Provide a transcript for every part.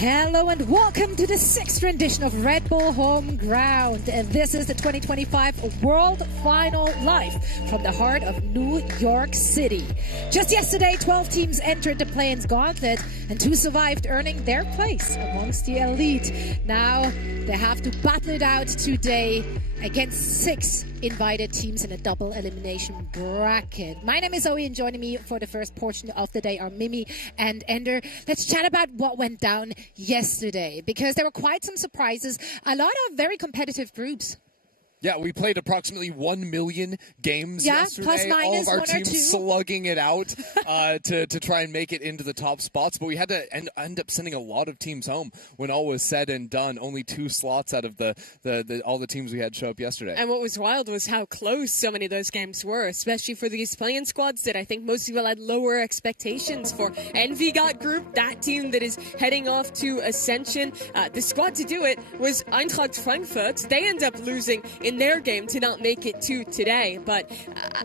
Hello and welcome to the 6th rendition of Red Bull Home Ground. And this is the 2025 World Final live from the heart of New York City. Just yesterday, 12 teams entered the play-ins gauntlet and 2 survived, earning their place amongst the elite. Now they have to battle it out today against 6 invited teams in a double elimination bracket. My name is Zoe, and joining me for the first portion of the day are Mimi and Ender. Let's chat about what went down yesterday, because there were quite some surprises, a lot of very competitive groups. Yeah, we played approximately 1 million games yesterday. Plus minus all of our one or two. teams slugging it out to try and make it into the top spots. But we had to end up sending a lot of teams home when all was said and done. Only 2 slots out of all the teams we had show up yesterday. And what was wild was how close so many of those games were, especially for these play-in squads that I think most people had lower expectations for. Envy got grouped, that team that is heading off to Ascension. The squad to do it was Eintracht Frankfurt. They end up losing in their game to not make it to today. But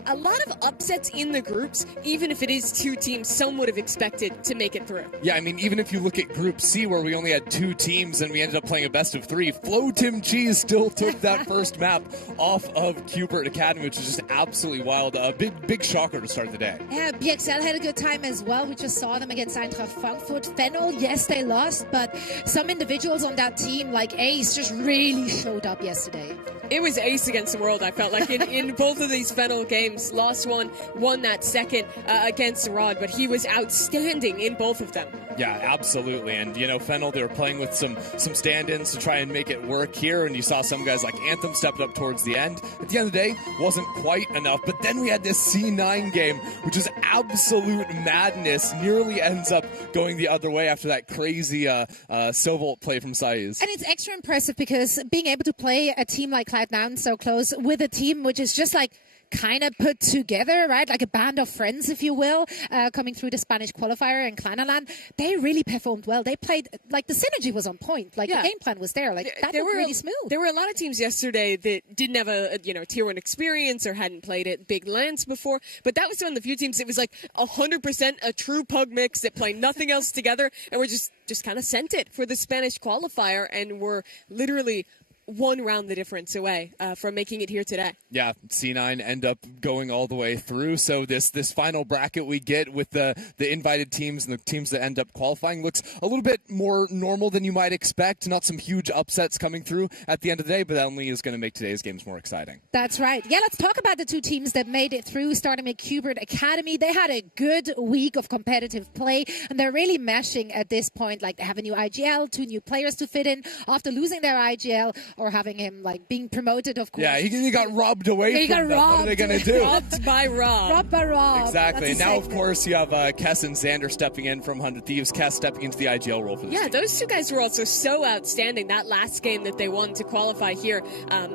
a lot of upsets in the groups, even if it is 2 teams, some would have expected to make it through. Yeah, I mean, even if you look at Group C, where we only had 2 teams and we ended up playing a best of 3, Flo Tim Cheese still took that first map off of Cubert Academy, which is just absolutely wild. A big shocker to start the day. Yeah, BXL had a good time as well. We just saw them against Eintracht Frankfurt. Fennel, yes, they lost, but some individuals on that team, like Ace, just really showed up yesterday. It was Ace against the world, I felt like, in both of these Fennel games. Lost one, won that second against Rod, but he was outstanding in both of them. Yeah, absolutely. And, you know, Fennel, they were playing with some stand-ins to try and make it work here, and you saw some guys like Anthem stepped up towards the end. At the end of the day, wasn't quite enough, but then we had this C9 game, which is absolute madness, nearly ends up going the other way after that crazy Silvolt play from Saiz. And it's extra impressive because being able to play a team like Cloud9 so close with a team which is just like kind of put together, right? Like a band of friends, if you will, coming through the Spanish qualifier in Kleinaland. They really performed well. They played, like, the synergy was on point. Like, the game plan was there. Like, that looked really smooth. There were a lot of teams yesterday that didn't have a tier 1 experience or hadn't played at big lands before, but that was one of the few teams that was like 100% a true pug mix that played nothing else together, and were just kind of sent it for the Spanish qualifier, and were literally 1 round the difference away from making it here today. Yeah, C9 end up going all the way through. So this final bracket we get with the invited teams and the teams that end up qualifying looks a little bit more normal than you might expect. Not some huge upsets coming through at the end of the day, but that only is going to make today's games more exciting. That's right. Yeah, let's talk about the 2 teams that made it through, starting with Cubert Academy. They had a good week of competitive play, and they're really meshing at this point. Like, they have a new IGL, 2 new players to fit in after losing their IGL, or having him, like, being promoted, of course. Yeah, he got robbed away from them. What are they going to do? Robbed by Rob. Robbed by Rob. Exactly. And now, of course, you have Kess and Xander stepping in from 100 Thieves. Kess stepping into the IGL role for this team. Those 2 guys were also so outstanding. That last game that they won to qualify here,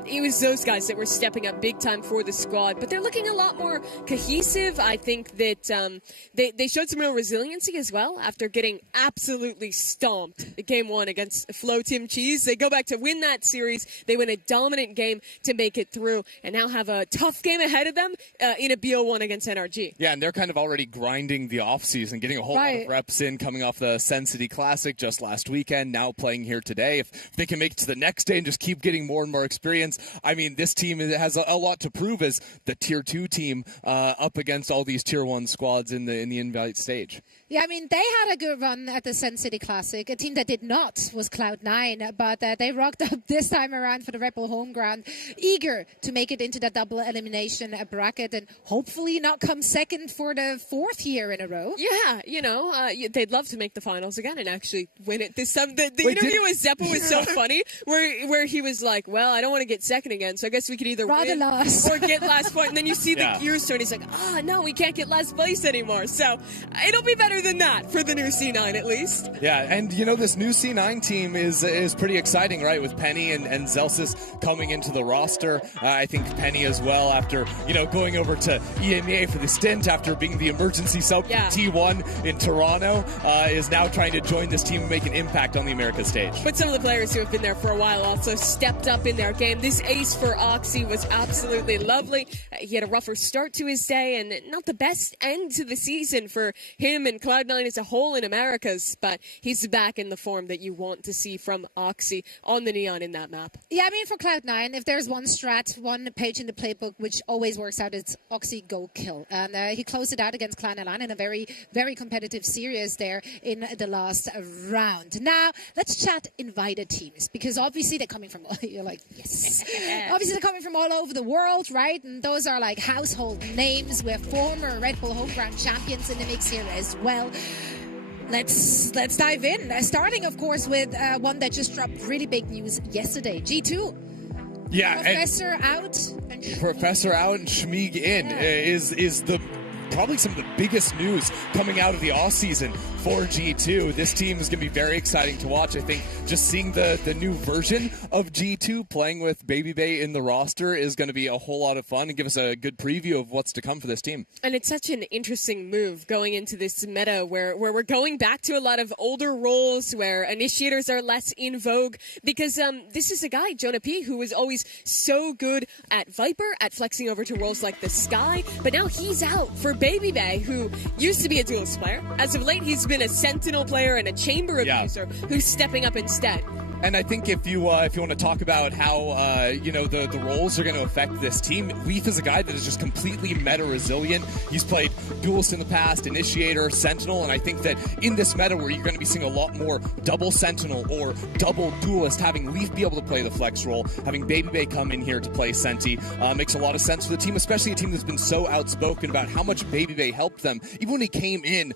it was those guys that were stepping up big time for the squad. But they're looking a lot more cohesive. I think that they showed some real resiliency as well after getting absolutely stomped game 1 against Flo Tim Cheese. They go back to win that series. They win a dominant game to make it through, and now have a tough game ahead of them in a BO1 against NRG. Yeah, and they're kind of already grinding the offseason, getting a whole lot of reps in, coming off the Sen City Classic just last weekend, now playing here today. If they can make it to the next day and just keep getting more and more experience, I mean, this team has a lot to prove as the Tier 2 team up against all these Tier 1 squads in the invite stage. Yeah, I mean, they had a good run at the Sen City Classic. A team that did not was Cloud9, but they rocked up this time around for the Red Bull Home Ground, eager to make it into the double elimination bracket and hopefully not come second for the 4th year in a row. Yeah, they'd love to make the finals again and actually win it this time. The interview with Zeppa was so funny, where he was like, well, I don't want to get second again, so I guess we could either win or get last point. And then you see the gears turn. He's like, no, we can't get last place anymore. So it'll be better than that for the new C9 at least. Yeah, and this new C9 team is pretty exciting, right? With Penny and Zelsis coming into the roster. I think Penny as well, after going over to EMEA for the stint after being the emergency sub T1 in Toronto, is now trying to join this team and make an impact on the America stage. But some of the players who have been there for a while also stepped up in their game. This ace for Oxy was absolutely lovely. He had a rougher start to his day and not the best end to the season for him and Cloud9 as a whole in Americas, but he's back in the form that you want to see from Oxy on the Neon in that map. Yeah, I mean, for Cloud9, if there's one strat, one page in the playbook which always works out, it's Oxy go kill. And he closed it out against Clan in a very, very competitive series there in the last round. Now, let's chat invited teams, because obviously they're coming from, you're like, yes. Obviously they're coming from all over the world, right? And those are like household names with former Red Bull home ground champions in the mix here as well. Let's dive in. Starting, of course, with one that just dropped really big news yesterday. G2. Yeah, Professor out and Schmieg in is the probably some of the biggest news coming out of the off season for G2. This team is going to be very exciting to watch. I think just seeing the new version of G2 playing with Baby Bay in the roster is going to be a whole lot of fun and give us a good preview of what's to come for this team. And it's such an interesting move going into this meta where we're going back to a lot of older roles where initiators are less in vogue, because this is a guy, Jonah P, who was always so good at Viper, at flexing over to roles like the Sky, but now he's out for Baby Bay, who used to be a duelist player. As of late, he's been a Sentinel player and a Chamber abuser who's stepping up instead. And I think if you want to talk about how the roles are going to affect this team, Leaf is a guy that is just completely meta resilient. He's played Duelist in the past, Initiator, Sentinel, and I think that in this meta where you're going to be seeing a lot more double Sentinel or double Duelist, having Leaf be able to play the flex role, having Baby Bay come in here to play Senti, makes a lot of sense for the team, especially a team that's been so outspoken about how much Baby Bay helped them. Even when he came in,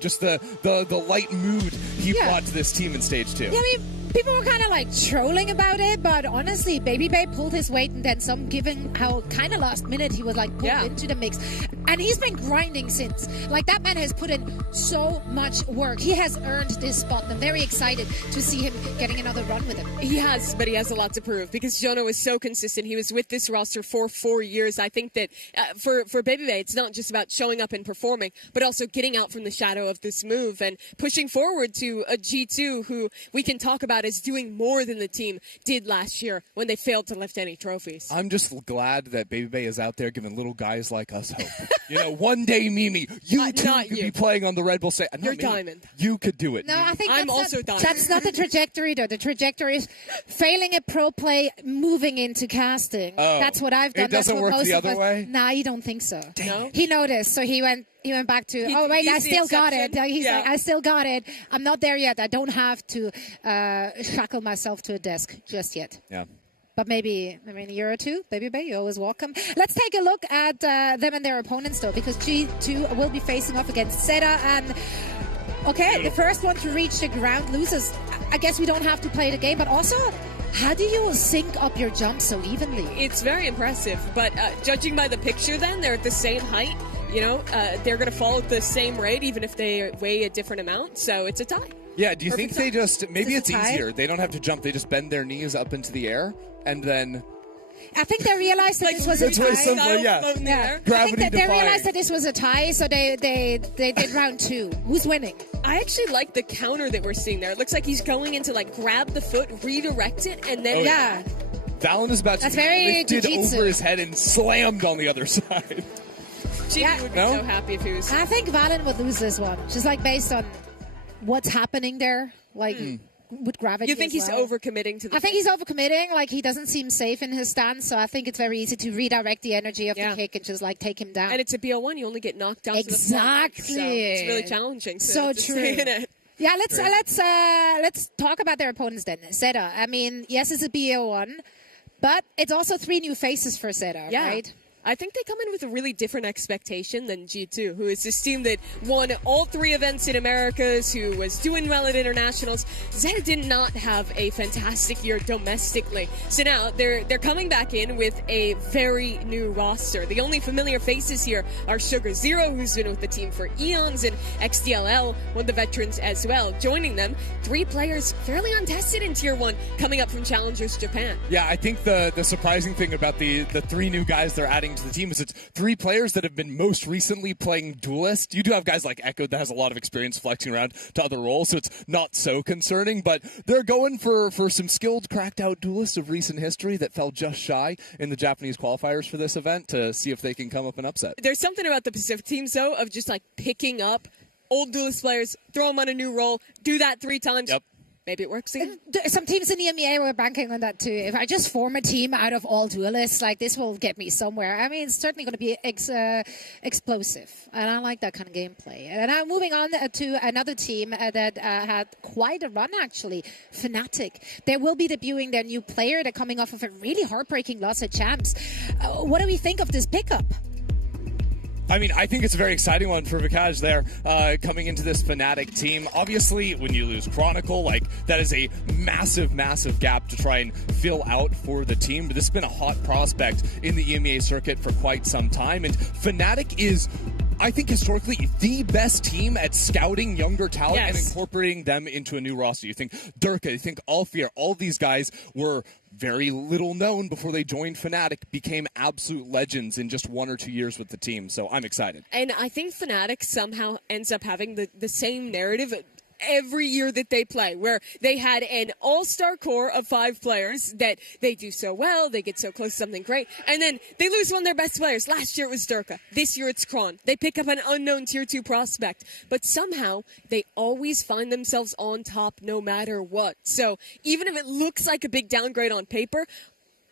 just the light mood he brought to this team in Stage 2. Yeah, I mean, people were kind of like trolling about it, but honestly, Baby Bay pulled his weight and then some, given how kind of last minute he was like pulled into the mix. And he's been grinding since. Like, that man has put in so much work. He has earned this spot, and I'm very excited to see him getting another run with him. He has, but he has a lot to prove because Jonah was so consistent. He was with this roster for 4 years. I think that for Baby Bay, it's not just about showing up and performing, but also getting out from the shadow of this move and pushing forward to a G2 who we can talk about as doing more than the team did last year when they failed to lift any trophies. I'm just glad that Baby Bay is out there giving little guys like us hope. One day, Mimi, you too could be playing on the Red Bull stage. You're Diamond. You could do it. No, I think I'm also Diamond. That's not the trajectory, though. The trajectory is failing at pro play, moving into casting. Oh, that's what I've done. It doesn't work the other way? Nah, you don't think so. No? He noticed, so he went back to, I still got it. He's like, I still got it. I'm not there yet. I don't have to shackle myself to a desk just yet. Yeah. But maybe in a year or two, Baby Bay, you're always welcome. Let's take a look at them and their opponents, though, because G2 will be facing off against Zeta. And, the first one to reach the ground loses. I guess we don't have to play the game, but also, how do you sync up your jump so evenly? It's very impressive, but judging by the picture then, they're at the same height. They're going to fall at the same rate, even if they weigh a different amount, so it's a tie. Yeah, do you think they just, maybe it's easier, they don't have to jump, they just bend their knees up into the air, and then... I think they realized that this was a tie. It's very simple, I think that they realized that this was a tie, so they did round 2. Who's winning? I actually like the counter that we're seeing there. It looks like he's going into, grab the foot, redirect it, and then... Valen is about to be lifted over his head and slammed on the other side. Jimmy would be so happy if he was... I think Valen would lose this one, just based on what's happening there, with gravity. You think he's overcommitting to the... I think he's overcommitting. He doesn't seem safe in his stance, so I think it's very easy to redirect the energy of the kick and just take him down. And it's a BL1, you only get knocked down exactly. To the floor, so it's really challenging. So true. Yeah, let's talk about their opponents then. Zeta. I mean, yes, it's a BL1, but it's also 3 new faces for Zeta, right? I think they come in with a really different expectation than G2, who is this team that won all 3 events in Americas, who was doing well at internationals. Zeta did not have a fantastic year domestically. So now they're coming back in with a very new roster. The only familiar faces here are Sugar Zero, who's been with the team for eons, and XDLL, one of the veterans as well. Joining them, 3 players fairly untested in Tier 1, coming up from Challengers Japan. Yeah, I think the surprising thing about the 3 new guys they're adding to the team is it's 3 players that have been most recently playing Duelist. You do have guys like Echo that has a lot of experience flexing around to other roles, so it's not so concerning, but they're going for some skilled, cracked out Duelists of recent history that fell just shy in the Japanese qualifiers for this event to see if they can come up and upset. There's something about the Pacific teams, though, of just picking up old duelist players, throw them on a new role, do that 3 times. Yep. Maybe it works again. Some teams in the EMEA were banking on that too. If I just form a team out of all duelists, like this will get me somewhere. I mean, it's certainly going to be explosive, and I like that kind of gameplay. And now moving on to another team that had quite a run actually, FNATIC. They will be debuting their new player. They're coming off of a really heartbreaking loss at Champs. What do we think of this pickup? I mean, I think it's a very exciting one for Vikaj there, coming into this FNATIC team. Obviously, when you lose Chronicle, like, that is a massive, massive gap to try and fill out for the team. But this has been a hot prospect in the EMEA circuit for quite some time. And FNATIC is, I think, historically the best team at scouting younger talent and incorporating them into a new roster. You think Durka, you think Alfir, all these guys were very little known before they joined FNATIC, became absolute legends in just 1 or 2 years with the team. So I'm excited. And I think FNATIC somehow ends up having the same narrative every year that they play, where they had an all-star core of 5 players that they do so well, they get so close to something great, and then they lose one of their best players. Last year it was Durka. This year it's Kron. They pick up an unknown Tier 2 prospect, but somehow they always find themselves on top no matter what. So even if it looks like a big downgrade on paper,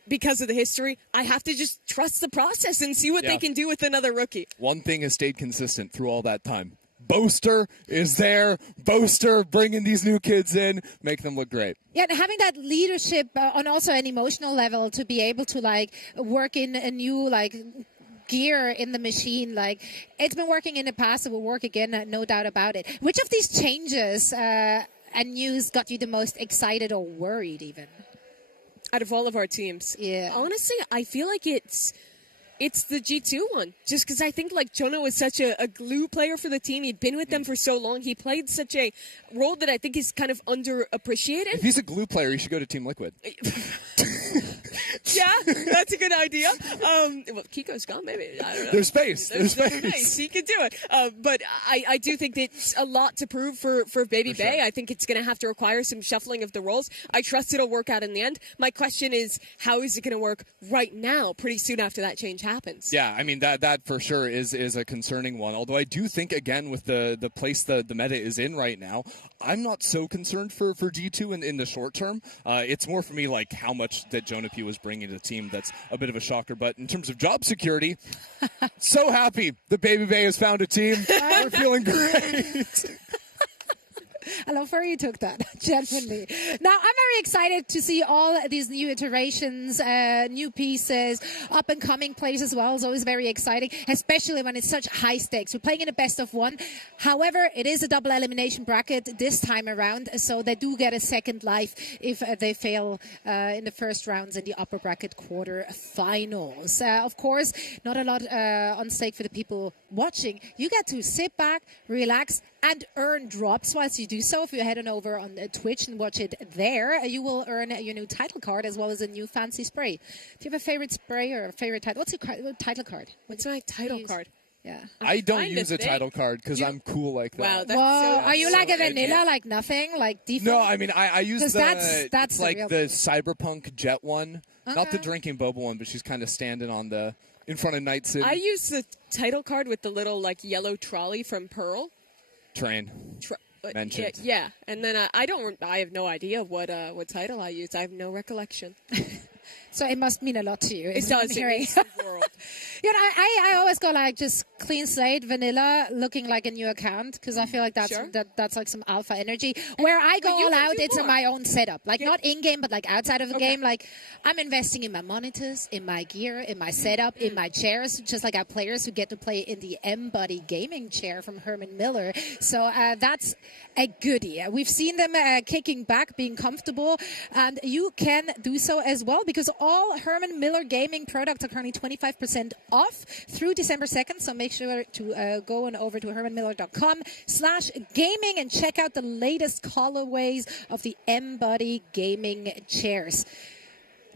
because of the history, I have to just trust the process and see what they can do with another rookie. One thing has stayed consistent through all that time. Boaster is there. Boaster bringing these new kids in, make them look great. Yeah, and having that leadership on also an emotional level to be able to like work in a new like gear in the machine, like it's been working in the past, it will work again, no doubt about it. Which of these changes and news got you the most excited or worried even? Out of all of our teams, honestly, I feel like it's the G2 one, just because I think like Jonah was such a glue player for the team. He'd been with them for so long. He played such a role that I think is kind of underappreciated. If he's a glue player, he should go to Team Liquid. Yeah, that's a good idea. Well, Kiko's gone, maybe. I don't know. There's space. There's space. He could do it. But I do think it's a lot to prove for Baby Bay. Sure. I think it's going to have to require some shuffling of the roles. I trust it'll work out in the end. My question is, how is it going to work right now, pretty soon after that change happens? Yeah, I mean, that for sure is a concerning one. Although I do think, again, with the place the meta is in right now, I'm not so concerned for G2 in the short term. It's more for me like how much that Jonah P was bringing to the team. That's a bit of a shocker. But in terms of job security, so happy the Baby Bay has found a team. We're feeling great. I love where you took that, genuinely. Now, I'm very excited to see all these new iterations, new pieces, up-and-coming plays as well. It's always very exciting, especially when it's such high stakes. We're playing in a best-of-1. However, it is a double elimination bracket this time around, so they do get a second life if they fail in the first rounds in the upper bracket quarter-finals. Of course, not a lot on stake for the people watching. You get to sit back, relax, and earn drops whilst you do so. If you head on over on Twitch and watch it there, you will earn your new title card as well as a new fancy spray. Do you have a favorite spray or a favorite title? What's your title card? What's my title card? Yeah. I don't use a title card because I'm cool like that. Wow, that's Whoa, so are you like a vanilla, edgy. like nothing, like default? No, I mean, I use that's like the the Cyberpunk Jet one. Not the drinking boba one, but she's kind of standing on in front of Night City. I use the title card with the little like yellow trolley from Pearl. Train. Mentioned. Yeah, and then I have no idea what title I use. I have no recollection. So it must mean a lot to you. It does. It means the world. You know, I always go like just clean slate, vanilla, looking like a new account because I feel like that's like some alpha energy. Where I go all out, it's in my own setup, like not in game, but like outside of the game. Like I'm investing in my monitors, in my gear, in my setup, in my chairs, just like our players who get to play in the M-Buddy gaming chair from Herman Miller. So that's a goodie. We've seen them kicking back, being comfortable, and you can do so as well because all Herman Miller gaming products are currently 25% off through December 2nd. So make sure to go on over to hermanmiller.com/gaming and check out the latest colorways of the M-Buddy gaming chairs.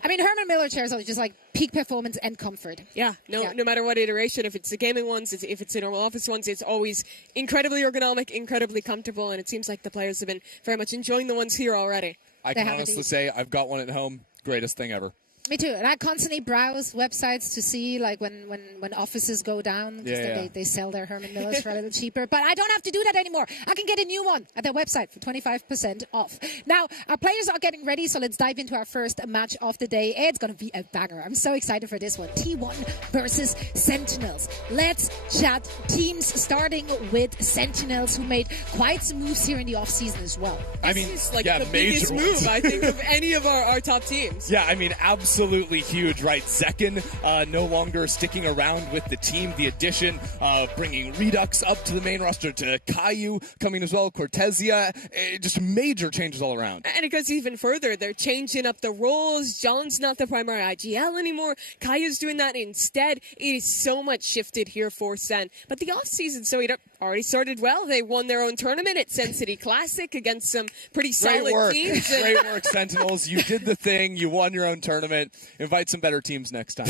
I mean, Herman Miller chairs are just like peak performance and comfort. Yeah, no matter what iteration, if it's the gaming ones, if it's the normal office ones, it's always incredibly ergonomic, incredibly comfortable, and it seems like the players have been very much enjoying the ones here already. I can honestly say I've got one at home. Greatest thing ever. Me too. And I constantly browse websites to see like when offices go down, they sell their Herman Millers for a little cheaper. But I don't have to do that anymore. I can get a new one at their website for 25% off. Now, our players are getting ready, so let's dive into our first match of the day. It's going to be a banger. I'm so excited for this one. T1 versus Sentinels. Let's chat teams, starting with Sentinels, who made quite some moves here in the offseason as well. This is like the biggest move, I think, of any of our top teams. Yeah, I mean, absolutely huge, right? Zekin no longer sticking around with the team. The addition of bringing Redux up to the main roster, to Caillou coming as well, Cortesia, just major changes all around. And it goes even further. They're changing up the roles. John's not the primary IGL anymore. Caillou's doing that instead. It is so much shifted here for Sen. But the offseason, so it already started well. They won their own tournament at Sen City Classic against some pretty solid teams. Great work, Sentinels. You did the thing. You won your own tournament. Invite some better teams next time.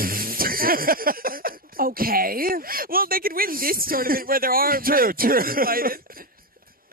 Okay. Well, they could win this tournament where there are true. invited.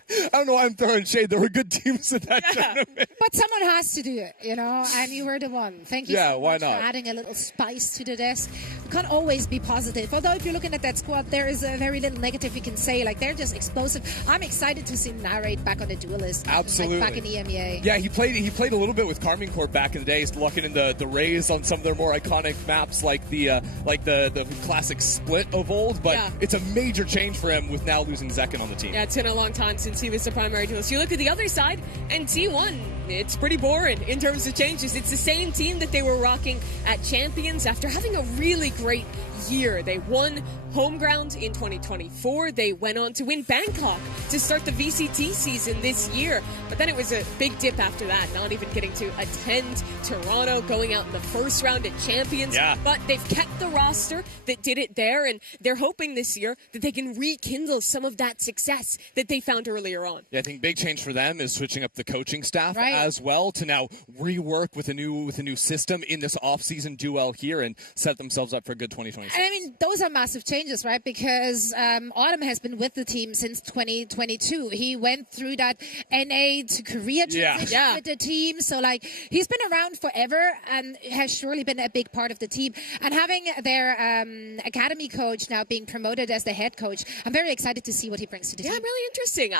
I don't know why I'm throwing shade. There were good teams in that tournament. But someone has to do it, and you were the one. Thank you so much for adding a little spice to the desk. You can't always be positive. Although if you're looking at that squad, there is a very little negative you can say. Like, they're just explosive. I'm excited to see Narrate back on the duelist. Absolutely. Like back in EMEA. Yeah, he played a little bit with Carmine Corp back in the days, looking in the Rays on some of their more iconic maps, like the classic split of old. But it's a major change for him with now losing Zekin on the team. Yeah, it's been a long time since he was the primary duelist. You look at the other side, and T1, it's pretty boring in terms of changes. It's the same team that they were rocking at Champions after having a really great year. They won home ground in 2024. They went on to win Bangkok to start the VCT season this year. But then it was a big dip after that, not even getting to attend Toronto, going out in the first round at Champions. Yeah. But they've kept the roster that did it there, and they're hoping this year that they can rekindle some of that success that they found earlier on. Yeah, I think big change for them is switching up the coaching staff as well to now rework with a new system in this off-season duel here and set themselves up for a good 2026. And I mean, those are massive changes, right? Because Autumn has been with the team since 2022. He went through that NA to Korea transition with the team. So, like, he's been around forever and has surely been a big part of the team. And having their academy coach now being promoted as the head coach, I'm very excited to see what he brings to the team. Yeah, really interesting.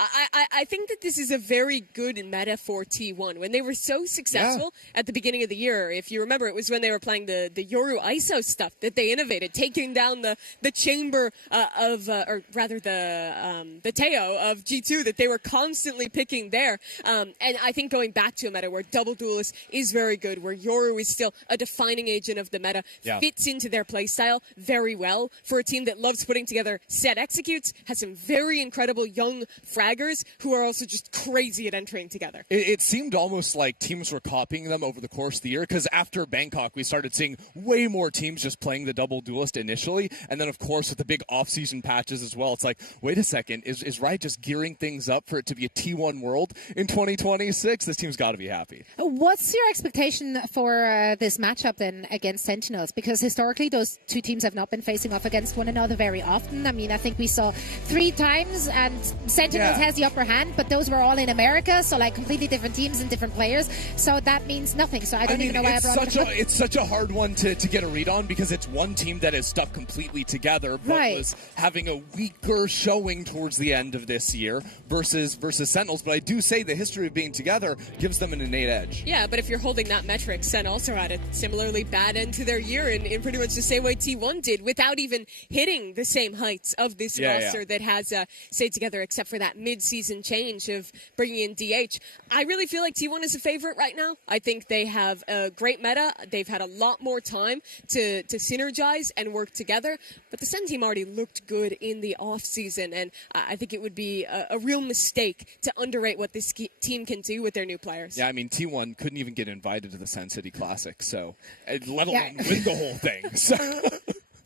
I think that this is a very good meta for T1. When they were so successful at the beginning of the year, if you remember, it was when they were playing the Yoru ISO stuff that they innovated, taking down the chamber or rather the Teo of G2 that they were constantly picking there. And I think going back to a meta where double duelist is very good, where Yoru is still a defining agent of the meta, fits into their playstyle very well for a team that loves putting together set executes, has some very incredible young fraggers who are also just crazy at entering together. It seemed almost like teams were copying them over the course of the year, because after Bangkok, we started seeing way more teams just playing the double duelist initially, and then of course with the big off-season patches as well, it's like, wait a second, is Riot just gearing things up for it to be a T1 world in 2026? This team's got to be happy. What's your expectation for this matchup then against Sentinels? Because historically those two teams have not been facing off against one another very often. I mean, I think we saw 3 times, and Sentinels has the upper hand, but those were all in America, so like completely different teams and different players, so that means nothing. So I don't even know why I brought it up. It's such a hard one to get a read on, because it's one team that is stuck completely together, but was having a weaker showing towards the end of this year versus Sentinels. But I do say the history of being together gives them an innate edge. Yeah, but if you're holding that metric, Sen also had a similarly bad end to their year in pretty much the same way T1 did, without even hitting the same heights of this roster that has stayed together, except for that mid-season change of bringing in DH. I really feel like T1 is a favorite right now. I think they have a great meta. They've had a lot more time to synergize and work together, but the Sen team already looked good in the off-season, and I think it would be a real mistake to underrate what this team can do with their new players. Yeah, I mean, T1 couldn't even get invited to the Sen City Classic, so let alone win the whole thing. So.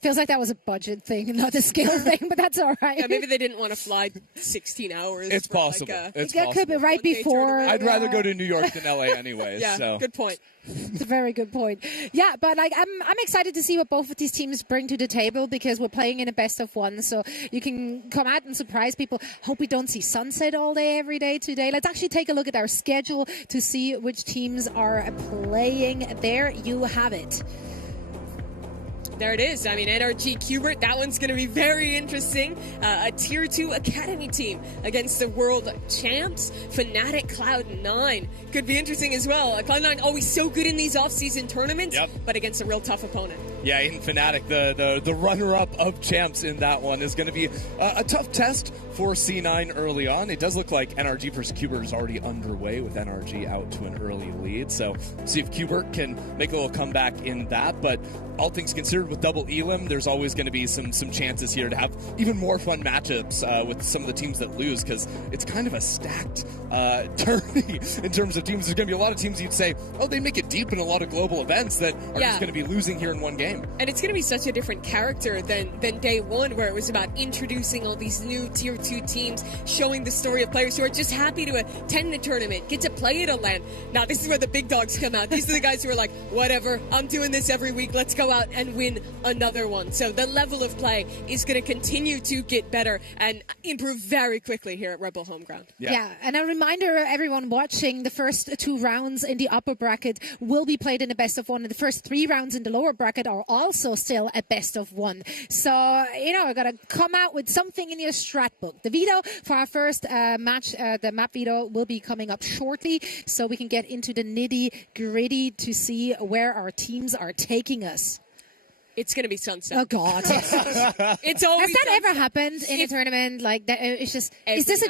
Feels like that was a budget thing, not a skill thing, but that's all right. Yeah, maybe they didn't want to fly 16 hours. It's for possible. It's it could be right before. I'd rather go to New York than LA anyways. Yeah, so. good point. It's a very good point. Yeah, but like I'm excited to see what both of these teams bring to the table because we're playing in a best of one, so you can come out and surprise people. Hope we don't see sunset all day every day today. Let's actually take a look at our schedule to see which teams are playing. There you have it. There it is. I mean, NRG Qbert, that one's going to be very interesting. A Tier 2 Academy team against the world champs, FNATIC Cloud9. Could be interesting as well. Cloud9 always so good in these off-season tournaments, but against a real tough opponent. Yeah, in FNATIC, the runner-up of champs in that one is going to be a tough test for C9 early on. It does look like NRG versus Qbert is already underway with NRG out to an early lead. So see if Qbert can make a little comeback in that. But all things considered, with double elim, there's always going to be some chances here to have even more fun matchups with some of the teams that lose, because it's kind of a stacked tourney in terms of teams. There's going to be a lot of teams you'd say, oh, they make it deep in a lot of global events that are just going to be losing here in one game. And it's going to be such a different character than day one, where it was about introducing all these new Tier 2 teams, showing the story of players who are just happy to attend the tournament, get to play at a LAN. Now, this is where the big dogs come out. These are the guys who are like, whatever, I'm doing this every week. Let's go out and win another one. So the level of play is going to continue to get better and improve very quickly here at Red Bull Homeground. Yeah, and a reminder, everyone watching, the first 2 rounds in the upper bracket will be played in a best of one, and the first 3 rounds in the lower bracket are also still a best of one. So, you know, I got to come out with something in your strat book. The veto for our first match, the map veto, will be coming up shortly, so we can get into the nitty-gritty to see where our teams are taking us. It's going to be sunset. Oh, God. It's always Has that sunset. ever happened in a tournament? Like, that, it's just, is this a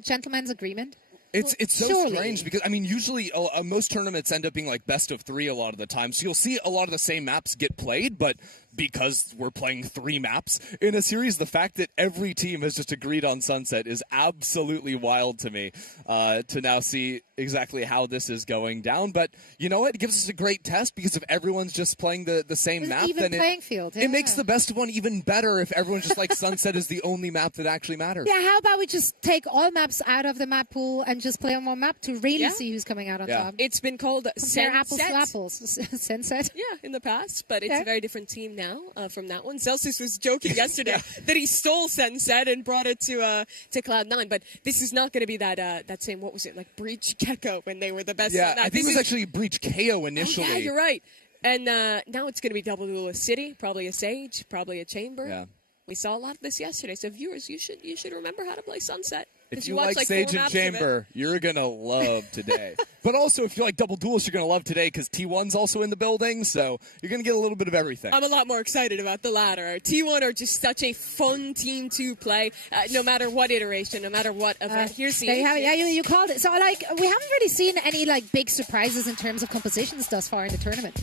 gentleman's agreement? It's so surely. strange because, I mean, usually most tournaments end up being like best of 3 a lot of the time. So you'll see a lot of the same maps get played, but because we're playing 3 maps in a series, the fact that every team has just agreed on sunset is absolutely wild to me to now see exactly how this is going down. But you know what? It gives us a great test because if everyone's just playing the same map, even then playing field. It makes the best of one even better if everyone's just like sunset is the only map that actually matters. Yeah, how about we just take all maps out of the map pool and just play on one map to really see who's coming out on top? It's been called Compare apples to apples. Sunset? Yeah, in the past, but it's a very different team now from that one. Celsius was joking yesterday that he stole Sunset and brought it to Cloud9, but this is not going to be that same, what was it, like Breach Gecko when they were the best. Yeah, I think it was actually Breach KO initially. Oh, yeah, you're right. And now it's going to be Double Duelist City, probably a Sage, probably a Chamber. Yeah. We saw a lot of this yesterday, so viewers, you should remember how to play Sunset. If you like Sage and Chamber, you're going to love today. But also, if you like Double Duelist, you're going to love today because T1's also in the building, so you're going to get a little bit of everything. I'm a lot more excited about the latter. T1 are just such a fun team to play, no matter what iteration, no matter what event. Here's the you called it. So, like, we haven't really seen any, like, big surprises in terms of compositions thus far in the tournament.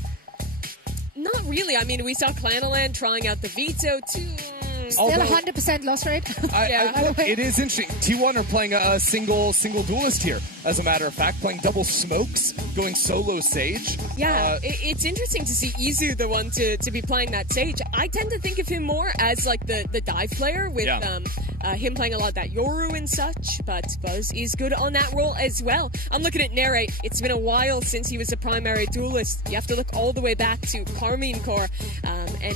Not really. I mean, we saw Clanaland trying out the veto, too. Still 100% loss rate. It is interesting. T1 are playing a single duelist here, as a matter of fact, playing double smokes, going solo Sage. Yeah, it's interesting to see Izu, the one to be playing that Sage. I tend to think of him more as like the dive player with him playing a lot of that Yoru and such, but Buzz is good on that role as well. I'm looking at Narrate. It's been a while since he was a primary duelist. You have to look all the way back to Carmine Core, and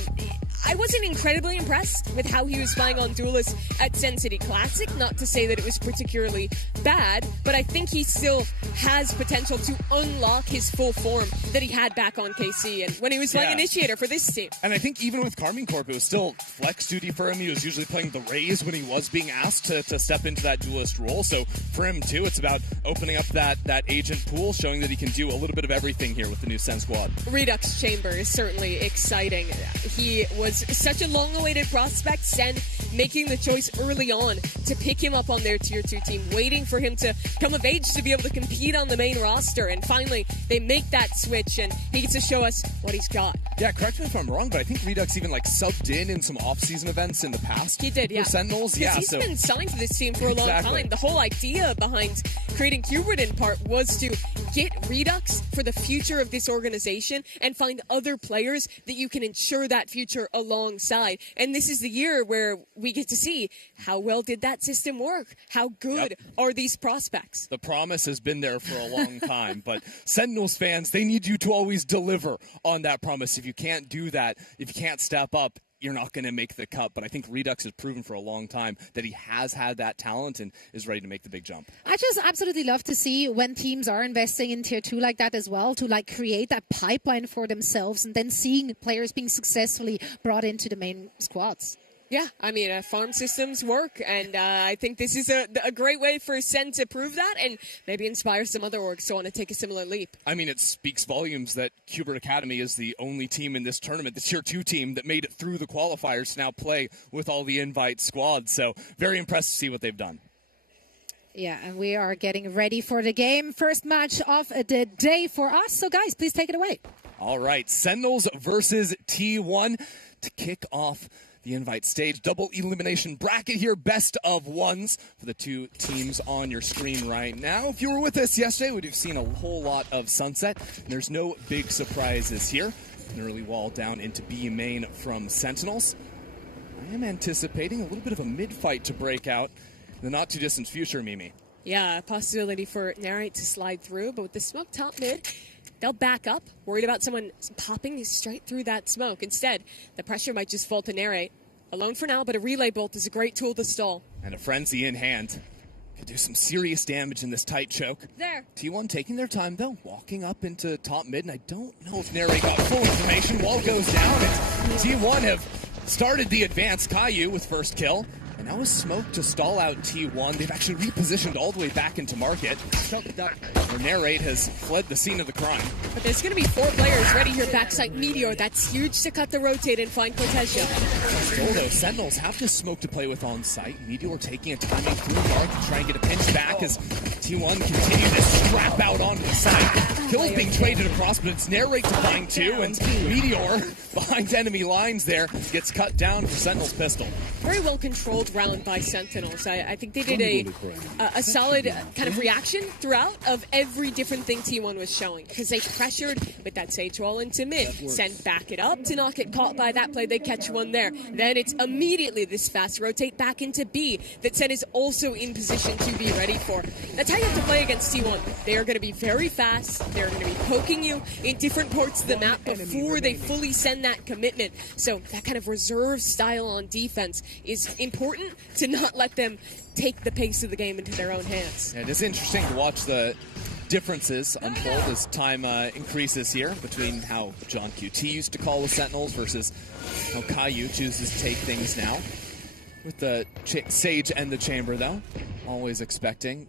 I wasn't incredibly impressed with how he was playing on Duelist at Sen City Classic. Not to say that it was particularly bad, but I think he still has potential to unlock his full form that he had back on KC and when he was playing Initiator for this team. And I think even with Carmine Corp, it was still flex duty for him. He was usually playing the Raze when he was being asked to step into that Duelist role. So for him, too, it's about opening up that agent pool, showing that he can do a little bit of everything here with the new Sen squad. Redux Chamber is certainly exciting. He was such a long-awaited prospect, Sen making the choice early on to pick him up on their Tier 2 team, waiting for him to come of age to be able to compete on the main roster, and finally they make that switch and he gets to show us what he's got. Yeah, correct me if I'm wrong, but I think Redux even like subbed in some off-season events in the past. He did, yeah. For Sentinels, yeah. He's been signed to this team for a long time. The whole idea behind creating Qbert in part was to get Redux for the future of this organization and find other players that you can ensure that future alongside. And this is the year where we get to see how well did that system work? How good are these prospects? The promise has been there for a long time, but Sentinels fans, they need you to always deliver on that promise. If you can't do that, if you can't step up, you're not going to make the cut. But I think Redux has proven for a long time that he has had that talent and is ready to make the big jump. I just absolutely love to see when teams are investing in Tier 2 like that as well, to like create that pipeline for themselves and then seeing players being successfully brought into the main squads. Yeah, I mean, farm systems work, and I think this is a great way for Sen to prove that and maybe inspire some other orgs to want to take a similar leap. I mean, it speaks volumes that Qbert Academy is the only team in this tournament, the Tier 2 team, that made it through the qualifiers to now play with all the invite squads. So very impressed to see what they've done. Yeah, and we are getting ready for the game. First match of the day for us. So, guys, please take it away. All right, Sentinels versus T1 to kick off the invite stage. Double elimination bracket here, best of ones for the two teams on your screen right now. If you were with us yesterday, we'd have seen a whole lot of Sunset. And there's no big surprises here. An early wall down into B main from Sentinels. I am anticipating a little bit of a mid-fight to break out in the not-too-distant future, Mimi. Yeah, a possibility for Narrate to slide through, but with the smoke top mid, they'll back up, worried about someone popping straight through that smoke. Instead, the pressure might just fall to Narrate. Alone for now, but a relay bolt is a great tool to stall. And a frenzy in hand. Could do some serious damage in this tight choke. There. T1 taking their time, though, walking up into top mid, and I don't know if Narrate got full information. Wall goes down, and T1 have started the advance. Caillou with first kill. And now with smoke to stall out T1. They've actually repositioned all the way back into market. Where Narrate has fled the scene of the crime. But there's going to be 4 players ready here backside Meteor. That's huge to cut the rotate and find Cortesia. Still, though, Sentinels have this smoke to play with on site. Meteor taking a timing through dark to try and get a pinch back as T1 continue to strap out onto the side. Kills being traded across, but it's Narrate to find 2, and Meteor behind enemy lines there gets cut down for Sentinels pistol. Very well controlled round by Sentinels. I think they did a solid kind of reaction throughout of every different thing T1 was showing, because they pressured with that Sage wall into mid, send back it up to not get caught by that play. They catch one there. Then it's immediately this fast rotate back into B that Sen is also in position to be ready for. That's how you have to play against T1. They are going to be very fast. They're going to be poking you in different parts of the map before they fully send that commitment. So that kind of reserve style on defense is important to not let them take the pace of the game into their own hands. It is interesting to watch the differences unfold as time increases here between how John QT used to call with Sentinels versus how Caillou chooses to take things now. With the Sage and the Chamber, though, always expecting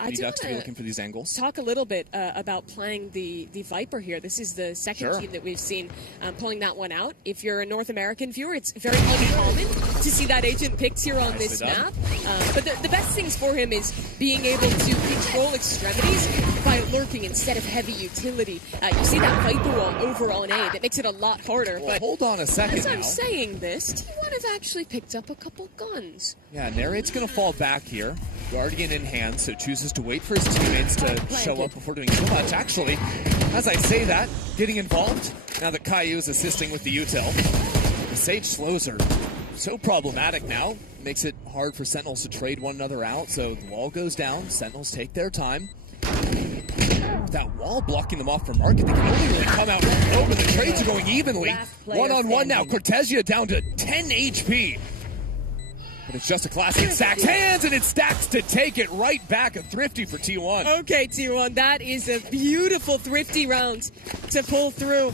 Redux to be looking for these angles. Talk a little bit about playing the Viper here. This is the second team that we've seen pulling that one out. If you're a North American viewer, it's very uncommon to see that agent picked here on this map. But the best things for him is being able to control extremities by lurking instead of heavy utility. You see that Viper wall over on A. That makes it a lot harder. Well, but hold on a second as now. I'm saying this, T1 have actually picked up a couple guns. Yeah, Narrate's going to fall back here. Guardian in hand, so chooses to wait for his teammates to show up before doing too much. Actually, as I say that, getting involved, now that Caillou is assisting with the util. The Sage slows are so problematic now. Makes it hard for Sentinels to trade one another out, so the wall goes down. Sentinels take their time. With that wall blocking them off from market, they can only really come out over. The trades are going evenly. One-on-one now. Cortesia down to 10 HP. But it's just a classic stacks hands, and it stacks to take it right back. A thrifty for T1. Okay, T1, that is a beautiful thrifty round to pull through.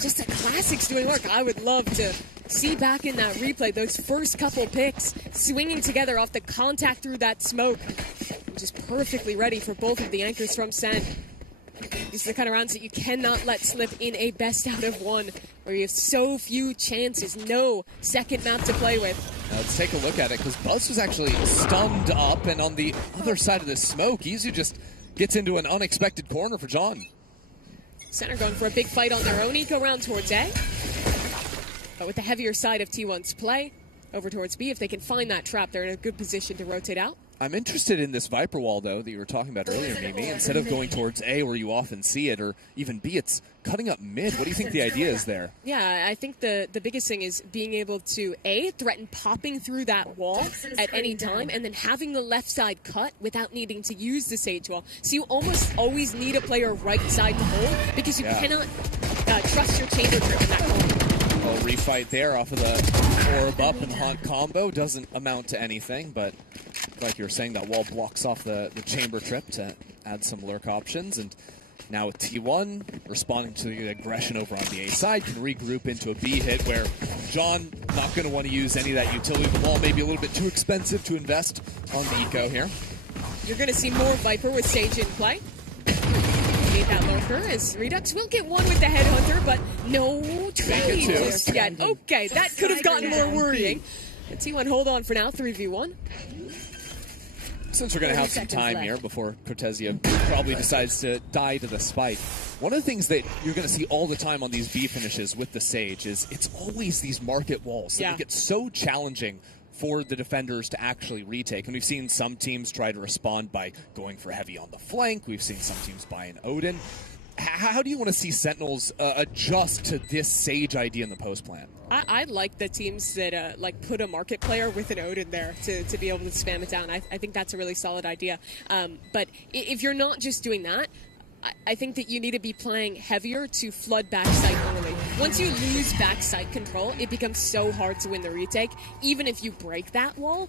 Just a classics doing work. I would love to see back in that replay those first couple picks swinging together off the contact through that smoke. Just perfectly ready for both of the anchors from Sen. These are the kind of rounds that you cannot let slip in a best out of one, where you have so few chances, no second map to play with. Now let's take a look at it, because Buzz was actually stunned up, and on the other side of the smoke, Izu just gets into an unexpected corner for John. Center going for a big fight on their own eco round towards A. But with the heavier side of T1's play, over towards B, if they can find that trap, they're in a good position to rotate out. I'm interested in this Viper wall, though, that you were talking about earlier, Mimi. Instead of going towards A, where you often see it, or even B, it's cutting up mid. What do you think the idea is there? Yeah, I think the biggest thing is being able to, A, threaten popping through that wall at any time, and then having the left side cut without needing to use the Sage wall. So you almost always need a player right side to hold, because you cannot trust your chamber trip in that corner. Well, refight there off of the orb up and haunt combo. Doesn't amount to anything, but like you were saying, that wall blocks off the chamber trip to add some lurk options. And now with T1 responding to the aggression over on the A side, can regroup into a B hit where John not going to want to use any of that utility. The wall may be a little bit too expensive to invest on the eco here. You're going to see more Viper with Sage in play. Need that lurker as Redux will get one with the Headhunter, but no trade just yet. Okay, that could have gotten more worrying. And T1 hold on for now, 3v1. Since we're going to have some time here before Cortezia probably decides to die to the spike, one of the things that you're going to see all the time on these B finishes with the Sage is it's always these market walls that make it so challenging for the defenders to actually retake. And we've seen some teams try to respond by going for heavy on the flank. We've seen some teams buy an Odin. How do you want to see Sentinels adjust to this Sage idea in the post plan? I like the teams that like put a market player with an Odin there to be able to spam it down. I think that's a really solid idea. But if you're not just doing that, I think that you need to be playing heavier to flood backside early. Once you lose backside control, it becomes so hard to win the retake, even if you break that wall.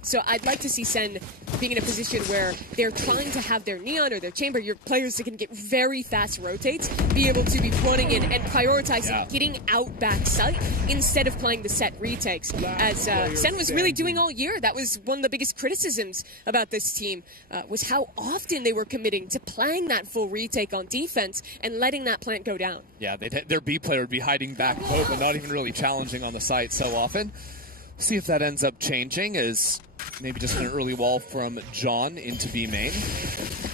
So I'd like to see Sen being in a position where they're trying to have their Neon or their Chamber, your players that can get very fast rotates, be able to be running in and prioritizing getting out backside instead of playing the set retakes. As Sen was really doing all year. That was one of the biggest criticisms about this team, was how often they were committing to playing that full retake on defense and letting that plant go down. Yeah, their B player would be hiding back low, but not even really challenging on the site so often. See if that ends up changing, as maybe just an early wall from John into B main.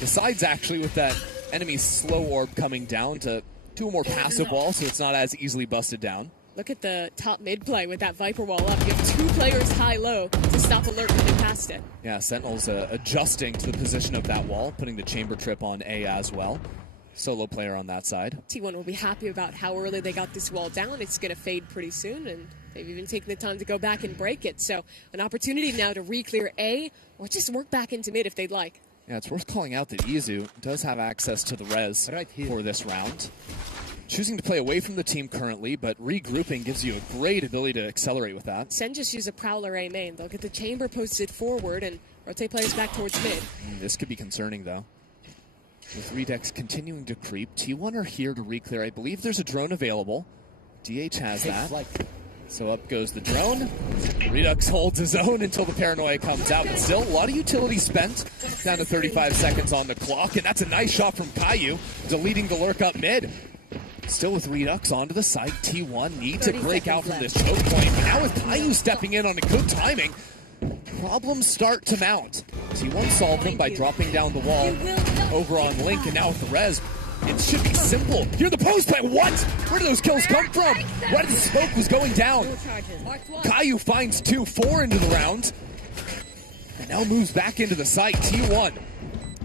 Besides, actually, with that enemy slow orb coming down to a more passive wall, so it's not as easily busted down. Look at the top mid play with that Viper wall up. You have two players high-low to stop alert coming past it. Yeah, Sentinels adjusting to the position of that wall, putting the chamber trip on A as well. Solo player on that side. T1 will be happy about how early they got this wall down. It's going to fade pretty soon, and they've even taken the time to go back and break it. So an opportunity now to re-clear A, or just work back into mid if they'd like. Yeah, it's worth calling out that Izu does have access to the res for this round. Choosing to play away from the team currently, but regrouping gives you a great ability to accelerate with that. Sen just use a Prowler A main. They'll get the chamber posted forward and rotate players back towards mid. This could be concerning, though. With Redux continuing to creep, T1 are here to re-clear. I believe there's a drone available. DH has that. So up goes the drone. Redux holds his own until the paranoia comes out. But still, a lot of utility spent. Down to 35 seconds on the clock. And that's a nice shot from Caillou, deleting the lurk up mid. Still with Redux onto the site, T1 need to break out from this choke point. But now with Caillou stepping in on a good timing, problems start to mount. T1 solved them by dropping down the wall over on Link, and now with the res, it should be simple. Here the post play. What? Where did those kills come from? Right as the smoke was going down. Caillou finds 2-4 into the round, and now moves back into the site. T1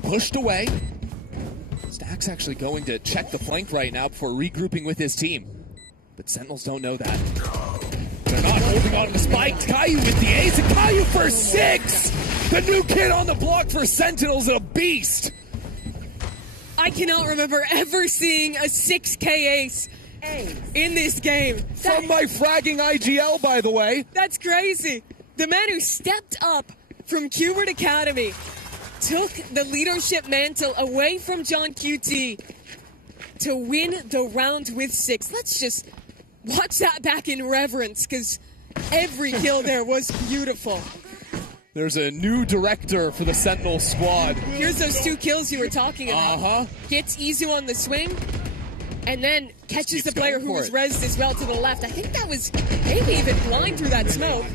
pushed away. Stack's actually going to check the flank right now before regrouping with his team. But Sentinels don't know that. They're not holding on to the spike. Caillou with the ace, and Caillou for 6! The new kid on the block for Sentinels, a beast! I cannot remember ever seeing a 6K ace in this game. From my fragging IGL, by the way. That's crazy. The man who stepped up from Qbert Academy took the leadership mantle away from John QT to win the round with 6. Let's just watch that back in reverence, because every kill there was beautiful. There's a new director for the Sentinel squad. Here's those 2 kills you were talking about. Gets Izu on the swing, and then catches the player who was rezzed as well to the left. I think that was maybe even blind through that smoke.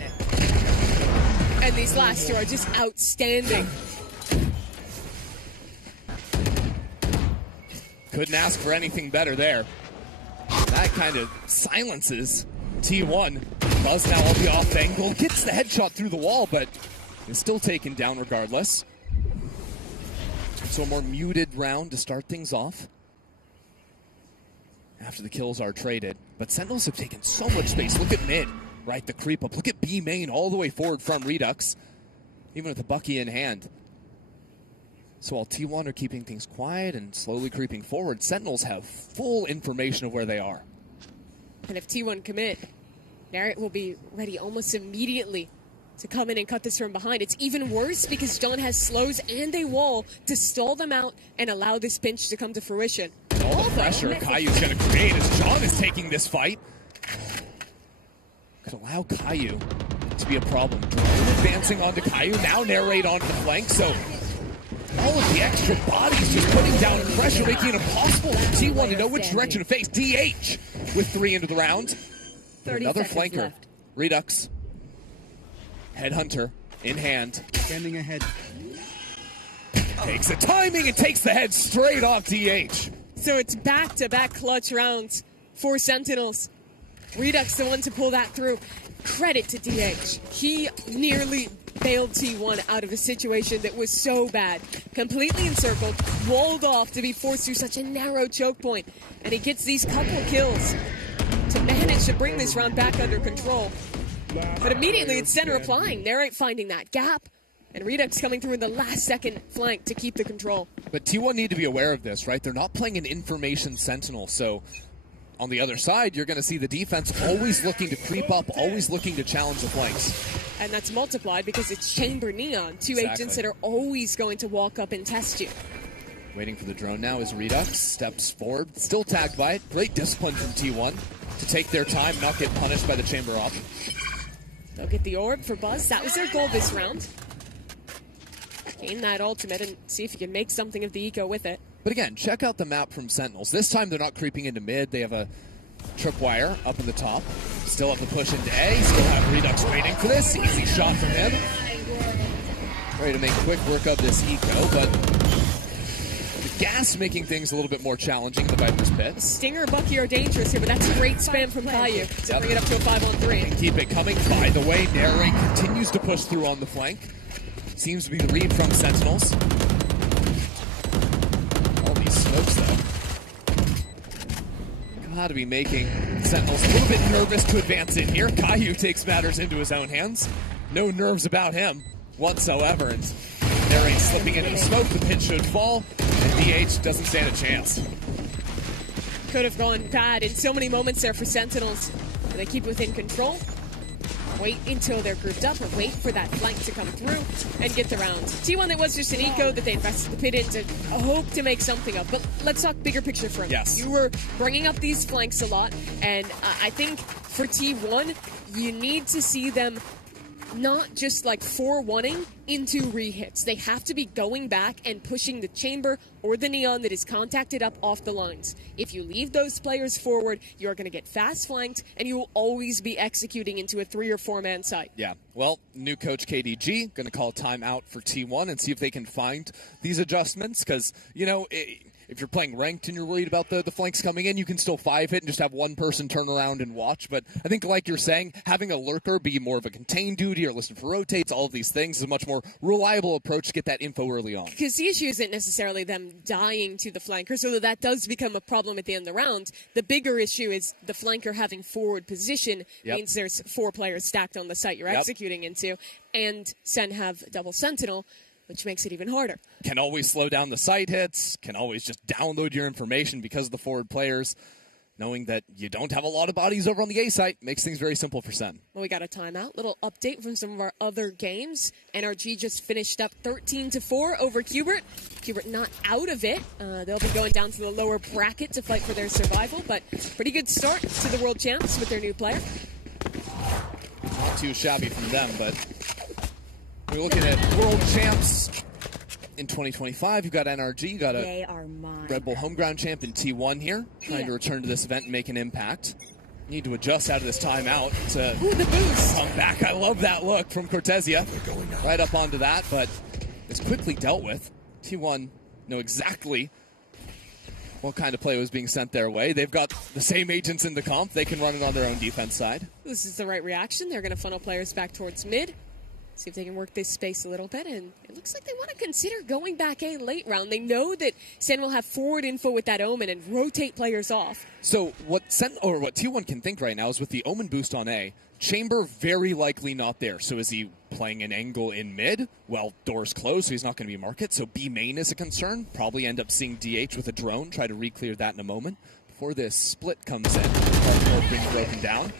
And these last 2 are just outstanding. Couldn't ask for anything better there. That kind of silences T1. Buzz now on the off angle. Gets the headshot through the wall, but is still taken down regardless. So a more muted round to start things off after the kills are traded. But Sentinels have taken so much space. Look at mid, right? The creep up. Look at B main all the way forward from Redux, even with the Bucky in hand. So while T1 are keeping things quiet and slowly creeping forward, Sentinels have full information of where they are. And if T1 commit, Narrate will be ready almost immediately to come in and cut this from behind. It's even worse because John has slows and a wall to stall them out and allow this pinch to come to fruition. All the pressure Kayu's going to create as John is taking this fight could allow Kayu to be a problem. Drone advancing onto Kayu, now Narrate onto the flank, so all of the extra bodies just putting down pressure, making it impossible for T1 to know which direction to face. DH with 3 into the round. Another flanker. Left. Redux. Headhunter in hand. Standing ahead. Takes the timing and takes the head straight off DH. So it's back-to-back clutch rounds for Sentinels. Redux the one to pull that through. Credit to DH. He nearly bailed T1 out of a situation that was so bad. Completely encircled, walled off to be forced through such a narrow choke point. And he gets these couple kills to manage to bring this round back under control. But immediately it's Center applying. Narrate finding that gap. And Redux coming through in the last second flank to keep the control. But T1 need to be aware of this, right? They're not playing an information Sentinel, so on the other side, you're going to see the defense always looking to creep up, always looking to challenge the flanks. And that's multiplied because it's Chamber Neon, two agents that are always going to walk up and test you. Waiting for the drone now is Redux, steps forward, still tagged by it. Great discipline from T1 to take their time, not get punished by the Chamber op. They'll get the orb for Buzz. That was their goal this round. Gain that ultimate and see if you can make something of the eco with it. But again, check out the map from Sentinels. This time they're not creeping into mid. They have a tripwire up in the top. Still have the push into A. Still have Redux waiting for this. Easy shot from him. Ready to make quick work of this eco, but the gas making things a little bit more challenging in the Viper's pit. Stinger and Bucky are dangerous here, but that's great spam from Caillou to bring it up to a 5-on-3. And keep it coming. By the way, Narrate continues to push through on the flank. Seems to be the read from Sentinels. All these smokes, though. Gotta be making Sentinels a little bit nervous to advance in here. Caillou takes matters into his own hands. No nerves about him whatsoever. And Narrate slipping into the smoke. The pit should fall. And DH doesn't stand a chance. Could have gone bad in so many moments there for Sentinels. They keep within control. Wait until they're grouped up or wait for that flank to come through and get the round. T1 that was just an eco that they invested the pit in to hope to make something of. But let's talk bigger picture for him. Yes. You were bringing up these flanks a lot, and I think for T1, you need to see them not just like 4-1ing into rehits. They have to be going back and pushing the Chamber or the Neon that is contacted up off the lines. If you leave those players forward, you're going to get fast flanked and you will always be executing into a 3 or 4 man site. Yeah, well, new coach KDG going to call timeout for T1 and see if they can find these adjustments because, you know, if you're playing ranked and you're worried about the flanks coming in, you can still 5-hit and just have one person turn around and watch. But I think, like you're saying, having a lurker be more of a contained duty or listen for rotates, all of these things is a much more reliable approach to get that info early on. Because the issue isn't necessarily them dying to the flanker, so that does become a problem at the end of the round. The bigger issue is the flanker having forward position means there's 4 players stacked on the site you're executing into, and Sen have double Sentinel, which makes it even harder. Can always slow down the site hits, can always just download your information because of the forward players. Knowing that you don't have a lot of bodies over on the A site makes things very simple for Sen. Well, we got a timeout. Little update from some of our other games. NRG just finished up 13-4 over Qbert. Qbert not out of it. They'll be going down to the lower bracket to fight for their survival, but pretty good start to the World Champs with their new player. Not too shabby from them, but we're looking at World Champs in 2025. You've got NRG, you got a Red Bull home ground champ in T1 here, trying to return to this event and make an impact. Need to adjust out of this timeout to the boost. Come back. I love that look from Cortesia. Right up onto that, but it's quickly dealt with. T1 know exactly what kind of play was being sent their way. They've got the same agents in the comp. They can run it on their own defense side. This is the right reaction. They're going to funnel players back towards mid. See if they can work this space a little bit, and it looks like they want to consider going back A late round. They know that Sen will have forward info with that Omen and rotate players off. So what T1 can think right now is with the Omen boost on A, Chamber very likely not there. So is he playing an angle in mid? Well, door's closed, so he's not going to be market. So B main is a concern. Probably end up seeing DH with a drone, try to re-clear that in a moment before this split comes in. Hardcore being broken down.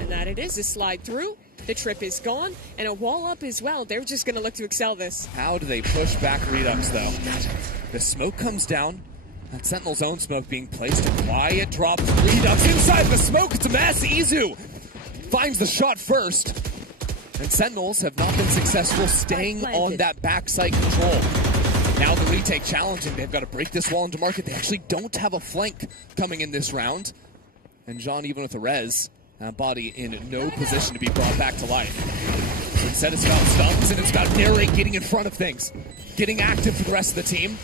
And that it is, a slide through. The trip is gone, and a wall up as well. They're just going to look to excel this. How do they push back Redux, though? The smoke comes down. That Sentinel's own smoke being placed. Quiet drop. Redux inside the smoke. It's a mass. Izu finds the shot first. And Sentinels have not been successful staying on that backside control. Now the retake challenging. They've got to break this wall into market. They actually don't have a flank coming in this round. And John, even with a res, body in no position to be brought back to life. So instead it's about stuns and it's about Narrate getting in front of things. Getting active for the rest of the team.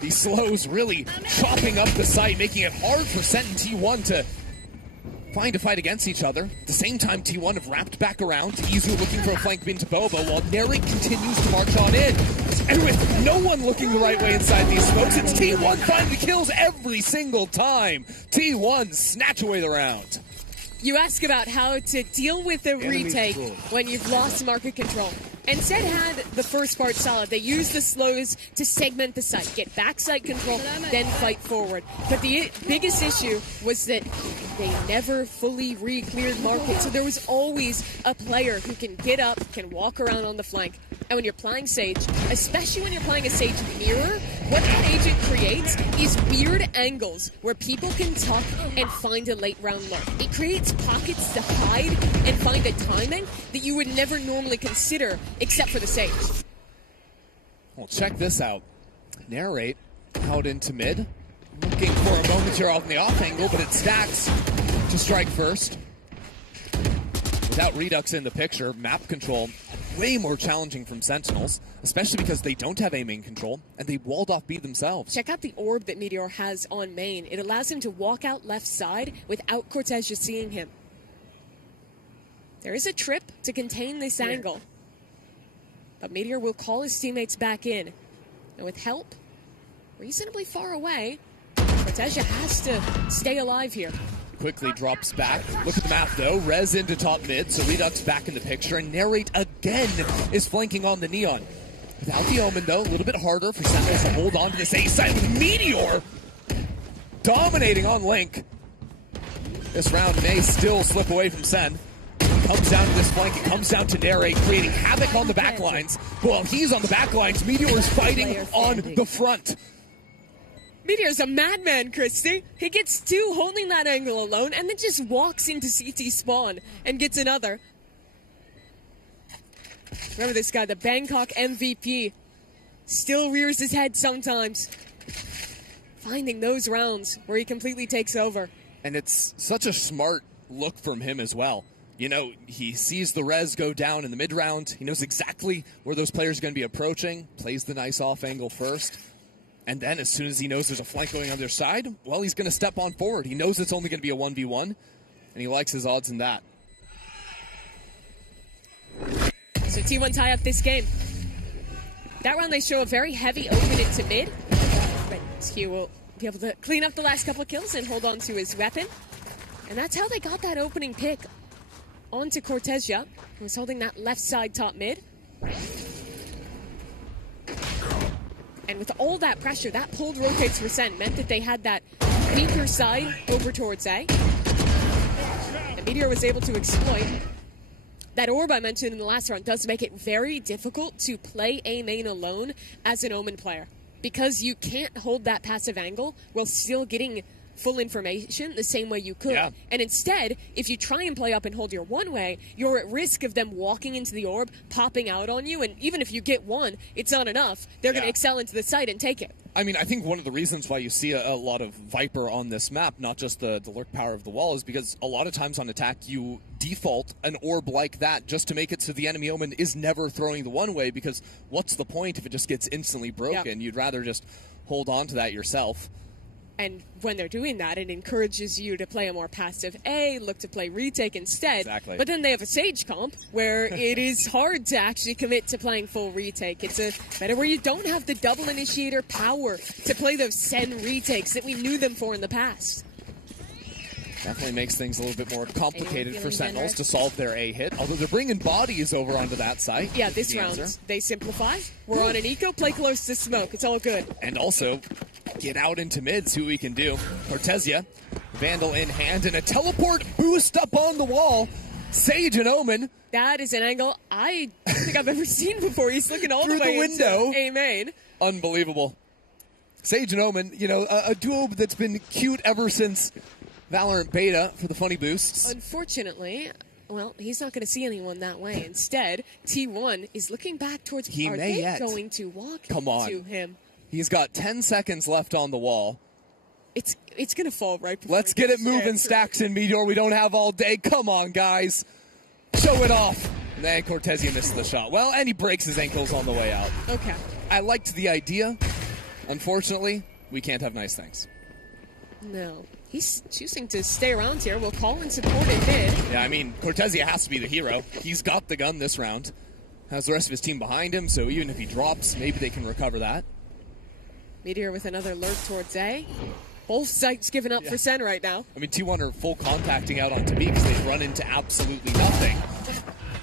These slows really chopping up the site, making it hard for Sent and T1 to find a fight against each other. At the same time, T1 have wrapped back around. Izu looking for a flank into Bobo, while Narrate continues to march on in. And with no one looking the right way inside these smokes, it's T1 finding the kills every single time. T1 snatch away the round. You ask about how to deal with a retake when you've lost market control. And Zeta had the first part solid. They used the slows to segment the site, get backside control, then fight forward. But the biggest issue was that they never fully re-cleared market. So there was always a player who can get up, can walk around on the flank. And when you're playing Sage, especially when you're playing a Sage mirror, what that agent creates is weird angles where people can tuck and find a late round lurk. It creates pockets to hide and find a timing that you would never normally consider except for the Sage. Well, check this out. Narrate out into mid. Looking for a moment here off the off angle, but it stacks to strike first. Without Redux in the picture, map control way more challenging from Sentinels, especially because they don't have A main control, and they walled off B themselves. Check out the orb that Meteor has on main. It allows him to walk out left side without Cortez seeing him. There is a trip to contain this angle, but Meteor will call his teammates back in. And with help reasonably far away, Cortez has to stay alive here. Quickly drops back. Look at the map though. Rez into top mid, so Redux back in the picture, and Narrate again is flanking on the Neon. Without the Omen though, a little bit harder for Sentinels to hold on to this A side with Meteor dominating on Link. This round may still slip away from Sen. Comes down to this flank, it comes down to Narrate, creating havoc on the backlines. While he's on the backlines, Meteor is fighting on the front. Meteor's a madman, Christy. He gets two holding that angle alone and then just walks into CT spawn and gets another. Remember this guy, the Bangkok MVP. Still rears his head sometimes. Finding those rounds where he completely takes over. And it's such a smart look from him as well. You know, he sees the res go down in the mid round. He knows exactly where those players are going to be approaching. Plays the nice off angle first. And then as soon as he knows there's a flank going on their side, well, he's going to step on forward. He knows it's only going to be a 1v1, and he likes his odds in that. So T1 tie up this game. That round they show a very heavy open into mid. But Q will be able to clean up the last couple of kills and hold on to his weapon. And that's how they got that opening pick onto Cortezia, who was holding that left side top mid. And with all that pressure, that pulled rotates for Sen meant that they had that weaker side over towards A. And Meteor was able to exploit. That orb I mentioned in the last round does make it very difficult to play A main alone as an Omen player, because you can't hold that passive angle while still getting full information the same way you could. Yeah. And instead, if you try and play up and hold your one way, you're at risk of them walking into the orb, popping out on you, and even if you get one, it's not enough. They're going to excel into the site and take it. I mean, I think one of the reasons why you see a lot of Viper on this map, not just the lurk power of the wall, is because a lot of times on attack you default an orb like that just to make it so the enemy Omen is never throwing the one way, because what's the point if it just gets instantly broken? Yeah. You'd rather just hold on to that yourself. And when they're doing that, it encourages you to play a more passive A, look to play retake instead. Exactly. But then they have a Sage comp where it is hard to actually commit to playing full retake. It's a better where you don't have the double initiator power to play those Sen retakes that we knew them for in the past. Definitely makes things a little bit more complicated for Sentinels to solve their A hit, although they're bringing bodies over onto that site. Yeah, this round, they simplify. We're on an eco, play close to smoke. It's all good. And also, get out into mid, see what we can do. Cortezia, Vandal in hand, and a teleport boost up on the wall. Sage and Omen. That is an angle I don't think I've ever seen before. He's looking all Through the way the window. into A main. Unbelievable. Sage and Omen, you know, a duo that's been cute ever since Valorant beta for the funny boosts. Unfortunately, well, he's not going to see anyone that way. Instead, T1 is looking back towards. Are they going to walk to him? He's got 10 seconds left on the wall. It's going to fall right before. Let's get it moving, Stacks and Meteor. We don't have all day. Come on, guys. Show it off. And then Cortezia misses the shot. Well, and he breaks his ankles on the way out. Okay. I liked the idea. Unfortunately, we can't have nice things. No. He's choosing to stay around here. We'll call and support it mid. Yeah, I mean, Cortezia has to be the hero. He's got the gun this round. Has the rest of his team behind him, so even if he drops, maybe they can recover that. Meteor with another lurk towards A. Both sites giving up for Sen right now. I mean, T1 are full contacting out onto B because they've run into absolutely nothing.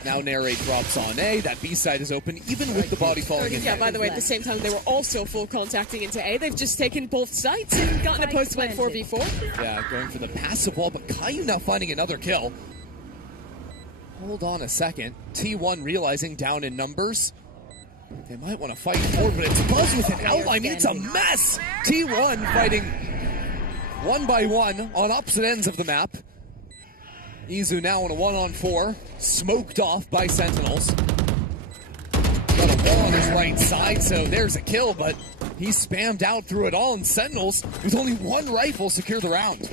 Now Narrate drops on A. That B side is open, even with the body falling in. Yeah, by the way, at the same time, they were also full contacting into A. They've just taken both sites and gotten a post-plant 4v4. Yeah, going for the passive wall, but Caillou now finding another kill. Hold on a second. T1 realizing down in numbers. They might want to fight forward, but it's Buzz with an outline. I mean, it's a mess. T1 fighting one by one on opposite ends of the map. Izu now in a 1-on-4, smoked off by Sentinels. Got a wall on his right side, so there's a kill, but he spammed out through it all, and Sentinels, with only one rifle, secure the round.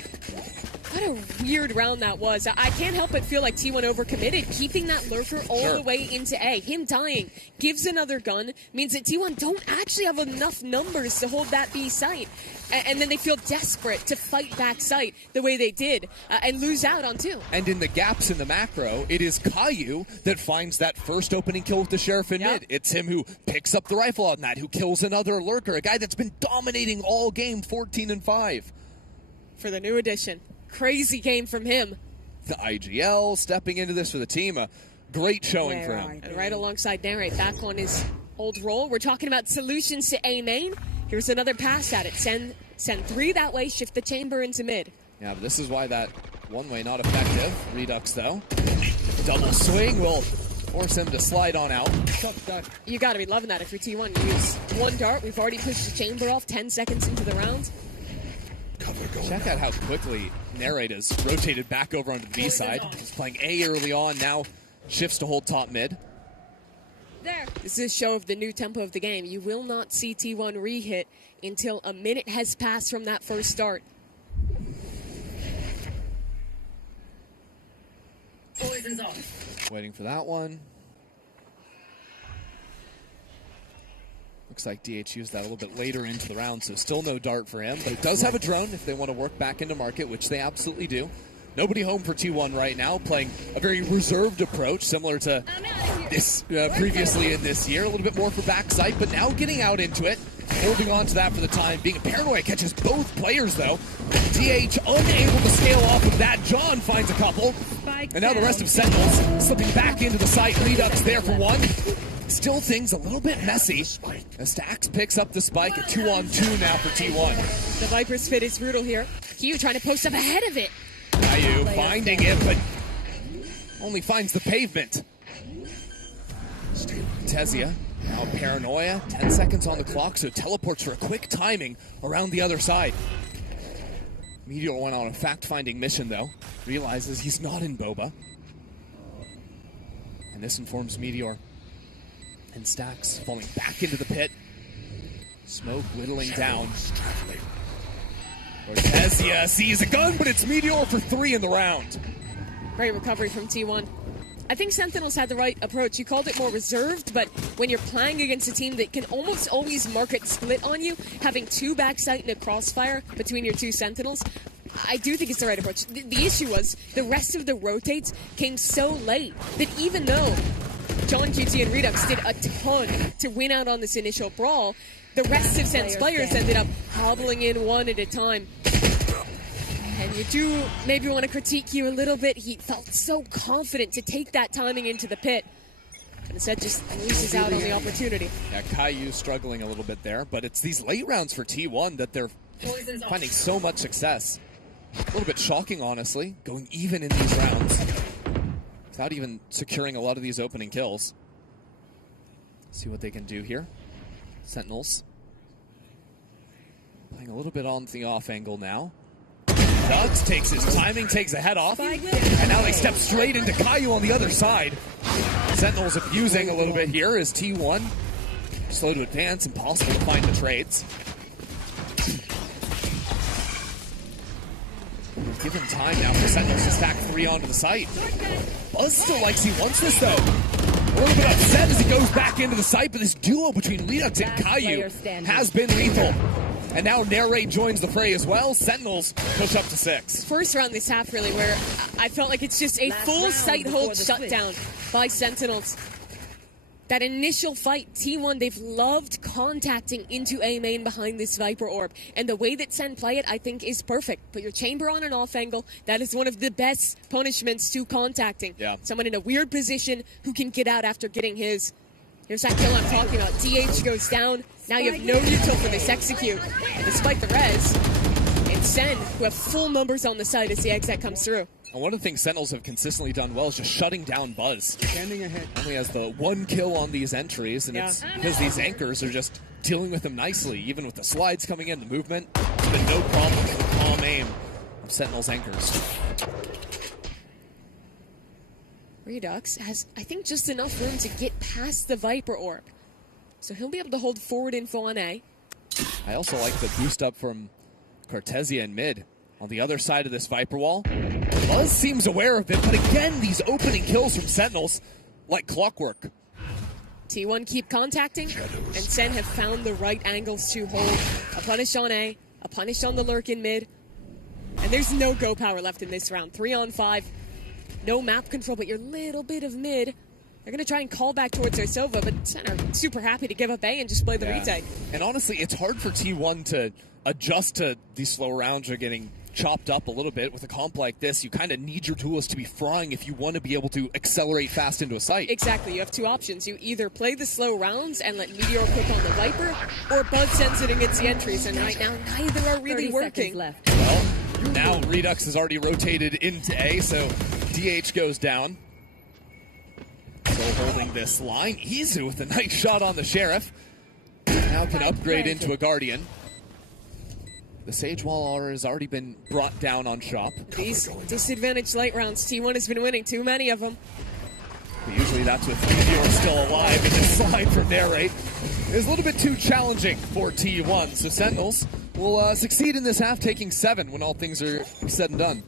What a weird round that was. I can't help but feel like T1 overcommitted, keeping that lurker all the way into A. Him dying gives another gun, means that T1 don't actually have enough numbers to hold that B site. And then they feel desperate to fight back site the way they did and lose out on 2. And in the gaps in the macro, it is Caillou that finds that first opening kill with the Sheriff in mid. It's him who picks up the rifle on that, who kills another lurker, a guy that's been dominating all game, 14-5. For the new addition. Crazy game from him. The IGL stepping into this for the team. A great showing for him. And right alongside Narrate, back on his old role. We're talking about solutions to A main. Here's another pass at it. Send 3 that way, shift the chamber into mid. Yeah, but this is why that one-way not effective. Redux, though. Double swing will force him to slide on out. You got to be loving that if you're T1. You use one dart. We've already pushed the chamber off 10 seconds into the round. Check out how quickly Narrate has rotated back over onto the B side. He's playing A early on, now shifts to hold top mid. This is a show of the new tempo of the game. You will not see T1 re-hit until a minute has passed from that first start. Waiting for that one. Looks like DH used that a little bit later into the round, so still no dart for him. But it does have a drone if they want to work back into market, which they absolutely do. Nobody home for T1 right now, playing a very reserved approach, similar to this previously in this year. A little bit more for backside, but now getting out into it. Holding on to that for the time being. Paranoia catches both players, though. DH unable to scale off of that. John finds a couple. And now the rest of Sentinels slipping back into the site. Redux there for one. Still things a little bit messy as Stacks picks up the spike. A 2-on-2 now for T1. The Viper's fit is brutal here. Hugh trying to post up ahead of it. Caillou finding it, but only finds the pavement. Tezia, now Paranoia. 10 seconds on the clock, so teleports for a quick timing around the other side. Meteor went on a fact-finding mission, though. Realizes he's not in Boba. And this informs Meteor. And Stacks falling back into the pit. Smoke whittling down. Cortezia sees a gun, but it's Meteor for 3 in the round. Great recovery from T1. I think Sentinels had the right approach. You called it more reserved, but when you're playing against a team that can almost always market split on you, having 2 backside and a crossfire between your 2 Sentinels, I do think it's the right approach. The issue was the rest of the rotates came so late that even though John, QT, and Redux did a ton to win out on this initial brawl, the rest of Sen's players ended up hobbling in one at a time. And you do maybe want to critique you a little bit. He felt so confident to take that timing into the pit. And instead just loses out on the opportunity. Yeah, Caillou struggling a little bit there, but it's these late rounds for T1 that they're finding so much success. A little bit shocking, honestly, going even in these rounds without even securing a lot of these opening kills. See what they can do here. Sentinels playing a little bit on the off angle now. Nugs takes his timing, takes the head off, and now they step straight into Caillou on the other side. Sentinels abusing a little bit here as T1 slow to advance, impossible to find the trades. Given time now for Sentinels to stack 3 onto the site. Buzz still likes he wants this though. A little bit upset as he goes back into the site, but this duo between Redux and Caillou has been lethal. And now Narrate joins the fray as well. Sentinels push up to 6. First round this half really where I felt like it's just a full site hold shutdown by Sentinels. That initial fight, T1, they've loved contacting into A main behind this Viper Orb. And the way that Sen play it, I think, is perfect. Put your chamber on an off angle. That is one of the best punishments to contacting. Yeah. Someone in a weird position who can get out after getting his. Here's that kill I'm talking about. DH goes down. Now you have no util for this execute. And despite the res, it's Sen who have full numbers on the side as the exec comes through. And one of the things Sentinels have consistently done well is just shutting down Buzz. Standing ahead. Only has the 1 kill on these entries, and it's because these anchors are just dealing with him nicely. Even with the slides coming in, the movement, it's been no problem for the calm aim of Sentinels anchors. Redux has, I think, just enough room to get past the Viper Orb. So he'll be able to hold forward info on A. I also like the boost up from Cortesia in mid. On the other side of this Viper wall, Buzz seems aware of it, but again, these opening kills from Sentinels, like clockwork. T1 keep contacting, and Sen have found the right angles to hold. A punish on A, a punish on the lurk in mid, and there's no go power left in this round. 3 on 5, no map control, but your little bit of mid. They're going to try and call back towards their Sova, but Sen are super happy to give up A and just play the retake. And honestly, it's hard for T1 to adjust to these slow rounds. Are getting chopped up a little bit. With a comp like this, you kind of need your tools to be frying if you want to be able to accelerate fast into a site. Exactly. You have 2 options. You either play the slow rounds and let Meteor cook on the Viper, or Buzz sends it and gets the entries, and right now neither are really working. Left. Well, now Redux has already rotated into A, so DH goes down. Still holding this line. Izu with a nice shot on the Sheriff. Now can upgrade into a Guardian. The Sage Wall has already been brought down on shop. These disadvantaged late rounds, T1 has been winning too many of them. But usually that's with Meteor still alive, and this slide from Narrate is a little bit too challenging for T1. So Sentinels will succeed in this half, taking 7 when all things are said and done.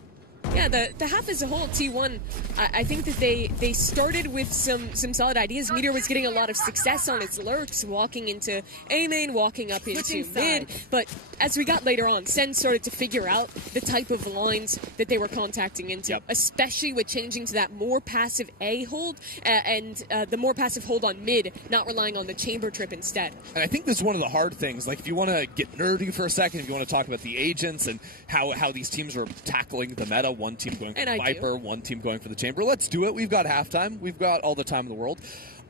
Yeah, the half as a whole, T1, I think that they started with some solid ideas. Meteor was getting a lot of success on its lurks, walking into A main, walking up into mid. But as we got later on, Sen started to figure out the type of lines that they were contacting into, especially with changing to that more passive A hold and the more passive hold on mid, not relying on the chamber trip instead. And I think this is one of the hard things. Like, if you want to get nerdy for a second, if you want to talk about the agents and how these teams are tackling the meta, one team going for the Viper, one team going for the Chamber. Let's do it. We've got halftime. We've got all the time in the world.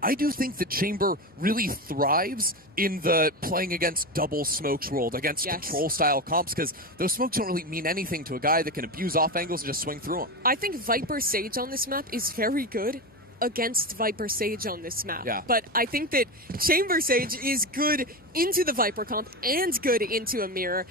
I do think the Chamber really thrives in the playing against double smokes world, against control-style comps, because those smokes don't really mean anything to a guy that can abuse off angles and just swing through them. I think Viper Sage on this map is very good against Viper Sage on this map. Yeah. But I think that Chamber Sage is good into the Viper comp and good into a mirror.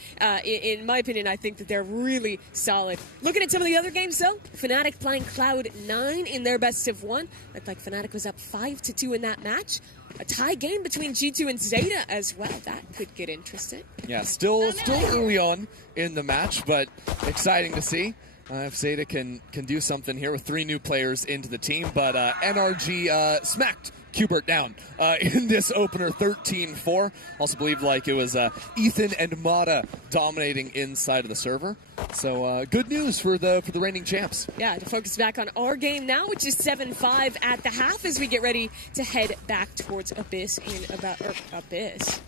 In my opinion, I think that they're really solid. Looking at some of the other games, though, FNATIC playing Cloud9 in their best of 1. Looked like FNATIC was up 5-2 in that match. A tie game between G2 and Zeta as well. That could get interesting. Yeah, still early on in the match, but exciting to see. If Zeta can do something here with 3 new players into the team, but NRG smacked Qbert down in this opener 13-4. Also believed like it was Ethan and Mata dominating inside of the server. So good news for the reigning champs. Yeah, to focus back on our game now, which is 7-5 at the half as we get ready to head back towards Abyss in about Abyss.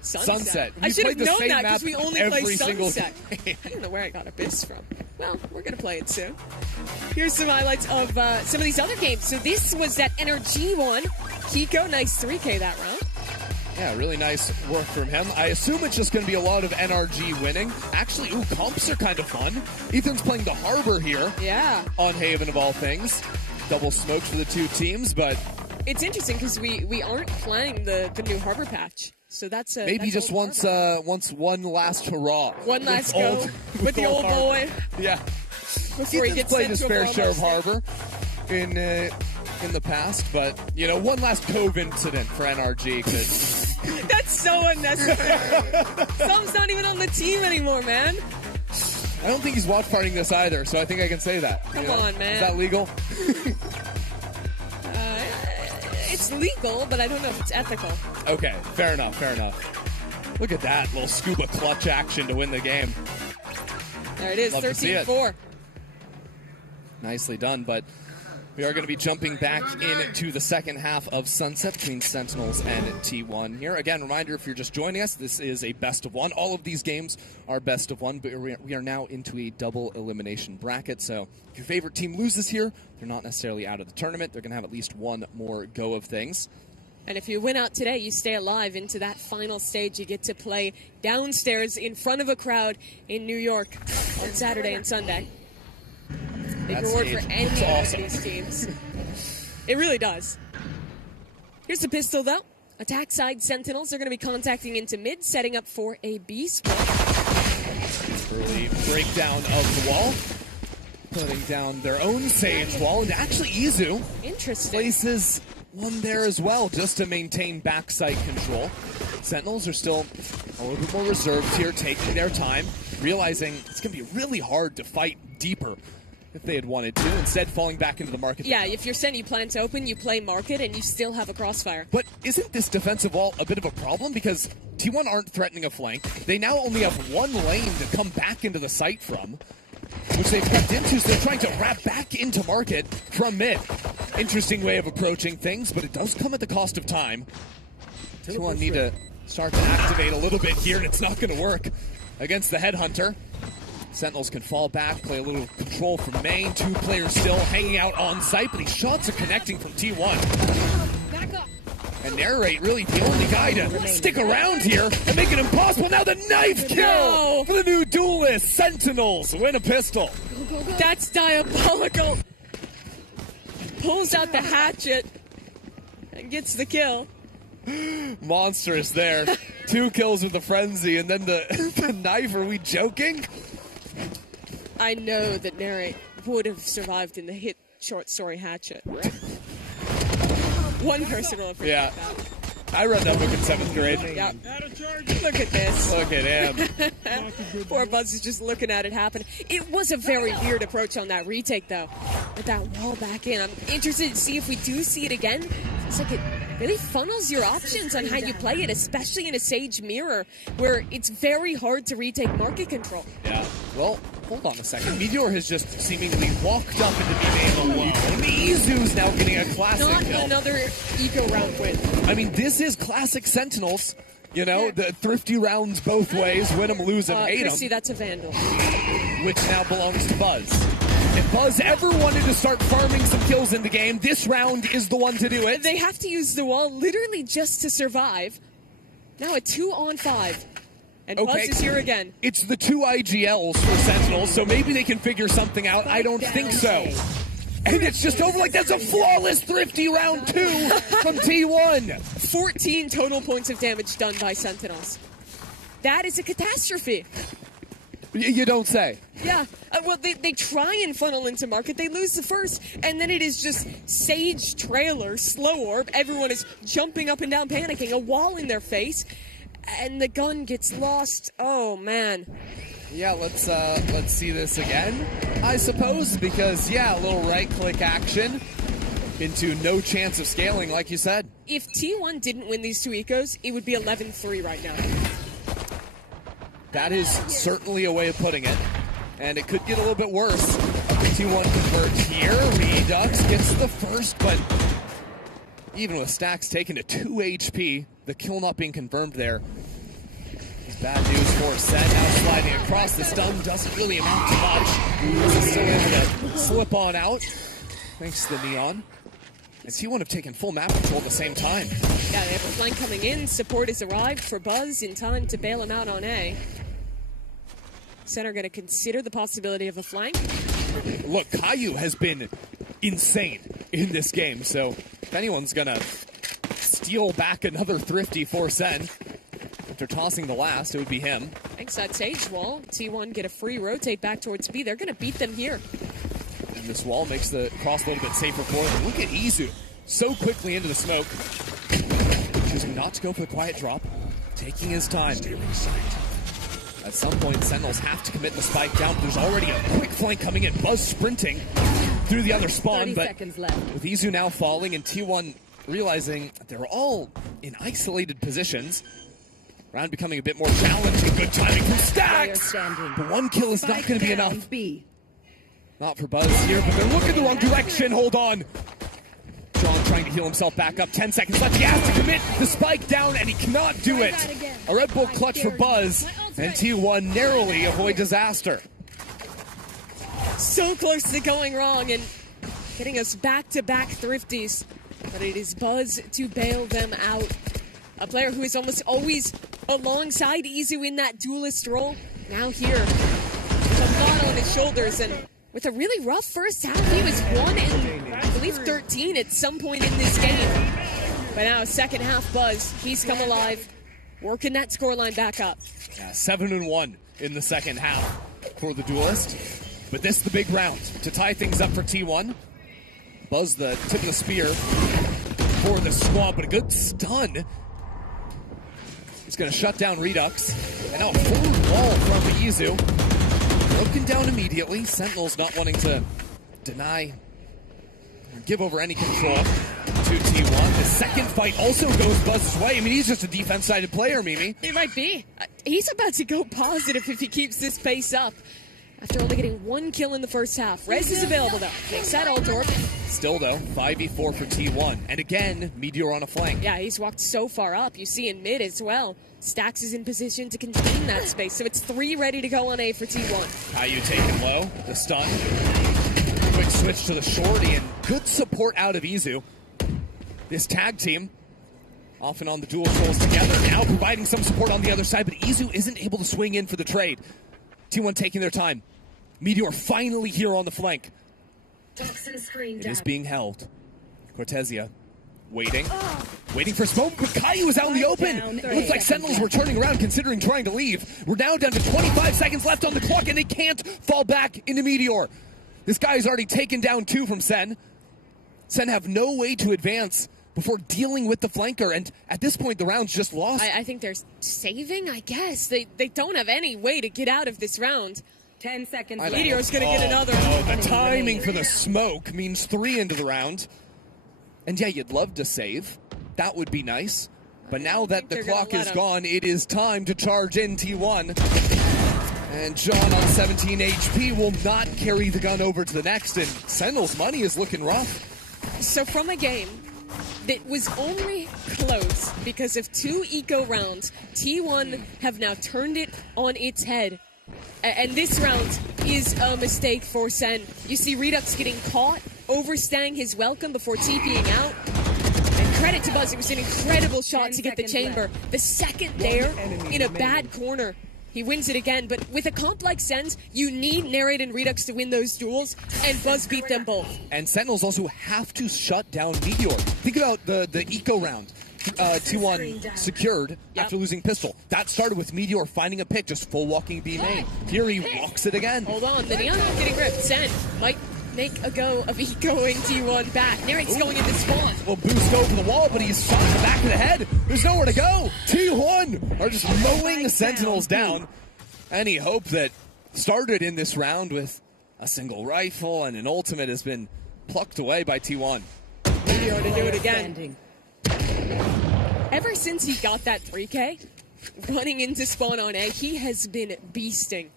Sunset. I should have known that because we only play Sunset. I don't know where I got Abyss from. Well, we're going to play it soon. Here's some highlights of some of these other games. So this was that NRG one. Kiko, nice 3K that round. Yeah, really nice work from him. I assume it's just going to be a lot of NRG winning. Actually, comps are kind of fun. Ethan's playing the Harbor here. Yeah. On Haven of all things. Double smokes for the 2 teams, but... It's interesting because we aren't playing the new Harbor patch. So that's maybe that's just wants one last hurrah. One last go with the old boy. Yeah. Before he gets played sent his to fair a share of Harbor in the past, but one last Cove incident for NRG could... That's so unnecessary. Sam's not even on the team anymore, man. I don't think he's watch partying this either, so I think I can say that. Come on, man. Is that legal? It's legal, but I don't know if it's ethical. Okay, fair enough. Look at that little scuba clutch action to win the game. There it is, 13-4. Nicely done, but we are going to be jumping back into the second half of Sunset between Sentinels and T1 here. Again, reminder, if you're just joining us, this is a best of 1. All of these games are best of 1, but we are now into a double elimination bracket. So if your favorite team loses here, they're not necessarily out of the tournament. They're going to have at least one more go of things. And if you win out today, you stay alive into that final stage. You get to play downstairs in front of a crowd in New York on Saturday and Sunday. Big reward for any of these teams. It really does. Here's the pistol, though. Attack side Sentinels are going to be contacting into mid, setting up for a B squad. Early breakdown of the wall. Putting down their own Sage wall. And actually, Izu places one there as well, just to maintain backside control. Sentinels are still a little bit more reserved here, taking their time, realizing it's going to be really hard to fight deeper if they had wanted to, instead falling back into the market. Yeah, if you're sending plants open, you play market, and you still have a crossfire. But isn't this defensive wall a bit of a problem? Because T1 aren't threatening a flank. They now only have one lane to come back into the site from, which they've crept into, so they're trying to wrap back into market from mid. Interesting way of approaching things, but it does come at the cost of time. T1 need to start to activate a little bit here, and it's not going to work against the Headhunter. Sentinels can fall back, play a little control from main. 2 players still hanging out on site, but these shots are connecting from T1. Back up. And Narrate really the only guy to stick around here and make it impossible. Now the knife kill for the new duelist. Sentinels win a pistol. That's diabolical. Pulls out the hatchet and gets the kill. Monstrous there. 2 kills with the frenzy, and then the knife. Are we joking? I know that Narrate would have survived in the hit short story Hatchet. One person will appreciate that. I read that book in 7th grade. Yep. Look at this. Look at him. Poor Buzz is just looking at it happen. It was a very weird approach on that retake, though. With that wall back in. I'm interested to see if we do see it again. It's like it really funnels your options on how you play it, especially in a Sage mirror, where it's very hard to retake market control. Yeah. Well, hold on a second. Meteor has just seemingly walked up into the game alone. Izu's now getting a classic kill. Another eco round win. I mean, this is classic Sentinels. You know, the thrifty rounds both ways. Win them, lose them, hate Chrissy, them. that's a Vandal. Which now belongs to Buzz. If Buzz ever wanted to start farming some kills in the game, this round is the one to do it. They have to use the wall literally just to survive. Now a 2-on-5. And Buzz is here again. It's the 2 IGLs for Sentinels, so maybe they can figure something out. I don't think so. And it's just over like that's a flawless thrifty round 2 from T1. 14 total points of damage done by Sentinels. That is a catastrophe. You don't say. Yeah. Well, they try and funnel into market. They lose the first, and then it is just Sage trailer, slow orb. Everyone is jumping up and down, panicking. A wall in their face, and the gun gets lost. Oh, man. Yeah, let's see this again, I suppose, because, yeah, a little right-click action into no chance of scaling, like you said. If T1 didn't win these 2 ecos, it would be 11-3 right now. That is certainly a way of putting it, and it could get a little bit worse. T1 converts here, Redux gets the first, but even with stacks taken to 2 HP, the kill not being confirmed there. Bad news for Sen, now sliding across. The stun doesn't really amount to much. He's still able to slip on out, thanks to the Neon. And T1 have taken full map control at the same time. Yeah, they have a flank coming in. Support has arrived for Buzz in time to bail him out on A. Sen are going to consider the possibility of a flank. Look, Caillou has been insane in this game, so if anyone's going to steal back another thrifty for Sen, after tossing the last, it would be him. Thanks that Sage wall. T1 get a free rotate back towards B. They're going to beat them here. And this wall makes the cross a little bit safer for them. Look at Izu, so quickly into the smoke. Choosing not to go for the quiet drop, taking his time. At some point, Sentinels have to commit the spike down. There's already a quick flank coming in. Buzz sprinting through the other spawn, but with Izu now falling and T1 realizing they're all in isolated positions, round becoming a bit more challenging. Good timing from Stacks! But 1 kill is not going to be enough. Not for Buzz here, but they're looking the wrong direction. Hold on. John trying to heal himself back up. 10 seconds left. He has to commit the spike down, and he cannot do it. A Red Bull clutch for Buzz, and T1 narrowly avoid disaster. So close to going wrong and getting us back-to-back thrifties. But it is Buzz to bail them out. A player who is almost always alongside Izu in that duelist role. Now here, with a lot on his shoulders and with a really rough first half. He was 1 and I believe 13 at some point in this game. But now second half, Buzz, he's come alive, working that scoreline back up. Yeah, 7-1 in the second half for the duelist. But this is the big round to tie things up for T1. Buzz the tip of the spear for the squad, but a good stun. He's going to shut down Redux. And now a forward wall from Izu. Broken down immediately. Sentinels not wanting to deny or give over any control to T1. The second fight also goes Buzz's way. I mean, he's just a defense-sided player, Mimi. It might be. He's about to go positive if he keeps this pace up. After only getting 1 kill in the first half. Rez is available, though. Makes that ult orb. Still, though, 5v4 for T1. And again, Meteor on a flank. Yeah, he's walked so far up. You see in mid as well. Stacks is in position to contain that space. So it's 3 ready to go on A for T1. Caillou taken low. The stun. Quick switch to the shorty. And good support out of Izu. This tag team, often on the dual trolls together. Now providing some support on the other side. But Izu isn't able to swing in for the trade. T1 taking their time. Meteor finally here on the flank. It is being held. Cortezia waiting. Waiting for smoke, but Caillou is out in the open. It looks like Sentinels were turning around considering trying to leave. We're now down to 25 seconds left on the clock, and they can't fall back into Meteor. This guy's already taken down 2 from Sen. Sen have no way to advance before dealing with the flanker, and at this point the round's just lost. I think they're saving, I guess. They don't have any way to get out of this round. 10 seconds. Meteor's gonna get another. Oh, the timing for the smoke means 3 into the round. And yeah, you'd love to save. That would be nice. But now that the clock is gone, it is time to charge in T1. And John on 17 HP will not carry the gun over to the next, and Sentinel's money is looking rough. So from a game that was only close because of 2 eco rounds, T1 have now turned it on its head. And this round is a mistake for Sen. You see Redux getting caught, overstaying his welcome before TPing out. And credit to Buzz, it was an incredible shot to get the chamber. The second there, in a bad corner, he wins it again. But with a comp like Sen's, you need Narrate and Redux to win those duels, and Buzz beat them both. And Sentinels also have to shut down Meteor. Think about the eco round. T1 secured after losing pistol. That started with Meteor finding a pick, just full walking B main. Here he walks it again. Hold on, the Neon getting ripped. Sen might make a go of ecoing T1 back. Narrate's going into spawn. Will boost over the wall, but he's shot in the back of the head. There's nowhere to go. T1 are just mowing the Sentinels down. Any hope that started in this round with a single rifle and an ultimate has been plucked away by T1. Meteor to do it again. Ever since he got that 3K, running into spawn on A, he has been beasting.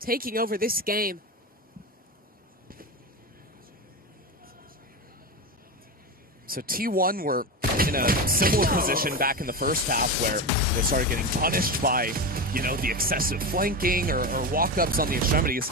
Taking over this game. So T1 were in a similar position back in the first half where they started getting punished by, you know, the excessive flanking or walk-ups on the extremities.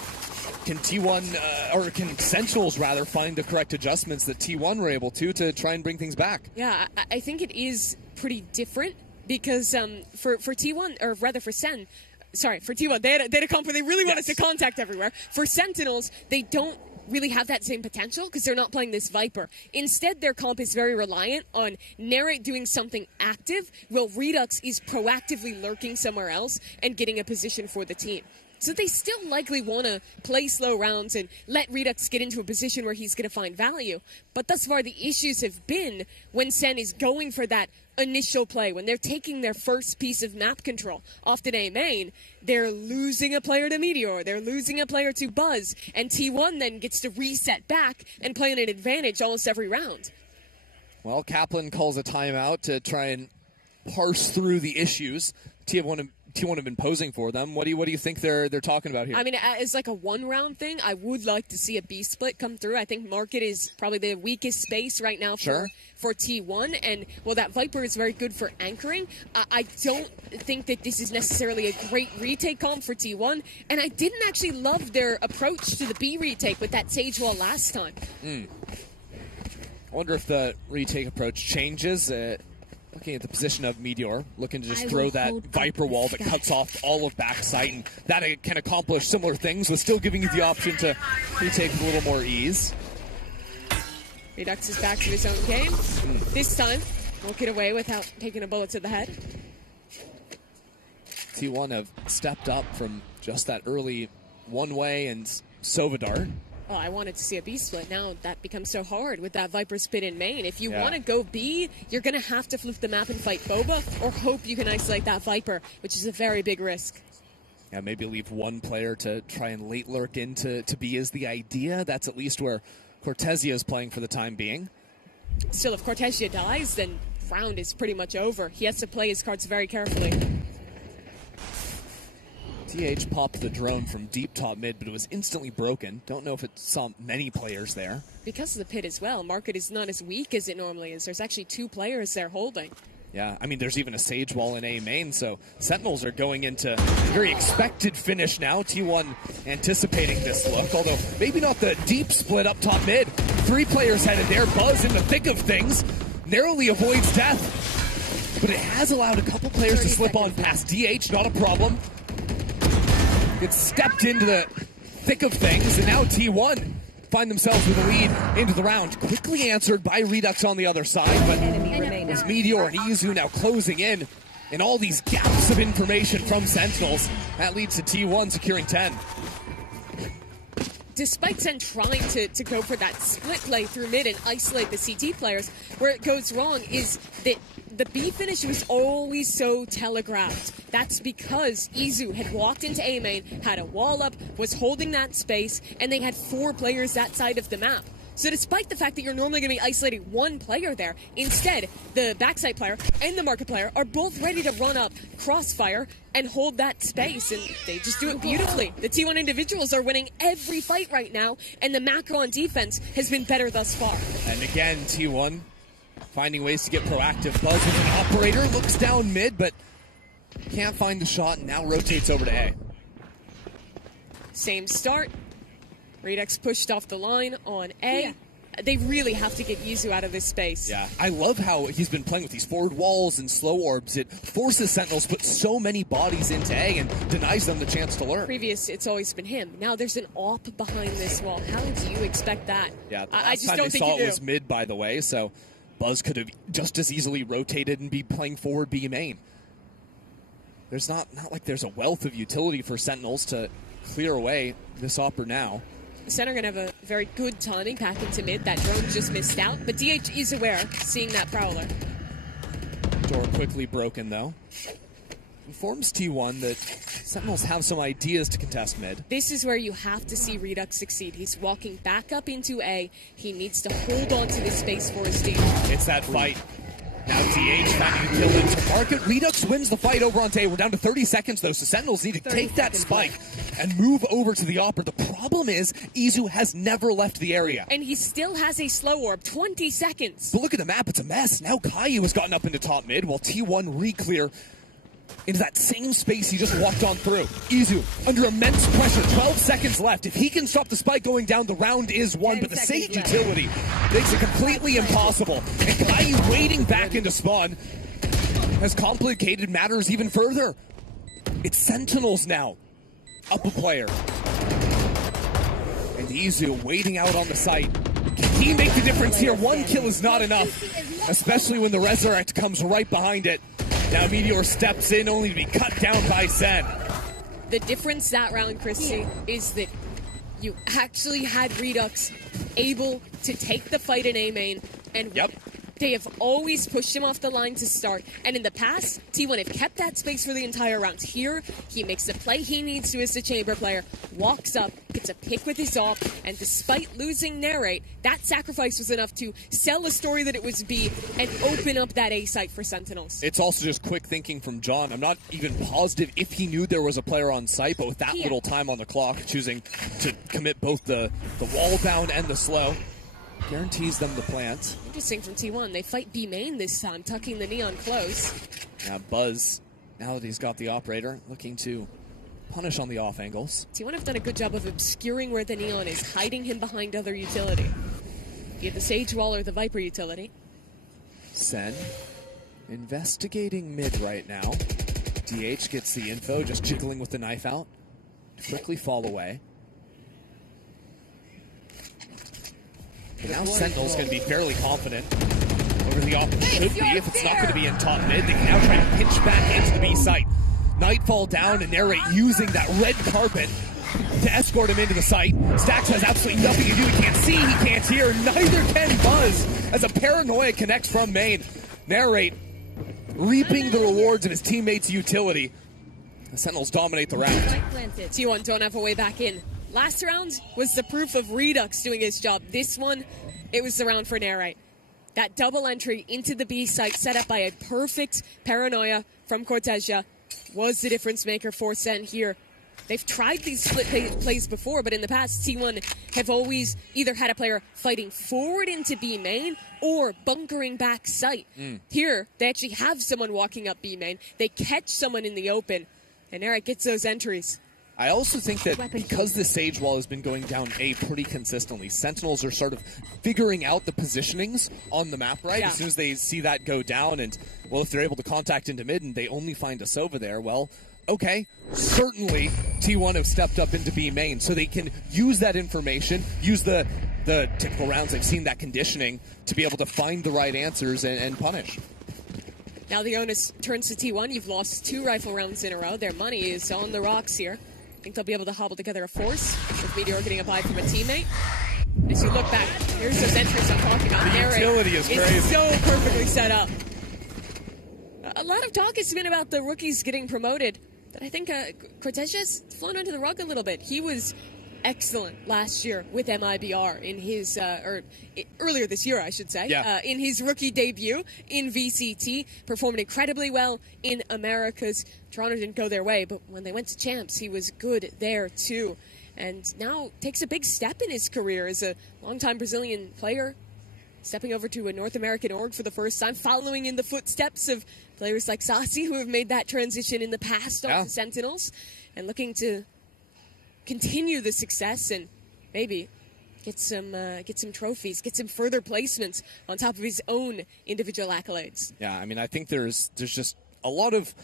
Can T1, or can Sentinels rather, find the correct adjustments that T1 were able to try and bring things back? Yeah, I think it is pretty different because for T1, or rather for Sen, sorry, for T1, they had a comp where they really wanted to contact everywhere. For Sentinels, they don't really have that same potential because they're not playing this Viper. Instead, their comp is very reliant on Narrate doing something active, while Redux is proactively lurking somewhere else and getting a position for the team. So they still likely want to play slow rounds and let Redux get into a position where he's going to find value. But thus far, the issues have been when Sen is going for that initial play, when they're taking their first piece of map control. Often A main, they're losing a player to Meteor, they're losing a player to Buzz, and T1 then gets to reset back and play on an advantage almost every round. Well, Kaplan calls a timeout to try and parse through the issues T1 have been posing for them. What do you think they're talking about here? I mean, as like a one-round thing, I would like to see a B split come through. I think Market is probably the weakest space right now for T1, and well, that Viper is very good for anchoring. I don't think that this is necessarily a great retake comp for T1, and I didn't actually love their approach to the B retake with that Sage Wall last time. I wonder if the retake approach changes. Looking at the position of Meteor, looking to just throw that Viper wall that cuts off all of backside, and that can accomplish similar things with still giving you the option to retake with a little more ease. Redux is back to his own game. This time, won't get away without taking a bullet to the head. T1 have stepped up from just that early one-way and Sovadar. Oh, I wanted to see a B split. Now that becomes so hard with that Viper spin in main. If you want to go B, you're going to have to flip the map and fight Boba, or hope you can isolate that Viper, which is a very big risk. Yeah, maybe leave one player to try and late lurk into B is the idea. That's at least where Cortesia is playing for the time being. Still, if Cortesia dies, then round is pretty much over. He has to play his cards very carefully. TH popped the drone from deep top mid, but it was instantly broken. Don't know if it saw many players there. Because of the pit as well, Market is not as weak as it normally is. There's actually 2 players there holding. Yeah, I mean, there's even a Sage Wall in A main, so Sentinels are going into a very expected finish now. T1 anticipating this look, although maybe not the deep split up top mid. 3 players headed there. Buzz in the thick of things, narrowly avoids death. But it has allowed a couple players to slip on past DH, not a problem. Gets stepped into the thick of things, and now T1 find themselves with a lead into the round. Quickly answered by Redux on the other side, but as Meteor and Izu now closing in, and all these gaps of information from Sentinels, that leads to T1 securing 10. Despite Sen trying to go for that split play through mid and isolate the CT players, where it goes wrong is that the B finish was always so telegraphed. That's because Izu had walked into A main, had a wall up, was holding that space, and they had 4 players that side of the map. So despite the fact that you're normally going to be isolating 1 player there, instead, the backside player and the Market player are both ready to run up, crossfire, and hold that space, and they just do it beautifully. The T1 individuals are winning every fight right now, and the macro on defense has been better thus far. And again, T1 finding ways to get proactive. Buzz with an operator, looks down mid, but can't find the shot, and now rotates over to A. Same start. Redux pushed off the line on A. Yeah. They really have to get Izu out of this space. Yeah, I love how he's been playing with these forward walls and slow orbs. It forces Sentinels to put so many bodies into A and denies them the chance to learn. It's always been him. Now there's an AWP behind this wall. How do you expect that? Yeah, I just don't think you do. It was mid, by the way, so Buzz could have just as easily rotated and be playing forward B main. There's not like there's a wealth of utility for Sentinels to clear away this AWPer now. Center going to have a very good timing back into mid. That drone just missed out, but DH is aware, seeing that Prowler. Door quickly broken, though. Informs T1 that Sentinels have some ideas to contest mid. This is where you have to see Redux succeed. He's walking back up into A. He needs to hold on to this space for his team. It's that fight. Now DH finding a kill into market. Redux wins the fight over on A. We're down to 30 seconds though, so Sentinels need to take that spike and move over to the Opera. The problem is, Izu has never left the area. And he still has a slow orb, 20 seconds. But look at the map, it's a mess. Now Caillou has gotten up into top mid, while T1 re-clear into that same space he just walked on through. Izu, under immense pressure, 12 seconds left. If he can stop the spike going down, the round is won, but the Sage utility makes it completely impossible. And Caillou waiting back into spawn has complicated matters even further. It's Sentinels now, up a player. And Izu waiting out on the site. Can he make the difference here? One kill is not enough, especially when the Resurrect comes right behind it. Now Meteor steps in, only to be cut down by Sen. The difference that round, Christy, is that you actually had Redux able to take the fight in A main, and they have always pushed him off the line to start. And in the past, T1 have kept that space for the entire round. Here, he makes the play he needs to as the chamber player, walks up, gets a pick with his op, and despite losing Narrate, that sacrifice was enough to sell a story that it was B and open up that A site for Sentinels. It's also just quick thinking from John. I'm not even positive if he knew there was a player on site, but with that little time on the clock, choosing to commit both the wall down and the slow, guarantees them the plant. Interesting from T1. They fight B main this time, tucking the Neon close. Now Buzz, now that he's got the operator, looking to punish on the off angles. T1 have done a good job of obscuring where the Neon is, hiding him behind other utility. You have the Sage Wall or the Viper utility. Sen investigating mid right now. DH gets the info, just jiggling with the knife out. Quickly fall away. But now Sentinel's going to be fairly confident over the option should be. If it's not going to be in top mid, they can now try to pinch back into the B site. Nightfall down and Narrate using that red carpet to escort him into the site. Stax has absolutely nothing to do. He can't see, he can't hear, neither can Buzz as a paranoia connects from main. Narrate reaping the rewards of his teammates' utility. The Sentinels dominate the round. T1 don't have a way back in. Last round was the proof of Redux doing his job. This one, it was the round for Narrate. That double entry into the B site set up by a perfect paranoia from Cortesia was the difference maker for Sen here. They've tried these split plays before, but in the past, T1 have always either had a player fighting forward into B main or bunkering back site. Here, they actually have someone walking up B main. They catch someone in the open, and Narrate gets those entries. I also think that because the Sage Wall has been going down A pretty consistently, Sentinels are sort of figuring out the positionings on the map, right? As soon as they see that go down, and, well, if they're able to contact into mid and they only find us over there, well, okay, certainly T1 have stepped up into B main, so they can use that information, use the typical rounds they've seen, that conditioning, to be able to find the right answers and punish. Now the onus turns to T1. You've lost 2 rifle rounds in a row. Their money is on the rocks here. I think they'll be able to hobble together a force with Meteor getting a buy from a teammate. As you look back, here's those entries I'm talking about. The utility is crazy. It's so perfectly set up. A lot of talk has been about the rookies getting promoted, but I think Cortesia's flown under the rug a little bit. He was excellent last year with MIBR in his, earlier this year, I should say, in his rookie debut in VCT, performed incredibly well in Americas. Toronto didn't go their way, but when they went to Champs, he was good there too. And now takes a big step in his career as a longtime Brazilian player, stepping over to a North American org for the first time, following in the footsteps of players like Sasi, who have made that transition in the past on the Sentinels, and looking to continue the success and maybe get some trophies, get some further placements on top of his own individual accolades. Yeah, I mean, I think there's just a lot of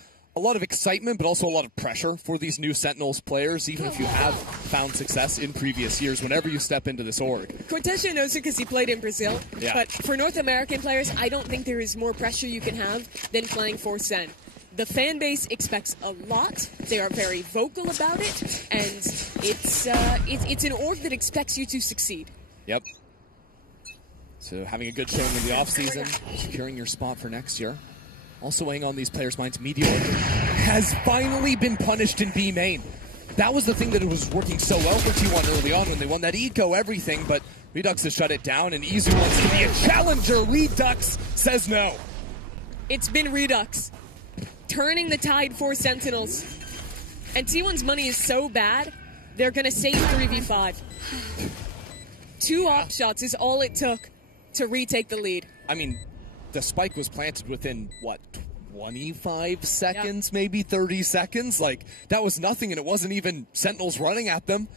excitement, but also a lot of pressure for these new Sentinels players, even if you have found success in previous years, whenever you step into this org. Cortesia knows it because he played in Brazil, but for North American players, I don't think there is more pressure you can have than playing for Sen. The fan base expects a lot. They are very vocal about it, and it's an org that expects you to succeed. Yep. So having a good showing in the offseason, securing your spot for next year. Also weighing on these players' minds, Meteor has finally been punished in B main. That was the thing that was working so well for T1 early on when they won that eco everything, but Redux has shut it down, and Izu wants to be a challenger. Redux says no. It's been Redux turning the tide for Sentinels. And T1's money is so bad, they're going to save 3v5. 2 op shots is all it took to retake the lead. I mean, the spike was planted within, what, 25 seconds, maybe 30 seconds? Like, that was nothing, and it wasn't even Sentinels running at them.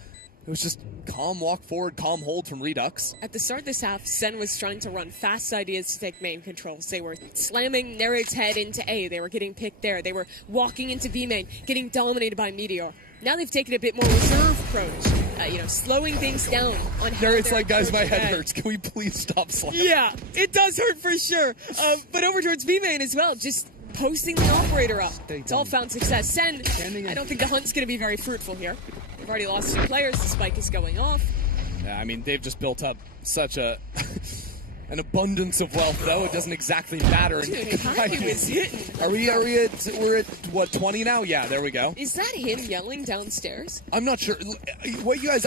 It was just calm walk forward, calm hold from Redux. At the start of this half, Sen was trying to run fast ideas to take main controls. They were slamming Nerid's head into A. They were getting picked there. They were walking into B main, getting dominated by Meteor. Now they've taken a bit more reserve approach, slowing things down on how Nerid's like, guys, my head hurts. Can we please stop slamming? Yeah, it does hurt for sure. But over towards B main as well, just posting the operator up. It's all found success. Sen, I don't think the hunt's going to be very fruitful here. They've already lost 2 players. The spike is going off. Yeah, I mean, they've just built up such an abundance of wealth, though. It doesn't exactly matter. Dude, Kaiyu is hitting. We're at, what, 20 now? Yeah, there we go. Is that him yelling downstairs? I'm not sure.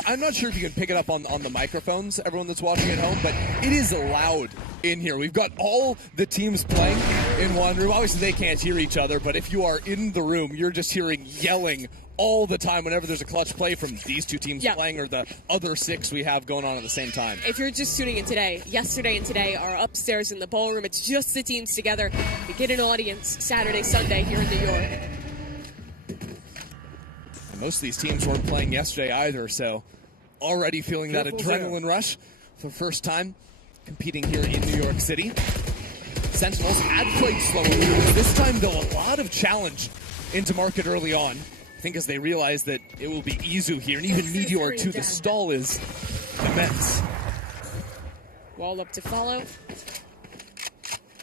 I'm not sure if you can pick it up on the microphones, everyone that's watching at home, but it is loud in here. We've got all the teams playing in one room. Obviously, they can't hear each other, but if you are in the room, you're just hearing yelling all the time whenever there's a clutch play from these 2 teams playing or the other 6 we have going on at the same time. If you're just tuning in today, yesterday and today are upstairs in the ballroom. It's just the teams together. We get an audience Saturday, Sunday here in New York. And most of these teams weren't playing yesterday either, so already feeling that adrenaline rush for the first time competing here in New York City. Sentinels had played slower. This time, though, a lot of challenge into market early on. I think as they realize that it will be Izu here, and even Meteor too. The stall is immense. Wall up to follow.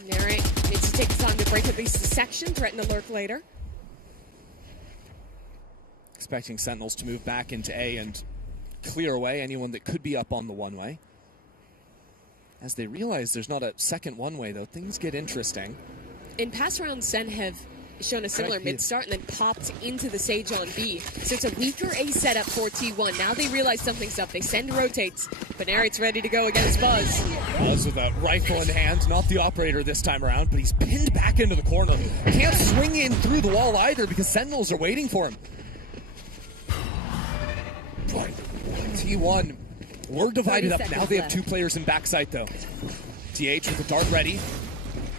Neri needs to take the time to break at least the section, threaten to lurk later. Expecting Sentinels to move back into A and clear away anyone that could be up on the one-way. As they realize there's not a second one-way, though, things get interesting. In past rounds, Sen have shown a similar mid-start and then popped into the Sage on B. So it's a weaker A setup for T1. Now they realize something's up. They send rotates, but Narrate's ready to go against Buzz. Buzz with a rifle in hand, not the operator this time around, but he's pinned back into the corner. Can't swing in through the wall either because Sentinels are waiting for him. T1, we're divided up. Now they have 2 players in backside, though. TH with the dart ready.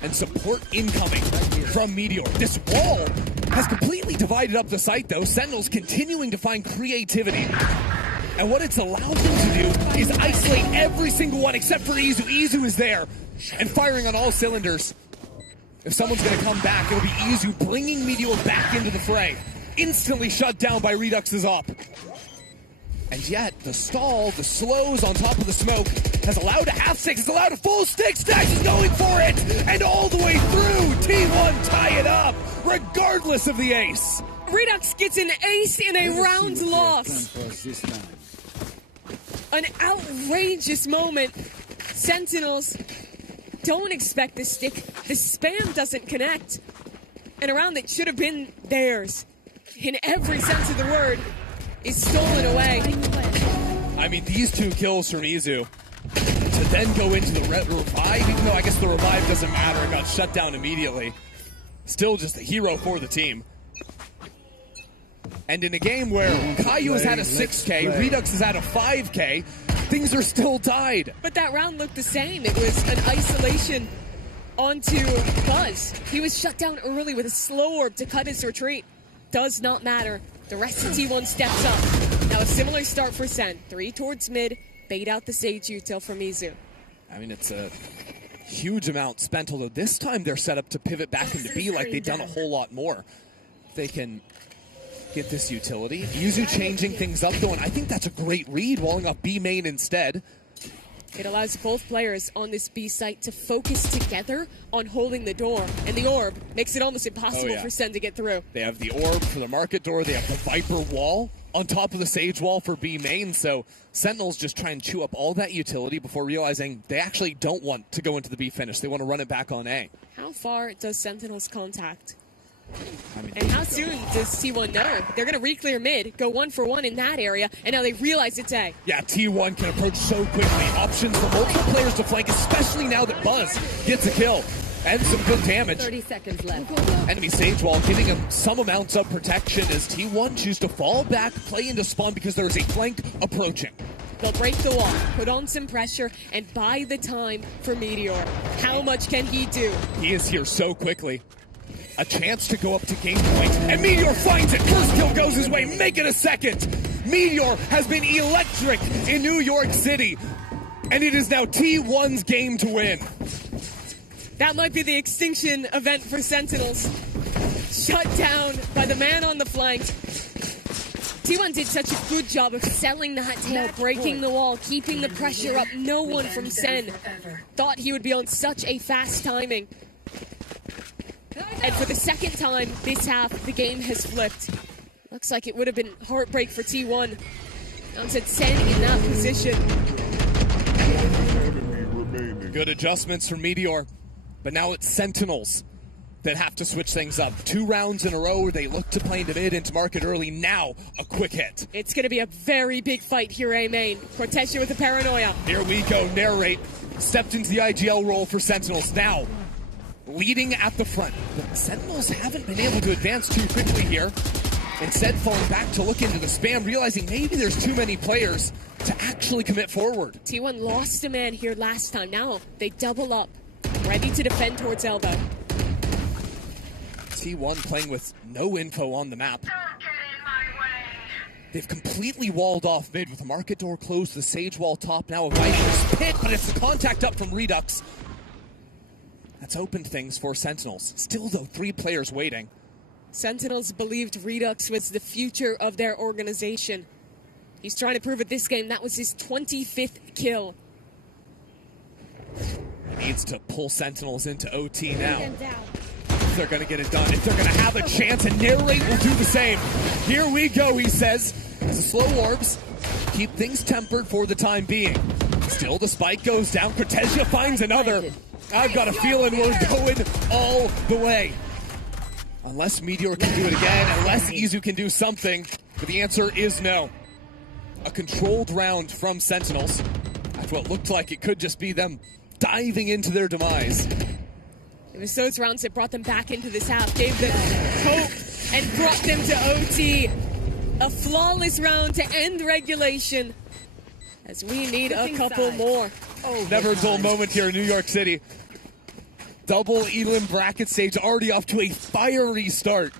And support incoming from Meteor. This wall has completely divided up the site, though. Sentinels continuing to find creativity. And what it's allowed them to do is isolate every single one except for Izu. Izu is there and firing on all cylinders. If someone's going to come back, it'll be Izu bringing Meteor back into the fray. Instantly shut down by Redux's op. And yet, the stall, the slows on top of the smoke, has allowed a half stick, has allowed a full stick. Stax is going for it! And all the way through, T1 tie it up, regardless of the ace. Redux gets an ace in a round loss. An outrageous moment. Sentinels don't expect the stick. The spam doesn't connect. And a round that should have been theirs, in every sense of the word, is stolen away. I mean, these 2 kills from Izu to then go into the revive, even though I guess the revive doesn't matter, it got shut down immediately. Still just a hero for the team. And in a game where Kaiyu has had a 6K, Redux has had a 5K, things are still tied. But that round looked the same. It was an isolation onto Buzz. He was shut down early with a slow orb to cut his retreat. Does not matter. The rest of T1 steps up. Now a similar start for Sen. 3 towards mid. Bait out the Sage util from Izu. I mean, it's a huge amount spent, although this time they're set up to pivot back into B like they've done a whole lot more. They can get this utility. Izu changing things up, though, and I think that's a great read, walling up B main instead. It allows both players on this B site to focus together on holding the door. And the orb makes it almost impossible for Sen to get through. They have the orb for the market door. They have the Viper wall on top of the Sage wall for B main. So Sentinels just try and chew up all that utility before realizing they actually don't want to go into the B finish. They want to run it back on A. How far does Sentinels contact? And how soon does T1 know? They're going to re-clear mid, go 1 for 1 in that area, and now they realize it's A. Yeah, T1 can approach so quickly. Options for multiple players to flank, especially now that Buzz gets a kill. And some good damage. 30 seconds left. Enemy Sage Wall giving him some amounts of protection as T1 choose to fall back, play into spawn because there is a flank approaching. They'll break the wall, put on some pressure, and buy the time for Meteor. How much can he do? He is here so quickly. A chance to go up to game point, and Meteor finds it. First kill goes his way, make it a second. Meteor has been electric in New York City, and it is now T1's game to win. That might be the extinction event for Sentinels. Shut down by the man on the flank. T1 did such a good job of selling that tail, breaking the wall, keeping the pressure up. No one from Sen thought he would be on such a fast timing. And for the second time this half, the game has flipped. Looks like it would have been heartbreak for T1. Instead, Sen in that position. Good adjustments from Meteor, but now it's Sentinels that have to switch things up. 2 rounds in a row where they look to play into mid, into market early. Now, a quick hit. It's going to be a very big fight here, A main. Cortesia with the paranoia. Here we go. Narrate stepped into the IGL role for Sentinels. Now, leading at the front. The Sentinels haven't been able to advance too quickly here. Instead, falling back to look into the spam, realizing maybe there's too many players to actually commit forward. T1 lost a man here last time. Now, they double up. Ready to defend towards elbow. T1 playing with no info on the map. They've completely walled off mid with the market door closed, the Sage Wall top now avoiding this pit, but it's the contact up from Redux. That's opened things for Sentinels. Still though, 3 players waiting. Sentinels believed Redux was the future of their organization. He's trying to prove it this game. That was his 25th kill. Needs to pull Sentinels into OT now. If they're going to get it done, if they're going to have a chance, and Narrate will do the same. Here we go, he says. As the slow orbs keep things tempered for the time being. Still, the spike goes down. Cortesia finds another. I've got a feeling we're going all the way. Unless Meteor can do it again, unless Izu can do something. But the answer is no. A controlled round from Sentinels. After what looked like it could just be them diving into their demise. It was those rounds that brought them back into this half, gave them hope, and brought them to OT. A flawless round to end regulation, as we need a couple more. Oh, never a dull moment here in New York City. Double Elim bracket stage already off to a fiery start.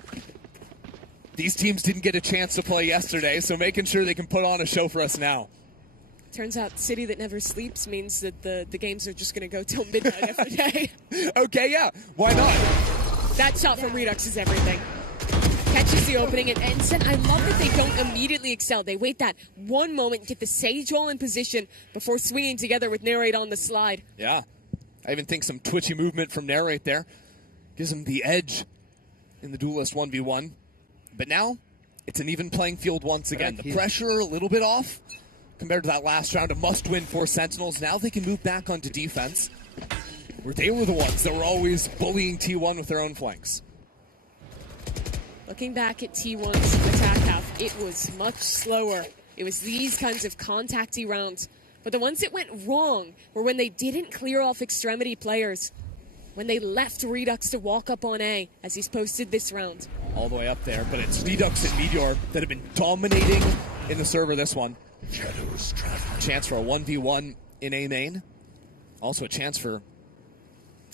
These teams didn't get a chance to play yesterday, so making sure they can put on a show for us now. Turns out City that never sleeps means that the games are just going to go till midnight every day. Okay, yeah, why not? That shot from Redux is everything. Catches the opening, and Sen, I love that they don't immediately excel. They wait that one moment, get the Sage Wall in position before swinging together with Narrate on the slide. Yeah, I even think some twitchy movement from Narrate there gives him the edge in the Duelist 1v1. But now, it's an even playing field once again. The pressure a little bit off compared to that last round. A must-win for Sentinels. Now they can move back onto defense, where they were the ones that were always bullying T1 with their own flanks. Looking back at T1's attack half, it was much slower. It was these kinds of contacty rounds. But the ones that went wrong were when they didn't clear off extremity players. When they left Redux to walk up on A, as he's posted this round. All the way up there, but it's Redux and Meteor that have been dominating in the server this one. Chance for a 1v1 in A main. Also a chance for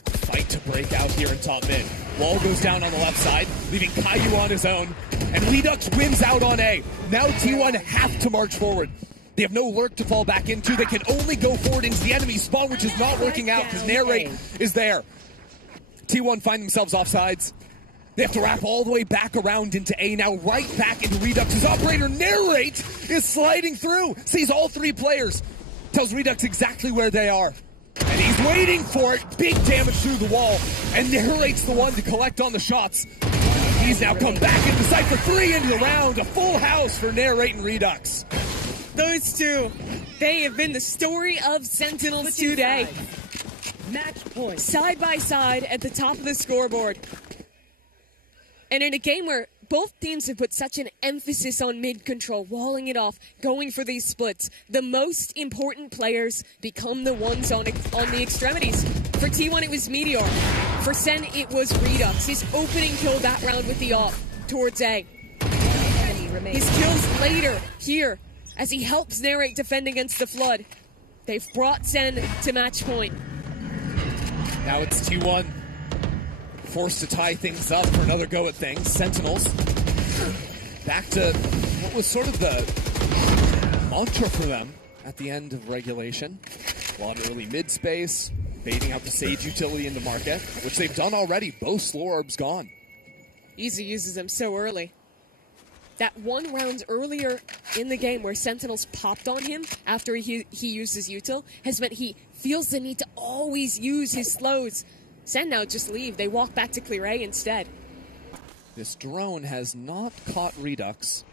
a fight to break out here in top mid. Wall goes down on the left side, leaving Caillou on his own. And Redux wins out on A. Now T1 have to march forward. They have no lurk to fall back into. They can only go forward into the enemy spawn, which is not working out because Narrate is there. T1 find themselves offsides. They have to wrap all the way back around into A now, right back into Redux's operator. Narrate is sliding through, sees all 3 players, tells Redux exactly where they are. And he's waiting for it. Big damage through the wall, and Narrate's the one to collect on the shots. He's now come back into sight for 3 into the round. A full house for Narrate and Redux. Those two, they have been the story of Sentinels today. Match point. Side by side at the top of the scoreboard. And in a game where both teams have put such an emphasis on mid control, walling it off, going for these splits, the most important players become the ones on the extremities. For T1, it was Meteor. For Sen, it was Redux. His opening kill that round with the AWP towards A. His kills later here as he helps Narrate defend against the Flood. They've brought Sen to match point. Now it's T1 forced to tie things up for another go at things. Sentinels back to what was sort of the mantra for them at the end of regulation. A lot of early mid space, baiting out the Sage utility into market, which they've done already. Both slow orbs gone. Easy uses them so early. That one round earlier in the game where Sentinels popped on him after he used his util has meant he feels the need to always use his slows. Sen now just leave. They walk back to clear A instead. This drone has not caught Redux.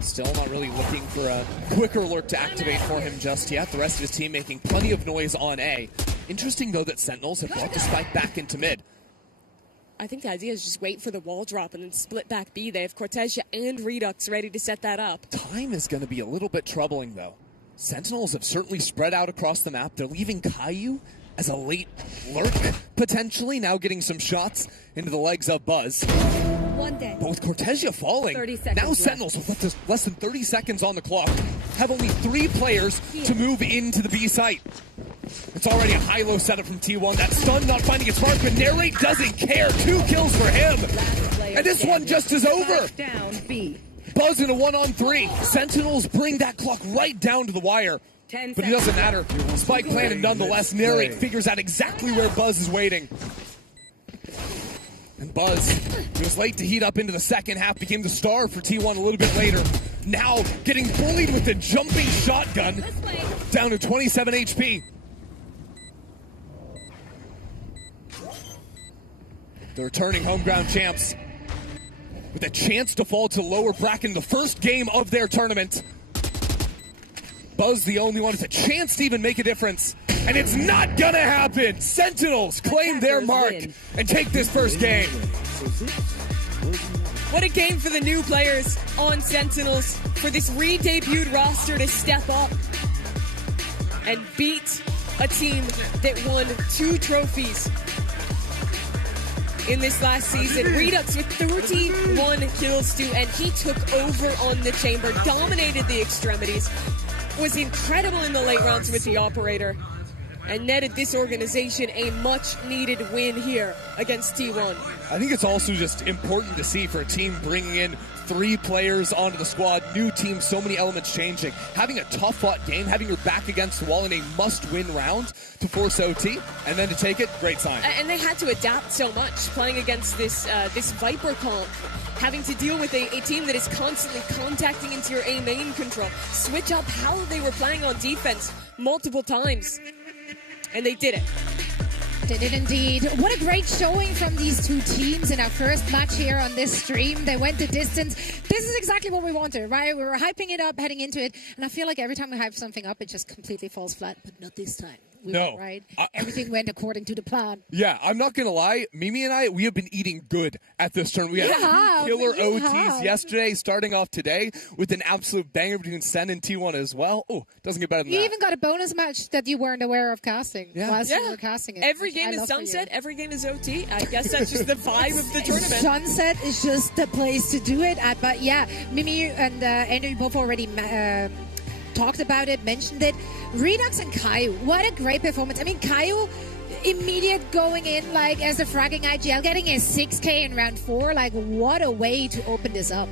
Still not really looking for a quicker lurk to activate for him just yet. The rest of his team making plenty of noise on A. Interesting, though, that Sentinels have brought the spike back into mid. I think the idea is just wait for the wall drop and then split back B. They have Cortesia and Redux ready to set that up. Time is going to be a little bit troubling, though. Sentinels have certainly spread out across the map. They're leaving Caillou as a late lurk, potentially. Now getting some shots into the legs of Buzz. One dead. But with Cortesia falling, 30 seconds now left. Sentinels with less than 30 seconds on the clock have only 3 players to move into the B site. It's already a high-low setup from T1. That stun not finding its mark, but Narrate doesn't care. 2 kills for him. And this one just is over. Down B. Buzz in a 1-on-3. Sentinels bring that clock right down to the wire. But it doesn't matter. Spike planted nonetheless. Narrate figures out exactly where Buzz is waiting. And Buzz, who was late to heat up into the second half, became the star for T1 a little bit later. Now getting bullied with the jumping shotgun. Down to 27 HP. The returning home ground champs with a chance to fall to lower bracket in the first game of their tournament. Buzz the only one with a chance to even make a difference. And it's not gonna happen! Sentinels claim their mark and take this first game. What a game for the new players on Sentinels, for this re-debuted roster to step up and beat a team that won 2 trophies in this last season. Redux with 31 kills too, and he took over on the chamber, dominated the extremities, was incredible in the late rounds with the operator, and netted this organization a much-needed win here against T1. I think it's also just important to see for a team bringing in 3 players onto the squad, new team, so many elements changing. Having a tough-fought game, having your back against the wall in a must-win round to force OT, and then to take it, great sign. And they had to adapt so much, playing against this Viper comp, having to deal with a team that is constantly contacting into your A main control, switch up how they were playing on defense multiple times, and they did it. Did it indeed. What a great showing from these 2 teams in our first match here on this stream. They went the distance. This is exactly what we wanted, right? We were hyping it up, heading into it, and I feel like every time we hype something up, it just completely falls flat, but not this time. We No. were right. Everything went according to the plan. Yeah, I'm not going to lie. Mimi and I, we have been eating good at this tournament. We had 2 killer OTs yesterday, starting off today with an absolute banger between Sen and T1 as well. Oh, doesn't get better than You that. even got a bonus match that you weren't aware of casting whilst you were casting it. Every game is sunset, every game is OT. I guess that's just the vibe of the tournament. Sunset is just the place to do it at. But yeah, Mimi and Andrew both already talked about it, mentioned it. Redux and Caillou, what a great performance. I mean, Caillou, immediate going in like as a fragging IGL, getting a 6K in round 4. Like, what a way to open this up.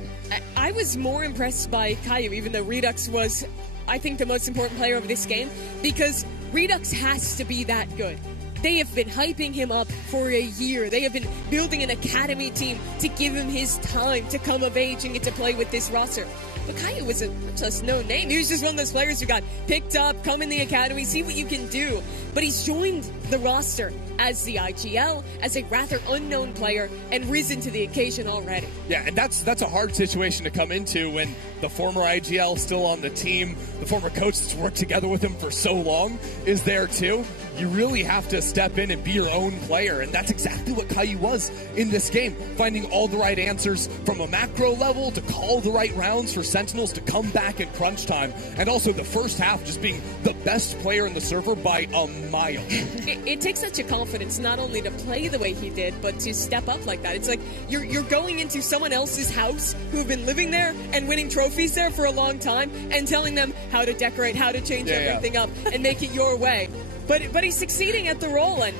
I was more impressed by Caillou, even though Redux was, I think, the most important player of this game, because Redux has to be that good. They have been hyping him up for a year. They have been building an academy team to give him his time to come of age and get to play with this roster. But Caillou was just no name. He was just one of those players who got picked up, come in the academy, see what you can do. But he's joined the roster as the IGL, as a rather unknown player, and risen to the occasion already. Yeah, and that's a hard situation to come into when the former IGL still on the team, the former coach that's worked together with him for so long is there too. You really have to step in and be your own player, and that's exactly what Caillou was in this game, finding all the right answers from a macro level to call the right rounds for Sentinels to come back in crunch time, and also the first half just being the best player in the server by a mile. It takes such a confidence not only to play the way he did, but to step up like that. It's like you're going into someone else's house who've been living there and winning trophies there for a long time and telling them how to decorate, how to change everything up and make it your way. But he's succeeding at the role, and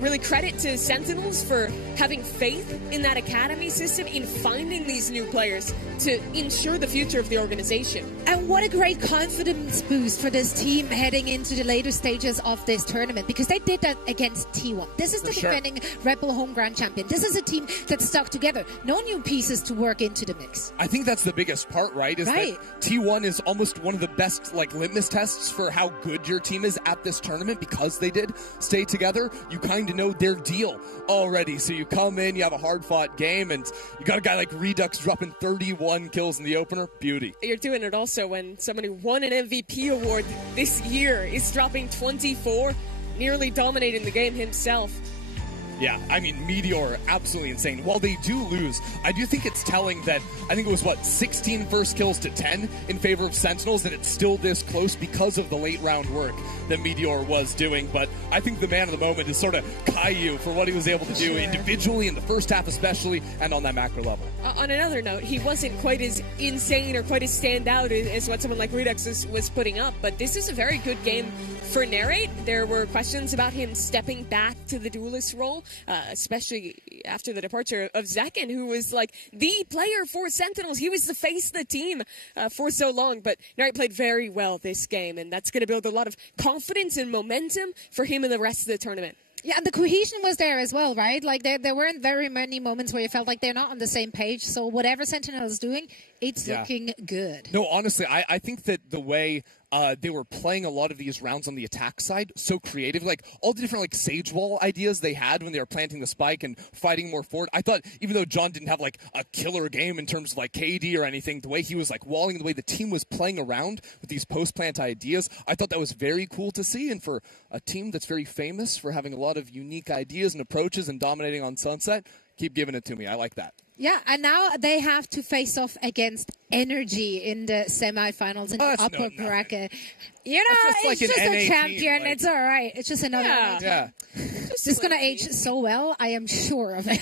really credit to Sentinels for having faith in that academy system, in finding these new players to ensure the future of the organization. And what a great confidence boost for this team heading into the later stages of this tournament, because they did that against T1. This is the defending Red Bull home ground champion. This is a team that stuck together. No new pieces to work into the mix. I think that's the biggest part, right? Is that T1 is almost one of the best litmus tests for how good your team is at this tournament, because they did stay together. You kind of know their deal already. So you come in, you have a hard-fought game, and you got a guy like Redux dropping 31 kills in the opener. Beauty. You're doing it also when someone who won an MVP award this year is dropping 24, nearly dominating the game himself. Yeah, I mean, Meteor, absolutely insane. While they do lose, I do think it's telling that, I think it was, 16 first kills to 10 in favor of Sentinels, that it's still this close because of the late round work that Meteor was doing. But I think the man of the moment is sort of Caillou for what he was able to do individually in the first half especially, and on that macro level. On another note, he wasn't quite as insane or quite as standout as what someone like Redux was putting up, but this is a very good game for Narrate. There were questions about him stepping back to the duelist role, especially after the departure of Zekin, who was like the player for Sentinels. He was the face of the team for so long, but Narrate played very well this game, and that's going to build a lot of confidence and momentum for him in the rest of the tournament. Yeah, and the cohesion was there as well, right? Like, there weren't very many moments where you felt like they're not on the same page. So whatever Sentinel is doing, it's looking good. No, honestly, I think that the way they were playing a lot of these rounds on the attack side, so creative, like all the different sage wall ideas they had when they were planting the spike and fighting more forward. I thought, even though John didn't have a killer game in terms of KD or anything, the way he was walling, the way the team was playing around with these post-plant ideas, I thought that was very cool to see. And for a team that's very famous for having a lot of unique ideas and approaches and dominating on Sunset, keep giving it to me. I like that. Yeah, and now they have to face off against Energy in the semifinals in the upper bracket. You know, it's just a champion. Team, it's all right. It's just another one. Yeah. This is going to age so well. I am sure of it.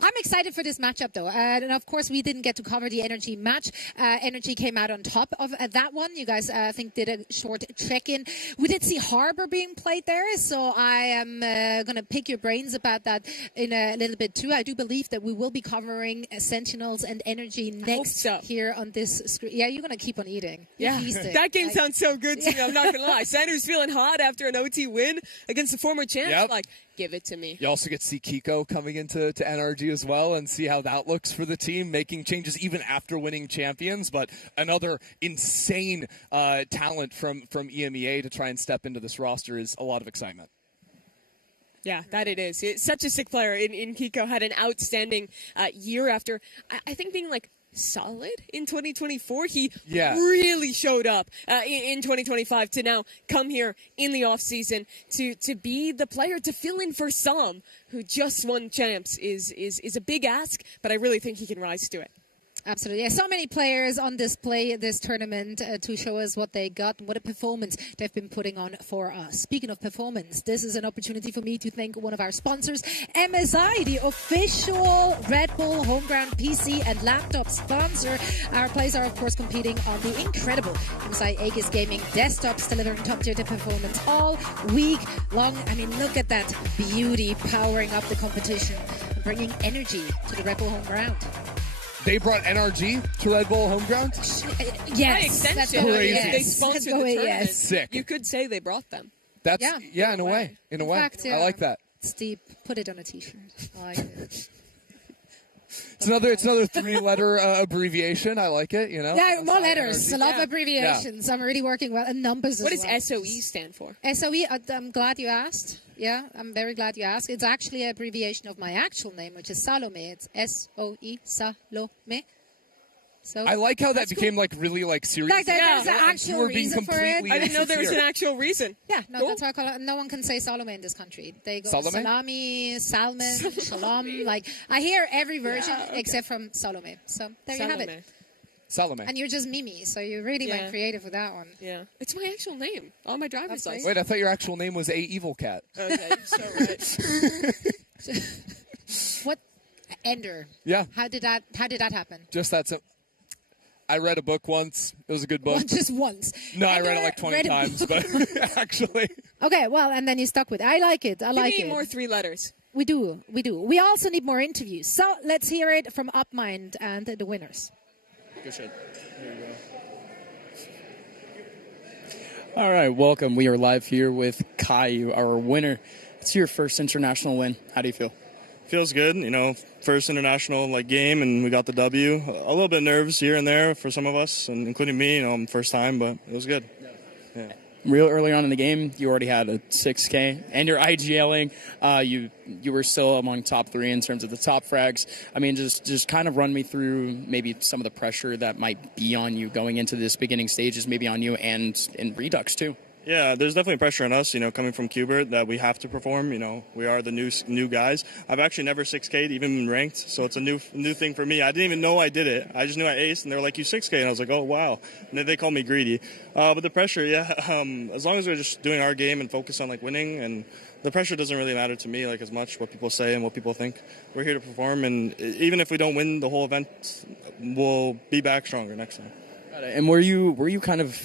I'm excited for this matchup, though. And, of course, we didn't get to cover the Energy match. Energy came out on top of that one. You guys, I think, did a short check-in. We did see Harbor being played there, so I am going to pick your brains about that in a little bit, too. I do believe that we will be covering Sentinels and Energy next here on this screen. Yeah, you're going to keep on eating. Yeah, that game sounds so good to me. I'm not going to lie. Sanders feeling hot after an OT win against the former champ. Like, give it to me. You also get to see Kiko coming into NRG as well and see how that looks for the team, making changes even after winning champions. But another insane talent from EMEA to try and step into this roster is a lot of excitement. Yeah, that it is. It's such a sick player. In Kiko had an outstanding year after, I think, being solid in 2024. He really showed up in 2025 to now come here in the off season to be the player to fill in for Sam, who just won champs is a big ask, but I really think he can rise to it. Absolutely. Yeah, so many players on display this tournament to show us what they got, what a performance they've been putting on for us. Speaking of performance, this is an opportunity for me to thank one of our sponsors, MSI, the official Red Bull home ground PC and laptop sponsor. Our players are, of course, competing on the incredible MSI Aegis Gaming desktops, delivering top-tier performance all week long. I mean, look at that beauty powering up the competition and bringing energy to the Red Bull home ground. They brought NRG to Red Bull home ground? Yes. That's crazy. They sponsored the tournament. Yes. Sick. You could say they brought them. That's in a way. In a way. Fact, I like that. Steve, put it on a t-shirt. I like it. It's another 3-letter abbreviation. I like it. Yeah, more letters. I love abbreviations. I'm really working well and numbers. What as does well. SOE stand for? SOE. I'm glad you asked. Yeah, I'm very glad you asked. It's actually an abbreviation of my actual name, which is Salome. It's SOE, Salome. So I like how that became really serious. Like there's an You actual were being reason for it. completely I didn't know there was an insincere. actual reason. Yeah, no, Cool. that's why I call it. No one can say Salome in this country. They go Salome? salami, salmon, shalom. Like I hear every version except from Salome. So there you have Salome. it. Salome. And you're just Mimi, so you really went creative with that one. Yeah, it's my actual name on my driver's That's right. license. Wait, I thought your actual name was A Evil Cat. Okay, so right. What Ender? Yeah. How did that happen? Just that simple. I read a book once. It was a good book. Just once. No, I Ender read it like 20 read a times, but actually. Okay, well, and then you stuck with it. I like it. I We like need it. more 3 letters. We do. We also need more interviews. So let's hear it from UpMind and the winners. Good shit. Here you go. All right, welcome. We are live here with Caillou, our winner. It's your first international win. How do you feel? Feels good, first international game, and we got the W. A little bit nerves here and there for some of us, and including me. First time, but it was good. Yeah. Real early on in the game, you already had a 6K, and you're IGLing. You were still among top 3 in terms of the top frags. I mean, just kind of run me through maybe some of the pressure that might be on you going into this beginning stages, maybe on you and in Redux too. Yeah, there's definitely pressure on us, coming from Qbert, that we have to perform. We are the new guys. I've actually never 6K'd, even been ranked, so it's a new thing for me. I didn't even know I did it. I just knew I aced, and they were like, you 6K, and I was like, oh, wow. And then they called me greedy. But the pressure, as long as we're just doing our game and focus on, winning, and the pressure doesn't really matter to me, as much what people say and what people think. We're here to perform, and even if we don't win the whole event, we'll be back stronger next time. Got it. And were you kind of,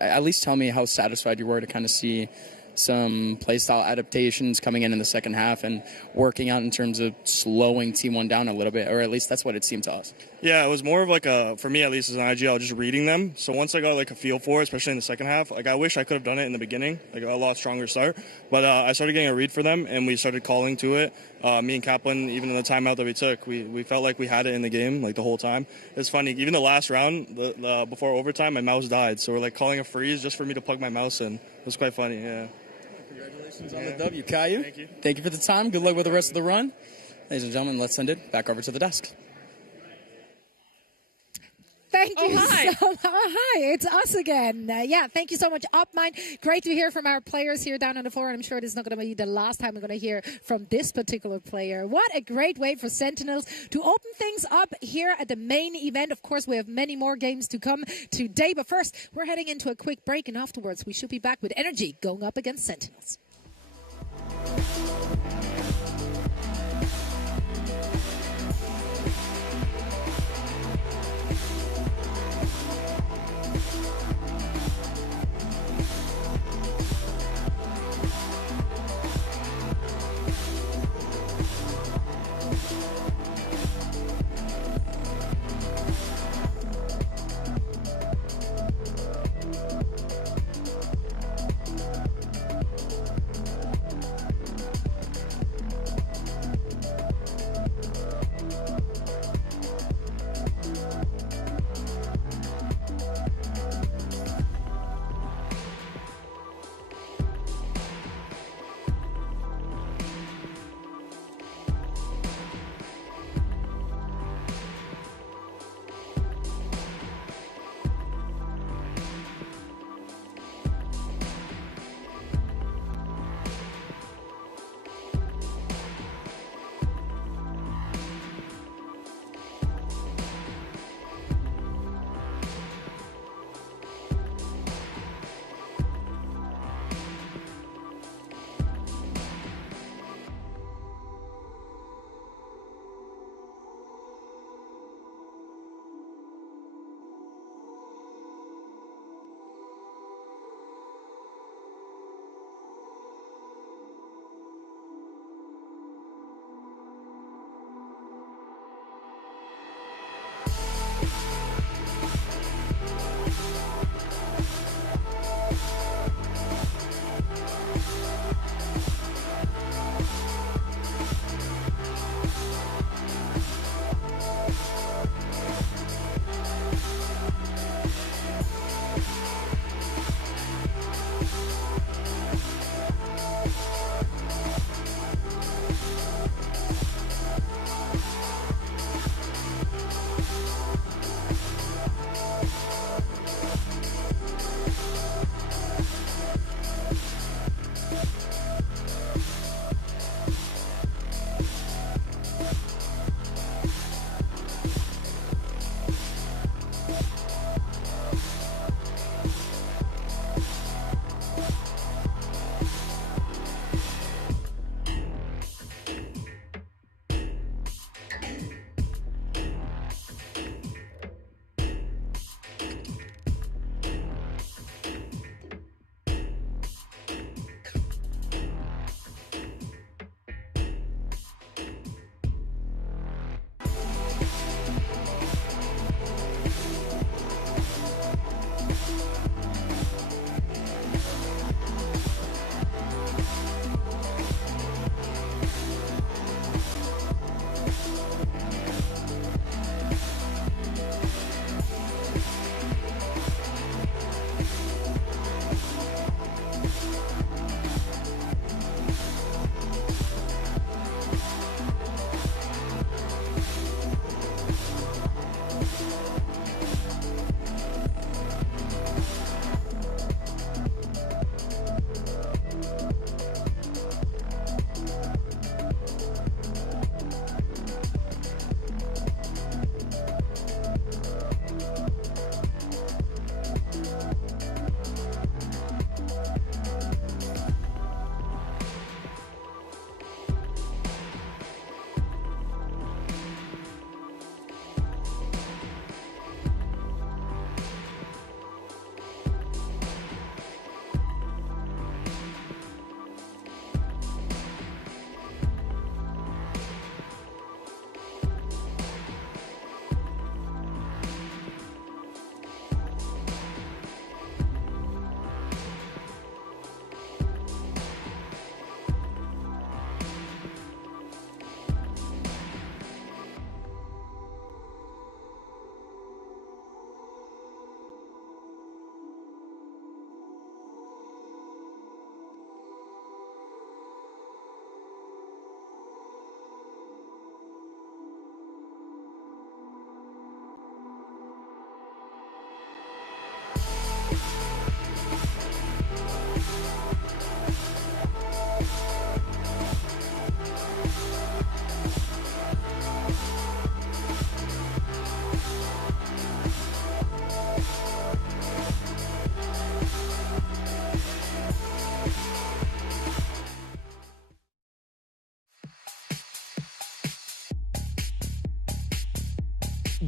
at least tell me how satisfied you were to kind of see some playstyle adaptations coming in the second half and working out in terms of slowing T1 down a little bit, or at least that's what it seemed to us. Yeah, it was more of for me at least as an IGL, just reading them. So once I got a feel for it, especially in the second half, I wish I could have done it in the beginning, a lot stronger start. But I started getting a read for them, and we started calling to it. Me and Kaplan, even in the timeout that we took, we felt like we had it in the game the whole time. It's funny, even the last round, before overtime, my mouse died. So we're calling a freeze just for me to plug my mouse in. It was quite funny, yeah. Congratulations on the W, Caillou. Thank you. Thank you for the time. Good luck with the rest of the run. Ladies and gentlemen, let's send it back over to the desk. Thank you hi. so much. Hi, it's us again. Thank you so much, UpMind. Great to hear from our players here down on the floor, and I'm sure this is not going to be the last time we're going to hear from this particular player. What a great way for Sentinels to open things up here at the main event. Of course, we have many more games to come today, but first, we're heading into a quick break, and afterwards, we should be back with energy going up against Sentinels.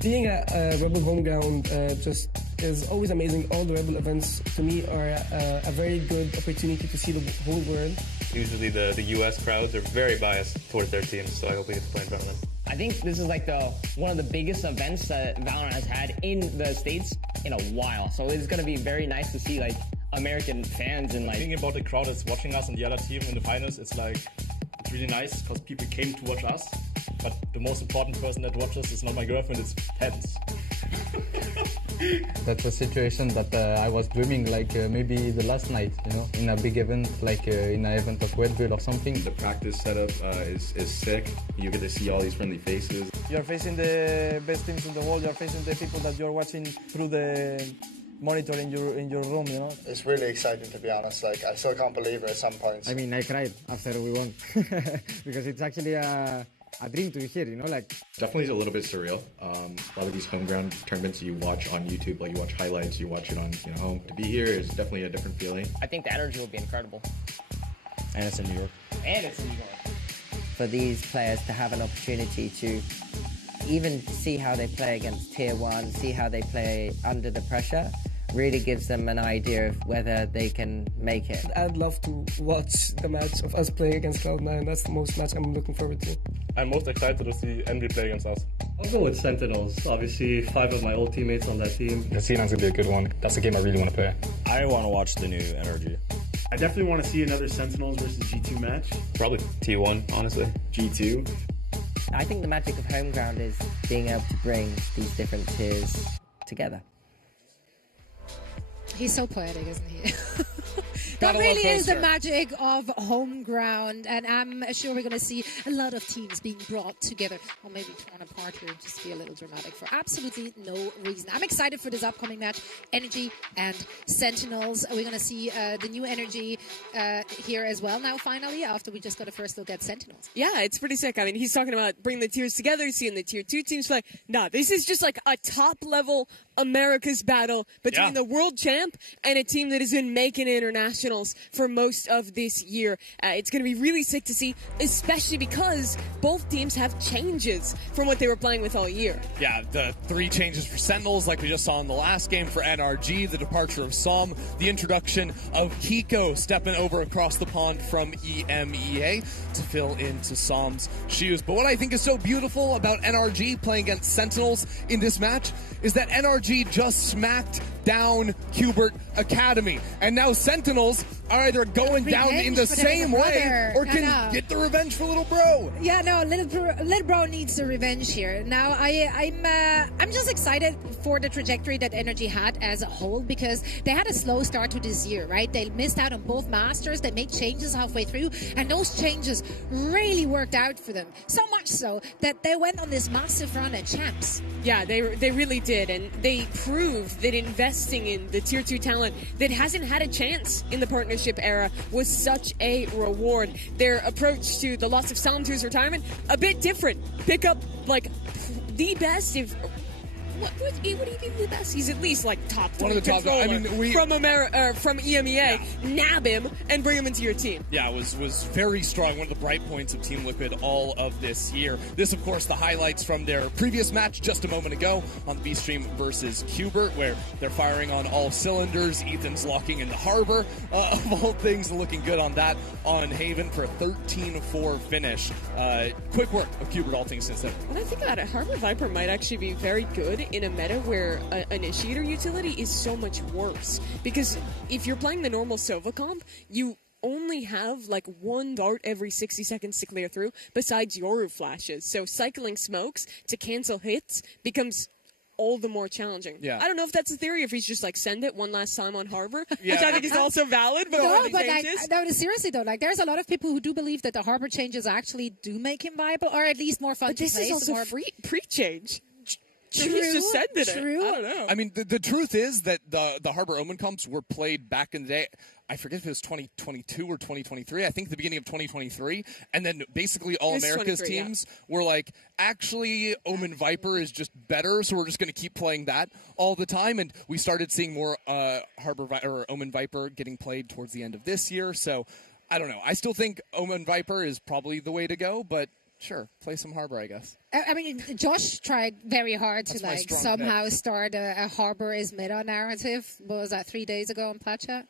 Being at Rebel home ground just is always amazing. All the Rebel events to me are a very good opportunity to see the whole world. Usually the US crowds are very biased towards their teams, so I hope we get to play in front of them. I think this is like one of the biggest events that Valorant has had in the States in a while. So it's going to be very nice to see like American fans and like... Thinking about the crowd that's watching us and the other team in the finals, it's really nice because people came to watch us. But the most important person that watches is not my girlfriend, it's Pence. That's a situation that I was dreaming like maybe the last night, in a big event, like in an event of Red Bull or something. The practice setup is sick. You get to see all these friendly faces. You're facing the best teams in the world. You're facing the people that you're watching through the monitor in your room, It's really exciting, to be honest. Like, I still can't believe it at some points. I mean, I cried after we won because it's actually a dream to be here, Definitely a little bit surreal. A lot of these home ground tournaments you watch on YouTube, like you watch highlights, you watch it on home. To be here is definitely a different feeling. I think the energy will be incredible. And it's in New York. And it's in New York. For these players to have an opportunity to even see how they play against Tier 1, see how they play under the pressure, really gives them an idea of whether they can make it. I'd love to watch the match of us playing against Cloud9. That's the most match I'm looking forward to. I'm most excited to see Envy play against us. I'll go with Sentinels. Obviously, 5 of my old teammates on that team. The C9's gonna be a good one. That's a game I really want to play. I want to watch the new Energy. I definitely want to see another Sentinels versus G2 match. Probably T1, honestly. G2. I think the magic of home ground is being able to bring these different tiers together. He's so poetic, isn't he? That really is the magic of home ground, and I'm sure we're going to see a lot of teams being brought together, or maybe torn apart here, just be a little dramatic for absolutely no reason. I'm excited for this upcoming match, Energy and Sentinels. We're going to see the new Energy here as well now, finally, after we just got a first look at Sentinels. Yeah, it's pretty sick. I mean, he's talking about bringing the tiers together, seeing the tier 2 teams play. Nah, this is just like a top-level America's battle between the world champ and a team that has been making internationals for most of this year. It's going to be really sick to see, especially because both teams have changes from what they were playing with all year. Yeah, the 3 changes for Sentinels, like we just saw in the last game. For NRG, the departure of Som, the introduction of Kiko stepping over across the pond from EMEA to fill into Som's shoes. But what I think is so beautiful about NRG playing against Sentinels in this match is that NRG just smacked down Qbert Academy, and now Sentinels are either going down in the same way or can get the revenge for little bro. Yeah, no, little bro needs the revenge here. Now, I'm just excited for the trajectory that Energy had as a whole, because they had a slow start to this year, right? They missed out on both Masters. They made changes halfway through, and those changes really worked out for them. So much so that they went on this massive run at Champs. Yeah, they really did, and they proved that investing in the Tier 2 talent that hasn't had a chance in the partnership era was such a reward. Their approach to the loss of Som's retirement, a bit different. Pick up, like, the best, if... What would he be the best? He's at least like top 3 one of the top. I mean, from EMEA. Nab him and bring him into your team. Yeah, it was very strong. One of the bright points of Team Liquid all of this year. This, of course, the highlights from their previous match just a moment ago on the B stream versus Qbert, where they're firing on all cylinders. Ethan's locking in the harbor. Of all things, looking good on that on Haven for a 13-4 finish. Quick work of Qbert, all things considered. When I think about it, Harbor Viper might actually be very good in a meta where Initiator utility is so much worse. Because if you're playing the normal Sova comp, you only have like one dart every 60 seconds to clear through, besides Yoru flashes. So cycling smokes to cancel hits becomes all the more challenging. Yeah. I don't know if that's a theory, if he's just like send it one last time on Harbor, which I think is also valid. But seriously though, like there's a lot of people who do believe that the Harbor changes actually do make him viable, or at least more fun to play. But this is also pre-change. He's just said that. True. I don't know. I mean, the truth is that the Harbor Omen comps were played back in the day. I forget if it was 2022 or 2023. I think the beginning of 2023. And then basically all America's teams were like, actually, Omen Viper is just better, so we're just going to keep playing that all the time. And we started seeing more Omen Viper getting played towards the end of this year. So I don't know. I still think Omen Viper is probably the way to go, but sure, play some Harbor, I guess. I mean, Josh tried very hard to That's my strong somehow pick. start a Harbor is meta narrative. What was that, 3 days ago on Plat Chat?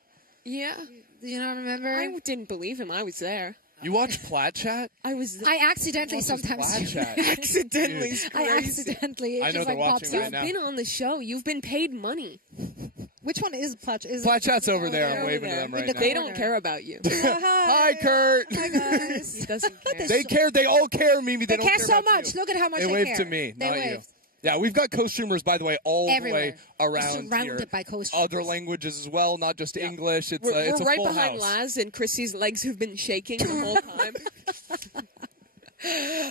Yeah. Do you not remember? I didn't believe him. I was there. You watch Plat Chat? I accidentally sometimes Plat Chat? Accidentally. Dude. I accidentally. I know they're watching right You've now. been on the show. You've been paid money. Which one is Plat? Plat Chat's over there. I'm waving to them right now. They don't care about you. Hi, Kurt. Hi, guys. He doesn't care. They care. They all care, Mimi. They don't care so about much. you. Look at how much They they waved care. to me, They not you. waved. Yeah, we've got co-streamers, by the way, all Everywhere. the way around Surrounded here. by co-streamers. Other languages as well, not just English. It's We're it's a right full behind house. Laz and Chrissy's legs have been shaking the whole time.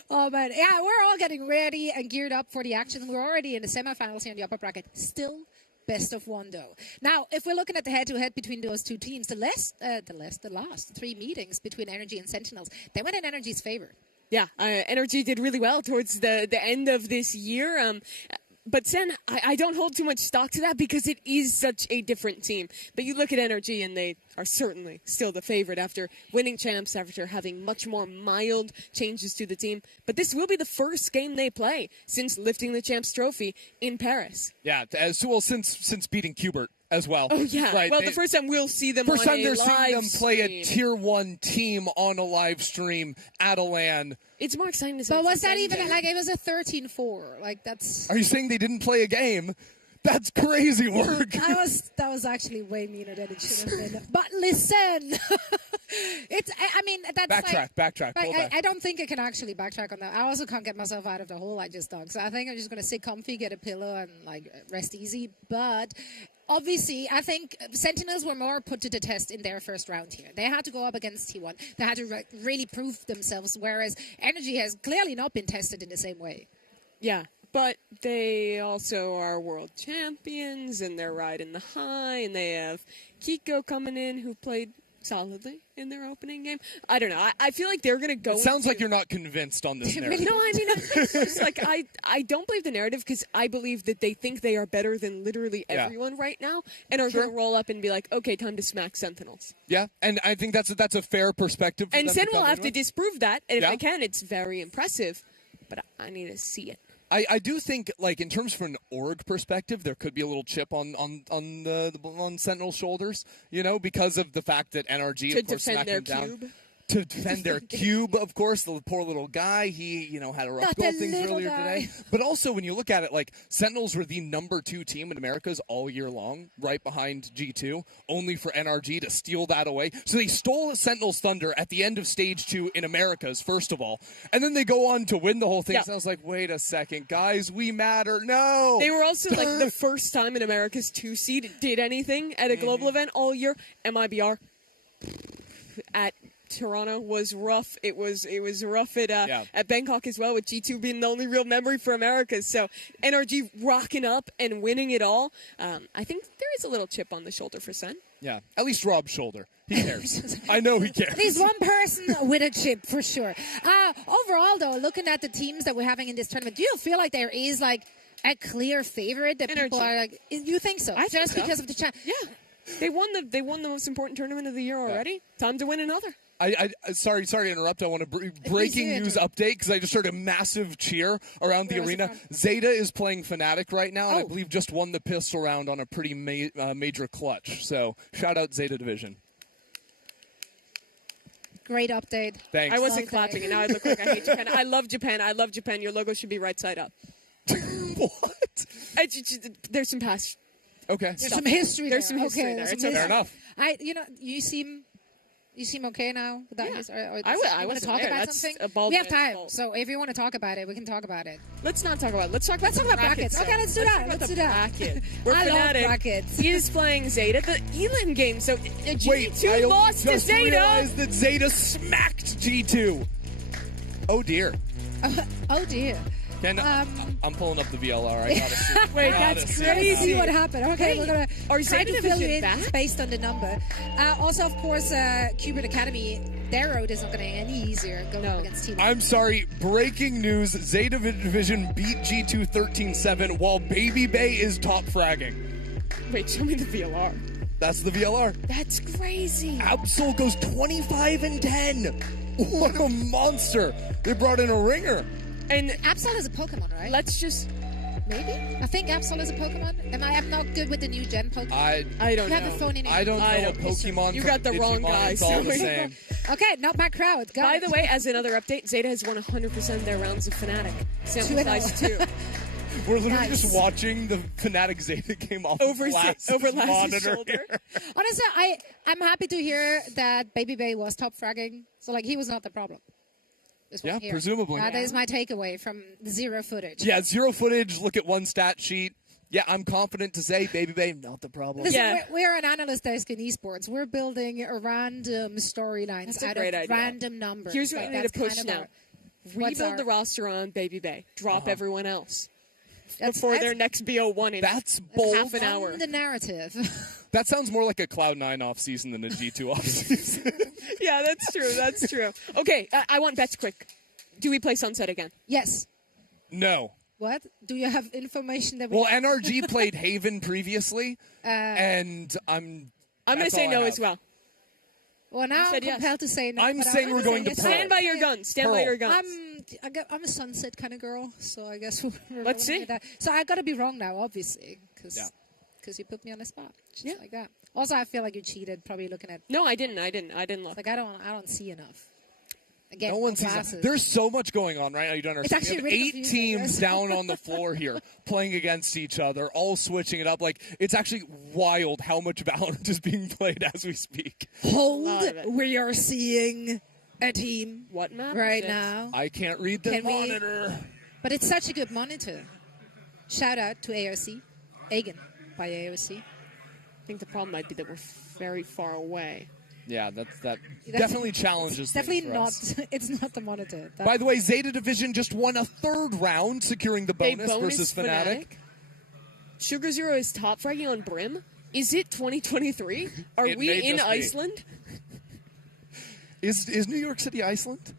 Oh man, yeah, we're all getting ready and geared up for the action. We're already in the semifinals here in the upper bracket. Still best of one though. Now, if we're looking at the head-to-head between those two teams, the last 3 meetings between Energy and Sentinels, they went in Energy's favor. Yeah, Energy did really well towards the end of this year. But Sen, I don't hold too much stock to that because it is such a different team. But you look at Energy and they are certainly still the favorite after winning champs, after having much more mild changes to the team. But this will be the first game they play since lifting the champs trophy in Paris. Yeah, as well since beating Qbert as well. Oh yeah, right. well the first time we'll see them First on time a they're seeing live them play a stream. tier 1 team on a live stream at a LAN. It's more exciting to see. But it's was that exciting. even like it was a 13-4? Like that's. Are you saying they didn't play a game? That's crazy work. That was actually way meaner than it should have been. But listen, it's. I mean, that's Backtrack. Pull back. I don't think I can actually backtrack on that. I also can't get myself out of the hole I just dug. So I think I'm just gonna sit comfy, get a pillow, and like rest easy. But obviously, I think Sentinels were more put to the test in their first round here. They had to go up against T1. They had to really prove themselves, whereas Energy has clearly not been tested in the same way. Yeah, but they also are world champions, and they're riding the high, and they have Kiko coming in, who played solidly in their opening game. I don't know. I feel like they're going to go. It sounds like you're not convinced on this narrative. No, I mean, it's just like I don't believe the narrative because I believe that they think they are better than literally everyone right now, and are going to roll up and be like, okay, time to smack Sentinels. Yeah, and I think that's a fair perspective. For And them Sen to will come have in to with. disprove that, and if they can, it's very impressive. But I need to see it. I do think, like, in terms from an org perspective, there could be a little chip on Sentinel's shoulders, you know, because of the fact that NRG, To of course, defend smacked their him down. cube. To defend their cube, of course, the poor little guy. He, had a rough go of things earlier today. But also, when you look at it, like, Sentinels were the number 2 team in Americas all year long, right behind G2, only for NRG to steal that away. So they stole Sentinels Thunder at the end of Stage 2 in Americas, first of all. And then they go on to win the whole thing. Yeah. So I was like, wait a second, guys, we matter. No! They were also like the first time in America's 2 seed did anything at a global event all year. MIBR at Toronto was rough. It was rough at Bangkok as well, with G2 being the only real memory for America. So NRG rocking up and winning it all. I think there is a little chip on the shoulder for Sen. Yeah, at least Rob's shoulder. He cares. I know he cares. There's one person with a chip for sure. Overall, though, looking at the teams that we're having in this tournament, do you feel like there is like a clear favorite that people are like? You think so? I think so. Because of the chat. Yeah, they won the most important tournament of the year already. Time to win another. Sorry to interrupt. I want to breaking news update because I just heard a massive cheer around the arena. Zeta is playing FNATIC right now, and I believe just won the pistol round on a pretty major clutch. So shout out Zeta Division. Great update. Thanks. I wasn't clapping, and now I look like I hate Japan. I love Japan. I love Japan. Your logo should be right side up. What? There's some past. Okay. There's some history. There's some history there. It's fair enough. You seem okay now with that? Yeah. I want to talk about something. We have time, so if you want to talk about it, we can talk about it. Let's not talk about it. Let's talk about brackets. Okay, let's do that. Let's do that. I love brackets. He is playing Zeta, the Elim game. So G2 I lost to just Zeta. realized that Zeta smacked G2. Oh dear. Oh dear. Ken, I'm pulling up the VLR. I gotta see. Wait, Gotta that's see. crazy. See what happened. Okay, we're gonna Are try Zeta to fill you Division in back? based on the number. Also, of course, Cubert Academy, their road is not going to be any easier going up against Team. I'm sorry, breaking news. Zeta Division beat G2 13-7 while Baby Bay is top fragging. Wait, show me the VLR. That's the VLR. That's crazy. Absol goes 25-10. What a monster. They brought in a ringer. And Absol is a Pokemon, right? Let's just... Maybe? I think Absol is a Pokemon. I'm not good with the new gen Pokemon. I don't you have know. the phone in I don't know a Pokemon. You from got the wrong Digimon. guy. It's all the same. Okay, not my crowd. Go. By the way, as another update, Zeta has won 100% of their rounds of FNATIC. Sample size 2. We're literally Nice. just watching the Fnatic Zeta game off Over Lass's Lass's monitor shoulder. here. Honestly, I'm happy to hear that Baby Bay was top fragging. So, like, he was not the problem. Is what Yeah, I'm hearing. presumably. That is my takeaway from the zero footage. Yeah, zero footage. Look at one stat sheet. Yeah, I'm confident to say Baby Bay, not the problem. Listen, we're an analyst desk in esports. We're building random storylines That's a out great of idea. random numbers. Here's what Like, we need to that's push kind of now. our- what's Rebuild our- the roster on Baby Bay. Drop everyone else. That's- Before their that's- next BO1 in That's bold. half an hour. On the narrative. That sounds more like a Cloud9 offseason than a G2 offseason. Yeah, that's true. That's true. Okay, I want bets quick. Do we play Sunset again? Yes. No. What? Do you have information that we Well, NRG played Haven previously, Uh, and I'm going to that's say all I no have. as well. Well, now I'm said yes. compelled to say no. I'm but saying we're going to yes. Pearl. Stand by your guns. Stand by Pearl. your guns. I'm a sunset kind of girl, so I guess we're Let's going see. with that. So I got to be wrong now, obviously, because you put me on the spot, just like that. Also, I feel like you cheated, probably looking at. No, I didn't look. Like I don't see enough. Again, No one sees glasses. that. There's so much going on right now. You don't understand. actually We have really 8 confusing, teams yes. down on the floor here playing against each other, all switching it up. Like it's actually wild how much Valorant is being played as we speak. Hold, we are seeing a team What map right is it? now. I can't read the Can we- monitor. But it's such a good monitor. Shout out to AOC. Agen by AOC. I think the problem might be that we're very far away. Yeah, that definitely challenges. Definitely things for not. us. It's not the monitor. By the way, Zeta Division just won a 3rd round, securing the They bonus versus Fnatic. Sugar Zero is top fragging on Brim. Is it 2023? Are It we may in just be. Iceland? Is New York City Iceland?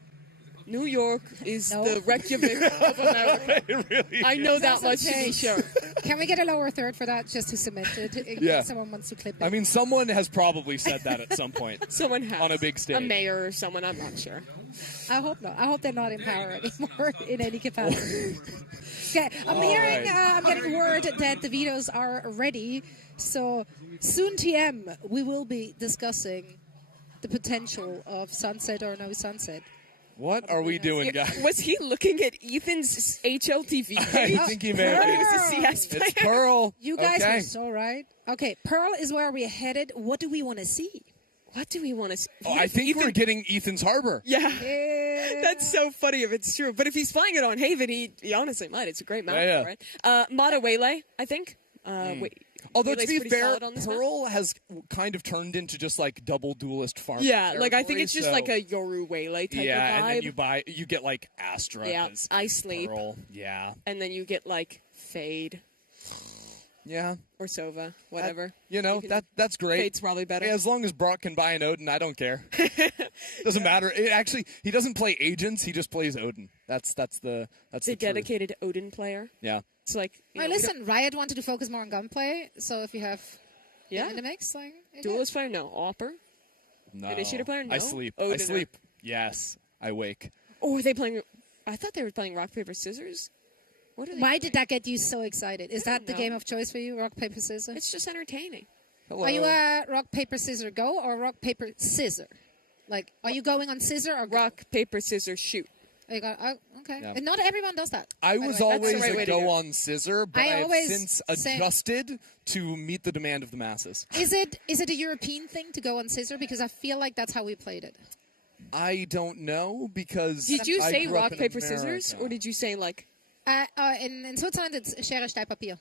New York is the Reykjavik of America. It really I know is. that much to be sure. Can we get a lower third for that just to cement it? In Yeah. case someone wants to clip it. I mean, someone has probably said that at some point. Someone has. On a big stage. A mayor or someone, I'm not sure. I hope not. I hope they're not in power anymore in any capacity. Okay, I'm All hearing, right. I'm getting word that the vetoes are ready. So soon, TM, we will be discussing the potential of sunset or no sunset. What are we doing, guys? Was he looking at Ethan's HLTV page? I think he may have He been. was a CS player. It's Pearl. You guys okay. are so right. Okay, Pearl is where we're headed. What do we want to see? What do we want to see? Oh, I think we're getting Ethan's Harbor. Yeah. Yeah. That's so funny if it's true. But if he's playing it on Haven, he honestly might. It's a great map, Yeah, yeah. right? Mata Waylay, I think. Wait, Although, Waylay's to be pretty fair, solid on this map. Pearl has kind of turned into just like double duelist farm. Yeah, like I think it's just like a a Yoru Waylay type yeah, of vibe. and then you get like Astra. Yeah, as I Sleep. Pearl. Yeah, And then you get like Fade yeah. or Sova, whatever. You know that's great. Fade's probably better. Hey, as long as Brock can buy an Odin, I don't care. Doesn't matter. It actually, he doesn't play agents. He just plays Odin. That's the The truth. dedicated Odin player. Yeah. It's like you Right, know, we listen, Riot wanted to focus more on gunplay, so if you have Yeah. in the mix, like don't- duelist player, no. Opper. No. Initiator player, no. I sleep. I Odin. sleep. Yes, I wake. Or are they playing? I thought they were playing rock paper scissors. What are they? Why did that get you so excited? Is that the know. game of choice for you, rock paper scissors? It's just entertaining. Hello. Are you a rock paper scissor go or rock paper scissor? Like, are you going on scissor or go? Rock paper scissors shoot? Are you go, oh, okay. Yeah. And not everyone does that. I by the was way. always right way a to go go. on scissor, but I I have always since say- adjusted to meet the demand of the masses. Is it a European thing to go on scissor? Because I feel like that's how we played it. I don't know because Did you I say grew up rock in paper scissors, America. or did you say like? In Switzerland, it's Schere, Stein, Papier.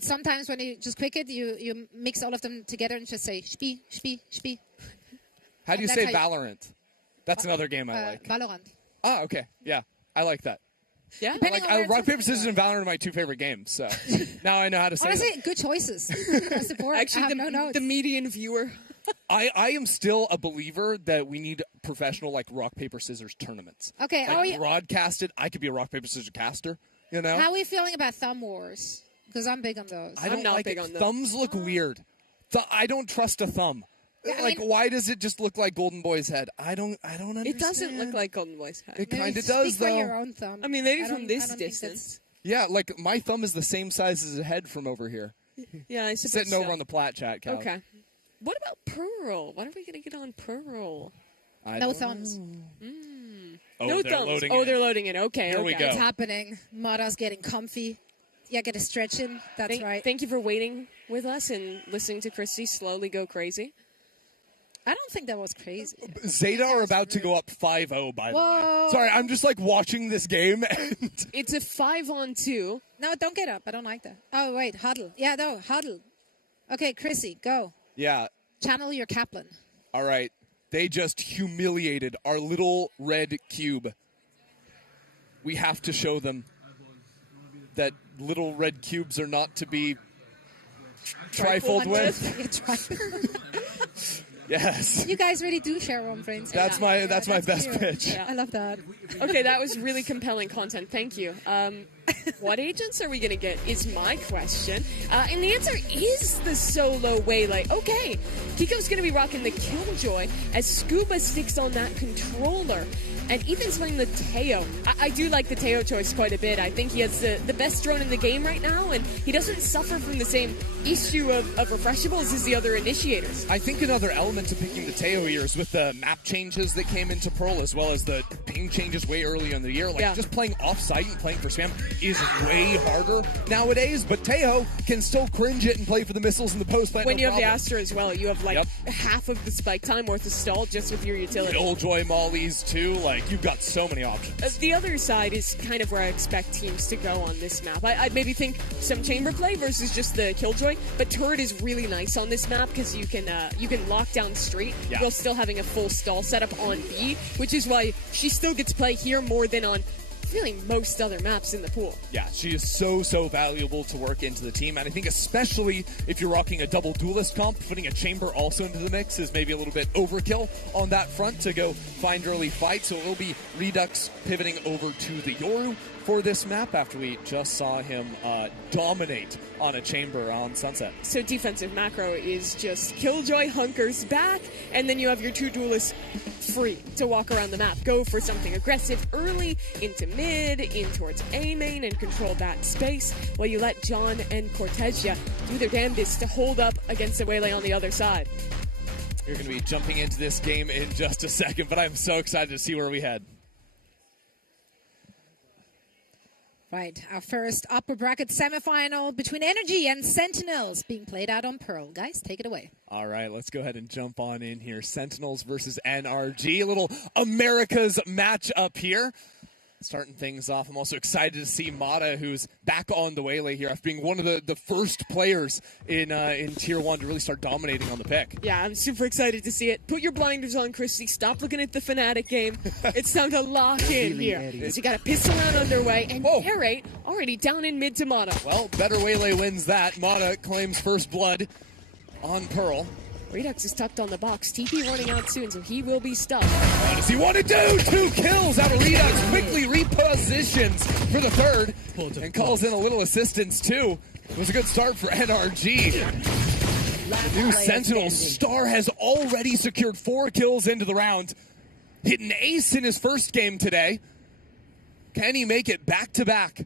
Sometimes when you just quick it, you mix all of them together and just say Spie, Spie, Spie. How do you That's say how you- Valorant? That's another game I like. Valorant. Ah, okay, yeah. I like that. Yeah. Depending on where it's rock, paper, coming scissors, from. and Valorant are my two favorite games. So now I know how to say Honestly, them. good choices. I support. Actually, I have no notes. the median viewer. I am still a believer that we need professional like rock paper scissors tournaments. Okay, like, broadcasted. I could be a rock paper scissors caster. You know. How are we feeling about thumb wars? Because I'm big on those. I don't not like big it. on them. Thumbs look weird. I don't trust a thumb. Yeah, I like, mean- why does it just look like Golden Boy's head? I don't understand. It doesn't look like Golden Boy's head. It Maybe kind of speak does, for though. your own thumb. I mean, maybe I from don't- this I don't think distance. Yeah, like my thumb is the same size as a head from over here. Yeah, I suppose Sitting so. over on the plat chat, Cal. Okay. What about Pearl? When are we going to get on Pearl? No thumbs. Oh, no they're thumbs. loading Oh, in. they're loading in. Okay, Here okay. we go. It's happening. Mada's getting comfy. Yeah, get a stretch in. That's right. Thank you for waiting with us and listening to Christy slowly go crazy. I don't think that was crazy. Zeta are about to go up 5-0, by the way. Whoa. Sorry, I'm just like watching this game. And It's a 5-on-2. No, don't get up. I don't like that. Oh, wait. Huddle. Yeah, no. Huddle. Okay, Chrissy, go. yeah, Channel your Kaplan. all right. They just humiliated our little red cube. We have to show them that little red cubes are not to be trifled with. Yes. You guys really do share one brains. That's my best cute. pitch. I love that. Okay, that was really compelling content. Thank you. What agents are we going to get is my question. And the answer is the solo Waylay. Okay, Kiko's going to be rocking the Killjoy as Scuba sticks on that controller. And Ethan's playing the Teo. I do like the Teo choice quite a bit. I think he has the best drone in the game right now, and he doesn't suffer from the same issue of refreshables as the other initiators. I think another element to picking the Teo here is with the map changes that came into Pearl, as well as the ping changes way early in the year. Like, just playing off-site and playing for spam is way harder nowadays, but Teo can still cringe it and play for the missiles in the post-plant. When no you have the problem. Astra as well, you have like half of the spike time worth of stall just with your utility. Killjoy mollies, too. Like, you've got so many options. The other side is kind of where I expect teams to go on this map. I'd maybe think some chamber play versus just the Killjoy, but turret is really nice on this map because you can lock down straight while still having a full stall setup on B, which is why she still gets play here more than on really most other maps in the pool. Yeah, she is so valuable to work into the team, and I think especially if you're rocking a double duelist comp, putting a chamber also into the mix is maybe a little bit overkill on that front to go find early fights, so it will be Redux pivoting over to the Yoru for this map after we just saw him dominate on a chamber on Sunset. So defensive macro is just Killjoy hunkers back, and then you have your two duelists free to walk around the map. Go for something aggressive early, into mid, in towards A main, and control that space, while you let John and Cortesia do their damnedest to hold up against the Waylay on the other side. You're going to be jumping into this game in just a second, but I'm so excited to see where we head. Right, our first upper bracket semifinal between Energy and Sentinels being played out on Pearl. Guys, take it away. All right, let's go ahead and jump on in here. Sentinels versus NRG, a little America's match up here. Starting things off, I'm also excited to see Mata, who's back on the Waylay here after being one of the first players in Tier 1 to really start dominating on the pick. Yeah, I'm super excited to see it. Put your blinders on, Christy. Stop looking at the FNATIC game. It's time to lock in here. Because you got a pistol round underway, and Narrate already down in mid to Mata. Well, better Waylay wins that. Mata claims first blood on Pearl. Redux is tucked on the box. TP running out soon, so he will be stuck. What does he want to do? 2 kills out of Redux. Quickly repositions for the third and calls in a little assistance too. It was a good start for NRG. The new Sentinel star has already secured 4 kills into the round. Hit an ace in his first game today. Can he make it back-to-back?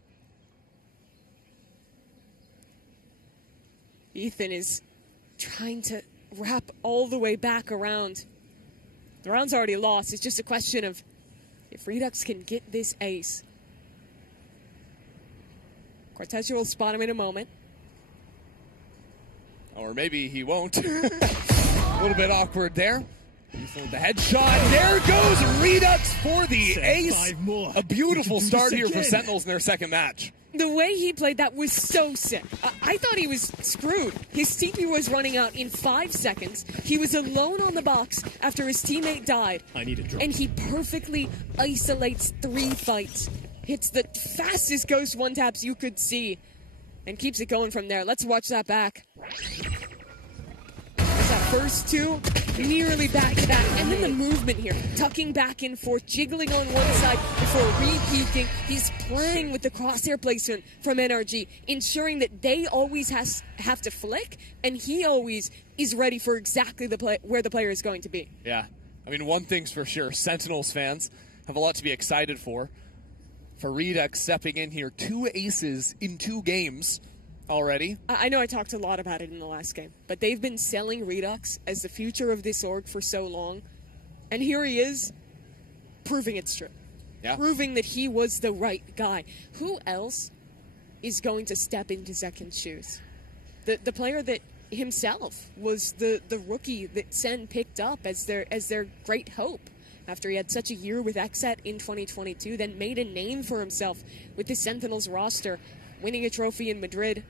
Ethan is trying to wrap all the way back around. The round's already lost. It's just a question of if Redux can get this ace. Cortez will spot him in a moment. Or maybe he won't. A little bit awkward there. The headshot. There goes Redux for the ace. A beautiful start here for Sentinels in their second match. The way he played that was so sick. I thought he was screwed. His TP was running out in 5 seconds. He was alone on the box after his teammate died. I need a drop. And he perfectly isolates 3 fights. Hits the fastest ghost one-taps you could see. And keeps it going from there. Let's watch that back. That first 2, nearly back-to-back. And then the movement here, tucking back and forth, jiggling on one side before re-peeking. He's playing with the crosshair placement from NRG, ensuring that they always have to flick, and he always is ready for exactly where the player is going to be. Yeah. I mean, one thing's for sure, Sentinels fans have a lot to be excited for. For Redux stepping in here, 2 aces in 2 games already. I know I talked a lot about it in the last game, but they've been selling Redux as the future of this org for so long, and here he is, proving it's true. Yeah. Proving that he was the right guy. Who else is going to step into Zekin's shoes? The player that himself was the rookie that Sen picked up as their great hope after he had such a year with XSET in 2022, then made a name for himself with the Sentinels roster, winning a trophy in Madrid,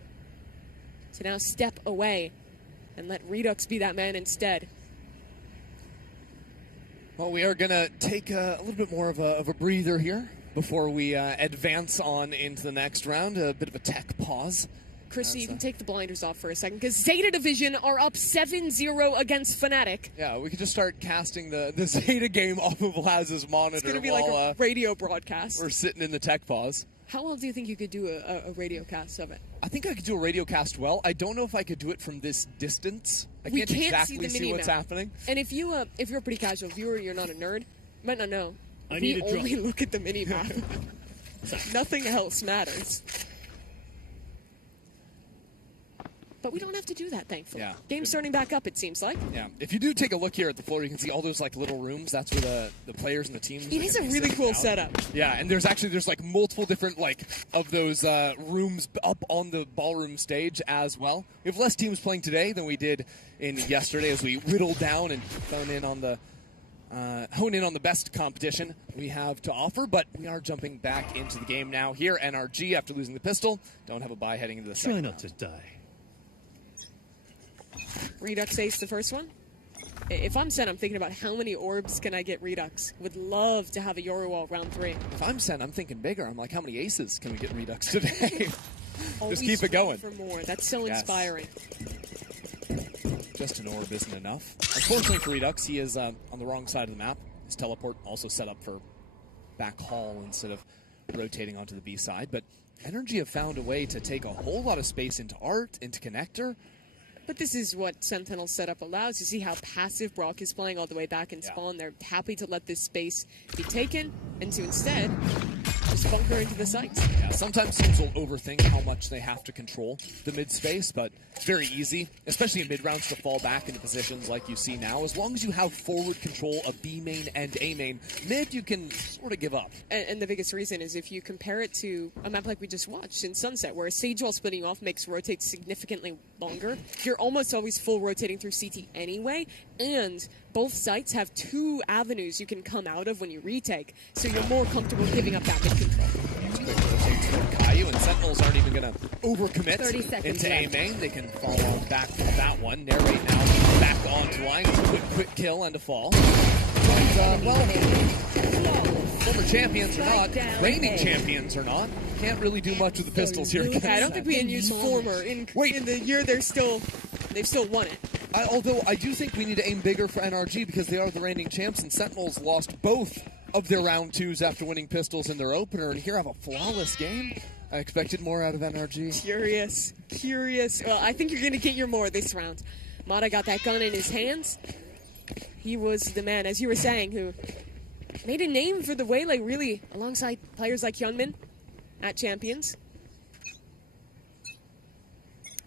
to now step away and let Redux be that man instead. Well, we are going to take a little bit more of a breather here before we advance on into the next round. A bit of a tech pause. Chrissy, you can take the blinders off for a second, because Zeta Division are up 7-0 against FNATIC. Yeah, we could just start casting the Zeta game off of Laz's monitor. It's going to be like a radio broadcast. We're sitting in the tech pause. How well do you think you could do a radio cast of it? I think I could do a radio cast well. I don't know if I could do it from this distance. I can't exactly see what's happening. And if you're a pretty casual viewer, you're not a nerd, you might not know. I need a drop. Only look at the mini-map. Nothing else matters. But we don't have to do that, thankfully. Yeah. Game's starting back up, it seems like. Yeah. If you do take a look here at the floor, you can see all those like little rooms. That's where the players and the teams. It is a really cool setup. Yeah, and there's like multiple different like of those rooms up on the ballroom stage as well. We have less teams playing today than we did in yesterday as we whittled down and hone in on the best competition we have to offer, but we are jumping back into the game now here. NRG, after losing the pistol, don't have a bye heading into the second. Try not to die. Redux ace the first one. If I'm Sen, I'm thinking about how many orbs can I get Redux. Would love to have a Yoruwall round 3. If I'm Sen, I'm thinking bigger. I'm like, how many aces can we get Redux today? Just keep it going. For more. That's so inspiring. Just an orb isn't enough. Unfortunately for Redux, he is on the wrong side of the map. His teleport also set up for back hall instead of rotating onto the B side. But NRG have found a way to take a whole lot of space into art, into connector. But this is what Sentinel's setup allows. You see how passive Brock is playing all the way back in spawn. They're happy to let this space be taken and to instead just bunker into the sites. Yeah, sometimes teams will overthink how much they have to control the mid space, but it's very easy, especially in mid rounds, to fall back into positions like you see now. As long as you have forward control of B main and A main, mid you can sort of give up. And the biggest reason is if you compare it to a map like we just watched in Sunset, where a Sage wall splitting off makes rotate significantly longer, you're almost always full rotating through CT anyway, and both sites have 2 avenues you can come out of when you retake, so you're more comfortable giving up that mid control. Quick rotate toward Caillou, and Sentinels aren't even going to overcommit into A main. They can fall on back from that one. Narrate now back onto line. Quick kill and a fall. But, former champions or not, reigning champions or not, can't really do much with the pistols here. I don't think we can use former. In the year they've still won it. Although I do think we need to aim bigger for NRG because they are the reigning champs, and Sentinels lost both of their round 2s after winning pistols in their opener, and here have a flawless game. I expected more out of NRG. Curious. Well, I think you're going to get your more this round. Mata got that gun in his hands. He was the man, as you were saying, who made a name for the Waylay, really, alongside players like Hyunmin at Champions.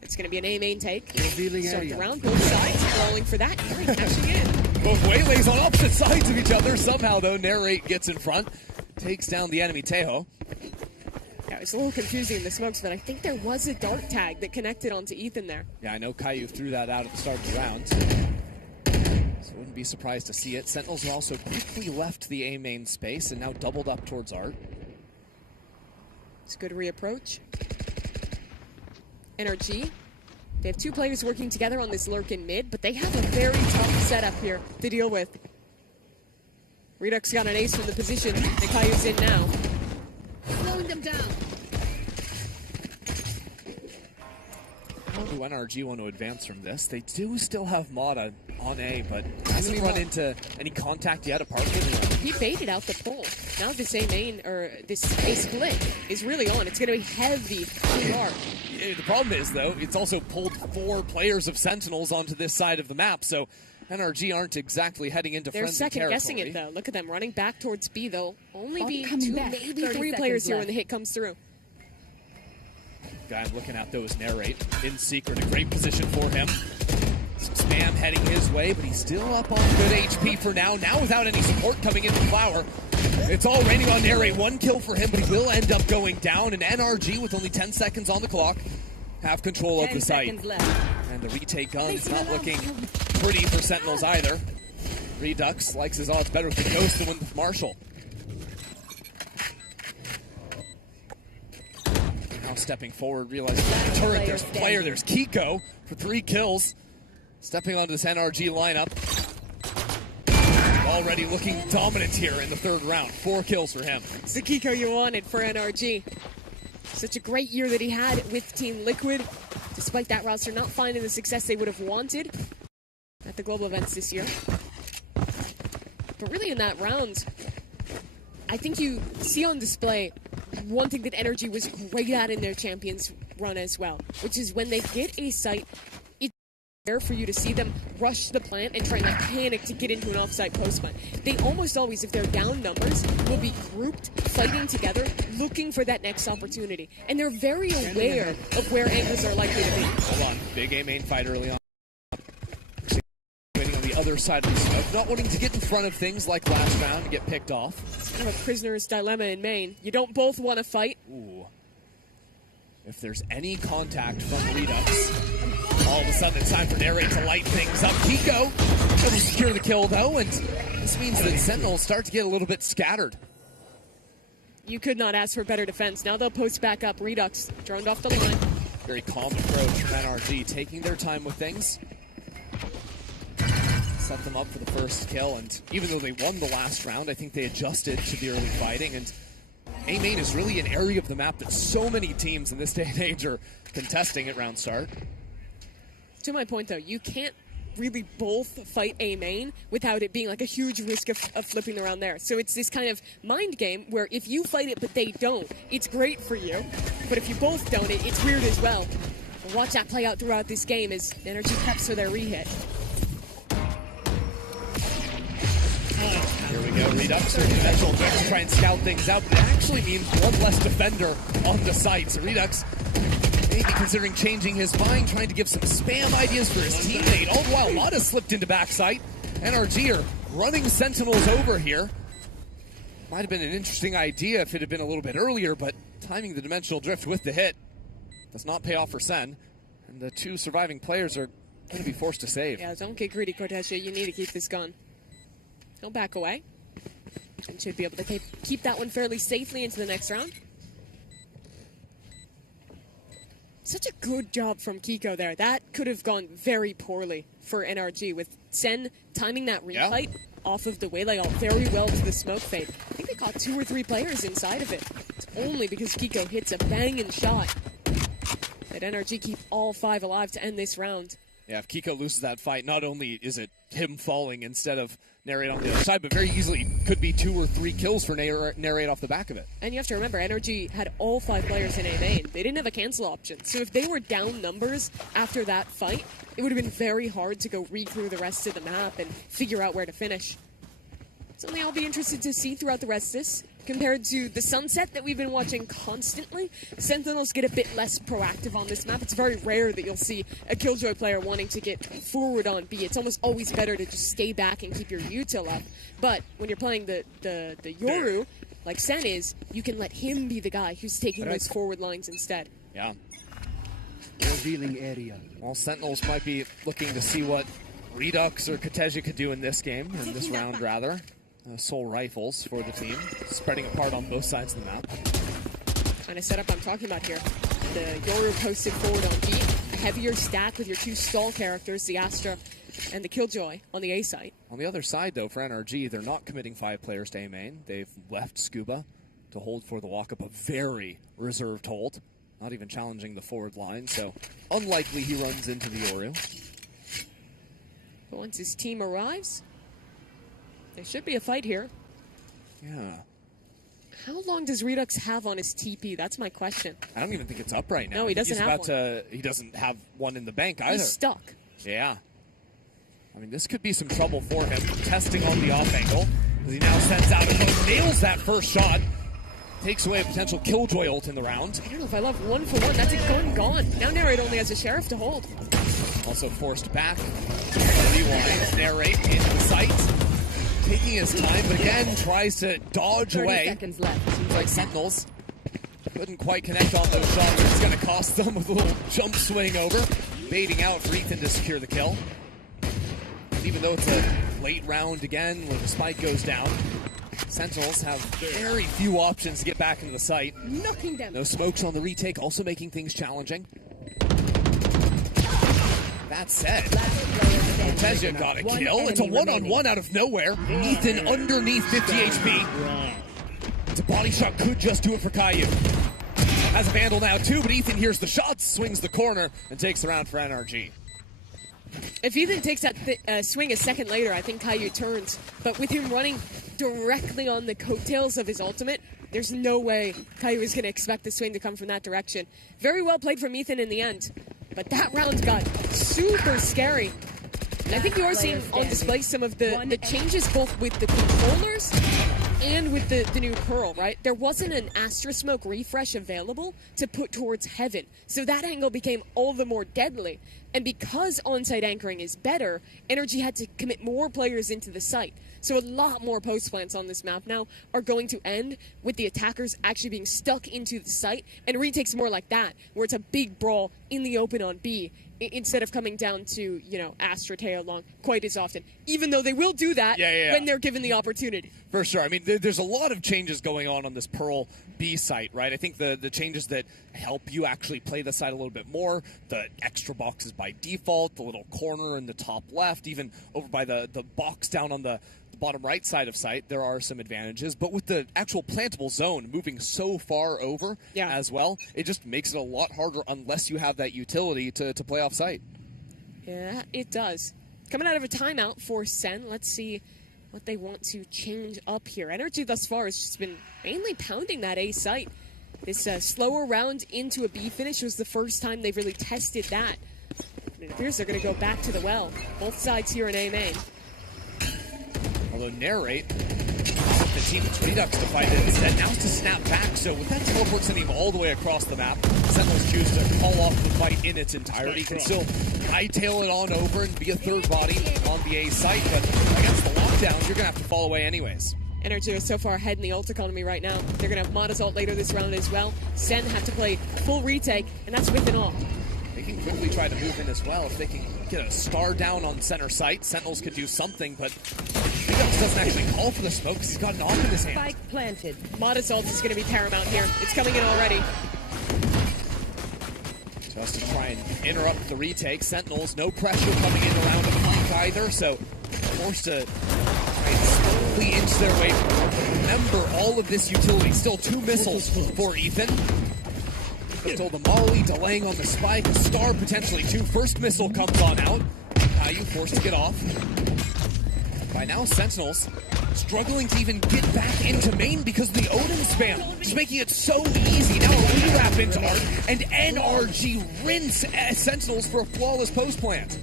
It's going to be an A main take. Start the round, both sides rolling for that. Narrate cashing in. Both Waylays on opposite sides of each other. Somehow, though, Narrate gets in front, takes down the enemy Tejo. Yeah, it's a little confusing in the smokes, but I think there was a dart tag that connected onto Ethan there. Yeah, I know Caillou threw that out at the start of the round. So wouldn't be surprised to see it. Sentinels have also quickly left the A main space and now doubled up towards Art. It's a good reapproach. NRG. They have 2 players working together on this lurk in mid, but they have a very tough setup here to deal with. Redux got an ace from the position. Nikayu's in now. Slowing them down. How do NRG want to advance from this? They do still have Mata on A, but hasn't run into any contact yet apart from He baited out the pull. Now this A main, or this A split, is really on. It's going to be heavy PR. Yeah, the problem is, though, it's also pulled 4 players of Sentinels onto this side of the map, so NRG aren't exactly heading into They're friendly second-guessing territory. it, though. Look at them running back towards B. They'll only be come 2, back. maybe 30 3 players seconds here when left. the hit comes through. Guy I'm looking at, though, is Narrate in secret. A great position for him. Some spam heading his way, but he's still up on good HP for now. Now without any support coming in from Flower. It's all raining on Narrate. 1 kill for him, but he will end up going down. And NRG, with only 10 seconds on the clock, have control of the site. And the retake gun's not looking pretty for Sentinels either. Redux likes his odds better with the Ghost than with Marshall. Now stepping forward, realizing there's a turret, there's a player, there's Kiko for 3 kills. Stepping onto this NRG lineup. Already looking dominant here in the 3rd round. 4 kills for him. It's the Kiko you wanted for NRG. Such a great year that he had with Team Liquid. Despite that roster not finding the success they would have wanted at the global events this year. But really in that round, I think you see on display one thing that NRG was great at in their Champions run as well, which is when they get a site, it's rare for you to see them rush the plant and try and panic to get into an offsite post plant. They almost always, if they're down numbers, will be grouped, fighting together, looking for that next opportunity. And they're very aware of where angles are likely to be. Hold on, big A main fight early on. Waiting on the other side of the smoke, not wanting to get in front of things like last round and get picked off. It's kind of a prisoner's dilemma in main. You don't both want to fight. Ooh. If there's any contact from Redux, all of a sudden it's time for Narrate to light things up. Kiko able to secure the kill, though, and this means that Sentinels start to get a little bit scattered. You could not ask for better defense. Now they'll post back up. Redux droned off the line. Very calm approach from NRG, taking their time with things. Set them up for the first kill, and even though they won the last round, I think they adjusted to the early fighting, and A main is really an area of the map that so many teams in this day and age are contesting at round start. To my point, though, you can't really both fight A main without it being like a huge risk of flipping around there. So it's this kind of mind game where if you fight it but they don't, it's great for you. But if you both don't, it's weird as well. And watch that play out throughout this game as NRG preps for their re-hit. Here we go, Redux are conventional decks to try and scout things out, but it actually means 1 less defender on the site. So Redux maybe considering changing his mind, trying to give some spam ideas for his teammate. All the while, Mata slipped into backside. NRG are running Sentinels over here. Might have been an interesting idea if it had been a little bit earlier, but timing the dimensional drift with the hit does not pay off for Sen. And the 2 surviving players are going to be forced to save. Yeah, don't get greedy, Cortesia. You need to keep this gun. Don't back away. And should be able to keep that one fairly safely into the next round. Such a good job from Kiko there. That could have gone very poorly for NRG with Sen timing that refight off of the way layout very well to the smoke fade. I think they caught 2 or 3 players inside of it. It's only because Kiko hits a banging shot that NRG keep all 5 alive to end this round. Yeah, if Kiko loses that fight, not only is it him falling instead of Narrate on the other side, but very easily could be 2 or 3 kills for Narrate off the back of it. And you have to remember, NRG had all 5 players in A main. They didn't have a cancel option. So if they were down numbers after that fight, it would have been very hard to go read through the rest of the map and figure out where to finish. Something I'll be interested to see throughout the rest of this. Compared to the Sunset that we've been watching constantly, Sentinels get a bit less proactive on this map. It's very rare that you'll see a Killjoy player wanting to get forward on B. It's almost always better to just stay back and keep your util up. But when you're playing the Yoru, like Sen is, you can let him be the guy who's taking those forward lines instead. Yeah. Revealing area. Well, Sentinels might be looking to see what Redux or Kateja could do in this game, or in this round rather. Soul rifles for the team, spreading apart on both sides of the map. kind of setup I'm talking about here. The Yoru posted forward on B, a heavier stack with your two stall characters, the Astra and the Killjoy on the A site. On the other side, though, for NRG, they're not committing 5 players to A main. They've left Scuba to hold for the walk-up, a very reserved hold. Not even challenging the forward line, so unlikely he runs into the Yoru. But once his team arrives, there should be a fight here. Yeah. How long does Redux have on his TP? That's my question. I don't even think it's up right now. No, he doesn't have one. He doesn't have one in the bank either. He's stuck. Yeah. I mean, this could be some trouble for him. Testing on the off angle. As he now sends out a boat, nails that first shot. Takes away a potential Killjoy ult in the round. I don't know if I love 1 for 1. That's a gun gone. Now Narrate only has a Sheriff to hold. Also forced back. Rewind. Narrate into the sight. Taking his time, but again tries to dodge 30 away. seconds left. Seems like Sentinels couldn't quite connect on those shots. It's going to cost them with a little jump swing over. Baiting out for Ethan to secure the kill. Even though it's a late round again when the spike goes down, Sentinels have very few options to get back into the site. Knocking them. No smokes on the retake, also making things challenging. That said, Ortega got a kill. It's a one-on-one out of nowhere. Ethan underneath 50 HP. It's a body shot, could just do it for Caillou. Has a Vandal now too, but Ethan hears the shots, swings the corner, and takes the round for NRG. If Ethan takes that swing a second later, I think Caillou turns. But with him running directly on the coattails of his ultimate, there's no way Caillou is going to expect the swing to come from that direction. Very well played from Ethan in the end. But that round got super scary. And I think you are seeing on display some of the changes both with the controllers and with the new Pearl, right? There wasn't an Astra Smoke refresh available to put towards Heaven. So that angle became all the more deadly. And because on-site anchoring is better, NRG had to commit more players into the site. So a lot more post plants on this map now are going to end with the attackers actually being stuck into the site, and retakes more like that, where it's a big brawl in the open on B, instead of coming down to, you know, Astra Teo long quite as often, even though they will do that when they're given the opportunity. For sure. I mean, there's a lot of changes going on this Pearl B site, right? I think the changes that help you actually play the site a little bit more, the extra boxes by default, the little corner in the top left, even over by the box down on the bottom right side of site, there are some advantages. But with the actual plantable zone moving so far over as well, it just makes it a lot harder unless you have that utility to play off site. Yeah, it does. Coming out of a timeout for Sen, let's see what they want to change up here. NRG thus far has just been mainly pounding that A site. This slower round into a B finish was the first time they've really tested that. It appears they're going to go back to the well. Both sides here in A main. Although Narrate, the team Redux to fight it instead. Now it's to snap back, so with that teleport sending him all the way across the map, Sentinels choose to call off the fight in its entirety. Can still hightail it on over and be a third body on the A site, but against the lockdown, you're going to have to fall away anyways. NRG is so far ahead in the ult economy right now. They're going to have Mada's ult later this round as well. Sen have to play full retake, and that's with and all. They can quickly try to move in as well. If they can get a star down on center site, Sentinels could do something, but Redux doesn't actually call for the smoke because he's got an AWP in his hand. Spike planted. Mada's ult is going to be paramount here. It's coming in already. Just to try and interrupt the retake. Sentinels, no pressure coming in around the flank either, so forced to try and slowly inch their way forward. But remember, all of this utility, still 2 missiles for Ethan. Still the Molly delaying on the spike, a star potentially too. First missile comes on out. Caillou forced to get off. By now, Sentinels struggling to even get back into main because of the Odin spam. Just making it so easy. Now a rewrap into Art, and NRG rinse Sentinels for a flawless post plant.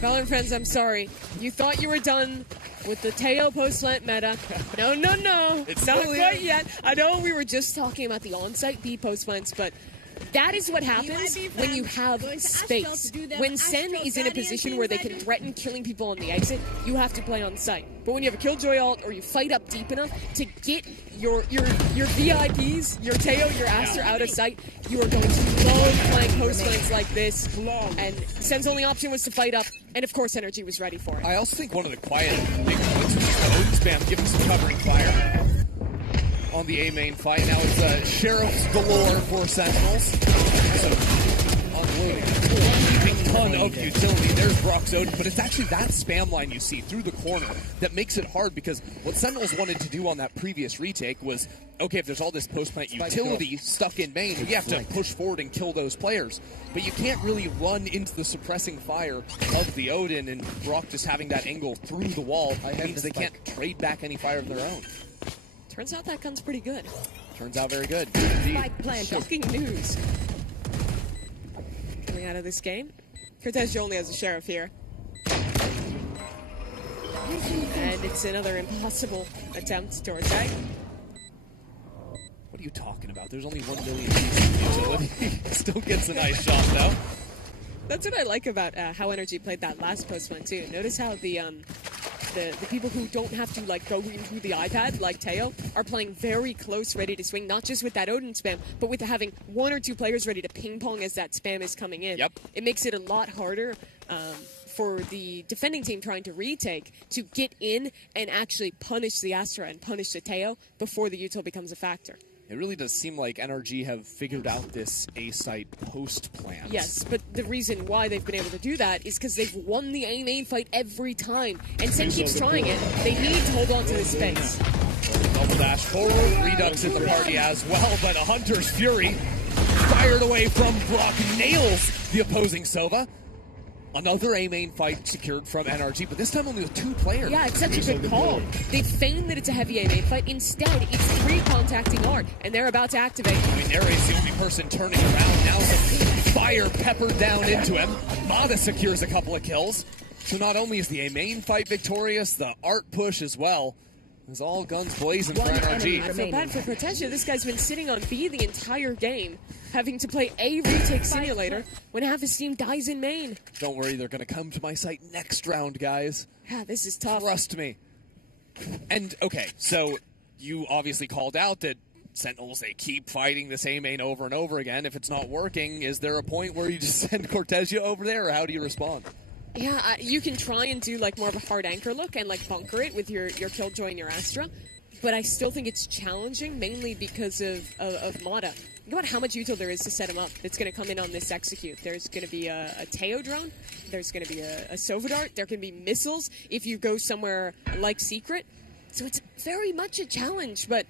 Valorant fans, I'm sorry. You thought you were done with the Teo post plant meta. No. It's not quite yet. I know we were just talking about the on-site B post plants, but that is what happens when you have space. When Sen is in a position where they can threaten killing people on the exit, you have to play on site. But when you have a Killjoy ult or you fight up deep enough to get your VIPs, your Teo, your Astra out of sight, you are going to love playing post plants like this. And Sen's only option was to fight up, and of course NRG was ready for it. I also think one of the quiet big points was the Odin spam giving some covering fire. on the A main fight. Now it's sheriffs galore for Sentinels. Unloading a heaping ton of utility. There's Brock's Odin, but it's actually that spam line you see through the corner that makes it hard, because what Sentinels wanted to do on that previous retake was, okay, if there's all this post-plant utility stuck in main, you have to push forward and kill those players. But you can't really run into the suppressing fire of the Odin, and Brock just having that angle through the wall means they can't trade back any fire of their own. Turns out that gun's pretty good. Turns out very good. Shocking news coming out of this game. Cortez only has a sheriff here. And it's another impossible attempt towards A. What are you talking about? There's only 1 million pieces of utility. Still gets a nice shot, though. That's what I like about how Energy played that last post one, too. Notice how the people who don't have to like go into the iPad, like Teo, are playing very close, ready to swing, not just with that Odin spam, but with having 1 or 2 players ready to ping pong as that spam is coming in. Yep. It makes it a lot harder for the defending team trying to retake to get in and actually punish the Astra and punish the Teo before the util becomes a factor. It really does seem like NRG have figured out this A-site post plan. Yes, but the reason why they've been able to do that is because they've won the A main fight every time. And Sen keeps trying it. They need to hold on to this space. Double dash forward, Redux in the party as well, but a Hunter's Fury fired away from Brock nails the opposing Sova. Another A main fight secured from NRG, but this time only with 2 players. Yeah, it's such a good call. They feign that it's a heavy A main fight. Instead, it's 3 contacting Art, and they're about to activate. I mean, Nere's the only person turning around. Now some fire peppered down into him. Mata secures a couple of kills. So not only is the A main fight victorious, the Art push as well. It's all guns blazing for NRG. I feel bad for Cortesia. This guy's been sitting on B the entire game, having to play a retake simulator when half his team dies in main. Don't worry, they're going to come to my site next round, guys. Yeah, this is tough. Trust me. And, okay, so you obviously called out that Sentinels, they keep fighting the same main over and over again. If it's not working, is there a point where you just send Cortesia over there, or how do you respond? Yeah, you can try and do like more of a hard anchor look and like bunker it with your Killjoy and your Astra, but I still think it's challenging, mainly because of Mata. Think about how much util there is to set him up that's going to come in on this execute. There's going to be a Teo drone, there's going to be a Sova dart, there can be missiles if you go somewhere like Secret, so it's very much a challenge, but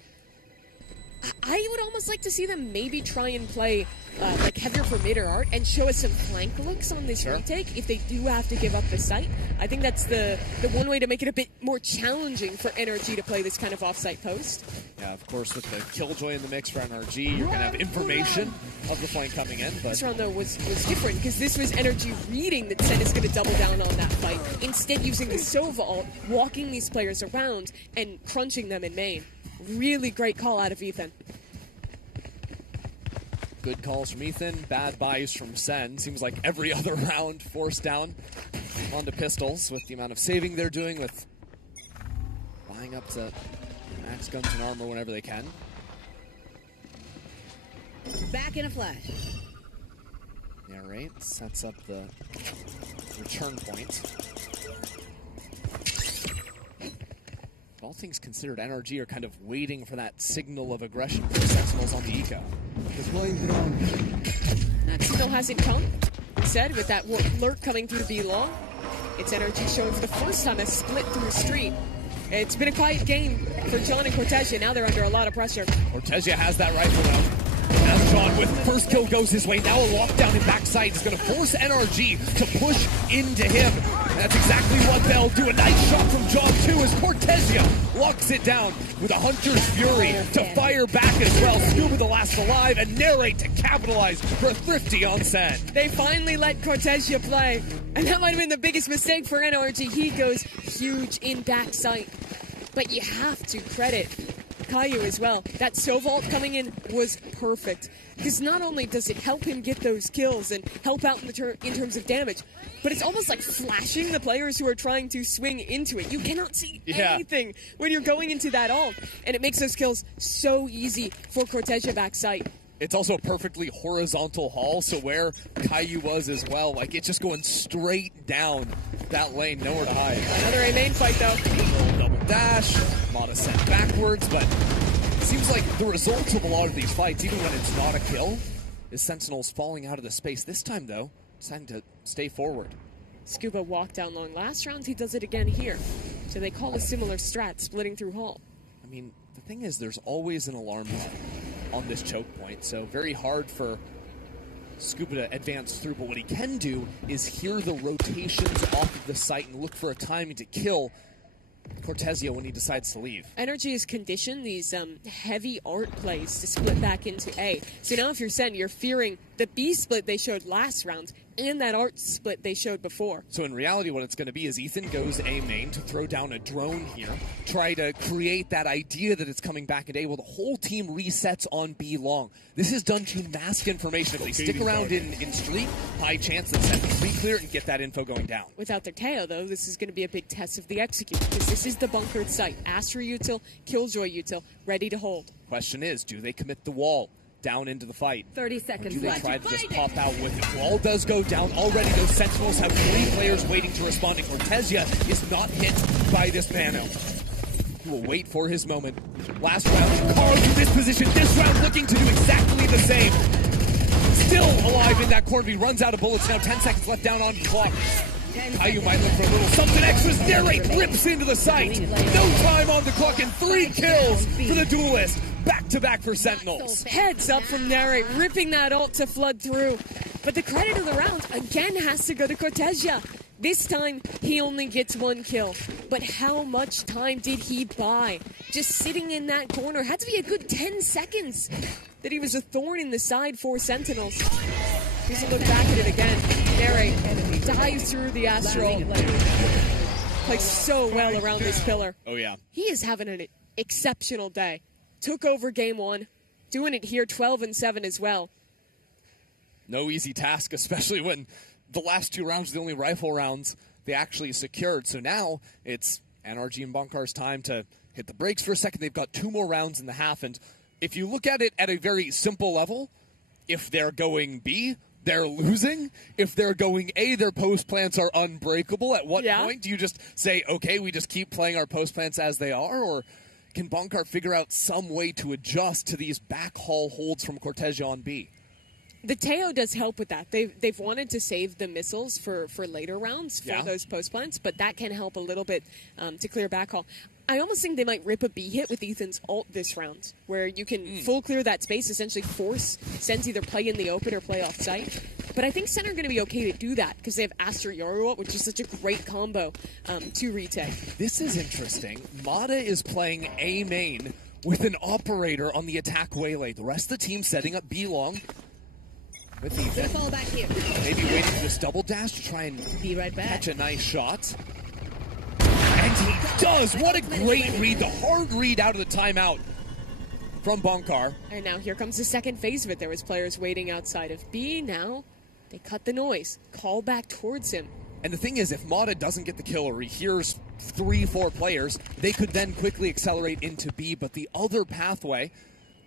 I would almost like to see them maybe try and play like heavier for mid or Art and show us some flank looks on this retake if they do have to give up the site. I think that's the one way to make it a bit more challenging for NRG to play this kind of off-site post. Yeah, of course, with the Killjoy in the mix for NRG, you're going to have information of the flank coming in. But this round, though, was different because this was NRG reading that Sen is going to double down on that fight, instead using the Sova ult, walking these players around and crunching them in main. Really great call out of Ethan. Good calls from Ethan, bad buys from Sen. Seems like every other round forced down onto pistols with the amount of saving they're doing, with buying up to max guns and armor whenever they can. Back in a flash. Yeah, right. Sets up the return point. All things considered, NRG are kind of waiting for that signal of aggression for the Sentinels on the eco. That signal hasn't come. Instead, with that lurk coming through B long, it's NRG showing for the first time a split through street. It's been a quiet game for John and Cortesia. Now they're under a lot of pressure. Cortesia has that rifle though. As John with first kill goes his way, now a lockdown in backside is going to force NRG to push into him. And that's exactly what they'll do. A nice shot from John too as Cortesia locks it down with a Hunter's Fury to fire back as well. Scuba the last alive and Narrate to capitalize for a thrifty on Sen. They finally let Cortesia play. And that might have been the biggest mistake for NRG. He goes huge in backside. But you have to credit Caillou as well. That Sova coming in was perfect. Because not only does it help him get those kills and help out in terms of damage, but it's almost like flashing the players who are trying to swing into it. You cannot see anything when you're going into that ult. And it makes those kills so easy for Cortesia backside. It's also a perfectly horizontal haul, so where Caillou was as well, like it's just going straight down that lane, nowhere to hide. Another A main fight though. Double dash, Mata sent backwards, but Seems like the result of a lot of these fights, even when it's not a kill, is Sentinels falling out of the space. This time, though, deciding to stay forward. Scuba walked down long last round. He does it again here. So they call a similar strat, splitting through Hall. I mean, the thing is, there's always an alarm button on this choke point, so very hard for Scuba to advance through. But what he can do is hear the rotations off of the site and look for a timing to kill Cortezio when he decides to leave. Energy has conditioned these heavy art plays to split back into A. So now if you're Sen, you're fearing the B split they showed last round and that art split they showed before. So in reality, what it's going to be is Ethan goes A main to throw down a drone here, try to create that idea that it's coming back in A. Well, the whole team resets on B long. This is done to mask information. If they stick around in street, high chance that Sen can re-clear and get that info going down. Without their Teo, though, this is going to be a big test of the execute, because this is the bunkered site. Astra util, Killjoy util, ready to hold. Question is, do they commit the wall down into the fight? 30 seconds left. Do they left. try to just pop out with it? Wall does go down already. Those Sentinels have 3 players waiting to respond, and Cortezia is not hit by this Mano. He will wait for his moment. Last round, Carl in this position. This round looking to do exactly the same. Still alive in that corner. He runs out of bullets now. 10 seconds left down on the clock. Caillou might look for a little something extra. Narrate rips into the site. No time on the clock and 3 kills for the duelist. Back-to-back for Sentinels. Heads up from Narrate, ripping that ult to flood through. But the credit of the round, again, has to go to Cortezia. This time, he only gets 1 kill. But how much time did he buy? Just sitting in that corner. Had to be a good 10 seconds that he was a thorn in the side for Sentinels. Here's a look back at it again. Narrate dives through the Astral. Plays so well around this pillar. Oh, yeah. He is having an exceptional day. Took over game 1, doing it here 12-7 as well. No easy task, especially when the last 2 rounds, the only rifle rounds they actually secured. So now it's NRG and Bunkar's time to hit the brakes for a second. They've got 2 more rounds in the half, and if you look at it at a very simple level, if they're going B, they're losing. If they're going A, their post plants are unbreakable. At what point do you just say, okay, we just keep playing our post plants as they are, or can Bunkar figure out some way to adjust to these backhaul holds from Cortezia on B? The Teo does help with that. They've wanted to save the missiles for later rounds for those post plants, but that can help a little bit to clear backhaul. I almost think they might rip a B hit with Ethan's ult this round, where you can full clear that space, essentially force Sen to either play in the open or play off site. But I think Sen are going to be okay to do that because they have Astra Yoru, which is such a great combo to retake. This is interesting. Mata is playing A main with an operator on the attack waylay. The rest of the team setting up B long with Ethan. Fall back here. Maybe waiting for this double dash to try and be right back. Catch a nice shot. And he does! What a great read. The hard read out of the timeout from Bunkar. And now here comes the second phase of it. There was players waiting outside of B. Now they cut the noise. Call back towards him. And the thing is, if Mata doesn't get the kill or he hears 3-4 players, they could then quickly accelerate into B. But the other pathway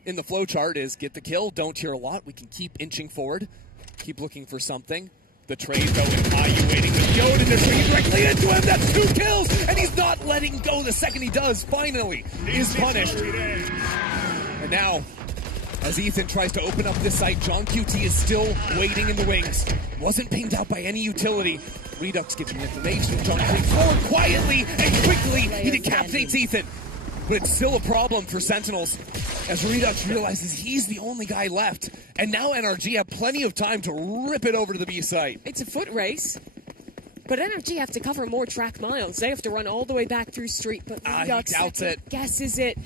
in the flowchart is get the kill, don't hear a lot. We can keep inching forward, keep looking for something. The trade, though, with Caillou waiting with Yod in the trade directly into him. That's 2 kills, and he's not letting go. The second he does, finally, is punished. And now, as Ethan tries to open up this site, John QT is still waiting in the wings. Wasn't pinged out by any utility. Redux giving information. John creeps forward quietly and quickly. He decapitates Ethan. But it's still a problem for Sentinels as Redux realizes he's the only guy left. And now NRG have plenty of time to rip it over to the B site. It's a foot race, but NRG have to cover more track miles. They have to run all the way back through street, but Redux guesses it.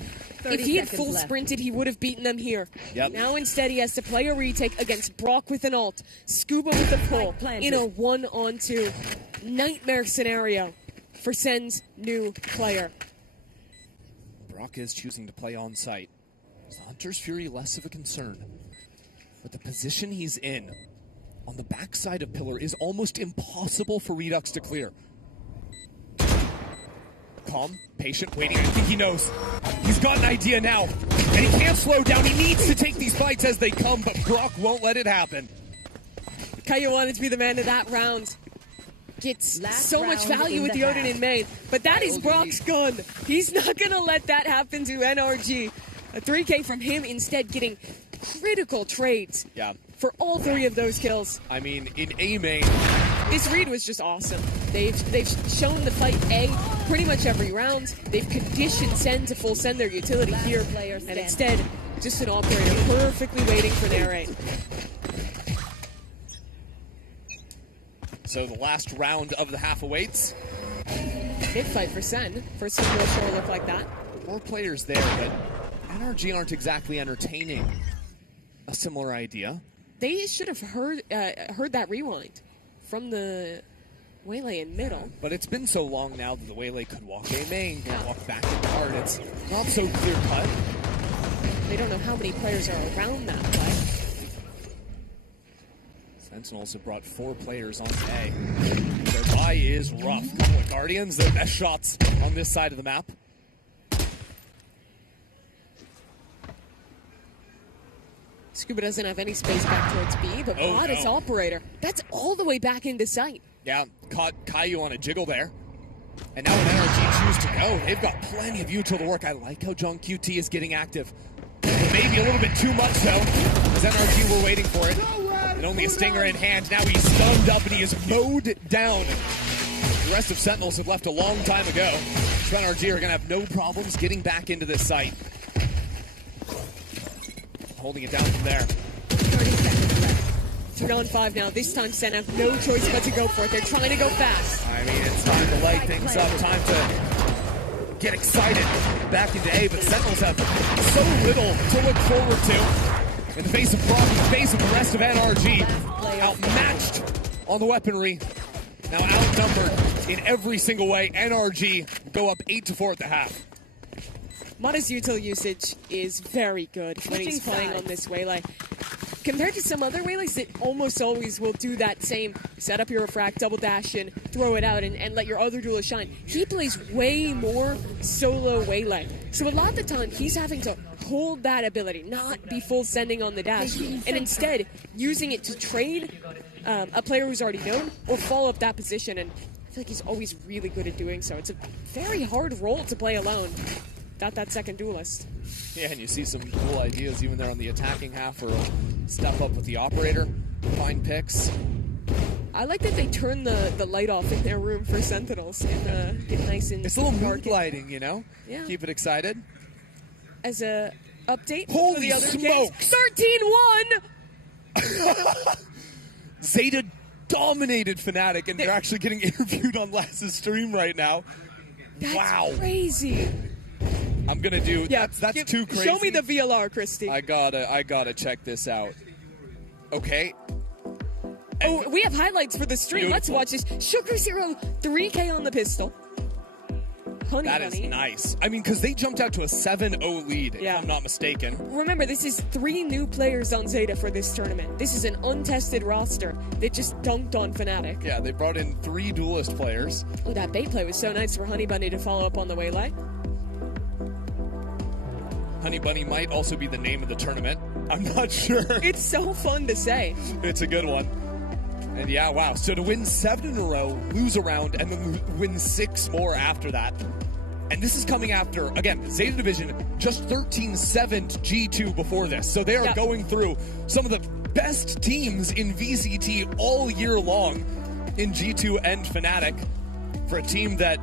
If he had full sprinted, he would have beaten them here. Now instead he has to play a retake against Brock with an ult, Scuba with a pull, in a 1-on-2 nightmare scenario for Sen's new player. Brock is choosing to play on site. Is the Hunter's Fury less of a concern? But the position he's in on the backside of Pillar is almost impossible for Redux to clear. Calm, patient, waiting. I think he knows. He's got an idea now. And he can't slow down. He needs to take these fights as they come, but Brock won't let it happen. Caillou wanted to be the man of that round. Gets so much value with the Odin in main, but that is Brock's gun. He's not going to let that happen to NRG. A 3K from him, instead getting critical trades for all 3 of those kills. I mean, in A main, this read was just awesome. They've shown the fight A pretty much every round. They've conditioned Sen to full send their utility here, and instead, just an operator perfectly waiting for their A. So the last round of the half awaits. Big fight for Sen. First time real show look like that. 4 players there, but NRG aren't exactly entertaining a similar idea. They should have heard that rewind from the Waylay in middle. But it's been so long now that the Waylay could walk A main, could walk back in hard. It's not so clear cut. They don't know how many players are around that play. Sentinels have brought 4 players on A. Their buy is rough. Couple of Guardians, their best shots on this side of the map. Scuba doesn't have any space back towards B, but modest operator. That's all the way back into sight. Yeah, caught Caillou on a jiggle there. And now when NRG choose to go, they've got plenty of util to work. I like how John QT is getting active. Maybe a little bit too much, though, as NRG were waiting for it. And only a stinger in hand. Now he's stunned up and he is mowed down. The rest of Sentinels have left a long time ago. So NRG are going to have no problems getting back into this site. Holding it down from there. 30 seconds left. 3 on 5 now. This time Sen have no choice but to go for it. They're trying to go fast. I mean, it's time to light things up. Time to get excited back into A, but Sentinels have so little to look forward to. In the face of Brock, in the face of the rest of NRG, outmatched on the weaponry. Now outnumbered in every single way. NRG go up 8-4 at the half. Mada's util usage is very good when he's playing on this Waylay. Compared to some other Waylays that almost always will do that same set up your refract, double dash in, throw it out, and let your other duelist shine. He plays way more solo Waylay. So a lot of the time, he's having to hold that ability, not be full sending on the dash, and instead using it to trade a player who's already known or follow up that position. And I feel like he's always really good at doing so. It's a very hard role to play alone. Got that second duelist. Yeah, and you see some cool ideas even there on the attacking half, or step up with the operator, find picks. I like that they turn the light off in their room for Sentinels and get nice and it's a little mood lighting, you know? Yeah. Keep it excited. As a update Holy for the other smokes! 13-1! Zeta dominated FNATIC, and they're actually getting interviewed on Laz's stream right now. That's crazy. I'm gonna do. Yeah, that's too crazy. Show me the VLR, Christy. I gotta check this out. Okay. Oh, we have highlights for the stream. Beautiful. Let's watch this. Sugar Zero, 3K on the pistol. Honey That Bunny. is nice. I mean, because they jumped out to a 7-0 lead, if I'm not mistaken. Remember, this is 3 new players on Zeta for this tournament. This is an untested roster that just dunked on FNATIC. Yeah, they brought in 3 duelist players. Oh, that bait play was so nice for Honey Bunny to follow up on the Waylay. Honey Bunny might also be the name of the tournament. I'm not sure. It's so fun to say. It's a good one. And yeah, wow. So to win 7 in a row, lose a round, and then win 6 more after that. And this is coming after, again, Zeta Division just 13-7 G2 before this. So they are going through some of the best teams in VCT all year long in G2 and FNATIC, for a team that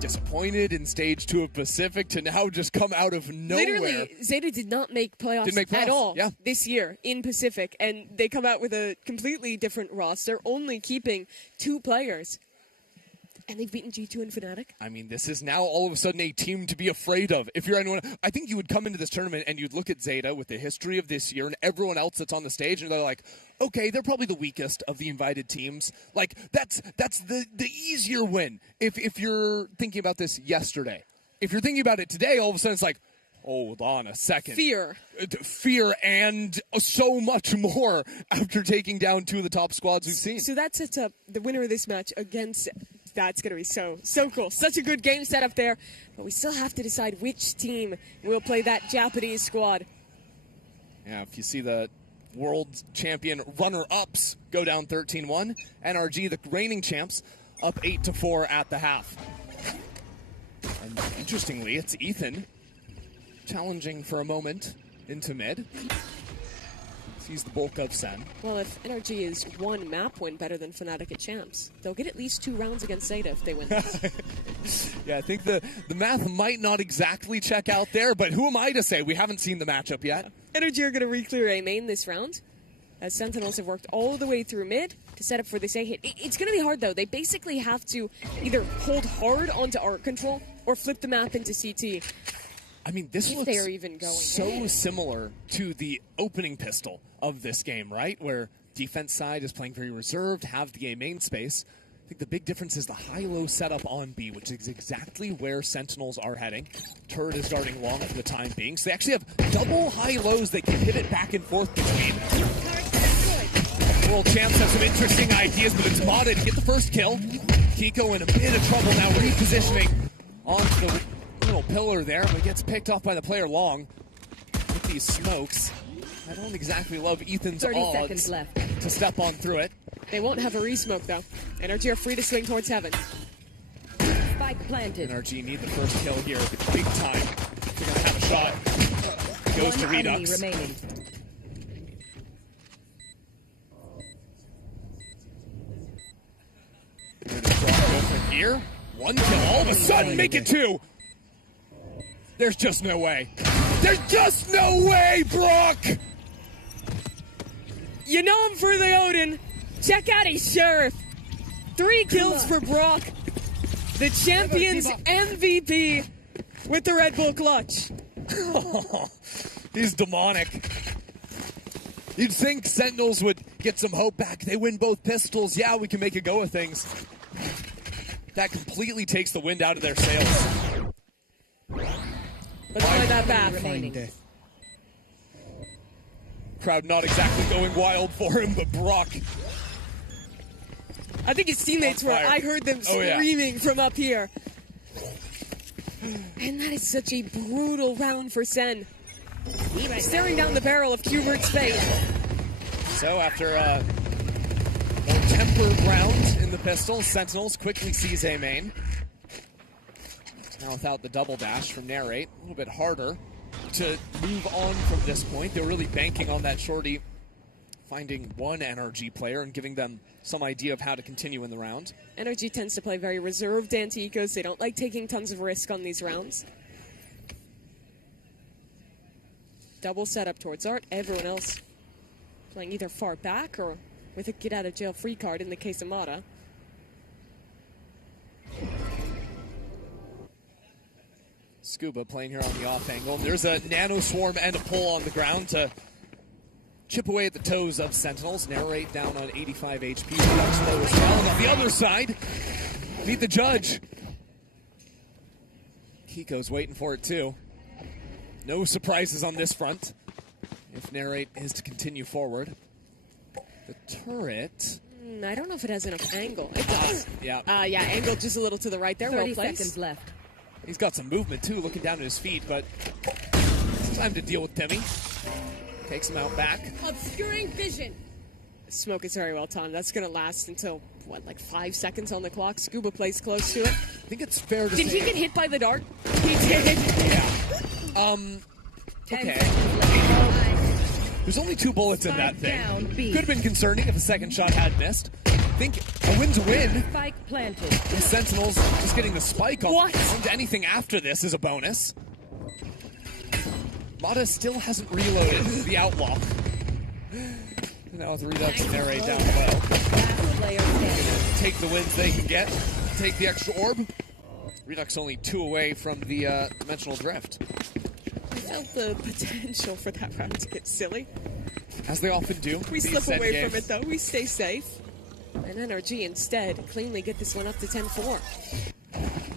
disappointed in stage 2 of Pacific to now just come out of nowhere. Literally, Zeta did not make playoffs at all this year in Pacific, and they come out with a completely different roster, only keeping 2 players. And they've beaten G2 and FNATIC. I mean, this is now all of a sudden a team to be afraid of. If you're anyone, I think you would come into this tournament and you'd look at Zeta with the history of this year and everyone else that's on the stage, and they're like, okay, they're probably the weakest of the invited teams. Like, that's the easier win. If you're thinking about this yesterday. If you're thinking about it today, all of a sudden it's like, hold on a second. Fear and so much more after taking down 2 of the top squads we've seen. So that sets up the winner of this match against... That's going to be so cool. Such a good game set up there. But we still have to decide which team will play that Japanese squad. Yeah, if you see the world champion runner-ups go down 13-1, NRG, the reigning champs, up 8-4 at the half. And interestingly, it's Ethan challenging for a moment into mid. Sees the bulk of Sen. Well, if NRG is one map win better than FNATIC at Champs, they'll get at least 2 rounds against Zeta if they win this. Yeah, I think the math might not exactly check out there, but who am I to say? We haven't seen the matchup yet. NRG are going to re-clear A main this round, as Sentinels have worked all the way through mid to set up for this A hit. It's going to be hard, though. They basically have to either hold hard onto art control or flip the map into CT. I mean, this looks they're even going so similar to the opening pistol of this game, right? Where defense side is playing very reserved, have the A main space. I think the big difference is the high-low setup on B, which is exactly where Sentinels are heading. Turret is guarding long for the time being, so they actually have double high-lows they can pivot back and forth between. World Champs have some interesting ideas, but it's Mata to get the first kill. Kiko in a bit of trouble now, repositioning onto the little pillar there, but gets picked off by the player long with these smokes. I don't exactly love Ethan's 30 odds seconds left to step on through it. They won't have a re-smoke, though. NRG are free to swing towards heaven. Spike planted. NRG need the first kill here, big time. They're going to have a shot. Goes to Redux. Remaining. From here, 1 kill. All of a sudden, make it 2. There's just no way. There's just no way, Brock! You know him for the Odin. Check out his Sheriff. 3 kills for Brock. The Champions MVP with the Red Bull clutch. He's demonic. You'd think Sentinels would get some hope back. They win both pistols. Yeah, we can make a go of things. That completely takes the wind out of their sails. Let's play that back. Crowd not exactly going wild for him, but Brock. I think his teammates were, I heard them screaming from up here. And that is such a brutal round for Sen. Staring down the barrel of Cubert's fate. So after a more tempered round in the pistol, Sentinels quickly seize A main. Now without the double dash from Narrate, a little bit harder to move on from this point. They're really banking on that shorty finding one NRG player and giving them some idea of how to continue in the round. NRG tends to play very reserved anti-ecos. They don't like taking tons of risk on these rounds. Double setup towards Art. Everyone else playing either far back or with a get-out-of-jail-free card in the case of Mata. Scuba playing here on the off angle. There's a nano swarm and a pull on the ground to chip away at the toes of Sentinels. Narrate down on 85 HP. That's low as well. And on the other side, beat the judge. Kiko's waiting for it too. No surprises on this front if Narrate is to continue forward. The turret. I don't know if it has enough angle. It does. Yeah. Yeah, angle just a little to the right there. 30 well placed. seconds left. He's got some movement too, looking down at his feet, but it's time to deal with Demi. Takes him out back. Obscuring vision. Smoke is very well timed. That's going to last until, what, like 5 seconds on the clock? Scuba plays close to it. I think it's fair to say. Did he get hit by the dart? He did. Yeah. Okay. There's only 2 bullets in that thing. Could have been concerning if a second shot had missed. I think a win's a win. Spike planted. The Sentinels just getting the spike on anything after this is a bonus. Mata still hasn't reloaded the Outlaw. Now with Redux and Narrate down low. Take the wins they can get. Take the extra orb. Redux only 2 away from the Dimensional Drift. I felt the potential for that round to get silly. As they often do. We slip away from it, though. We stay safe. And NRG instead cleanly get this one up to 10-4.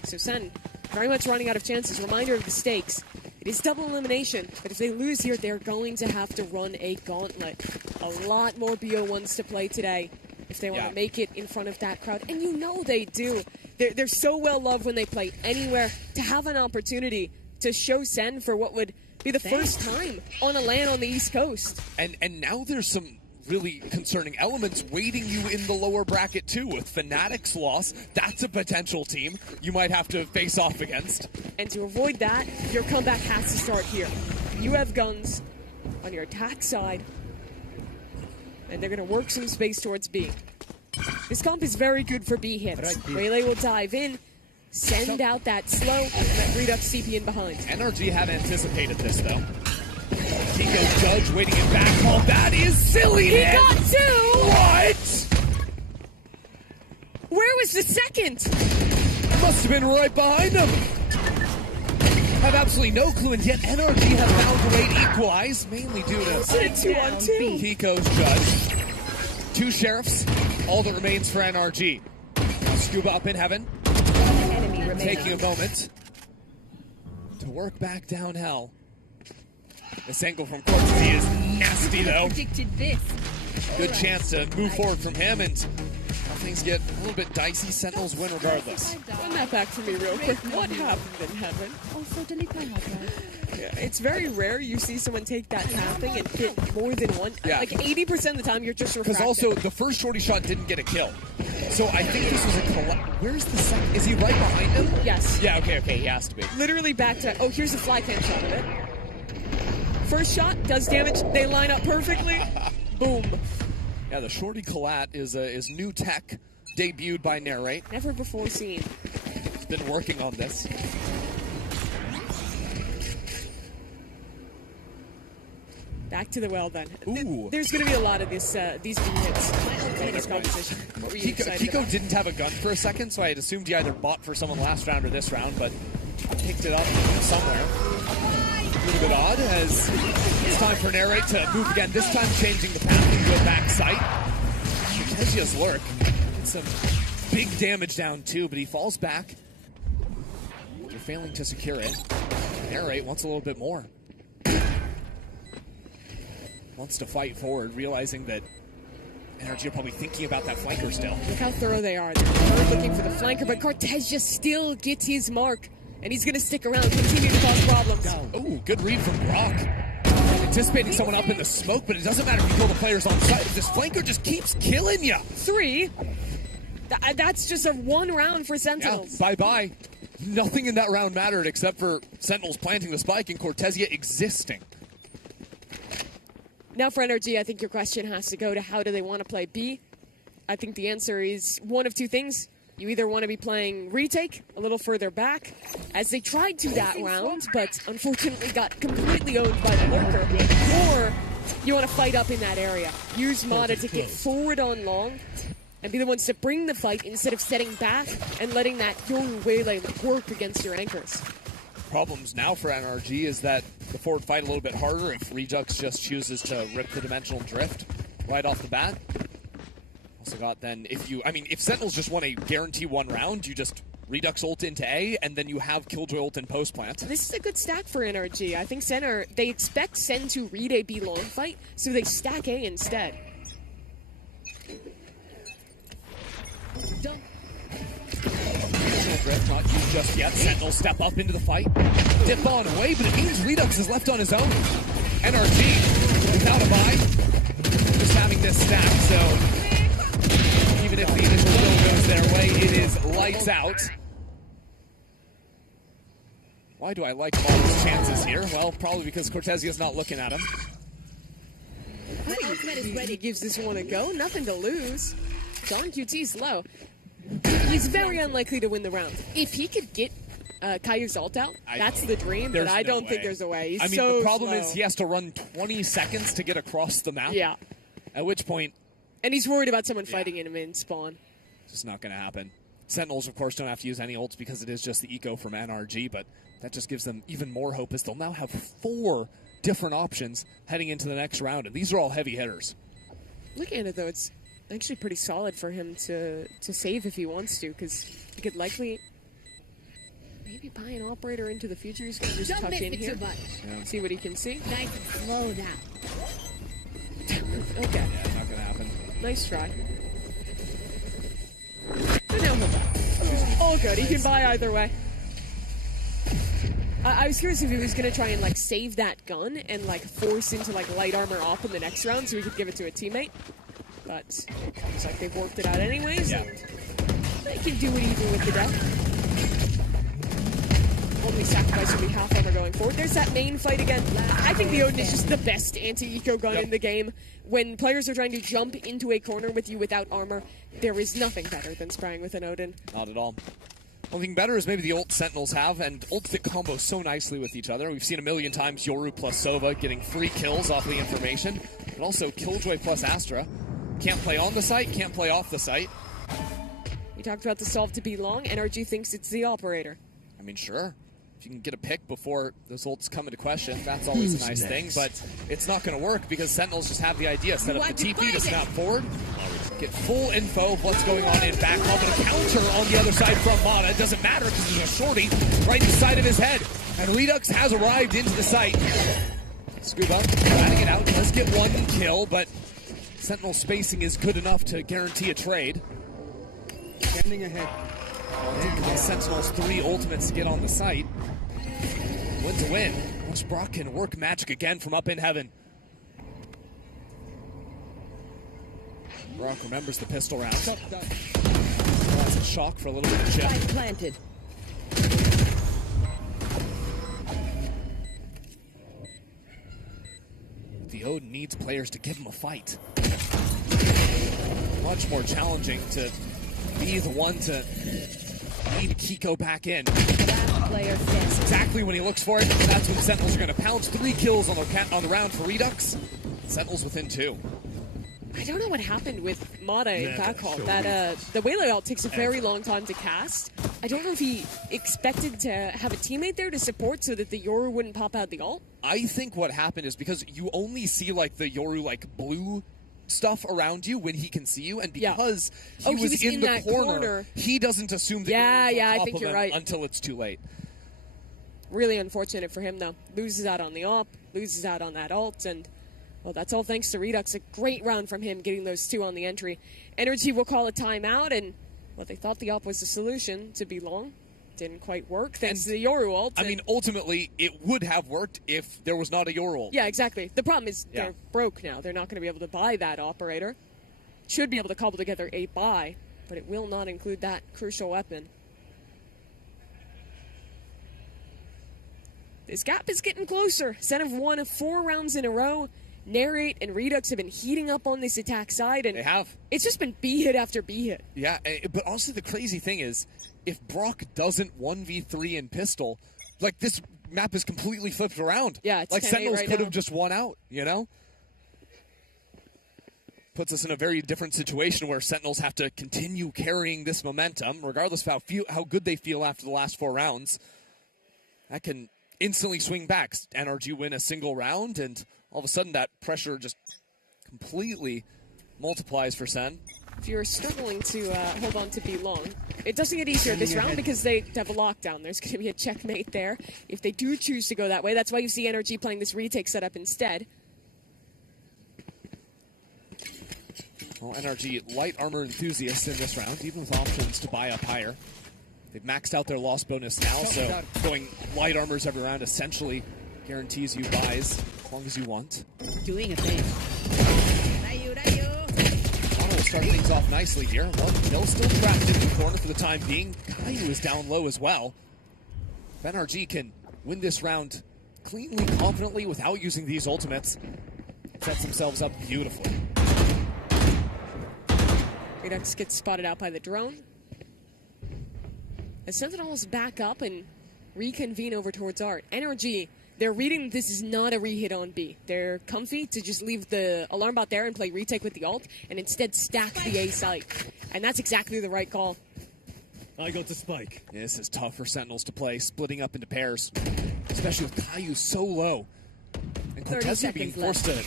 So Sen very much running out of chances. Reminder of the stakes. It is double elimination, but if they lose here, they're going to have to run a gauntlet. A lot more BO1s to play today if they want to make it in front of that crowd. And you know they do. They're so well loved when they play anywhere. To have an opportunity to show Sen for what would be the first time on a LAN on the East Coast. And now there's some really concerning elements waiting you in the lower bracket too. With FNATIC's loss, that's a potential team you might have to face off against. And to avoid that, your comeback has to start here. You have guns on your attack side, and they're going to work some space towards B. This comp is very good for B hits. Relay will dive in, send out that slow, and that Redux CP in behind. NRG had anticipated this though. Kiko's Judge waiting in back call. That is silly. He got two! What? Where was the second? Must have been right behind him. Have absolutely no clue, and yet NRG have found a way to equalize, mainly due to Kiko's Judge. 2 sheriffs, all that remains for NRG. Scuba up in heaven, taking a moment to work back down hell. This angle from Cortez is nasty though. Good chance to move forward from him, and things get a little bit dicey. Sentinels win regardless. Run that back to me real quick. What happened in heaven? Also, delete my hard drive. Yeah, it's very rare you see someone take that tapping and hit more than one. Yeah. Like 80% of the time, you're just refracted. Because also, the first shorty shot didn't get a kill. So I think this was a collapse. Where's the second? Is he right behind him? Yes. Yeah, okay, he has to be. Literally back to, oh, here's the fly cam shot of it. First shot does damage. They line up perfectly. Boom. Yeah, the shorty collat is new tech, debuted by Narrate. Never before seen. He's been working on this. Back to the well then. Ooh. There's going to be a lot of this, these B hits in this competition. What were you excited Kiko about? didn't have a gun for a second, so I had assumed he either bought for someone last round or this round, but picked it up somewhere. A little bit odd as it's time for Narrate to move again, this time changing the path into a back sight. Cortezia's lurk. Did some big damage down too, but he falls back. They're failing to secure it. Narrate wants a little bit more. Wants to fight forward, realizing that NRG are probably thinking about that flanker still. Look how thorough they are. They're looking for the flanker, but Cortezia still gets his mark. And he's going to stick around and continue to cause problems. Oh, good read from Brock. Anticipating someone up in the smoke, but it doesn't matter if you kill the players on site. This flanker just keeps killing you. 3. That's just a 1 round for Sentinels. Yeah, bye-bye. Nothing in that round mattered except for Sentinels planting the spike and Cortezia existing. Now for NRG, I think your question has to go to how do they want to play B? I think the answer is one of 2 things. You either want to be playing retake a little further back, as they tried to that round, but unfortunately got completely owned by the lurker, or you want to fight up in that area. Use Mata to get forward on long and be the ones to bring the fight instead of setting back and letting that young Waylay work against your anchors. Problems now for NRG is that the forward fight a little bit harder if Redux just chooses to rip the dimensional drift right off the bat. Also got then, if Sentinels just want to guarantee 1 round, you just Redux ult into A, and then you have Killjoy ult in post plant. This is a good stack for NRG. I think they expect Sen to read a B long fight, so they stack A instead. Drift not used just yet. Sentinels step up into the fight. Dip on away, but it means Redux is left on his own. NRG without a buy. Just having this stack, so even if the initial kill goes their way, it is lights out. Why do I like Maul's chances here? Well, probably because Cortezia's not looking at him. He gives this one a go. Nothing to lose. John QT's low. He's very unlikely to win the round. If he could get Kayu's ult out, that's the dream, but I don't think there's a way. He's so the problem slow. is he has to run 20 seconds to get across the map. Yeah. At which point... And he's worried about someone fighting him in spawn. Just not going to happen. Sentinels, of course, don't have to use any ults because it is just the eco from NRG, but that just gives them even more hope as they'll now have 4 different options heading into the next round, and these are all heavy hitters. Looking at it, though, it's actually pretty solid for him to save if he wants to, because he could likely maybe buy an operator into the future. He's going to just tuck in here, see what he can see. Nice and slow down. Okay. Yeah, not going to happen. Nice try. But now he'll buy. All good. He can buy either way. I was curious if he was going to try and like save that gun and like force into like light armor off in the next round so he could give it to a teammate. But looks like they've worked it out anyways. Yeah. And they can do it even with the death. Only sacrifice will be half armor going forward. There's that main fight again. I think the Odin is just the best anti-eco gun in the game. When players are trying to jump into a corner with you without armor, there is nothing better than spraying with an Odin. Not at all. Only thing better is maybe the ult Sentinels have, and ults that combo so nicely with each other. We've seen a million times Yoru plus Sova getting free kills off the information, but also Killjoy plus Astra. Can't play on the site, can't play off the site. We talked about the solve to be long. NRG thinks it's the operator. I mean, sure. If you can get a pick before those ults come into question, that's always a nice thing, but it's not going to work because Sentinels just have the idea. Set up the TP to snap forward, get full info of what's going on in back hub, and a counter on the other side from Mata. It doesn't matter because there's a shorty right inside of his head, and Redux has arrived into the site. Scuba, batting it out, let's get one kill, but Sentinel spacing is good enough to guarantee a trade. Standing ahead. The Sentinels 3 ultimates to get on the site. Win to win. Watch Brock can work magic again from up in heaven. Brock remembers the pistol round. That's a shock for a little bit of chip. Planted. The Odin needs players to give him a fight. Much more challenging to be the one to lead Kiko back in. That's exactly when he looks for it. That's when Sentinels are going to pounce. 3 kills on the round for Redux. Sentinels within 2. I don't know what happened with Mata in backhaul. That the Waylay ult takes a very long time to cast. I don't know if he expected to have a teammate there to support so that the Yoru wouldn't pop out the ult. I think what happened is because you only see like the Yoru like blue stuff around you when he can see you, and because he was in the corner, he doesn't assume that I think you're right until it's too late. Really unfortunate for him though. Loses out on the op, loses out on that ult, and well, that's all thanks to Redux. A great round from him getting those 2 on the entry. Energy will call a timeout, and well, they thought the op was the solution to be long. Didn't quite work thanks to the Yoru ult. I mean, ultimately, it would have worked if there was not a Yoru ult. Yeah, exactly. The problem is they're broke now. They're not going to be able to buy that operator. Should be able to cobble together a buy, but it will not include that crucial weapon. This gap is getting closer. Sen have won 4 rounds in a row. Narrate and Redux have been heating up on this attack side, and they have. It's just been B hit after B hit. Yeah, but also the crazy thing is, if Brock doesn't 1v3 in pistol, like this map is completely flipped around. Yeah, it's like 10-8 Sentinels right could now. have just won out, you know? Puts us in a very different situation where Sentinels have to continue carrying this momentum, regardless of how good they feel after the last 4 rounds. That can instantly swing back. NRG win a single round, and all of a sudden that pressure just completely multiplies for Sen. If you're struggling to hold on to be long, it doesn't get easier this round because they have a lockdown. There's going to be a checkmate there if they do choose to go that way. That's why you see NRG playing this retake setup instead. Well, NRG light armor enthusiasts in this round, even with options to buy up higher. They've maxed out their loss bonus now, so going light armors every round essentially guarantees you buys as long as you want. Doing a thing. Mono will start things off nicely here. 1 kill, still trapped in the corner for the time being. Caillou is down low as well. If NRG can win this round cleanly, confidently, without using these ultimates, sets themselves up beautifully. Redux gets spotted out by the drone. As Sentinels back up and reconvene over towards Art. NRG, they're reading this is not a re-hit on B. They're comfy to just leave the alarm bot there and play retake with the ult, and instead stack the A site. And that's exactly the right call. I got the spike. Yeah, this is tough for Sentinels to play, splitting up into pairs. Especially with Caillou so low. And Cortezia being forced to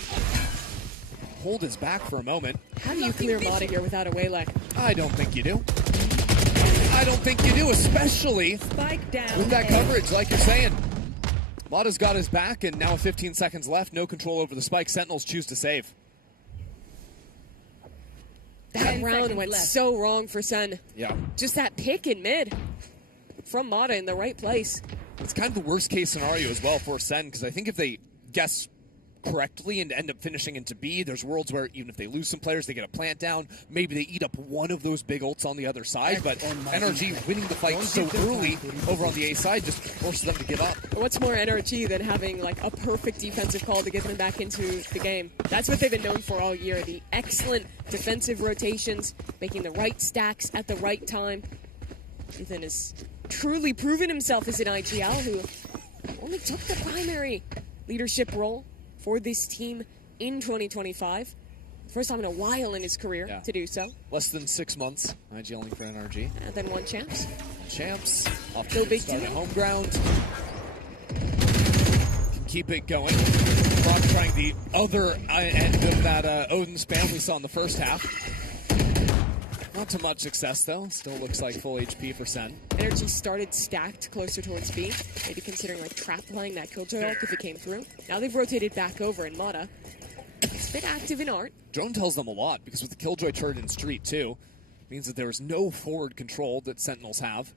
hold his back for a moment. How do you clear Mata here without a Waylay? I don't think you do. I don't think you do, especially with that coverage, like you're saying. Mata's got his back, and now 15 seconds left. No control over the spike. Sentinels choose to save. That round went so wrong for Sen. Yeah. Just that pick in mid from Mata in the right place. It's kind of the worst case scenario as well for Sen, because I think if they guess correctly and end up finishing into B, there's worlds where even if they lose some players, they get a plant down. Maybe they eat up one of those big ults on the other side, but NRG winning the fight so early over on the A side just forces them to give up. What's more NRG than having like a perfect defensive call to get them back into the game? That's what they've been known for all year. The excellent defensive rotations, making the right stacks at the right time. Ethan has truly proven himself as an IGL who only took the primary leadership role for this team in 2025. First time in a while in his career to do so. Less than 6 months, IGLing for NRG. And then one champs. Champs, off No to big start deal. at home ground. Can keep it going. Brock trying the other end of that Odin spam we saw in the first half. Not too much success though. Still looks like full HP for Sen. Energy started stacked closer towards B, maybe considering like trap playing that Killjoy ult if it came through. Now they've rotated back over, and Mata has been active in art. Drone tells them a lot, because with the Killjoy turret in Street too, means that there is no forward control that Sentinels have.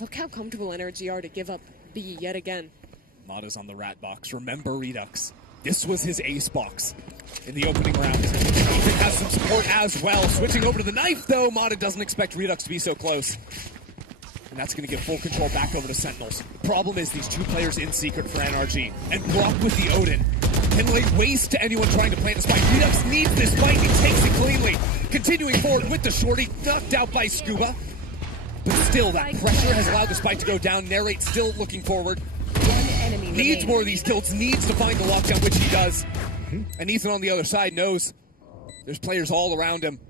Look how comfortable Energy are to give up B yet again. Mata's on the rat box. Remember Redux. This was his ace box in the opening round. Ethan has some support as well. Switching over to the knife, though. Mata doesn't expect Redux to be so close. And that's going to give full control back over to Sentinels. The problem is these two players in secret for NRG. And Brock with the Odin can lay waste to anyone trying to plant the spike. Redux needs this fight. He takes it cleanly. Continuing forward with the shorty. Knocked out by Scuba. But still, that pressure has allowed the spike to go down. Narrate still looking forward. Needs more of these kills, needs to find the lockdown, which he does. And Ethan on the other side knows there's players all around him.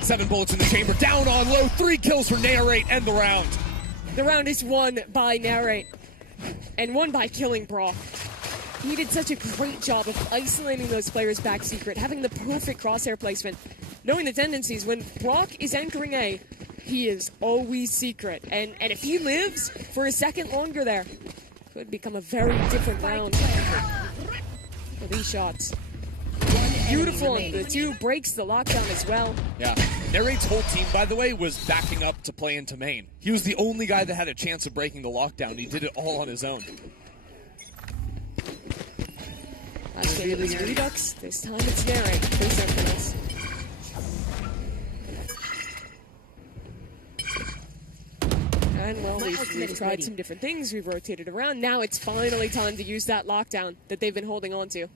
7 bullets in the chamber, down on low, 3 kills for Narrate, end the round. The round is won by Narrate, and won by killing Brock. He did such a great job of isolating those players back secret, having the perfect crosshair placement, knowing the tendencies. When Brock is anchoring A, he is always secret. And if he lives for a second longer there, could become a very different round for these shots. Beautiful, and the 2 breaks the lockdown as well. Yeah, Narrate's whole team, by the way, was backing up to play into main. He was the only guy that had a chance of breaking the lockdown. He did it all on his own. Last game it was Redux, this time it's Narrate for Sentinels. And well, we've tried some different things, we've rotated around. Now it's finally time to use that lockdown that they've been holding on to.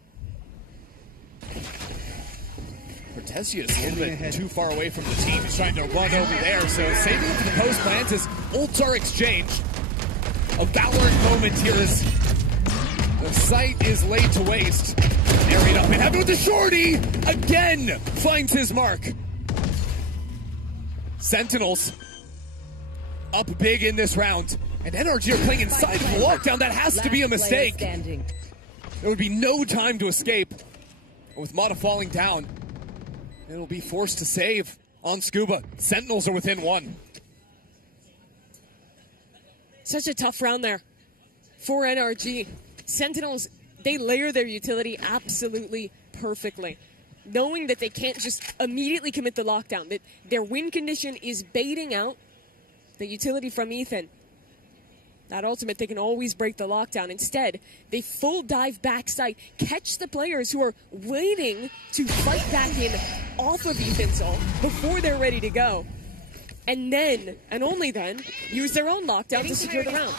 Cortezia is a little bit too far away from the team. He's trying to run over there, so saving him for the post plant as ults are exchanged. A Valorant moment here as the site is laid to waste. Narrate up and happy with the shorty! Again finds his mark. Sentinels up big in this round. And NRG are playing inside of the lockdown. That has to be a mistake. There would be no time to escape. And with Mata falling down, it'll be forced to save on Scuba. Sentinels are within 1. Such a tough round there for NRG. Sentinels, they layer their utility absolutely perfectly, knowing that they can't just immediately commit the lockdown, that their win condition is baiting out the utility from Ethan. That ultimate, they can always break the lockdown. Instead, they full dive backside, catch the players who are waiting to fight back in off of Ethan's ult before they're ready to go. And then, and only then, use their own lockdown to secure the round.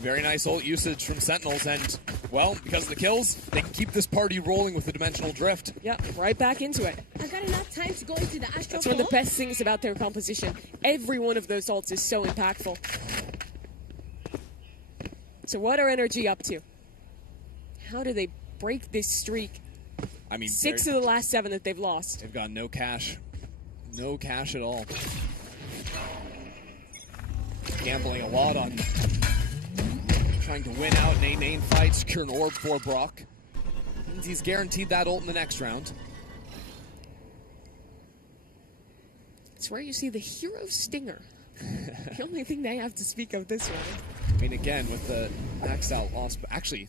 Very nice ult usage from Sentinels, and, well, because of the kills, they can keep this party rolling with the dimensional drift. Yep, right back into it. I got enough time to go into the Astro. That's one of the best things about their composition. Every one of those ults is so impactful. So what are NRG up to? How do they break this streak? I mean, 6 of the last 7 that they've lost. They've got no cash. No cash at all. Gambling a lot on trying to win out in a fight, secure an orb for Brock. Means he's guaranteed that ult in the next round. It's where you see the hero stinger. The only thing they have to speak of this round. I mean, again, with the maxed out loss, actually,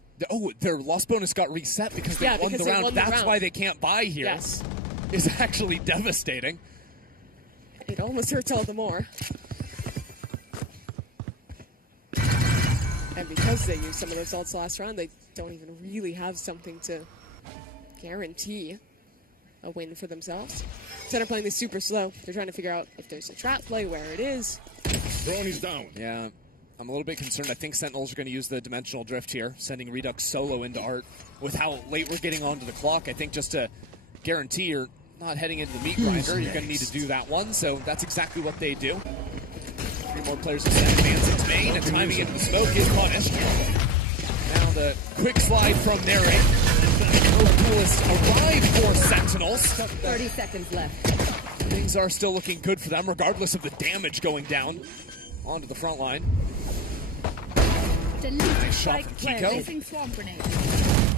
their loss bonus got reset because they won the round. That's why they can't buy here. Yes. It's actually devastating. It almost hurts all the more. And because they used some of those ults last round, they don't even really have something to guarantee a win for themselves. Instead of playing this super slow, they're trying to figure out if there's a trap play, where it is. Brony's down. Yeah, I'm a little bit concerned. I think Sentinels are going to use the dimensional drift here, sending Redux solo into Art. With how late we're getting onto the clock, I think just to guarantee you're not heading into the meat grinder, you're going to need to do that one. So that's exactly what they do. 3 more players of Sen advance into main, and timing into the smoke is punished. Now the quick slide from Narrate. Coolest arrive for Sentinels. 30 seconds left. Things are still looking good for them, regardless of the damage going down onto the front line. Nice shot from Kiko.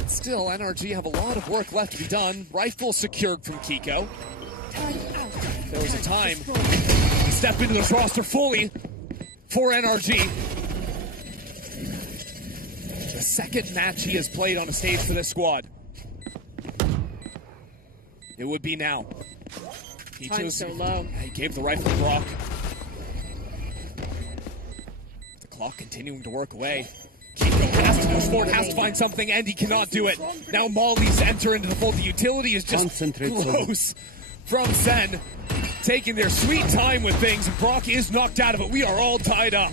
Still, NRG have a lot of work left to be done. Rifle secured from Kiko. There was a time to step into this roster fully for NRG. The second match he has played on a stage for this squad. It would be now. He chose so low. He gave the rifle to Brock. The clock continuing to work away. Kiko has to push forward, has to find something, and he cannot do it. Now Molly's enter into the fold. The utility is just close from Sen. Taking their sweet time with things, and Brock is knocked out of it. We are all tied up.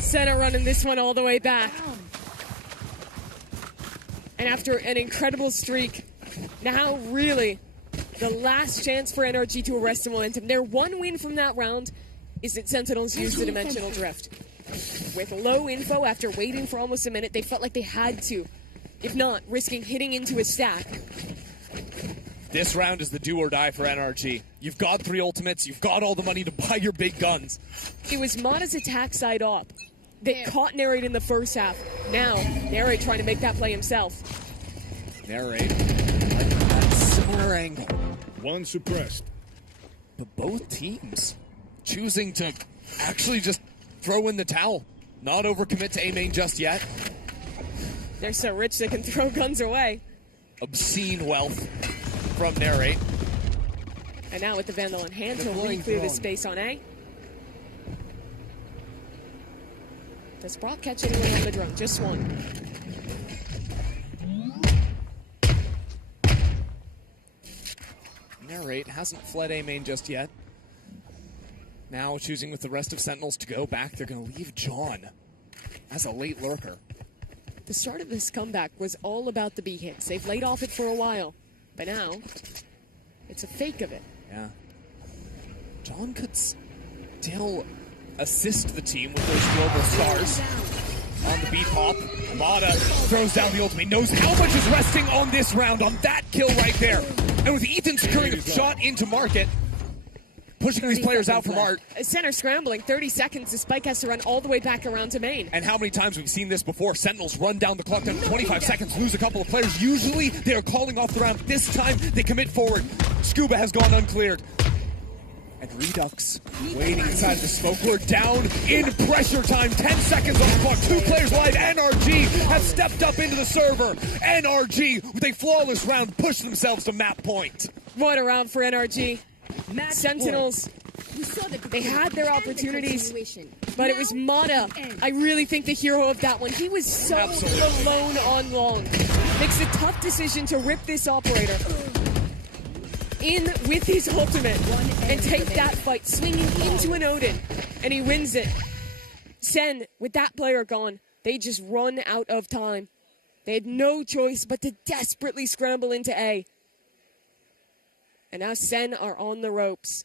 Sen are running this one all the way back. And after an incredible streak, now really the last chance for NRG to arrest the momentum. Their one win from that round is that Sentinels used the dimensional drift. With low info, after waiting for almost a minute, they felt like they had to. If not, risking hitting into a stack. This round is the do or die for NRG. You've got 3 ultimates, you've got all the money to buy your big guns. It was Mata's attack side op that caught Narrate in the first half. Now, Narrate trying to make that play himself. Narrate, like that similar angle. One suppressed. But both teams choosing to actually just throw in the towel. Not overcommit to A main just yet. They're so rich they can throw guns away. Obscene wealth from Narrate. And now with the Vandal in hand, he'll re-clear the space on A. Does Brock catch anyone on the drone? Just one. Narrate hasn't fled A main just yet. Now choosing with the rest of Sentinels to go back. They're going to leave John as a late lurker. The start of this comeback was all about the B hits. They've laid off it for a while, but now it's a fake of it. Yeah. John could still assist the team with those global stars. On the beat pop, Mata throws down the ultimate. Knows how much is resting on this round, on that kill right there. And with Ethan securing a shot into market, pushing these players out from Art. Center scrambling, 30 seconds. The spike has to run all the way back around to main. And how many times we've seen this before? Sentinels run down the clock down to 25 seconds, lose a couple of players. Usually they are calling off the round. This time they commit forward. Scuba has gone uncleared. And Redux waiting inside the smoke. We're down in pressure time. 10 seconds on the clock. 2 players live. NRG have stepped up into the server. NRG with a flawless round push themselves to map point. What a round for NRG. Sentinels, they had their opportunities, but it was Mata. I really think the hero of that one. He was so alone on long. Makes a tough decision to rip this operator in with his ultimate and take that fight, swinging into an Odin, and he wins it. Sen, with that player gone, they just run out of time. They had no choice but to desperately scramble into A. And now Sen are on the ropes.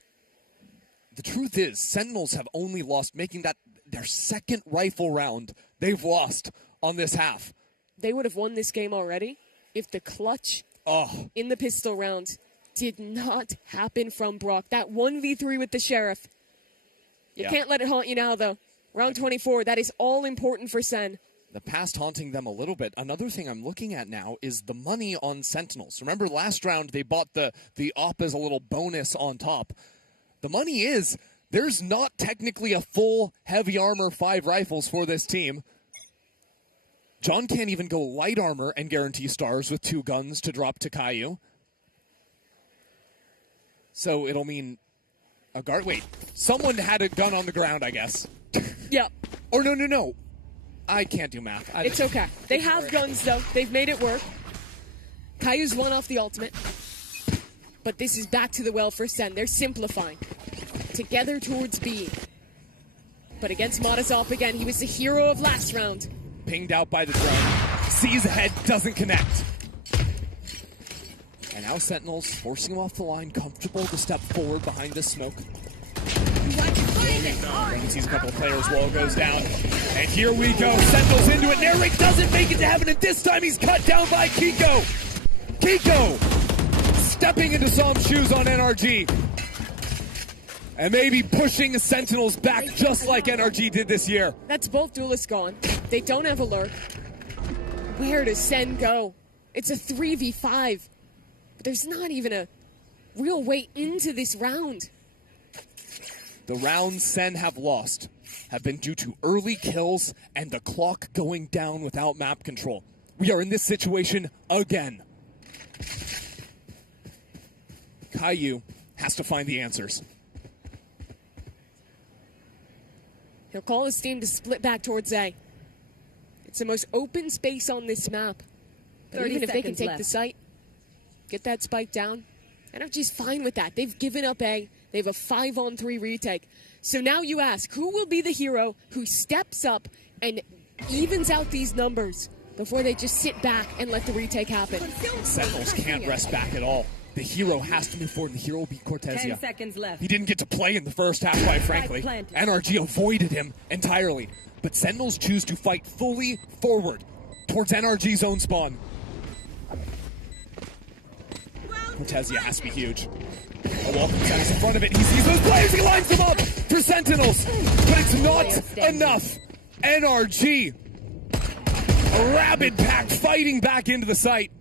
The truth is, Sentinels have only lost, making that their second rifle round they've lost on this half. They would have won this game already if the clutch in the pistol round did not happen from Brock. That 1v3 with the Sheriff. You can't let it haunt you now, though. Round 24, that is all important for Sen. The past haunting them a little bit. Another thing I'm looking at now is the money on Sentinels. Remember last round they bought the op as a little bonus on top. The money is, there's not technically a full heavy armor 5 rifles for this team. John can't even go light armor and guarantee stars with 2 guns to drop to Caillou. So it'll mean a guard. Wait, someone had a gun on the ground, I guess. Yeah. Or no. I can't do math. It's okay. They have guns, though. They've made it work. Caillou's one off the ultimate. But this is back to the well for Sen. They're simplifying. Together towards B. But against Morozov again, he was the hero of last round. Pinged out by the drone. Sees ahead, doesn't connect. And now Sentinels forcing him off the line, comfortable to step forward behind the smoke. Sees a couple of players while it goes down. And here we go. Sentinels into it. Nerrick doesn't make it to heaven, and this time he's cut down by Kiko. Kiko stepping into Som's shoes on NRG. And maybe pushing the Sentinels back just like NRG did this year. That's both duelists gone. They don't have a lurk. Where does Sen go? It's a 3v5. But there's not even a real way into this round. The rounds Sen have lost have been due to early kills and the clock going down without map control. We are in this situation again. Caillou has to find the answers. He'll call his team to split back towards A. It's the most open space on this map. But even if they can take the site, get that spike down, NRG's fine with that. They've given up A. They have a 5-on-3 retake. So now you ask, who will be the hero who steps up and evens out these numbers before they just sit back and let the retake happen? Sentinels can't rest back at all. The hero has to move forward, and the hero will be Cortezia. 10 seconds left. He didn't get to play in the first half, quite frankly. NRG avoided him entirely. But Sentinels choose to fight fully forward towards NRG's own spawn. Cortezia has to be huge. A welcome is in front of it. He sees those players. He lines them up for Sentinels. But it's not enough. NRG. A rabid pack fighting back into the site.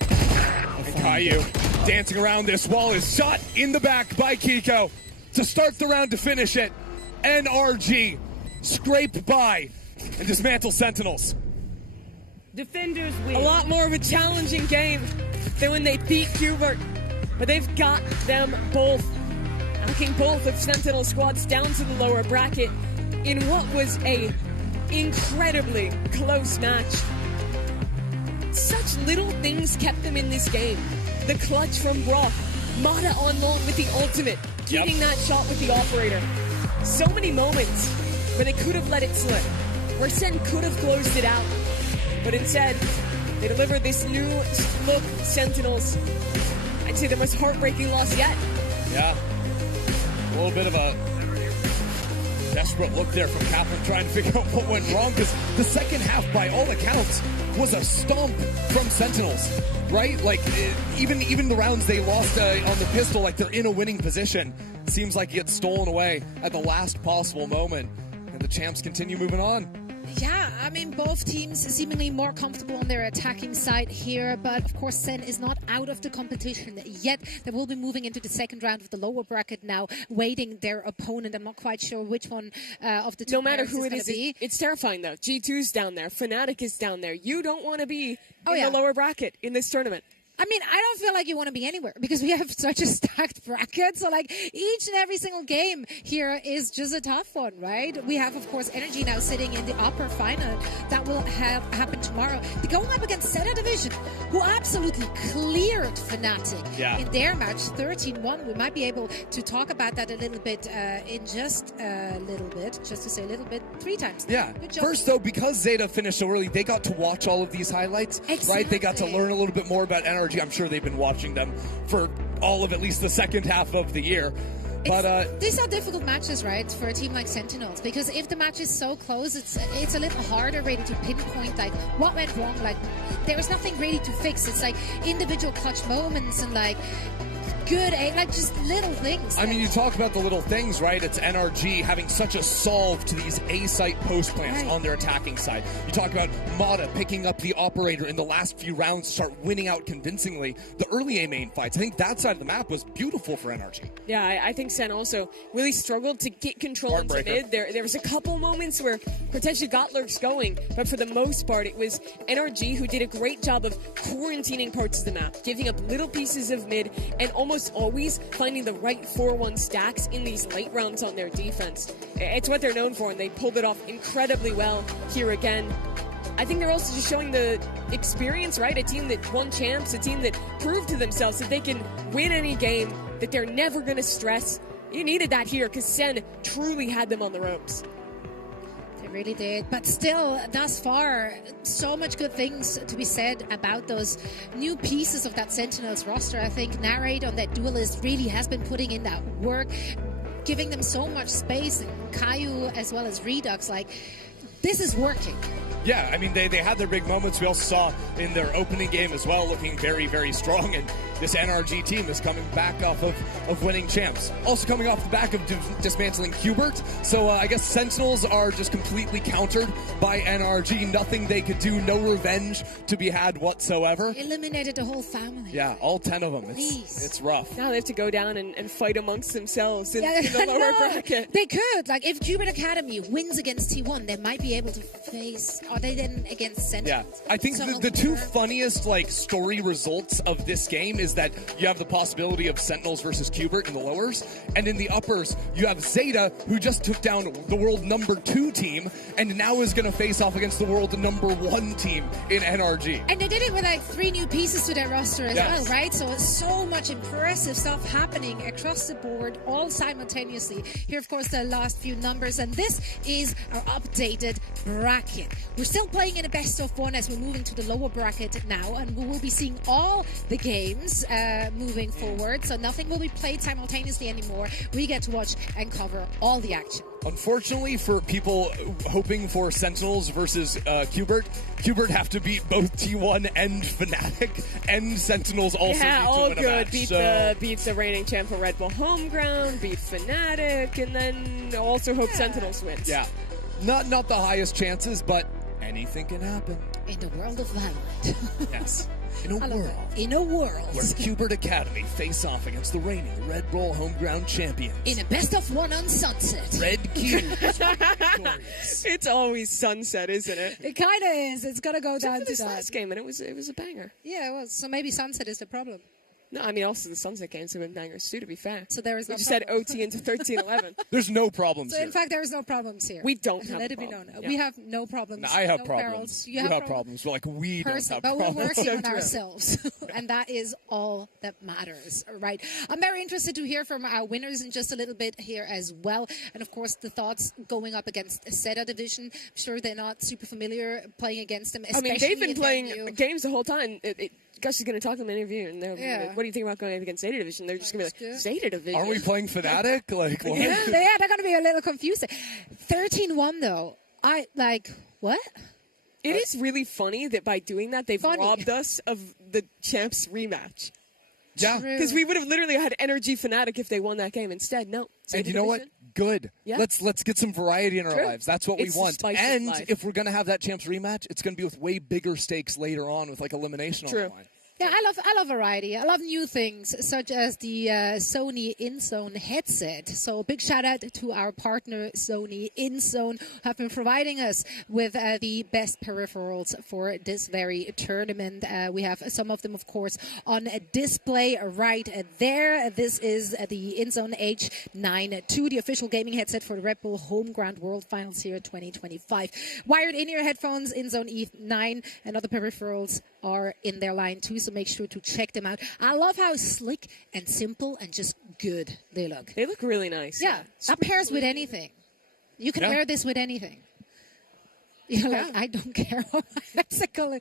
And Caillou dancing around this wall is shot in the back by Kiko to start the round to finish it. NRG scrape by and dismantle Sentinels. Defenders win. A lot more of a challenging game than when they beat Hubert. But they've got them both, knocking both of Sentinel squads down to the lower bracket in what was a incredibly close match. Such little things kept them in this game. The clutch from Brock, Mata on long with the ultimate, getting that shot with the operator. So many moments where they could have let it slip, where Sen could have closed it out. But instead, they delivered this new look Sentinels. I'd say the most heartbreaking loss yet. Yeah. A little bit of a desperate look there from Kaplan trying to figure out what went wrong, because the second half, by all accounts, was a stomp from Sentinels, right? Like, even the rounds they lost on the pistol, like they're in a winning position. Seems like it gets stolen away at the last possible moment, and the champs continue moving on. Yeah, I mean, both teams seemingly more comfortable on their attacking side here, but of course Sen is not out of the competition yet. They will be moving into the second round of the lower bracket now, waiting their opponent. I'm not quite sure which one of the two. No matter who it is, it's terrifying though. G2's down there, FNATIC is down there. You don't want to be in the lower bracket in this tournament. I mean, I don't feel like you want to be anywhere because we have such a stacked bracket. So, like, each and every single game here is just a tough one, right? We have, of course, NRG now sitting in the upper final. That will happen tomorrow. They're going up against Zeta Division, who absolutely cleared FNATIC in their match, 13-1. We might be able to talk about that a little bit in just a little bit, just to say a little bit, 3 times. Yeah. First, though, because Zeta finished so early, they got to watch all of these highlights, right? They got to learn a little bit more about NRG. I'm sure they've been watching them for all of at least the second half of the year. But these are difficult matches, right, for a team like Sentinels, because if the match is so close, it's a little harder really to pinpoint like what went wrong. Like there's nothing really to fix. It's like individual clutch moments and like good, like just little things. I mean, you talk about the little things, right? It's NRG having such a solve to these A-site post plants on their attacking side. You talk about Mata picking up the operator in the last few rounds to start winning out convincingly the early A-main fights. I think that side of the map was beautiful for NRG. Yeah, I think Sen also really struggled to get control into mid. There was a couple moments where Cortezia got lurks going, but for the most part, it was NRG who did a great job of quarantining parts of the map, giving up little pieces of mid, and almost almost always finding the right 4-1 stacks in these late rounds on their defense. It's what they're known for, and they pulled it off incredibly well here again. I think they're also just showing the experience, right? A team that won champs, a team that proved to themselves that they can win any game, that they're never going to stress. You needed that here because Sen truly had them on the ropes. They really did. But still, thus far, so much good things to be said about those new pieces of that Sentinels roster. I think Narrate on that Duelist really has been putting in that work, giving them so much space, and Caillou as well as Redux. Like, this is working. Yeah, I mean, they had their big moments. We also saw in their opening game as well, looking very, very strong. And this NRG team is coming back off of winning champs. Also coming off the back of dismantling Hubert. So I guess Sentinels are just completely countered by NRG. Nothing they could do, no revenge to be had whatsoever. Eliminated the whole family. Yeah, all 10 of them. It's rough. Now they have to go down and fight amongst themselves in the lower bracket. They could. Like, if Hubert Academy wins against T1, they might be able to face... Are they then against Sentinels? Yeah, I think the two funniest story results of this game is that you have the possibility of Sentinels versus Hubert in the lowers, and in the uppers you have Zeta, who just took down the world #2 team and now is going to face off against the world #1 team in NRG. And they did it with 3 new pieces to their roster as well, right? So it's so much impressive stuff happening across the board, all simultaneously. Here, of course, the last few numbers, and this is our updated bracket. We're still playing in a best of 1 as we're moving to the lower bracket now, and we will be seeing all the games moving forward. So nothing will be played simultaneously anymore. We get to watch and cover all the action. Unfortunately for people hoping for Sentinels versus Hubert have to beat both T1 and FNATIC, and Sentinels also yeah, need to all win a good. match. Beat the reigning champ for Red Bull Homeground, beat FNATIC, and then also hope Sentinels wins. Yeah, not the highest chances, but anything can happen. In the world of Valorant. Yes. In a world where Hubert Academy face off against the reigning Red Bull Homeground champions. In a best of 1 on Sunset. Red Cube. It's always Sunset, isn't it? It kind of is. It's going to go down to this that. last game, and it was a banger. Yeah, it was. So maybe Sunset is the problem. No, I mean, also the Sunset games have been bangers too, to be fair. So there is no We just had OT into 13-11. There's no problems So here. in fact, there is no problems here. We don't have Let it be known. We have no problems. I have no problems. Barrels. You have problems. But we don't have but problems. we're working on ourselves. And that is all that matters, right? I'm very interested to hear from our winners in just a little bit here as well. And of course, the thoughts going up against Zeta division. I'm sure they're not super familiar playing against them. I mean, they've been playing games the whole time. Gus is going to talk to them in an interview, and Yeah. what do you think about going up against Zeta Division? They're just going to be like, Zeta Division? Aren't we playing FNATIC? Like, what? Yeah, they're going to be a little confused. 13-1 though. What? It is really funny that by doing that, they've robbed us of the champs rematch. Yeah. Because we would have literally had Energy FNATIC if they won that game. Instead, no. And you know what? Good. Yeah. Let's get some variety in our True. lives. That's what It's we the want. spice of And life. if we're gonna have that champs rematch, it's gonna be with way bigger stakes later on with elimination on the line. Yeah, I love variety. I love new things, such as the Sony InZone headset. So big shout out to our partner, Sony InZone, who have been providing us with the best peripherals for this very tournament. We have some of them, of course, on display right there. This is the InZone H92, the official gaming headset for the Red Bull Homeground World Finals here 2025. Wired in-ear headphones, InZone E9, and other peripherals are in their line too, so make sure to check them out. I love how slick and simple and just good they look. They look really nice. Yeah, that pairs with anything. You can wear this with anything. You're like, I don't care what my bicycle.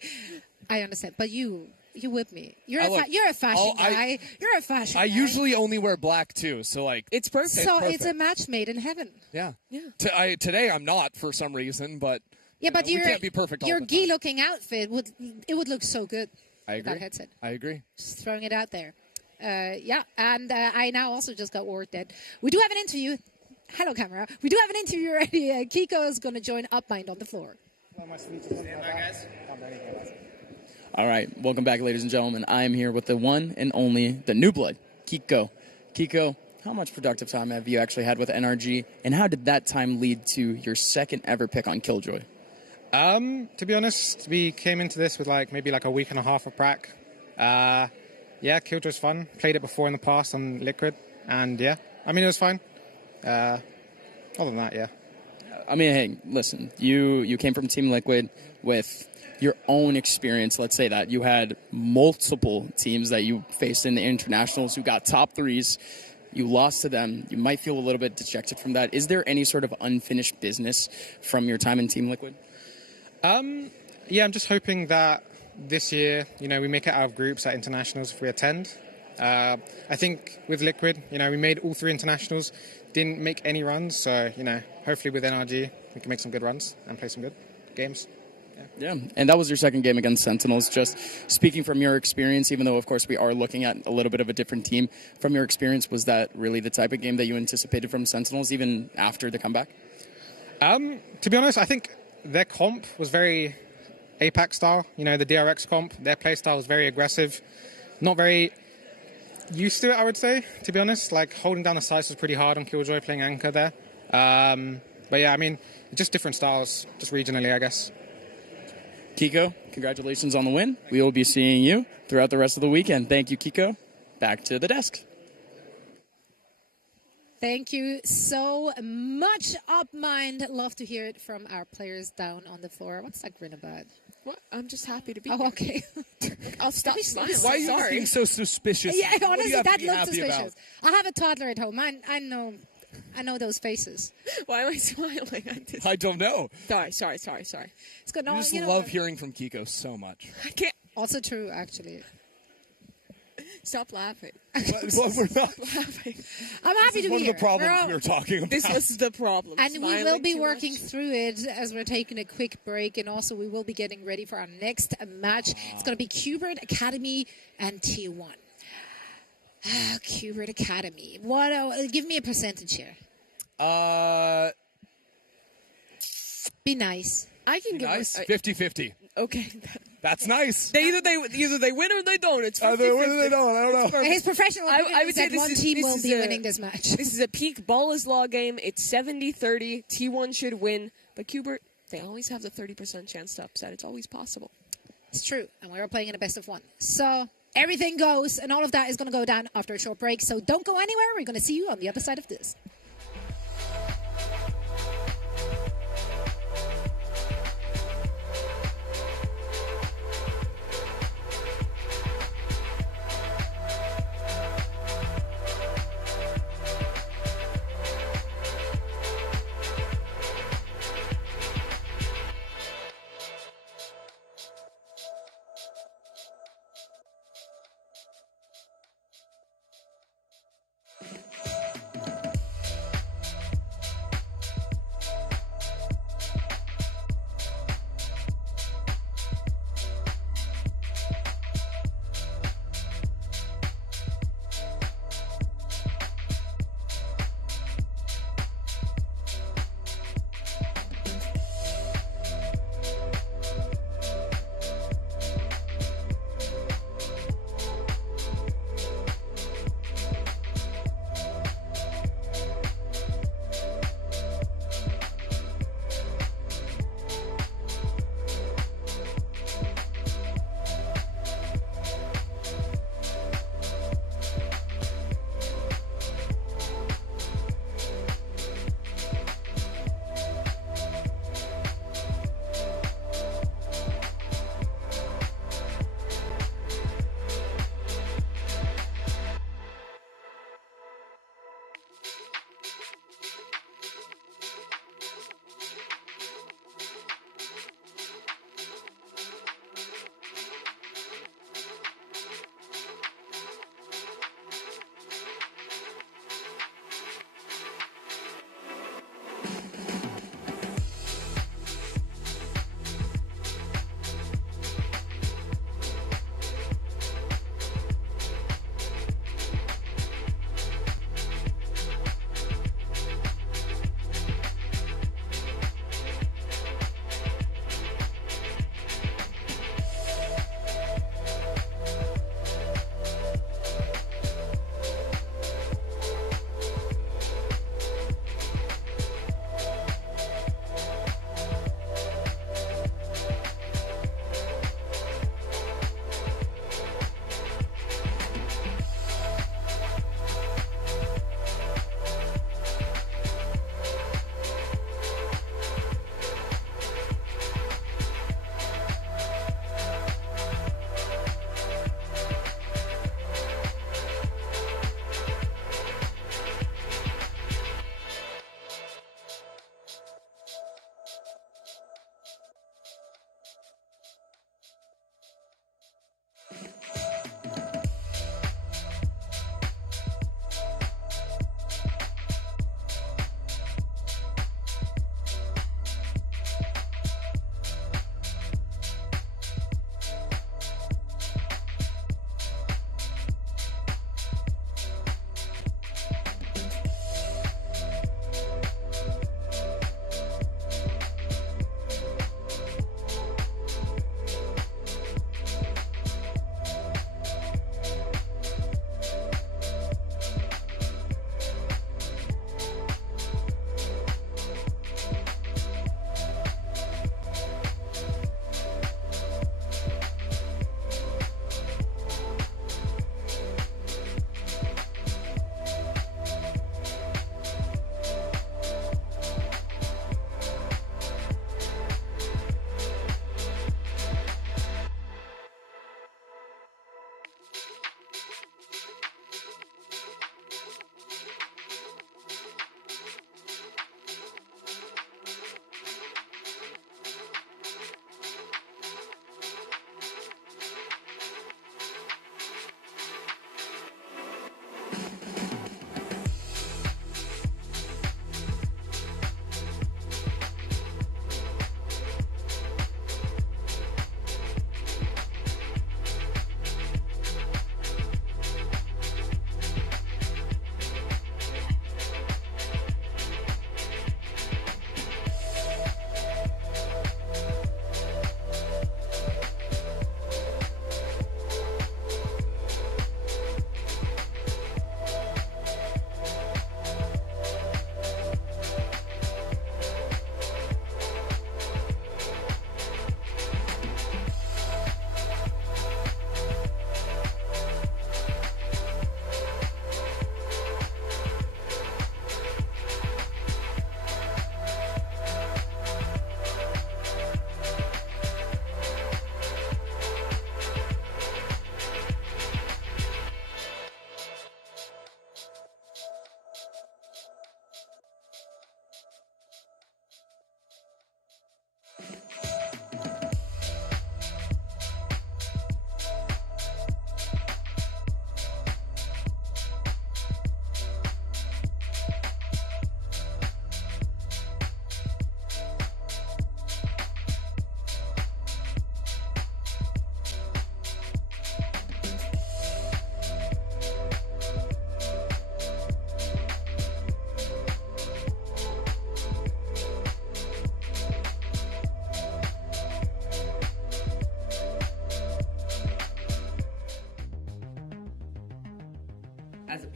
I understand, but you with me. You're a fashion guy. You're a fashion guy. I usually only wear black too, so it's perfect. So it's a match made in heaven. Yeah. Today I'm not for some reason, but yeah, but we can't be perfect all your the time. gi-looking outfit would look so good. I with agree. That headset. I agree. Just throwing it out there. And I now also just got word that we do have an interview. Hello, camera. We do have an interview already. Kiko is going to join UpMind on the floor. All right, welcome back, ladies and gentlemen. I am here with the one and only, the new blood, Kiko. Kiko, how much productive time have you actually had with NRG, and how did that time lead to your second ever pick on Killjoy? To be honest, we came into this with maybe a week and a half of prac. Yeah, Killjoy's fun. Played it before in the past on Liquid, and yeah, I mean, it was fine. Other than that, yeah. I mean, hey, listen, you came from Team Liquid with your own experience. Let's say that you had multiple teams that you faced in the internationals who got top threes. You lost to them. You might feel a little bit dejected from that. Is there any sort of unfinished business from your time in Team Liquid? Yeah, I'm just hoping that this year, we make it out of groups at internationals if we attend. I think with Liquid, we made all 3 internationals, didn't make any runs, so, hopefully with NRG we can make some good runs and play some good games. Yeah, and that was your second game against Sentinels. Just speaking from your experience, even though, of course, we are looking at a little bit of a different team, from your experience, was that really the type of game that you anticipated from Sentinels, even after the comeback? To be honest, I think their comp was very APAC style. The DRX comp, their play style was very aggressive. Not very used to it, I would say, to be honest. Like, holding down the sights was pretty hard on Killjoy, playing Anchor there. But yeah, I mean, just different styles, just regionally, I guess. Kiko, congratulations on the win. We will be seeing you throughout the rest of the weekend. Thank you, Kiko. Back to the desk. Thank you so much, UpMind. Love to hear it from our players down on the floor. What's that grin about? What? I'm just happy to be here. Okay. I'll stop smiling. Why are you being so suspicious? Yeah, What do honestly, you have to that be looks happy suspicious. about? I have a toddler at home. I know those faces. Why am I smiling at this? I don't know. Sorry. It's good. I just love hearing from Kiko so much. I can't. Also true, actually. Stop laughing. Well, we're not laughing. I'm happy to be one here. of the problems we were talking about. This was the problem. And we Smiling will be too working much. through it as we're taking a quick break. And also, we will be getting ready for our next match. It's going to be Qbert Academy and T1. Qbert Academy. Give me a percentage here. Be nice. I can give Nice. 50-50. Okay. That's nice. Either they win or they don't. It's 50-50. They win or they don't. I don't know. His professional opinion I would is say that one team will be winning this match. This is a peak ball is law game. It's 70-30. T1 should win. But Qbert, they always have the 30% chance to upset. It's always possible. It's true. And we are playing in a best of 1. So everything goes, and all of that is going to go down after a short break. So don't go anywhere. We're going to see you on the other side of this.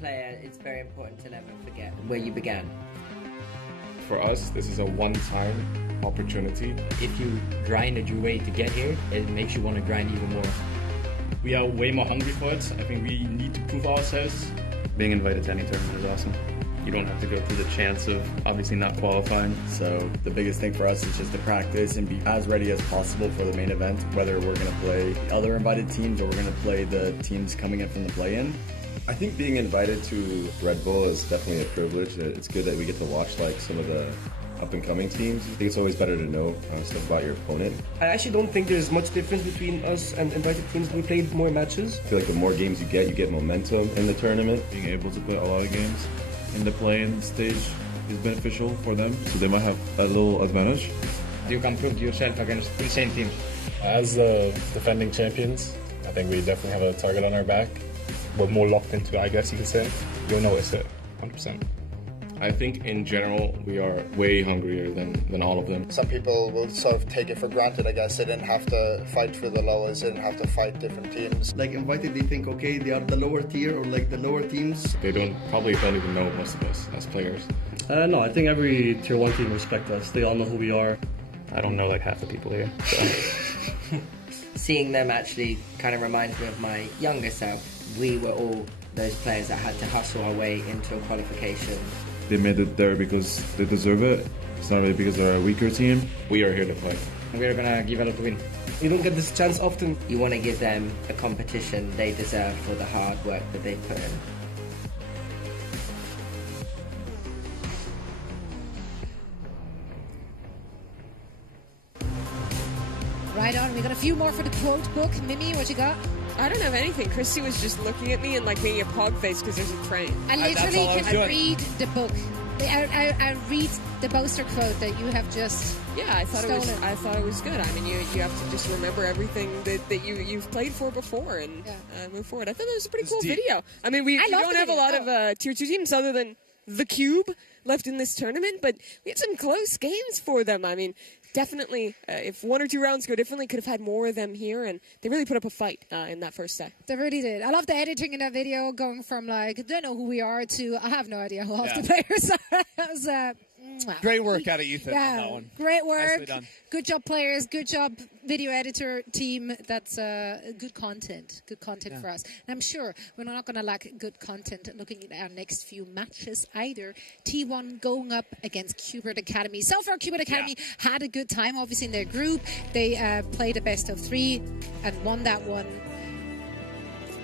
player, it's very important to never forget where you began. For us, this is a one-time opportunity. If you grinded your way to get here, it makes you want to grind even more. We are way more hungry for it. I think we need to prove ourselves. Being invited to any tournament is awesome. You don't have to go through the chance of obviously not qualifying. So the biggest thing for us is just to practice and be as ready as possible for the main event, whether we're going to play other invited teams or we're going to play the teams coming in from the play-in. I think being invited to Red Bull is definitely a privilege. It's good that we get to watch like some of the up-and-coming teams. I think it's always better to know stuff about your opponent. I actually don't think there's much difference between us and invited teams. We played more matches. I feel like the more games you get momentum in the tournament. Being able to play a lot of games in the play-in stage is beneficial for them, so they might have a little advantage. You can prove yourself against insane teams. As the defending champions, I think we definitely have a target on our back. We're more locked into it, I guess you could say. You'll notice it, 100%. I think in general we are way hungrier than all of them. Some people will sort of take it for granted, I guess. They didn't have to fight for the lowers, they didn't have to fight different teams. Like invited, they think, okay, they are the lower tier or like the lower teams. They probably don't even know most of us as players. No, I think every tier 1 team respects us. They all know who we are. I don't know like half the people here. So. Seeing them actually kind of reminds me of my younger self. We were all those players that had to hustle our way into a qualification. They made it there because they deserve it. It's not really because they're a weaker team. We are here to play. We're gonna give it a win. You don't get this chance often. You want to give them a competition they deserve for the hard work that they put in. Right on. We got a few more for the quote book. Mimi, what you got? I don't have anything. Christy was just looking at me and like making a pog face because there's a train. I literally can read the book. I read the Boaster quote that you have just I thought stolen. I thought it was good. I mean, you have to just remember everything that you've played for before and move forward. I thought that was a pretty cool video. I mean, we don't have a lot of tier 2 teams other than the Cube left in this tournament, but we had some close games for them. I mean, definitely, if 1 or 2 rounds go differently, could have had more of them here, and they really put up a fight in that first set. They really did. I love the editing in that video, going from like, don't know who we are to I have no idea who half the players are. That was great work out of Ethan on that one. Great work. Nicely done. Good job, players. Good job, video editor team. That's good content. Good content for us. And I'm sure we're not going to lack good content looking at our next few matches either. T1 going up against Qbert Academy. So far, Qbert Academy had a good time, obviously, in their group. They played a best of 3 and won that one.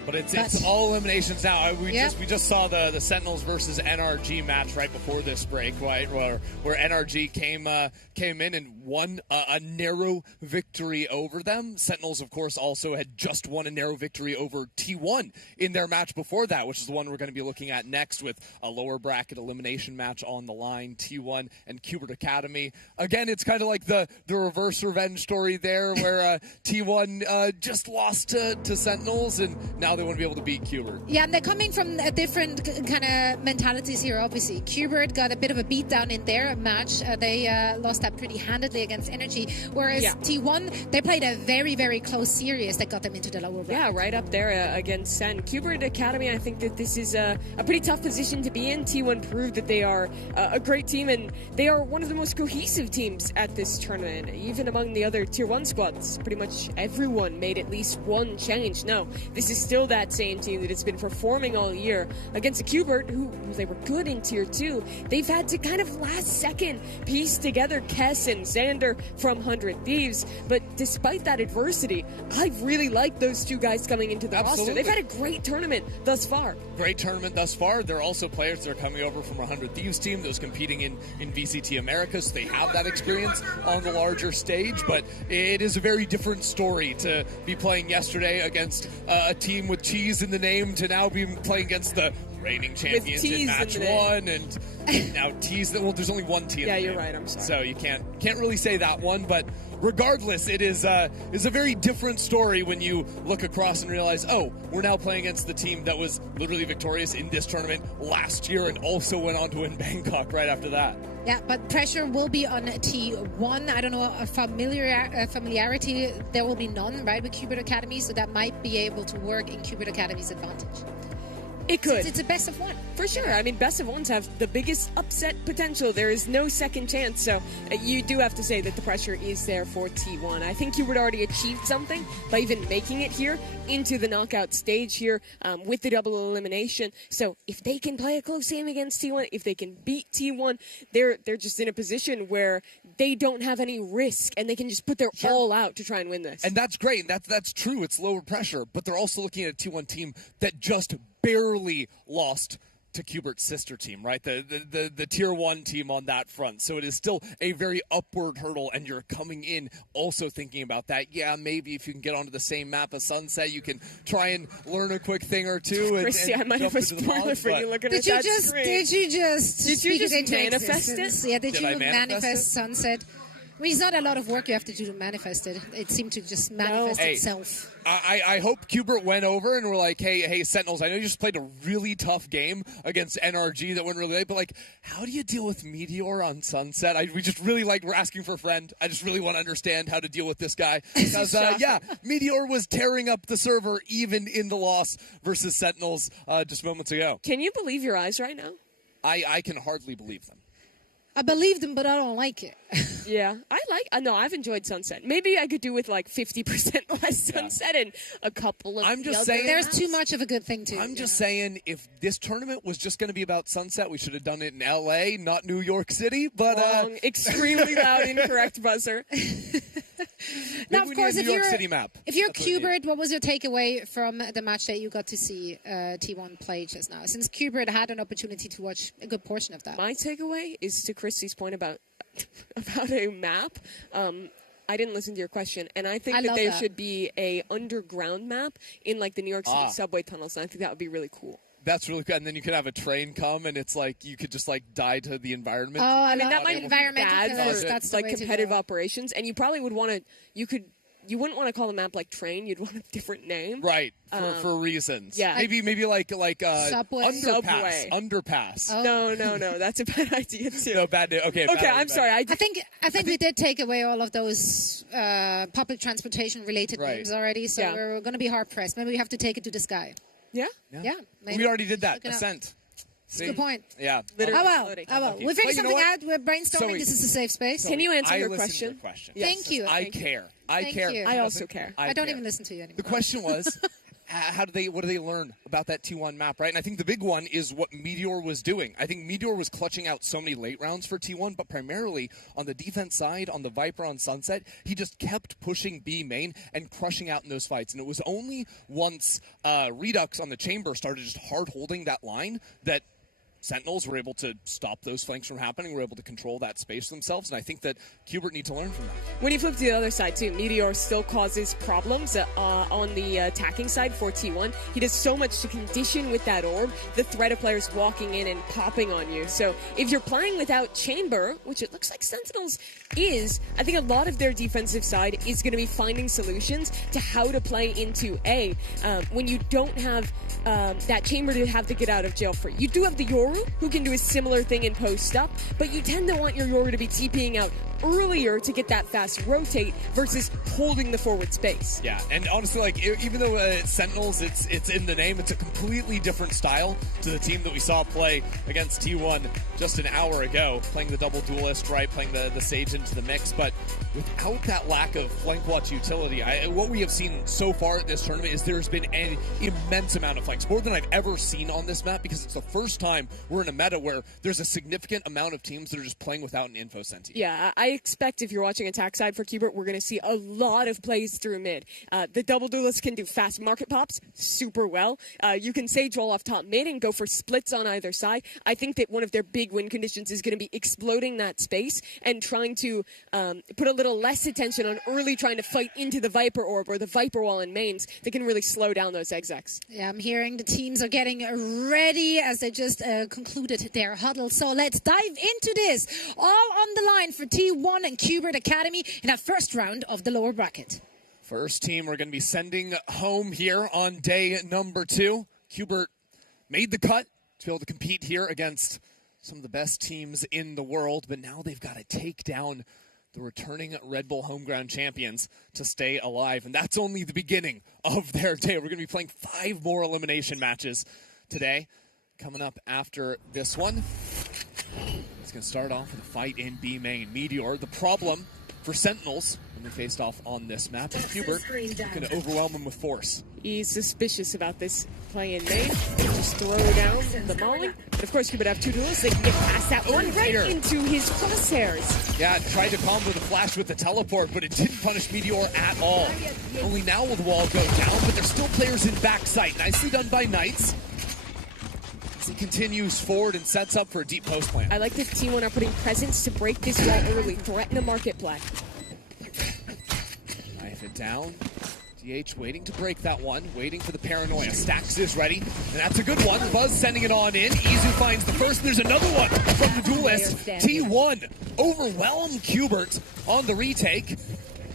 But it's all eliminations now. We just saw the Sentinels versus NRG match right before this break, right? Where NRG came in and won a narrow victory over them. Sentinels, of course, also had just won a narrow victory over T1 in their match before that, which is the one we're going to be looking at next with a lower bracket elimination match on the line. T1 and Qbert Academy. Again, it's kind of like the reverse revenge story there, where T1 just lost to Sentinels, and now they want to be able to beat Qbert. Yeah, and they're coming from a different kind of mentalities here, obviously. Qbert got a bit of a beatdown in their match. They lost that pretty handedly against Energy, whereas T1, they played a very, very close series that got them into the lower bracket. Yeah, right up there against Sen. Qbert Academy, I think that this is a pretty tough position to be in. T1 proved that they are a great team, and they are one of the most cohesive teams at this tournament. Even among the other Tier 1 squads, pretty much everyone made at least one change. No, this is still that same team that has been performing all year against a Qbert, who they were good in Tier 2. They've had to kind of last second piece together Kess and Xander from 100 Thieves, but despite that adversity, I really like those two guys coming into the roster. They've had a great tournament thus far. Great tournament thus far. There are also players that are coming over from 100 Thieves team that was competing in VCT America, so they have that experience on the larger stage, but it is a very different story to be playing yesterday against a team with cheese in the name to now be playing against the reigning champions in match 1, and now T's. Well, there's only one T in the name. You're right. I'm sorry. So you can't really say that one, but regardless, it is a very different story when you look across and realize, oh, we're now playing against the team that was literally victorious in this tournament last year and also went on to win Bangkok right after that. Yeah, but pressure will be on T1. I don't know, familiarity, there will be none, right, with Qbert Academy, so that might be able to work in Qbert Academy's advantage. It could. It's a best of one. For sure. I mean, best of ones have the biggest upset potential. There is no second chance. So you do have to say that the pressure is there for T1. I think you would already achieved something by even making it here into the knockout stage here with the double elimination. So if they can play a close game against T1, if they can beat T1, they're just in a position where they don't have any risk and they can just put their all out to try and win this. And that's great. That's true. It's lower pressure, but they're also looking at a T1 team that just barely lost to Cubert's sister team, right? The tier 1 team on that front. So it is still a very upward hurdle, and you're coming in also thinking about that. Yeah, maybe if you can get onto the same map as Sunset, you can try and learn a quick thing or two. Christy, I might have a spoiler for you looking at that screen. Did you just manifest it? Yeah, did you manifest manifest Sunset? I mean, it's not a lot of work you have to do to manifest it. It seemed to just manifest itself. I hope Cubert went over and were like, hey, Sentinels, I know you just played a really tough game against NRG that went really late, but, like, how do you deal with Meteor on Sunset? We just really, we're asking for a friend. I just really want to understand how to deal with this guy. Because, Meteor was tearing up the server even in the loss versus Sentinels just moments ago. Can you believe your eyes right now? I can hardly believe them. I believe them, but I don't like it. Yeah, no, I've enjoyed Sunset. Maybe I could do with 50% less Sunset and a couple of I'm just saying, there's too much of a good thing too. I'm just saying, if this tournament was just going to be about Sunset, we should have done it in LA, not New York City. But wrong, extremely loud, incorrect buzzer. Now, of course, New York City map. If you're Cubert, what was your takeaway from the match that you got to see T1 play just now? Since Cubert had an opportunity to watch a good portion of that. My takeaway is to Christy's point about a map. I didn't listen to your question, and I think that there should be a underground map in the New York City subway tunnels, and I think that would be really cool. That's really good. And then you could have a train come, and it's you could just die to the environment. Oh, I mean, that might be bad for that's the way competitive to go. operations, and you probably would want to. You wouldn't want to call the map train. You'd want a different name, right? For reasons. Yeah, maybe subway. Underpass. Oh. No, that's a bad idea too. No, bad. Okay, I'm sorry. I think we did take away all of those public transportation related names already, so we're going to be hard pressed. Maybe we have to take it to the sky. Yeah. Maybe. We already did that. Ascent. That's a good point. Yeah. Literally. Oh well. We'll figure something out. We're brainstorming. This is a safe space. Can you answer your question? question? Yes. Thank you. I care. Thank you. I also care. I don't even listen to you anymore. The question was, what do they learn about that T1 map, right? And I think the big one is what Meteor was doing. I think Meteor was clutching out so many late rounds for T1, but primarily on the defense side, on the Viper on Sunset, he just kept pushing B main and crushing out in those fights. And it was only once Redux on the Chamber started just hard holding that line that Sentinels were able to stop those flanks from happening, were able to control that space themselves, and I think that Cubert need to learn from that. When you flip to the other side, too, Meteor still causes problems on the attacking side for T1. He does so much to condition with that orb the threat of players walking in and popping on you. So if you're playing without Chamber, which it looks like Sentinels is, I think a lot of their defensive side is going to be finding solutions to how to play into A. When you don't have that Chamber to have to get out of jail free. You do have the Yoru, who can do a similar thing in post-up, but you tend to want your Yoru to be TPing out earlier to get that fast rotate versus holding the forward space. Yeah, and honestly, even though it's Sentinels, it's in the name, it's a completely different style to the team that we saw play against T1 just an hour ago, playing the double duelist, right, playing the Sage into the mix, but without that lack of flank watch utility, what we have seen so far at this tournament is there's been an immense amount of flanks, more than I've ever seen on this map, because it's the first time we're in a meta where there's a significant amount of teams that are just playing without an info senti. Yeah, I expect if you're watching attack side for Cubert, we're going to see a lot of plays through mid. The double duelist can do fast market pops super well. You can Sage roll off top mid and go for splits on either side. I think that one of their big win conditions is going to be exploding that space and trying to put a little less attention on early trying to fight into the Viper orb or the Viper wall in mains that can really slow down those execs. Yeah, I'm hearing the teams are getting ready as they just concluded their huddle. So let's dive into this. All on the line for T1 and Cubert Academy in that first round of the lower bracket. First team we're going to be sending home here on day number 2. Cubert made the cut to be able to compete here against some of the best teams in the world, but now they've got to take down the returning Red Bull Homeground champions to stay alive, and that's only the beginning of their day. We're going to be playing 5 more elimination matches today. Coming up after this one, it's going to start off with a fight in B main. Meteor, the problem for Sentinels when they faced off on this map, is Hubert going to overwhelm him with force. He's suspicious about this play in main. Just throw down the molly. But of course, Hubert have two duelists. They can get past that one right into his crosshairs. Yeah, tried to combo the flash with the teleport, but it didn't punish Meteor at all. Only now will the wall go down, but there's still players in backside. Nicely done by Knights. As he continues forward and sets up for a deep post plant. I like that T1 are putting presence to break this wall early, threaten a market play. Knife it down. DH waiting to break that one, waiting for the paranoia. Stacks is ready, and that's a good one. Buzz sending it on in. Izu finds the first. There's another one from the duelist. T1 overwhelm Hubert on the retake.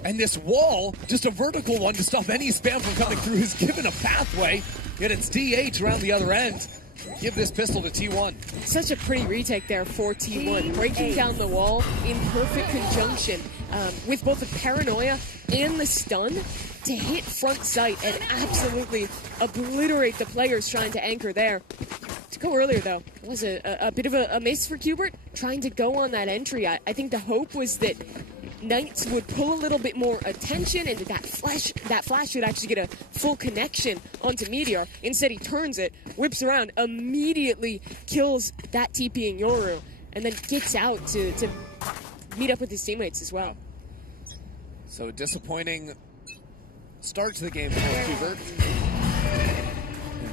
And this wall, just a vertical one to stop any spam from coming through, is given a pathway. Yet it's DH around the other end. Give this pistol to T1. Such a pretty retake there for T1. Breaking down the wall in perfect conjunction with both the paranoia and the stun to hit front sight and absolutely obliterate the players trying to anchor there. To go earlier, though, it was a bit of a miss for Hubert trying to go on that entry. I think the hope was that Knights would pull a little bit more attention and that flash would actually get a full connection onto Meteor. Instead, he turns it, whips around, immediately kills that TP in Yoru, and then gets out to meet up with his teammates as well. So disappointing start to the game for Hubert.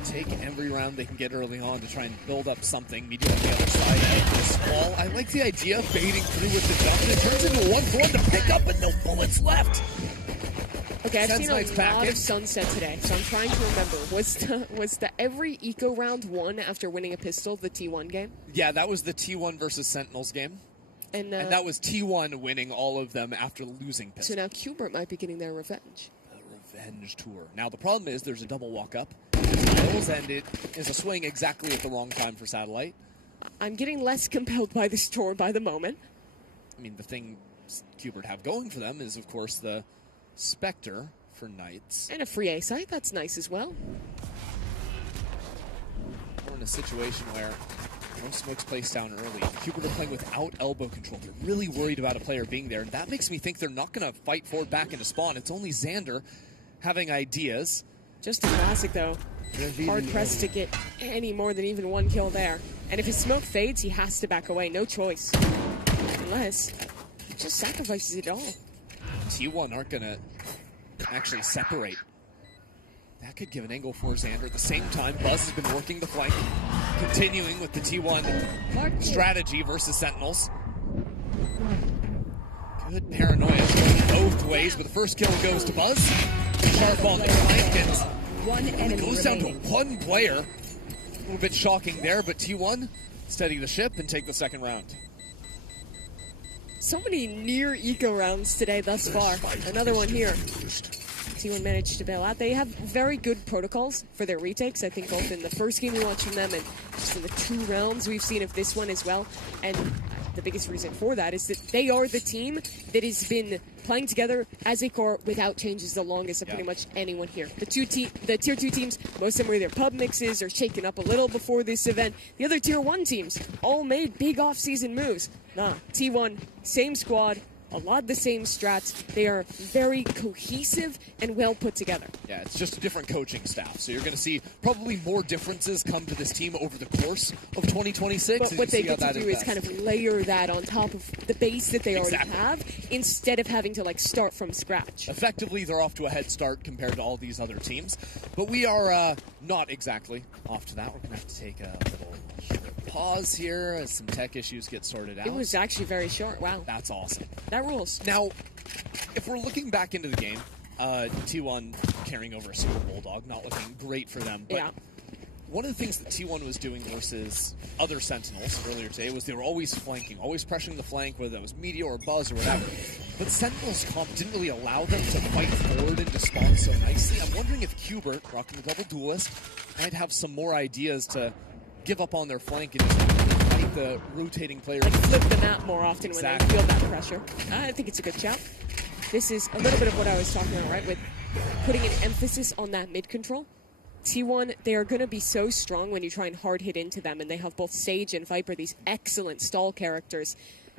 Take every round they can get early on to try and build up something. Meteor on the other side of this wall. I like the idea of fading through with the jump. It turns into a 1-for-1 to pick up and no bullets left. Okay, I've seen a lot of Sunset today, so I'm trying to remember. Was the every eco round won after winning a pistol the T1 game? Yeah, that was the T1 versus Sentinels game. And that was T1 winning all of them after losing pistol. So now Hubert might be getting their revenge. Revenge tour. Now the problem is there's a double walk up, and it is a swing exactly at the wrong time for Satellite. I'm getting less compelled by this tour by the moment. I mean, the thing Hubert have going for them is, of course, the Spectre for Knights. And a free A site, that's nice as well. We're in a situation where no smokes placed down early. Hubert are playing without elbow control. They're really worried about a player being there, and that makes me think they're not going to fight forward back into spawn. It's only Xander having ideas. Just a classic, though. Hard-pressed to get any more than even one kill there. And if his smoke fades, he has to back away. No choice. Unless he just sacrifices it all. T1 aren't going to actually separate. That could give an angle for Xander. At the same time, Buzz has been working the flank, continuing with the T1 strategy versus Sentinels. Good paranoia going both ways, but the first kill goes to Buzz. Sharp on the flank, and it goes down to one player. A little bit shocking there, but T1 steady the ship and take the second round. So many near eco rounds today thus far. Another one here. T1 managed to bail out. They have very good protocols for their retakes. I think both in the first game we watched from them and just in the 2 rounds we've seen of this one as well. And the biggest reason for that is that they are the team that has been playing together as a core without changes the longest of pretty much anyone here. The tier 2 teams, most of them were either pub mixes or shaken up a little before this event. The other tier 1 teams all made big off-season moves. Nah, T1, same squad, a lot of the same strats. They are very cohesive and well put together. Yeah, it's just a different coaching staff. So you're going to see probably more differences come to this team over the course of 2026. But what they get to do is kind of layer that on top of the base that they already have instead of having to like start from scratch. Effectively, they're off to a head start compared to all these other teams. But we are not exactly off to that. We're going to have to take a little pause here as some tech issues get sorted out. It was actually very short. Wow. That's awesome. That rules. Now, if we're looking back into the game, T1 carrying over a Super Bulldog, not looking great for them. But one of the things that T1 was doing versus other Sentinels earlier today was they were always flanking, always pressuring the flank, whether that was Meteor or Buzz or whatever. But Sentinels comp didn't really allow them to fight forward and to spawn so nicely. I'm wondering if Hubert, rocking the double duelist, might have some more ideas to give up on their flank and just fight the rotating players. Like flip the map more often when they feel that pressure. I think it's a good shout. This is a little bit of what I was talking about, right? With putting an emphasis on that mid control. T1, they are going to be so strong when you try and hard hit into them, and they have both Sage and Viper, these excellent stall characters.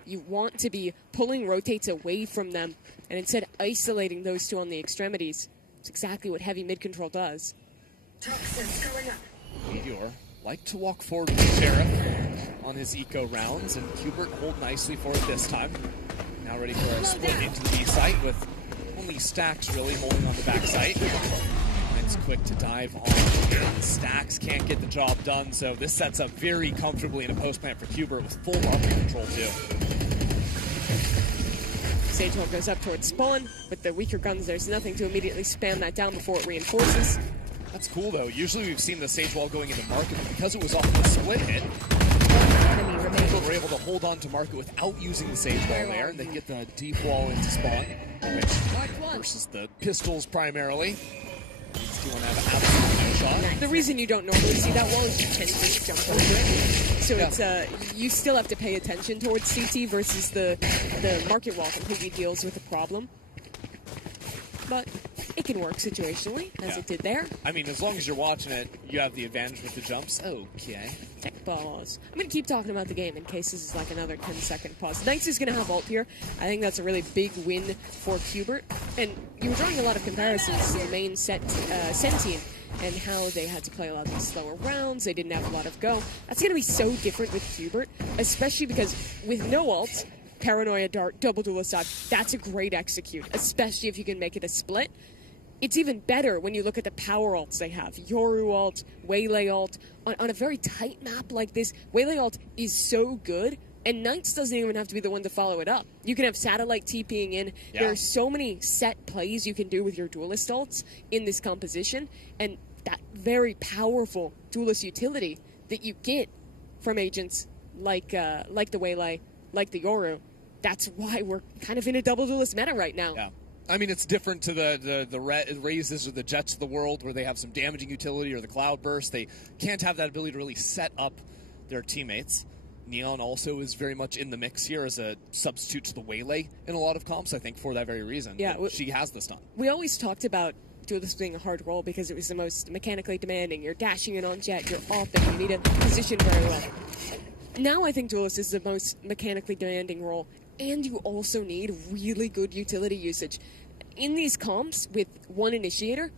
You want to be pulling rotates away from them, and instead isolating those two on the extremities. It's exactly what heavy mid control does. Meteor like to walk forward with Sheriff on his eco rounds, and Hubert hold nicely for it this time. Now ready for a split into the B site with only Stacks really holding on the back site. Mine's quick to dive on. Stacks can't get the job done, so this sets up very comfortably in a post plant for Hubert with full market control too. Sagewell goes up towards spawn. With the weaker guns, there's nothing to immediately spam that down before it reinforces. That's cool, though. Usually we've seen the Sage Wall going into market, but because it was off the split hit, people were able to hold on to market without using the Sage Wall there, and they get the deep wall into spawn, which versus the pistols primarily. T1 have an absolute no shot. The reason you don't normally see that wall is you tend to just jump over it. So it's you still have to pay attention towards CT versus the market wall completely deals with the problem. But it can work situationally, as it did there. I mean, as long as you're watching it, you have the advantage with the jumps. Okay. Tech pause. I'm going to keep talking about the game in case this is like another 10-second pause. Knights is going to have ult here. I think that's a really big win for Hubert. And you were drawing a lot of comparisons to the main Sen team and how they had to play a lot of these slower rounds. They didn't have a lot of go. That's going to be so different with Hubert, especially because with no ult, Paranoia Dart, double duelist dive, that's a great execute, especially if you can make it a split. It's even better when you look at the power ults they have. Yoru ult, Waylay ult. On a very tight map like this, Waylay ult is so good, and Knights doesn't even have to be the one to follow it up. You can have Satellite TPing in. Yeah. There are so many set plays you can do with your duelist ults in this composition, and that very powerful duelist utility that you get from agents like the Waylay, like the Yoru. That's why we're kind of in a double duelist meta right now. Yeah. I mean, it's different to the Razes or the Jets of the world where they have some damaging utility or the Cloud Burst. They can't have that ability to really set up their teammates. Neon also is very much in the mix here as a substitute to the Waylay in a lot of comps, I think, for that very reason. Yeah, she has the stun. We always talked about duelist being a hard role because it was the most mechanically demanding. You're dashing in on jet, you're off, and you need to position very well. Now I think duelist is the most mechanically demanding role, and you also need really good utility usage. In these comps with one initiator,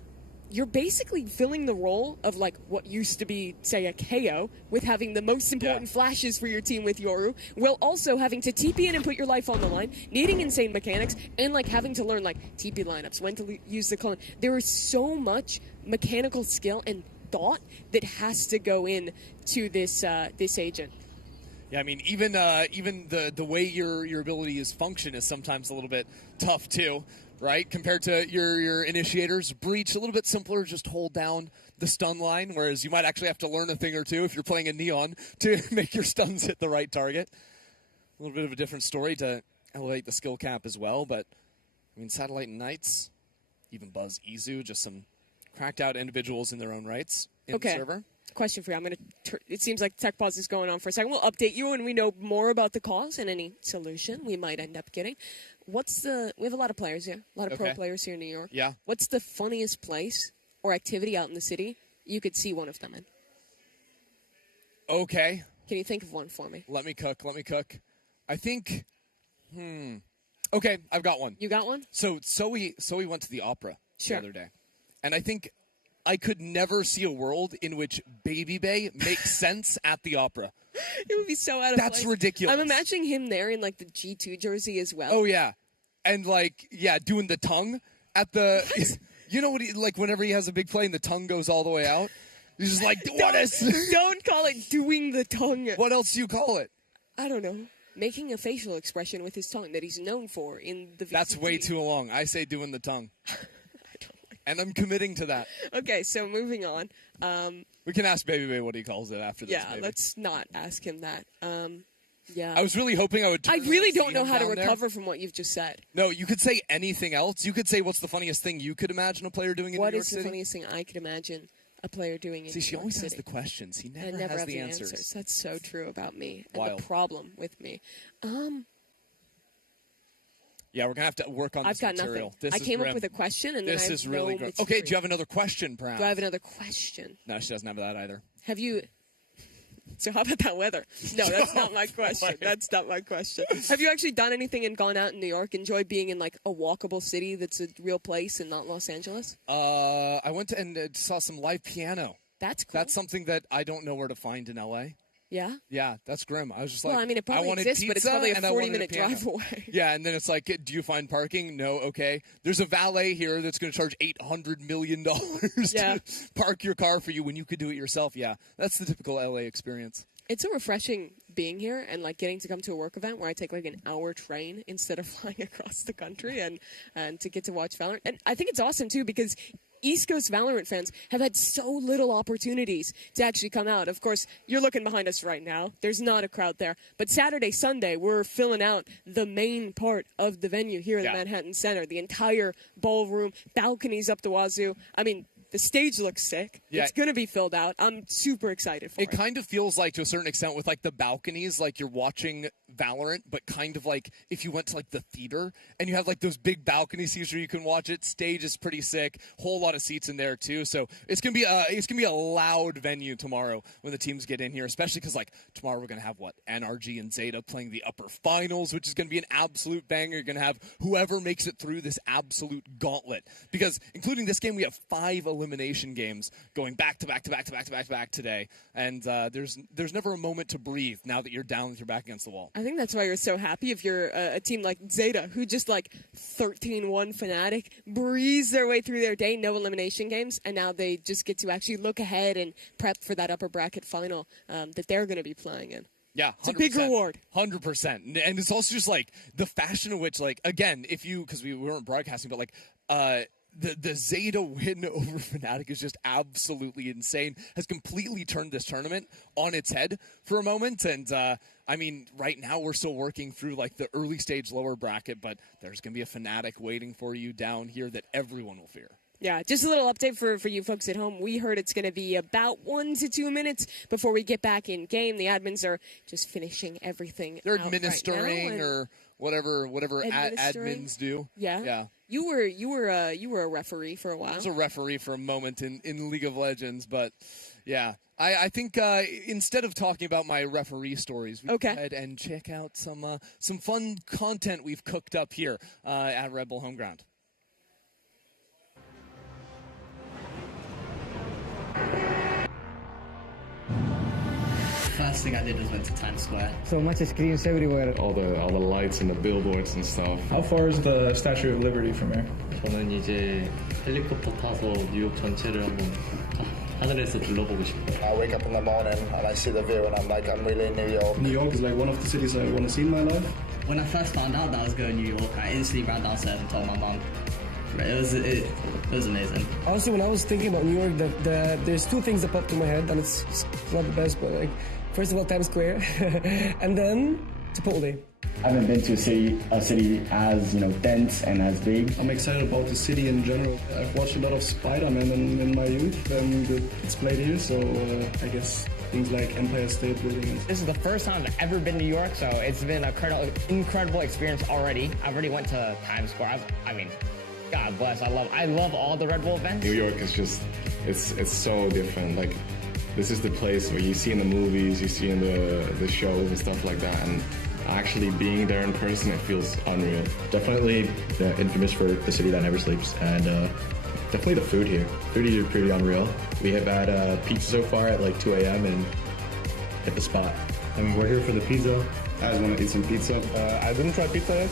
you're basically filling the role of like what used to be, say, a KO with having the most important flashes for your team with Yoru, while also having to TP in and put your life on the line, needing insane mechanics, and like having to learn like TP lineups, when to use the clone. There is so much mechanical skill and thought that has to go in to this agent. Yeah, I mean, even the way your abilities function is sometimes a little bit tough too, right? Compared to your initiators, breach a little bit simpler, just hold down the stun line, whereas you might actually have to learn a thing or two if you're playing a Neon to make your stuns hit the right target. A little bit of a different story to elevate the skill cap as well, but I mean, Satellite and Knights, even Buzz Izu, just some cracked out individuals in their own rights in the server. Question for you. I'm going to. It seems like tech pause is going on for a second. We'll update you when we know more about the cause and any solution we might end up getting. We have a lot of players here, a lot of pro players here in New York. Yeah. What's the funniest place or activity out in the city you could see one of them in? Okay. Can you think of one for me? Let me cook. I think. Okay, I've got one. You got one? So we went to the opera the other day, and I think I could never see a world in which Baby Bay makes sense at the opera. It would be so out of place. That's ridiculous. I'm imagining him there in like the G2 jersey as well. Oh yeah, and doing the tongue at the. You know what? Like whenever he has a big play and the tongue goes all the way out, he's just like, "What is?" Don't call it doing the tongue. What else do you call it? I don't know. Making a facial expression with his tongue that he's known for in the VCT. That's way too long. I say doing the tongue. And I'm committing to that. Okay, so moving on. We can ask Baby Bay what he calls it after this. Yeah, let's not ask him that. Yeah. I was really hoping I would. I really don't know how to recover from what you've just said. No, you could say anything else. You could say, "What's the funniest thing you could imagine a player doing in New York City?" What is the funniest thing I could imagine a player doing in New York City? See, she always has the questions. He never has the answers. That's so true about me. Wild. And the problem with me. Yeah, we're gonna have to work on I've this got material. nothing. This I is came up grim. with a question, and then This I have is really no grim. material. Okay, do you have another question, perhaps? Do I have another question? No, she doesn't have that either. Have you? So how about that weather? No, that's not my question. That's not my question. Have you actually done anything and gone out in New York? Enjoy being in like a walkable city that's a real place and not Los Angeles? I went to and saw some live piano. That's cool. That's something that I don't know where to find in LA. Yeah? Yeah, that's grim. I was just like, Well, I mean, it probably wanted exists, but it's pizza probably a and I wanted 40-minute piano. drive away. Yeah, and then it's like, do you find parking? No, okay. There's a valet here that's going to charge $800 million Yeah. to park your car for you when you could do it yourself. Yeah, that's the typical LA experience. It's so refreshing being here and like getting to come to a work event where I take like an hour train instead of flying across the country and to get to watch Valorant. And I think it's awesome too because East Coast Valorant fans have had so little opportunities to actually come out. Of course, you're looking behind us right now. There's not a crowd there. But Saturday, Sunday, we're filling out the main part of the venue here in the Manhattan Center. The entire ballroom, balconies up the wazoo. I mean, the stage looks sick. Yeah. It's going to be filled out. I'm super excited for it. It kind of feels like, to a certain extent, with like the balconies, like you're watching Valorant, but kind of like if you went to like the theater and you have like those big balcony seats where you can watch it. Stage is pretty sick. Whole lot of seats in there too. So it's gonna be a loud venue tomorrow when the teams get in here, especially because like tomorrow we're gonna have what NRG and Zeta playing the upper finals, which is gonna be an absolute banger. You're gonna have whoever makes it through this absolute gauntlet, because including this game we have 5 elimination games going back to back to back to back to back to back today, and there's never a moment to breathe now that you're down with your back against the wall. I think that's why you're so happy if you're a team like Zeta, who just like 13-1 FNATIC, breeze their way through their day, no elimination games, and now they just get to actually look ahead and prep for that upper bracket final that they're going to be playing in. Yeah, 100%. It's a big reward. 100%. And it's also just like the fashion in which, like, again, if you, because we weren't broadcasting, but like, the Zeta win over FNATIC is just absolutely insane. Has completely turned this tournament on its head for a moment. And I mean, right now we're still working through like the early stage lower bracket, but there's going to be a FNATIC waiting for you down here that everyone will fear. Yeah, just a little update for you folks at home. We heard it's going to be about 1 to 2 minutes before we get back in game. The admins are just finishing everything. They're out administering right now, or whatever admins do. Yeah. Yeah. You were a referee for a while. I was a referee for a moment in League of Legends, but yeah. I think instead of talking about my referee stories, we go ahead and check out some fun content we've cooked up here at Red Bull Homeground. First thing I did was went to Times Square. So much screens everywhere. All the lights and the billboards and stuff. How far is the Statue of Liberty from here? 저는 이제 헬리콥터 타서 뉴욕 전체를 한번 하늘에서 둘러보고 싶어요. I wake up in the morning and I see the view and I'm like, I'm really in New York. New York is like one of the cities I want to see in my life. When I first found out that I was going to New York, I instantly ran downstairs and told my mom. It was amazing. Honestly, when I was thinking about New York, there's 2 things that popped to my head, and it's not the best, but like, first of all, Times Square, and then Chipotle. I haven't been to a city as dense and as big. I'm excited about the city in general. I've watched a lot of Spider-Man in my youth, and it's played here, so I guess things like Empire State Building. This is the first time I've ever been to New York, so it's been an incredible experience already. I already went to Times Square. I mean, God bless. I love all the Red Bull events. New York is just, it's so different. Like, this is the place where you see in the movies, you see in the shows and stuff like that, and actually being there in person, it feels unreal. Definitely infamous for the city that never sleeps, and definitely the food here. Food here is pretty unreal. We have had pizza so far at like 2 a.m. and hit the spot. I mean, we're here for the pizza. I just want to eat some pizza. I didn't try pizza yet,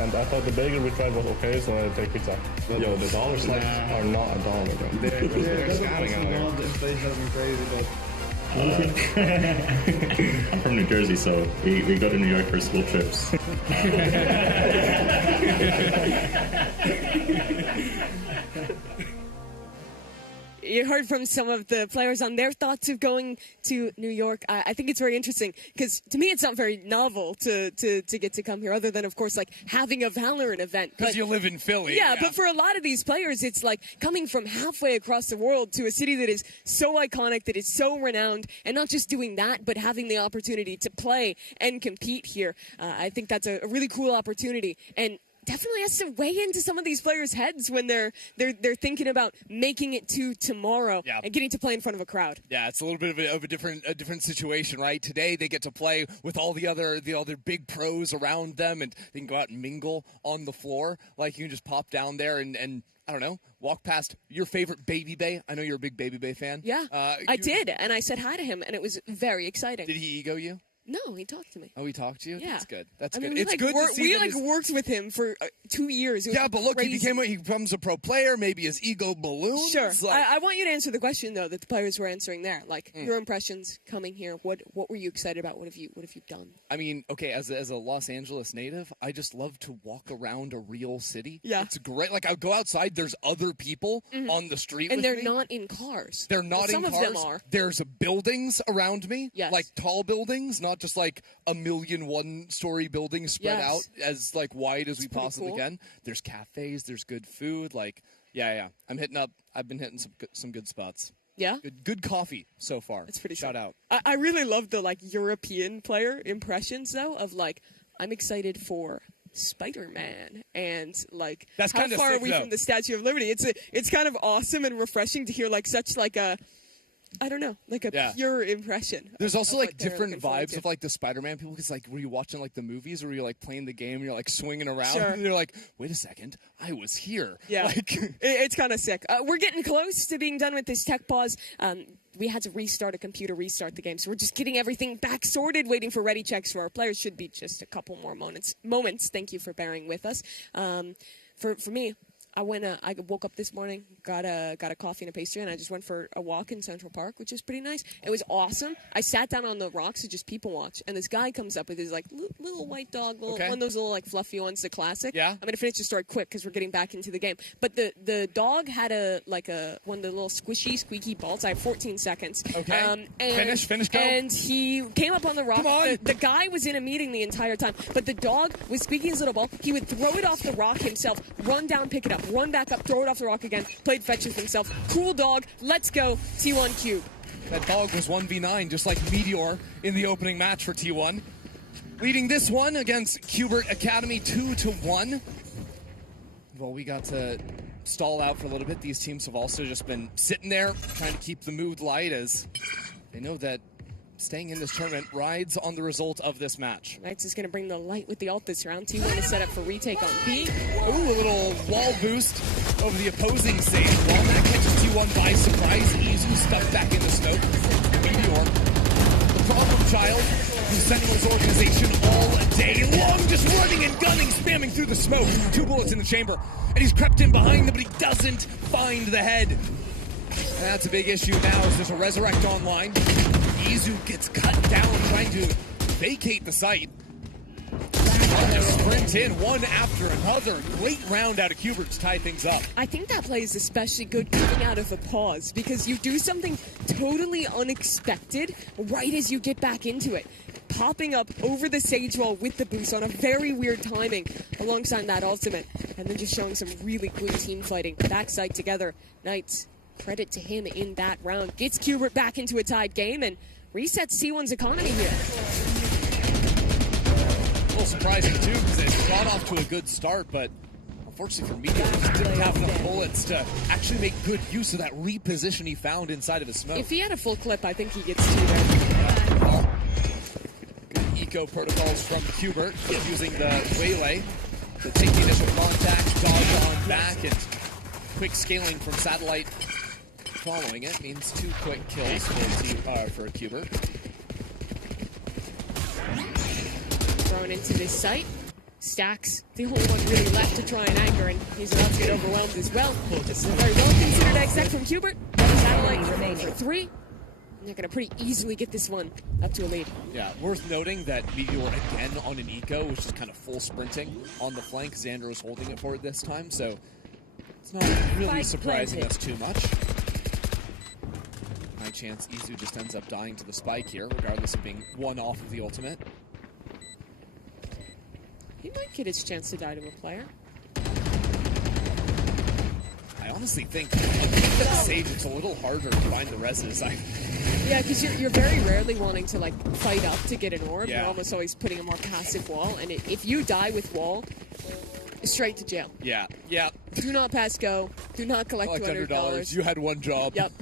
and I thought the bagel we tried was okay, so I take pizza. Yo, the dollar slices are not $1, bro. They're scamming out there. The inflation has been crazy, but... I'm from New Jersey, so we go to New York for school trips. You heard from some of the players on their thoughts of going to New York. I think it's very interesting because to me it's not very novel to get to come here, other than of course like having a Valorant event. Because you live in Philly. Yeah, but for a lot of these players, it's like coming from halfway across the world to a city that is so iconic, that is so renowned, and not just doing that, but having the opportunity to play and compete here. I think that's a really cool opportunity. And definitely has to weigh into some of these players' heads when they're thinking about making it to tomorrow and getting to play in front of a crowd. Yeah, it's a little bit of a different situation, right? Today they get to play with all the other big pros around them, and they can go out and mingle on the floor. Like, you can just pop down there and I don't know, walk past your favorite Baby Bay. I know you're a big Baby Bay fan. Yeah, I did, and I said hi to him, and it was very exciting. Did he ego you? No, he talked to me. Oh, he talked to you? Yeah. That's good. That's I good. mean, It's good to see we worked with him for 2 years. It was but look, crazy. he becomes a pro player. Maybe his ego balloons. Sure. Like, I want you to answer the question though that the players were answering there. Like your impressions coming here. What were you excited about? What have you done? I mean, okay, as a Los Angeles native, I just love to walk around a real city. Yeah. It's great. Like, I'll go outside, there's other people on the street And with they're me. not in cars. They're not in some cars. Some of them are. There's buildings around me. Yes. Like tall buildings, not just like a million one-story buildings spread out as like wide as we possibly can. There's cafes, there's good food. Like, yeah. I've been hitting some good spots. Yeah? Good coffee so far. That's pretty Shout out. I really love the like European player impressions though of like, I'm excited for Spider-Man and like That's how kinda far sick, are we though. from the Statue of Liberty? It's kind of awesome and refreshing to hear like such like a I don't know, like a pure impression. There's also of like what they're different looking forward vibes to. of like the Spider-Man people, because like, were you watching like the movies where you're like playing the game and you're like swinging around Sure. and you're like, wait a second, I was here. Yeah, Like, it's kind of sick. We're getting close to being done with this tech pause. We had to restart the game, so we're just getting everything back sorted, waiting for ready checks for our players. Should be just a couple more moments. Thank you for bearing with us. For me, I woke up this morning, got a coffee and a pastry, and I just went for a walk in Central Park, which was pretty nice. It was awesome. I sat down on the rocks to just people watch, and this guy comes up with his like little white dog, one of those little like fluffy ones, the classic. Yeah. I'm gonna finish the story quick because we're getting back into the game. But the dog had one of the little squishy, squeaky balls. I have 14 seconds. Okay. And Finish, go. And he came up on the rock. Come on. The guy was in a meeting the entire time, but the dog was squeaking his little ball. He would throw it off the rock himself, run down, pick it up, run back up, throw it off the rock again, played fetch with himself. Cool dog. Let's go. T1 Cube. that dog was 1v9, just like Meteor in the opening match for T1. Leading this one against Qbert Academy 2-1. Well, we got to stall out for a little bit. These teams have also just been sitting there trying to keep the mood light, as they know that staying in this tournament rides on the result of this match. Knights is going to bring the light with the ult this round. T1 is set up for retake on B. Ooh, a little wall boost over the opposing stage. While that catches T1 by surprise, Izu stuck back in the smoke. Meteor, the problem child, the Sentinels organization all day long, just running and gunning, spamming through the smoke. 2 bullets in the chamber, and he's crept in behind them, but he doesn't find the head. And that's a big issue now, as there's a Resurrect online. Izu gets cut down trying to vacate the site. Just sprint in one after another. Great round out of Qbert to tie things up. I think that play is especially good coming out of a pause, because you do something totally unexpected right as you get back into it. Popping up over the sage wall with the boost on a very weird timing alongside that ultimate, and then just showing some really good team fighting. Backside together. Knights, credit to him in that round. Gets Qbert back into a tied game and resets T1's economy here. A little surprising too, because they got off to a good start, but unfortunately for Meteor, he didn't have enough bullets to actually make good use of that reposition he found inside of his smoke. If he had a full clip, I think he gets 2 there. Good eco protocols from Qbert, using the waylay to take the initial contact, dodge on back, and quick scaling from Satellite following it means 2 quick kills for Qbert. Thrown into this site. Stacks, the only one really left to try and anchor, and he's about to get overwhelmed as well. This is a very well considered exec from Qbert. Satellite remaining for 3. And they're going to pretty easily get this one up to a lead. Yeah, worth noting that Meteor again on an eco, which is kind of full sprinting on the flank. Xander's holding it for it this time, so it's not really surprising us too much. High chance Izu just ends up dying to the spike here, regardless of being one off of the ultimate. He might get his chance to die to a player. I honestly think with Sage, it's a little harder to find the reses. Yeah, because you're very rarely wanting to like fight up to get an orb. Yeah. You're almost always putting a more passive wall, and if you die with wall, straight to jail. Yeah. Do not pass go. Do not collect $200. You had one job. Yep.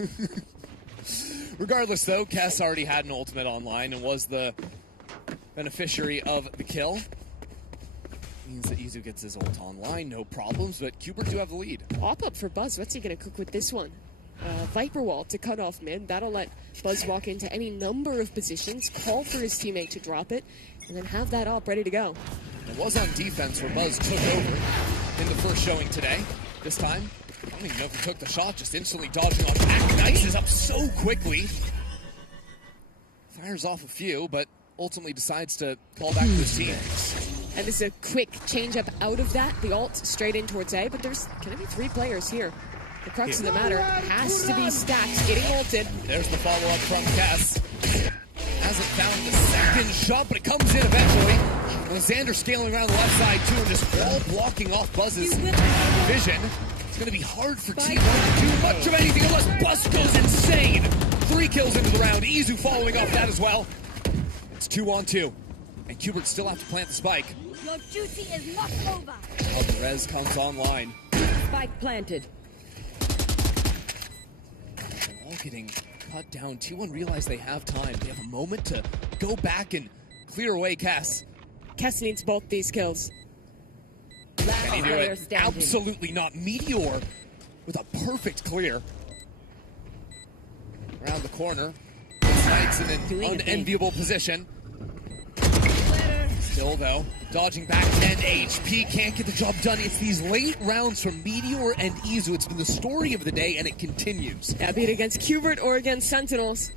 Regardless, though, Kess already had an ultimate online and was the beneficiary of the kill. Means that Izu gets his ult online, no problems, but Cubert do have the lead. Pop-up for Buzz. What's he going to cook with this one? Viper wall to cut off mid. That'll let Buzz walk into any number of positions, call for his teammate to drop it, and then have that op ready to go. It was on defense where Buzz took over in the first showing today. This time, I don't even know if he took the shot, just instantly dodging off back. Nice is up so quickly. Fires off a few, but ultimately decides to call back to his team. And this is a quick change up out of that. The ult straight in towards A, but there's going to be 3 players here. The crux of the matter has to be Stacks getting ulted. There's the follow-up from Kess. Hasn't found the second shot, but it comes in eventually. And Xander scaling around the left side, too, and this wall blocking off Buzz's vision. It's going to be hard for T1 to do much of anything unless Buzz goes insane. 3 kills into the round. Izu following off that as well. It's 2-on-2. And Cubert still have to plant the spike. Your duty is not over. Oh, the res comes online. Spike planted. All getting cut down. T1 realize they have time. They have a moment to go back and clear away Kess. Kess needs both these kills. Can he do it? Absolutely not. Meteor with a perfect clear. Around the corner. Snipes in an unenviable position. Still, though, dodging back 10 HP. Can't get the job done. It's these late rounds from Meteor and Izu. It's been the story of the day, and it continues. Yeah, be it against Cubert or against Sentinels.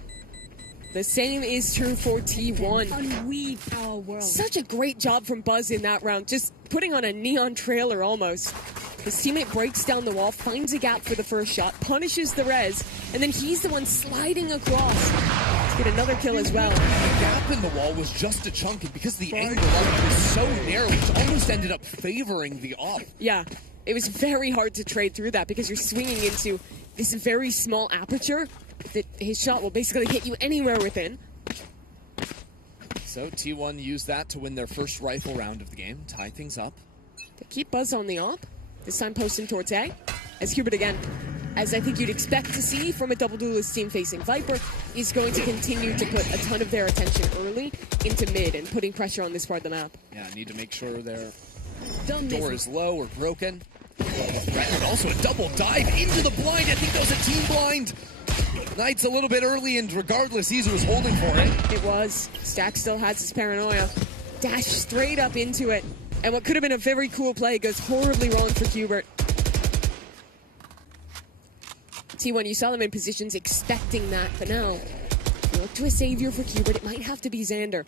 The same is true for T1. Unweave our world. Such a great job from Buzz in that round. Just putting on a neon trailer almost. His teammate breaks down the wall, finds a gap for the first shot, punishes the res, and then he's the one sliding across to get another kill as well. The gap in the wall was just a chunk, and because the angle of it was so narrow, it almost ended up favoring the op. Yeah, it was very hard to trade through that because you're swinging into this very small aperture that his shot will basically hit you anywhere within. So T1 used that to win their first rifle round of the game, tie things up. To keep Buzz on the op, this time posting towards A, as Cubert again, as I think you'd expect to see from a double duelist team facing Viper, is going to continue to put a ton of their attention early into mid and putting pressure on this part of the map. Yeah, need to make sure their door is low or broken. And also a double dive into the blind. I think that was a team blind. Knight's a little bit early, and regardless, Izu was holding for it. It was. Stack still has his paranoia. Dash straight up into it. And what could have been a very cool play goes horribly wrong for Cubert. T1, you saw them in positions expecting that, but now, look to a savior for Cubert. It might have to be Xander.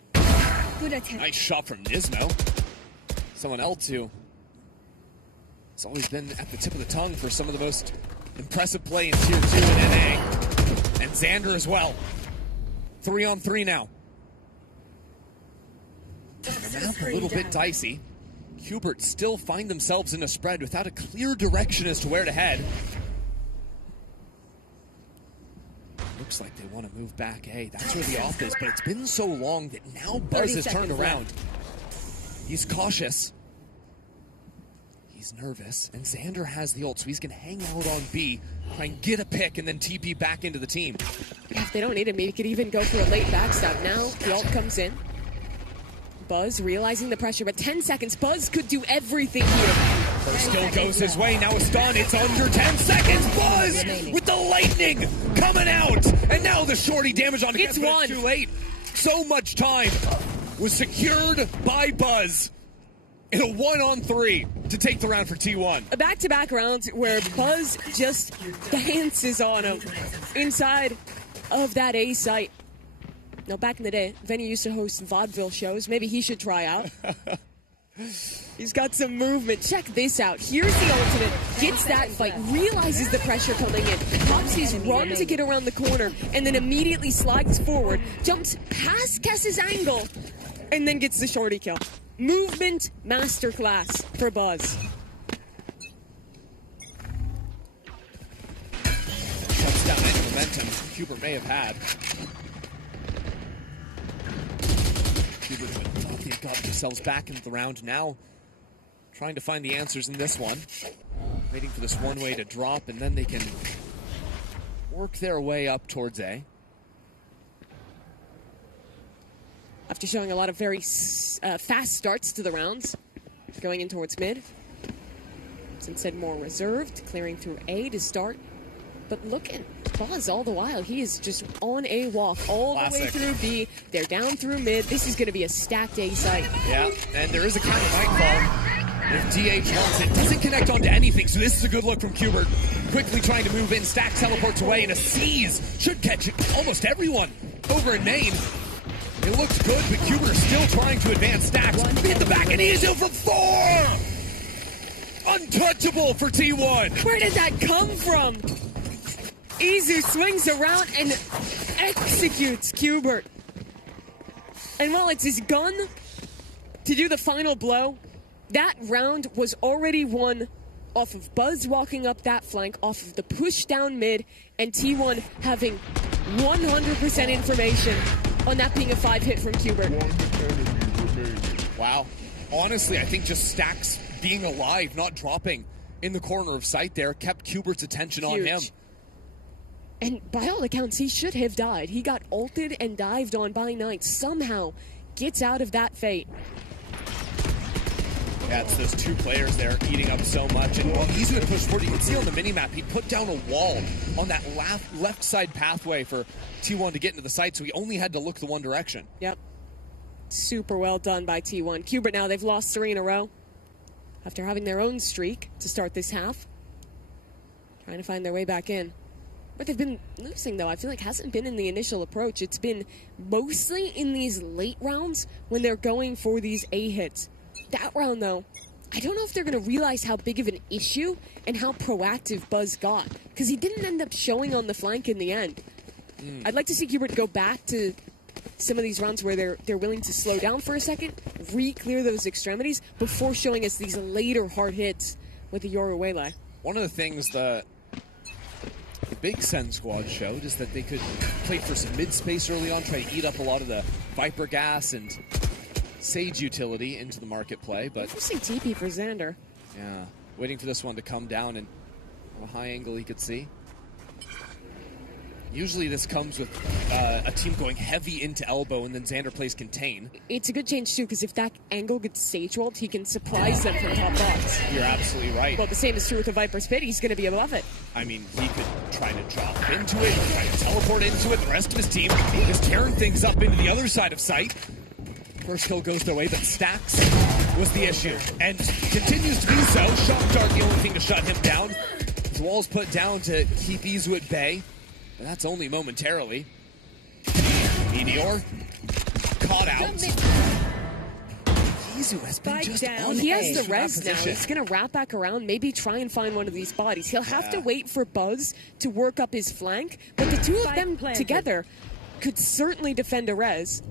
Good attempt. Nice shot from Nismo. Someone else who has always been at the tip of the tongue for some of the most impressive play in Tier 2 in NA. And Xander as well. 3-on-3 now. The map a little bit dicey. Cubert still find themselves in a spread without a clear direction as to where to head. Looks like they want to move back. Hey, that's where the off is, but it's been so long that now Buzz has turned around. He's cautious. He's nervous, and Xander has the ult, so he's going to hang out on B, try and get a pick, and then TP back into the team. Yeah, if they don't need him, he could even go for a late backstab. Now, the ult comes in. Buzz realizing the pressure, but 10 seconds. Buzz could do everything here. First kill goes his way, now a stun. It's under 10 seconds. Buzz with the lightning coming out. And now the shorty damage on It's one. Too late. So much time was secured by Buzz in a 1-on-3 to take the round for T1. A back-to-back round where Buzz just dances on him inside of that A site. Now, back in the day, Vinny used to host vaudeville shows. Maybe he should try out. He's got some movement. Check this out. Here's the ultimate. Gets that fight. Realizes the pressure coming in. Pops his run to get around the corner. And then immediately slides forward. Jumps past Kess's angle. And then gets the shorty kill. Movement masterclass for Buzz. Shuts down any momentum Cubert may have had. Cubert thought they got themselves back into the round. Now trying to find the answers in this one. Waiting for this one way to drop, and then they can work their way up towards A. After showing a lot of very fast starts to the rounds, going in towards mid. It's instead more reserved, clearing through A to start. But look at Buzz all the while. He is just on a walk all the way through B. They're down through mid. This is going to be a stacked A site. Yeah, and there is a counter nightfall. If DH wants it, doesn't connect onto anything, so this is a good look from Kubert. Quickly trying to move in, Stack teleports away, and a seize should catch almost everyone over in main. It looks good, but Kubert still trying to advance. Stacks hit the back, and he is in for 4! Untouchable for T1. Where did that come from? Izu swings around and executes Kubert. And while it's his gun to do the final blow, that round was already won off of Buzz walking up that flank, off of the push down mid, and T1 having 100% information on that being a 5-hit from Kubert. Wow. Honestly, I think just Stacks being alive, not dropping in the corner of sight there, kept Kubert's attention on him. And by all accounts, he should have died. He got ulted and dived on by Knight. Somehow gets out of that fate. Yeah, it's those two players there eating up so much. And while Izu had pushed forward, you can see on the minimap, he put down a wall on that left side pathway for T1 to get into the site, so he only had to look the one direction. Yep. Super well done by T1. Kubert now, they've lost 3 in a row after having their own streak to start this half. Trying to find their way back in. What they've been losing, though, I feel like hasn't been in the initial approach. It's been mostly in these late rounds when they're going for these A hits. That round, though, I don't know if they're going to realize how big of an issue and how proactive Buzz got, because he didn't end up showing on the flank in the end. I'd like to see Kubert go back to some of these rounds where they're willing to slow down for a second, re-clear those extremities before showing us these later hard hits with the Yoru Waylay. One of the things the Big Sen squad showed is that they could play for some mid-space early on, try to eat up a lot of the Viper gas and Sage utility into the market play, but interesting TP for Xander. Yeah, waiting for this one to come down and from a high angle he could see. Usually this comes with a team going heavy into elbow and then Xander plays contain. It's a good change too, because if that angle gets sage walled, he can surprise them from top box. You're absolutely right. Well, the same is true with the Viper's Pit. He's going to be above it. I mean, he could try to drop into it, try to teleport into it. The rest of his team is tearing things up into the other side of sight. First kill goes their way, but Stacks was the issue, and continues to be so. Shock Dart the only thing to shut him down. His wall's put down to keep Izu at bay, but that's only momentarily. Meteor caught out. Izu has been just on He has edge the res from now. that position. He's going to wrap back around, maybe try and find one of these bodies. He'll have to wait for Buzz to work up his flank, but the two of them together could certainly defend a res.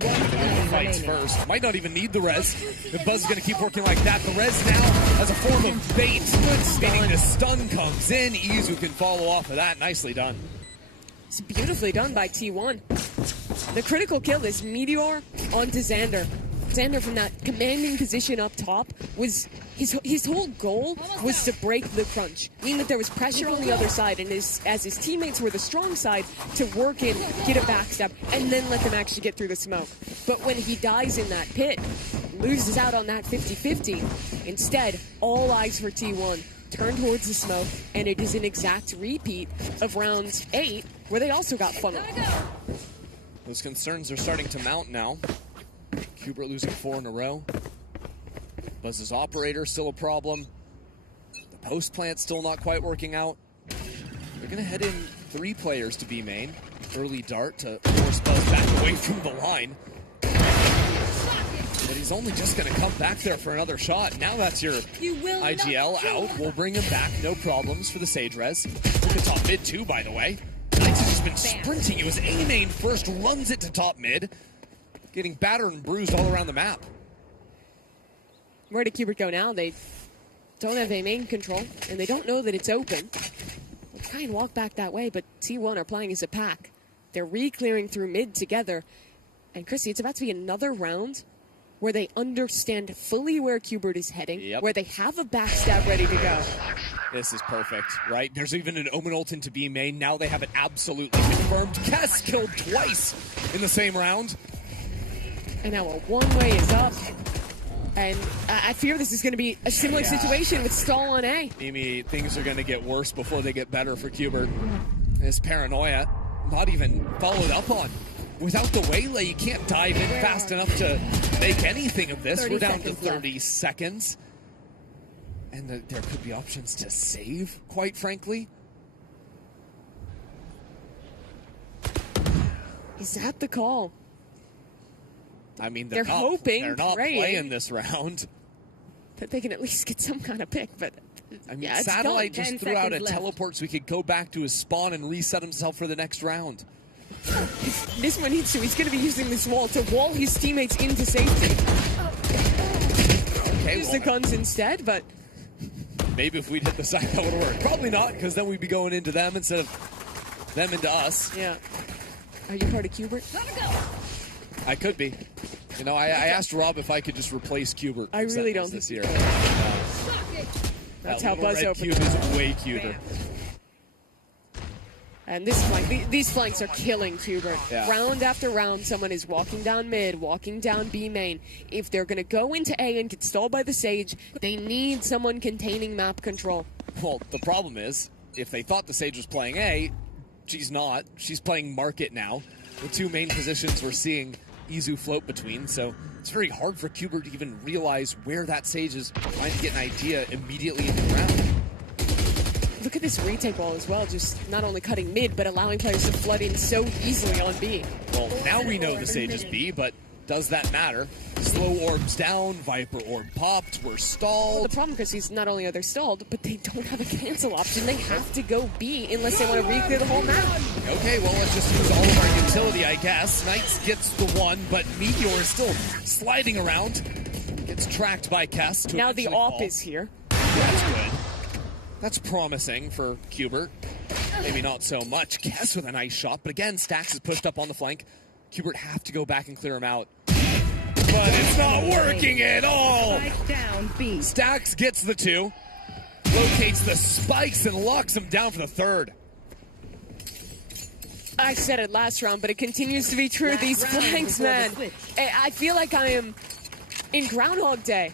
Fights first. Might not even need the res. If Buzz is going to keep working like that, the res now as a form of bait. Meaning the stun comes in. Izu can follow off of that. Nicely done. It's beautifully done by T1. The critical kill is Meteor onto Xander. Xander from that commanding position up top was his whole goal was to break the crunch, meaning that there was pressure on the other side, and as his teammates were the strong side, to work in, get a backstab, and then let them actually get through the smoke. But when he dies in that pit, loses out on that 50-50. Instead, all eyes for T1 turn towards the smoke, and it is an exact repeat of round 8, where they also got funneled. Those concerns are starting to mount now. Kubert losing 4 in a row. Buzz's operator still a problem. The post plant still not quite working out. They're going to head in 3 players to B main. Early dart to force Buzz back away from the line. But he's only just going to come back there for another shot. Now that's your IGL out. We'll bring him back. No problems for the Sage res. Look at top mid too, by the way. Knights has just been sprinting. He was A main first, runs it to top mid. Getting battered and bruised all around the map. Where did Kubert go now? They don't have a main control, and they don't know that it's open. They'll try and walk back that way, but T1 are playing as a pack. They're re-clearing through mid together. And Chrissy, it's about to be another round where they understand fully where Qbert is heading, where they have a backstab ready to go. This is perfect, right? There's even an Omen ult into B main. Now they have it absolutely confirmed. Kess killed twice in the same round. And now a one-way is up. And I fear this is going to be a similar situation with stall on A. Mimi, things are going to get worse before they get better for Qbert. This paranoia, not even followed up on. Without the waylay, you can't dive in fast enough to make anything of this. We're down to 30 seconds. And there could be options to save, quite frankly. Is that the call? I mean, they're hoping, they're not playing this round. That they can at least get some kind of pick, but I mean, yeah, Satellite just threw out a teleport so he could go back to his spawn and reset himself for the next round. This one needs to. He's going to be using this wall to wall his teammates into safety. Okay, use the guns instead, but maybe if we'd hit the side, that would work. Probably not, because then we'd be going into them instead of them into us. Yeah. Are you part of Qbert? I could be. You know, I asked Rob if I could just replace Qbert. I really don't this year. That's how Buzz opened. Cube is way cuter. And this flank, these flanks are killing Qbert. Yeah. Round after round, someone is walking down mid, walking down B main. If they're going to go into A and get stalled by the Sage, they need someone containing map control. Well, the problem is, if they thought the Sage was playing A, she's not. She's playing Market now. The two main positions we're seeing Izu float between, so it's very hard for Qbert to even realize where that Sage is trying to get an idea immediately in the round. Look at this retake wall as well, just not only cutting mid, but allowing players to flood in so easily on B. Well, now we know the Sage is B, but does that matter? Slow orbs down, Viper orb popped, we're stalled. Well, the problem, Chris, is not only are they stalled, but they don't have a cancel option. They have to go B unless they want to re-clear the whole map. Okay, well, let's just use all of our utility, I guess. Knights gets the one, but Meteor is still sliding around. Gets tracked by Kess. Now the AWP is here. That's good. That's promising for Qbert. Maybe not so much. Kess with a nice shot, but again, Stax is pushed up on the flank. Qbert have to go back and clear him out. But it's not working at all! Stax gets the two, locates the spikes and locks him down for the third. I said it last round, but it continues to be true. These flanks, man. I feel like I am in Groundhog Day.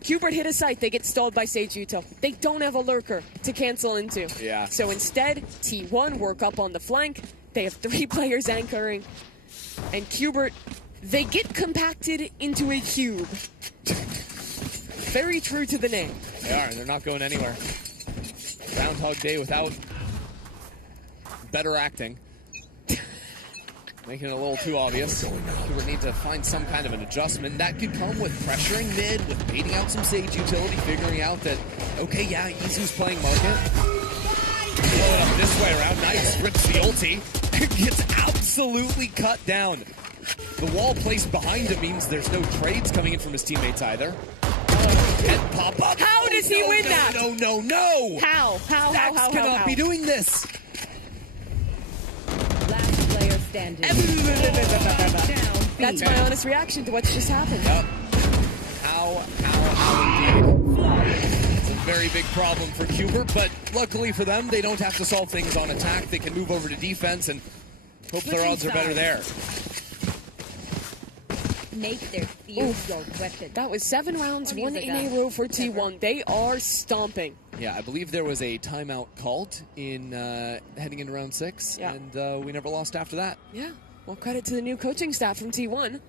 Qbert hit a site, they get stalled by Sage Utah. They don't have a lurker to cancel into. Yeah. So instead, T1 work up on the flank. They have 3 players anchoring. And Qbert, they get compacted into a cube. Very true to the name. They are, and they're not going anywhere. Groundhog Day without better acting. Making it a little too obvious. Qbert need to find some kind of an adjustment. That could come with pressuring mid, with baiting out some Sage utility, figuring out that, okay, yeah, Izu's playing Market. Blow it up this way around. Nice, rips the ulti. Gets absolutely cut down. The wall placed behind him means there's no trades coming in from his teammates either. And pop up. How does he win that? No. How cannot be doing this. Last player standing. That's my honest reaction to what's just happened. Yep. How indeed. It's a very big problem for Qbert, but luckily for them, they don't have to solve things on attack. They can move over to defense and hope their odds are better there. Make their fears your weapon. That was 7 rounds, 1 in a row for T1. They are stomping. Yeah, I believe there was a timeout called in heading into round 6, and we never lost after that. Yeah, well, credit to the new coaching staff from T1.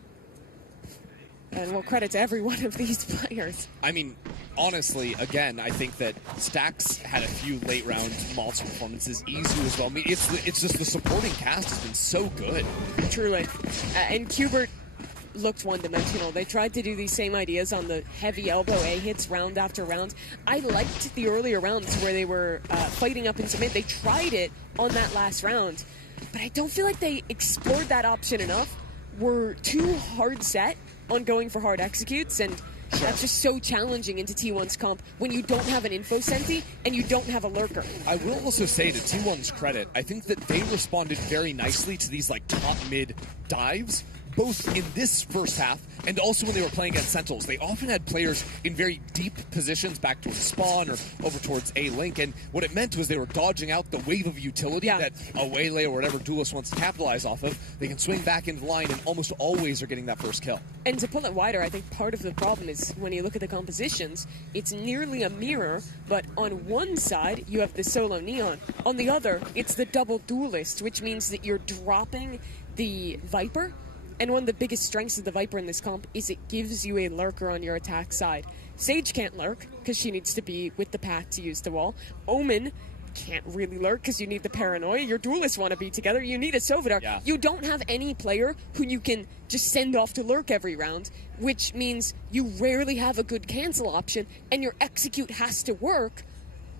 And well, credit to every one of these players. I mean, honestly, again, I think that Stax had a few late round monster performances. Izu as well. I mean, it's just the supporting cast has been so good. Truly. And Qbert looked one-dimensional. They tried to do these same ideas on the heavy elbow A hits round after round. I liked the earlier rounds where they were fighting up into mid. They tried it on that last round, but I don't feel like they explored that option enough. Were too hard set on going for hard executes, and that's just so challenging into T1's comp when you don't have an info senti and you don't have a lurker. I will also say to T1's credit, I think that they responded very nicely to these like top mid dives, both in this first half and also when they were playing against Sentinels. They often had players in very deep positions back towards spawn or over towards A-Link, and what it meant was they were dodging out the wave of utility that a Waylay or whatever duelist wants to capitalize off of. They can swing back into the line and almost always are getting that first kill. And to pull it wider, I think part of the problem is when you look at the compositions, it's nearly a mirror, but on one side you have the solo Neon. On the other, it's the double duelist, which means that you're dropping the Viper. And one of the biggest strengths of the Viper in this comp is it gives you a lurker on your attack side. Sage can't lurk because she needs to be with the pack to use the wall. Omen can't really lurk because you need the paranoia. Your duelists want to be together. You need a Sovidar. Yeah. You don't have any player who you can just send off to lurk every round, which means you rarely have a good cancel option, and your execute has to work.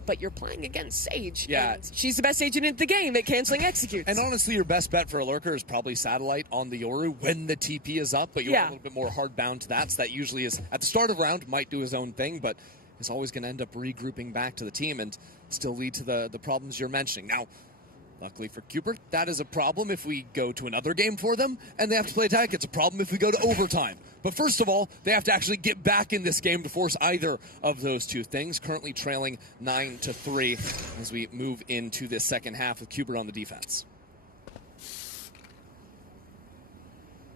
But you're playing against Sage. Yeah. And she's the best agent in the game at canceling executes. And honestly, your best bet for a lurker is probably Satellite on the Yoru when the TP is up, but you're a little bit more hard bound to that. So that usually is, at the start of round, might do his own thing, but is always going to end up regrouping back to the team and still lead to the problems you're mentioning. Now, luckily for Cooper, that is a problem if we go to another game for them, and they have to play attack. It's a problem if we go to overtime. But first of all, they have to actually get back in this game to force either of those two things. Currently trailing 9-3 as we move into this second half with Cooper on the defense.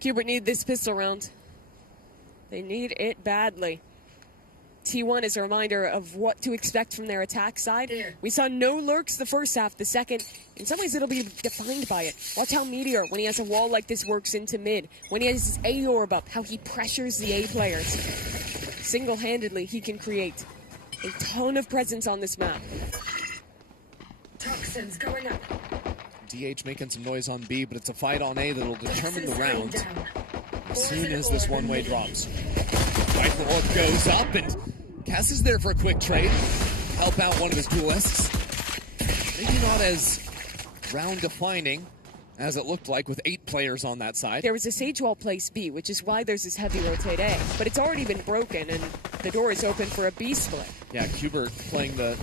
Cooper need this pistol round. They need it badly. T1 is a reminder of what to expect from their attack side. We saw no lurks the first half. The second, in some ways, it'll be defined by it. Watch how Meteor, when he has a wall like this, works into mid. When he has his A orb up, how he pressures the A players. Single-handedly, he can create a ton of presence on this map. Toxins going up. DH making some noise on B, but it's a fight on A that'll determine the round as soon as this one-way drops. Rifle orb goes up, and Cass is there for a quick trade. Help out one of his duelists. Maybe not as round-defining as it looked like with 8 players on that side. There was a Sage wall place B, which is why there's this heavy rotate A. But it's already been broken, and the door is open for a B split. Yeah, Kubert playing the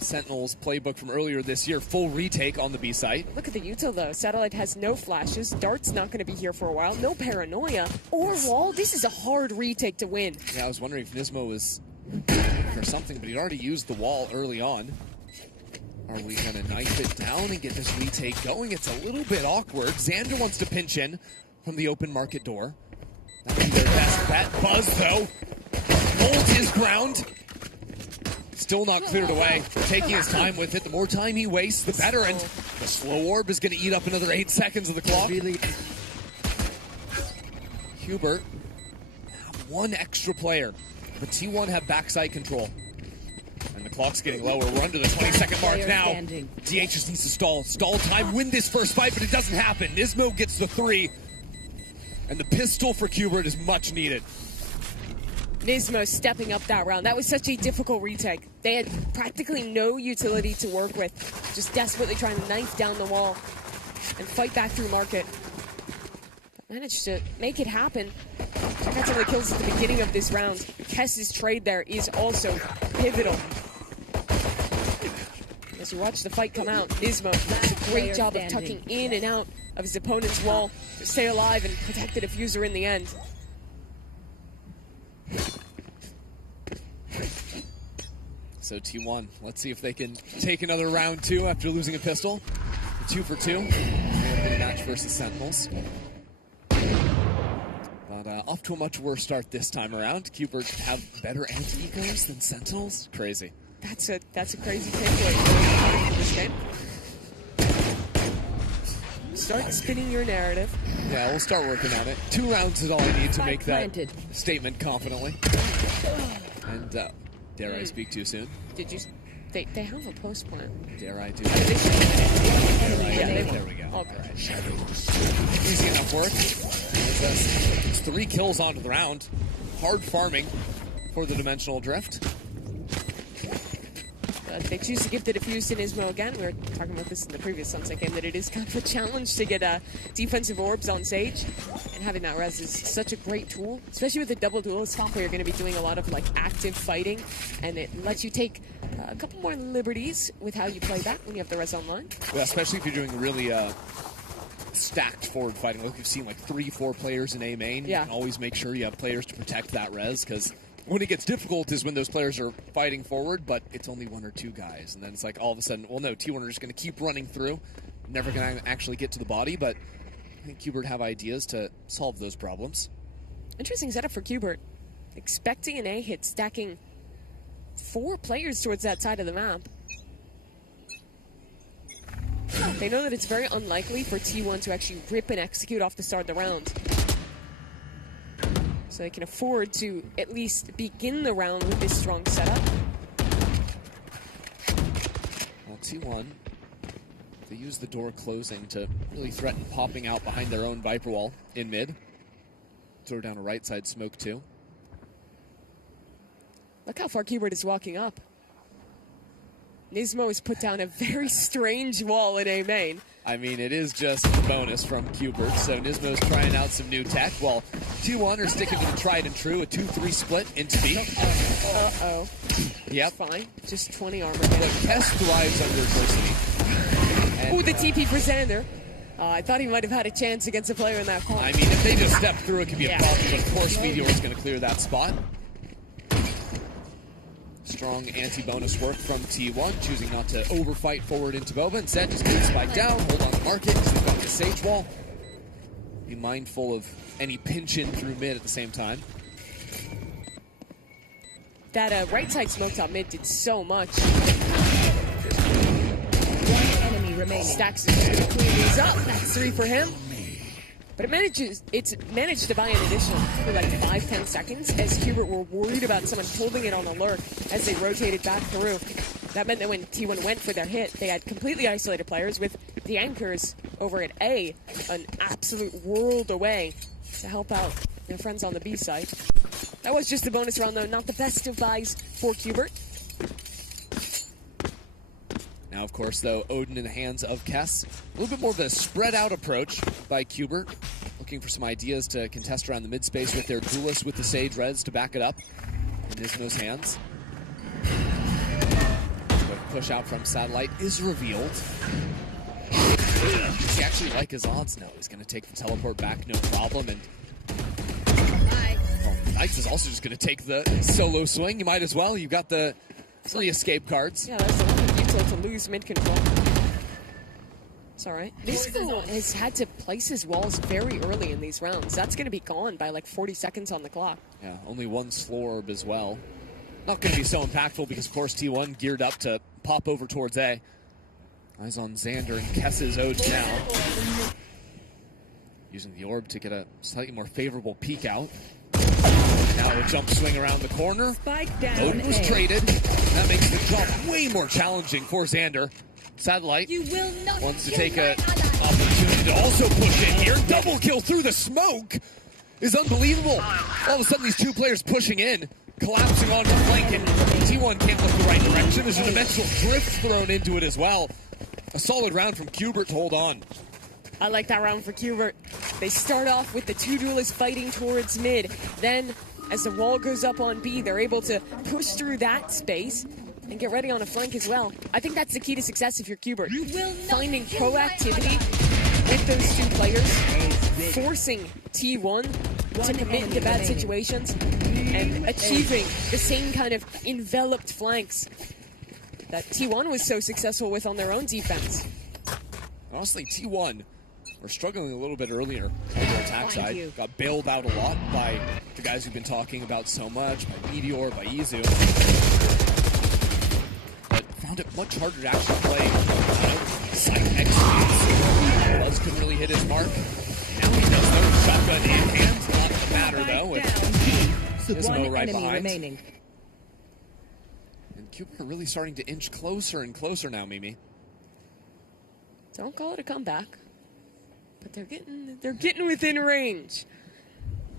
Sentinels playbook from earlier this year. Full retake on the B site. Look at the util, though. Satellite has no flashes. Dart's not going to be here for a while. No paranoia. Or wall. This is a hard retake to win. Yeah, I was wondering if Nismo was for something, but he'd already used the wall early on. Are we going to knife it down and get this retake going? It's a little bit awkward. Xander wants to pinch in from the open market door. That would be their best bet. Buzz, though, holds his ground. Still not cleared away. Taking his time with it. The more time he wastes, the better. And the slow orb is going to eat up another 8 seconds of the clock. Hubert, one extra player. But T1 have backside control. And the clock's getting lower. We're under the 20-second mark now. DH just needs to stall. Stall time, win this first fight, but it doesn't happen. Nismo gets the 3. And the pistol for Hubert is much needed. Nismo stepping up that round. That was such a difficult retake. They had practically no utility to work with. Just desperately trying to knife down the wall and fight back through market. But managed to make it happen. Check out some of the kills at the beginning of this round. Kess's trade there is also pivotal. As you watch the fight come out, Nismo does a great job of tucking in and out of his opponent's wall to stay alive and protect the diffuser in the end. So T1, let's see if they can take another round 2 after losing a pistol. 2 for 2. Match versus Sentinels. But off to a much worse start this time around. Cubert have better anti-ecos than Sentinels. Crazy. That's a crazy takeaway for this game. Start spinning your narrative. Yeah, we'll start working on it. 2 rounds is all I need to make that statement confidently. And dare I speak too soon? Did you? They have a post plan. Dare I do? Yeah, there we go. Okay. Right. Easy enough work. It's 3 kills onto the round. Hard farming for the Dimensional Drift. They choose to give the defuse to Nismo again. We were talking about this in the previous Sunset game, that it is kind of a challenge to get defensive orbs on Sage. And having that res is such a great tool, especially with the double duelist comp where you're going to be doing a lot of like active fighting. And it lets you take a couple more liberties with how you play that when you have the res online. Yeah, especially if you're doing really stacked forward fighting. Like we've seen like 3-4 players in A main. Yeah. You can always make sure you have players to protect that res, because when it gets difficult is when those players are fighting forward, but it's only 1 or 2 guys. And then it's like all of a sudden, well, no, T1 are just going to keep running through. Never going to actually get to the body, but I think Qbert have ideas to solve those problems. Interesting setup for Qbert. Expecting an A hit, stacking 4 players towards that side of the map. They know that it's very unlikely for T1 to actually rip and execute off the start of the round. So they can afford to at least begin the round with this strong setup. Well, T1, they use the door closing to really threaten popping out behind their own Viper wall in mid. Throw down a right side smoke too. Look how far Qbert is walking up. Nismo has put down a very strange wall in A main. I mean, it is just a bonus from Qbert, so Nismo's trying out some new tech, while T1 are sticking to the tried and true, a 2-3 split into B. Uh-oh. Yep. Fine. Just 20 armor. But Kess thrives under adversity. Ooh, the TP for Xander. I thought he might have had a chance against a player in that corner. I mean, if they just step through, it could be a problem, but of course Meteor is going to clear that spot. Strong anti-bonus work from T1, choosing not to overfight forward into Boba. Instead, just keep spike down, hold on to market, because they've got the Sage wall. Be mindful of any pinch-in through mid at the same time. That right side smoke top mid did so much. One enemy remaining. Stacks is just gonna clean these up. That's 3 for him. But it's managed to buy an additional for like 5-10 seconds as Qbert were worried about someone holding it on alert as they rotated back through. That meant that when T1 went for their hit, they had completely isolated players with the anchors over at A, an absolute world away to help out their friends on the B side. That was just the bonus round though, not the best of buys for Qbert. Now, of course, though, Odin in the hands of Kess. A little bit more of a spread-out approach by Qbert, looking for some ideas to contest around the mid-space with their duelist with the Sage Res to back it up in Nismo's hands. The push out from Satellite is revealed. Does he actually like his odds? No, he's going to take the teleport back, no problem, and well, Knights is also just going to take the solo swing. You might as well. You've got the 3 escape cards. Yeah, that's a lot of util to lose mid control. It's alright. Nismo has had to place his walls very early in these rounds. That's going to be gone by like 40 seconds on the clock. Yeah, only 1 slow orb as well. Not going to be so impactful because, of course, T1 geared up to pop over towards A. Eyes on Xander and Kess's Odin now. Using the orb to get a slightly more favorable peek out. Now a jump swing around the corner. Odin was traded. That makes the jump way more challenging for Xander. Satellite wants to take an opportunity to also push in here. Double kill through the smoke is unbelievable. All of a sudden, these 2 players pushing in, collapsing onto the flank, and T1 can't look the right direction. There's a dimensional drift thrown into it as well. A solid round from Qbert to hold on. I like that round for Qbert. They start off with the 2 duelists fighting towards mid. Then, as the wall goes up on B, they're able to push through that space and get ready on a flank as well. I think that's the key to success if you're Qbert. Finding proactivity with those 2 players, forcing T1 to commit into bad situations, and achieving the same kind of enveloped flanks that T1 was so successful with on their own defense. Honestly, T1 were struggling a little bit earlier on their attack side. Got bailed out a lot by the guys we've been talking about so much, by Meteor, by Izu. But found it much harder to actually play site executes. Buzz couldn't really hit his mark. Now he does though. Shotgun in hand. Not the matter though with Nismo right behind. Remaining. And Qbert are really starting to inch closer and closer now, Mimi. Don't call it a comeback, but they're getting within range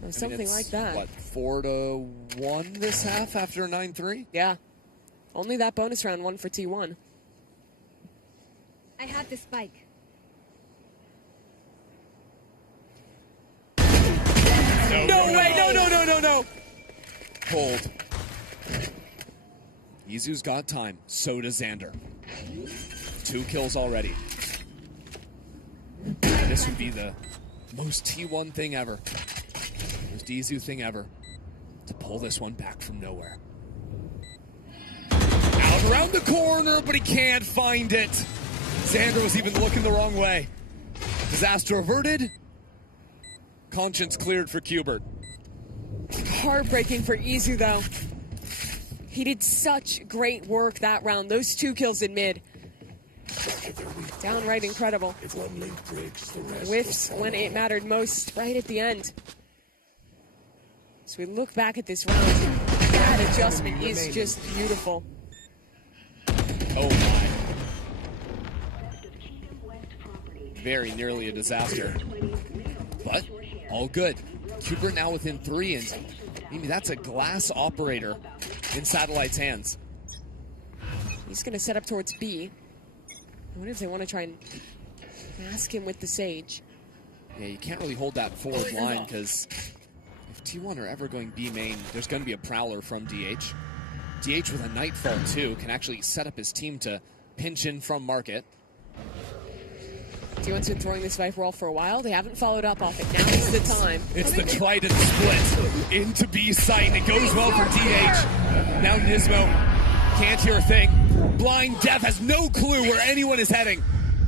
of something like that. What, 4-1 this half after a 9-3? Yeah, only that bonus round won for T1. I have the spike. No way! No! Hold. Izu's got time. So does Xander. 2 kills already. This would be the most T1 thing ever. Most Izu thing ever. To pull this one back from nowhere. Out around the corner, but he can't find it. Xander was even looking the wrong way. Disaster averted. Conscience cleared for Qbert. Heartbreaking for Izu, though. He did such great work that round. Those 2 kills in mid. Downright incredible. Whiffs when it mattered most, right at the end. So we look back at this round. That adjustment is just beautiful. Oh my. Very nearly a disaster. But all good. Qbert now within 3, and maybe that's a glass operator in Satellite's hands. He's going to set up towards B. I wonder if they want to try and mask him with the Sage. Yeah, you can't really hold that forward line, because if T1 are ever going B main, there's going to be a Prowler from DH. DH with a Nightfall too can actually set up his team to pinch in from Market. T1's been throwing this Viper wall for a while. They haven't followed up off it. Now is the time. It's the Trident split into B site, and it goes well for DH. Now Nismo can't hear a thing. Blind Death has no clue where anyone is heading.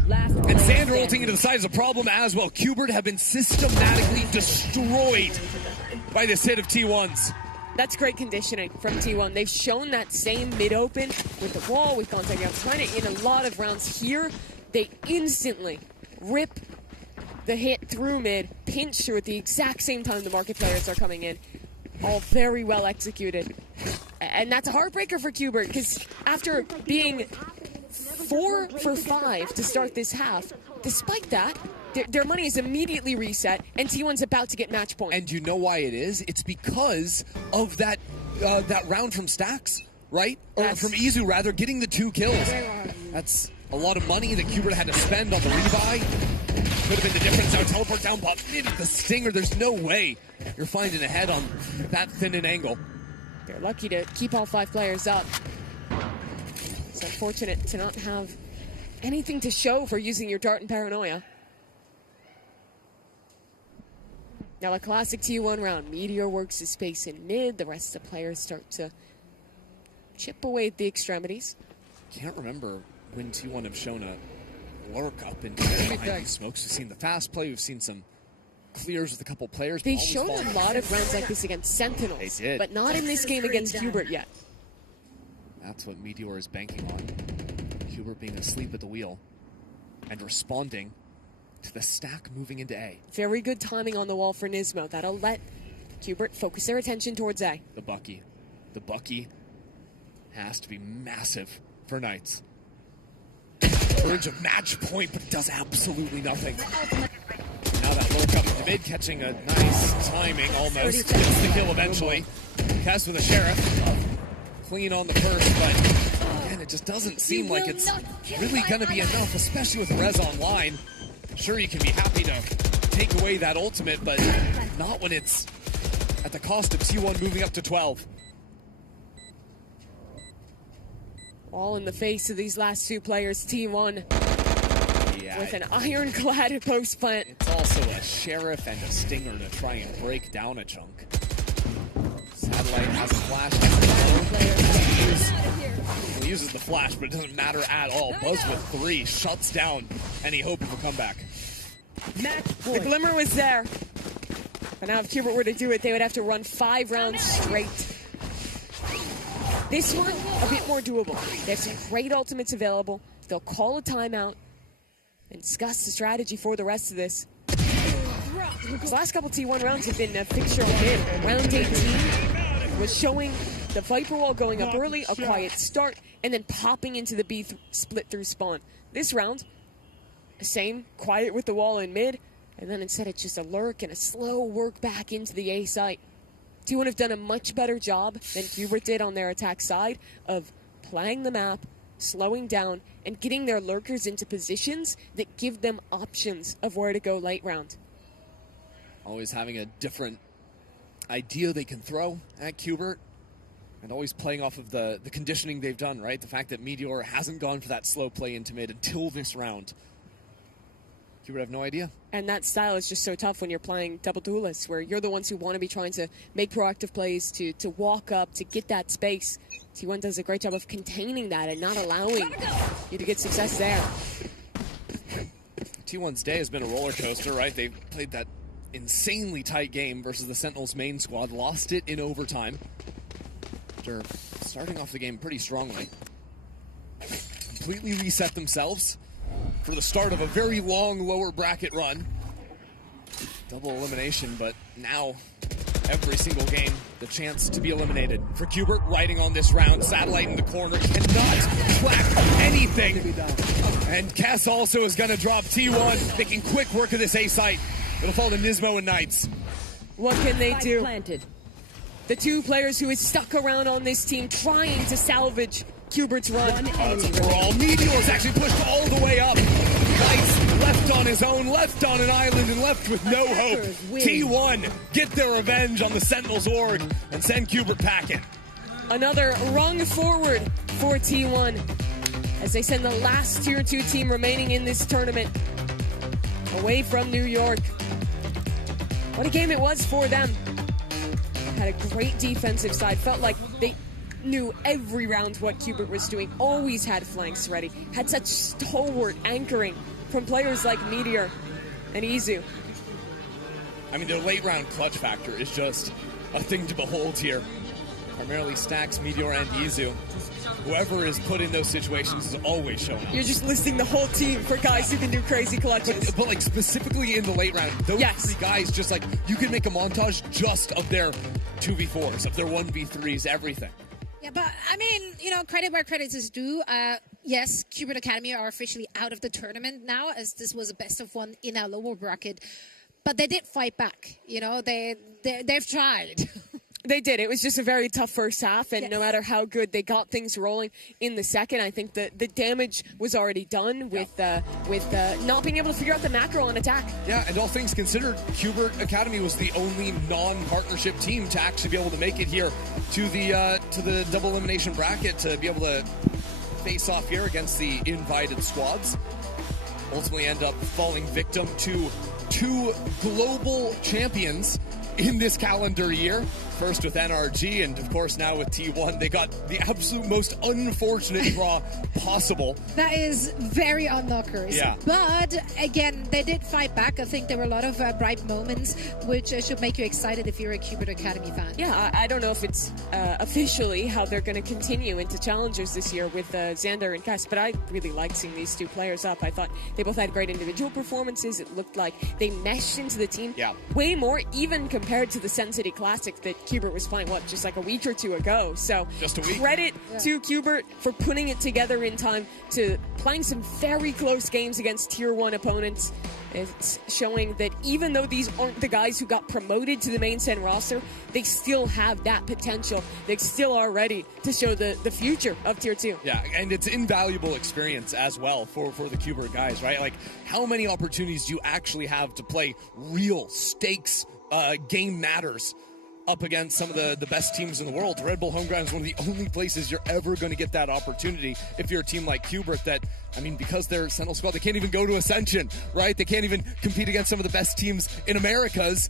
And Xander ulting into the side is a problem as well. Qbert have been systematically destroyed by this hit of T1's. That's great conditioning from T1. They've shown that same mid-open with the wall, with contact rounds. Trying it in a lot of rounds here. They instantly rip the hit through mid, pinch through at the exact same time the market players are coming in. All very well executed. And that's a heartbreaker for Qbert, because after being 4 for 5 to start this half, despite that, their money is immediately reset, and T1's about to get match point. And you know why it is? It's because of that that round from Stacks, right? Or from Izu, rather, getting the 2 kills. That's a lot of money that Qbert had to spend on the rebuy. Could have been the difference. Now teleport down, but the Stinger, there's no way you're finding a head on that thin an angle. They're lucky to keep all 5 players up. It's unfortunate to not have anything to show for using your Dart and Paranoia. Now a classic T1 round. Meteor works his space in mid. The rest of the players start to chip away at the extremities. Can't remember when T1 have shown a lurk up in behind these smokes. We've seen the fast play. We've seen some clears with a couple players. They've shown a lot of rounds like this against Sentinels. They did. But not in this game against Qbert yet. That's what Meteor is banking on. Qbert being asleep at the wheel and responding to the stack moving into A. Very good timing on the wall for Nismo. That'll let Qbert focus their attention towards A. The Bucky. The Bucky has to be massive for Knights. Bridge of match point, but does absolutely nothing. Now that lurk up into mid, catching a nice timing almost. Gets the kill eventually. Kess with a Sheriff. Clean on the first, but again, it just doesn't seem like it's really going to be enough, especially with Rez online. Sure, you can be happy to take away that ultimate, but not when it's at the cost of T1 moving up to 12. All in the face of these last 2 players, T1 Yeah, with an ironclad post plant. It's also a Sheriff and a Stinger to try and break down a chunk. Satellite has a flash. He uses the flash, but it doesn't matter at all. Buzz with 3 shuts down any hope of a comeback. The glimmer was there. But now if Qbert were to do it, they would have to run 5 rounds straight. This one, a bit more doable. They have some great ultimates available. They'll call a timeout and discuss the strategy for the rest of this. Because the last couple T1 rounds have been a fixture on mid. Round 18 was showing the Viper wall going up early, a quiet start, and then popping into the B split through spawn. This round, same, quiet with the wall in mid, and then instead it's just a lurk and a slow work back into the A site. T1 have done a much better job than Qbert did on their attack side of playing the map, slowing down, and getting their lurkers into positions that give them options of where to go late round. Always having a different idea they can throw at Qbert, and always playing off of the conditioning they've done, right? The fact that Meteor hasn't gone for that slow play into mid until this round. You would have no idea. And that style is just so tough when you're playing double duelists, where you're the ones who want to be trying to make proactive plays, to walk up, to get that space. T1 does a great job of containing that and not allowing you to get success there. T1's day has been a roller coaster, right? They played that insanely tight game versus the Sentinels main squad, lost it in overtime after starting off the game pretty strongly. Completely reset themselves for the start of a very long lower bracket run. Double elimination, but now every single game, the chance to be eliminated. For Qbert, riding on this round, Satellite in the corner, cannot track anything. And Cass also is going to drop T1, making quick work of this A site. It'll fall to Nismo and Knights. What can they do? The two players who is stuck around on this team trying to salvage Qbert's run. Overall, Meteor is actually pushed all the way up. Knights left on his own, left on an island, and left with no hope. T1 get their revenge on the Sentinels org and send Qbert packing. Another rung forward for T1 as they send the last Tier 2 team remaining in this tournament away from New York. What a game it was for them. Had a great defensive side. Felt like they knew every round what Qbert was doing. Always had flanks ready. Had such stalwart anchoring from players like Meteor and Izu. I mean, their late round clutch factor is just a thing to behold here. Primarily Stacks, Meteor, and Izu. Whoever is put in those situations is always showing up. You're just listing the whole team for guys who can do crazy clutches. But like specifically in the late round, those three guys, just like you can make a montage just of their 2v4s, of their 1v3s, everything. Yeah, but I mean, you know, credit where credit is due. Yes, Qbert Academy are officially out of the tournament now, as this was a best of one in our lower bracket. But they did fight back. You know, they've tried. They did. It was just a very tough first half, and no matter how good they got things rolling in the second, I think the damage was already done with not being able to figure out the macro on attack. Yeah, and all things considered, Qbert Academy was the only non-partnership team to actually be able to make it here to the double elimination bracket, to be able to face off here against the invited squads. Ultimately end up falling victim to two global champions in this calendar year. First with NRG, and of course now with T1. They got the absolute most unfortunate draw possible. That is very unluckers. Yeah. But again, they did fight back. I think there were a lot of bright moments, which should make you excited if you're a Qbert Academy fan. Yeah, I don't know if it's officially how they're going to continue into challengers this year with Xander and Cass, but I really liked seeing these two players up. I thought they both had great individual performances. It looked like they meshed into the team way more, even compared to the Sen City Classic that Qbert was playing, just like a week or two ago. So just a week. Credit to Qbert for putting it together in time, to playing some very close games against Tier 1 opponents. It's showing that even though these aren't the guys who got promoted to the main Sen roster, they still have that potential. They still are ready to show the future of Tier 2. Yeah, and it's invaluable experience as well for the Qbert guys, right? Like, how many opportunities do you actually have to play real stakes game matters up against some of the best teams in the world? Red Bull Homeground is one of the only places you're ever going to get that opportunity if you're a team like Qbert that, I mean, because they're Sentinel squad, they can't even go to Ascension, right? They can't even compete against some of the best teams in Americas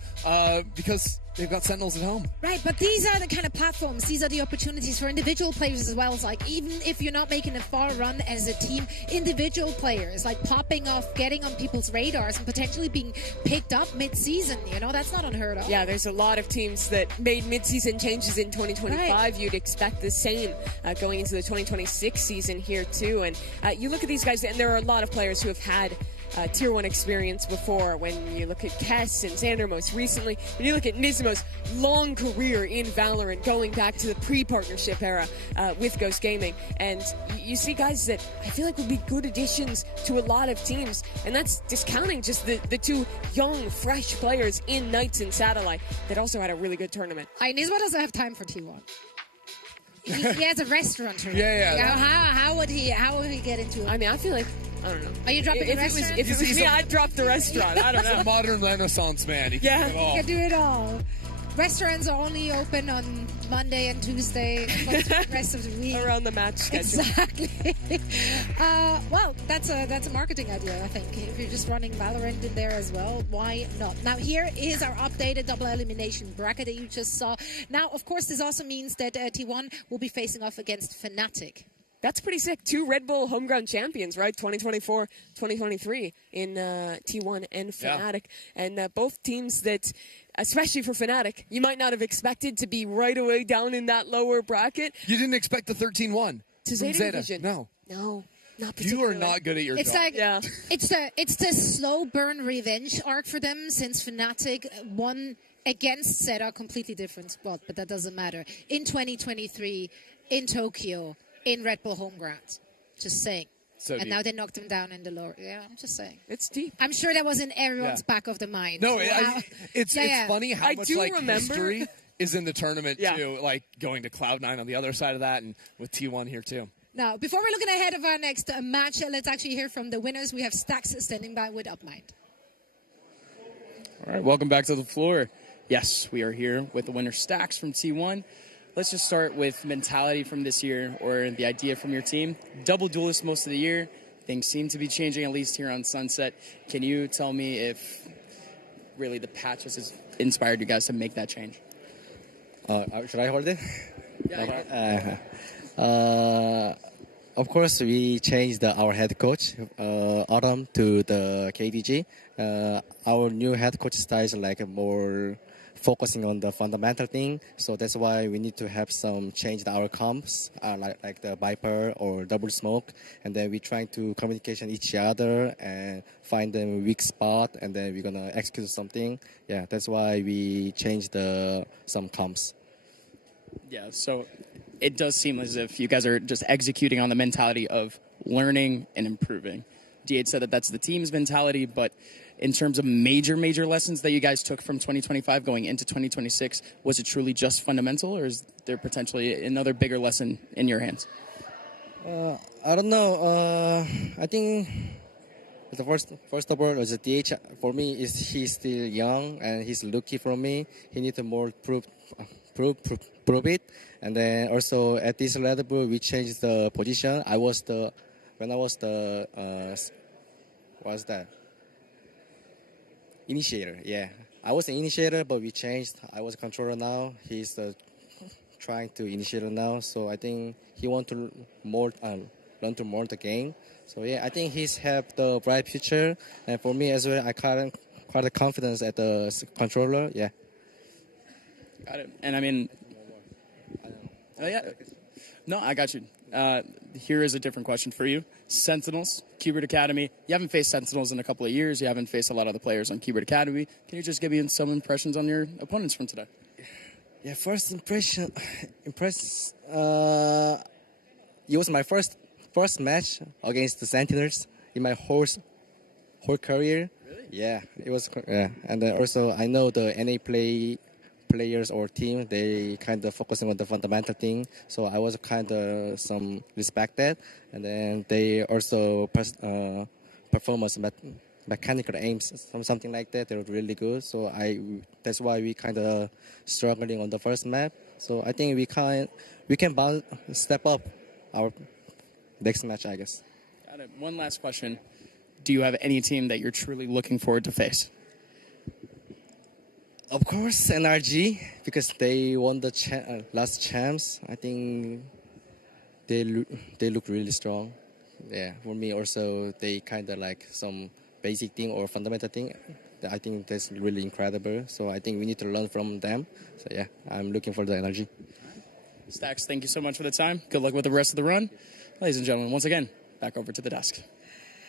because they've got Sentinels at home. Right, but these are the kind of platforms, these are the opportunities for individual players as well. It's like, even if you're not making a far run as a team, individual players, like popping off, getting on people's radars, and potentially being picked up mid-season, you know, that's not unheard of. Yeah, there's a lot of teams that made mid-season changes in 2025. Right. You'd expect the same going into the 2026 season here, too. And you look at these guys, and there are a lot of players who have had Tier 1 experience before. When you look at Kess and Xander most recently, when you look at Nismo's long career in Valorant, going back to the pre-partnership era with Ghost Gaming, and you see guys that I feel like would be good additions to a lot of teams, and that's discounting just the two young, fresh players in Knights and Satellite that also had a really good tournament. Nismo doesn't have time for T1. He has a restaurant. Yeah. How would he get into it? I mean, I feel like, I don't know. Are you dropping the restaurant? If it was me, I'd drop the restaurant. I don't know. He's a modern Renaissance man. He can do it all. Restaurants are only open on Monday and Tuesday for the rest of the week. Around the match schedule. Exactly. Well, that's a marketing idea, I think. If you're just running Valorant in there as well, why not? Now, here is our updated double elimination bracket that you just saw. Now, of course, this also means that T1 will be facing off against FNATIC. That's pretty sick. 2 Red Bull homegrown champions, right? 2024, 2023 in T1 and FNATIC. Yeah. And both teams that, especially for FNATIC, you might not have expected to be right away down in that lower bracket. You didn't expect the 13-1 to Zeta division. No. No. Not particularly. You are not good at your job. Like, it's the slow burn revenge arc for them since FNATIC won against Zeta, completely different spot, but that doesn't matter. In 2023, in Tokyo, in Red Bull home ground. Just saying. So and now they knocked him down in the lower. Yeah, I'm just saying. It's deep. I'm sure that was in everyone's back of the mind. No, it's funny how much remember history is in the tournament too. Like going to Cloud9 on the other side of that, and with T1 here too. Now, before we're looking ahead of our next match, let's actually hear from the winners. We have Stax standing by with UpMind. All right, welcome back to the floor. Yes, we are here with the winner Stax from T1. Let's just start with mentality from this year, or the idea from your team. Double duelist most of the year. Things seem to be changing, at least here on Sunset. Can you tell me if really the patch has inspired you guys to make that change? Should I hold it? Yeah. Of course, we changed our head coach, Autumn, to the KDG. Our new head coach style is like more focusing on the fundamental thing, so that's why we need to have some change our comps, like the Viper or double smoke, and then we're trying to communication each other and find them weak spot, and then we're gonna execute something. Yeah, that's why we changed some comps. Yeah, so it does seem as if you guys are just executing on the mentality of learning and improving. D8 said that that's the team's mentality, but in terms of major lessons that you guys took from 2025 going into 2026, was it truly just fundamental, or is there potentially another bigger lesson in your hands? I don't know. I think the first of all, was the DH for me is he's still young and he's lucky for me. He needs to more prove it. And then also at this level, we changed the position. What's that? Initiator, yeah. I was an initiator, but we changed. I was a controller now. He's trying to initiator now. So I think he wants to learn to more the game. So yeah, I think he's have the bright future. And for me as well, I quite a confidence at the controller. Yeah. Got it. And I mean, oh yeah. No, I got you. Here is a different question for you. Sentinels, Qbert Academy. You haven't faced Sentinels in a couple of years. You haven't faced a lot of the players on Qbert Academy. Can you just give me some impressions on your opponents from today? Yeah, first impression. It was my first match against the Sentinels in my whole career. Really? Yeah, it was. Yeah, and then also I know the NA players or team, they kind of focusing on the fundamental thing, so I was kind of some respect that, and then they also performance mechanical aims, something like that. They were really good, so that's why we kind of struggling on the first map. So I think we can step up our next match, I guess. Got it. One last question: do you have any team that you're truly looking forward to face? Of course, NRG, because they won the last champs. I think they look really strong. Yeah, for me also, they kind of like some basic thing or fundamental thing. I think that's really incredible. So I think we need to learn from them. So yeah, I'm looking for the NRG. Stax, thank you so much for the time. Good luck with the rest of the run. Ladies and gentlemen, once again, back over to the desk.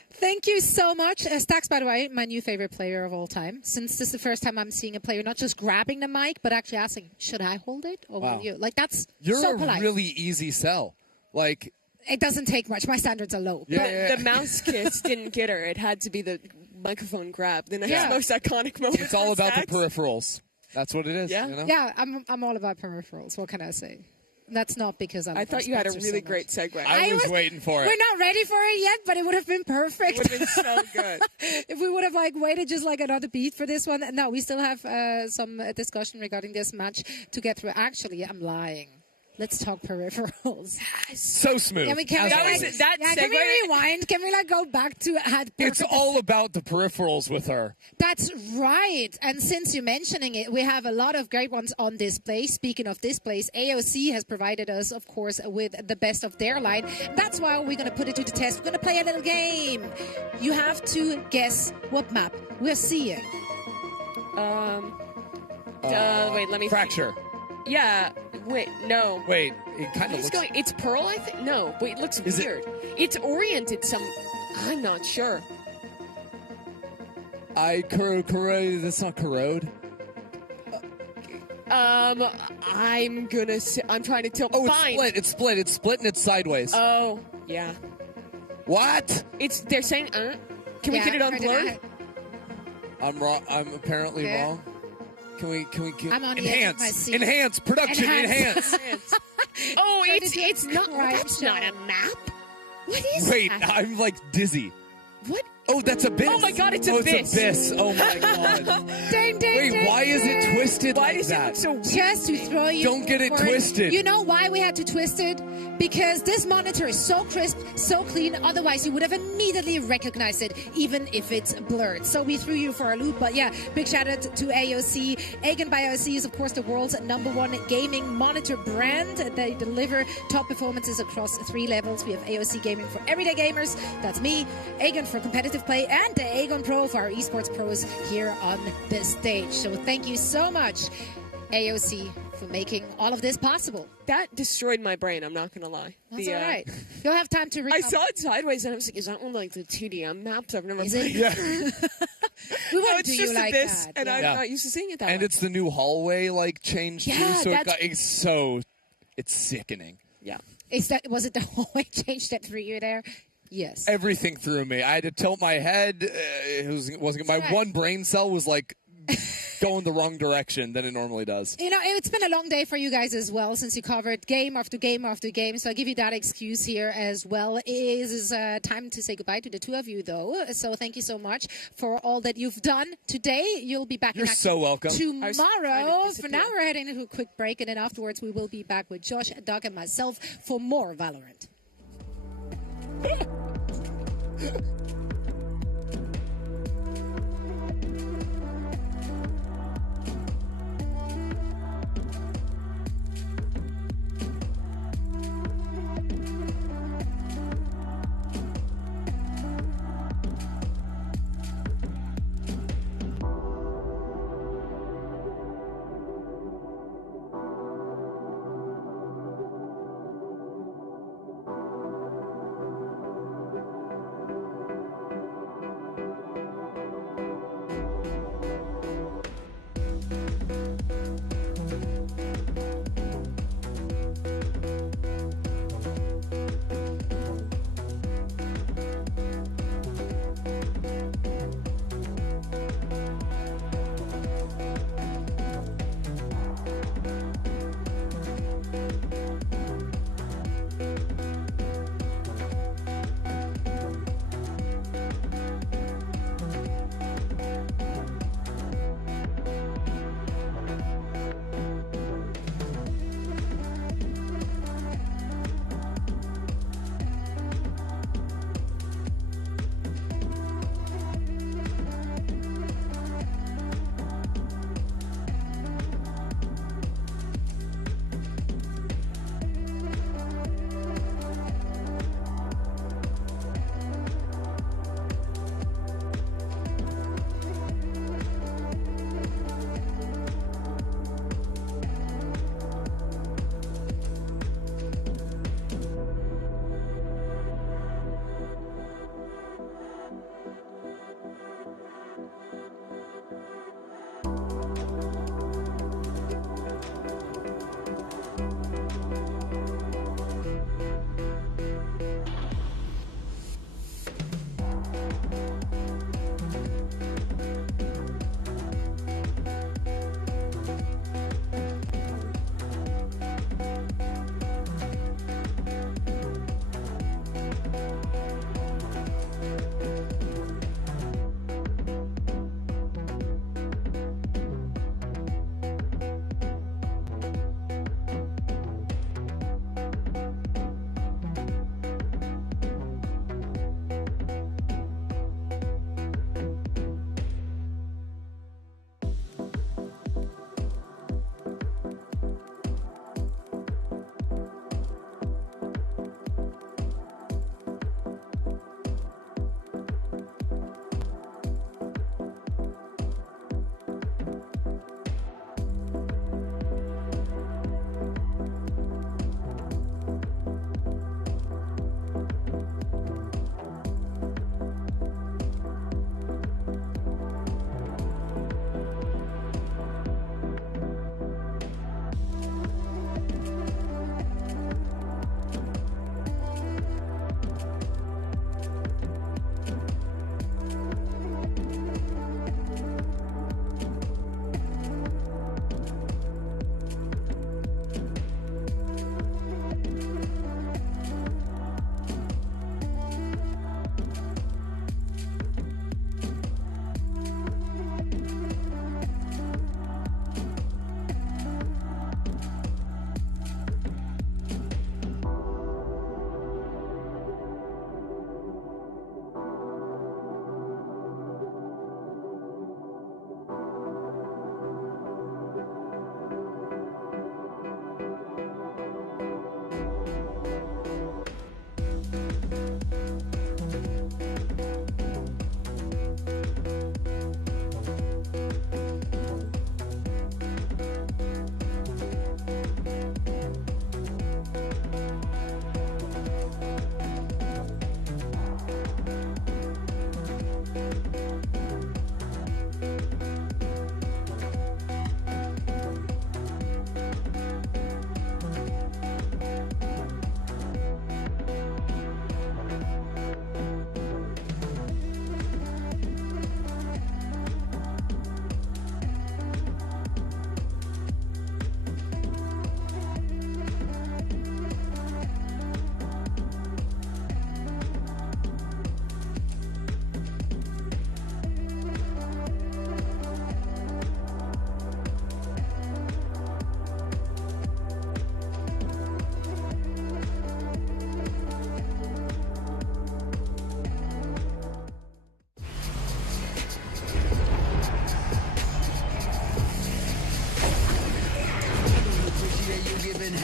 Thank you so much. Stax, by the way, my new favorite player of all time. Since this is the first time I'm seeing a player not just grabbing the mic, but actually asking, should I hold it? Or will you? Like, that's so polite. You're a really easy sell. Like, it doesn't take much. My standards are low. Yeah. The mouse kiss didn't get her. It had to be the microphone grab. The next most iconic moment. It's all about the peripherals. That's what it is. Yeah, you know? Yeah, I'm all about peripherals. What can I say? That's not because I thought you had a really great segue. I was waiting for it. We're not ready for it yet, but it would have been perfect. It would have been so good. If we would have waited just another beat for this one. No, we still have some discussion regarding this match to get through. Actually, I'm lying. Let's talk peripherals. So smooth. Can we rewind? Can we go back to It's all about the peripherals with her. That's right. And since you're mentioning it, we have a lot of great ones on display. Speaking of displays, AOC has provided us, of course, with the best of their line. That's why we're going to put it to the test. We're going to play a little game. You have to guess what map we're seeing. Wait, let me... Fracture. Yeah. Wait, no. Wait, it kind of looks... It's Pearl, I think? No, wait, it looks weird. It's oriented I'm not sure. Corrode, that's not Corrode. I'm gonna say... I'm trying to tell... Oh, Fine. It's split and it's sideways. Oh, yeah. What? They're saying, Can we get it on blur? I'm wrong. I'm apparently wrong. Can we I'm on enhance production enhance. Oh, it's not. That's not a map. What is Wait, that? I'm dizzy. What? Oh, that's Abyss. Oh my God, it's Abyss. It's Abyss. Oh my God. Ding, ding, Wait, ding, why is it twisted Why like does that? it look so weird? Just to throw you. Don't get it for twisted. You know why we had to twist it? Because this monitor is so crisp, so clean. Otherwise, you would have immediately recognized it, even if it's blurred. So we threw you for a loop. But yeah, big shout out to AOC. Aegon by AOC is, of course, the world's #1 gaming monitor brand. They deliver top performances across 3 levels. We have AOC Gaming for everyday gamers. That's me. Aegon for competitive play, and the Aegon Pro for our esports pros here on the stage. So thank you so much, AOC, for making all of this possible. That destroyed my brain, I'm not going to lie. That's all right. You'll have time to recover. I saw it sideways, and I was like, is that one like the TDM maps? I've never Is played. it? Yeah. We won't it's do just you like Abyss, that. and I'm not used to seeing it that And way. it's the new hallway change too, Yeah, so it's sickening. Yeah. Was it the hallway change that threw you there? Yes. Everything threw me. I had to tilt my head. It wasn't my one brain cell was going the wrong direction than it normally does. You know, it's been a long day for you guys as well, since you covered game after game after game. So I give you that excuse here as well. It is time to say goodbye to the two of you, though. So thank you so much for all that you've done today. You'll be back. You're so welcome. Tomorrow. For now, we're heading into a quick break, and then afterwards we will be back with Josh, Doug, and myself for more Valorant.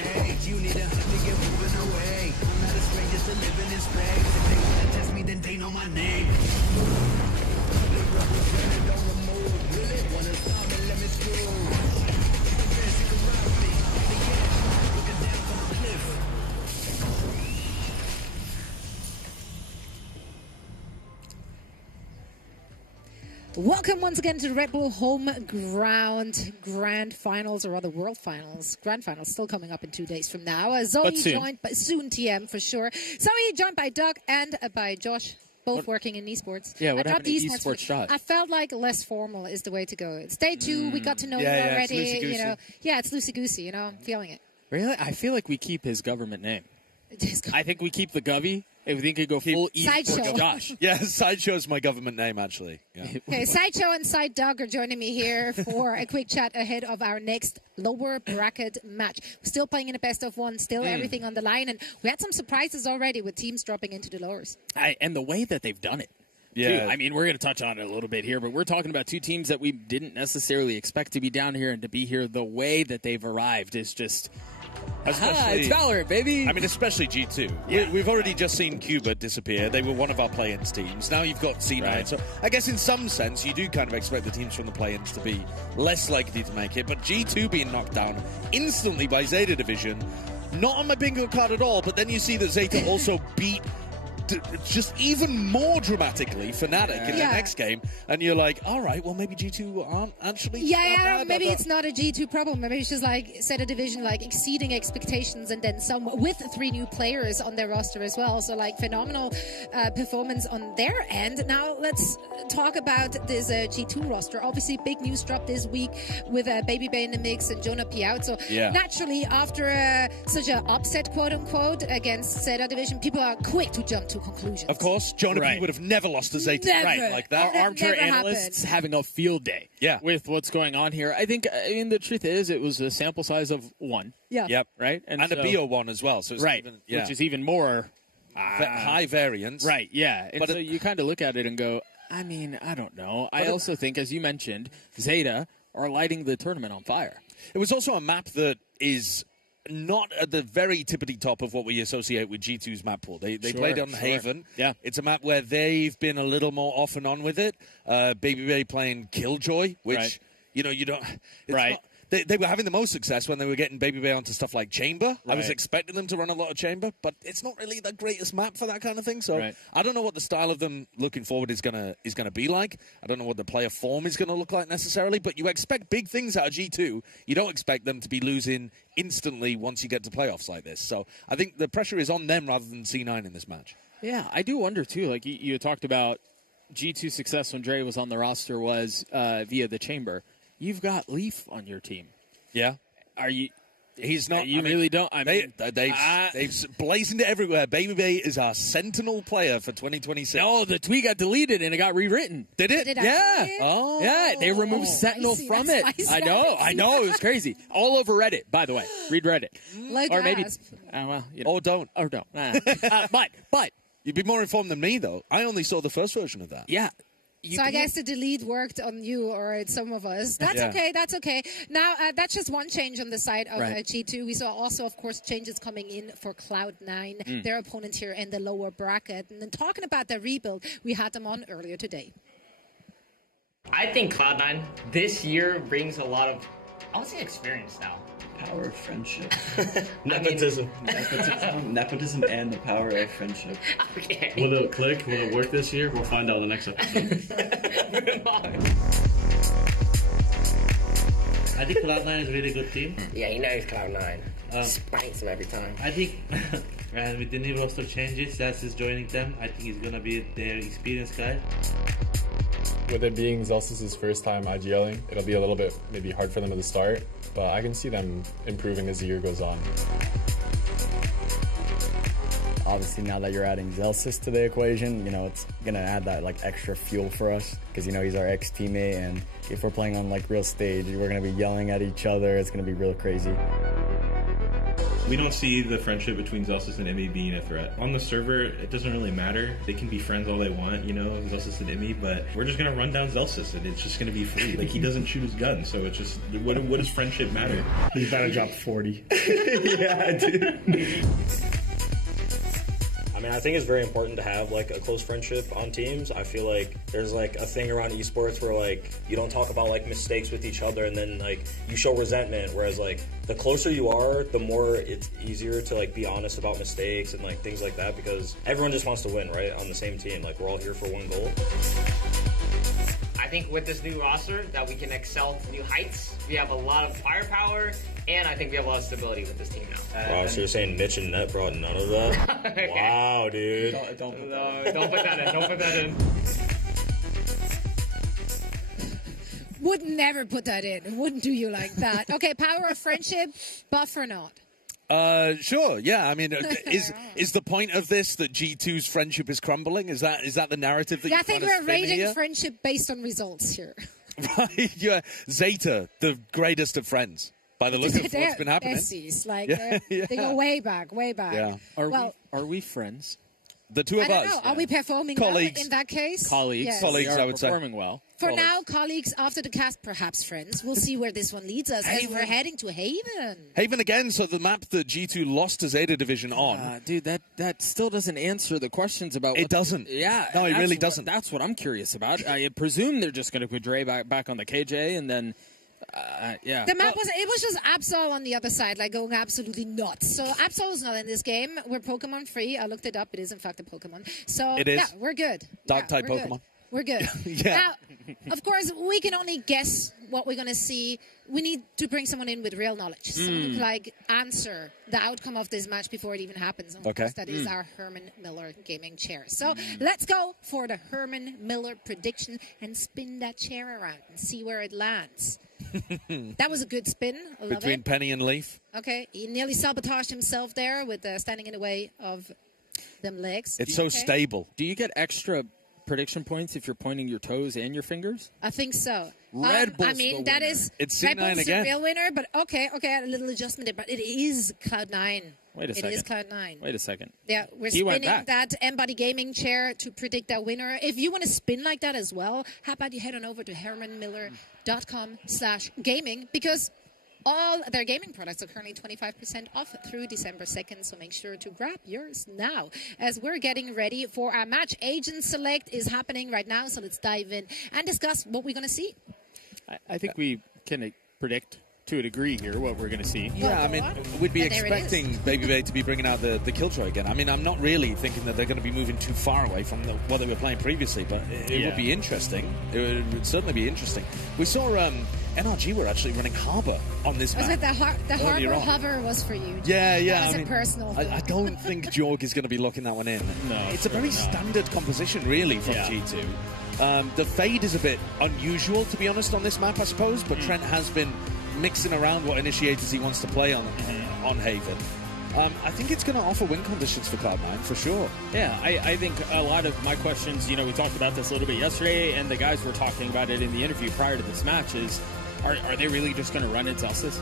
change. You need a hug to get moving away. I'm not a stranger to living in space. If they wanna test me, then they know my name. They represent it, don't remove. Really wanna stop me, let me screw. Fancy could ride with me. In the air, looking down from a cliff. Welcome once again to the Red Bull Home Ground Grand Finals, or rather World Finals. Grand Finals still coming up in 2 days from now. Zoe joined by soon TM for sure. Zoe joined by Doug and by Josh, both working in esports. Yeah, what I happened to esports shot? I felt like less formal is the way to go. It's day 2. We got to know you already. It's you know, it's loosey goosey. You know, I'm feeling it. Really? I feel like we keep his government name. I think we keep the Govy. If we think it go full Sideshow. Josh. Yeah, Sideshow is my government name, actually. Yeah. Okay, Sideshow and Side Doug are joining me here for a quick chat ahead of our next lower bracket match. We're still playing in a best of 1, still everything on the line, and we had some surprises already with teams dropping into the lowers. And the way that they've done it. Yeah. Too. I mean, we're going to touch on it a little bit here, but we're talking about 2 teams that we didn't necessarily expect to be down here and to be here. The way that they've arrived is just... it's Valorant, baby. I mean, especially G2. Yeah. We've already just seen Cuba disappear. They were one of our play-ins teams. Now you've got C9. Right. So I guess in some sense, you do kind of expect the teams from the play-ins to be less likely to make it. But G2 being knocked down instantly by Zeta Division, not on my bingo card at all. But then you see that Zeta also beat just even more dramatically FNATIC in the next game, and you're like, all right, well, maybe G2 aren't actually maybe it's not a G2 problem. Maybe it's just like Zeta Division like exceeding expectations, and then some with 3 new players on their roster as well, so like phenomenal performance on their end. Now let's talk about this G2 roster. Obviously big news dropped this week with Baby Bay in the mix and Jonah P out, so naturally after such an upset quote unquote against Zeta Division, people are quick to jump to conclusions. Of course, Jonah P would have never lost to Zeta. Never. Like that. Our armchair analysts having a field day with what's going on here. I mean, the truth is it was a sample size of 1. Yeah. Yep. Right? And a BO1 as well. So it's even, which is even more... high variance. Right, yeah. And so you kind of look at it and go, I mean, I don't know. I also think, as you mentioned, Zeta are lighting the tournament on fire. It was also a map that is not at the very tippity top of what we associate with G2's map pool. They played on Haven. Yeah. It's a map where they've been a little more off and on with it. Baby Bay playing Killjoy, which, you know, you don't... It's not, they were having the most success when they were getting Baby Bay onto stuff like Chamber. I was expecting them to run a lot of Chamber, but it's not really the greatest map for that kind of thing. So I don't know what the style of them looking forward is gonna be like. I don't know what the player form is gonna look like necessarily. But you expect big things out of G2. You don't expect them to be losing instantly once you get to playoffs like this. So I think the pressure is on them rather than C9 in this match. Yeah, I do wonder too. Like you talked about G2 success when Dre was on the roster was via the Chamber. You've got Leaf on your team. Yeah. Are you... He's not... You really don't... I mean... They've blazoned it everywhere. Baby Bay is our Sentinel player for 2026. No, the tweet got deleted and it got rewritten. Did it? Yeah. Oh. Yeah, they removed Sentinel from it. I know. It was crazy. All over Reddit, by the way. Read Reddit. Like or maybe... Or don't. Or don't. But... You'd be more informed than me, though. I only saw the first version of that. Yeah. So I guess the delete worked on you or some of us. That's okay. That's okay. Now, that's just one change on the side of G2. We saw also, of course, changes coming in for Cloud9, their opponent here in the lower bracket. And then talking about the rebuild, we had them on earlier today. I think Cloud9 this year brings a lot of, I would say, experience now. Power of friendship. Nepotism. Nepotism and the power of friendship. Okay. Will it click? Will it work this year? We'll find out in the next episode. I think Cloud9 is a really good team. Yeah, he knows Cloud9. Spanks him every time. I think, and with the new roster changes, Zaz is joining them. I think he's going to be their experienced guy. With it being Zelsis' first time IGLing, it'll be a little bit maybe hard for them at the start, but I can see them improving as the year goes on. Obviously, now that you're adding Zelsis to the equation, you know, it's going to add that, like, extra fuel for us because, you know, he's our ex-teammate, and if we're playing on, like, real stage, we're going to be yelling at each other. It's going to be real crazy. We don't see the friendship between Zelsis and Emmy being a threat. On the server, it doesn't really matter. They can be friends all they want, you know, Zelsis and Emmy, but we're just gonna run down Zelsis and it's just gonna be free. Like, he doesn't shoot his gun, so it's just, what does friendship matter? He's about to drop 40. Yeah, dude. I mean, I think it's very important to have like a close friendship on teams. I feel like there's like a thing around esports where like you don't talk about like mistakes with each other, and then like you show resentment. Whereas like the closer you are, the more it's easier to like be honest about mistakes and like things like that, because everyone just wants to win, right? On the same team, like we're all here for one goal. I think with this new roster that we can excel to new heights. We have a lot of firepower, and I think we have a lot of stability with this team now. Wow, so you're saying Mitch and Net brought none of that? Okay. Wow, dude. Don't put that in. Don't put that in. Would never put that in. Wouldn't do you like that. Okay, power of friendship, buff or not? Sure. Yeah. I mean, is the point of this that G2's friendship is crumbling? Is that the narrative that? Yeah, I you're think trying to we're spin rating here? friendship based on results here. Right. Yeah. Zeta, the greatest of friends, by the look of what's They're been happening. besties. Like, Yeah, they go way back, way back. Yeah. Are we friends? The two I of don't us. know. Are we performing Colleagues. well in that case? Colleagues. Yes. Colleagues, We are I would say. performing well. For now, colleagues, after the cast, perhaps friends. We'll see where this one leads us as we're heading to Haven. Haven again, so the map that G2 lost to Zeta Division on. Dude, that still doesn't answer the questions about. It doesn't. Yeah, No, it that's really what- doesn't. That's what I'm curious about. I presume they're just going to put Dre back on the KJ, and then, yeah. The map was just Absol on the other side, like going absolutely nuts. So Absol is not in this game. We're Pokemon free. I looked it up. It is in fact a Pokemon. So It is. yeah, we're good. Dark type we're good. Pokemon. We're good. Yeah. Now, of course, we can only guess what we're going to see. We need to bring someone in with real knowledge. Someone who can, like, answer the outcome of this match before it even happens. And of Okay. course, that is our Herman Miller gaming chair. So let's go for the Herman Miller prediction and spin that chair around and see where it lands. That was a good spin. I love Between it. Penny and Leaf. Okay, he nearly sabotaged himself there with standing in the way of them legs. It's so Okay. stable. Do you get extra prediction points if you're pointing your toes and your fingers? I think so. Red Bull's I mean, the that winner. is It's Red C9 Bull's again. the real winner, but okay, I had a little adjustment there, but it is Cloud9. Wait a second. It is Cloud9. Wait a second. Yeah, we're He went spinning back. that Embody Gaming chair to predict our winner. If you want to spin like that as well, how about you head on over to hermanmiller.com/gaming, because all their gaming products are currently 25% off through December 2nd, so make sure to grab yours now. As we're getting ready for our match, Agent Select is happening right now, so let's dive in and discuss what we're going to see. I think we can predict to a degree here what we're going to see. Yeah, I mean, we'd be And there it expecting Baby Bay to be bringing out the Killjoy again. I mean, I'm not really thinking that they're going to be moving too far away from what they were playing previously, but it would be interesting. It would certainly be interesting. We saw NRG were actually running Harbor on this I was map. like, the earlier Harbor on. hover was for you. Yeah, yeah. That I wasn't mean, personal. I don't think Jorg is going to be locking that one in. No, it's a very standard composition, really, from G2. The fade is a bit unusual, to be honest, on this map, I suppose. But Trent has been mixing around what initiators he wants to play on Haven. I think it's going to offer win conditions for Cloud9 for sure. Yeah, I think a lot of my questions, we talked about this a little bit yesterday, and the guys were talking about it in the interview prior to this match, is are they really just going to run into Zelsis?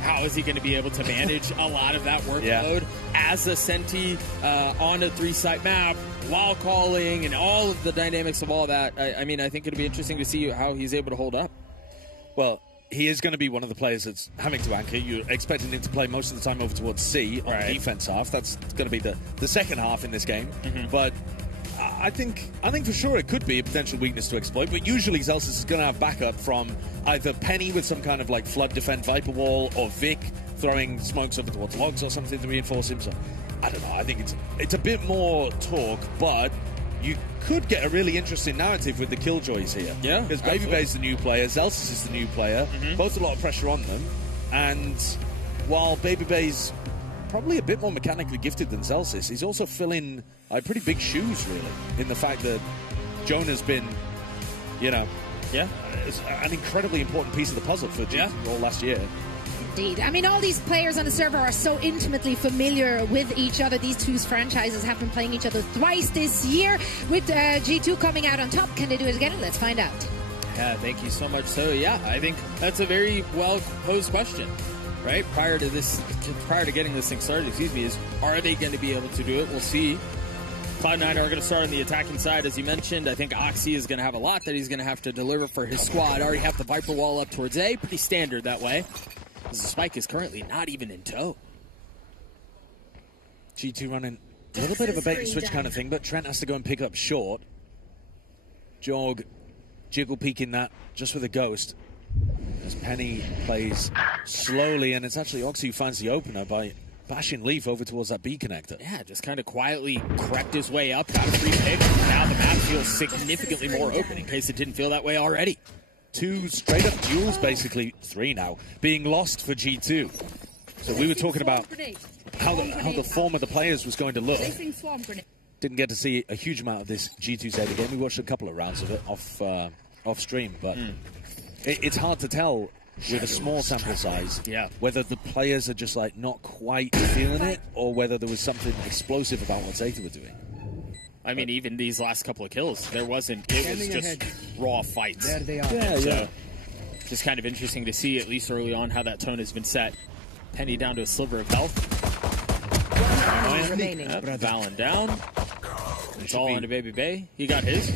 How is he going to be able to manage a lot of that workload as a Senti on a 3-site map while calling and all of the dynamics of all that? I mean, I think it'll be interesting to see how he's able to hold up. Well, he is going to be one of the players that's having to anchor. You're expecting him to play most of the time over towards C on the defense half. That's going to be the second half in this game. But I think for sure it could be a potential weakness to exploit. But usually Zelsis is going to have backup from either Penny with some kind of like flood defend Viper wall, or Vic throwing smokes over towards logs or something to reinforce him. So I don't know. I think it's a bit more talk, but you could get a really interesting narrative with the Killjoys here. Yeah, because Baby Bay's the new player, Zelsis is the new player. Both a lot of pressure on them, and while Baby Bay's probably a bit more mechanically gifted than Zelsis, he's also filling pretty big shoes, really, in the fact that Jonah's been, an incredibly important piece of the puzzle for G2 all last year. Indeed. I mean, all these players on the server are so intimately familiar with each other. These two franchises have been playing each other thrice this year. With G2 coming out on top, can they do it again? Let's find out. Yeah, thank you so much. So, yeah, I think that's a very well-posed question, right? Prior to getting this thing started, is are they going to be able to do it? We'll see. Cloud9 are going to start on the attacking side, as you mentioned. I think Oxy is going to have a lot that he's going to have to deliver for his squad. Already have the Viper wall up towards A. Pretty standard that way. The Spike is currently not even in tow. G2 running a little bit of a bait and switch kind of thing, but Trent has to go and pick up short. Jorg jiggle peeking that just with a ghost. As Penny plays slowly, and it's actually Oxy who finds the opener by bashing Leaf over towards that B connector. Yeah, just kind of quietly crept his way up, got a free pick. Now the map feels significantly more open in case it didn't feel that way already. 2 straight-up duels, basically 3 now, being lost for G2. So we were talking about how the form of the players was going to look. Didn't get to see a huge amount of this G2 Zeta game. We watched a couple of rounds of it off stream, but it's hard to tell with a small sample size whether the players are just like not quite feeling it or whether there was something explosive about what Zeta were doing. I mean, even these last couple of kills, it was just raw fights. There they are. So, just kind of interesting to see, at least early on, how that tone has been set. Penny down to a sliver of health. Valen down. It's all into Baby Bay. He got his.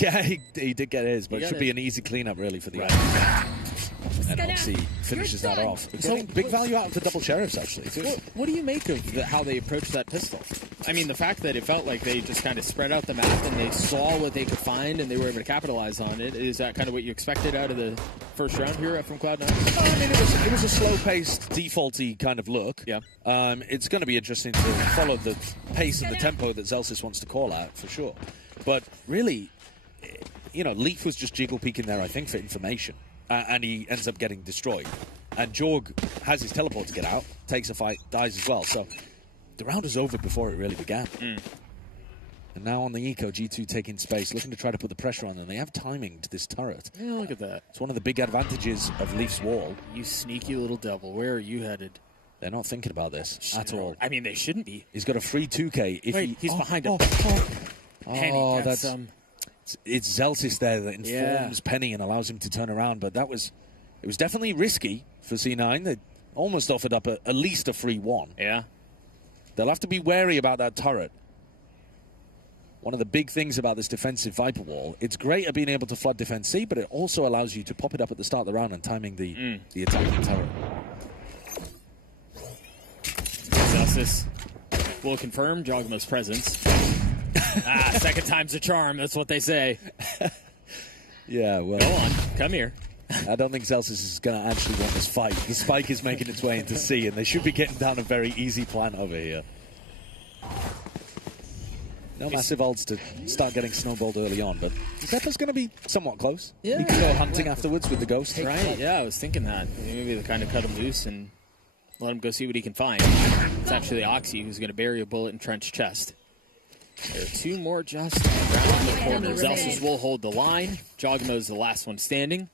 Yeah, he did get his, but it should be an easy cleanup, really, for the other. And Oxy finishes that off. So big value out of the double sheriffs, actually. What do you make of how they approached that pistol? I mean, the fact that it felt like they just kind of spread out the map and they saw what they could find and they were able to capitalize on it. Is that kind of what you expected out of the first round here from Cloud9? I mean, it was a slow-paced, defaulty kind of look. Yeah. It's going to be interesting to follow the pace and the tempo that Zelsys wants to call out, for sure. But really, you know, Leaf was just jiggle peeking there, I think, for information. And he ends up getting destroyed. And Jorg has his teleport to get out, takes a fight, dies as well. So the round was over before it really began. And now on the eco, G2 taking space, looking to try to put the pressure on them. They have timing to this turret. Yeah, look at that. It's one of the big advantages of Leaf's wall. You sneaky little devil. Where are you headed? They're not thinking about this at all. I mean, they shouldn't be. He's got a free 2K. If he's behind him. Penny, that's... It's Zelsys there that informs Penny and allows him to turn around, but it was definitely risky for C9. They almost offered up at least a free 1. Yeah. They'll have to be wary about that turret. One of the big things about this defensive Viper wall, it's great at being able to flood defense C, but it also allows you to pop it up at the start of the round and timing the attacking turret. Zelsys will confirm Jogma's presence. Second time's a charm. That's what they say. Yeah, well... Go on. Come here. I don't think Zelsys is going to actually want this fight. The spike is making its way into C, and they should be getting down a very easy plan over here. No massive odds to start getting snowballed early on, but Zepa's going to be somewhat close. Yeah. He can go hunting afterwards with the ghost. Right, yeah, I was thinking that. Maybe they kind of cut him loose and let him go see what he can find. It's actually Oxy who's going to bury a bullet in Trent's chest. There are 2 more just around the corner. Zelsys will hold the line. Jogma is the last one standing.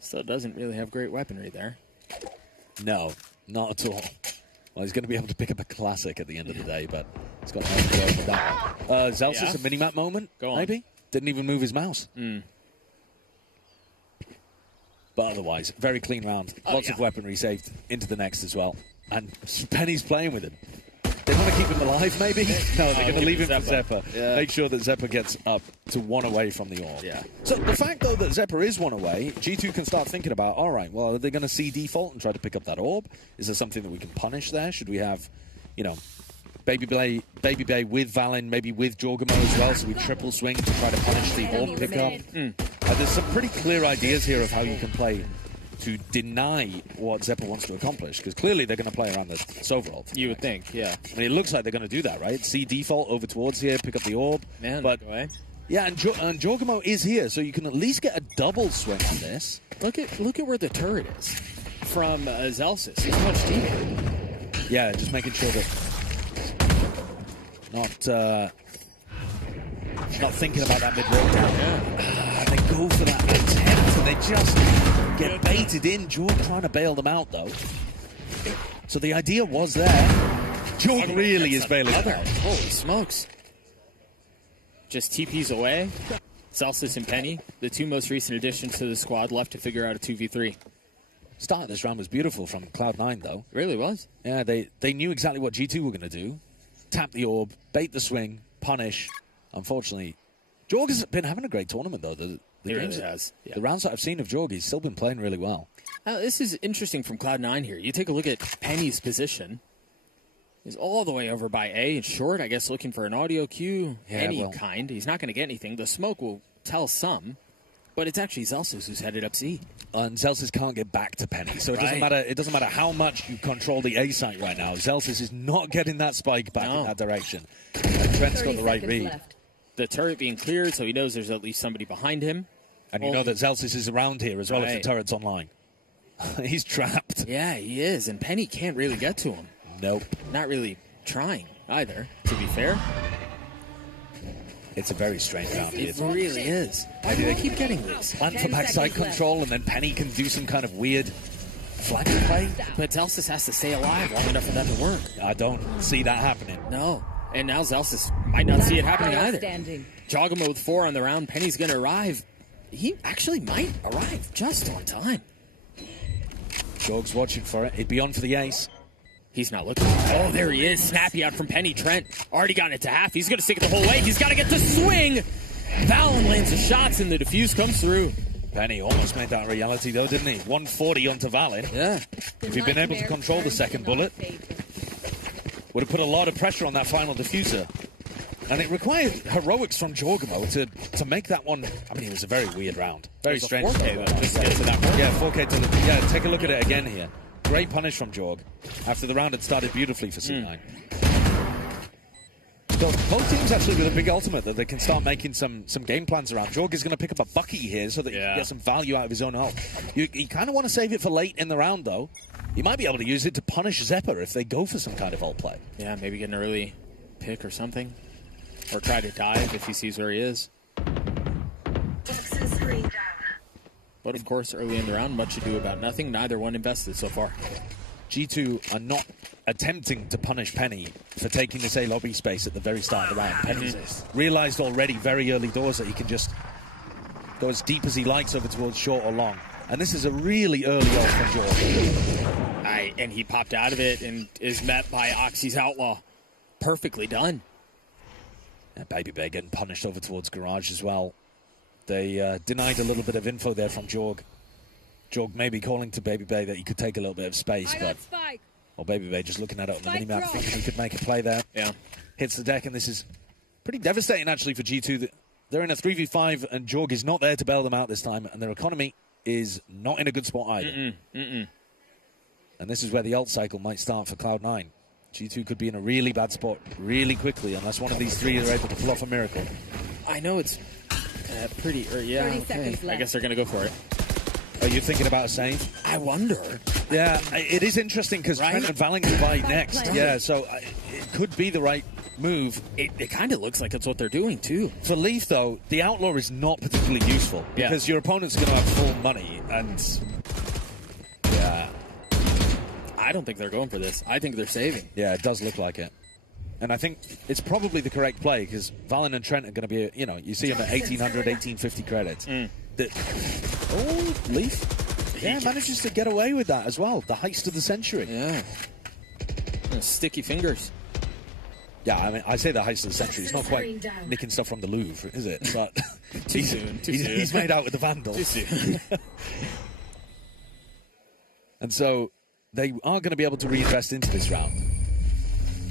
Still doesn't really have great weaponry there. No, not at all. Well, he's going to be able to pick up a classic at the end of the day, but he's got nothing to go with that. Zelsys, a mini-map moment, maybe? Didn't even move his mouse. But otherwise, very clean round. Lots of weaponry saved into the next as well. And Penny's playing with him. They want to keep him alive, maybe? No, they're going to leave him for Zepa. Yeah. Make sure that Zepa gets up to 1 away from the orb. Yeah. So the fact, though, that Zepa is 1 away, G2 can start thinking about, all right, well, are they going to see default and try to pick up that orb? Is there something that we can punish there? Should we have, you know, Baby Bay with Valen, maybe with Jorgamo as well, so we triple swing to try to punish the orb pickup? There's some pretty clear ideas here of how you can play to deny what Zepa wants to accomplish, because clearly they're going to play around the Sovereign. You would think, yeah. I mean, it looks like they're going to do that, right? See default over towards here, pick up the orb. Man, but yeah, and Jorgamo is here, so you can at least get a double swing on this. Look at where the turret is from Zelsys. It's much deeper. Yeah, just making sure that not thinking about that mid-road down. They go for that attempt, and they just get baited in. Jorg trying to bail them out, though. So the idea was there. Jorg really is bailing them out. Holy smokes. Just TPs away. Zelsys and Penny, the 2 most recent additions to the squad, left to figure out a 2v3. Start of this round was beautiful from Cloud9, though. It really was. Yeah, they knew exactly what G2 were going to do. Tap the orb, bait the swing, punish. Unfortunately, Jorg has been having a great tournament, though. The games, really has. Yeah. The rounds that I've seen of Jorg, he's still been playing really well. This is interesting from Cloud9 here. You take a look at Penny's position. He's all the way over by A and short, I guess, looking for an audio cue, kind. He's not going to get anything. The smoke will tell some, but it's actually Zelsis who's headed up C. And Zelsis can't get back to Penny, so it doesn't matter. It doesn't matter how much you control the A site right now. Zelsis is not getting that spike back in that direction. And Trent's got the right read. Left. The turret being cleared, so he knows there's at least somebody behind him. And you know that Zelsis is around here as well if the turret's online. He's trapped. Yeah, he is, and Penny can't really get to him. Nope. Not really trying either, to be fair. It's a very strange round. It really is. Why do they keep getting these? Plan for backside control, and then Penny can do some kind of weird flanking play. But Zelsis has to stay alive long enough for that to work. I don't see that happening. No. And now Zelsis might not see it happening either. Jogamo with 4 on the round. Penny's going to arrive. He actually might arrive just on time. Jorg's watching for it. He'd be on for the ace. He's not looking. Oh, there he is. Snappy out from Penny. Trent already gotten it to half. He's going to stick it the whole way. He's got to get the swing. Valen lands the shots, and the defuse comes through. Penny almost made that a reality, though, didn't he? 140 onto Valen. Yeah. If he'd been able to control the second bullet, would have put a lot of pressure on that final diffuser. And it required heroics from Jorgamo to make that one. I mean, it was a very weird round. Very strange. 4K, though, just to get to that point. Yeah, 4K. Yeah, take a look at it again here. Great punish from Jorg after the round had started beautifully for C9. So both teams actually with a big ultimate that they can start making some game plans around. Jorg is going to pick up a bucky here so that he can get some value out of his own health. You kind of want to save it for late in the round, though. You might be able to use it to punish Zeppa if they go for some kind of ult play. Yeah, maybe get an early pick or something. Or try to dive if he sees where he is. But of course, early in the round, much ado about nothing. Neither one invested so far. G2 are not attempting to punish Penny for taking this A lobby space at the very start of the round. Penny's realized already very early doors that he can just go as deep as he likes over towards short or long. And this is a really early ult from Jorg. And he popped out of it and is met by Oxy's Outlaw. Perfectly done. And Baby Bear getting punished over towards Garage as well. They denied a little bit of info there from Jorg. Jorg maybe calling to Baby Bay that he could take a little bit of space, but Baby Bay just looking at it on the minimap, thinking he could make a play there. Yeah, hits the deck, and this is pretty devastating actually for G2. They're in a 3v5, and Jorg is not there to bail them out this time, and their economy is not in a good spot either. And this is where the ult cycle might start for Cloud9. G2 could be in a really bad spot really quickly unless one of these three are able to pull off a miracle. I know it's pretty... yeah, 30 seconds left. I guess they're going to go for it. Are you thinking about a save? I wonder. Yeah, it is interesting because Trent and Valen can buy next. Yeah, so it could be the right move. It kind of looks like it's what they're doing, too. For Leaf, though, the Outlaw is not particularly useful because your opponent's going to have full money, and yeah, I don't think they're going for this. I think they're saving. Yeah, it does look like it. And I think it's probably the correct play because Valen and Trent are going to be, you see them at 1,800, 1,850 credits. Leaf. Yeah, manages to get away with that as well. The heist of the century. Yeah. Sticky fingers. Yeah, I mean, I say the heist of the century. It's not quite nicking stuff from the Louvre, is it? But Too soon. He's made out with the Vandal. Too soon. And so they are going to be able to reinvest into this round.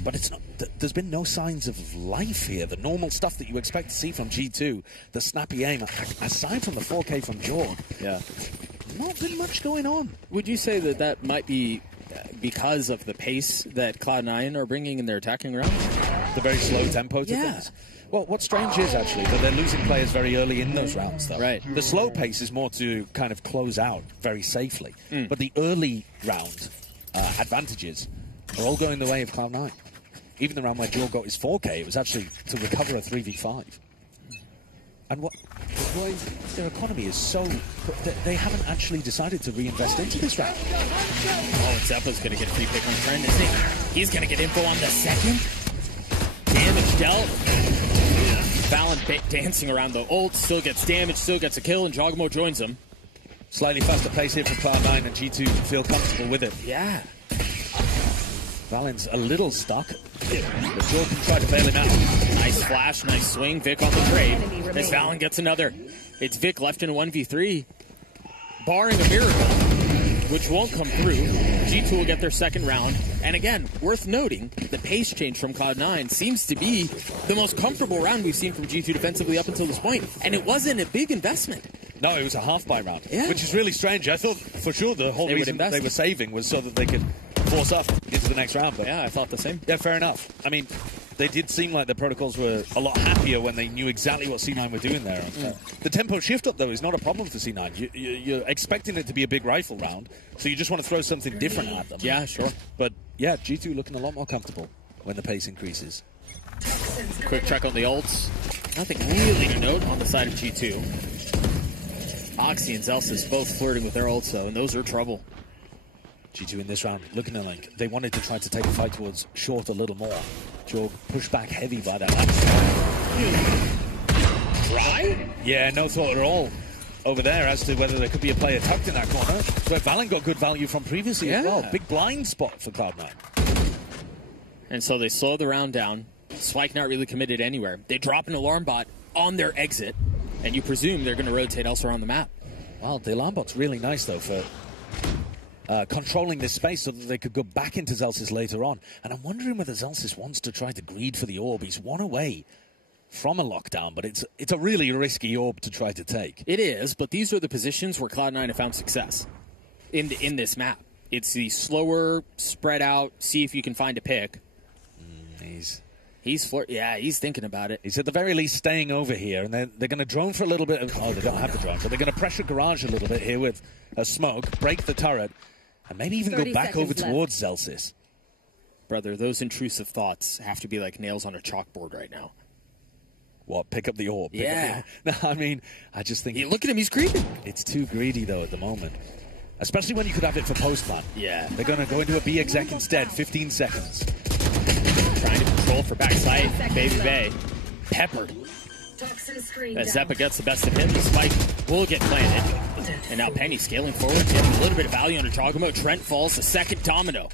But it's not. There's been no signs of life here. The normal stuff that you expect to see from G2, the snappy aim, aside from the 4K from Jorg. Yeah. Not been much going on. Would you say that might be because of the pace that Cloud9 are bringing in their attacking rounds? The very slow tempo to things? Well, what's strange is actually that they're losing players very early in those rounds, though. Right. The slow pace is more to kind of close out very safely. But the early round advantages are all going the way of Cloud9. Even the round where Jorg got his 4K, it was actually to recover a 3v5. And their economy is so... They haven't actually decided to reinvest into this round. Oh, Zeppa's going to get a free pick on Trent, isn't he? He's going to get info on the second. Damage dealt. Valen dancing around the ult, still gets damage, still gets a kill, and Jogamo joins him. Slightly faster pace here for Cloud9, and G2 feel comfortable with it. Yeah. Valen's a little stuck, but Joel can try to bail him out. Nice flash, nice swing. Vic on the trade. As Valen gets another. It's Vic left in a 1v3. Barring a miracle, which won't come through, G2 will get their second round. And again, worth noting, the pace change from Cloud9 seems to be the most comfortable round we've seen from G2 defensively up until this point. And it wasn't a big investment. No, it was a half-buy round, Yeah. which is really strange. I thought for sure the whole reason they were saving was so that they could force up into the next round. But yeah, I thought the same. Yeah, fair enough. I mean, they did seem like the protocols were a lot happier when they knew exactly what C9 were doing there. The tempo shift up, though, is not a problem for C9. You're expecting it to be a big rifle round, so you just want to throw something different at them. Yeah, sure. But yeah, G2 looking a lot more comfortable when the pace increases. Quick check on the ults. Nothing really to note on the side of G2. Oxy and Zelsis both flirting with their ults, though, and those are trouble. G2 in this round looking at like they wanted to try to take the fight towards short a little more. Joe pushed back heavy by that last Right? Yeah, no thought at all over there as to whether there could be a player tucked in that corner. So Valen got good value from previously as well. Big blind spot for Cloud9. And so they slow the round down. Spike not really committed anywhere. They drop an alarm bot on their exit, and you presume they're going to rotate elsewhere on the map. Well, the alarm bot's really nice, though, for controlling this space so that they could go back into Zelsis later on. And I'm wondering whether Zelsis wants to try to greed for the orb. He's one away from a lockdown, but it's a really risky orb to try to take. It is, but these are the positions where Cloud9 have found success in this map. It's the slower, spread out, see if you can find a pick. He's thinking about it. He's at the very least staying over here, and they're going to drone for a little bit. They don't have the drone, but they're going to pressure Garage a little bit here with a smoke, break the turret, and maybe even go back over towards Zelsis. Brother, those intrusive thoughts have to be like nails on a chalkboard right now. What, pick up the orb? Yeah. No, I mean, I just think... Look at him, he's greedy. It's too greedy, though, at the moment. Especially when you could have it for post-plan. Yeah. They're going to go into a B exec instead, 15 seconds. Trying to control for backside. Baby Bay. Peppered. As Zeppa gets the best of him, the spike will get planted. And now Penny scaling forward, getting a little bit of value on Trogamo. Trent falls, the second domino.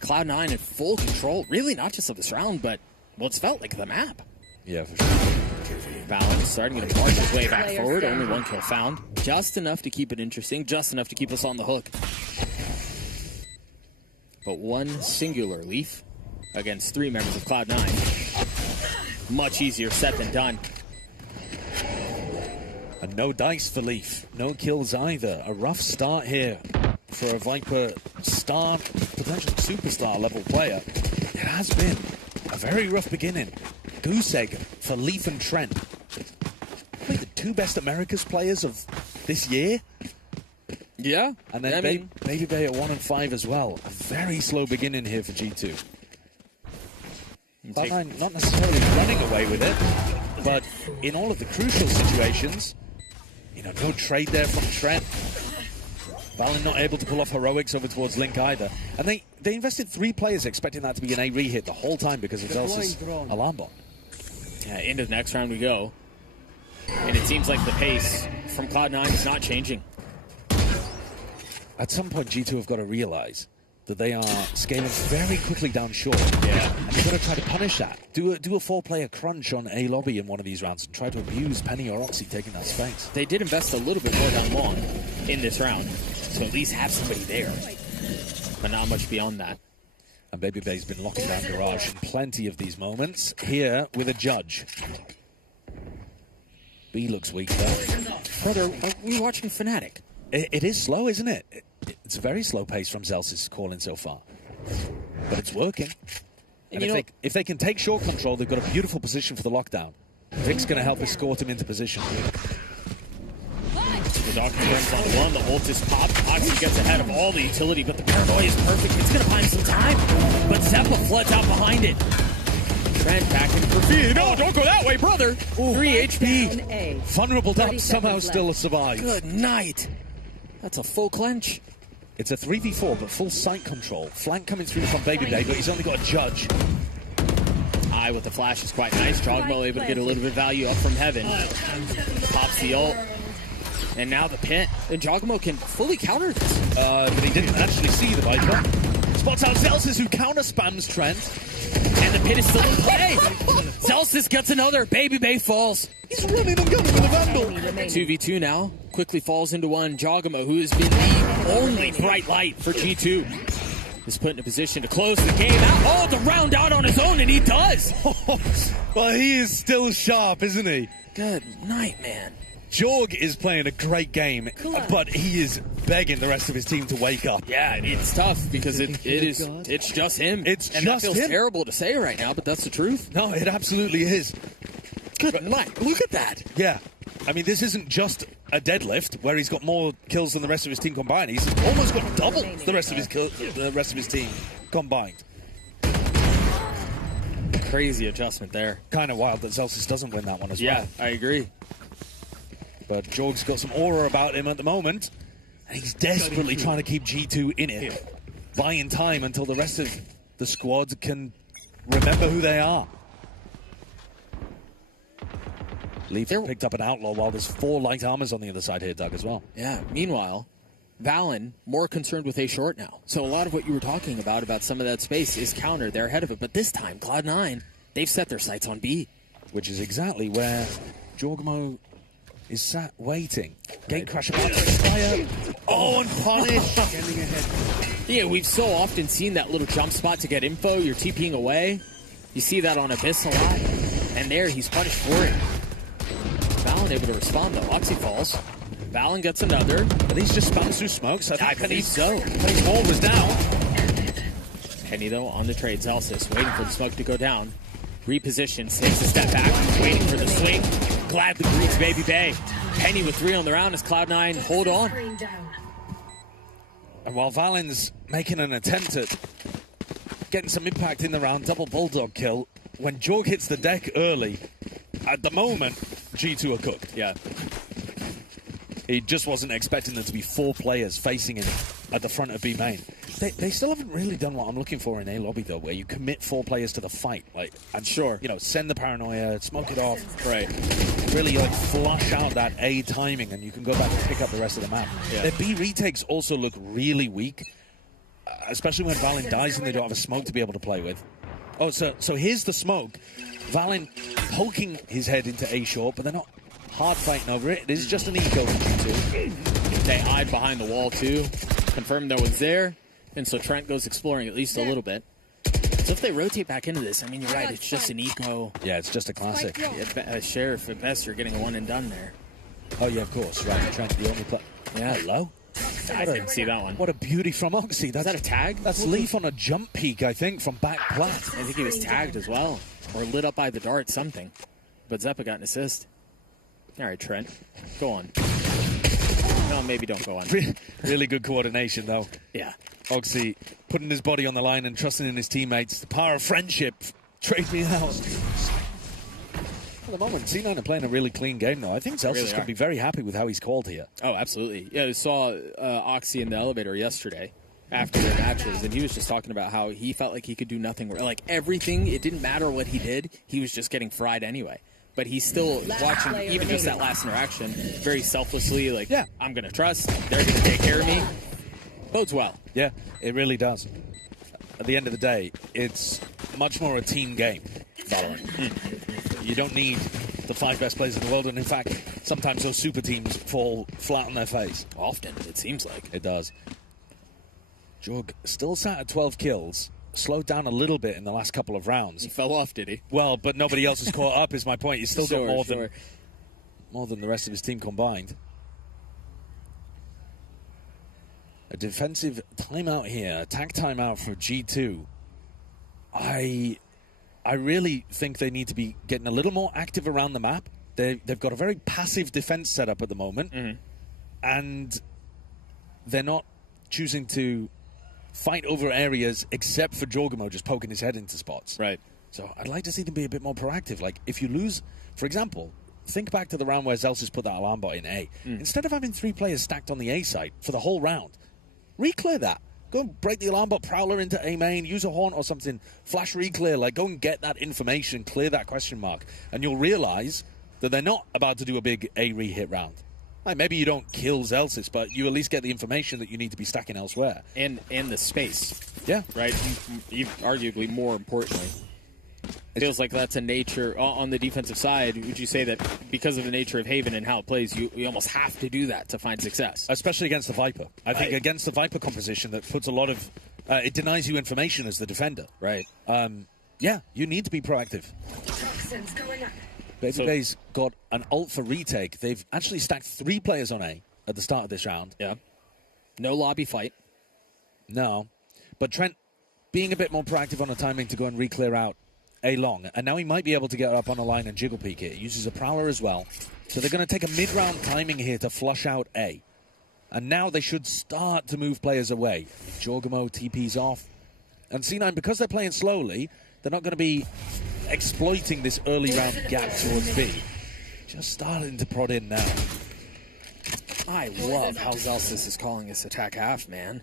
Cloud9 in full control, really not just of this round, but what's felt like the map. Yeah, for sure. Balance starting to march his way back forward. Only one kill found. Just enough to keep it interesting, just enough to keep us on the hook. But one singular Leaf against three members of Cloud9. Much easier said than done. And no dice for Leaf. No kills either. A rough start here for a Viper star, potential superstar level player. It has been a very rough beginning. Goose egg for Leaf and Trent. Probably the two best Americas players of this year. Yeah. And then Baby Bay at 1 and 5 as well. A very slow beginning here for G2. Cloud9 not necessarily running away with it, but in all of the crucial situations, no trade there from Trent. Valen not able to pull off heroics over towards Link either. And they invested 3 players expecting that to be an A re-hit the whole time because of Zelsis' alarm bot. Yeah, into the next round we go. And it seems like the pace from Cloud9 is not changing. At some point, G2 have got to realize that they are scaling very quickly down short. Yeah. And they've got to try to punish that. Do a 4-player crunch on A lobby in one of these rounds and try to abuse Penny or Oxy taking that space. They did invest a little bit more down long in this round, so at least have somebody there. But not much beyond that. And Baby Bay's been locking down Garage in plenty of these moments. Here with a judge. B looks weak though. Brother, are we watching FNATIC? It is slow, isn't it? It's a very slow pace from Zelsis' calling so far. But it's working. And if they can take short control, they've got a beautiful position for the lockdown. Vic's going to help escort him into position. The Doctor turns on one, the ult is popped. Oxy gets ahead of all the utility, but the paranoia is perfect. It's going to find some time. But Zeppa floods out behind it. Trent back in for feed. No, don't go that way, brother. 3 HP. Vulnerable Dot somehow still survives. Good night. That's a full clench. It's a 3v4, but full sight control. Flank coming through from Baby Bay, but he's only got a judge. Eye with the flash is quite nice. Trogmo able to get a little bit of value up from heaven. Pops the ult. And now the pit. And Giacomo can fully counter this. But he didn't actually see the Viper. Spots out Zelsis, who counter spams Trent. And the pit is still in play. Zelsis gets another. Baby Bay falls. He's running and gunning with a Vandal. 2v2 now. Quickly falls into one. Giacomo, who has been the only bright light for G2, is put in a position to close the game out. Oh, to round out on his own, and he does. Well, he is still sharp, isn't he? Good night, man. Jorg is playing a great game, but he is begging the rest of his team to wake up. Yeah, it's tough because it's just him. It's and just that feels him. terrible to say right now, but that's the truth. No, it absolutely is. Good night. Look at that. Yeah. I mean, this isn't just a deadlift where he's got more kills than the rest of his team combined. He's almost got double the rest of his team combined. Crazy adjustment there. Kind of wild that Zelsis doesn't win that one as well. Yeah, I agree. But Jorg's got some aura about him at the moment. And he's desperately trying to keep G2 in it, buying time until the rest of the squad can remember who they are. Leaf picked up an outlaw while there's 4 light armors on the other side here, Doug, as well. Yeah, meanwhile, Valen more concerned with A short now. So a lot of what you were talking about some of that space is countered. They're ahead of it. But this time, Cloud9, they've set their sights on B. Which is exactly where Giacomo is sat waiting. Gate crash about to expire. Oh, and punish. Getting ahead. Yeah, we've so often seen that little jump spot to get info. You're TPing away. You see that on Abyss a lot. And there, he's punished for it. Valen able to respond, though. Oxy falls. Valen gets another. Are these just spams through smokes? I believe so. Penny's wall was down. Penny, though, on the trade. Zelsis waiting for the smoke to go down. Repositions, takes a step back, waiting for the swing. Gladly greets Baby Bay. Penny with 3 on the round as Cloud9 hold on. And while Valen's making an attempt at getting some impact in the round, double Bulldog kill, when Jorg hits the deck early, at the moment, G2 are cooked. Yeah. He just wasn't expecting there to be 4 players facing him at the front of B main. They still haven't really done what I'm looking for in A lobby, though, where you commit 4 players to the fight. Like, and sure, you know, send the paranoia, smoke it off. Right. Really, like, flush out that A timing, and you can go back and pick up the rest of the map. Yeah. Their B retakes also look really weak, especially when Valen dies and they don't have a smoke to be able to play with. Oh, so here's the smoke. Valen poking his head into A short, but they're not hard fighting over it. It is just an eco for G2. They hide behind the wall, too. Confirm no one's there. And so Trent goes exploring at least a little bit. So if they rotate back into this, I mean, you're right, it's just an eco. Yeah, it's just a classic. Sheriff, at best, you're getting a one and done there. Oh, yeah, of course. Right, Trent, the only player. Yeah. Hello? I didn't see that one. What a beauty from Oxy. Is that a tag? That's Leaf on a jump peak, I think, from back plat. I think he was tagged as well. Or lit up by the dart, something. But Zeppa got an assist. All right, Trent, go on. No, maybe don't go on. Really good coordination, though. Yeah. Oxy putting his body on the line and trusting in his teammates. The power of friendship. Trade me out. At the moment, C9 are playing a really clean game, though. I think Zelsis Really could be very happy with how he's called here. Oh, absolutely. Yeah, I saw Oxy in the elevator yesterday after their matches, and he was just talking about how he felt like he could do nothing. Like, everything, it didn't matter what he did, he was just getting fried anyway. But he's still watching, even just that last interaction, very selflessly, like, yeah, I'm going to trust, they're going to take care of me. Bodes well. Yeah, it really does. At the end of the day, it's much more a team game, Valorant. You don't need the 5 best players in the world, and in fact, sometimes those super teams fall flat on their face. Often, it seems like. It does. Jorg still sat at 12 kills, slowed down a little bit in the last couple of rounds. He fell off, did he? Well, but nobody else has caught up, is my point. He's still got Sure. more than the rest of his team combined. A defensive timeout here, attack timeout for G2. I really think they need to be getting a little more active around the map. They've got a very passive defense setup at the moment, and they're not choosing to fight over areas except for Giacomo just poking his head into spots. Right. So I'd like to see them be a bit more proactive. Like, if you lose, for example, think back to the round where Zelsis put that alarm bot in A. Instead of having 3 players stacked on the A side for the whole round, re-clear that. Go and break the alarm bot, prowler into A main, use a horn or something, flash re-clear, like go and get that information, clear that question mark, and you'll realize that they're not about to do a big A re-hit round. Like, maybe you don't kill Zelsis, but you at least get the information that you need to be stacking elsewhere. And the space. Yeah. Right? Arguably more importantly. It feels like that's a nature on the defensive side. Would you say that because of the nature of Haven and how it plays, you almost have to do that to find success? Especially against the Viper. I think against the Viper composition that puts a lot of... it denies you information as the defender. Right. Yeah, you need to be proactive. Babybay's got an ult for retake. They've actually stacked 3 players on A at the start of this round. Yeah. No lobby fight. No. But Trent being a bit more proactive on the timing to go and re-clear out A long. And now he might be able to get up on a line and jiggle peek it. He uses a Prowler as well. So they're going to take a mid-round timing here to flush out A. And now they should start to move players away. Jorgamo TP's off. And C9, because they're playing slowly, they're not going to be exploiting this early round gap towards B. Just starting to prod in now. I love how Zelsis is calling this attack half, man.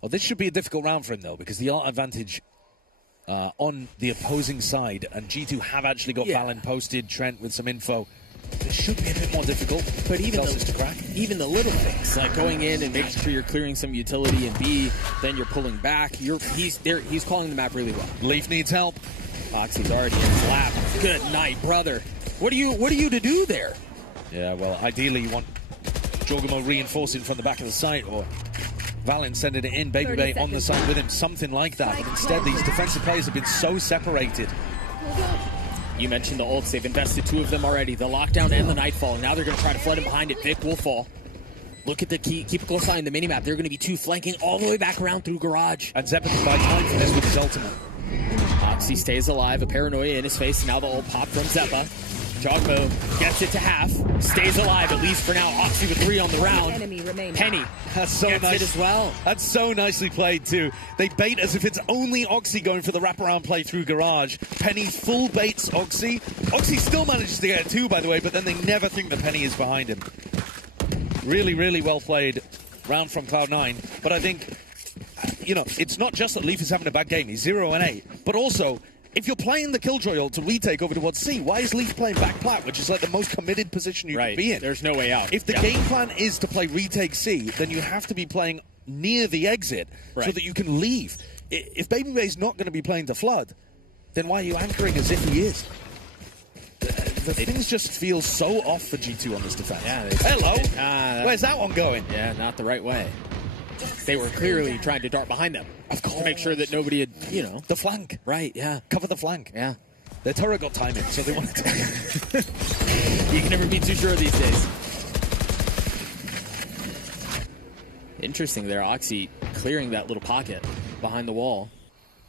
Well, this should be a difficult round for him, though, because the art advantage on the opposing side, and G2 have actually got Valen posted, Trent with some info. It should be a bit more difficult, but even the little things, like going in and making sure you're clearing some utility in B, then you're pulling back. He's calling the map really well. Leaf needs help. Oxy's already in his lap. Good night, brother. What are you to do there? Yeah, well, ideally you want Jorgamo reinforcing from the back of the site, or Valen sending it in, Baby Bay on the side with him, something like that. But instead, these defensive players have been so separated. You mentioned the ults. They've invested 2 of them already. The lockdown and the nightfall. Now they're going to try to flood him behind it. Vic will fall. Look at the key. Keep a close eye on the minimap. They're going to be 2 flanking all the way back around through garage. And Zeta can buy time for this with his ultimate. Oxy stays alive. A paranoia in his face. Now the ult pop from Zeppa. Jogbo gets it to half. Stays alive, at least for now. Oxy with 3 on the round. Penny That's so gets nice it as well. That's so nicely played, too. They bait as if it's only Oxy going for the wraparound play through Garage. Penny full baits Oxy. Oxy still manages to get 2, by the way, but then they never think that Penny is behind him. Really, really well played round from Cloud9. But I think, you know, it's not just that Leaf is having a bad game. He's 0 and 8. But also, if you're playing the Killjoy ult to retake over towards C, why is Leaf playing back plat, which is like the most committed position you can be in? There's no way out. If the game plan is to play retake C, then you have to be playing near the exit so that you can leave. If Baby Bay's not going to be playing to flood, then why are you anchoring as if he is? The things just feel so off for G2 on this defense. Yeah, Hello? Where's that one going? Yeah, not the right way. They were clearly trying to dart behind them. Of course. To make sure that nobody had, you know. The flank. Right, yeah. Cover the flank. Yeah. Their turret got timing, so they wanted to... You can never be too sure these days. Interesting there, Oxy clearing that little pocket behind the wall.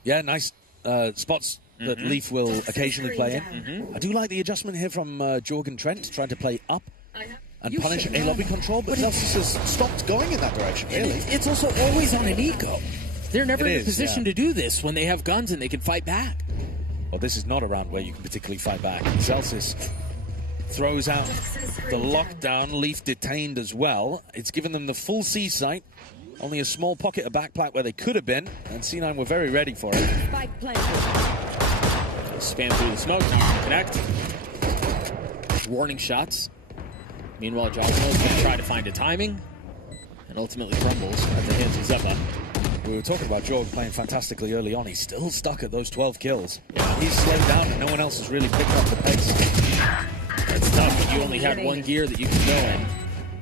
Yeah, nice spots that Leaf will occasionally play in. I do like the adjustment here from Jorg and Trent, trying to play up and punish a lobby control, but Zelsis has stopped going in that direction, really. It's also always on an eco. They're never in a position to do this when they have guns and they can fight back. Well, this is not a round where you can particularly fight back. Zelsis throws out the lockdown. Leaf detained as well. It's given them the full C site. Only a small pocket of backplat where they could have been, and C9 were very ready for it. Spam through the smoke, not going to connect. Warning shots. Meanwhile, Jogno is going to try to find a timing, and ultimately crumbles at the hands of Zeppa. We were talking about Jorg playing fantastically early on. He's still stuck at those 12 kills. He's slowed down, and no one else has really picked up the pace. It's tough when you only had one gear that you can go in,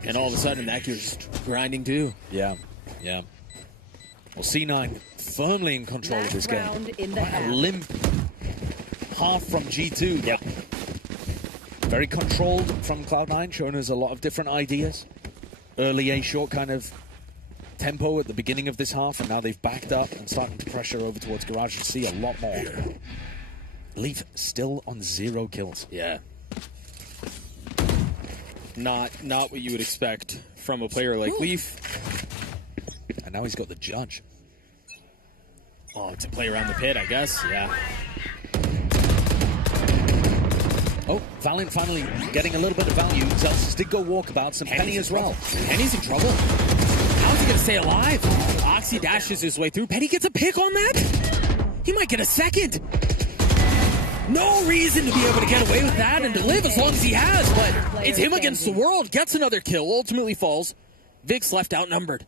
and all of a sudden that gear's grinding too. Yeah, yeah. Well, C9 firmly in control of this game. Quite a limp half from G2. Yeah. Very controlled from Cloud9, showing us a lot of different ideas. Early A short kind of tempo at the beginning of this half, and now they've backed up and starting to pressure over towards Garage and see a lot more. Leaf still on 0 kills. Yeah. Not what you would expect from a player like Leaf. And now he's got the judge. Oh, to play around the pit, I guess. Yeah. Oh, Valen finally getting a little bit of value. Zelsis did go walkabouts, and Penny as well. Penny's in trouble. How's he going to stay alive? Oxy dashes his way through. Penny gets a pick on that? He might get a second. No reason to be able to get away with that and to live as long as he has, but it's him against the world. Gets another kill, ultimately falls. Vic's left outnumbered.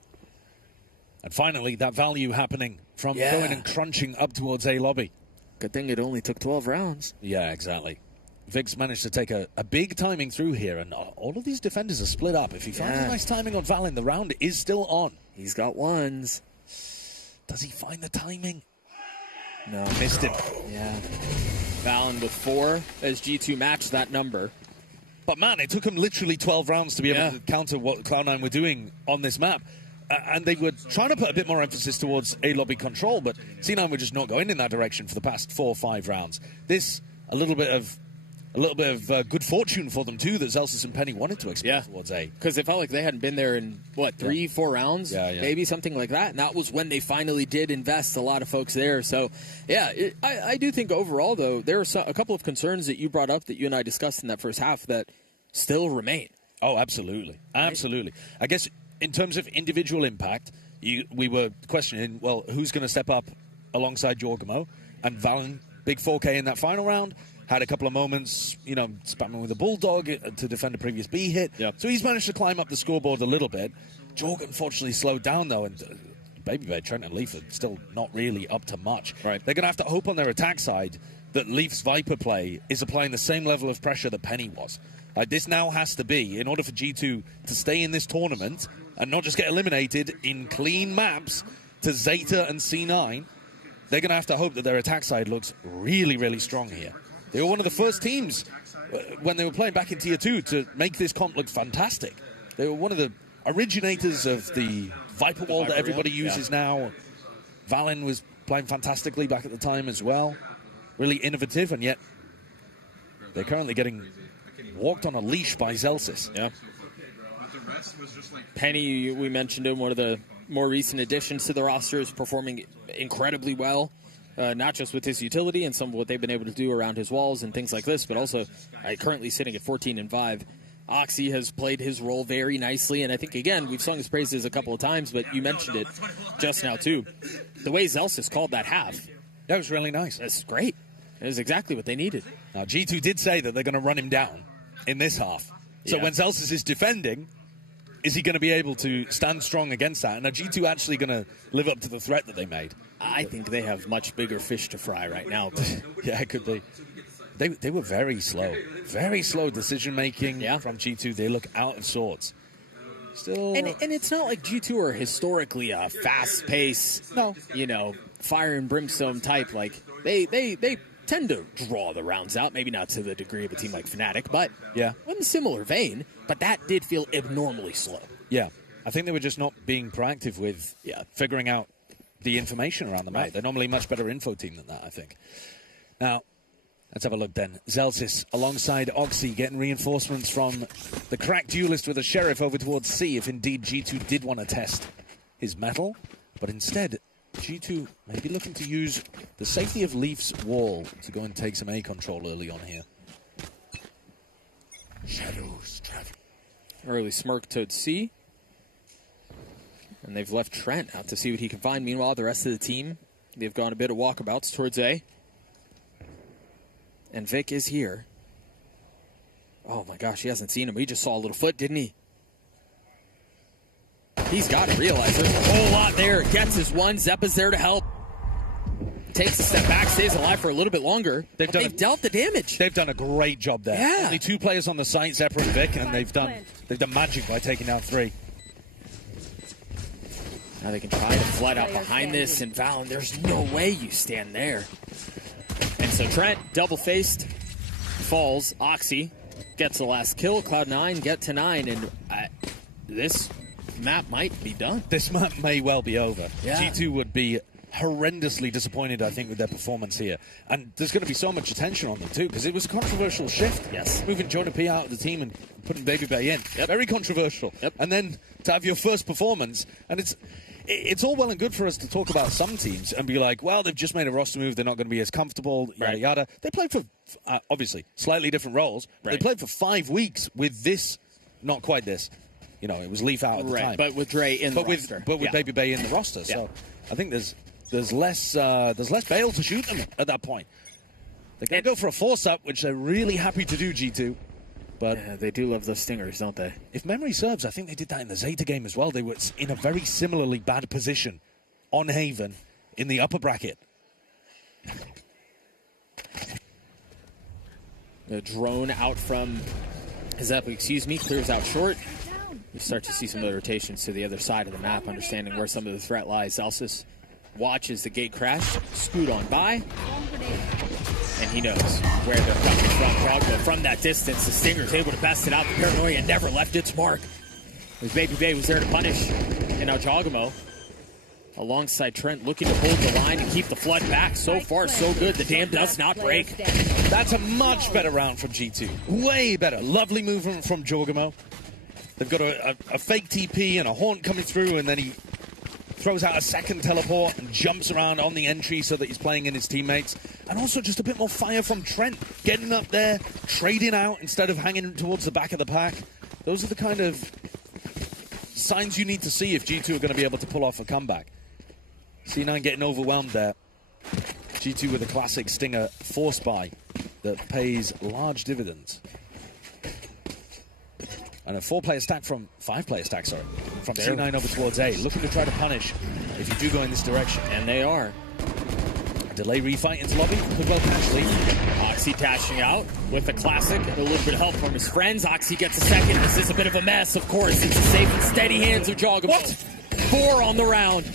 And finally, that value happening from going and crunching up towards A lobby. Good thing it only took 12 rounds. Yeah, exactly. Vic's managed to take a big timing through here, and all of these defenders are split up. If he finds a nice timing on Valen, the round is still on. He's got ones. Does he find the timing? No. Missed him. Yeah. Valen with 4 as G2 matched that number. But man, it took him literally 12 rounds to be able to counter what Cloud9 were doing on this map. And they were trying to put a bit more emphasis towards A-lobby control, but C9 were just not going in that direction for the past 4 or 5 rounds. This, a little bit of good fortune for them too, that Zelsis and Penny wanted to expand towards A. Because it felt like they hadn't been there in, 3-4 rounds? Maybe something like that. And that was when they finally did invest a lot of folks there. So, I do think overall, though, there are a couple of concerns that you brought up that you and I discussed in that first half that still remain. Oh, absolutely. Absolutely. I guess in terms of individual impact, we were questioning, well, who's going to step up alongside Jorgamo? And Valen, big 4K in that final round, had a couple of moments, spamming with a Bulldog to defend a previous B hit. So he's managed to climb up the scoreboard a little bit. Jorg, unfortunately, slowed down, though, and Babybear, Trent, and Leaf are still not really up to much. They're going to have to hope on their attack side that Leaf's Viper play is applying the same level of pressure that Penny was. This now has to be, in order for G2 to stay in this tournament and not just get eliminated in clean maps to Zeta and C9, they're going to have to hope that their attack side looks really, really strong here. They were one of the first teams when they were playing back in Tier 2 to make this comp look fantastic. They were one of the originators of the Viper wall that everybody uses now. Valen was playing fantastically back at the time as well. Really innovative, and yet they're currently getting walked on a leash by Zelsis. Yeah. Penny, we mentioned him, one of the more recent additions to the roster, is performing incredibly well. Not just with his utility and some of what they've been able to do around his walls and things like this, but also currently sitting at 14-5. Oxy has played his role very nicely, and I think, again, we've sung his praises a couple of times, but you mentioned it just now, too. The way Zelsis called that half. That was really nice. That's great. It was exactly what they needed. Now, G2 did say that they're going to run him down in this half. So when Zelsis is defending, is he going to be able to stand strong against that? And are G2 actually going to live up to the threat that they made? I think they have much bigger fish to fry right now. Yeah, it could be. They were very slow decision-making from G2. They look out of sorts. Still, and it's not like G2 are historically a fast-paced, fire and brimstone type. Like, they tend to draw the rounds out, maybe not to the degree of a team like FNATIC, but in a similar vein. But that did feel abnormally slow. Yeah, I think they were just not being proactive with figuring out the information around the map. They're normally a much better info team than that, I think. Now, let's have a look then. Zelsis alongside Oxy getting reinforcements from the crack duelist with a Sheriff over towards C if indeed G2 did want to test his mettle. But instead, G2 may be looking to use the safety of Leaf's wall to go and take some A control early on here. Shadows travel. Early smirk towards C. And they've left Trent out to see what he can find. Meanwhile, the rest of the team, they've gone a bit of walkabouts towards A. And Vic is here. Oh my gosh, he hasn't seen him. He just saw a little foot, didn't he? He's got to realize there's a whole lot there. Gets his one. Zeppa's there to help. Takes a step back, stays alive for a little bit longer. They've dealt the damage. They've done a great job there. Yeah. Only 2 players on the site, Zeppa and Vic, and they've done magic by taking down 3. Now they can try to flood out behind this, and Valen, there's no way you stand there. And so Trent, double-faced, falls. Oxy gets the last kill. Cloud9 get to 9, and this map might be done. This map may well be over. Yeah. G2 would be horrendously disappointed, I think, with their performance here. And there's going to be so much attention on them, too, because it was a controversial shift. Yes. Moving Jonah P out of the team and putting Baby Bay in. Very controversial. And then to have your first performance, and it's all well and good for us to talk about some teams and be like, well, they've just made a roster move, they're not going to be as comfortable, yada, yada. They played for, obviously, slightly different roles. They played for 5 weeks with this, not quite this. It was Leaf out at the time. But with Dre in the roster. But with Baby Bay in the roster. So I think there's less bail to shoot them at that point. They're going to go for a force-up, which they're really happy to do, G2. But yeah, they do love those stingers, don't they? If memory serves, I think they did that in the Zeta game as well. They were in a very similarly bad position on Haven in the upper bracket. The drone out from Zeppa, clears out short. You start to see some of the rotations to the other side of the map, understanding where some of the threat lies. Zelsis watches the gate crash, scoot on by, and he knows where they're coming from. Jogma from that distance, the Stinger's able to best it out. The Paranoia never left its mark. As Baby Bay was there to punish, and now Jogamo alongside Trent looking to hold the line and keep the flood back. So far, so good. The dam does not break. That's a much better round from G2. Way better. Lovely movement from Jogamo. They've got a fake TP and a haunt coming through, and then he throws out a second teleport and jumps around on the entry so that he's playing in his teammates. And also just a bit more fire from Trent, getting up there, trading out instead of hanging towards the back of the pack. Those are the kind of signs you need to see if G2 are going to be able to pull off a comeback. C9 getting overwhelmed there. G2 with a classic Stinger force buy that pays large dividends. And a 4-player stack from 5-player stack, sorry, from C9 over towards A, looking to try to punish if you do go in this direction. And they are. Delay refight into lobby, could well catch lead. Oxy dashing out with the classic, and a little bit of help from his friends. Oxy gets a second. This is a bit of a mess, of course. It's the safe and steady hands of Jogamo. What? 4 on the round.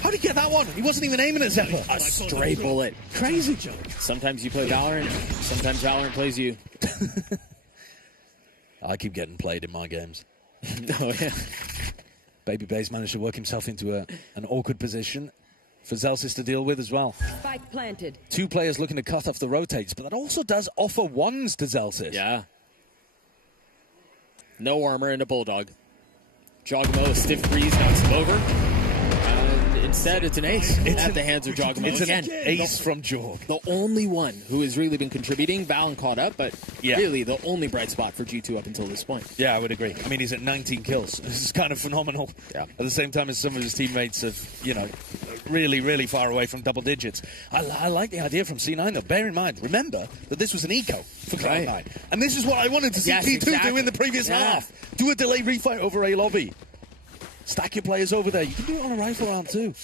How did he get that one? He wasn't even aiming at Zeppa. A stray bullet. Crazy. Sometimes you play Valorant, sometimes Valorant plays you. I keep getting played in my games. Oh, yeah. Baby Bay's managed to work himself into an awkward position for Zelsis to deal with as well. Spike planted. 2 players looking to cut off the rotates, but that also does offer ones to Zelsis. Yeah. No armor and a Bulldog. Jogamo, a stiff breeze knocks him over. Instead, it's an ace at the hands of Jogamo. It's an ace from Jog. The only one who has really been contributing. Valen caught up, but really the only bright spot for G2 up until this point. Yeah, I would agree. I mean, he's at 19 kills. This is kind of phenomenal. Yeah. At the same time as some of his teammates have, you know, really, really far away from double digits. I like the idea from C9, though. Bear in mind, remember that this was an eco for Cloud9. And this is what I wanted to see P2 do in the previous half. Do a delay refight over A lobby. Stack your players over there. You can do it on a rifle round too.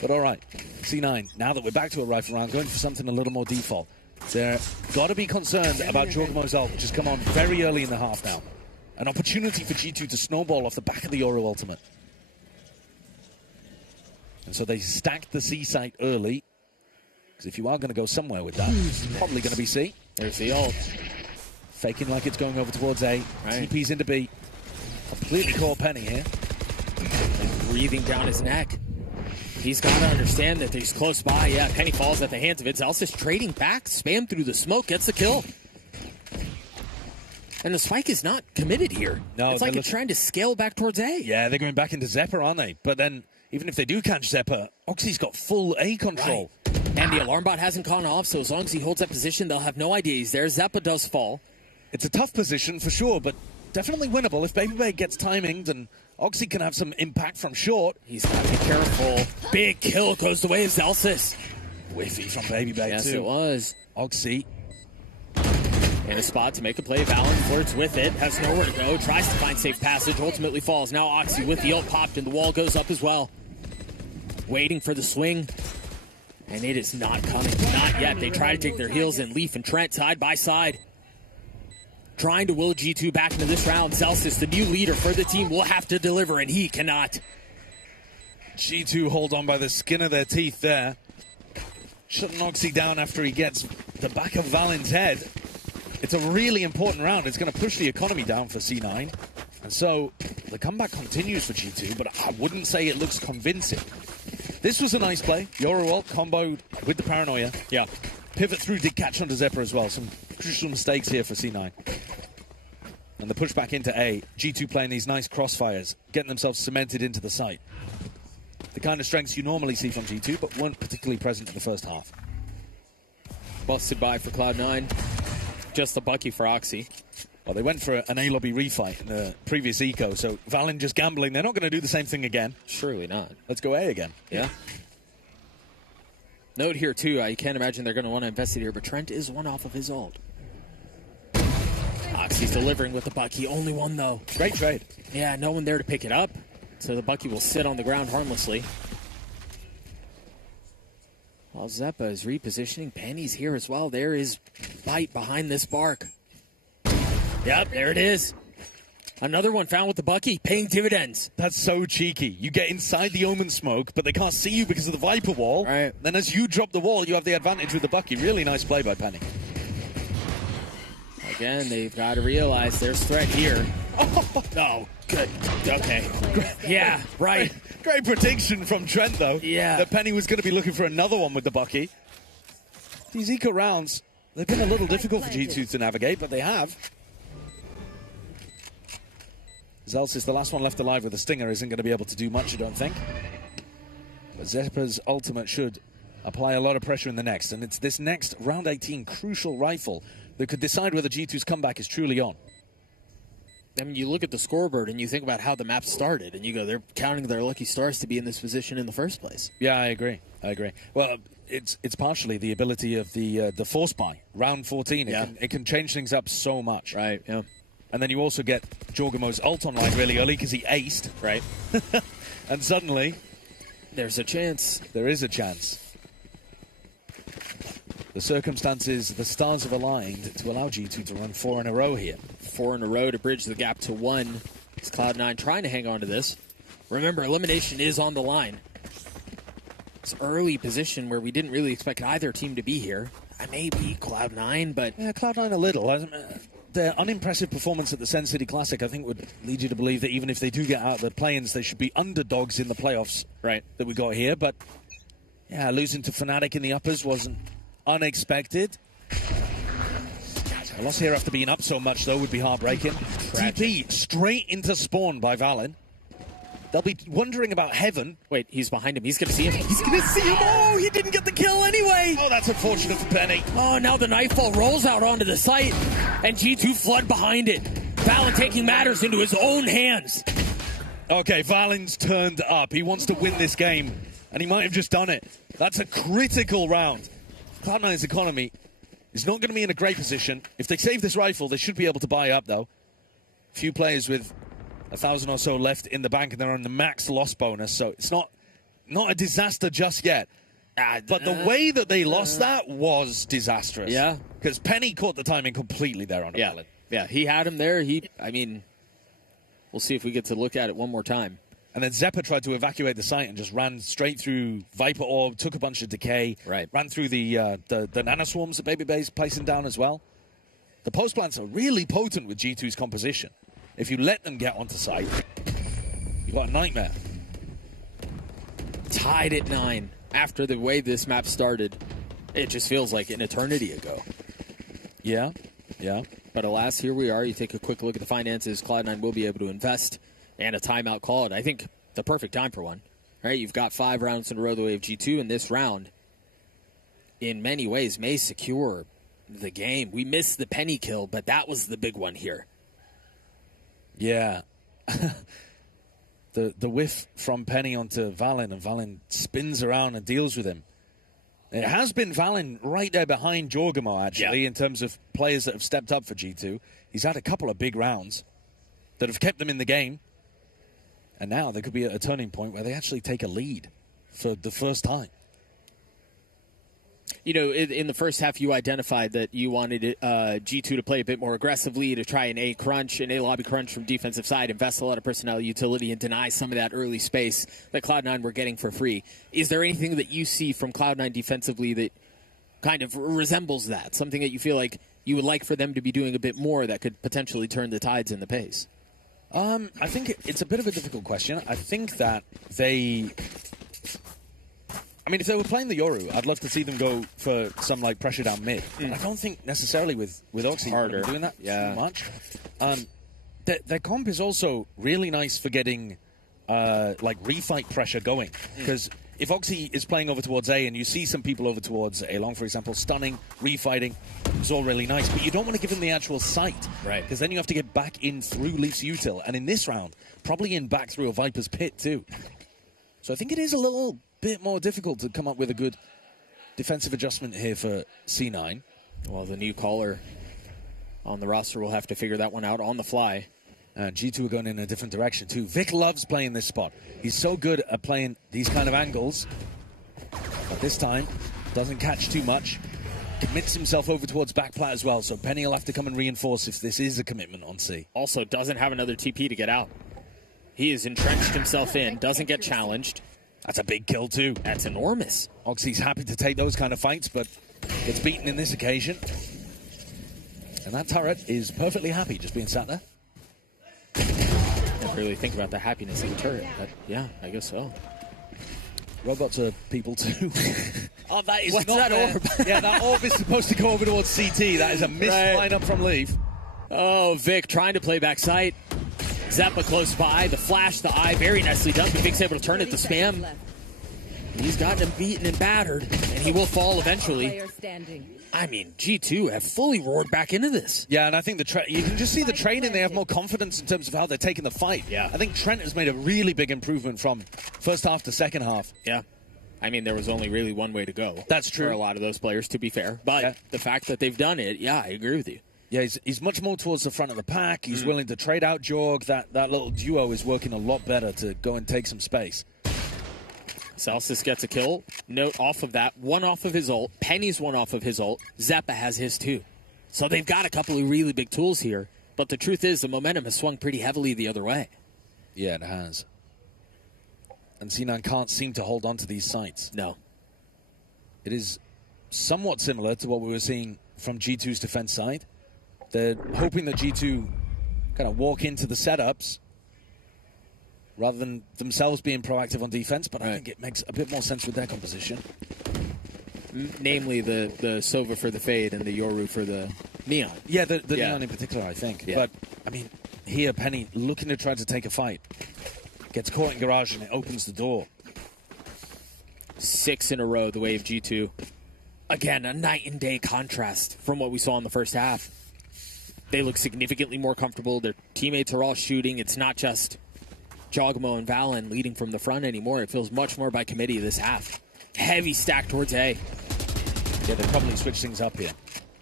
But all right, C9, now that we're back to a rifle round, going for something a little more default. They're got to be concerned about Jogamo's ult, which has come on very early in the half now. An opportunity for G2 to snowball off the back of the Yoru ultimate. And so they stacked the C site early. Because if you are going to go somewhere with that, it's probably going to be C. There's the ult. Faking like it's going over towards A. Right. TP's into B. Completely caught Penny here. And breathing down his neck. He's got to understand that he's close by. Yeah, Penny falls at the hands of it. Zelsis trading back, spam through the smoke, gets the kill. And the spike is not committed here. No, it's like it's trying to scale back towards A. Yeah, they're going back into Zeppa, aren't they? But then, even if they do catch Zeppa, Oxy's got full A control. Right. And the alarm bot hasn't gone off, so as long as he holds that position, they'll have no idea he's there. Zeppa does fall. It's a tough position for sure, but definitely winnable. If Baby Bay gets timing, then Oxy can have some impact from short. He's got to be careful. Big kill goes the way of Zelsis. Whiffy from Baby Bay, yes, too. Yes, it was. Oxy. In a spot to make a play. Valen flirts with it. Has nowhere to go. Tries to find safe passage. Ultimately falls. Now Oxy with the ult popped, and the wall goes up as well. Waiting for the swing. And it is not coming. Not yet. They try to take their heels in. Leaf and Trent side by side. Trying to will G2 back into this round. Zelsis, the new leader for the team, will have to deliver, and he cannot. G2 hold on by the skin of their teeth there. Shutting Oxy down after he gets the back of Valen's head. It's a really important round. It's going to push the economy down for C9. And so the comeback continues for G2, but I wouldn't say it looks convincing. This was a nice play. Yoru ult comboed with the Paranoia. Yeah. Pivot through did catch onto Zeppa as well. Some crucial mistakes here for C9. And the push back into A. G2 playing these nice crossfires, getting themselves cemented into the site. The kind of strengths you normally see from G2, but weren't particularly present in the first half. Busted by for Cloud9. Just a bucky for Oxy. Well, they went for an A-lobby refight in the previous eco, so Valen just gambling. They're not going to do the same thing again. Surely not. Let's go A again. Yeah. Note here, too, I can't imagine they're going to want to invest it here, but Trent is one off of his ult. Oxy's delivering with the Bucky. Only one, though. Great trade. Yeah, no one there to pick it up. So the Bucky will sit on the ground harmlessly. While Zeppa is repositioning, Penny's here as well. There is Bite behind this bark. Yep, there it is. Another one found with the Bucky, paying dividends. That's so cheeky. You get inside the Omen smoke, but they can't see you because of the Viper wall. Right. Then as you drop the wall, you have the advantage with the Bucky. Really nice play by Penny. Again, they've got to realize there's threat here. Oh, good. Okay. Yeah, right. Great prediction from Trent, though. Yeah. That Penny was going to be looking for another one with the Bucky. These eco rounds, they've been a little difficult for G2 to navigate, but they have. Zels, the last one left alive with a Stinger, isn't going to be able to do much, I don't think. But Zeppa's ultimate should apply a lot of pressure in the next, and it's this next round 18 crucial rifle that could decide whether G2's comeback is truly on. I mean, you look at the scoreboard and you think about how the map started, and you go, they're counting their lucky stars to be in this position in the first place. Yeah, I agree. Well, it's partially the ability of the force buy. Round 14, it can change things up so much. Right, yeah. And then you also get Jorgamo's ult online really early because he aced. Right. And suddenly... there's a chance. There is a chance. The circumstances, the stars have aligned to allow G2 to run 4 in a row here. 4 in a row to bridge the gap to 1. It's Cloud9 trying to hang on to this. Remember, elimination is on the line. It's early position where we didn't really expect either team to be here. I may be Cloud9, but... yeah, Cloud9 a little. Their unimpressive performance at the Sen City Classic, I think, would lead you to believe that even if they do get out of the play-ins, they should be underdogs in the playoffs that we got here. But, yeah, losing to FNATIC in the uppers wasn't unexpected. A loss here after being up so much, though, would be heartbreaking. TP straight into spawn by Valen. They'll be wondering about Heaven. Wait, he's behind him. He's going to see him. He's going to see him. Oh, he didn't get the kill anyway. Oh, that's unfortunate for Penny. Oh, now the Nightfall rolls out onto the site, and G2 flood behind it. Valen taking matters into his own hands. Okay, Valen's turned up. He wants to win this game, and he might have just done it. That's a critical round. Cloud9's economy is not going to be in a great position. If they save this rifle, they should be able to buy up, though. Few players with 1,000 or so left in the bank, and they're on the max loss bonus, so it's not a disaster just yet. But the way that they lost that was disastrous. Yeah. Because Penny caught the timing completely there on Valen. Yeah, he had him there. I mean, we'll see if we get to look at it one more time. And then Zeppa tried to evacuate the site and just ran straight through Viper Orb, took a bunch of decay, ran through the nanoswarms that Baby Bay's placing down as well. The post plants are really potent with G2's composition. If you let them get onto site, you've got a nightmare. Tied at 9 after the way this map started. It just feels like an eternity ago. Yeah. But alas, here we are. You take a quick look at the finances. Cloud9 will be able to invest, and a timeout called. I think the perfect time for one. Right? You've got 5 rounds in a row the way of G2, and this round, in many ways, may secure the game. We missed the Penny kill, but that was the big one here. Yeah. The whiff from Penny onto Valen, and Valen spins around and deals with him. It has been Valen right there behind Jorgamo, actually, in terms of players that have stepped up for G2. He's had a couple of big rounds that have kept them in the game. And now there could be a turning point where they actually take a lead for the first time. You know, in the first half, you identified that you wanted G2 to play a bit more aggressively, to try an A lobby crunch from defensive side, invest a lot of personnel utility, and deny some of that early space that Cloud9 were getting for free. Is there anything that you see from Cloud9 defensively that kind of resembles that? Something that you feel like you would like for them to be doing a bit more that could potentially turn the tides in the pace? I think it's a bit of a difficult question. I think that if they were playing the Yoru, I'd love to see them go for some pressure down mid. But I don't think necessarily with Oxy doing that too much. Their comp is also really nice for getting refight pressure going. Because if Oxy is playing over towards A and you see some people over towards A long, for example, stunning, refighting, it's all really nice. But you don't want to give them the actual sight. Right. Because then you have to get back in through Leaf's util. And in this round, probably in back through a Viper's pit too. So I think it is a little bit more difficult to come up with a good defensive adjustment here for C9. Well, the new caller on the roster will have to figure that one out on the fly. G2 are going in a different direction too. Vic loves playing this spot. He's so good at playing these kind of angles. But this time, doesn't catch too much. Commits himself over towards backplat as well, so Penny will have to come and reinforce if this is a commitment on C. Also doesn't have another TP to get out. He has entrenched himself in, doesn't get challenged. That's a big kill too. That's enormous. Oxy's happy to take those kind of fights, but gets beaten in this occasion. And that turret is perfectly happy just being sat there. Never really think about the happiness of the turret, but yeah, I guess so. Robots are people too. Oh, that is What's not that there. orb? Yeah, that orb is supposed to go over towards CT. That is a missed lineup from Leaf. Oh, Vic trying to play back sight. Zeppa close by. The flash, the eye, very nicely done. But Vic's able to turn it to spam. He's gotten him beaten and battered, and he will fall eventually. I mean, G2 have fully roared back into this. Yeah, and I think you can just see the training. They have more confidence in terms of how they're taking the fight. Yeah. I think Trent has made a really big improvement from first half to second half. Yeah. I mean, there was only really one way to go. That's true. For a lot of those players, to be fair. But the fact that they've done it, yeah, I agree with you. Yeah, he's much more towards the front of the pack. He's willing to trade out Jorg. That little duo is working a lot better to go and take some space. Celsius gets a kill. Note off of that. One off of his ult. Penny's one off of his ult. Zeppa has his too. So they've got a couple of really big tools here. But the truth is the momentum has swung pretty heavily the other way. Yeah, it has. And C9 can't seem to hold on to these sites. No. It is somewhat similar to what we were seeing from G2's defense side. They're hoping that G2 kind of walk into the setups rather than themselves being proactive on defense, but I think it makes a bit more sense with their composition. Namely the Sova for the Fade and the Yoru for the Neon. Yeah, the Neon in particular, I think. Yeah. But, I mean, here, Penny looking to try to take a fight. Gets caught in garage and it opens the door. 6 in a row, the way of G2. Again, a night and day contrast from what we saw in the first half. They look significantly more comfortable. Their teammates are all shooting. It's not just Jogamo and Valen leading from the front anymore. It feels much more by committee this half. Heavy stack towards A. Yeah, they've probably switched things up here.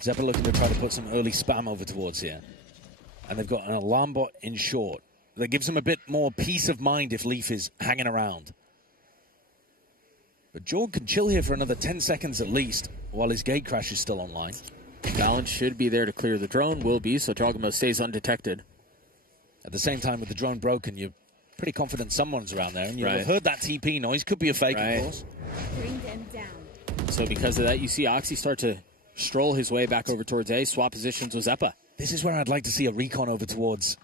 Zeppa looking to try to put some early spam over towards here. And they've got an alarm bot in short. That gives them a bit more peace of mind if Leaf is hanging around. But Jorg can chill here for another 10 seconds at least while his gate crash is still online. Valen should be there to clear the drone. Will be, so Jogamo stays undetected. At the same time, with the drone broken, you're pretty confident someone's around there. And you've heard that TP noise. Could be a fake, of course. Bring them down. So because of that, you see Oxy start to stroll his way back over towards A, swap positions with Zeppa. This is where I'd like to see a recon over towards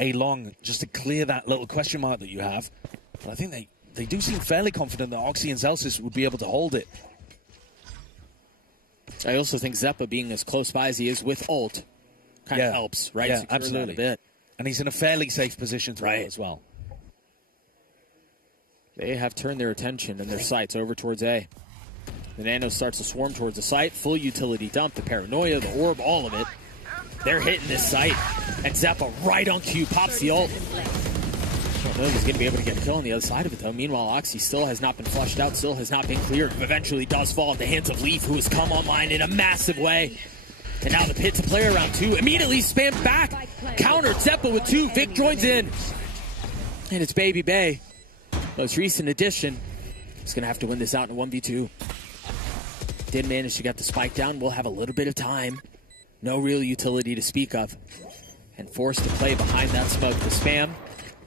A long, just to clear that little question mark that you have. But I think they do seem fairly confident that Oxy and Celsius would be able to hold it. I also think Zeppa being as close by as he is with ult kind of helps, right? Yeah, Secure absolutely. that a bit. And he's in a fairly safe position to as well. They have turned their attention and their sights over towards A. The Nano starts to swarm towards the site. Full utility dump, the paranoia, the orb, all of it. They're hitting this site. And Zeppa right on cue pops the ult. I don't know if he's going to be able to get a kill on the other side of it, though. Meanwhile, Oxy still has not been flushed out, still has not been cleared. Eventually does fall at the hands of Leaf, who has come online in a massive way. And now the pit to play around 2. Immediately spammed back. Countered Zeppa with 2. Vic joins in. And it's Baby Bay. Most recent addition. He's going to have to win this out in a 1v2. Did manage to get the spike down. We'll have a little bit of time. No real utility to speak of. And forced to play behind that smoke. The spam.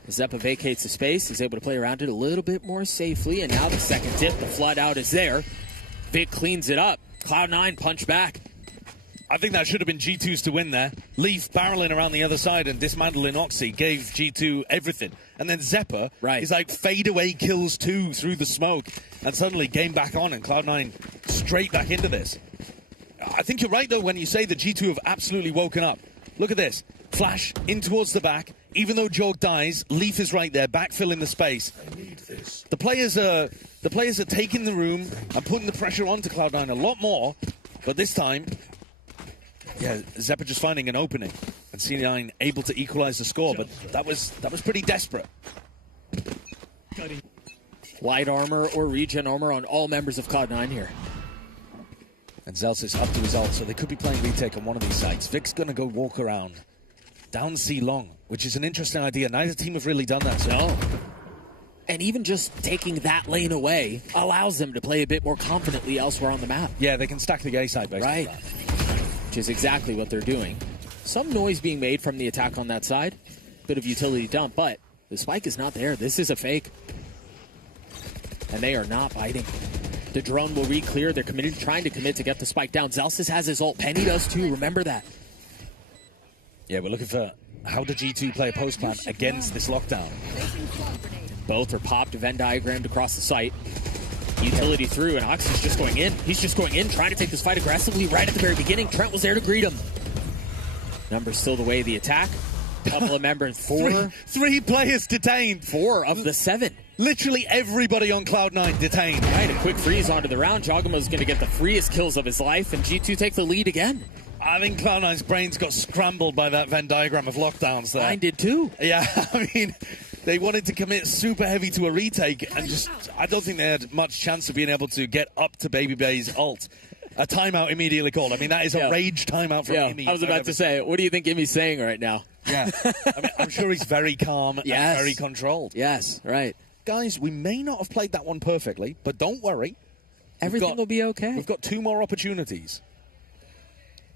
Zeppa vacates the space. He's able to play around it a little bit more safely. And now the second dip. The flood out is there. Vic cleans it up. Cloud9 punch back. I think that should have been G2's to win there. Leaf barreling around the other side and dismantling Oxy gave G2 everything. And then Zeppa is like fade away kills 2 through the smoke. And suddenly game back on and Cloud9 straight back into this. I think you're right, though, when you say that G2 have absolutely woken up. Look at this. Flash in towards the back. Even though Jorg dies, Leaf is right there, backfilling the space. The players are taking the room and putting the pressure onto Cloud9 a lot more. But this time, yeah, Zeppa just finding an opening. And C9 able to equalize the score. But that was pretty desperate. Light armor or regen armor on all members of Cloud9 here. And Zelsis up to his ult, so they could be playing retake on one of these sides. Vic's going to go walk around down C long, which is an interesting idea. Neither team have really done that. So. No. And even just taking that lane away allows them to play a bit more confidently elsewhere on the map. Yeah, they can stack the A side, basically. Right. Which is exactly what they're doing. Some noise being made from the attack on that side. Bit of utility dump, but the spike is not there. This is a fake. And they are not biting. The drone will re-clear. They're committed, trying to commit to get the spike down. Zelsis has his ult. Penny does too. Remember that. Yeah, we're looking for how the G2 play a post plan against this lockdown. Both are popped, Venn diagrammed across the site. Utility through, and Ox is just going in. He's just going in, trying to take this fight aggressively right at the very beginning. Trent was there to greet him. Numbers still the way of the attack. Couple of members, three players detained. 4 of the 7. Literally everybody on Cloud9 detained. Right, a quick freeze onto the round. Jogamo's going to get the freest kills of his life, and G2 take the lead again. I think Cloud9's brains got scrambled by that Venn diagram of lockdowns there. Mine did too. Yeah, I mean, they wanted to commit super heavy to a retake, and just, I don't think they had much chance of being able to get up to Baby Bay's ult. A timeout immediately called. I mean, that is a rage timeout from Imi. I was about to say, what do you think Imi's saying right now? Yeah, I mean, I'm sure he's very calm and very controlled. Yes, right. Guys, we may not have played that one perfectly, but don't worry. Everything will be okay. We've got 2 more opportunities.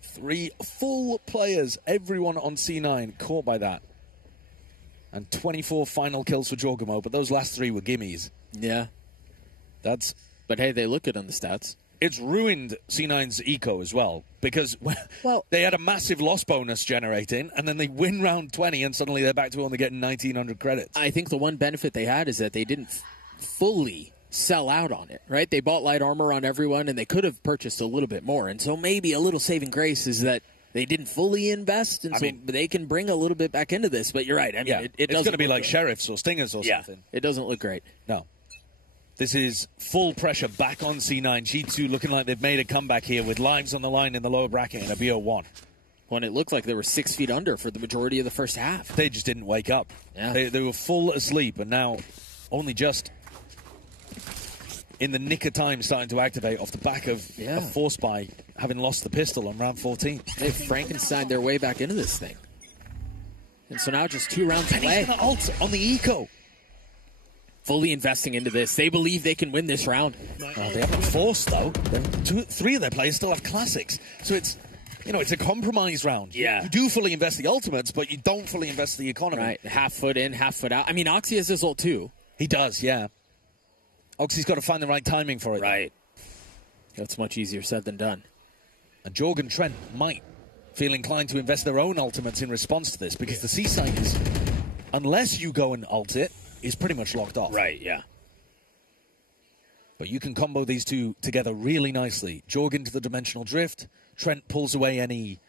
3 full players, everyone on C9 caught by that. And 24 final kills for Jorgamo, but those last 3 were gimmies. Yeah. But hey, they look good on the stats. It's ruined C9's eco as well, because they had a massive loss bonus generating, and then they win round 20, and suddenly they're back to only getting 1,900 credits. I think the one benefit they had is that they didn't fully sell out on it, right? They bought light armor on everyone, and they could have purchased a little bit more. And so maybe a little saving grace is that they didn't fully invest, and they can bring a little bit back into this. But you're right. I mean, it's going to be like Sheriffs or Stingers or something. It doesn't look great. No. This is full pressure back on C9. G2 looking like they've made a comeback here with lives on the line in the lower bracket and a BO1. When it looked like they were 6 feet under for the majority of the first half. They just didn't wake up. Yeah. They were full asleep, and now only just in the nick of time starting to activate off the back of a force by having lost the pistol on round 14. They've Frankensteined their way back into this thing. And so now just 2 rounds to play. Penny's gonna ult on the eco. Fully investing into this. They believe they can win this round. They haven't forced, though. 3 of their players still have classics. So it's, it's a compromise round. Yeah. You do fully invest the ultimates, but you don't fully invest the economy. Right. Half foot in, half foot out. I mean, Oxy has his ult, too. He does, yeah. Oxy's got to find the right timing for it. Right. That's much easier said than done. And Jorg and Trent might feel inclined to invest their own ultimates in response to this, because the C site is, unless you go and ult it, is pretty much locked off. Right, yeah. But you can combo these two together really nicely. Jorg into the dimensional drift. Trent pulls away any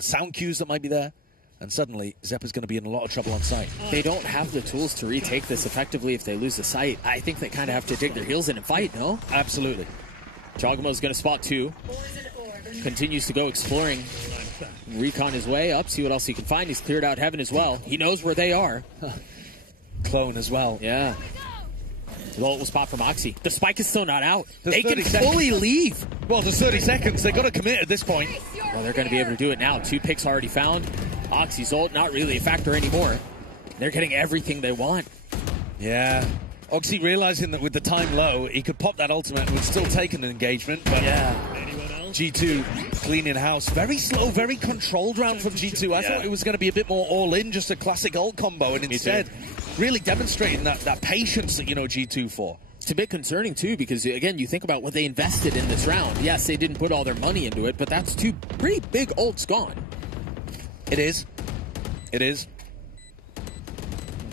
sound cues that might be there. And suddenly, Zeppa's going to be in a lot of trouble on site. They don't have the tools to retake this effectively if they lose the site. I think they kind of have to dig their heels in and fight, no? Absolutely. Jogamo's going to spot 2. Continues to go exploring. Recon his way up, see what else he can find. He's cleared out Heaven as well. He knows where they are. Clone as well. Yeah. The ult will spot from Oxy. The spike is still not out. There's they can fully leave. Well, there's 30 seconds. They've got to commit at this point. Well, they're going to be able to do it now. 2 picks already found. Oxy's ult, not really a factor anymore. They're getting everything they want. Yeah. Oxy realizing that with the time low, he could pop that ultimate and would still take an engagement. But G2 cleaning house. Very slow, very controlled round from G2. I thought it was going to be a bit more all-in, just a classic ult combo. And instead, really demonstrating that patience that, G2 for. It's a bit concerning, too, because, again, you think about what they invested in this round. Yes, they didn't put all their money into it, but that's 2 pretty big ults gone. It is. It is.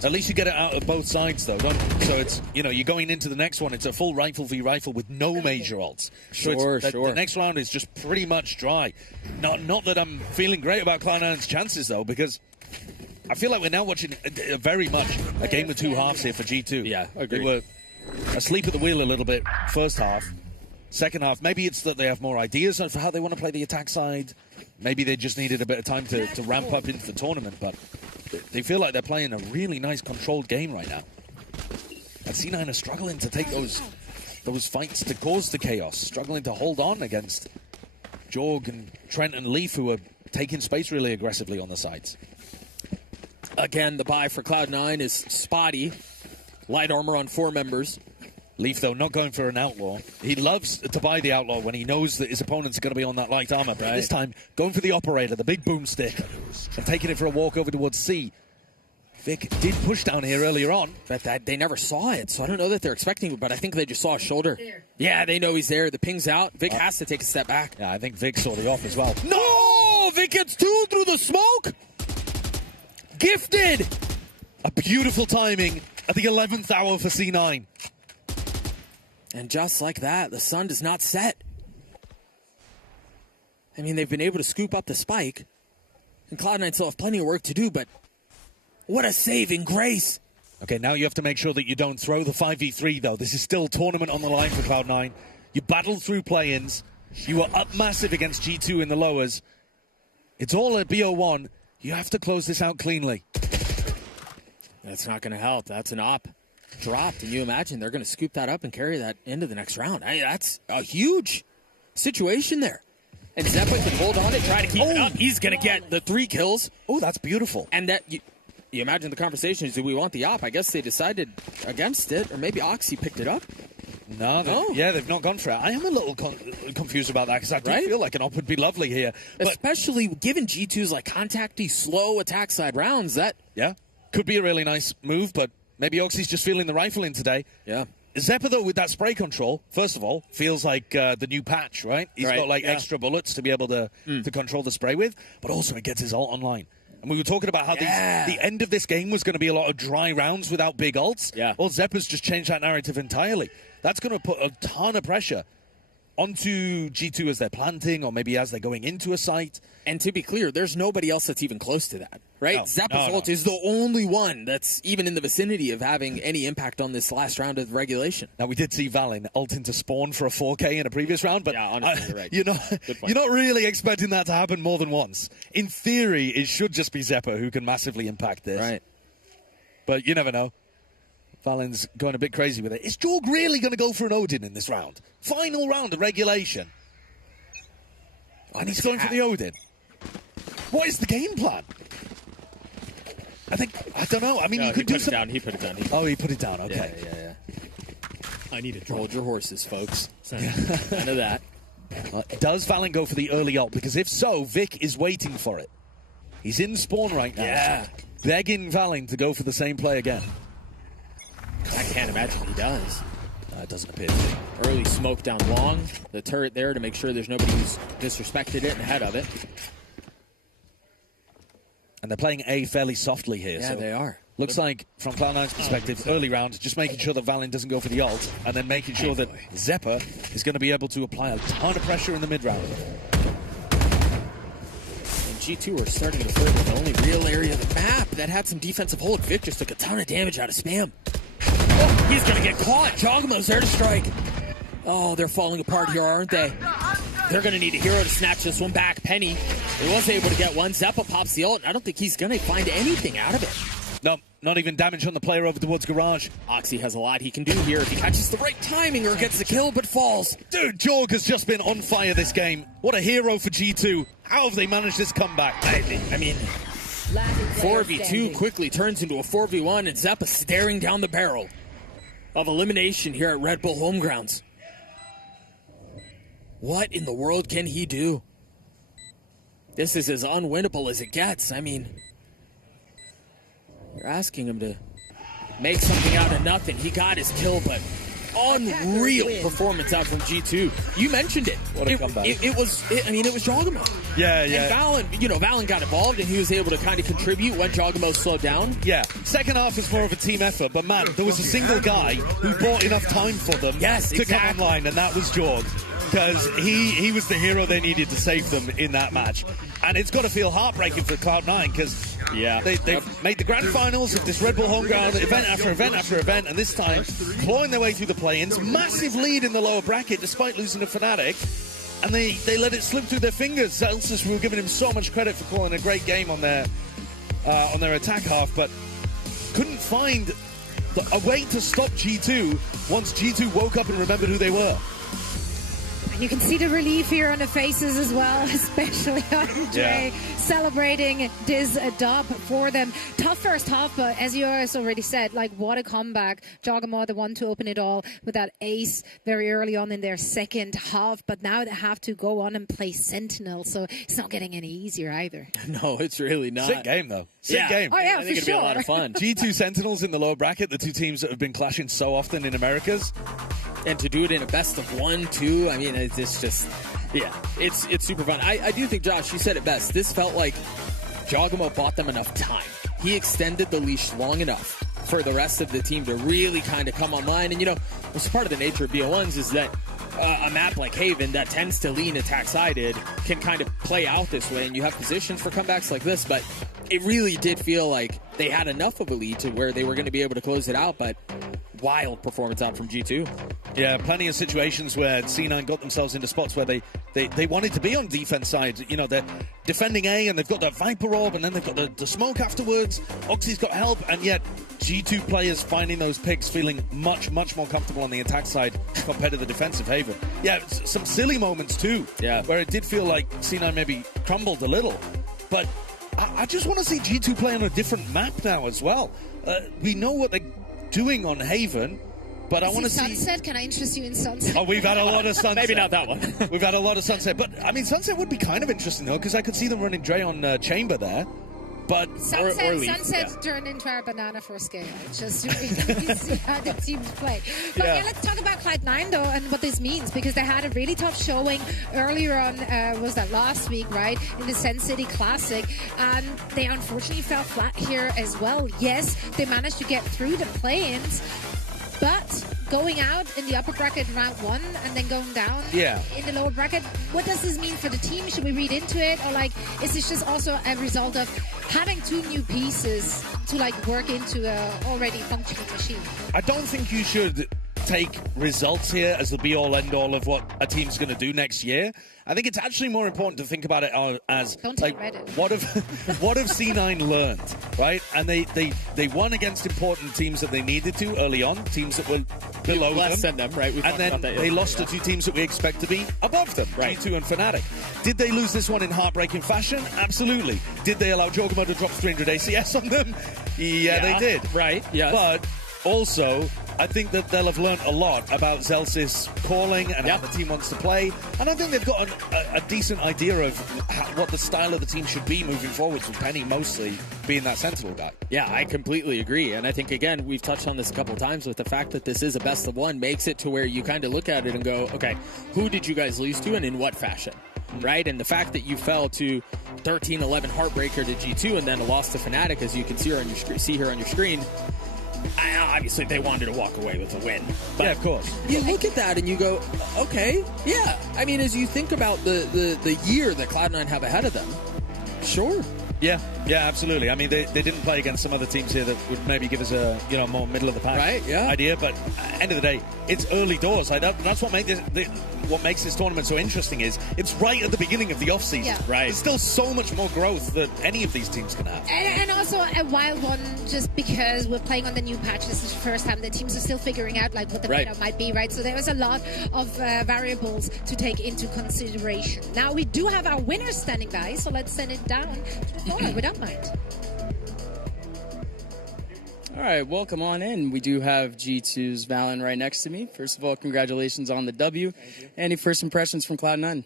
At least you get it out of both sides, though, don't you? So it's, you're going into the next one. It's a full rifle v rifle with no major ults. Sure. The next round is just pretty much dry. Not that I'm feeling great about Cloud9's chances, though, because I feel like we're now watching very much a game of 2 halves here for G2. Yeah, agreed. They were asleep at the wheel a little bit first half. Second half, maybe it's that they have more ideas for how they want to play the attack side. Maybe they just needed a bit of time to ramp up into the tournament, but they feel like they're playing a really nice controlled game right now. And C9 are struggling to take those fights to cause the chaos, struggling to hold on against Jorg and Trent and Leaf, who are taking space really aggressively on the sides. Again, the buy for Cloud9 is spotty. Light armor on 4 members. Leaf, though, not going for an outlaw. He loves to buy the outlaw when he knows that his opponent's going to be on that light armor. But this time, going for the operator, the big boomstick, and taking it for a walk over towards C. Vic did push down here earlier on. But they never saw it, so I don't know that they're expecting it, but I think they just saw a shoulder. Yeah, they know he's there. The ping's out. Vic has to take a step back. Yeah, I think Vic saw the off as well. No! Vic gets 2 through the smoke! Gifted! A beautiful timing at the 11th hour for C9. And just like that, the sun does not set. I mean, they've been able to scoop up the spike, and Cloud9 still have plenty of work to do, but what a saving grace. Okay, now you have to make sure that you don't throw the 5v3, though. This is still tournament on the line for Cloud9. You battled through play-ins. You were up massive against G2 in the lowers. It's all at BO1. You have to close this out cleanly. That's not going to help. That's an op dropped, and you imagine they're going to scoop that up and carry that into the next round. That's a huge situation there. And Zeppa can hold on it, try to keep it up. He's going to get the 3 kills. Oh, that's beautiful. And that... You imagine the conversation is, do we want the op? I guess they decided against it, or maybe Oxy picked it up. No, they've not gone for it. I am a little confused about that, because I do feel like an op would be lovely here. But especially given G2's like contacty, slow attack side rounds, that... Yeah, could be a really nice move, but maybe Oxy's just feeling the rifle in today. Yeah. Zeppa, though, with that spray control, first of all, feels like the new patch, right? He's got like extra bullets to be able to control the spray with, but also it gets his ult online. And we were talking about how the end of this game was going to be a lot of dry rounds without big ults. Yeah. Well, Zeppa's just changed that narrative entirely. That's going to put a ton of pressure onto G2 as they're planting, or maybe as they're going into a site. And to be clear, there's nobody else that's even close to that, right? Zeppa's ult is the only one that's even in the vicinity of having any impact on this last round of regulation. Now, we did see Valin ult into spawn for a 4K in a previous round, but honestly, you're right. You're not really expecting that to happen more than once. In theory, it should just be Zeppa who can massively impact this. Right. But you never know. Valin's going a bit crazy with it. Is Jorg really going to go for an Odin in this round? Final round of regulation. And he's going for the Odin. What is the game plan? I don't know. I mean, you could do something. He put it down. He put it down. Okay. Yeah. I need to hold your horses, folks. None of that. Does Valin go for the early ult? Because if so, Vic is waiting for it. He's in spawn right now. Yeah. Begging Valin to go for the same play again. I can't imagine he does. It doesn't appear to be. Early smoke down long. The turret there to make sure there's nobody who's disrespected it and ahead of it. And they're playing A fairly softly here. Yeah, so they are. Looks like, from Cloud9's perspective, early round, just making sure that Valin doesn't go for the ult, and then making sure that Zeppa is going to be able to apply a ton of pressure in the mid-round. And G2 are starting to flirt with the only real area of the map that had some defensive hold. Vic just took a ton of damage out of spam. Oh, he's going to get caught. Jogamo's there to strike. Oh, they're falling apart here, aren't they? They're going to need a hero to snatch this one back. Penny, he was able to get one. Zeppa pops the ult. I don't think he's going to find anything out of it. No, not even damage on the player over towards Garage. Oxy has a lot he can do here if he catches the right timing or gets the kill but falls. Dude, Jorg has just been on fire this game. What a hero for G2. How have they managed this comeback? I mean, 4v2 quickly turns into a 4v1, and Zeppa staring down the barrel of elimination here at Red Bull Homegrounds. What in the world can he do? This is as unwinnable as it gets. I mean, you're asking him to make something out of nothing. He got his kill, but unreal performance out from G2. You mentioned it. What a comeback. It was Jogamo. Yeah. And Valin got involved, and he was able to kind of contribute when Jogamo slowed down. Yeah. Second half was more of a team effort, but man, there was a single guy who bought enough time for them to come online, and that was Jorg. Because he was the hero they needed to save them in that match. And it's got to feel heartbreaking for Cloud9, because they've made the grand finals of this Red Bull Homeground event after event after event, and this time clawing their way through the play-ins. Massive lead in the lower bracket despite losing to FNATIC. And they let it slip through their fingers. Celsius, we were giving him so much credit for calling a great game on their attack half, but couldn't find a way to stop G2 once G2 woke up and remembered who they were. You can see the relief here on the faces as well, especially Andre celebrating this dub for them. Tough first half, but as you guys already said, like what a comeback. Jogamo, the one to open it all with that ace very early on in their second half, but now they have to go on and play Sentinels, so it's not getting any easier either. No, it's really not. Sick game, though. Sick game. Oh, yeah, I think for it'd be a lot of sure. fun. G2 Sentinels in the lower bracket, the two teams that have been clashing so often in Americas. And to do it in a best of 1, 2, I mean, it's just it's super fun. I do think, Josh, you said it best. This felt like Jogamo bought them enough time. He extended the leash long enough for the rest of the team to really kind of come online. And, what's part of the nature of BO1s is that a map like Haven that tends to lean attack-sided can kind of play out this way, and you have positions for comebacks like this, but it really did feel like they had enough of a lead to where they were going to be able to close it out, but wild performance out from G2. Yeah, plenty of situations where C9 got themselves into spots where they wanted to be on defense side. They're defending A, and they've got that Viper Orb, and then they've got the smoke afterwards. Oxy's got help, and yet G2 players finding those picks, feeling much, much more comfortable on the attack side compared to the defensive Haven. Yeah, some silly moments too, where it did feel like C9 maybe crumbled a little. But I just want to see G2 play on a different map now as well. We know what they're doing on Haven, but I want to see Sunset. Can I interest you in Sunset? Oh, we've had a lot of Sunset. Maybe not that one. We've had a lot of Sunset, but I mean, Sunset would be kind of interesting though, because I could see them running Dre on Chamber there. But Sunset turned into our banana for scale. It's just really see how the teams play. But let's talk about Cloud9 though, and what this means, because they had a really tough showing earlier on. Was that last week, right, in the Sen City Classic, and they unfortunately fell flat here as well. Yes, they managed to get through the play-ins, but going out in the upper bracket round 1 and then going down in the lower bracket, what does this mean for the team? Should we read into it, or is this just also a result of having 2 new pieces to work into a already functioning machine? I don't think you should take results here as the be-all end-all of what a team's going to do next year. I think it's actually more important to think about it as what have C9 learned, right? And they won against important teams that they needed to early on, teams that were below them, right? And then they lost to 2 teams that we expect to be above them, right? G2 and FNATIC. Did they lose this one in heartbreaking fashion? Absolutely. Did they allow Jogamo to drop 300 ACS on them? Yeah, they did. Right, yes. But also, I think that they'll have learned a lot about Zelsys calling and how the team wants to play. And I think they've got a decent idea of what the style of the team should be moving forwards, with Penny mostly being that Sentinel guy. Yeah, I completely agree. And I think, again, we've touched on this a couple of times with the fact that this is a best of 1 makes it to where you kind of look at it and go, okay, who did you guys lose to and in what fashion? Right? And the fact that you fell to 13-11 heartbreaker to G2 and then a loss to FNATIC, as you can see here on your screen, obviously they wanted to walk away with a win. But of course. You look at that and you go, okay, yeah. I mean, as you think about the year that Cloud9 have ahead of them, sure. Yeah, absolutely. I mean, they didn't play against some other teams here that would maybe give us a more middle of the pack idea. But at the end of the day, it's early doors. That's what makes this tournament so interesting. Is it's right at the beginning of the off season. Right. There's still so much more growth that any of these teams can have. And also a wild one, just because we're playing on the new patch. This is the first time the teams are still figuring out what the meta might be. Right. So there was a lot of variables to take into consideration. Now we do have our winners standing by, so let's send it down to the floor. We don't mind. All right, welcome on in. We do have G2's Valen right next to me. First of all, congratulations on the W. Any first impressions from Cloud9?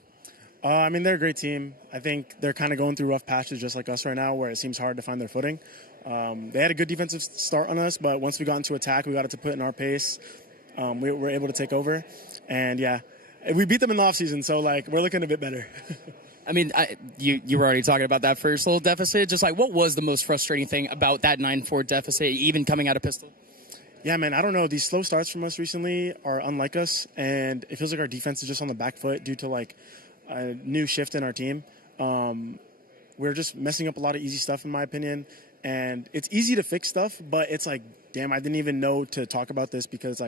I mean, they're a great team. I think they're kind of going through rough patches just like us right now, where it seems hard to find their footing. They had a good defensive start on us, but once we got into attack, we got it to put in our pace. We were able to take over. And, we beat them in the offseason, so, we're looking a bit better. I mean, you were already talking about that first little deficit. Just what was the most frustrating thing about that 9-4 deficit, even coming out of pistol? Yeah, man, I don't know. These slow starts from us recently are unlike us, and it feels like our defense is just on the back foot due to, a new shift in our team. We're just messing up a lot of easy stuff, in my opinion, and it's easy to fix stuff, but it's damn, I didn't even know to talk about this because,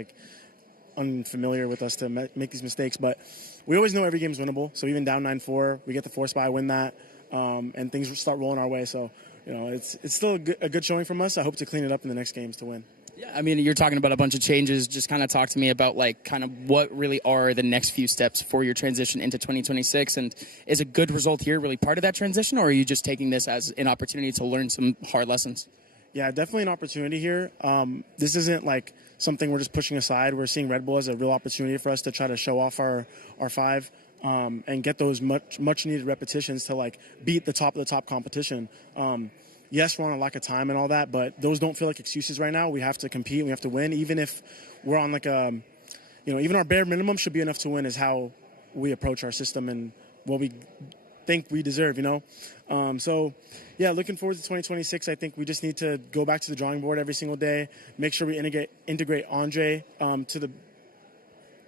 unfamiliar with us to make these mistakes, but we always know every game is winnable. So even down 9-4, we get the force buy, win that, and things start rolling our way. So, it's still a good showing from us. I hope to clean it up in the next games to win. Yeah, I mean, you're talking about a bunch of changes. Just kind of talk to me about like kind of what really are the next few steps for your transition into 2026, and is a good result here really part of that transition, or are you just taking this as an opportunity to learn some hard lessons? Yeah, definitely an opportunity here. This isn't like something we're just pushing aside. We're seeing Red Bull as a real opportunity for us to try to show off our five and get those much needed repetitions to like beat the top of the top competition. Yes, we're on a lack of time and all that, but those don't feel like excuses right now. We have to compete. We have to win, even if we're on like a, even our bare minimum should be enough to win is how we approach our system and what we think we deserve, So, yeah, looking forward to 2026. I think we just need to go back to the drawing board every single day, make sure we integrate Andre to the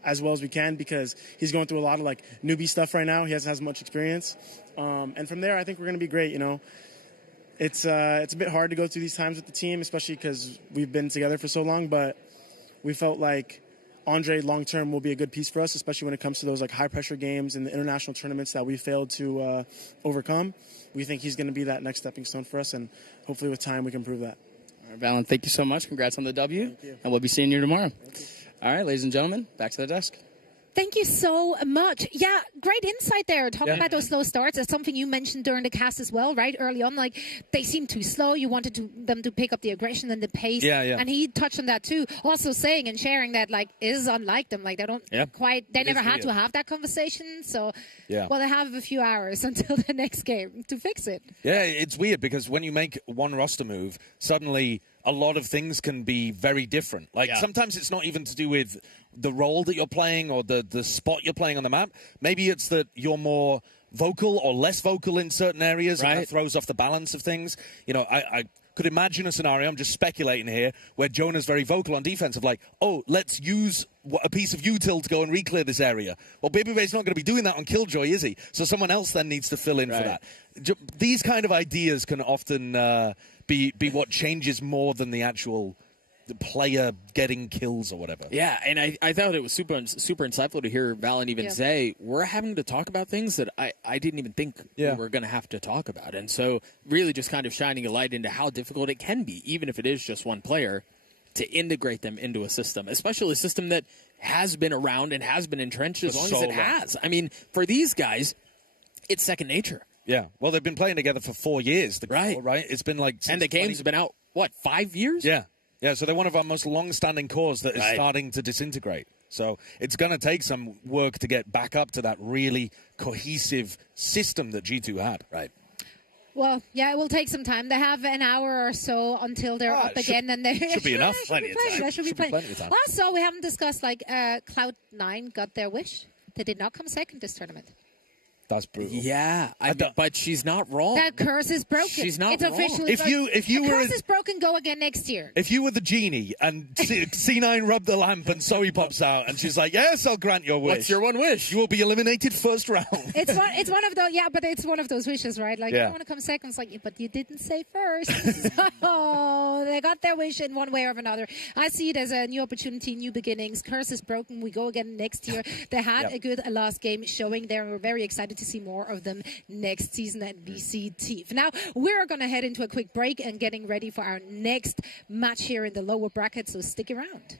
as well as we can, because he's going through a lot of like newbie stuff right now. He hasn't as much experience, and from there, I think we're going to be great. It's a bit hard to go through these times with the team, especially because we've been together for so long. But we felt like Andre long term will be a good piece for us, especially when it comes to those like high pressure games and the international tournaments that we failed to overcome. We think he's going to be that next stepping stone for us, and hopefully with time we can prove that. All right, Valen, thank you so much. Congrats on the W, and we'll be seeing you tomorrow. All right, ladies and gentlemen, back to the desk. Thank you so much. Yeah, great insight there. Talking about those slow starts. That's something you mentioned during the cast as well, right? Early on, like they seemed too slow. You wanted them to pick up the aggression and the pace. Yeah. And he touched on that too. Also saying and sharing that like is unlike them. Like they don't they never had to have that conversation. So well, they have a few hours until the next game to fix it. Yeah, it's weird because when you make one roster move, suddenly a lot of things can be very different. Like sometimes it's not even to do with the role that you're playing or the spot you're playing on the map. Maybe it's that you're more vocal or less vocal in certain areas, and that throws off the balance of things. I could imagine a scenario, I'm just speculating here, where Jonah's very vocal on defense of like, oh, let's use a piece of util to go and re-clear this area. Well, Babyface's not going to be doing that on Killjoy, is he? So someone else then needs to fill in for that. These kind of ideas can often be what changes more than the actual player getting kills or whatever. Yeah, and I thought it was super insightful to hear Valen even say, we're having to talk about things that I didn't even think we were going to have to talk about. And so really just kind of shining a light into how difficult it can be, even if it is just one player, to integrate them into a system, especially a system that has been around and has been entrenched as long as it has. I mean, for these guys, it's second nature. Yeah, well, they've been playing together for 4 years. Right? It's been like... And the games have been out, 5 years? Yeah, so they're one of our most long-standing cores that is starting to disintegrate. So it's going to take some work to get back up to that really cohesive system that G2 had. Right. Well, yeah, it will take some time. They have an hour or so until they're up again. And they should be enough. Plenty of time. That should be plenty of time. Also, we haven't discussed, like, Cloud9 got their wish. They did not come second this tournament. That's brutal. Yeah, but she's not wrong. That curse is broken. She's not it's wrong. Officially If you the were curse is broken, go again next year. If you were the genie and C9 rubbed the lamp and Zoe pops out and she's like, "Yes, I'll grant your wish." What's your one wish? You will be eliminated first round. It's one of those. Yeah, but it's one of those wishes, right? Like you want to come second. It's like, but you didn't say first. So they got their wish in one way or another. I see it as a new opportunity, new beginnings. Curse is broken. We go again next year. They had a good last game showing there. We're very excited to see more of them next season at VCT. For now, we're going to head into a quick break and getting ready for our next match here in the lower bracket, so stick around.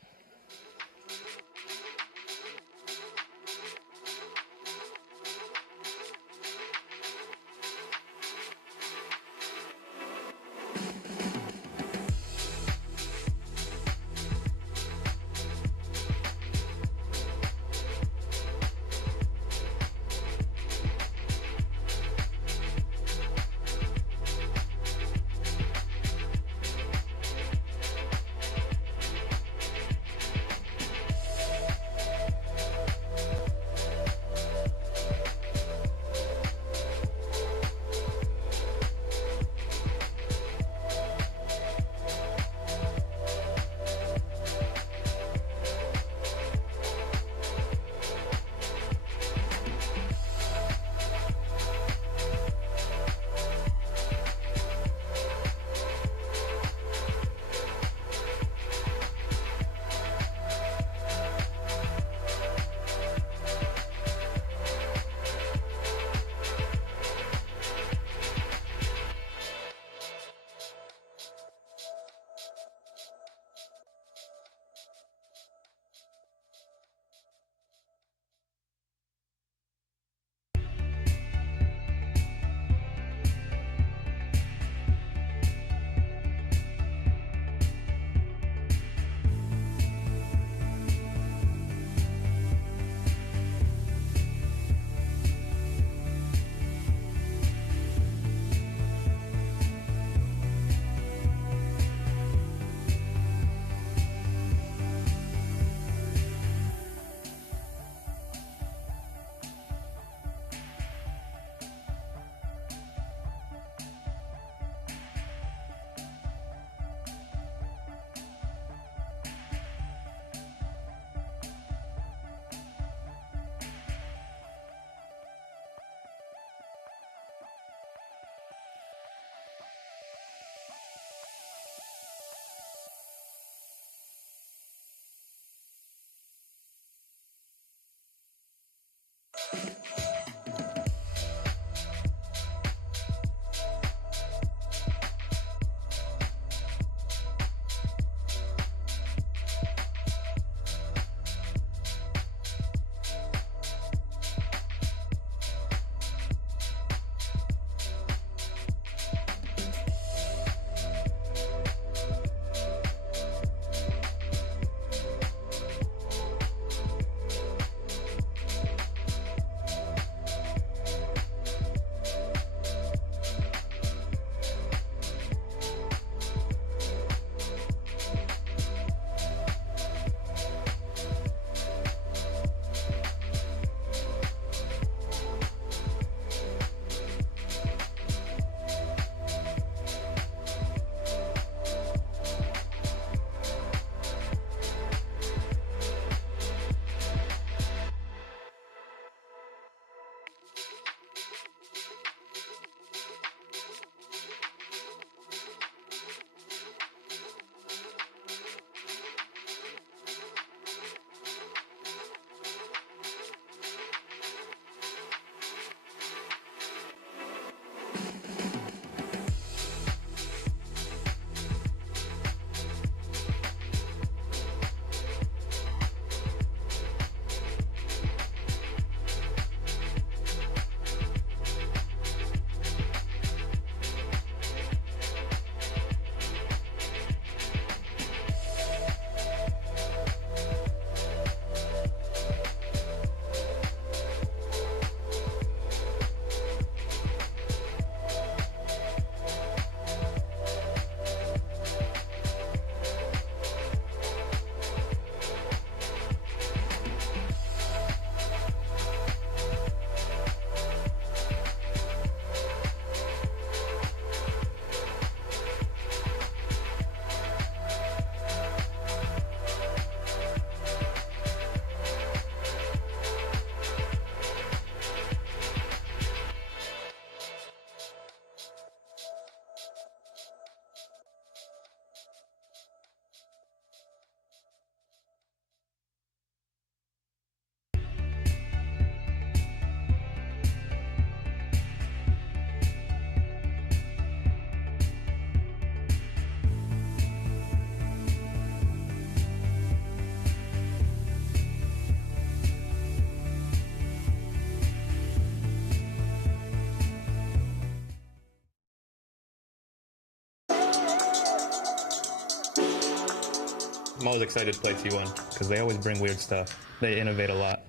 I'm always excited to play T1 because they always bring weird stuff. They innovate a lot.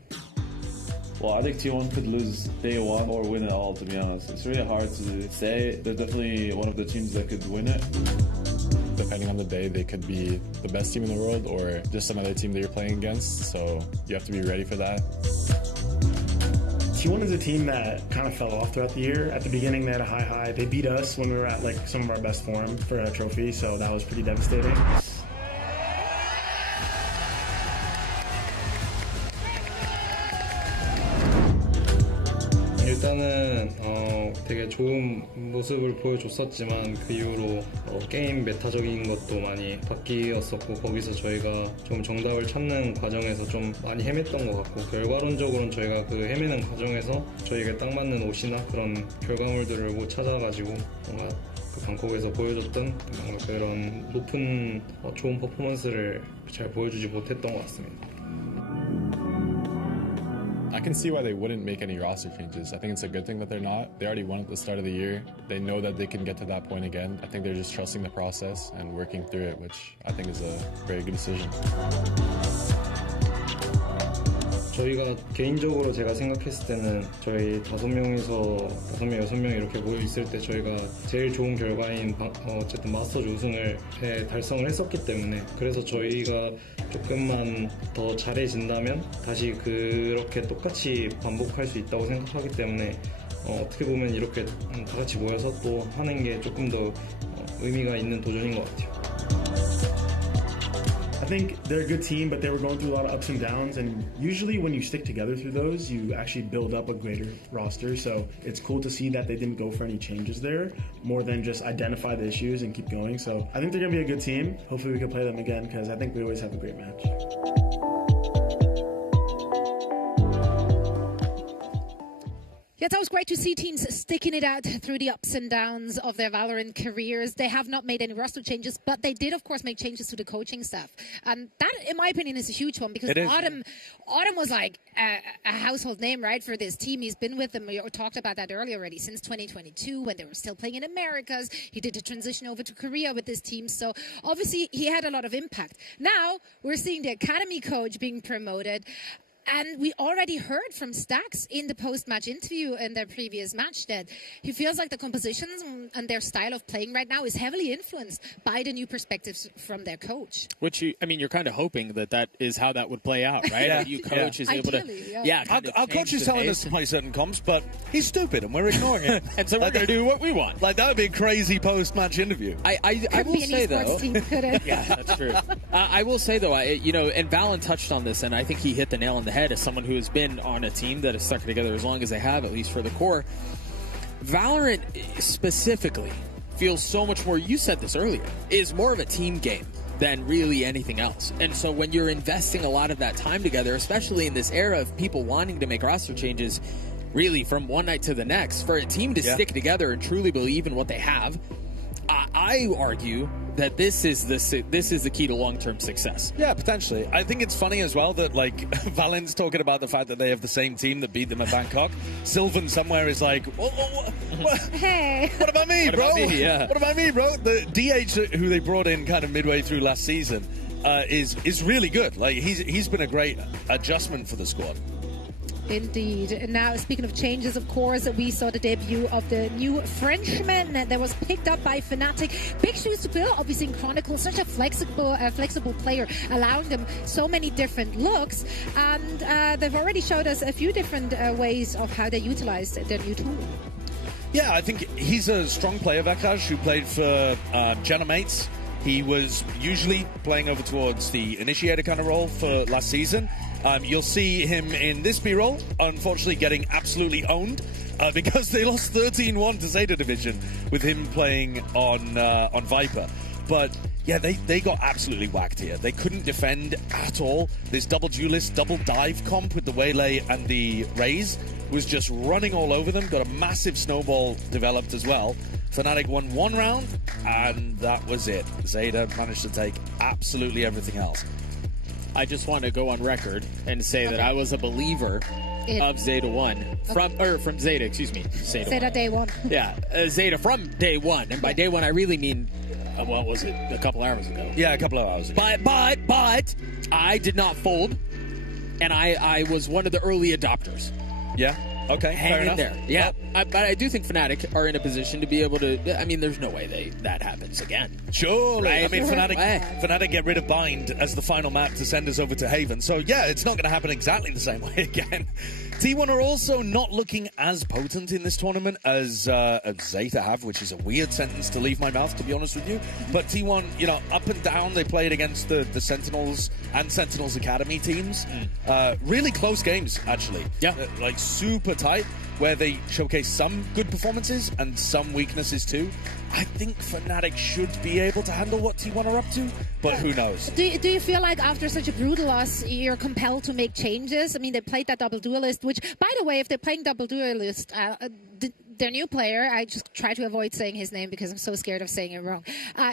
Well, I think T1 could lose day one or win it all, to be honest. It's really hard to say. They're definitely one of the teams that could win it. Depending on the day, they could be the best team in the world or just another team that you're playing against, so you have to be ready for that. T1 is a team that kind of fell off throughout the year. At the beginning, they had a high. They beat us when we were at like some of our best form for a trophy, so that was pretty devastating. 일단은 되게 좋은 모습을 보여줬었지만 그 이후로 게임 메타적인 것도 많이 바뀌었었고 거기서 저희가 좀 정답을 찾는 과정에서 좀 많이 헤맸던 것 같고 결과론적으로는 저희가 그 헤매는 과정에서 저희에게 딱 맞는 옷이나 그런 결과물들을 못 찾아가지고 뭔가 그 방콕에서 보여줬던 뭔가 그런 높은 좋은 퍼포먼스를 잘 보여주지 못했던 것 같습니다. I can see why they wouldn't make any roster changes. I think it's a good thing that they're not. They already won at the start of the year. They know that they can get to that point again. I think they're just trusting the process and working through it, which I think is a very good decision. 저희가 개인적으로 제가 생각했을 때는 저희 5명, 6명 이렇게 모여 있을 때 저희가 제일 좋은 결과인 어쨌든 마스터즈 우승을 달성을 했었기 때문에 그래서 저희가 조금만 더 잘해진다면 다시 그렇게 똑같이 반복할 수 있다고 생각하기 때문에 어떻게 보면 이렇게 다 같이 모여서 또 하는 게 조금 더 의미가 있는 도전인 것 같아요. I think they're a good team, but they were going through a lot of ups and downs, and usually when you stick together through those, you actually build up a greater roster, so it's cool to see that they didn't go for any changes there, more than just identify the issues and keep going, so I think they're going to be a good team. Hopefully we can play them again, because I think we always have a great match. Yeah, that was great to see teams sticking it out through the ups and downs of their Valorant careers. They have not made any roster changes, but they did, of course, make changes to the coaching staff. And that, in my opinion, is a huge one because Autumn was like a household name, right, for this team. He's been with them. We talked about that earlier already, since 2022 when they were still playing in Americas. He did the transition over to Korea with this team. So obviously he had a lot of impact. Now we're seeing the academy coach being promoted. And we already heard from Stax in the post-match interview in their previous match that he feels like the compositions and their style of playing right now is heavily influenced by the new perspectives from their coach. Which, you're kind of hoping that is how that would play out, right? Yeah. You coach is able to... Our coach is telling us to play certain comps, but he's stupid and we're ignoring it. And so we're going to do what we want. Like, that would be a crazy post-match interview. I will say, though... Yeah, that's true. I will say, though, and Valen touched on this, and I think he hit the nail on the head as someone who has been on a team that has stuck together as long as they have, at least for the core. Valorant specifically feels so much more, you said this earlier, is more of a team game than really anything else. And so when you're investing a lot of that time together, especially in this era of people wanting to make roster changes really from one night to the next, for a team to stick together and truly believe in what they have, I argue that this is the key to long-term success. Yeah, potentially. I think it's funny as well that, like, Valen's talking about the fact that they have the same team that beat them at Bangkok. Sylvan somewhere is like, hey, what about me, bro? Yeah. What about me, bro? The DH who they brought in kind of midway through last season is really good. Like, he's been a great adjustment for the squad. Indeed. And now, speaking of changes, of course, we saw the debut of the new Frenchman that was picked up by FNATIC. Big shoes to fill, obviously, in Chronicle. Such a flexible player, allowing them so many different looks. And they've already showed us a few different ways of how they utilized their new tool. Yeah, I think he's a strong player, Vakaj, who played for Genamates. He was usually playing over towards the initiator kind of role for last season. You'll see him in this B-roll, unfortunately getting absolutely owned because they lost 13-1 to Zeta Division with him playing on Viper. But yeah, they got absolutely whacked here. They couldn't defend at all. This double duelist, double dive comp with the Waylay and the Raze was just running all over them. Got a massive snowball developed as well. FNATIC won one round, and that was it. Zeta managed to take absolutely everything else. I just want to go on record and say that I was a believer of Zeta 1 from Zeta, excuse me. Zeta day one. Yeah, Zeta from day one. And by day one, I really mean what was it? A couple hours ago. Yeah, a couple of hours ago. But I did not fold, and I was one of the early adopters. Yeah. Okay. Hang in there. Yeah. Well, But I do think FNATIC are in a position to be able to. I mean, there's no way that happens again. Surely. Right? I mean, FNATIC get rid of Bind as the final map to send us over to Haven. So, yeah, it's not going to happen exactly the same way again. T1 are also not looking as potent in this tournament as Zeta have, which is a weird sentence to leave my mouth, to be honest with you. But T1, up and down, they played against the Sentinels and Sentinels Academy teams. Really close games, actually. Yeah. Like, super tight, where they showcase some good performances and some weaknesses too. I think FNATIC should be able to handle what T1 are up to, but who knows? Do you feel like after such a brutal loss, you're compelled to make changes? I mean, they played that double duelist, which, by the way, if they're playing double duelist, their new player, I just try to avoid saying his name because I'm so scared of saying it wrong.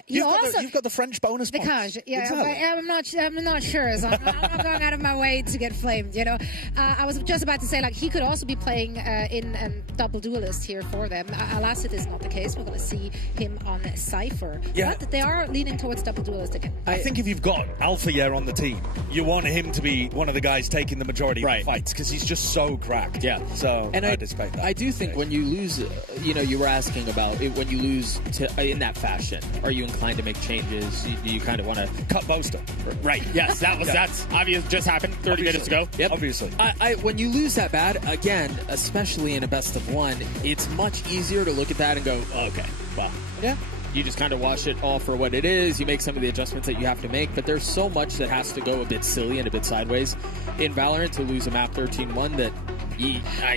You've got the French bonus points. Because, yeah, Exactly. I'm not sure. So I'm not going out of my way to get flamed, I was just about to say, like, he could also be playing in double duelist here for them. Alas, it is not the case. We're going to see him on Cypher. Yeah. But they are leaning towards double duelist again. I think if you've got Alpha Year on the team, you want him to be one of the guys taking the majority of the fights because he's just so cracked. Yeah. So and I expect that. I do think when you lose, you were asking about it, when you lose in that fashion, are you inclined to make changes? Do you kind of want to cut Boaster? Right. Yes, that's obvious. Just happened 30 minutes ago. Yep. Obviously. When you lose that bad, again, especially in a best of one, it's much easier to look at that and go, okay, well, yeah. You just kind of wash it all for what it is. You make some of the adjustments that you have to make, but there's so much that has to go a bit silly and a bit sideways in Valorant to lose a map 13-1 that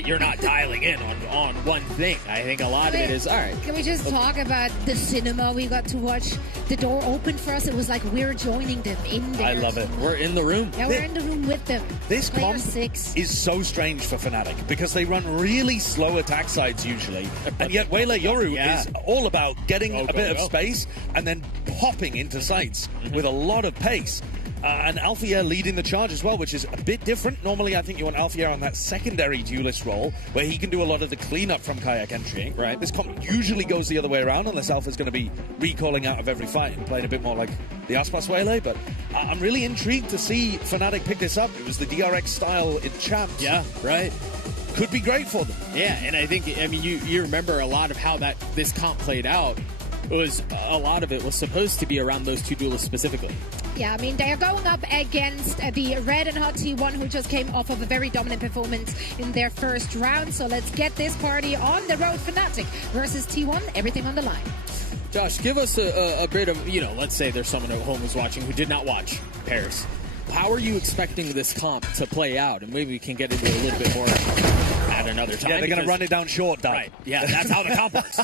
you're not dialing in on one thing. I think a lot of it is, all right. Can we just talk about the cinema we got to watch? The door opened for us. It was like we're joining them in there. I love it. We're in the room. Yeah, we're in the room with them. This Player comp 6 is so strange for FNATIC because they run really slow attack sides usually, and yet Waylay Yoru is all about getting a bit of space and then popping into sites with a lot of pace. And Alfier leading the charge as well, which is a bit different. Normally, I think you want Alfier on that secondary duelist role, where he can do a lot of the cleanup from Kayak entry. Right. This comp usually goes the other way around, unless Alpha's going to be recalling out of every fight and playing a bit more like the Aspas Waylay. But I'm really intrigued to see FNATIC pick this up. It was the DRX style in Champs. Yeah, right. Could be great for them. Yeah, and I think, you remember a lot of how this comp played out. A lot of it was supposed to be around those two duelists specifically. Yeah, I mean, they are going up against the Red and Hot T1, who just came off of a very dominant performance in their first round. So let's get this party on the road. FNATIC versus T1, everything on the line. Josh, give us a bit of, let's say there's someone at home who's watching who did not watch Paris. How are you expecting this comp to play out? And maybe we can get into it a little bit more at another time. Yeah, they're going to run it down short, Doug. Right. Yeah, that's how the comp works.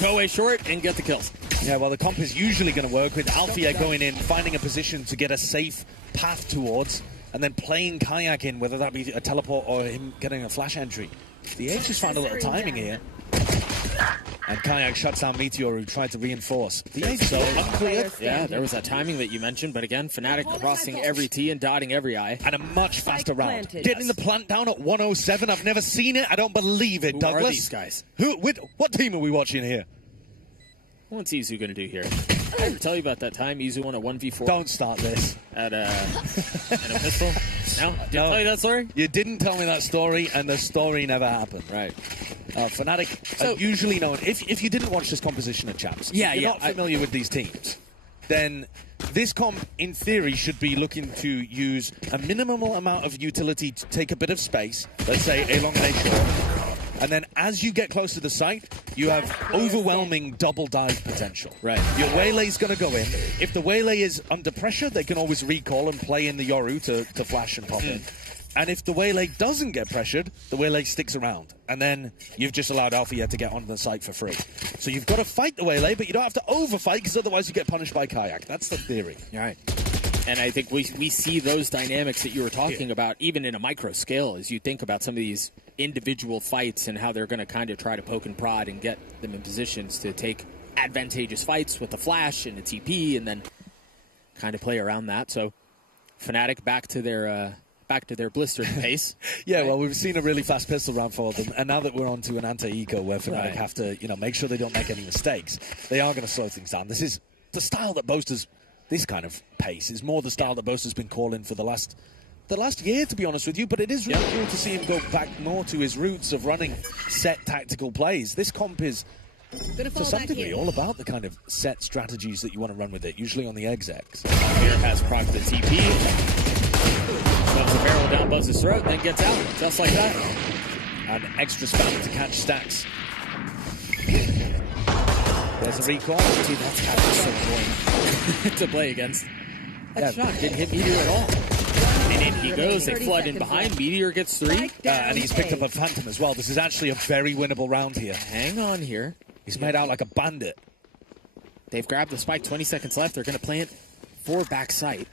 Go away short and get the kills. Yeah, well, the comp is usually going to work with Alfia going in, finding a position to get a safe path towards, and then playing Kayak in, whether that be a teleport or him getting a flash entry. The H just found a little timing here. And Kayak shuts down Meteor, who tried to reinforce. The H so unclear. Yeah, there was that timing that you mentioned, but again, FNATIC crossing every T and dotting every I. And a much faster round. Getting the plant down at 107. I've never seen it. I don't believe it, Douglas. Who are these guys? What team are we watching here? What's Izu going to do here? I ever tell you about that time Izu won a 1v4? Don't start this. At a pistol? No? Did I tell you that story? You didn't tell me that story, and the story never happened. Right. FNATIC are usually known, if you didn't watch this composition of Champs, you're not familiar with these teams, then this comp, in theory, should be looking to use a minimal amount of utility to take a bit of space, let's say a long and a short, and then as you get close to the site, you have overwhelming double dive potential. Right. Your Waylay's going to go in. If the Waylay is under pressure, they can always recall and play in the Yoru to flash and pop in. And if the Waylay doesn't get pressured, the Waylay sticks around. And then you've just allowed Alfia to get onto the site for free. So you've got to fight the Waylay, but you don't have to overfight, because otherwise you get punished by Kayak. That's the theory. Right. And I think we see those dynamics that you were talking about, even in a micro scale, as you think about some of these individual fights and how they're going to kind of try to poke and prod and get them in positions to take advantageous fights with a flash and a TP and then kind of play around that. So FNATIC back to their blistered pace. Yeah, well, we've seen a really fast pistol round for them, and now that we're on to an anti-eco where FNATIC have to, make sure they don't make any mistakes, they are going to slow things down. This is the style that Boaster's, this kind of pace, is more the style that Boaster's been calling for the last year, to be honest with you. But it is really cool to see him go back more to his roots of running set tactical plays. This comp is, to some degree, all about the kind of set strategies that you want to run with it, usually on the execs. Here has proc the TP. Puts a barrel down Buzz's throat, then gets out, just like that. And extra spam to catch stacks. There's a recall. Dude, that's kind of so annoying to play against. That shot didn't hit Meteor at all. And in he goes, they flood in behind, Meteor gets 3. And he's picked up a Phantom as well. This is actually a very winnable round here. Hang on here. He's made out like a bandit. They've grabbed the spike, 20 seconds left. They're going to plant for backside.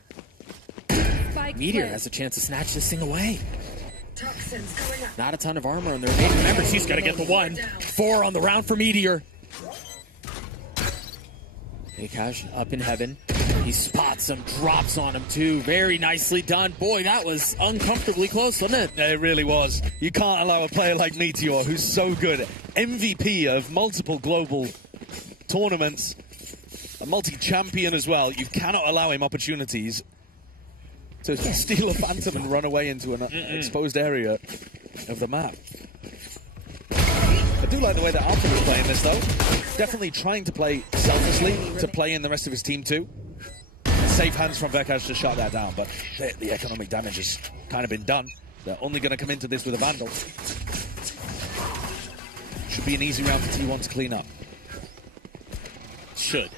Meteor has a chance to snatch this thing away. Not a ton of armor on their remaining members. He's got to get the 1. 4 on the round for Meteor. Akash up in heaven. He spots him, drops on him too. Very nicely done. Boy, that was uncomfortably close, wasn't it? It really was. You can't allow a player like Meteor, who's so good, MVP of multiple global tournaments, a multi-champion as well. You cannot allow him opportunities to steal a Phantom and run away into an exposed area of the map. I do like the way that Alpha is playing this, though. Definitely trying to play selflessly to play in the rest of his team, too. Safe hands from Vekash to shut that down, but the economic damage has kind of been done. They're only going to come into this with a Vandal. Should be an easy round for T1 to clean up. Should.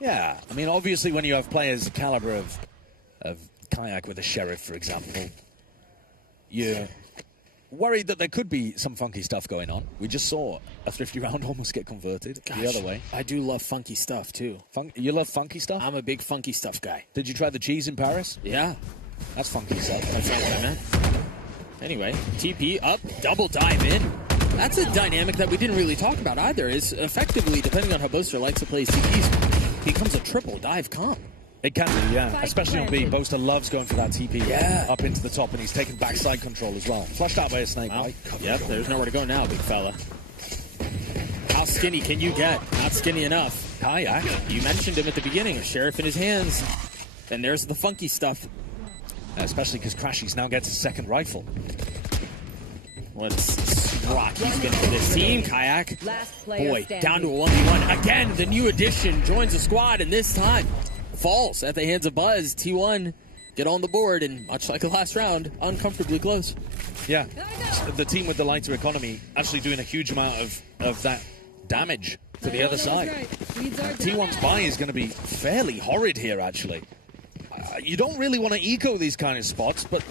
Yeah, I mean, obviously when you have players the caliber of Kayak with a Sheriff, for example, you're worried that there could be some funky stuff going on. We just saw a Thrifty round almost get converted the other way. I do love funky stuff, too. You love funky stuff? I'm a big funky stuff guy. Did you try the cheese in Paris? Yeah. That's funky stuff. That's not what I meant. Anyway, TP up, double dive in. That's a dynamic that we didn't really talk about either, is effectively, depending on how Boaster likes to play TPs, becomes a triple dive comp. It can be, yeah. Especially on B. Boaster loves going for that TP up into the top, and he's taking backside control as well. Flushed out by a snake bite. Yep, there's nowhere to go now, big fella. How skinny can you get? Not skinny enough. Kayak. You mentioned him at the beginning, a Sheriff in his hands. And there's the funky stuff. Especially because Crashies now gets a second rifle. What a rock he's been for this team, Kayak. Boy, down to a 1v1. Again, the new addition joins the squad, and this time falls at the hands of Buzz. T1 get on the board, and much like the last round, uncomfortably close. Yeah, the team with the lighter economy actually doing a huge amount of that damage to the other side. T1's buy is going to be fairly horrid here, actually. You don't really want to eco these kind of spots, but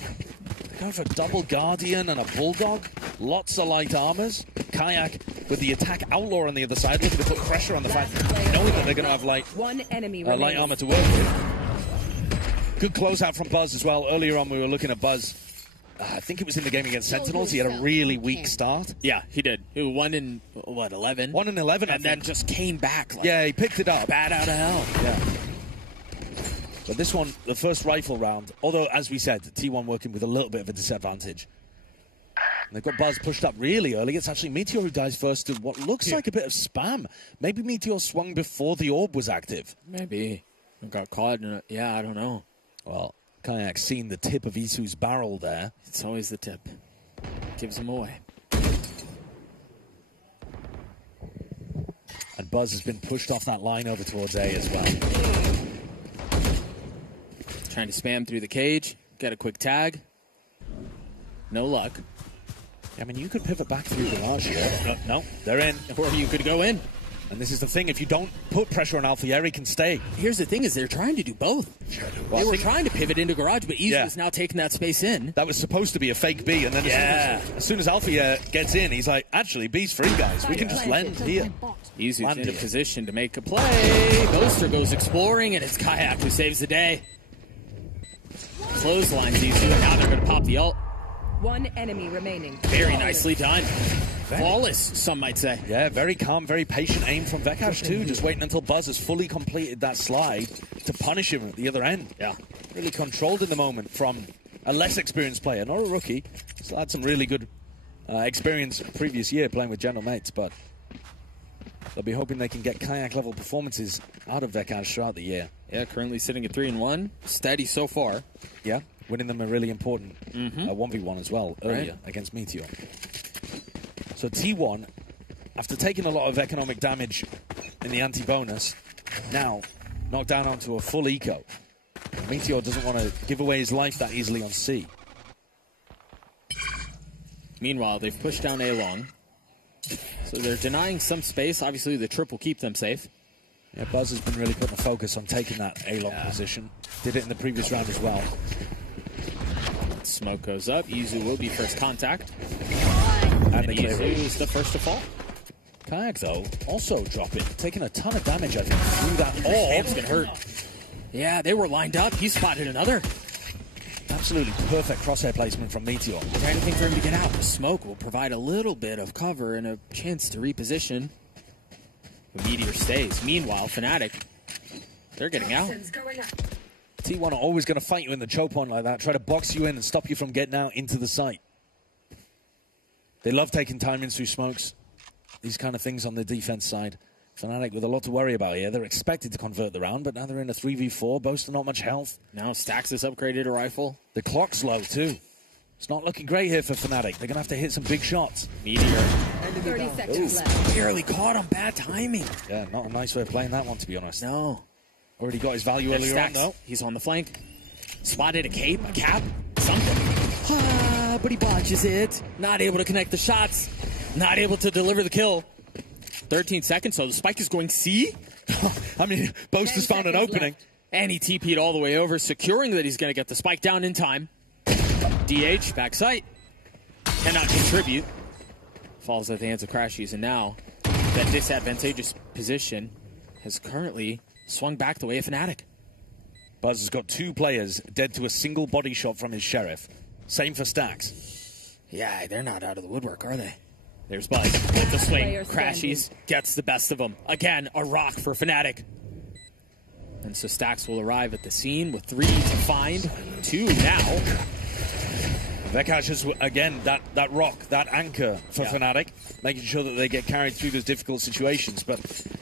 go for double Guardian and a Bulldog. Lots of light armors. Kayak with the attack Outlaw on the other side, looking to put pressure on the fight, knowing that they're going to have light armor to work with. Good closeout from Buzz as well. Earlier on, we were looking at Buzz. I think it was in the game against Sentinels. He had a really weak start. Yeah, he did. He was 1 in, 11? 1 in 11, and then just came back. Like, yeah, he picked it up. Bad out of hell. Yeah. But this one, the first rifle round, although, as we said, T1 working with a little bit of a disadvantage. And they've got Buzz pushed up really early. It's actually Meteor who dies first to what looks like a bit of spam. Maybe Meteor swung before the orb was active. Maybe. Got caught in it. Yeah, I don't know. Well, Kayak's seen the tip of Isu's barrel there. It's always the tip. Gives him away. And Buzz has been pushed off that line over towards A as well. Trying to spam through the cage. Get a quick tag. No luck. I mean, you could pivot back through Garage here. No, they're in. Or you could go in. And this is the thing, if you don't put pressure on Alfieri, he can stay. Here's the thing, is they're trying to do both. Well, they were trying to pivot into Garage, but Isu is now taking that space in. That was supposed to be a fake B, and then as soon as Alfieri gets in, he's like, actually, B's free, guys. We can just land here. Isu's in a position to make a play. Boaster goes exploring, and it's Kayak who saves the day. Clotheslines Isu, and now they're going to pop the ult. One enemy remaining. Very nicely done. Flawless, some might say. Yeah, very calm, very patient aim from Vekash too, just waiting until Buzz has fully completed that slide to punish him at the other end. Yeah. Really controlled in the moment from a less experienced player, not a rookie. Still had some really good experience previous year playing with General Mates, but They'll be hoping they can get kayak level performances out of Vekaj throughout the year. Yeah, currently sitting at 3-1. Steady so far. Yeah, winning them a really important 1v1 as well earlier against Meteor. So T1, after taking a lot of economic damage in the anti-bonus, now knocked down onto a full eco. Meteor doesn't want to give away his life that easily on C. Meanwhile, they've pushed down A long. So they're denying some space. Obviously, the trip will keep them safe. Yeah, Buzz has been really putting a focus on taking that A-long position. Did it in the previous round as well. Smoke goes up. Izu will be first contact. And Izu is the first to fall. Kayak, though, also dropping. Taking a ton of damage, I think, through that. Oh, it's going to hurt. Yeah, they were lined up. He spotted another. Absolutely perfect crosshair placement from Meteor. Anything for him to get out. The smoke will provide a little bit of cover and a chance to reposition. The Meteor stays. Meanwhile, FNATIC, they're getting out. T1 are always going to fight you in the choke point like that, try to box you in and stop you from getting out into the site. They love taking timings through smokes. These kind of things on the defense side. FNATIC with a lot to worry about here. They're expected to convert the round, but now they're in a 3v4. boasting not much health. Now Stax has upgraded a rifle. The clock's low, too. It's not looking great here for FNATIC. They're going to have to hit some big shots. Meteor. 30 seconds left. Barely caught him. Bad timing. Yeah, not a nice way of playing that one, to be honest. No. Already got his value earlier on, though. He's on the flank. Spotted a cape, a cap, something. But he botches it. Not able to connect the shots. Not able to deliver the kill. 13 seconds, so the spike is going C. I mean, Boast has found an opening. Left. And he TP'd all the way over, securing that he's going to get the spike down in time. DH, backside. Cannot contribute. Falls at the hands of Crashies, and now that disadvantageous position has currently swung back the way of FNATIC. Buzz has got 2 players dead to a single body shot from his Sheriff. Same for Stax. Yeah, they're not out of the woodwork, are they? There's Buzz. With the swing. Crashies gets the best of him. Again, a rock for FNATIC. And so Stax will arrive at the scene with 3 to find. 2 now. Vekaj is, again, that rock, that anchor for FNATIC, making sure that they get carried through those difficult situations. But,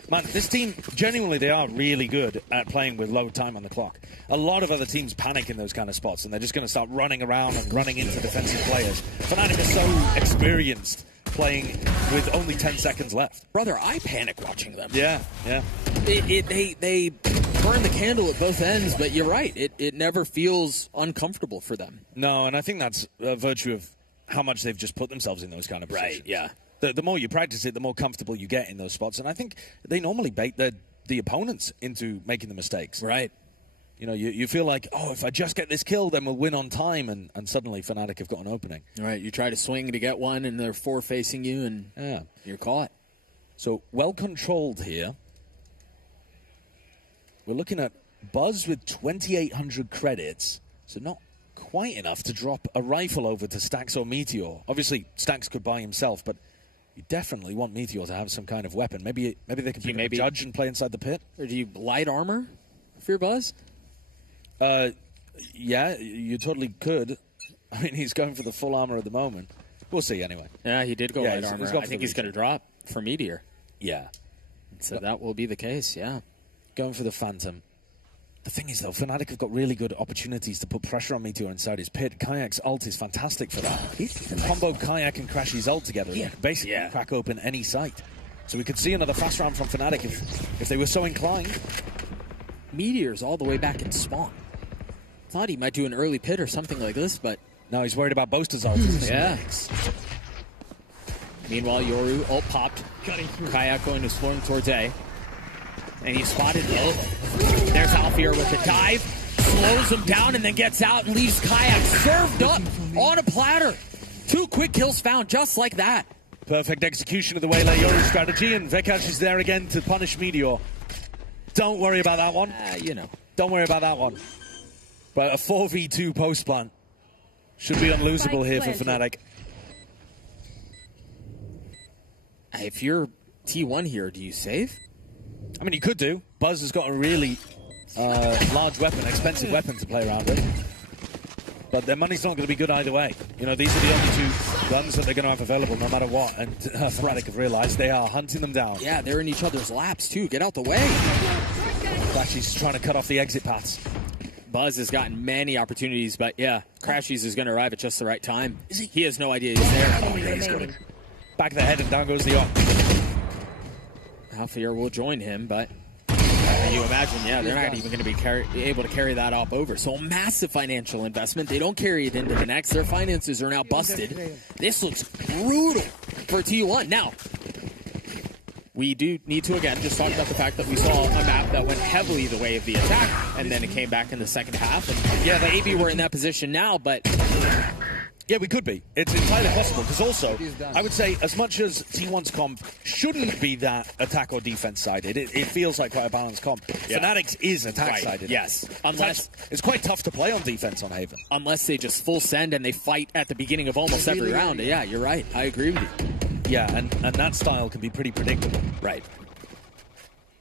man, this team, genuinely, they are really good at playing with low time on the clock. A lot of other teams panic in those kind of spots, and they're just going to start running around and running into defensive players. FNATIC is so experienced playing with only 10 seconds left. Brother, I panic watching them. Yeah, yeah. They burn the candle at both ends, but you're right. It never feels uncomfortable for them. No, and I think that's a virtue of how much they've just put themselves in those kind of positions. Right, yeah. The more you practice it, the more comfortable you get in those spots. And I think they normally bait the opponents into making the mistakes. Right. You know, you feel like, oh, if I just get this kill, then we'll win on time, and suddenly FNATIC have got an opening. Right, you try to swing to get one, and they're 4 facing you, and you're caught. So, well controlled here. We're looking at Buzz with 2,800 credits, so not quite enough to drop a rifle over to Stax or Meteor. Obviously, Stax could buy himself, but you definitely want Meteor to have some kind of weapon. Maybe they can pick up a judge and play inside the pit. Or do you light armor for your Buzz? Yeah, you totally could. I mean, he's going for the full armor at the moment. We'll see anyway. Yeah, he did go light armor. I think he's going to drop for Meteor. Yeah. So that will be the case, yeah. Going for the Phantom. The thing is, though, FNATIC have got really good opportunities to put pressure on Meteor inside his pit. Kayak's ult is fantastic for that. Combo Kayak and Crashy's ult together. Yeah. Basically crack open any site. So we could see another fast round from FNATIC if they were so inclined. Meteor's all the way back in spawn. Thought he might do an early pit or something like this, but... No, he's worried about Boaster's ult. Yeah. Meanwhile, Yoru ult popped. Kayak going to exploring towards A. And he spotted low. There's Alfier with the dive. Slows him down and then gets out and leaves Kayak served up on a platter. 2 quick kills found just like that. Perfect execution of the Waylay Yoru strategy, and Vekaj is there again to punish Meteor. Don't worry about that one. You know. Don't worry about that one. But a 4v2 post plant should be unlosable here for FNATIC. If you're T1 here, do you save? I mean, you could do. Buzz has got a really large weapon, expensive weapon to play around with. But their money's not going to be good either way. You know, these are the only 2 guns that they're going to have available no matter what. And FNATIC have realized they are hunting them down. Yeah, they're in each other's laps, too. Get out the way. Crashy's trying to cut off the exit paths. Buzz has gotten many opportunities, but yeah, Crashies is going to arrive at just the right time. He has no idea he's there. Oh, yeah, he's got it. Back of the head and down goes the op. Alphier will join him, but can you imagine? Yeah, they're not even going to be able to carry that op over. So a massive financial investment. They don't carry it into the next. Their finances are now busted. This looks brutal for T1. Now, we do need to, again, just talk about the fact that we saw a map that went heavily the way of the attack, and then it came back in the second half. And yeah, maybe we're in that position now, but... Yeah, we could be. It's entirely possible, because also, I would say, as much as T1's comp shouldn't be that attack or defense-sided, it feels like quite a balanced comp. Yeah. FNATIC's is attack-sided. Right. Yes. Unless it's quite tough to play on defense on Haven. Unless they just full send and they fight at the beginning of almost every round. Yeah, you're right. I agree with you. Yeah, and that style can be pretty predictable. Right.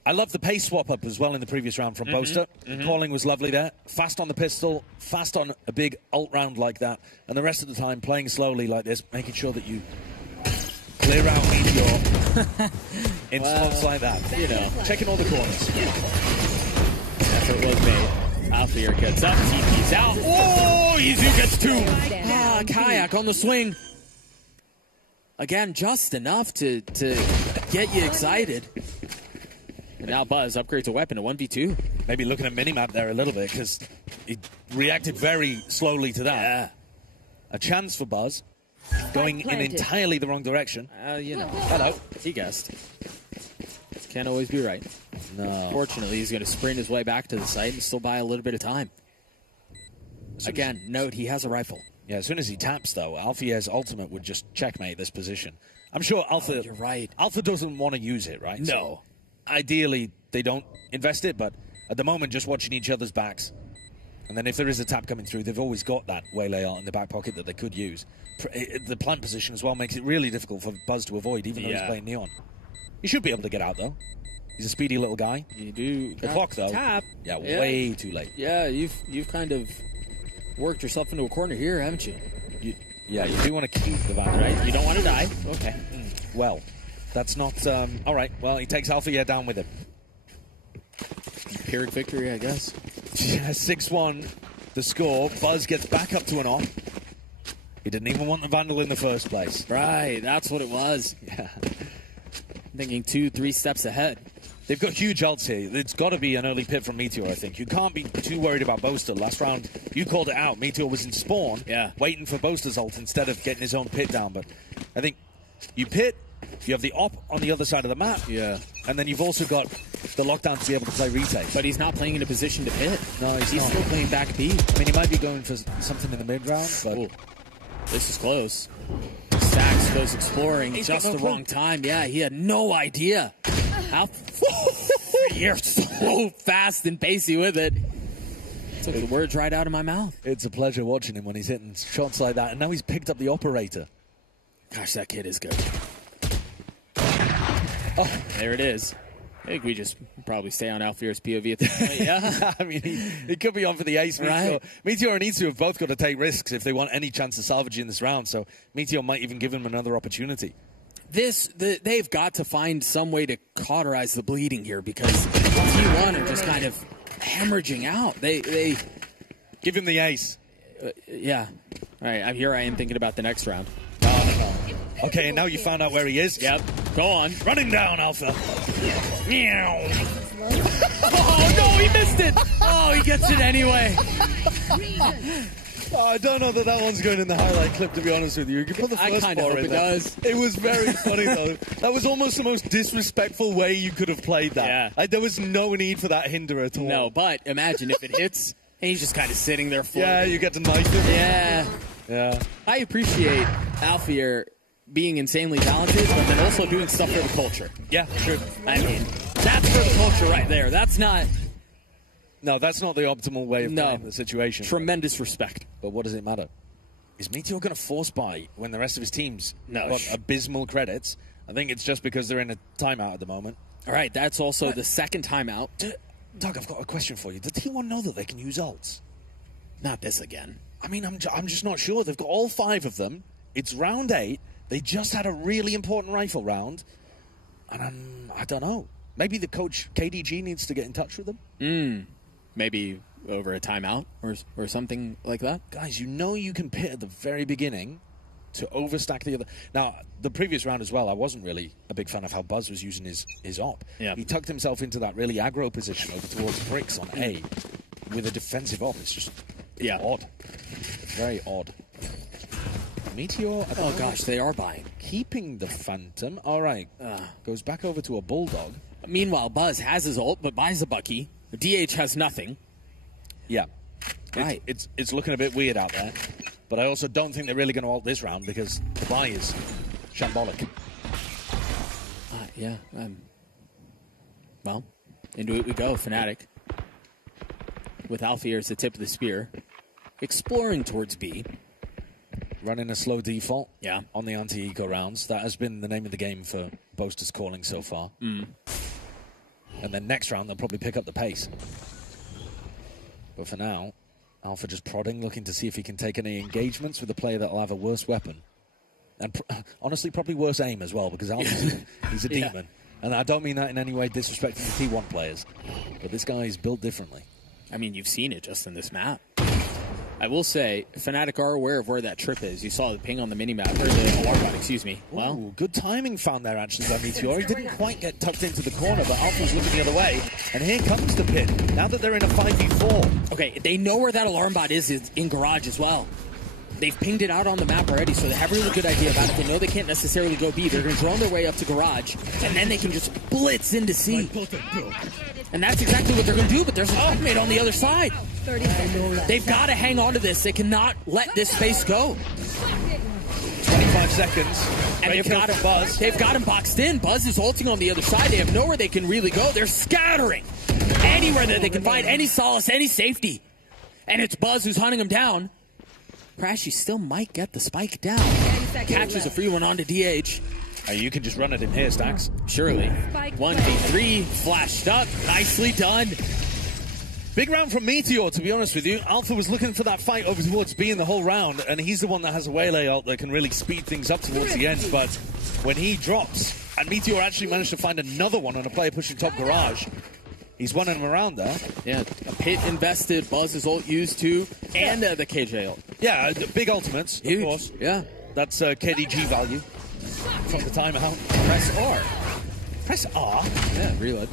I love the pace swap up as well in the previous round from Boaster. Calling was lovely there. Fast on the pistol, fast on a big ult round like that, and the rest of the time playing slowly like this, making sure that you clear out Meteor in spots like that. You know, checking all the corners. Effort was made. Alphier gets up, TP's out. Oh, Izu gets 2. Kayak on the swing. Again, just enough to get you excited. And now Buzz upgrades a weapon to 1v2. Maybe looking at minimap there a little bit, because he reacted very slowly to that. Yeah. A chance for Buzz. Going in entirely the wrong direction. You know. Hello. He guessed. Can't always be right. No. Fortunately, he's going to sprint his way back to the site and still buy a little bit of time. Again, note, he has a rifle. Yeah, as soon as he taps, though, Alfier's ultimate would just checkmate this position. I'm sure Alpha... you're right. Alpha doesn't want to use it, right? No. So ideally, they don't invest it, but at the moment, just watching each other's backs. And then if there is a tap coming through, they've always got that waylay art in the back pocket that they could use. The plant position as well makes it really difficult for Buzz to avoid, even though he's playing Neon. He should be able to get out, though. He's a speedy little guy. You do. The clock, though. Tap. Yeah, way too late. Yeah, you've kind of worked yourself into a corner here, haven't you? You do want to keep the van, right? You don't want to die. Okay. Well, that's not... all right, well, he takes Alpha down with him. Pyrrhic victory, I guess. Yeah, 6-1, the score. Buzz gets back up to an off. He didn't even want the Vandal in the first place. Right, that's what it was. Yeah. Thinking 2-3 steps ahead. They've got huge ults here. It's got to be an early pit from Meteor, I think. You can't be too worried about Boaster. Last round, you called it out. Meteor was in spawn, waiting for Boaster's ult instead of getting his own pit down. But I think you pit, you have the op on the other side of the map, and then you've also got the lockdown to be able to play retake. But he's not playing in a position to pit. No, he's not. Still playing back B. I mean, he might be going for something in the mid-round, but... Ooh. This is close. Stacks goes exploring just the wrong time. Yeah, he had no idea. How... You're so fast and pacey with it. Took the words right out of my mouth. It's a pleasure watching him when he's hitting shots like that. And now he's picked up the operator. Gosh, that kid is good. Oh, there it is. I think we just probably stay on Alfier's POV at this point, yeah? I mean, he could be on for the ace. Right. Meteor and Izu have both got to take risks if they want any chance of salvaging this round. So Meteor might even give him another opportunity. They've got to find some way to cauterize the bleeding here, because T1 are just kind of hemorrhaging out. They give him the ace. Yeah. All right, here I am thinking about the next round. Okay, and now you found out where he is. Yep. Go on. Running down, Alpha. Meow. Oh, no, he missed it. Oh, he gets it anyway. I don't know that one's going in the highlight clip, to be honest with you. You can put the first I kind of hope it does. It was very funny, though. That was almost the most disrespectful way you could have played that. Yeah. There was no need for that hinder at all. No, but imagine if it hits, and he's just kind of sitting there floating. Yeah, you get to knife him. Yeah. I appreciate Alfier being insanely talented, but then also doing stuff for the culture. Yeah, true. I mean, that's for the culture right there. That's not... No, that's not the optimal way of playing the situation. Tremendous respect. But what does it matter? Is Meteor going to force buy when the rest of his team's got abysmal credits? I think it's just because they're in a timeout at the moment. All right, that's also the second timeout. Doug, I've got a question for you. Does T1 know that they can use ults? Not this again. I mean, I'm just not sure. They've got all 5 of them. It's round 8. They just had a really important rifle round. And I don't know. Maybe the coach, KDG, needs to get in touch with them? Maybe over a timeout or something like that? Guys, you know you can pit at the very beginning to overstack the other. Now, the previous round as well, I wasn't really a big fan of how Buzz was using his op. Yeah. He tucked himself into that really aggro position over towards Bricks on A with a defensive op. It's just odd. It's very odd. Meteor. Oh, gosh, they are buying. Keeping the Phantom. All right. Goes back over to a Bulldog. Meanwhile, Buzz has his ult, but buys a Bucky. DH has nothing. Yeah. Right. It's looking a bit weird out there. But I also don't think they're really going to ult this round because the buy is shambolic. Yeah. Well, into it we go. FNATIC. With Alfear as the tip of the spear. Exploring towards B. Running a slow default on the anti-eco rounds. That has been the name of the game for Boaster's Calling so far. And then next round, they'll probably pick up the pace. But for now, Alpha just prodding, looking to see if he can take any engagements with a player that will have a worse weapon. And honestly, probably worse aim as well, because Alpha, he's a demon. And I don't mean that in any way disrespecting the T1 players. But this guy is built differently. I mean, you've seen it just in this map. I will say, FNATIC are aware of where that trip is. You saw the ping on the minimap, or the alarm bot, excuse me. Well, ooh, good timing found there, actually, by Meteor. He didn't quite get tucked into the corner, but Alpha was looking the other way. And here comes the pin. Now that they're in a 5v4. Okay, they know where that alarm bot is in garage as well. They've pinged it out on the map already, so they have a really good idea about it. They know they can't necessarily go B. They're going to drone their way up to garage, and then they can just blitz into C. And that's exactly what they're going to do, but there's an ultimate on the other side. They've got to hang on to this. They cannot let this space go. 25 seconds. And they've got him boxed in. Buzz is ulting on the other side. They have nowhere they can really go. They're scattering anywhere that they can find any solace, any safety. And it's Buzz who's hunting him down. Crashy still might get the spike down. Catches a free one onto DH. You can just run it in here, Stacks. Surely. 1v3, flashed up, nicely done. Big round from Meteor, to be honest with you. Alpha was looking for that fight over towards B in the whole round, and he's the one that has a Waylay ult that can really speed things up towards the end. But when he drops, and Meteor actually managed to find another one on a player pushing top garage, he's running him around there. Yeah, a pit invested, Buzz's ult used too, and the KJ ult. Yeah, big ultimates, huge. Of course. Yeah. That's KDG value from the timeout. Press R. Press R? Yeah, reload.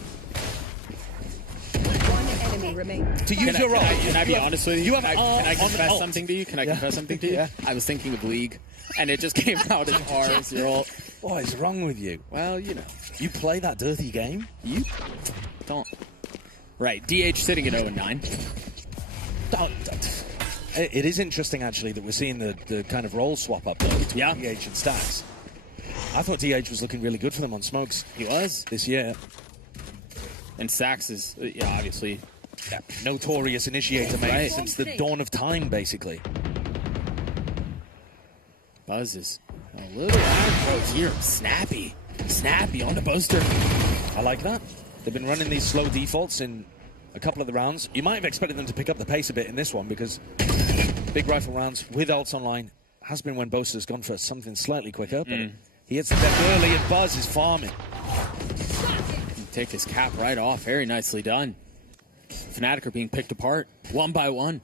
One enemy remains. To use your ult. Can I be honest with you? Can I confess something to you? Can I confess something to you? Yeah. I was thinking of League, and it just came out as R as your ult. What is wrong with you? Well, you know. You play that dirty game? You don't. Right, DH sitting at 0-9. It is interesting, actually, that we're seeing the kind of role swap up though between DH and Stacks. I thought DH was looking really good for them on smokes. He was. This year. And Stacks is, obviously... notorious initiator mate since the dawn of time, basically. Buzz is a little aggro here. Snappy on the Boaster. I like that. They've been running these slow defaults in a couple of the rounds. You might have expected them to pick up the pace a bit in this one because big rifle rounds with ults online has been when Boaster's gone for something slightly quicker, but he hits the deck early and Buzz is farming. Take his cap right off. Very nicely done. FNATIC are being picked apart one by one.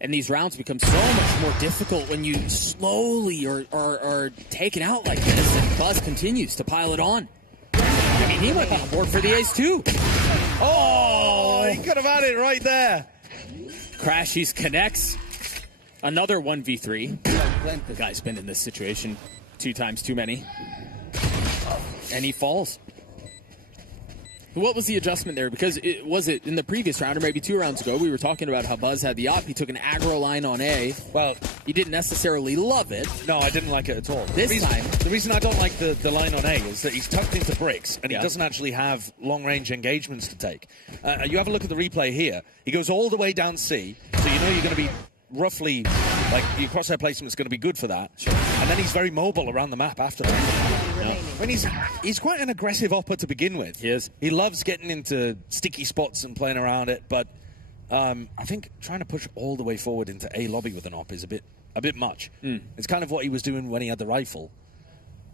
And these rounds become so much more difficult when you slowly are taken out like this, and Buzz continues to pile it on. I mean, he might be on board for the ace too. Oh, he could have had it right there. Crashies connects. Another 1v3. The guy's been in this situation 2 times too many. And he falls. What was the adjustment there? Because was it in the previous round, or maybe 2 rounds ago, we were talking about how Buzz had the op. He took an aggro line on A. Well, he didn't necessarily love it. No, I didn't like it at all. The reason I don't like the line on A is that he's tucked into bricks, and he doesn't actually have long-range engagements to take. You have a look at the replay here. He goes all the way down C, so you know you're going to be roughly, like, your crosshair placement's going to be good for that. Sure. And then he's very mobile around the map after that. When he's quite an aggressive opper to begin with. He is. He loves getting into sticky spots and playing around it, but I think trying to push all the way forward into A lobby with an op is a bit much. It's kind of what he was doing when he had the rifle.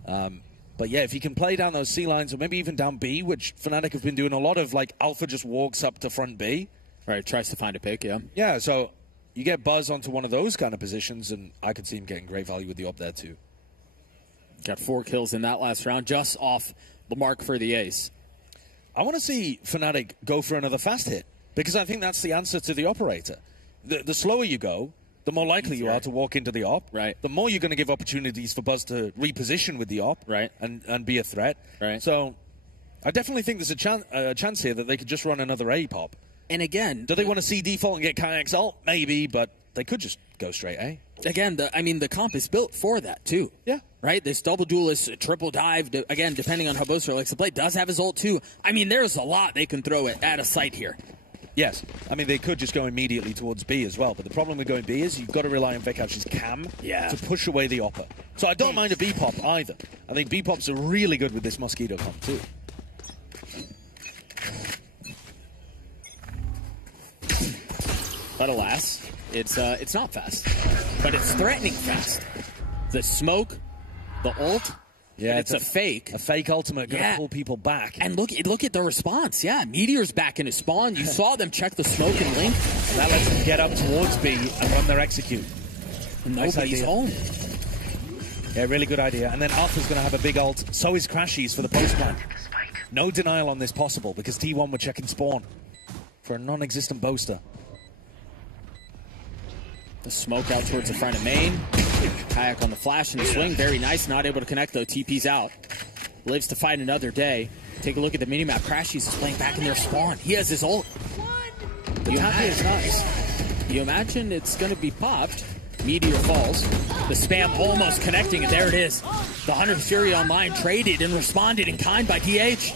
But yeah, if he can play down those C lines, or maybe even down B, which FNATIC have been doing a lot of, like Alpha just walks up to front B. Right, tries to find a pick, yeah. Yeah, so you get Buzz onto one of those kind of positions, and I could see him getting great value with the op there too. Got 4 kills in that last round, just off the mark for the ace. I want to see FNATIC go for another fast hit, because I think that's the answer to the operator. The slower you go, the more likely you are to walk into the op. Right. The more you're going to give opportunities for Buzz to reposition with the op. Right. And be a threat. Right. So I definitely think there's a chance here that they could just run another A pop. And again, do they want to see default and get Kayak's ult? Maybe, but they could just go straight A. Again, the comp is built for that too. Yeah. Right? This double duelist, triple dive, again, depending on how Boaster likes to play, does have his ult too. I mean, there's a lot they can throw at a site here. Yes. I mean, they could just go immediately towards B as well, but the problem with going B is you've got to rely on Vekash's cam to push away the opper. So I don't mind a B pop either. I think B pops are really good with this Mosquito comp too. But alas, it's not fast, but it's threatening fast. The smoke, the ult, yeah, it's a fake. A fake ultimate going to pull people back. And look at the response. Yeah, Meteor's back in his spawn. You saw them check the smoke and link. And that lets them get up towards B and run their execute. And nobody's home. Yeah, really good idea. And then Alpha's going to have a big ult. So is Crashies for the post plan. No denial on this possible, because T1 were checking spawn for a non-existent Boaster. The smoke out towards the front of main. Kayak on the flash and the swing. Very nice. Not able to connect, though. TP's out. Lives to fight another day. Take a look at the minimap. Crashies is playing back in their spawn. He has his ult. The tap is nice. You imagine it's going to be popped. Meteor falls. The spam almost connecting, and there it is. The Hunter Fury Online traded and responded in kind by DH.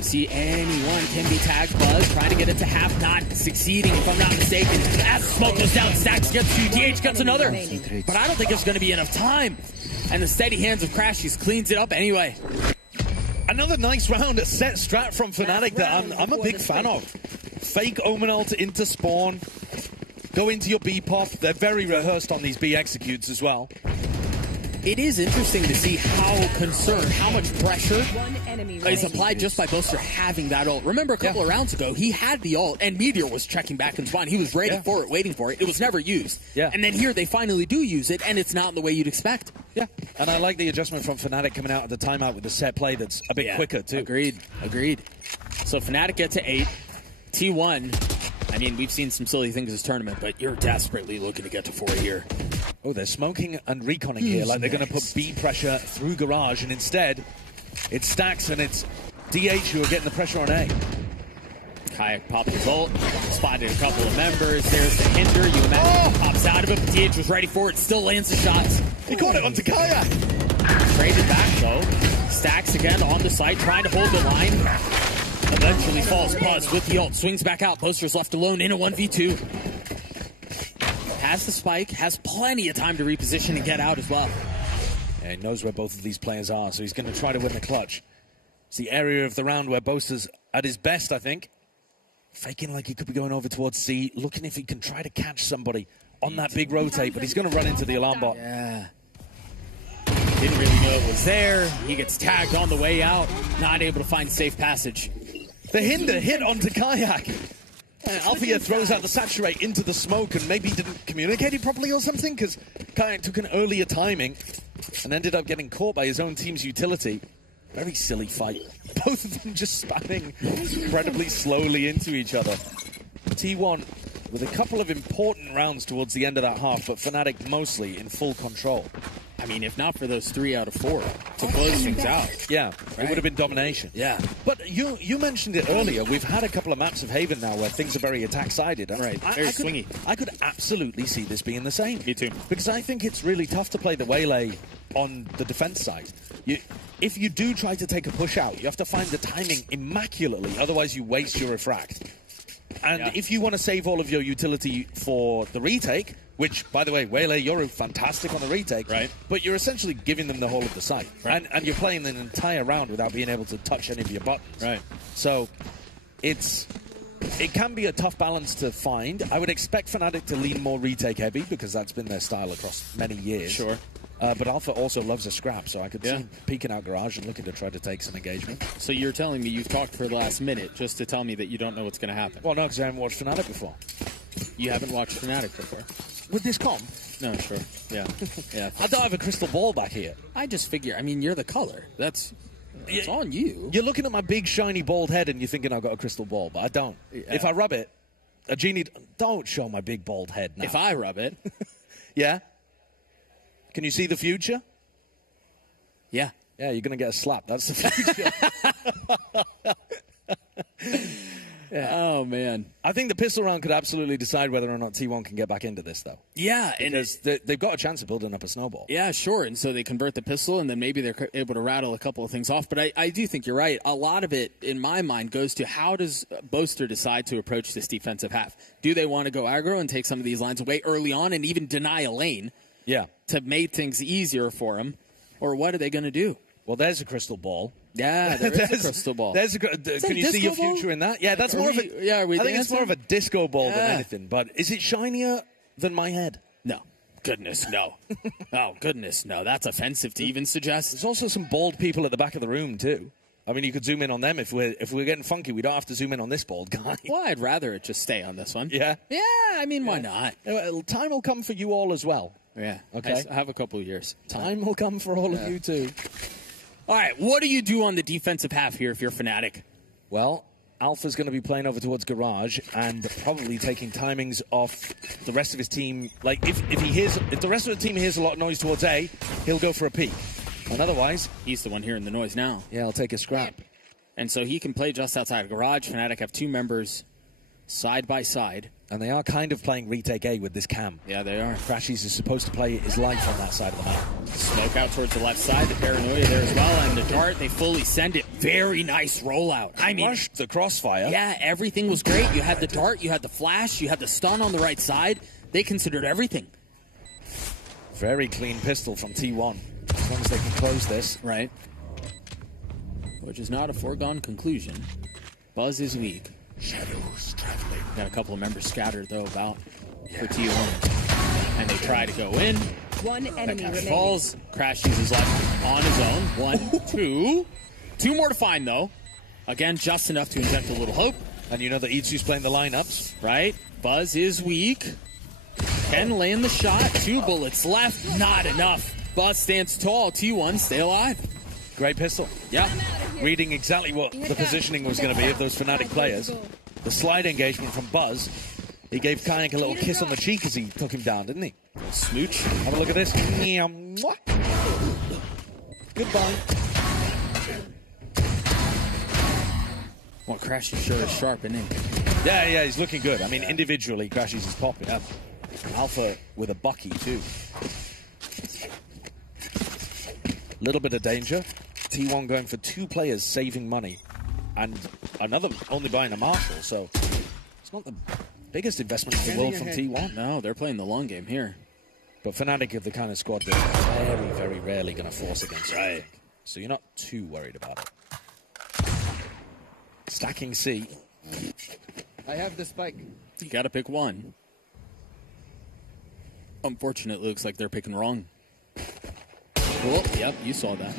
See, anyone can be tagged. Buzz trying to get it to half, not succeeding, if I'm not mistaken. As the smoke goes down, Stacks gets 2, DH gets another. But I don't think there's going to be enough time. And the steady hands of Crashies cleans it up anyway. Another nice round, a set strat from FNATIC that I'm a big fan of. Fake Omen ult into spawn. Go into your B pop. They're very rehearsed on these B executes as well. It is interesting to see how much pressure is applied just by Boaster having that ult. Remember a couple of rounds ago, he had the ult, and Meteor was checking back in spawn. He was ready for it, waiting for it. It was never used. Yeah. And then here they finally do use it, and it's not in the way you'd expect. Yeah, and I like the adjustment from FNATIC coming out at the timeout with the set play that's a bit quicker, too. Agreed. So FNATIC get to 8. T1, I mean, we've seen some silly things this tournament, but you're desperately looking to get to 4 here. Oh, they're smoking and reconning here, like they're going to put B pressure through Garage, and instead, it's Stacks and it's DH who are getting the pressure on A. Kayak popped his ult, spotted a couple of members. There's the hinder. You imagine he pops out of it, but DH was ready for it, still lands the shots. He caught it onto Kayak. Traded back, though. Stacks again on the side, trying to hold the line. Eventually falls Buzz with the ult, swings back out. Boaster's left alone in a 1v2. Has the spike, has plenty of time to reposition and get out as well. Yeah, he knows where both of these players are, so he's going to try to win the clutch. It's the area of the round where Boaster's at his best, I think. Faking like he could be going over towards C, looking if he can try to catch somebody on that big rotate, but he's going to run into the alarm bot. Yeah. Didn't really know it was there. He gets tagged on the way out, not able to find safe passage. The hinder hit onto Kayak. Althea throws out the saturate into the smoke and maybe didn't communicate it properly or something, because Kayak took an earlier timing and ended up getting caught by his own team's utility. Very silly fight. Both of them just spamming incredibly slowly into each other. T1 with a couple of important rounds towards the end of that half, but FNATIC mostly in full control. I mean, if not for those 3 out of 4 to close things out. Yeah, it would have been domination. Yeah. But you mentioned it earlier. We've had a couple of maps of Haven now where things are very attack-sided. Right, very swingy. I could absolutely see this being the same. Me too. Because I think it's really tough to play the Waylay on the defense side. If you do try to take a push out, you have to find the timing immaculately, otherwise you waste your refract. And if you want to save all of your utility for the retake, which, by the way, Waylay, you're fantastic on the retake, right? But you're essentially giving them the whole of the site. Right. And you're playing an entire round without being able to touch any of your buttons. Right. So it's it can be a tough balance to find. I would expect FNATIC to lean more retake heavy because that's been their style across many years. Sure. But Alpha also loves a scrap, so I could see him peeking out Garage and looking to try to take some engagement. So you're telling me you've talked for the last minute just to tell me that you don't know what's going to happen? Well, no, because I haven't watched FNATIC before. You haven't watched FNATIC before? With this comp? No, sure. Yeah. Yeah. I don't have a crystal ball back here. I just figure, I mean, you're the color. It's on you. You're looking at my big, shiny, bald head and you're thinking I've got a crystal ball, but I don't. Yeah. If I rub it, a genie... Don't show my big, bald head now. If I rub it... Yeah? Can you see the future? Yeah. Yeah, you're going to get a slap. That's the future. Yeah. Oh, man. I think the pistol round could absolutely decide whether or not T1 can get back into this, though. Yeah. Because they've got a chance of building up a snowball. Yeah, sure. And so they convert the pistol, and then maybe they're able to rattle a couple of things off. But I do think you're right. A lot of it, in my mind, goes to how does Boaster decide to approach this defensive half? Do they want to go aggro and take some of these lines away early on and even deny a lane to make things easier for them? Or what are they going to do? Well, there's a crystal ball. Yeah, there is a crystal ball. Can you see your future in that? Yeah, that's more of a. Yeah, I think it's more of a disco ball than anything. But is it shinier than my head? No. Goodness, no. Oh, goodness, no. That's offensive to even suggest. There's also some bald people at the back of the room too. I mean, you could zoom in on them if we're getting funky. We don't have to zoom in on this bald guy. Well, I'd rather it just stay on this one. Yeah. Yeah, I mean, why not? Time will come for you all as well. Yeah. Okay. I have a couple of years. Time will come for all of you too. All right, what do you do on the defensive half here if you're FNATIC? Well, Alpha's going to be playing over towards Garage and probably taking timings off the rest of his team. Like, if the rest of the team hears a lot of noise towards A, he'll go for a peek. And otherwise... He's the one hearing the noise now. Yeah, he'll take a scrap. And so he can play just outside of Garage. FNATIC have two members side by side. And they are kind of playing retake A with this cam. Yeah, they are. Crashies is supposed to play his life on that side of the map. Smoke out towards the left side. The paranoia there as well. And the dart, they fully send it. Very nice rollout. I mean, crushed the crossfire. Yeah, everything was great. You had the dart, you had the flash, you had the stun on the right side. They considered everything. Very clean pistol from T1. As long as they can close this. Right. Which is not a foregone conclusion. Buzz is weak. Shadows traveling. Got a couple of members scattered, though, about for T1. And they try to go in. One enemy remaining. Falls. Crash uses left on his own. 1, 2. 2 more to find, though. Again, just enough to inject a little hope. And you know that Itsu's playing the lineups. Right. Buzz is weak. Can land the shot. 2 bullets left. Not enough. Buzz stands tall. T1 stay alive. Great pistol. Yeah. Reading exactly what the positioning was going to be of those FNATIC players. The slide engagement from Buzz. He gave Kayak a little kiss on the cheek as he took him down, didn't he? Smooch. Have a look at this. Goodbye. Well, Crashy sure is sharp, isn't he? Yeah, he's looking good. I mean, individually, Crashies is popping up. Alpha with a Bucky, too. Little bit of danger. T1 going for 2 players saving money. And another only buying a Marshall, so it's not the biggest investment in the world from T1. No, they're playing the long game here. But FNATIC are the kind of squad that's very, very rarely going to force against you. So you're not too worried about it. Stacking C. I have the spike. You got to pick one. Unfortunately, it looks like they're picking wrong. Cool. Yep, you saw that.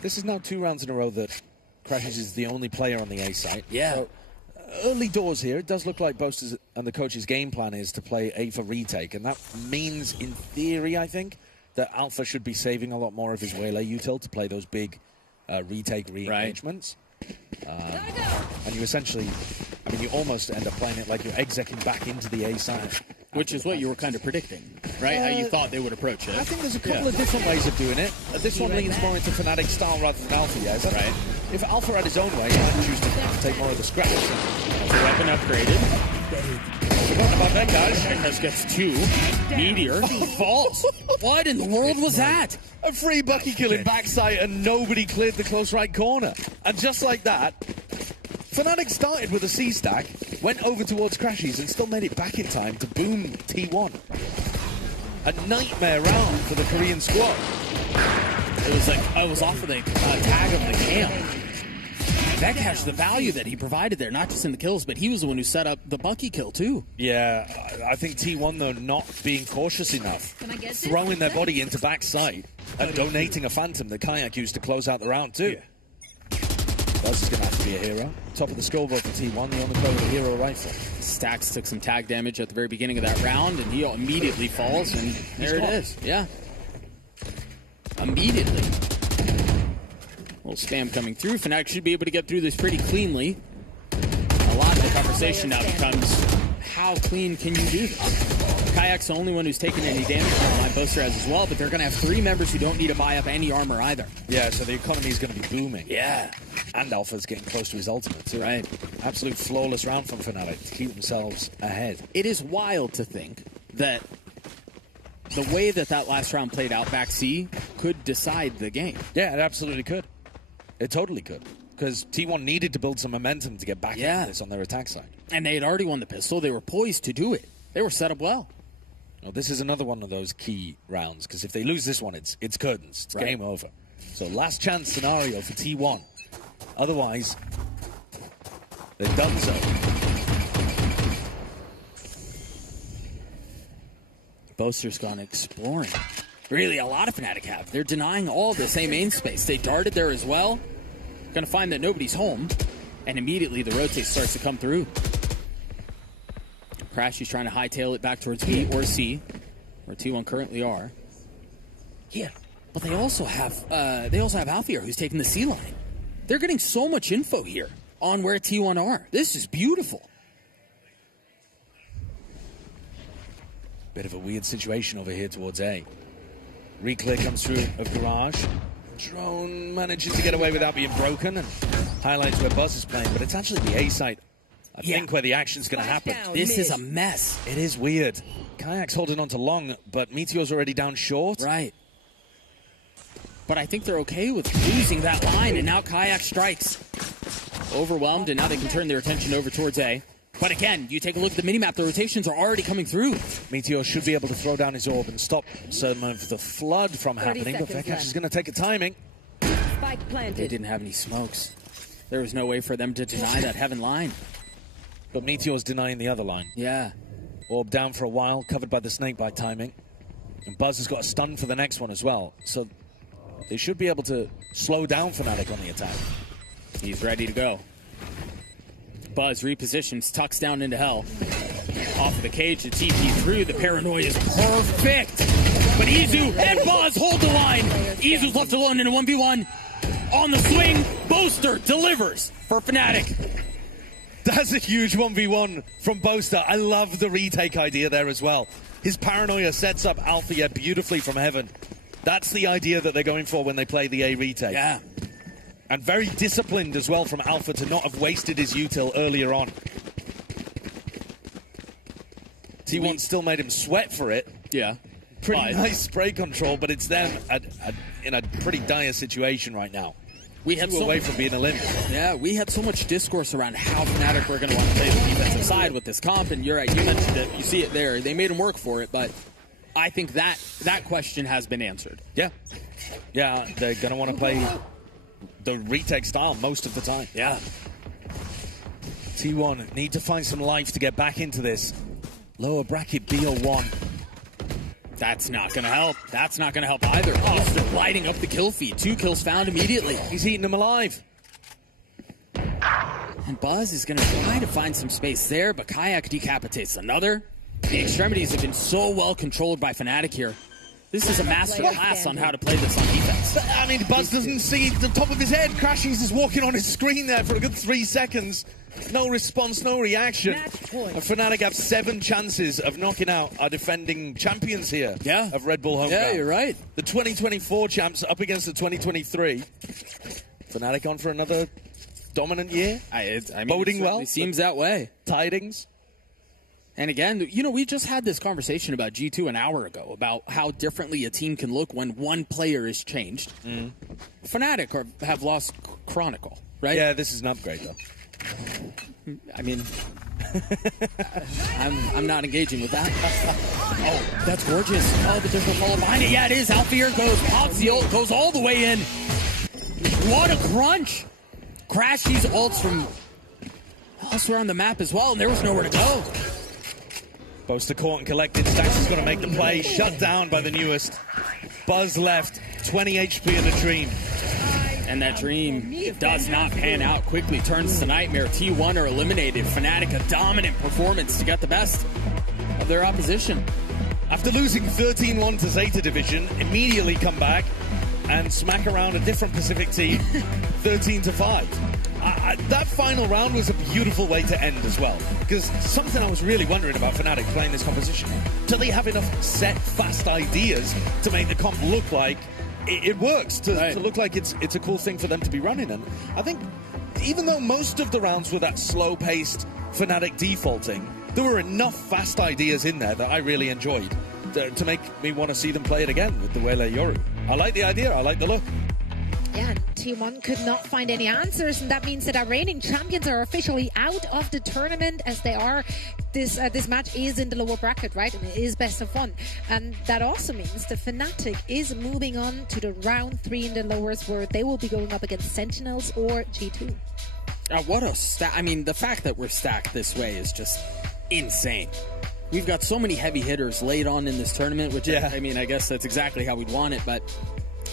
This is now 2 rounds in a row that Crashes is the only player on the A site. Yeah. So, early doors here. It does look like Boasters and the coach's game plan is to play A for retake. And that means, in theory, I think, that Alpha should be saving a lot more of his Waylay util to play those big retake re-engagements. And you essentially, I mean, you almost end up playing it like you're execing back into the A side. Which is what you were kind of predicting, right? How you thought they would approach it. I think there's a couple of different ways of doing it. This one leans more into FNATIC style rather than Alpha, yeah? Is that right? If Alpha had his own way, he might choose to take more of the scraps. Weapon upgraded. Forgotten about that, guys. Magnus gets 2. Meteor falls. What in the world was that? A free Bucky kill in backside and nobody cleared the close right corner. And just like that, FNATIC started with a C stack, went over towards Crashies and still made it back in time to boom T1. A nightmare round for the Korean squad. It was like, I was off of the tag of the cam. Vetcash, the value that he provided there, not just in the kills, but he was the one who set up the Bucky kill too. Yeah, I think T1, though, not being cautious enough, throwing their body into backside and donating a Phantom that Kayak used to close out the round too. Buzz is going to have to be a hero. Top of the scoreboard for T1, the only player with a hero rifle. Stacks took some tag damage at the very beginning of that round, and he immediately falls, and there it is. Yeah. Immediately. A little spam coming through. FNATIC should be able to get through this pretty cleanly. A lot of the conversation now becomes, how clean can you do this? Kayak's the only one who's taken any damage from the line. Boaster has as well, but they're going to have 3 members who don't need to buy up any armor either. Yeah, so the economy is going to be booming. Yeah. And Alpha's getting close to his ultimate too. Right. Absolute flawless round from FNATIC to keep themselves ahead. It is wild to think that the way that last round played out back C could decide the game. Yeah, it absolutely could. It totally could. Because T1 needed to build some momentum to get back into this on their attack side. And they had already won the pistol. They were poised to do it. They were set up well. Well, this is another one of those key rounds, because if they lose this one, it's curtains. It's game over. So last chance scenario for T1. Otherwise, they're done so. Boaster's gone exploring. Really, a lot of FNATIC have. They're denying all the same main space. They darted there as well. Going to find that nobody's home. And immediately the rotate starts to come through. Crashy's trying to hightail it back towards B or C, where T1 currently are. Yeah, but they also have Alfier, who's taking the C line. They're getting so much info here on where T1 are. This is beautiful. Bit of a weird situation over here towards A. Reclear comes through of Garage. Drone manages to get away without being broken and highlights where Buzz is playing, but it's actually the A site, I think, where the action's going to happen. This is a mess. It is weird. Kayak's holding on to long, but Meteor's already down short. Right. But I think they're okay with losing that line, and now Kayak strikes. Overwhelmed, and now they can turn their attention over towards A. But again, you take a look at the minimap, the rotations are already coming through. Meteor should be able to throw down his orb and stop some of the flood from happening, but Vetcash is going to take a timing. Spike planted. They didn't have any smokes. There was no way for them to deny that heaven line. But Meteor's denying the other line. Yeah. Orb down for a while, covered by the snakebite timing. And Buzz has got a stun for the next one as well. So they should be able to slow down FNATIC on the attack. He's ready to go. Buzz repositions, tucks down into hell. Off of the cage, the TP through. The paranoia is perfect. But Izu and Buzz hold the line. Izu's left alone in a 1v1. On the swing, Boaster delivers for FNATIC. That's a huge 1v1 from Boaster. I love the retake idea there as well. His paranoia sets up Althea beautifully from heaven. That's the idea that they're going for when they play the A retake. Yeah. And very disciplined as well from Alpha to not have wasted his util earlier on. T1 still made him sweat for it. Yeah. Pretty nice spray control, but it's them in a pretty dire situation right now. We had away from being eliminated. Yeah, we had so much discourse around how FNATIC were going to want to play the defensive side with this comp, and you're right, you mentioned it, you see it there. They made him work for it, but I think that question has been answered. Yeah. Yeah, they're going to want to play the retake style most of the time. Yeah. T1 need to find some life to get back into this. Lower bracket BO1. That's not going to help. That's not going to help either. Oh, they're lighting up the kill feed. 2 kills found immediately. He's eating them alive. And Buzz is going to try to find some space there, but Kayak decapitates another. The extremities have been so well controlled by FNATIC here. This is a master class on how to play this on defense. I mean, Buzz doesn't see the top of his head. Crashies is walking on his screen there for a good 3 seconds. No response, no reaction. And FNATIC have 7 chances of knocking out our defending champions here of Red Bull Home. Yeah, you're right. The 2024 champs up against the 2023. FNATIC on for another dominant year. I mean, boding well. It seems that way. Tidings. And again, you know, we just had this conversation about G2 an hour ago about how differently a team can look when one player is changed. FNATIC have lost Chronicle, right? Yeah, this is an upgrade, though. I mean, I'm not engaging with that. Oh, that's gorgeous. Oh, but there's no follow behind it. Yeah, it is. Alfier pops the ult, goes all the way in. What a crunch. Crash these ults from elsewhere on the map as well, and there was nowhere to go. Boaster caught and collected. Stax is going to make the play. Shut down by the newest. Buzz left. 20 HP in a dream. And that dream does not pan out quickly. Turns to nightmare. T1 are eliminated. FNATIC, a dominant performance to get the best of their opposition. After losing 13-1 to Zeta Division, immediately come back and smack around a different Pacific team, 13-5. That final round was a beautiful way to end as well, because something I was really wondering about FNATIC playing this composition. Do they have enough set, fast ideas to make the comp look like it works, to look like it's a cool thing for them to be running? And I think even though most of the rounds were that slow-paced FNATIC defaulting, there were enough fast ideas in there that I really enjoyed to make me want to see them play it again with the Waylay Yoru. I like the idea, I like the look. Yeah, T1 could not find any answers, and that means that our reigning champions are officially out of the tournament, as they are. This match is in the lower bracket, right? And it is best of 1. And that also means that FNATIC is moving on to the round 3 in the lowers, where they will be going up against Sentinels or G2. What a stack. I mean, the fact that we're stacked this way is just insane. We've got so many heavy hitters late on in this tournament, which, I mean, I guess that's exactly how we'd want it, but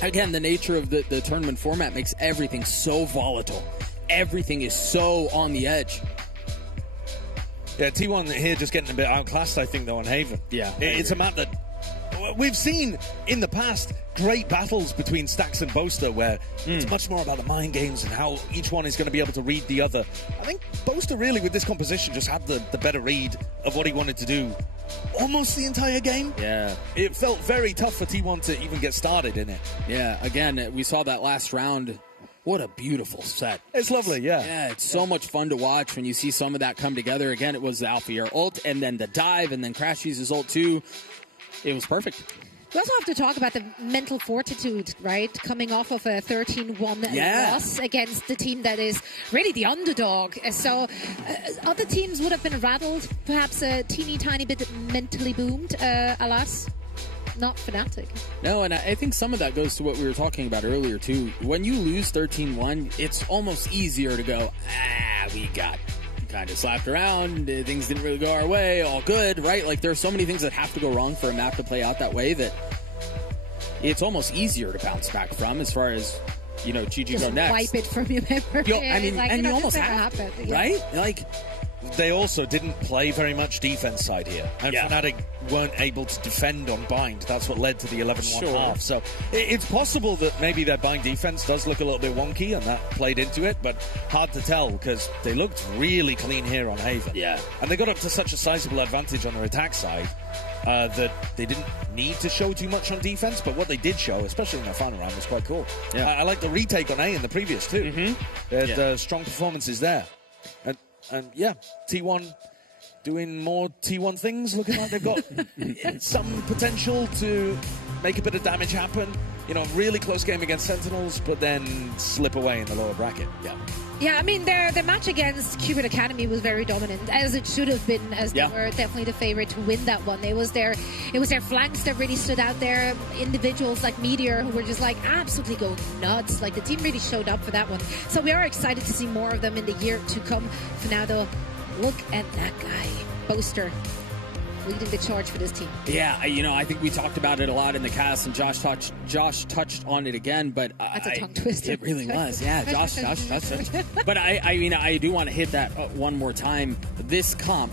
again, the nature of the tournament format makes everything so volatile. Everything is so on the edge. Yeah, T1 here just getting a bit outclassed, I think, though, on Haven. Yeah. It's a map that we've seen in the past great battles between Stax and Boaster, where it's much more about the mind games and how each one is going to be able to read the other. I think Boaster really, with this composition, just had the better read of what he wanted to do almost the entire game. Yeah. It felt very tough for T1 to even get started in it. Yeah, again, we saw that last round. What a beautiful set. It's lovely, yeah. Yeah, it's so much fun to watch when you see some of that come together. Again, it was the Alpha ult, and then the dive, and then Crash uses ult too. It was perfect. We also have to talk about the mental fortitude, right? Coming off of a 13-1 loss against the team that is really the underdog. So other teams would have been rattled, perhaps a teeny tiny bit mentally boomed, alas. Not FNATIC. No, and I think some of that goes to what we were talking about earlier, too. When you lose 13-1, it's almost easier to go, we got kind of slapped around, things didn't really go our way, all good, right? Like, there are so many things that have to go wrong for a map to play out that way that it's almost easier to bounce back from, as far as, you know, GG go next. Wipe it from your memory. I mean, like, and you almost have to, right? Like, they also didn't play very much defense side here, and FNATIC weren't able to defend on bind. That's what led to the 11-1 half. So it's possible that maybe their bind defense does look a little bit wonky, and that played into it, but hard to tell, because they looked really clean here on Haven. Yeah. And they got up to such a sizable advantage on their attack side that they didn't need to show too much on defense, but what they did show, especially in their final round, was quite cool. Yeah. I like the retake on A in the previous too. They had strong performances there. And yeah, T1 doing more T1 things, looking like they've got some potential to make a bit of damage happen. You know, really close game against Sentinels, but then slip away in the lower bracket. Yeah, I mean, their match against Cupid Academy was very dominant, as it should have been, as they were definitely the favorite to win that one. It was their flanks that really stood out there. Individuals like Meteor, who were just like absolutely going nuts. Like, the team really showed up for that one. So we are excited to see more of them in the year to come. For now, though, look at that guy, Boaster, leading the charge for this team. Yeah, you know, I think we talked about it a lot in the cast, and Josh touched on it again, but that's a tongue twister. It really was, yeah. Josh. But I mean, I do want to hit that one more time. This comp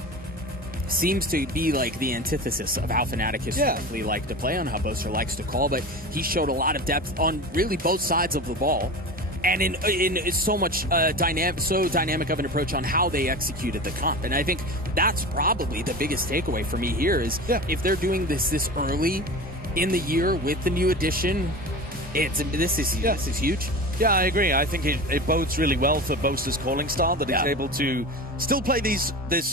seems to be like the antithesis of how FNATIC historically like to play, on how Boaster likes to call, but he showed a lot of depth on really both sides of the ball. And in so much dynamic of an approach on how they executed the comp. And I think that's probably the biggest takeaway for me here is if they're doing this early in the year with the new addition, this is huge. Yeah, I agree. I think it bodes really well for Boaster's calling style, that he's able to still play this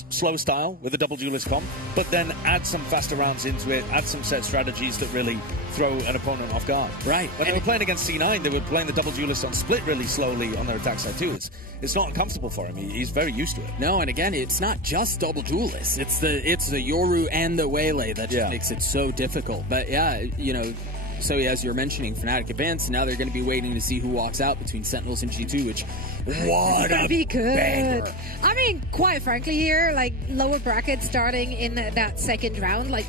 slow style with a double duelist comp, but then add some faster rounds into it, add some set strategies that really throw an opponent off guard. Right. When they were playing against C9, they were playing the double duelist on split really slowly on their attack side too. It's not uncomfortable for him. He's very used to it. No, and again, it's not just double duelists. It's the Yoru and the Waylay that just makes it so difficult. But yeah, you know, So as you're mentioning, FNATIC advanced. Now they're going to be waiting to see who walks out between Sentinels and G2, which what It's gonna a be good. banger. I mean, quite frankly, here, like lower bracket starting in that second round, like.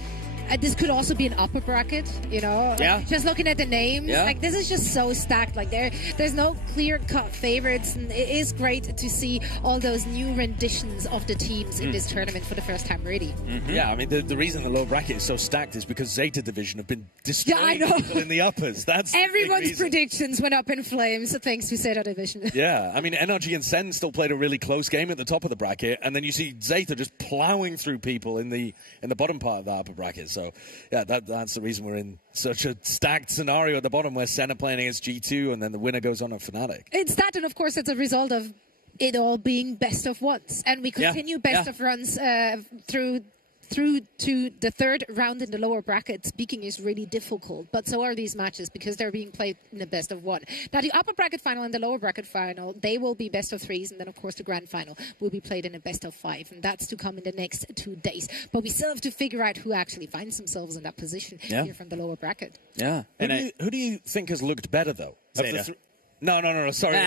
This could also be an upper bracket, you know? Like, Yeah. just looking at the names, Yeah. like this is just so stacked. Like there's no clear-cut favorites, and it is great to see all those new renditions of the teams in this tournament for the first time, really. Yeah, I mean, the reason the lower bracket is so stacked is because Zeta Division have been destroying I know. people in the uppers. That's the big Everyone's reason. predictions went up in flames thanks to Zeta Division. Yeah, I mean, NRG and Sen still played a really close game at the top of the bracket, and then you see Zeta just plowing through people in the bottom part of the upper bracket. So, yeah, that's the reason we're in such a stacked scenario at the bottom, where Sen are playing against G2, and then the winner goes on at FNATIC. It's that, and of course, it's a result of it all being best of ones, and we continue best of runs through to the third round in the lower bracket. Speaking is really difficult, but so are these matches because they're being played in the best of one. Now, the upper bracket final and the lower bracket final, they will be best of threes, and then, of course, the grand final will be played in a best of five, and that's to come in the next 2 days. But we still have to figure out who actually finds themselves in that position here from the lower bracket. Yeah. Who do you think has looked better, though? Zeta. No, sorry.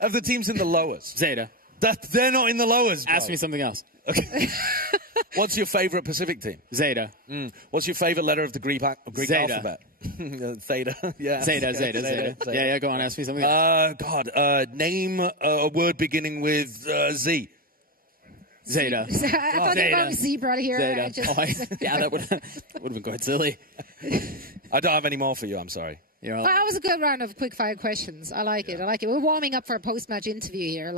Of the teams in the lowers. Zeta. They're not in the lowers, bro. Ask me something else. Okay. What's your favorite Pacific team? Zeta. What's your favorite letter of the Greek Zeta. alphabet? Theta. Yeah. Zeta. Yeah, go on. Ask me something. Name a word beginning with Z. Zeta. I thought you were going zebra here. Zeta. Yeah, that would have been quite silly. I don't have any more for you. I'm sorry. That was a good round of quick fire questions. I like it. We're warming up for a post-match interview here,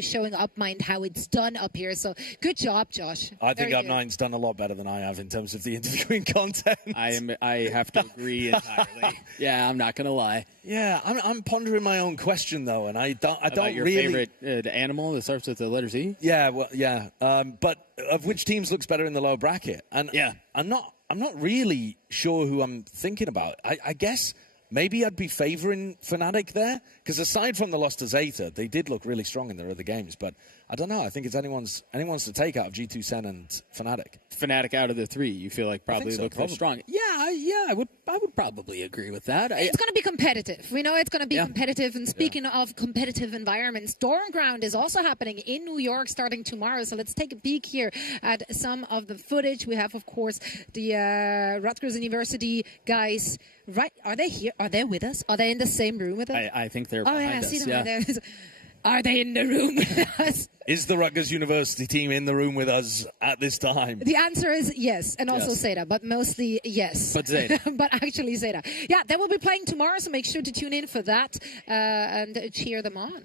showing UpMind how it's done up here. So good job, Josh. I think Very good. UpMind's done a lot better than I have in terms of the interviewing content. I have to agree entirely. Yeah, I'm not gonna lie. Yeah, I'm pondering my own question though, and I don't About your really. favorite animal that starts with the letter Z? Yeah, well, yeah. But of which teams looks better in the lower bracket? And yeah, I'm not really sure who I'm thinking about. I guess. Maybe I'd be favouring FNATIC there, because aside from the loss to Zeta, they did look really strong in their other games. But I don't know. I think it's anyone's to take out of G2 Sen and FNATIC. FNATIC out of the three, you feel like probably look very strong. Yeah, I would probably agree with that. It's going to be competitive. We know it's going to be competitive. And speaking of competitive environments, Stormground is also happening in New York starting tomorrow. So let's take a peek here at some of the footage. We have, of course, the Rutgers University guys. Right? Are they here? Are they with us? Are they in the same room with us? I think they're I behind us. see them there. Are they in the room with us? Is the Rutgers University team in the room with us at this time? The answer is yes, and also Zeta, but mostly yes. But Zeta. But actually Zeta. Yeah, they will be playing tomorrow, so make sure to tune in for that and cheer them on.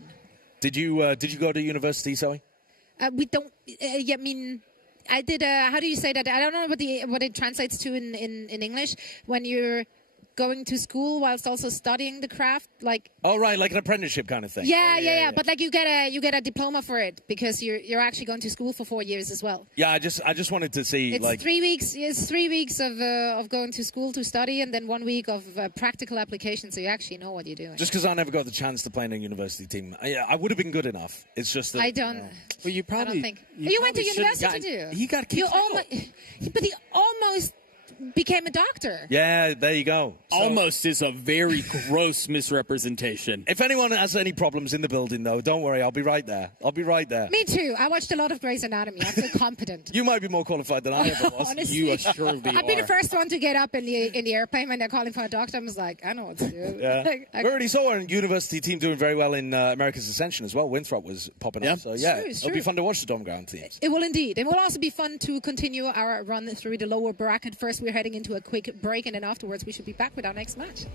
Did you go to university, Zoe? We don't. I mean, I did. How do you say that? I don't know what it translates to in English when you're going to school whilst also studying the craft, like. Oh right, like an apprenticeship kind of thing. Yeah. But like you get a diploma for it because you're actually going to school for 4 years as well. Yeah, I just wanted to see it's 3 weeks. It's 3 weeks of going to school to study, and then 1 week of practical application, so you actually know what you're doing. Just because I never got the chance to play in a university team, I would have been good enough. It's just that I don't. Well, you probably. I don't think you went to university, did you? He got kicked out. But he almost became a doctor. Yeah, there you go. So, almost is a very gross misrepresentation. If anyone has any problems in the building, though, don't worry. I'll be right there. Me too. I watched a lot of Grey's Anatomy. I feel competent. You might be more qualified than I ever was. Honestly, you assuredly I'd be the first one to get up in the airplane when they're calling for a doctor. I was like, I know what to do. Yeah. We already saw our university team doing very well in America's Ascension as well. Winthrop was popping up. So, yeah, it'll be fun to watch the Stormground teams. It will indeed. It will also be fun to continue our run through the lower bracket. First, we're heading into a quick break, and then afterwards, we should be back with our next match.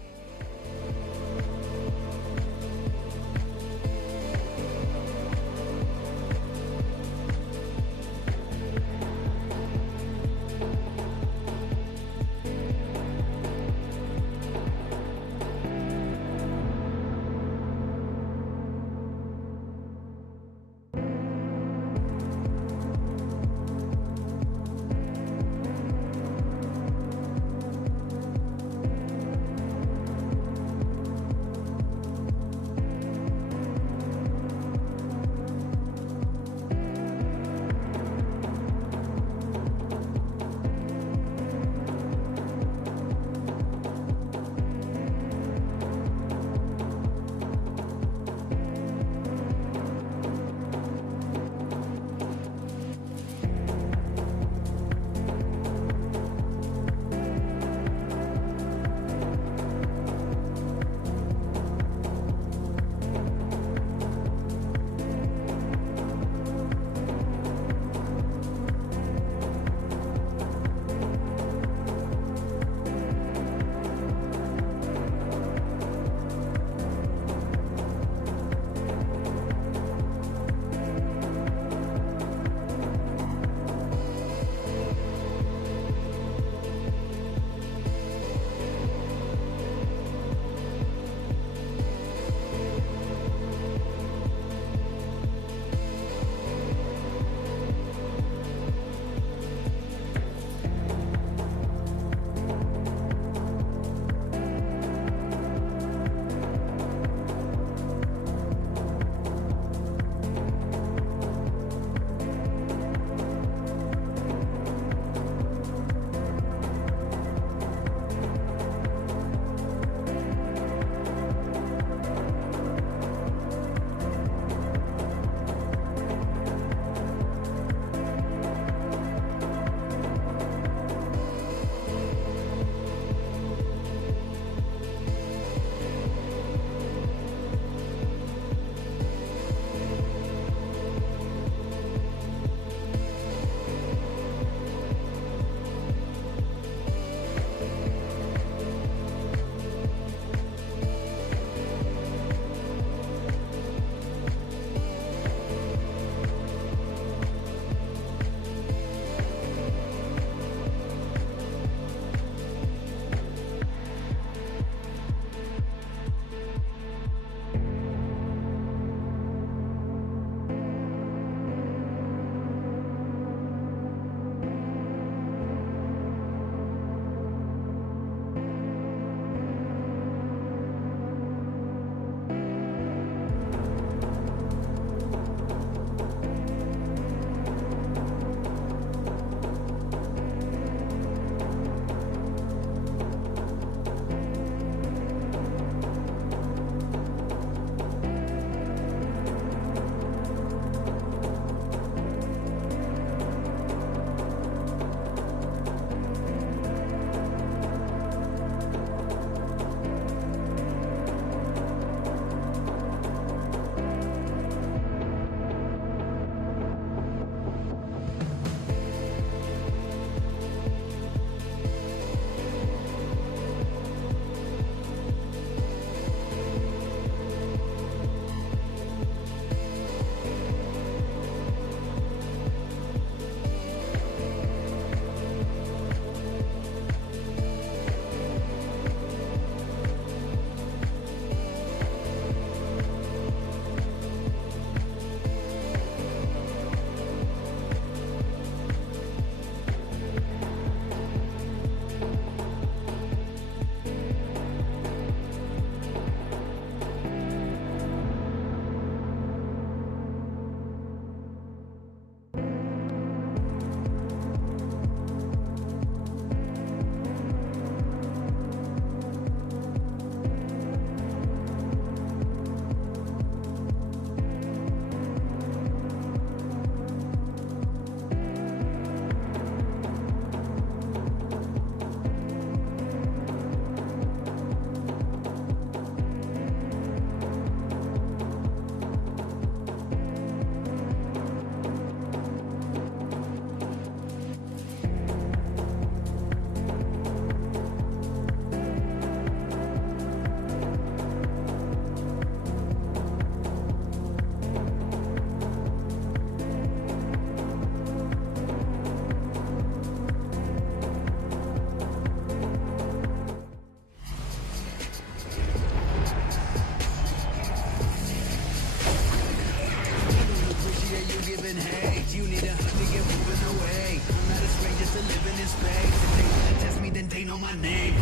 space. If they wanna test me, then they know my name.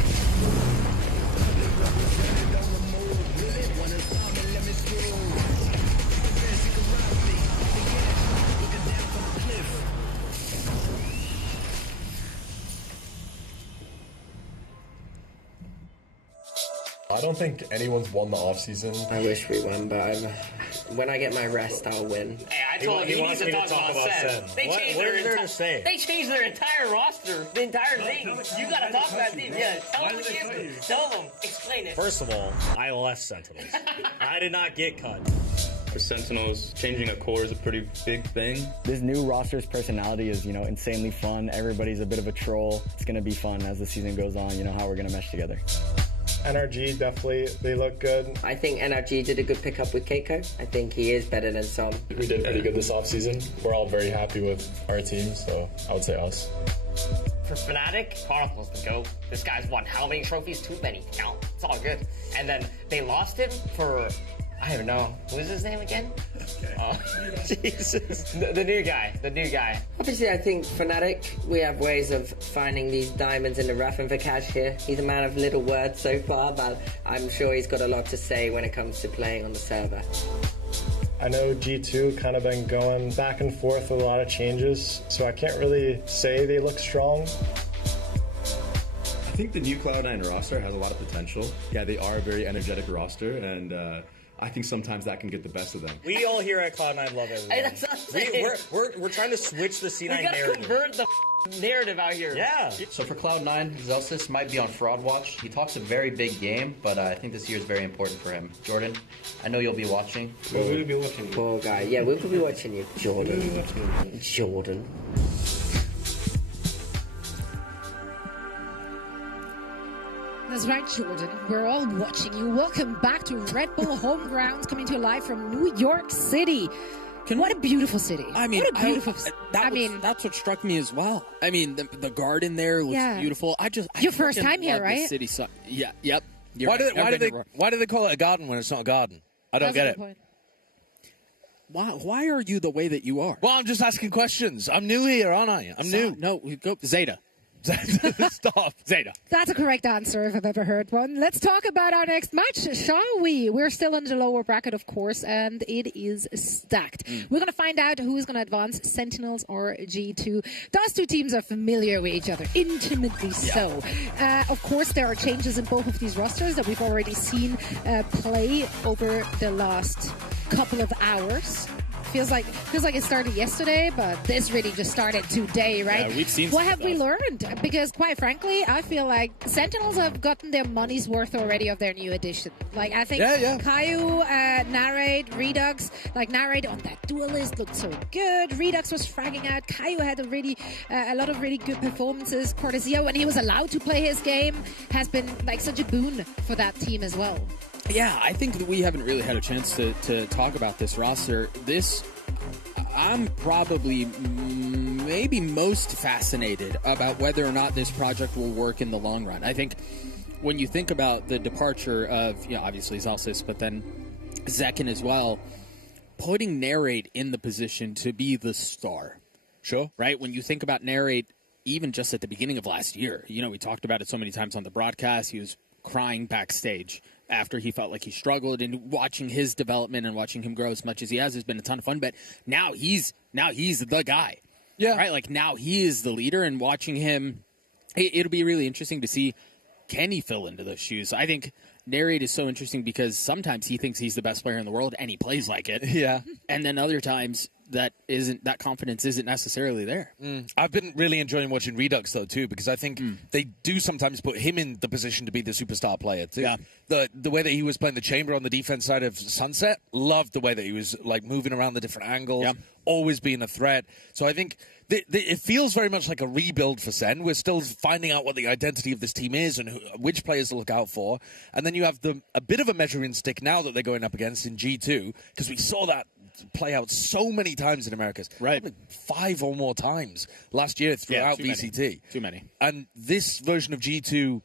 Public represented, don't remove. Really wanna stop me, let me through. Fans, you can rob me. Looking down from a cliff. I don't think anyone's won the offseason. I wish we won, but when I get my rest, I'll win. Hey, I told him he needs to talk about Sen. What is there to say? They changed their entire roster, the entire team. You gotta talk about that team. Yeah, tell them again. Tell them. Explain it. First of all, I left Sentinels. I did not get cut. For Sentinels, changing a core is a pretty big thing. This new roster's personality is, insanely fun. Everybody's a bit of a troll. It's going to be fun as the season goes on, how we're going to mesh together. NRG, definitely, they look good. I think NRG did a good pickup with Keiko. I think he is better than some. We did pretty good this offseason. We're all very happy with our team, so I would say us. For FNATIC, Chronicles the GOAT. This guy's won how many trophies? Too many. Count. It's all good. And then they lost him for, I don't even know. What is his name again? Okay. Oh, Jesus. The new guy. Obviously, I think FNATIC, we have ways of finding these diamonds in the rough, and Vikash here, he's a man of little words so far, but I'm sure he's got a lot to say when it comes to playing on the server. I know G2 kind of been going back and forth with a lot of changes, so I can't really say they look strong. I think the new Cloud9 roster has a lot of potential. Yeah, they are a very energetic roster, and I think sometimes that can get the best of them. We all here at Cloud9 love everyone. Hey, that's what I'm saying. We're trying to switch the C9 we gotta narrative. convert the narrative out here. Yeah. So for Cloud9, Zelsis might be on fraud watch. He talks a very big game, but I think this year is very important for him. Jordan, I know you'll be watching. We'll be watching you. Poor guy. Yeah, we'll be watching you. Jordan. That's right, Jordan. We're all watching you. Welcome back to Red Bull Home Grounds, coming to you live from New York City. What a beautiful city. I mean, what a beautiful that's what struck me as well. I mean, the garden there looks beautiful. Your first time here, right? The city, yeah, yep. Why do they call it a garden when it's not a garden? I don't get it. Why are you the way that you are? Well, I'm just asking questions. I'm new here, aren't I? I'm new. No, we go Zeta. Stop. Zeta. That's a correct answer if I've ever heard one. Let's talk about our next match, shall we? We're still in the lower bracket, of course, and it is stacked. We're going to find out who's going to advance, Sentinels or G2. Those two teams are familiar with each other, intimately so. Of course, there are changes in both of these rosters that we've already seen play over the last couple of hours. Feels like it started yesterday, but this really just started today, right? Yeah, we've seen what have we learned? Because quite frankly, I feel like Sentinels have gotten their money's worth already of their new edition. Like, I think Caillou, Narrate, Redux, like Narrate on that duelist looked so good. Redux was fragging out. Caillou had a lot of really good performances. Cortesia, when he was allowed to play his game, has been like such a boon for that team as well. Yeah, I think that we haven't really had a chance to talk about this roster. I'm probably maybe most fascinated about whether or not this project will work in the long run. I think when you think about the departure of, obviously Zelsis, but then Zekin as well, putting Narrate in the position to be the star. Sure. Right? When you think about Narrate, even just at the beginning of last year, we talked about it so many times on the broadcast, he was crying backstage after he felt like he struggled, and watching his development and watching him grow as much as he has been a ton of fun. But now he's the guy. Yeah. Right? Like, now he is the leader, and watching him, it'll be really interesting to see, can he fill into those shoes? I think Narrate is so interesting because sometimes he thinks he's the best player in the world and he plays like it. Yeah. And then other times that confidence isn't necessarily there. I've been really enjoying watching Redux though too, because I think they do sometimes put him in the position to be the superstar player too. Yeah. The way that he was playing the chamber on the defense side of Sunset, loved the way that he was like moving around the different angles, always being a threat. So I think it feels very much like a rebuild for Sen. We're still finding out what the identity of this team is and which players to look out for. And then you have a bit of a measuring stick now that they're going up against in G2, because we saw that play out so many times in Americas. Right. Probably 5 or more times last year throughout VCT. Too many. And this version of G2,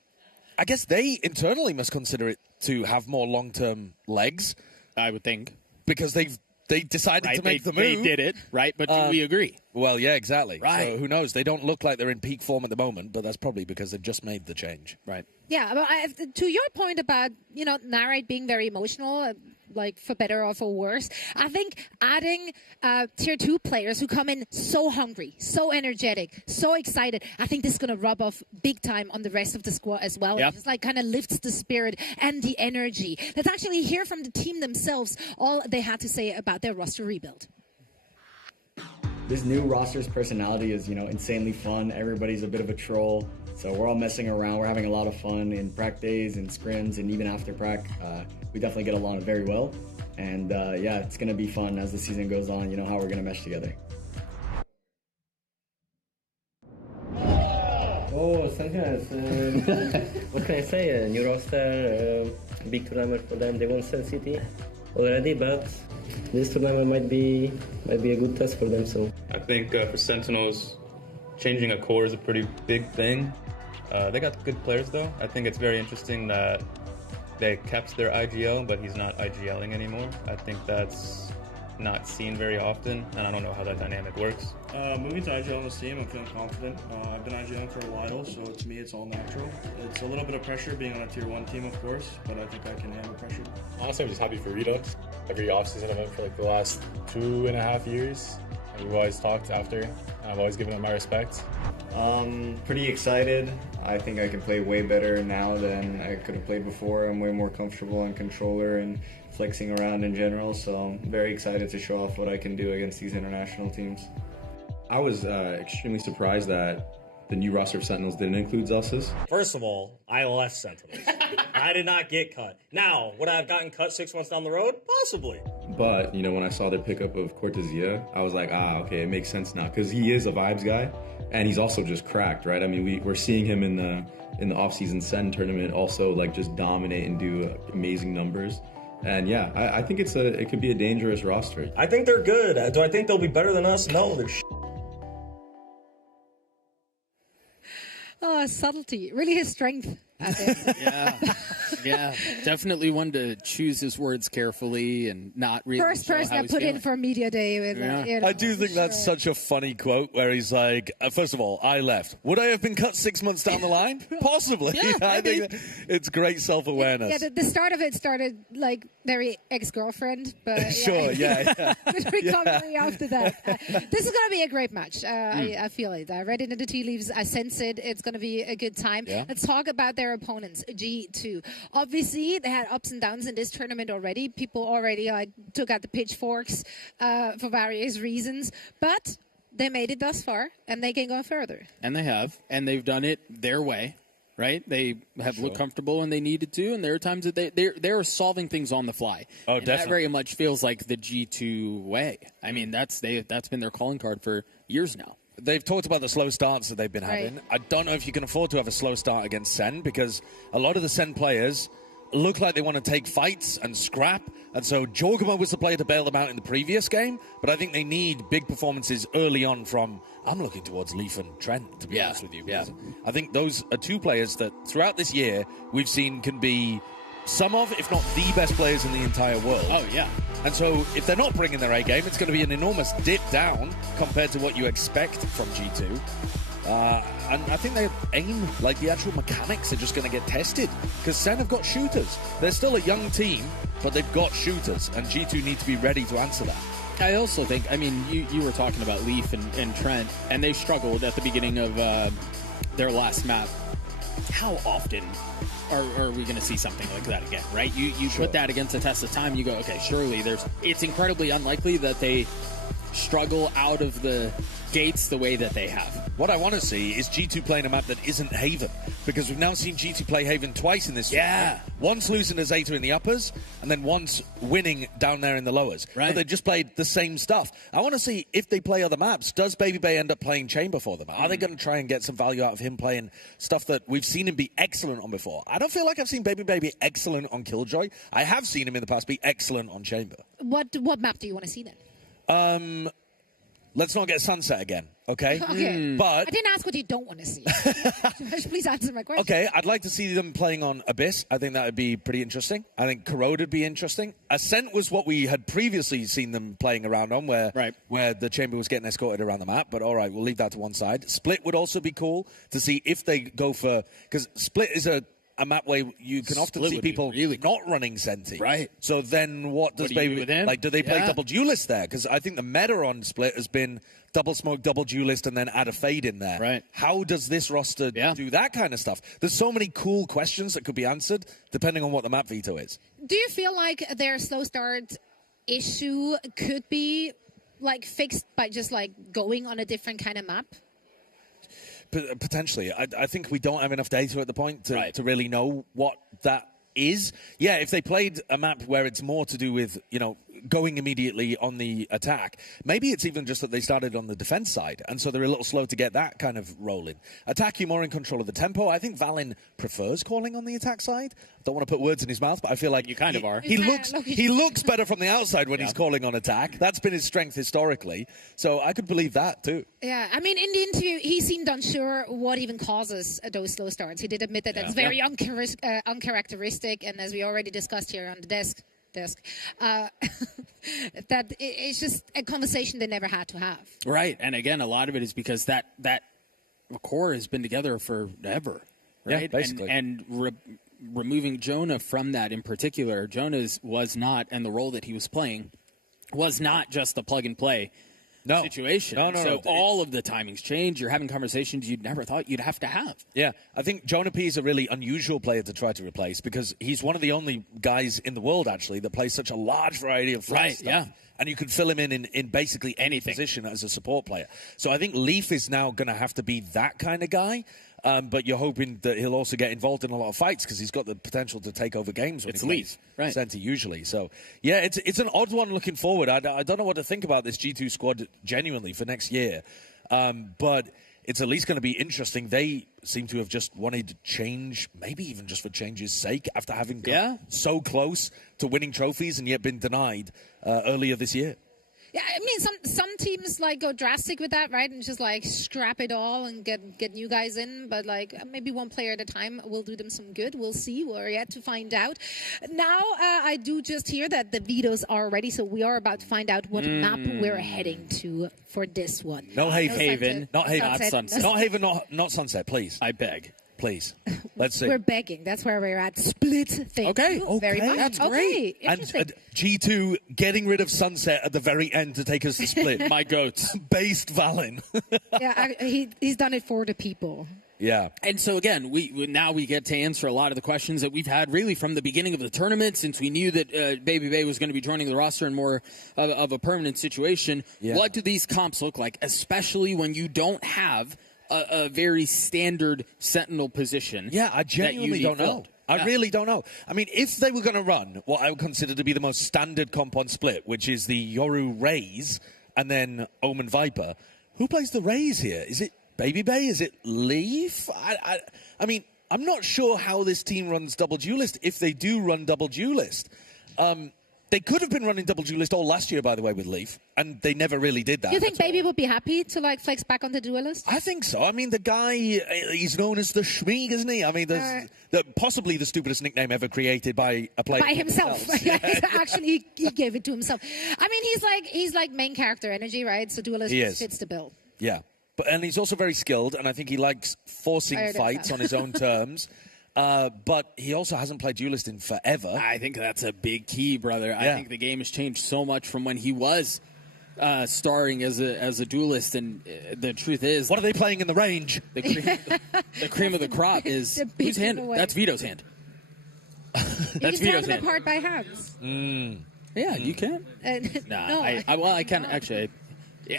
I guess they internally must consider it to have more long-term legs. I would think. Because they've they decided to make the move. They did it, right? But do we agree? Well, yeah, exactly. Right. So who knows? They don't look like they're in peak form at the moment, but that's probably because they've just made the change. Right. Yeah, but to your point about, Narrate being very emotional, like for better or for worse, I think adding tier 2 players who come in so hungry, so energetic, so excited, I think this is going to rub off big time on the rest of the squad as well. Yep. It just like kind of lifts the spirit and the energy. Let's actually hear from the team themselves all they had to say about their roster rebuild. This new roster's personality is, insanely fun. Everybody's a bit of a troll. So we're all messing around. We're having a lot of fun in prac days and scrims and even after prac. We definitely get along very well. And yeah, it's going to be fun as the season goes on, how we're going to mesh together. Oh, Sentinels. What can I say? A new roster, big tournament for them. They won Sun City already, but this tournament might be a good test for them. So I think for Sentinels, changing a core is a pretty big thing. They got good players though. I think it's very interesting that they kept their IGL, but he's not IGLing anymore. I think that's not seen very often, and I don't know how that dynamic works. Moving to IGL on this team, I'm feeling confident. I've been IGLing for a while, so to me it's all natural. It's a little bit of pressure being on a tier 1 team, of course, but I think I can handle pressure. Honestly, I'm just happy for Redux. Every offseason I've been for like the last 2.5 years. And we've always talked after. I've always given it my respect. Pretty excited. I think I can play way better now than I could have played before. I'm way more comfortable on controller and flexing around in general, so I'm very excited to show off what I can do against these international teams. I was extremely surprised that the new roster of Sentinels didn't include Zelsis. First of all, I left Sentinels. I did not get cut. Now, would I have gotten cut 6 months down the road? Possibly. But, when I saw their pickup of Cortezia, I was like, okay, it makes sense now. Because he is a vibes guy, and he's also just cracked, right? I mean, we're seeing him in the off-season Sen tournament also, like, just dominate and do amazing numbers. And, yeah, I think it could be a dangerous roster. I think they're good. Do I think they'll be better than us? No, they're Oh, subtlety. Really his strength, I think. Yeah, definitely one to choose his words carefully and not really. First person I put in for media day. With, I do think that's such a funny quote where he's like, first of all, I left. Would I have been cut 6 months down the line? Possibly. Yeah, I think it's great self-awareness. Yeah, the start of it started like very ex-girlfriend, but sure, yeah. Good recovery after that. This is going to be a great match. I feel it. I read it in the tea leaves. I sense it. It's going to be a good time. Yeah. Let's talk about their opponents, G2. Obviously, they had ups and downs in this tournament already. People already took out the pitchforks for various reasons, but they made it thus far, and they can go further. And they have, and they've done it their way. Right, they have looked comfortable and they needed to, and there are times that they're solving things on the fly. Oh, and definitely. That very much feels like the G2 way. I mean, that's been their calling card for years now. They've talked about the slow starts that they've been Right. having. I don't know if you can afford to have a slow start against Sen, because a lot of the Sen players look like they want to take fights and scrap, and so Jorgama was the player to bail them out in the previous game, but I think they need big performances early on from, I'm looking towards Leaf and Trent, to be honest with you. Yeah. I think those are two players that throughout this year we've seen can be some of, if not the best players in the entire world. Oh, yeah. And so if they're not bringing their A game, it's going to be an enormous dip down compared to what you expect from G2. And I think they aim, like the actual mechanics are just going to get tested, because Sen have got shooters. They're still a young team, but they've got shooters, and G2 need to be ready to answer that. I also think, I mean, you were talking about Leaf and Trent, and they struggled at the beginning of their last map. How often are we going to see something like that again, right? You Sure. put that against the test of time, you go, okay, surely it's incredibly unlikely that they struggle out of the gates the way that they have. What I want to see is G2 playing a map that isn't Haven, because we've now seen G2 play Haven twice in this tournament. Once losing to Zeta in the uppers, and then once winning down there in the lowers. Right. But they just played the same stuff. I want to see if they play other maps. Does Baby Bay end up playing Chamber for them? Are they going to try and get some value out of him playing stuff that we've seen him be excellent on before? I don't feel like I've seen Baby Bay be excellent on Killjoy. I have seen him in the past be excellent on Chamber. What map do you want to see then? let's not get Sunset again, okay? Okay. But I didn't ask what you don't want to see. Please answer my question. okay, I'd like to see them playing on Abyss. I think that would be pretty interesting. I think Corrode would be interesting. Ascent was what we had previously seen them playing around on, where the Chamber was getting escorted around the map. But all right, we'll leave that to one side. Split would also be cool to see if they go for... Because Split is a map where you can often see people not running Senti. Right. So then what does What do you do with him? Like, do they play Yeah. double duelist there? Because I think the meta on Split has been double smoke, double duelist, and then add a fade in there. Right. How does this roster do that kind of stuff? There's so many cool questions that could be answered depending on what the map veto is. Do you feel like their slow start issue could be like fixed by just like going on a different kind of map? Potentially. I think we don't have enough data at the point to really know what that is. Yeah, if they played a map where it's more to do with, going immediately on the attack, maybe it's even just that they started on the defense side, and so they're a little slow to get that kind of rolling. Attack, you're more in control of the tempo. I think Valin prefers calling on the attack side. I don't want to put words in his mouth, but I feel like you kind of are. He looks better from the outside when he's calling on attack. That's been his strength historically. So I could believe that too. Yeah, I mean, in the interview, he seemed unsure what even causes those slow starts. He did admit that that's very uncharacteristic, and as we already discussed here on the desk, that it's just a conversation they never had to have. Right, and again, a lot of it is because that core has been together forever, right? Yeah, basically. And removing Jonah from that in particular, Jonah was not, and the role that he was playing was not just a plug and play situation. So all of the timings change. You're having conversations you'd never thought you'd have to have. Yeah, I think Jonah P is a really unusual player to try to replace because he's one of the only guys in the world, actually, that plays such a large variety of flat stuff. Yeah. And you could fill him in basically any position as a support player. So I think Leaf is now going to have to be that kind of guy. But you're hoping that he'll also get involved in a lot of fights because he's got the potential to take over games when he plays Senti usually. So, yeah, it's an odd one looking forward. I don't know what to think about this G2 squad genuinely for next year. But it's at least going to be interesting. They seem to have just wanted to change, maybe even just for change's sake, after having got so close to winning trophies and yet been denied earlier this year. Yeah, I mean, some teams like go drastic with that, right, and just like scrap it all and get new guys in. But like maybe one player at a time will do them some good. We'll see. We're yet to find out. Now I do just hear that the vetoes are ready, so we are about to find out what map we're heading to for this one. No Haven, not Haven, Sunset. Sunset. Not Haven, not Sunset, please. I beg. Please. Let's see. We're begging. That's where we're at. Split thing. Okay. Very much. That's great. And G2 getting rid of Sunset at the very end to take us to Split. My goats. Based Valin. Yeah, he's done it for the people. Yeah. And so, again, we get to answer a lot of the questions that we've had really from the beginning of the tournament since we knew that Baby Bay was going to be joining the roster in more of a permanent situation. Yeah. What do these comps look like, especially when you don't have a very standard Sentinel position? Yeah, I genuinely don't know. I really don't know. I mean, if they were going to run what I would consider to be the most standard comp on Split, which is the Yoru Raze and then Omen Viper, who plays the Raze here? Is it Baby Bay? Is it Leaf? I mean, I'm not sure how this team runs double duelist if they do run double duelist. They could have been running double duelist all last year, by the way, with Leaf, and they never really did that. Do you think Baby would be happy to like flex back on the duelist? I think so. I mean, the guy, he's known as the Schmeeg, isn't he? I mean, there's possibly the stupidest nickname ever created by a player. By himself. Actually, he gave it to himself. I mean, he's like main character energy, right? So duelist fits the bill. Yeah. And he's also very skilled, and I think he likes forcing fights on his own terms. But he also hasn't played duelist in forever. I think that's a big key, brother. Yeah. I think the game has changed so much from when he was starring as a duelist, and the truth is, what are they playing in the range? The cream of the crop is whose hand? That's Vito's hand. That's Vito's hand. Apart by hands. Yeah, you can. No, I can actually.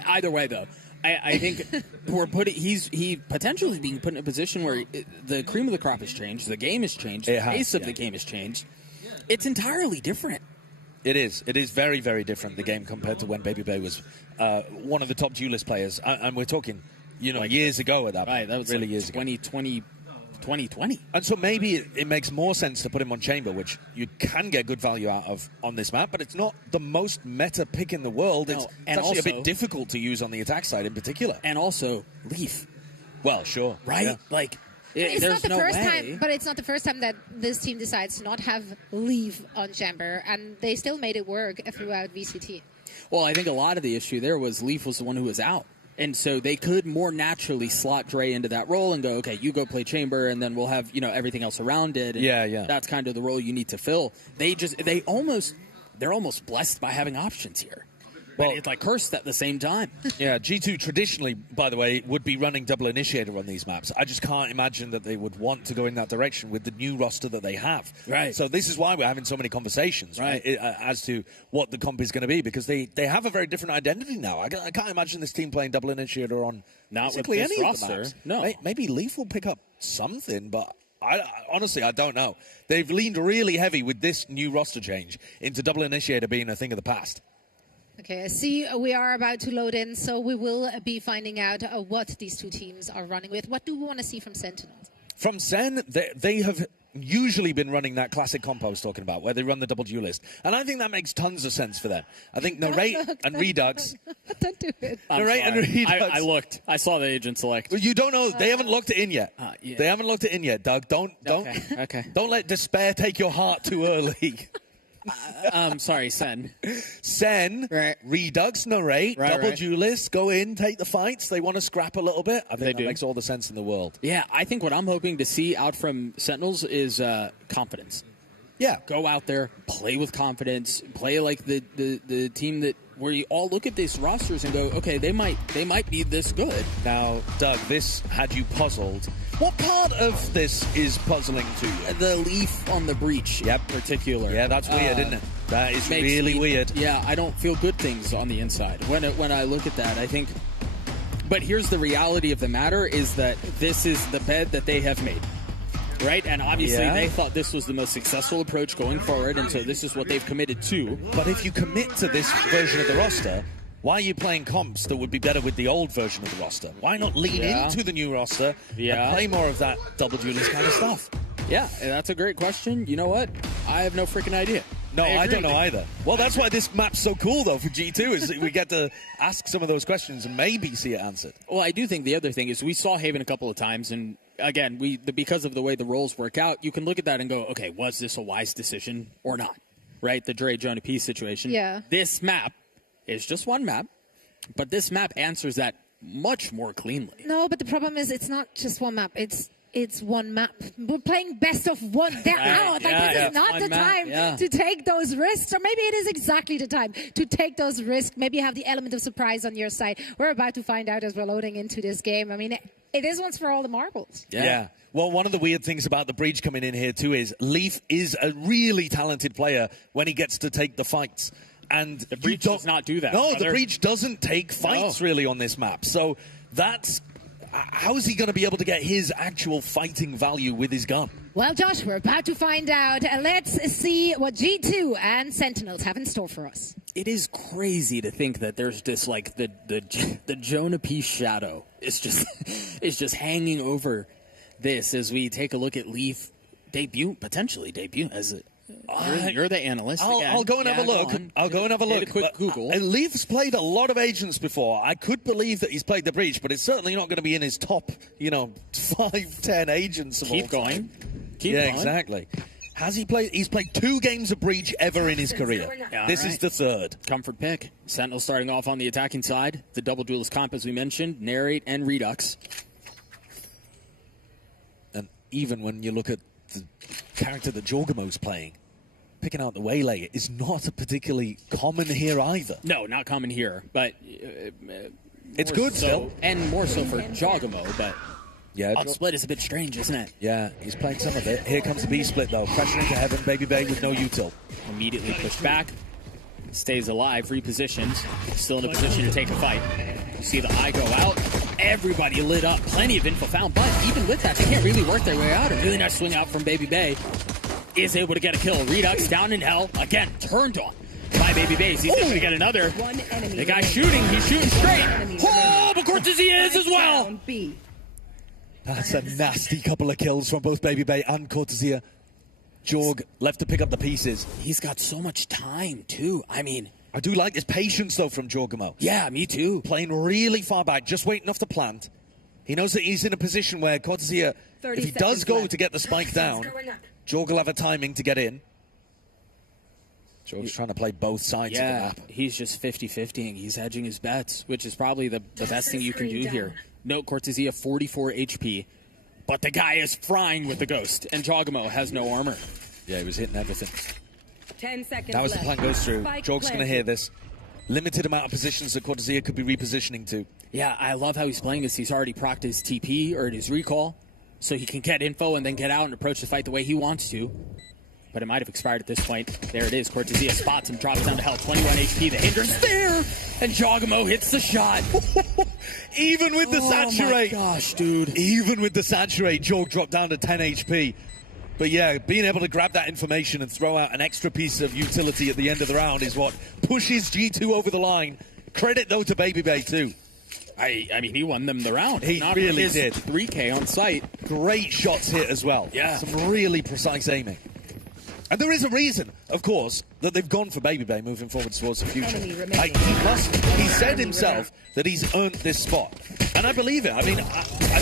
Either way, though. I think he potentially being put in a position where the cream of the crop has changed, the game has changed, the pace of the game has changed. It's entirely different. It is. It is very, very different, the game, compared to when Baby Bay was one of the top duelist players. And we're talking, years ago at that point. Right, that was really like years ago. 2020. 2020. And so maybe it makes more sense to put him on Chamber, which you can get good value out of on this map, but it's not the most meta pick in the world. It's actually also, a bit difficult to use on the attack side in particular. And also, Leaf. Well, sure. Right? Yeah. Like, It's not the no first way. time, but it's not the first time that this team decides to not have Leave on Chamber, and they still made it work throughout VCT. Well, I think a lot of the issue there was Leaf was the one who was out. And so they could more naturally slot Dre into that role and go, okay, you go play Chamber, and then we'll have, you know, everything else around it. And yeah. That's kind of the role you need to fill. They're almost blessed by having options here. Well, but it's like cursed at the same time. Yeah, G2 traditionally, by the way, would be running double initiator on these maps. I just can't imagine that they would want to go in that direction with the new roster that they have. Right. So this is why we're having so many conversations, right, as to what the comp is going to be, because they have a very different identity now. I can't imagine this team playing double initiator on not with basically this any roster. of the maps. No. Maybe Leaf will pick up something, but honestly, I don't know. They've leaned really heavy with this new roster change into double initiator being a thing of the past. Okay, I see we are about to load in, so we will be finding out what these two teams are running with. What do we want to see from Sentinels? From Sen, they have usually been running that classic comp I was talking about, where they run the double duelist. And I think that makes tons of sense for them. I think Narrate and Redux... Don't do it. Narrate and Redux... I looked. I saw the agent select. Well, you don't know. They haven't looked it in yet. Yeah. They haven't looked it in yet, Doug. Don't Don't let despair take your heart too early. Sorry, Sen. Sen, Redux, Narrate, double duelists, go in, take the fights. They want to scrap a little bit. I think that makes all the sense in the world. Yeah, I think what I'm hoping to see out from Sentinels is confidence. Yeah. Go out there, play with confidence, play like the team that where you all look at these rosters and go, okay, they might be this good. Now, Doug, this had you puzzled. What part of this is puzzling to you? The Leaf on the breach, particular. Yeah, that's weird, isn't it? That is really weird. Yeah, I don't feel good things on the inside when I look at that. I think, but here's the reality of the matter: is that this is the bed that they have made. Right? And obviously they thought this was the most successful approach going forward, and so this is what they've committed to. But if you commit to this version of the roster, why are you playing comps that would be better with the old version of the roster? Why not lean into the new roster and play more of that double duelist kind of stuff? Yeah, that's a great question. You know what? I have no freaking idea. No, I don't know either. Well, that's why this map's so cool, though, for G2, is that we get to ask some of those questions and maybe see it answered. Well, I do think the other thing is we saw Haven a couple of times, and again, because of the way the roles work out, you can look at that and go, okay, was this a wise decision or not? Right? The Dre Jonah P situation. Yeah. This map is just one map, but this map answers that much more cleanly. No, but the problem is it's not just one map. It's one map. We're playing best of one. They're out. This is not the time to take those risks. Or maybe it is exactly the time to take those risks. Maybe have the element of surprise on your side. We're about to find out as we're loading into this game. I mean, it is once for all the marbles. Yeah. Well, one of the weird things about the breach coming in here, too, is Leaf is a really talented player when he gets to take the fights. And the breach does not do that. No, the breach doesn't take fights really on this map. So that's... How is he going to be able to get his actual fighting value with his gun? Well, Josh, we're about to find out. Let's see what G2 and Sentinels have in store for us. It is crazy to think that there's just like the Jonah P shadow is just hanging over this as we take a look at Leaf potentially debut as a. You're the analyst. I'll go and have a look. I'll go and have a look. A quick Google. Leaf's played a lot of agents before. I could believe that he's played the breach, but it's certainly not going to be in his top, 5-10 agents of all time. Keep going. Yeah, exactly. Has he played? He's played 2 games of breach ever in his career. This is the 3rd. Comfort pick. Sentinel starting off on the attacking side. The double duelist comp, as we mentioned, Narrate and Redux. And even when you look at the character that Jorgamo's playing, picking out the Waylay is not particularly common here either. No, not common here, but it's good still. And more so for Jogamo, but split is a bit strange, isn't it? Yeah, he's playing some of it. Here comes the B split though. Pressure into heaven, Baby Bay with no util. Immediately pushed back. Stays alive, repositions. Still in a position to take a fight. You see the eye go out. Everybody lit up. Plenty of info found, but even with that, they can't really work their way out. A really nice swing out from Baby Bay. Is able to get a kill. Redux down in hell. Again, turned on by Baby Bays. He's going to get another. The guy's shooting. He's shooting straight. Oh, but Cortez he is as well. That's a nasty couple of kills from both Baby Bay and Cortesia. Jorg left to pick up the pieces. He's got so much time, too. I mean... I do like his patience, though, from Jorgamo. Yeah, me too. Playing really far back, just waiting off the plant. He knows that he's in a position where Cortesia, if he does go to get the spike down, Jorg will have a timing to get in. Jorg's trying to play both sides of the map. He's just 50-50ing. He's hedging his bets, which is probably the best thing you can do here. Note Cortesia, 44 HP, but the guy is frying with the Ghost, and Jogamo has no armor. Yeah, he was hitting everything. 10 seconds That was the left. plan goes through. Spike Jorg's going to hear this. Limited amount of positions that Cortesia could be repositioning to. Yeah, I love how he's playing this. He's already procced his TP or his recall, so he can get info and then get out and approach the fight the way he wants to. But it might have expired at this point. There it is. Cortesia spots him, drops down to health, 21 HP. The hindrance there, and Jogamo hits the shot. Even with the saturate. Oh my gosh, dude. Even with the saturate, Jorg dropped down to 10 HP. But yeah, being able to grab that information and throw out an extra piece of utility at the end of the round is what pushes G2 over the line. Credit, though, to Baby Bay, too. I mean, he won them the round. He really did. 3K on site. Great shots hit as well. Yeah. Some really precise aiming. And there is a reason, of course, that they've gone for Baby Bay moving forward towards the future. Like, he said himself that he's earned this spot. And I believe it. I mean, I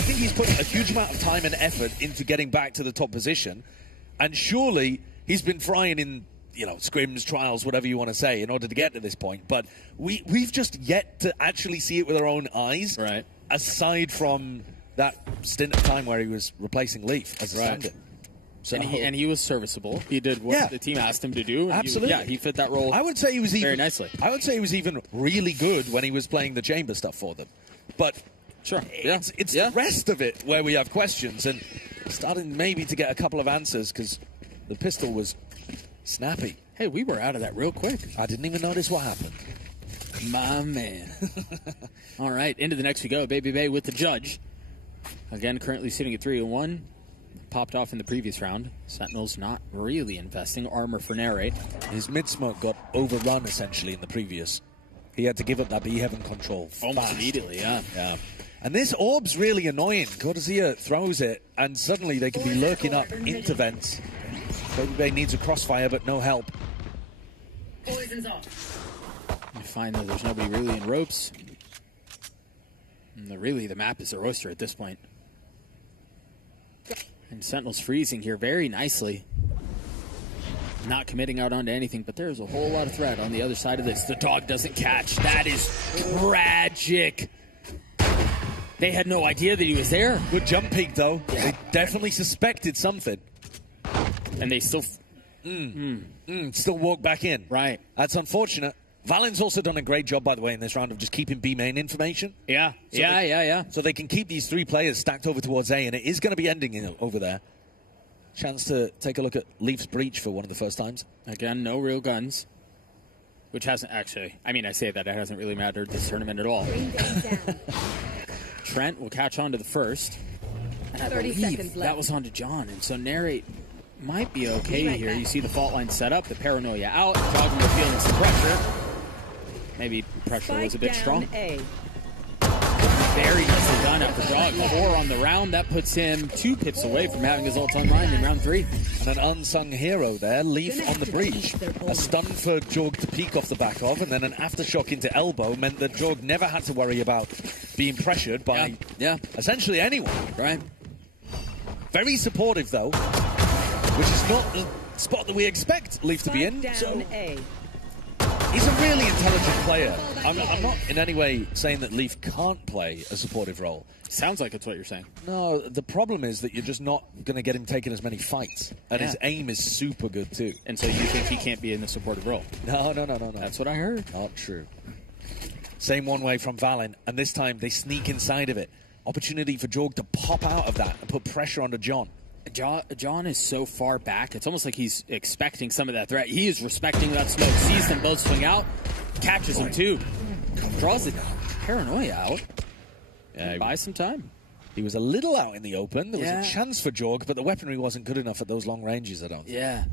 think he's put a huge amount of time and effort into getting back to the top position. And surely he's been frying in, you know, scrims, trials, whatever you want to say, in order to get to this point. But we've just yet to actually see it with our own eyes. Right. Aside from that stint of time where he was replacing Leaf as a stand-in. So, and he was serviceable. He did what the team asked him to do. And Absolutely. He fit that role. I would say he was even very nicely. I would say he was even really good when he was playing the chamber stuff for them. But sure, it's the rest of it where we have questions and starting maybe to get a couple of answers because the pistol was snappy. Hey, we were out of that real quick. I didn't even notice what happened. My man. All right, into the next we go. Baby Bay with the judge. Again, currently sitting at 3-1. Popped off in the previous round. Sentinels not really investing. Armor for Nare. His mid-smoke got overrun, essentially, in the previous. He had to give up that B-Heaven control almost immediately, yeah. And this orb's really annoying. Cortesia throws it, and suddenly they can be lurking up into vents. Baby Bay needs a crossfire, but no help. Poison's off. You find that there's nobody really in ropes. And the map is their oyster at this point. And Sentinel's freezing here very nicely. Not committing out onto anything, but there's a whole lot of threat on the other side of this. The dog doesn't catch. That is tragic. They had no idea that he was there. Good jump peek, though. Yeah. They definitely suspected something. And they still... still walk back in. Right. That's unfortunate. Valen's also done a great job, by the way, in this round of just keeping B main information. Yeah. So they can keep these three players stacked over towards A, and it is going to be ending over there. Chance to take a look at Leaf's breach for one of the first times. Again, no real guns. Which hasn't actually... I mean, I say that. It hasn't really mattered this tournament at all. Trent will catch on to the first. And I believe that was on to John. And so Narrate might be okay here. You see the fault line set up, the paranoia out. Jogamo feeling some pressure. Maybe pressure was a bit strong. Very nicely done after drawing 4 on the round. That puts him 2 pips away from having his ult online in round 3. And an unsung hero there, Leaf on the breach. A stun for Jorg to peek off the back of, and then an aftershock into elbow meant that Jorg never had to worry about being pressured by essentially anyone. Right. Very supportive, though, which is not the spot that we expect Leaf to be in. So he's a really intelligent player. I'm not in any way saying that Leaf can't play a supportive role. Sounds like it's what you're saying. No, the problem is that you're just not going to get him taking as many fights. And his aim is super good, too. And so you think he can't be in the supportive role? No. That's what I heard. Not true. Same one way from Valen, and this time they sneak inside of it. Opportunity for Jorg to pop out of that and put pressure onto John. John is so far back, it's almost like he's expecting some of that threat. He is respecting that smoke, sees them both swing out, catches him too. Draws the paranoia out. Yeah, buys some time. He was a little out in the open. There was a chance for Jorg, but the weaponry wasn't good enough at those long ranges, I don't think. Yeah.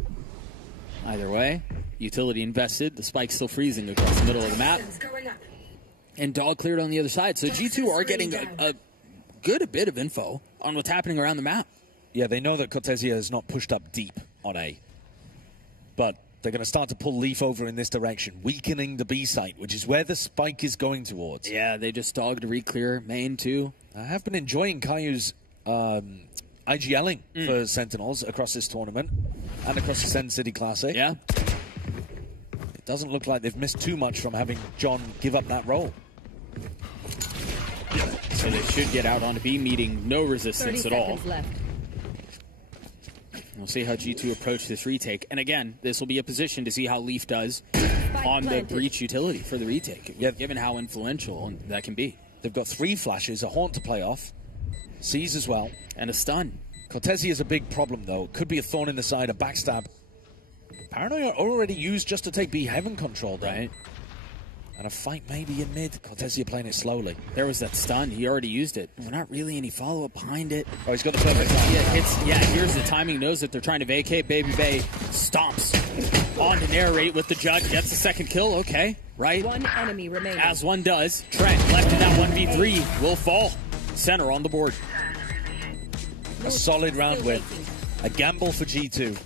Either way, utility invested. The spike's still freezing across the middle of the map. And dog cleared on the other side. So G2 are getting a good bit of info on what's happening around the map. Yeah, they know that Cortesia has not pushed up deep on A. But they're going to start to pull Leaf over in this direction, weakening the B site, which is where the spike is going towards. Yeah, they just dogged re-clear main too. I have been enjoying Caillou's IGLing for Sentinels across this tournament and across the Sen City Classic. Yeah. It doesn't look like they've missed too much from having John give up that role. So they should get out onto B, meeting no resistance at all. Left. We'll see how G2 approach this retake. And again, this will be a position to see how Leaf does on the breach utility for the retake, given how influential that can be. They've got 3 flashes, a Haunt to play off, Seize as well, and a stun. Cortesia is a big problem, though. Could be a thorn in the side, a backstab. Paranoia already used just to take B Heaven control, right? And a fight maybe in mid. Cortesia playing it slowly. There was that stun. He already used it. There's not really any follow-up behind it. Oh, he's got the perfect time. Yeah, here's the timing. Knows that they're trying to vacate. Baby Bay stomps on to narrate with the judge. Gets the second kill. Okay, right? One enemy remaining. As one does. Trent left in that 1v3 will fall. Center on the board. A solid round win. A gamble for G2.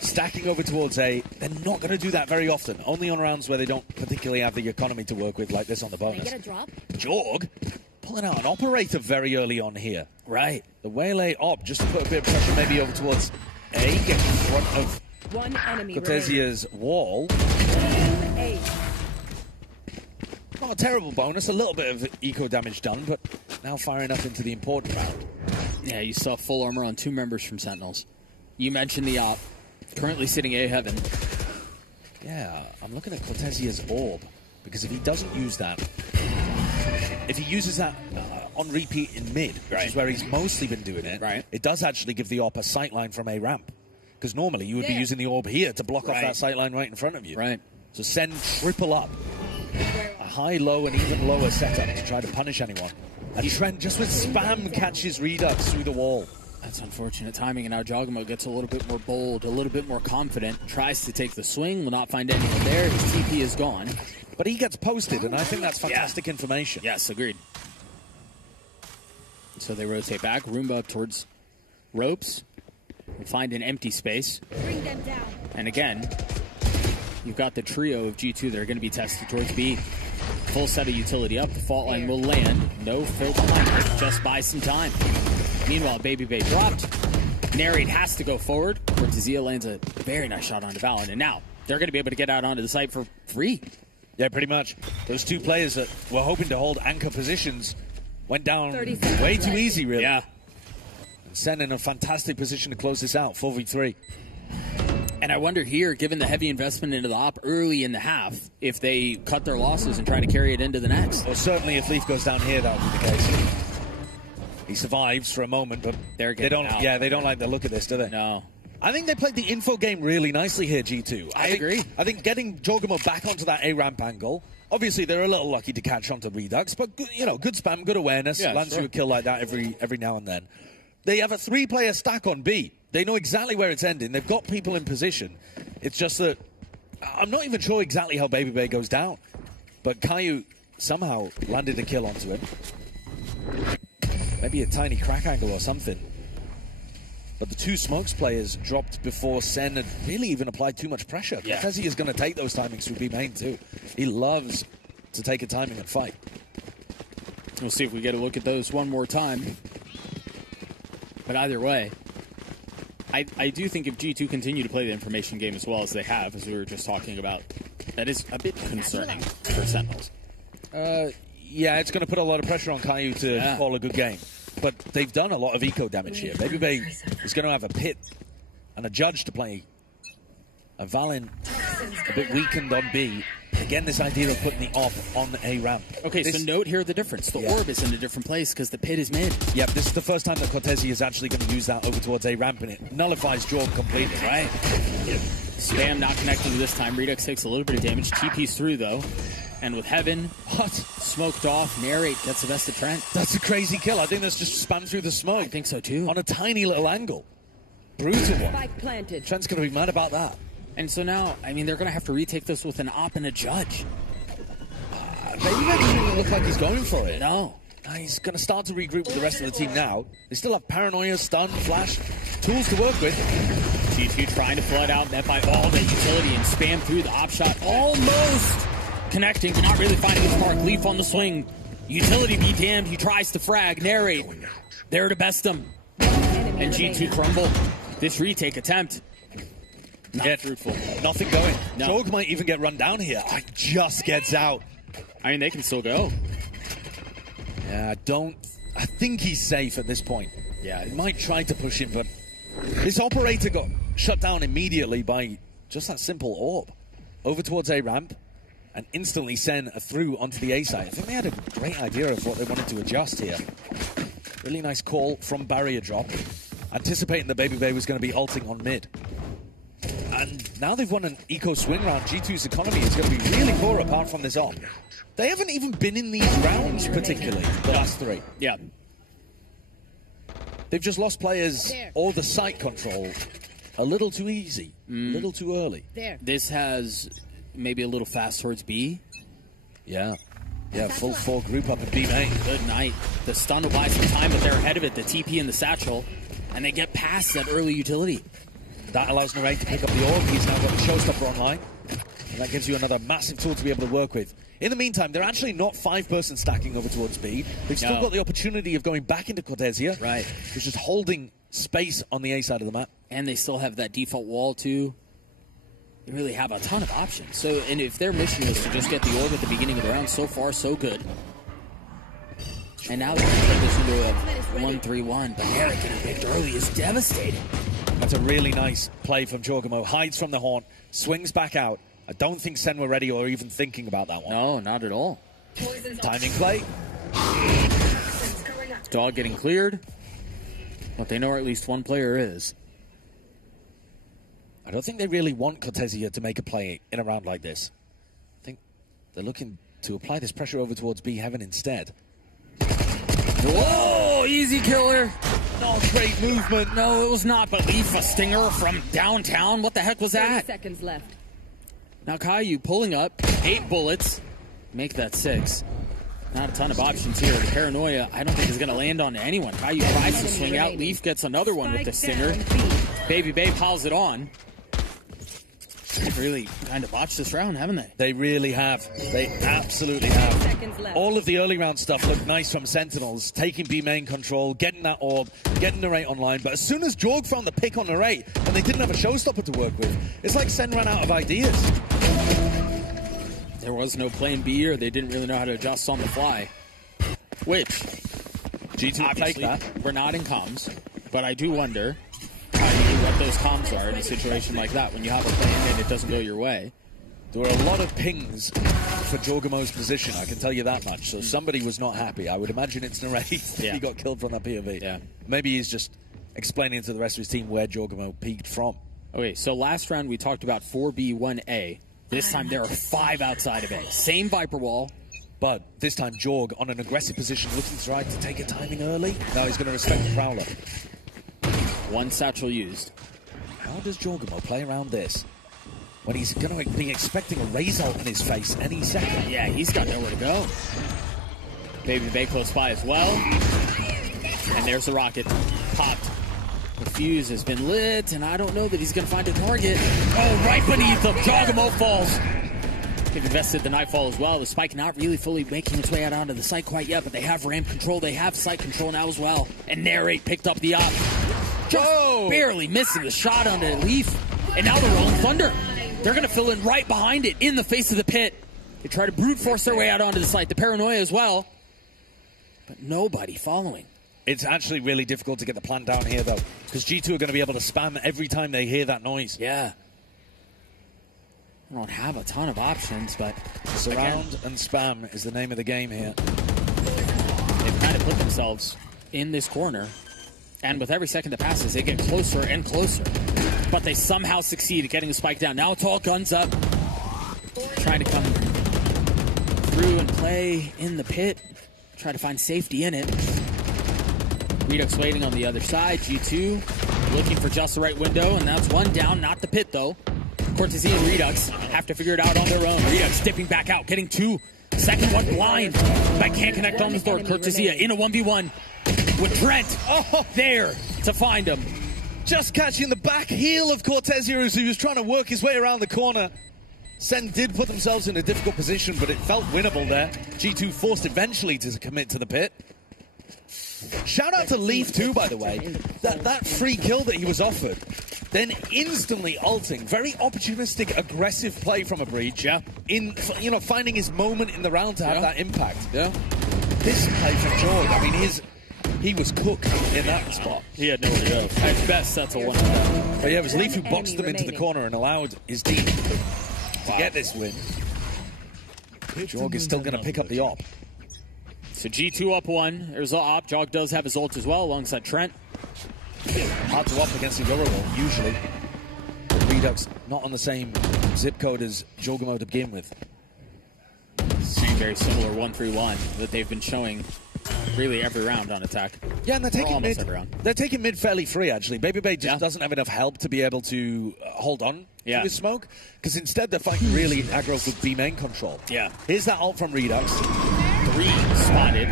Stacking over towards A. They're not going to do that very often. Only on rounds where they don't particularly have the economy to work with, like this on the bonus. Get a drop? Jorg pulling out an operator very early on here. Right. The Waylay op just to put a bit of pressure maybe over towards A. Get in front of one enemy Cortesia's wall. A. Not a terrible bonus. A little bit of eco damage done, but now firing up into the important round. Yeah, you saw full armor on 2 members from Sentinels. You mentioned the op. Currently sitting A Heaven. Yeah, I'm looking at Cortesia's orb, because if he doesn't use that, if he uses that on repeat in mid, which is where he's mostly been doing it, it does actually give the op a sightline from A ramp. Because normally you would be using the orb here to block off that sightline right in front of you. Right. So send triple up. A high, low, and even lower setup to try to punish anyone. And Trent just with spam catches Redux through the wall. That's unfortunate timing, and now Jogamo gets a little bit more bold, a little bit more confident, tries to take the swing, will not find anyone there. His TP is gone. But he gets posted, and I think that's fantastic information. Yes, agreed. So they rotate back, Roomba up towards ropes. We'll find an empty space. Bring them down. And again, you've got the trio of G2 that are going to be tested towards B. Full set of utility up, the fault line will land. No fill behind it, just buy some time. Meanwhile, Baby Bay dropped. Narrate has to go forward. Cortesia lands a very nice shot onto Valorant. And now they're going to be able to get out onto the site for free. Yeah, pretty much. Those 2 players that were hoping to hold anchor positions went down way too easy, really. Yeah. And Sen in a fantastic position to close this out, 4v3. And I wonder here, given the heavy investment into the op early in the half, if they cut their losses and try to carry it into the next. Well, certainly if Leaf goes down here, that would be the case. He survives for a moment, but they don't. out. Yeah, they don't like the look of this, do they? No. I think they played the info game really nicely here, G2. I agree. I think getting Jogamo back onto that A ramp angle. Obviously, they're a little lucky to catch onto Redux, but good spam, good awareness. Lands you a kill like that every now and then. They have a 3-player stack on B. They know exactly where it's ending. They've got people in position. It's just that I'm not even sure exactly how Baby Bay goes down, but Caillou somehow landed a kill onto him. Maybe a tiny crack angle or something. But the 2 smokes players dropped before Sen had really even applied too much pressure. Yeah. Cortesia is going to take those timings through B main too. He loves to take a timing and fight. We'll see if we get a look at those one more time. But either way, I do think if G2 continue to play the information game as well as they have, as we were just talking about, that is a bit concerning for Sentinels. Yeah, it's going to put a lot of pressure on Caillou to call a good game. But they've done a lot of eco damage here. Baby Bay is going to have a pit and a judge to play. A Valen a bit weakened on B. Again, this idea of putting the op on A ramp. Okay, so note here the difference. The orb is in a different place because the pit is mid. Yep, this is the first time that Cortesia is actually going to use that over towards A ramp, and it nullifies Jorg completely. Right. Spam not connecting this time. Redux takes a little bit of damage. TP's through, though. And with Heaven, smoked off, Narrate gets the best of Trent. That's a crazy kill. I think that's just spam through the smoke. I think so, too. On a tiny little angle. Brutal one. Spike planted. Trent's going to be mad about that. And so now, I mean, they're going to have to retake this with an op and a judge. Baby Bay doesn't even look like he's going for it. No. He's going to start to regroup with the rest of the team now. They still have Paranoia, Stun, Flash, tools to work with. G2 trying to flood out, met by all the utility and spam through the op shot. Almost connecting, but not really finding his mark. Leaf on the swing. Utility be damned. He tries to frag. Narrate. There to best him. And G2 crumble. This retake attempt. Not fruitful. Nothing going. No. Jorg might even get run down here. Just gets out. I mean, they can still go. Yeah, I think he's safe at this point. Yeah, he might try to push him, but this operator got shut down immediately by just that simple orb. Over towards A ramp, and instantly send through onto the A side. I think they had a great idea of what they wanted to adjust here. Really nice call from barrier drop, anticipating that Baby Bay was going to be ulting on mid. And now they've won an eco swing round. G2's economy is going to be really poor apart from this op. They haven't even been in these rounds particularly, the last three. Yeah. They've just lost players or the site control a little too easy, a little too early. This has maybe a little fast towards B. Yeah. Yeah, full 4 group up in B main. Good night. The stun will buy some time, but they're ahead of it. The TP and the satchel. And they get past that early utility. That allows Narrate to pick up the orb. He's now got the Showstopper online. And that gives you another massive tool to be able to work with. In the meantime, they're actually not 5-person stacking over towards B. They've still got the opportunity of going back into Cortesia. Right. It's just holding space on the A side of the map. And they still have that default wall, too. They really have a ton of options. So, and if their mission is to just get the orb at the beginning of the round, so far, so good. And now they're going to put this into a 1-3-1. But Eric getting picked early is devastating. That's a really nice play from Jorgamo. Hides from the horn, swings back out. I don't think Sen were ready or even thinking about that one. No, not at all. Timing play. Dog getting cleared. But they know where at least one player is. I don't think they really want Cortesia to make a play in a round like this. I think they're looking to apply this pressure over towards B Heaven instead. Whoa, easy killer. Not great movement. No, it was not. But Leaf, a stinger from downtown. What the heck was that? 30 seconds left. Now Caillou pulling up. 8 bullets. Make that 6. Not a ton of options here. The Paranoia, I don't think is going to land on anyone. Caillou tries to swing out. Leaf gets another one with the stinger. Baby Bay piles it on. They've really kind of botched this round, haven't they? They really have. They absolutely have. All of the early round stuff looked nice from Sentinels, taking B main control, getting that orb, getting Narrate online. But as soon as Jorg found the pick on Narrate, and they didn't have a showstopper to work with, it's like Sen ran out of ideas. There was no plan B, or they didn't really know how to adjust on the fly. Which, G2 obviously, take that. We're not in comms, but I do wonder what those comms are in a situation like that when you have a plan and it doesn't go your way. There were a lot of pings for Jorgamo's position, I can tell you that much. So somebody was not happy. I would imagine it's Narrate if he got killed from that POV. Yeah. Maybe he's just explaining to the rest of his team where Jorgamo peaked from. Okay, so last round we talked about 4B, 1A. This time there are 5 outside of A. Same Viper wall. But this time Jorg on an aggressive position, looking to try to take a timing early. Now he's going to respect the Prowler. 1 satchel used. How does Jorgamo play around this? When he's going to be expecting a raise out in his face any second. Yeah, he's got nowhere to go. Baby Bay close by as well. And there's the rocket. Popped. The fuse has been lit, and I don't know that he's going to find a target. Oh, right beneath him. Jorgamo falls. They've invested the Nightfall as well. The Spike not really fully making its way out onto the site quite yet, but they have ramp control. They have site control now as well. And Narrate picked up the op. Just barely missing the shot onto Leaf. And now they're rolling Thunder. They're going to fill in right behind it in the face of the pit. They try to brute force their way out onto the site. The Paranoia as well. But nobody following. It's actually really difficult to get the plan down here, though, because G2 are going to be able to spam every time they hear that noise. Yeah. I don't have a ton of options, but... Surround and spam is the name of the game here. They've kind of put themselves in this corner, and with every second that passes, they get closer and closer. But they somehow succeed at getting the spike down. Now it's all guns up. Trying to come through and play in the pit. Try to find safety in it. Redux waiting on the other side. G2 looking for just the right window, and that's one down, not the pit though. Cortesia and Redux have to figure it out on their own. Redux dipping back out, getting 2 Second one blind, but can't connect on the third. Cortesia in a 1v1 with Trent there to find him. Just catching the back heel of Cortesia as he was trying to work his way around the corner. Sen did put themselves in a difficult position, but it felt winnable there. G2 forced eventually to commit to the pit. Shout out to Leaf too, by the way. That free kill that he was offered, then instantly ulting. Very opportunistic, aggressive play from a breach. Yeah. In, you know, finding his moment in the round to have that impact. Yeah. This play from Jorg, I mean, he was cooked in that spot. He had nowhere to go. At best, that's a 1. But yeah, it was Leaf who boxed them into the corner and allowed his team to get this win. Jorg is still going to pick up the op. So G2 up 1. There's an op. Jog does have his ult as well alongside Trent. Hard to op against a Yoruba, usually. Redux not on the same zip code as Jorgamo to begin with. Same very similar 1-3-1 that they've been showing really every round on attack. Yeah, and they're taking mid. Every round. They're taking mid fairly free, actually. Baby Bay just doesn't have enough help to be able to hold on to his smoke, because instead they're fighting really aggro with B main control. Yeah. Here's that ult from Redux. 3 spotted.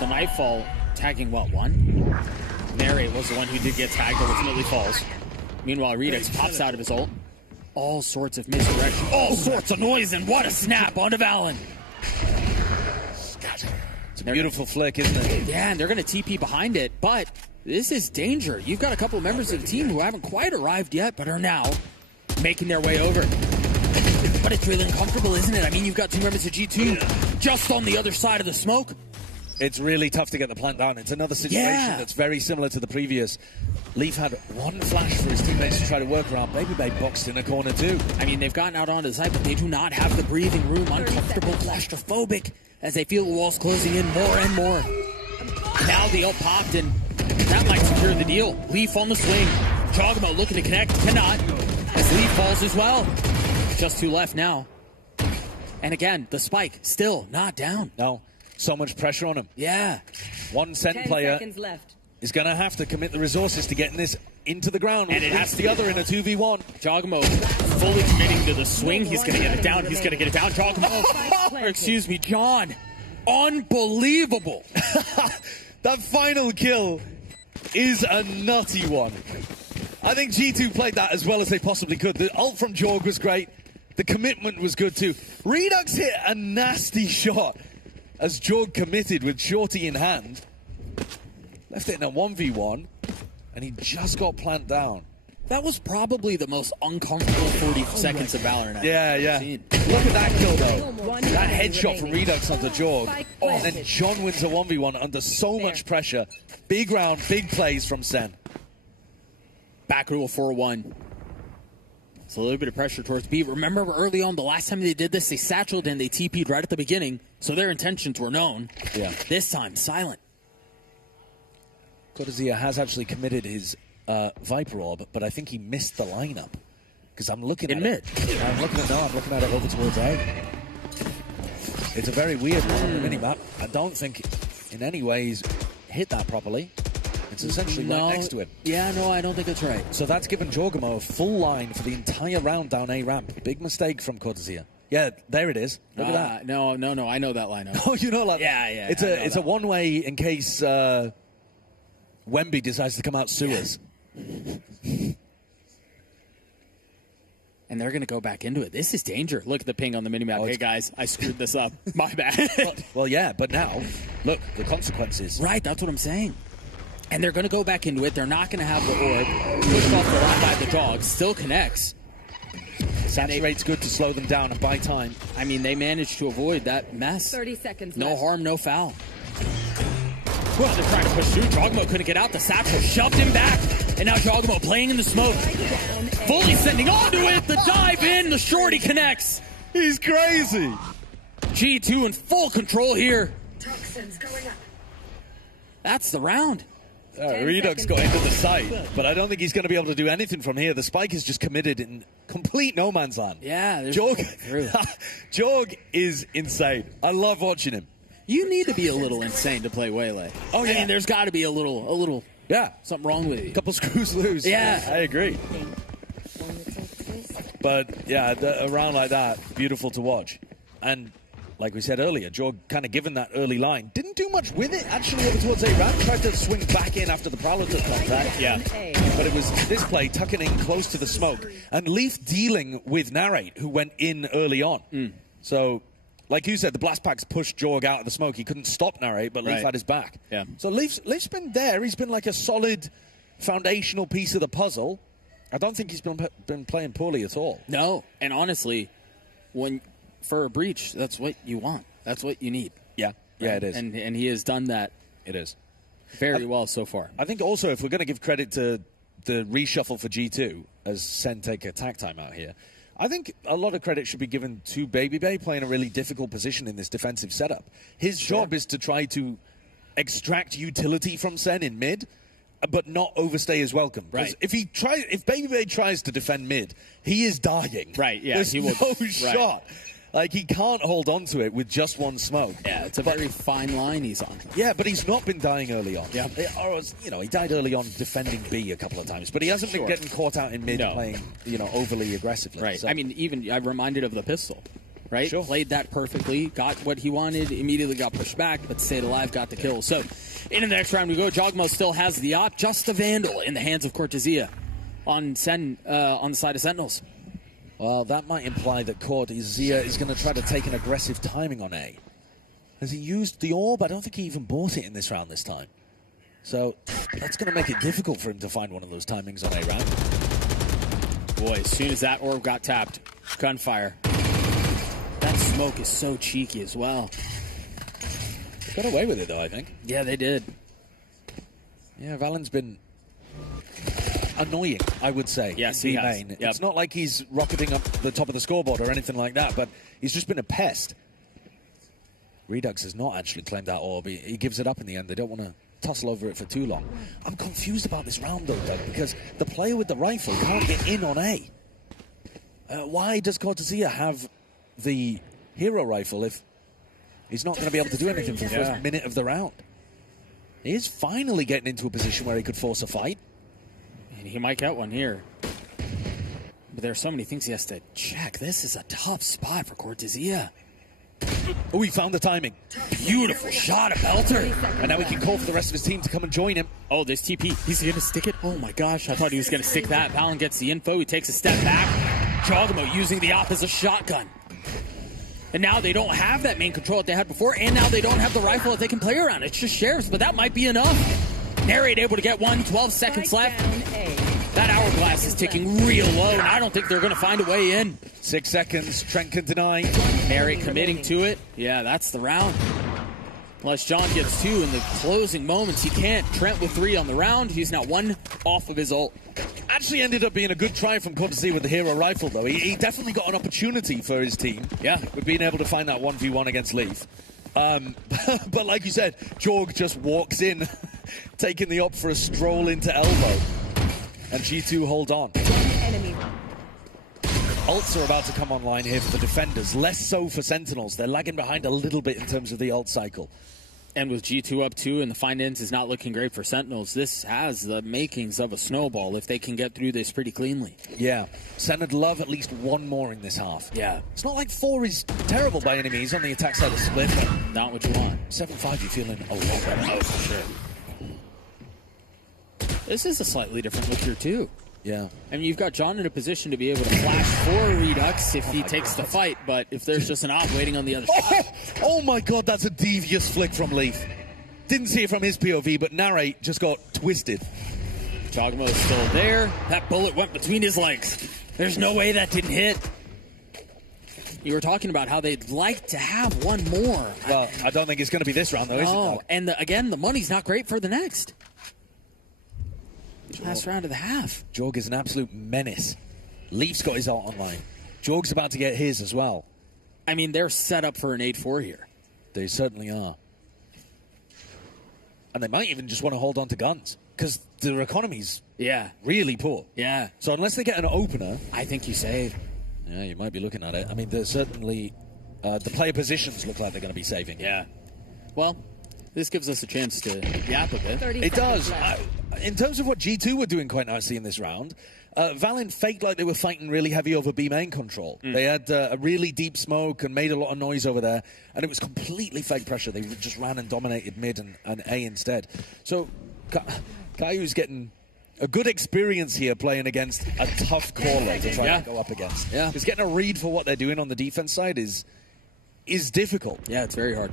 The Nightfall tagging what, 1? Mary was the one who did get tagged, ultimately falls. Meanwhile, Redux pops out of his ult. All sorts of misdirection, all sorts of noise, and what a snap onto Valen. It's a beautiful flick, isn't it? Yeah, and they're going to TP behind it, but this is danger. You've got a couple of members of the team who haven't quite arrived yet, but are now making their way over. But it's really uncomfortable, isn't it? I mean, you've got 2 members of G2 just on the other side of the smoke. It's really tough to get the plant down. It's another situation that's very similar to the previous. Leaf had 1 flash for his teammates to try to work around. Baby Bay boxed in a corner too. I mean, they've gotten out onto the side, but they do not have the breathing room. Uncomfortable, claustrophobic, as they feel the walls closing in more and more. Now the ult popped, and that might secure the deal. Leaf on the swing. Jogamo looking to connect, cannot, as Leaf falls as well. Just 2 left now. And again, the spike still not down. No. So much pressure on him. Yeah. 1 Sen player left. is going to have to commit the resources to getting this into the ground. And it has the other in a 2v1. Jogamo fully committing to the swing. He's going to get it down. He's going to get it down. Jogamo. Excuse me, John. Unbelievable. That final kill is a nutty one. I think G2 played that as well as they possibly could. The ult from Jorg was great. The commitment was good too. Redux hit a nasty shot as Jorg committed with Shorty in hand. Left it in a 1v1, and he just got plant down. That was probably the most uncomfortable 40 seconds of Valorant I've Yeah. seen. Look at that kill, though. That headshot from Redux onto Jorg. And then John wins a 1v1 under so much pressure. Big round, big plays from Sen. Back rule 4-1. It's a little bit of pressure towards B. Remember early on, the last time they did this, they satcheled and they TP'd right at the beginning, so their intentions were known. Yeah. This time, silent. Cortesia has actually committed his Viper Orb, but I think he missed the lineup. Because I'm looking at it. I'm looking at it over towards A. It's a very weird one on the minimap. I don't think in any way he's hit that properly. It's essentially right next to him. Yeah, no, I don't think that's right. So that's given Jorgamo a full line for the entire round down A ramp. Big mistake from Cortesia. Yeah, there it is. Look at that. No, I know that lineup. Oh, you know that? Yeah. It's a one-way in case Wemby decides to come out sewers. And they're going to go back into it. This is danger. Look at the ping on the minimap. Hey, guys, I screwed this up. My bad. Well, yeah, but now, look, the consequences. Right, that's what I'm saying. And they're going to go back into it. They're not going to have the orb. Pushed off the line by the dog. Still connects. Saturate's good to slow them down and buy time. I mean, they managed to avoid that mess. 30 seconds No left. harm, no foul. Well, they're trying to push through. Jogamo couldn't get out. The satchel shoved him back. And now Jogamo playing in the smoke. Fully sending onto it. The dive in. The shorty connects. He's crazy. G2 in full control here. Toxins going up. That's the round. Redux got into the site, but I don't think he's going to be able to do anything from here. The spike is just committed in complete no man's land. Yeah, Jorg is insane. I love watching him. You need to be a little insane to play Waylay. Oh, yeah. I mean, there's got to be a little, something wrong with you. A couple screws loose. Yeah. I agree. But, yeah, a round like that, beautiful to watch. And like we said earlier, Jorg kind of given that early line. Didn't do much with it, actually, over towards A-Ram. Tried to swing back in after the Prowler took contact. Yeah. But it was this play, tucking in close to the smoke. And Leaf dealing with Narrate, who went in early on. So, like you said, the blast packs pushed Jorg out of the smoke. He couldn't stop Narrate, but Leaf had his back. Yeah. So Leaf's been there. He's been like a solid foundational piece of the puzzle. I don't think he's been playing poorly at all. No, and honestly, for a breach, that's what you want. That's what you need. Yeah, it is. And he has done that. It is. Very well so far. I think also, if we're going to give credit to the reshuffle for G2, as Sen take attack time out here, I think a lot of credit should be given to Baby Bay playing a really difficult position in this defensive setup. His job is to try to extract utility from Sen in mid, but not overstay his welcome. Right. If Baby Bay tries to defend mid, he is dying. Right, yeah. There's he will, no shot. Like, he can't hold on to it with just one smoke. Yeah, it's a very fine line he's on. Yeah, but he's not been dying early on. Yeah. Or, he died early on defending B a couple of times, but he hasn't been getting caught out in mid playing, overly aggressively. Right. So. I mean, even I'm reminded of the pistol. Right? Sure. Played that perfectly, got what he wanted, immediately got pushed back, but stayed alive, got the kill. So, into the next round we go. Jogmo still has the op, just a Vandal in the hands of Cortezia on the side of Sentinels. Well, that might imply that Cortezia is going to try to take an aggressive timing on A. Has he used the orb? I don't think he even bought it in this round this time. So, that's going to make it difficult for him to find one of those timings on A round. Boy, as soon as that orb got tapped, gunfire. That smoke is so cheeky as well. They got away with it, though, I think. Yeah, they did. Yeah, Valen's been annoying, I would say. Yes, he has. Yep. It's not like he's rocketing up the top of the scoreboard or anything like that, but he's just been a pest. Redux has not actually claimed that orb. He gives it up in the end. They don't want to tussle over it for too long. I'm confused about this round, though, Doug, because the player with the rifle can't get in on A. Why does Cortezia have the hero rifle if he's not going to be able to do anything for the first minute of the round? He is finally getting into a position where he could force a fight. And he might get one here. But there are so many things he has to check. This is a tough spot for Cortezia. Oh, he found the timing. Beautiful shot, a belter. And now we can call for the rest of his team to come and join him. Oh, there's TP. He's going to stick it? Oh my gosh, I thought he was going to stick that. Valen gets the info. He takes a step back. Jogamo using the op as a shotgun. And now they don't have that main control that they had before, and now they don't have the rifle that they can play around. It's just sheriffs, but that might be enough. Narrate able to get one, 12 seconds left. That hourglass is ticking real low, and I don't think they're going to find a way in. 6 seconds, Trent can deny. Narrate committing to it. Yeah, that's the round. Unless John gets 2 in the closing moments, he can't. Trent with 3 on the round. He's now 1 off of his ult. Actually ended up being a good try from Cortezia with the hero rifle, though. He definitely got an opportunity for his team. Yeah. With being able to find that 1v1 against Leaf. But like you said, Jorg just walks in, taking the op for a stroll into elbow. And G2 hold on. Enemy. Ults are about to come online here for the defenders. Less so for Sentinels. They're lagging behind a little bit in terms of the ult cycle. And with G2 up 2 and the find-ins is not looking great for Sentinels, this has the makings of a snowball if they can get through this pretty cleanly. Yeah. Sen would love at least 1 more in this half. Yeah. It's not like 4 is terrible by any means on the attack side of split. Not what you want. 7-5, you're feeling a lot better. Oh, for sure. This is a slightly different look here, too. Yeah. I mean, you've got John in a position to be able to flash for Redux if he takes the fight, but if there's just an op waiting on the other side. Oh my god, that's a devious flick from Leaf. Didn't see it from his POV, but Narrate just got twisted. Jogmo is still there. That bullet went between his legs. There's no way that didn't hit. You were talking about how they'd like to have 1 more. Well, I don't think it's going to be this round, though, is it? No, and again, the money's not great for the next. Last round of the half. Jorg is an absolute menace. Leaf's got his ult online. Jorg's about to get his as well. I mean, they're set up for an 8-4 here. They certainly are. And they might even just want to hold on to guns, because their economy's really poor. Yeah. So unless they get an opener... I think you save. Yeah, you might be looking at it. I mean, there's certainly... the player positions look like they're going to be saving. Yeah. Well, this gives us a chance to yap a bit. It does. In terms of what G2 were doing quite nicely in this round, Valorant faked like they were fighting really heavy over B main control. They had a really deep smoke and made a lot of noise over there, and it was completely fake pressure. They just ran and dominated mid and A instead. So Kayu's getting a good experience here playing against a tough caller to try to go up against. Yeah. Because getting a read for what they're doing on the defense side is difficult. Yeah, it's very hard.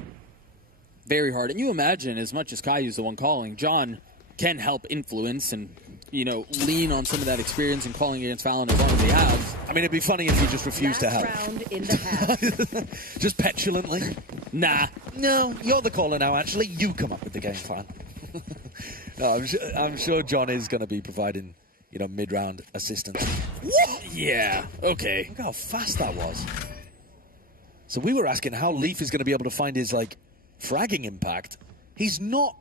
Very hard. And you imagine, as much as Kayu's the one calling, John can help influence and, lean on some of that experience in calling against Valorant as long as he has. I mean, it'd be funny if you just refused to help. Round in the half. Just petulantly. Nah. No, you're the caller now, actually. You come up with the game plan. No, I'm sure John is going to be providing, mid-round assistance. What? Yeah. Okay. Look how fast that was. So we were asking how Leaf is going to be able to find his, fragging impact. He's not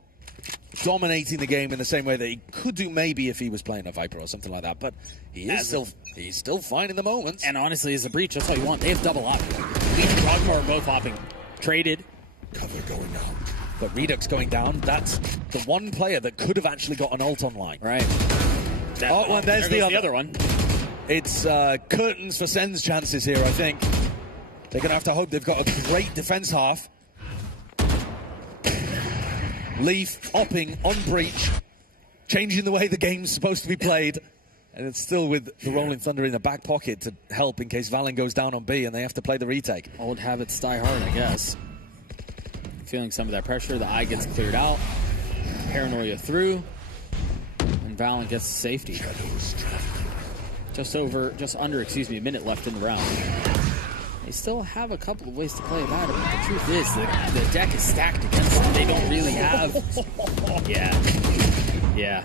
dominating the game in the same way that he could do maybe if he was playing a Viper or something like that, but he's still finding the moments. And honestly, as a breach, that's all you want. They have double op. Leaf and Dogma are both hopping. Traded. Cover going down. But Redux going down, that's the one player that could have actually got an ult online. Right. Well, there's the other one. It's curtains for Sen's chances here, I think. They're going to have to hope they've got a great defense half. Leaf opping on breach, changing the way the game's supposed to be played. And it's still with the Rolling Thunder in the back pocket to help in case Valen goes down on B and they have to play the retake. Old habits die hard, I guess. Feeling some of that pressure. The eye gets cleared out. Paranoia through. And Valen gets safety. Just under a minute left in the round. They still have a couple of ways to play about it, but the truth is the deck is stacked against them. They don't really have... Yeah.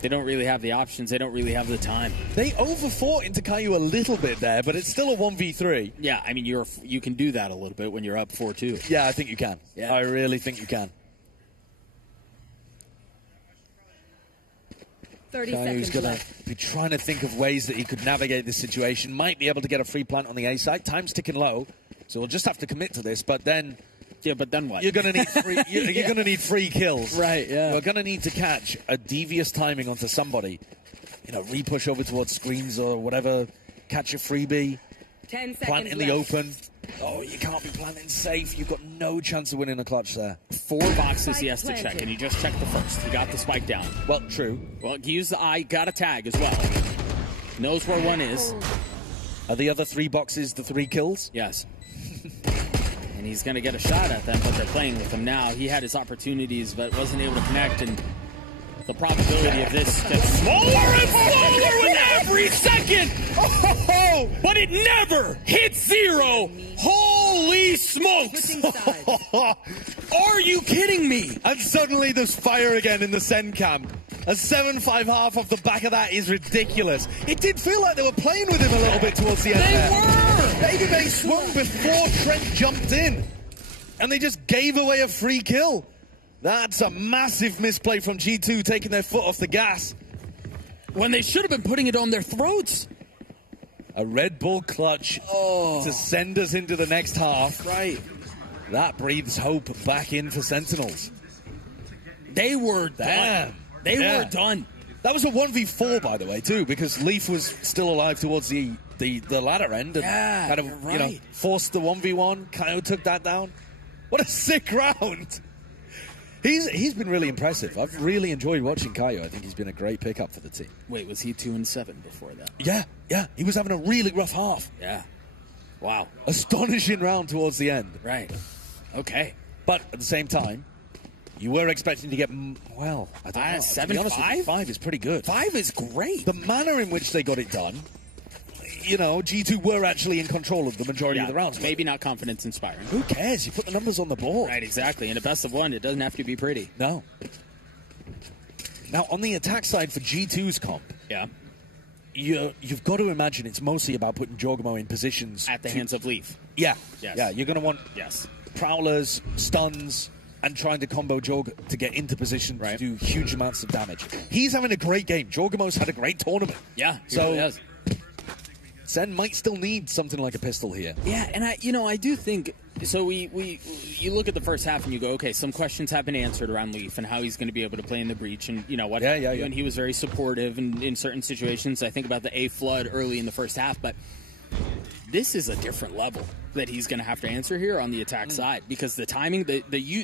They don't really have the options. They don't really have the time. They overfought into Kayu a little bit there, but it's still a 1v3. Yeah, I mean, you can do that a little bit when you're up 4-2. Yeah, I think you can. Yeah. I really think you can. 30 Kayu's seconds going left. to be trying to think of ways that he could navigate this situation. Might be able to get a free plant on the A side. Time's ticking low, so we'll just have to commit to this, but then... Yeah, but then what? You're going to need free. You're going to need free kills, right? Yeah. You're going to need to catch a devious timing onto somebody. Repush over towards screens or whatever. Catch a freebie. 10 seconds plant in left. the open. Oh, you can't be planting safe. You've got no chance of winning a clutch there. 4 boxes he has to check, and he just checked the first. He got the spike down. Well, true. Well, he used the eye, got a tag as well. Knows where one is. Are the other 3 boxes the 3 kills? Yes. And he's going to get a shot at them, but they're playing with him now. He had his opportunities, but wasn't able to connect, and the probability of this gets smaller and smaller with every second! Oh, but it never hits 0! Holy smokes! Are you kidding me? And suddenly there's fire again in the Sen camp. A 7-5 half off the back of that is ridiculous. It did feel like they were playing with him a little bit towards the end there. They were! Maybe they swung before Trent jumped in. And they just gave away a free kill. That's a massive misplay from G2, taking their foot off the gas. When they should have been putting it on their throats. A Red Bull clutch to send us into the next half. Right. That breathes hope back in for Sentinels. They were done. They were done. That was a 1v4, by the way, too, because Leaf was still alive towards the latter end and kind of, forced the 1v1. Kaio took that down. What a sick round. He's been really impressive. I've really enjoyed watching Kaio. I think he's been a great pickup for the team. Wait, was he 2-7 before that? Yeah. He was having a really rough half. Yeah. Wow. Astonishing round towards the end. Right. Okay. But at the same time, you were expecting to get, well, I don't know. 7-5? 5 is pretty good. 5 is great. The manner in which they got it done, G2 were actually in control of the majority of the rounds. Maybe not confidence inspiring. Who cares? You put the numbers on the board. Right, exactly. In a best of 1, it doesn't have to be pretty. No. Now, on the attack side for G2's comp, you've got to imagine it's mostly about putting Jorgmo in positions at the hands of Leaf. Yeah. Yes. Yeah, you're going to want prowlers, stuns, and trying to combo Jorg to get into position to do huge amounts of damage. He's having a great game. Jorgmo's had a great tournament. Yeah, so really has. Sen might still need something like a pistol here. Yeah, and I do think So you look at the first half and you go, okay, some questions have been answered around Leaf and how he's going to be able to play in the breach, and you know what? And he was very supportive in certain situations. I think about the A flood early in the first half, but this is a different level that he's going to have to answer here on the attack side, because the timing,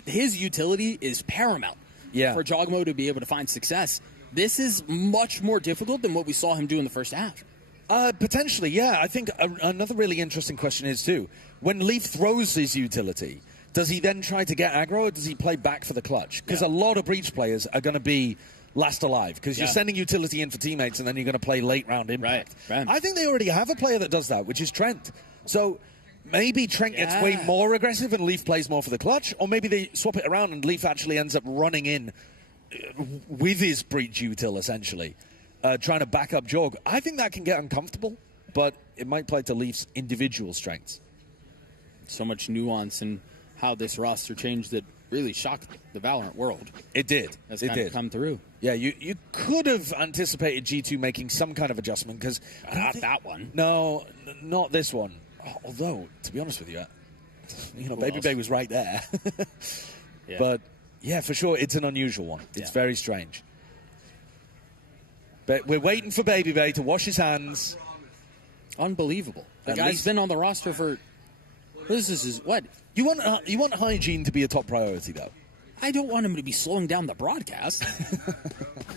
his utility is paramount. Yeah. For Jogmo to be able to find success, this is much more difficult than what we saw him do in the first half. Potentially, yeah. I think another really interesting question is, too, when Leaf throws his utility, does he then try to get aggro, or does he play back for the clutch? Because a lot of breach players are going to be last alive, because you're sending utility in for teammates and then you're going to play late round impact. Right. I think they already have a player that does that, which is Trent. So maybe Trent gets way more aggressive and Leaf plays more for the clutch, or maybe they swap it around and Leaf actually ends up running in with his breach util, essentially. Trying to back up Jog. I think that can get uncomfortable, but it might play to Leaf's individual strengths. So much nuance in how this roster changed that really shocked the Valorant world. It did. That's kind of come through. Yeah, you could have anticipated G2 making some kind of adjustment, because... Not that one. No, not this one. Although, to be honest with you, Baby Bay was right there. Yeah. But, yeah, for sure, it's an unusual one. It's very strange. But we're waiting for Baby Bay to wash his hands. Unbelievable. The guy's been on the roster for... This is what? You want hygiene to be a top priority, though. I don't want him to be slowing down the broadcast.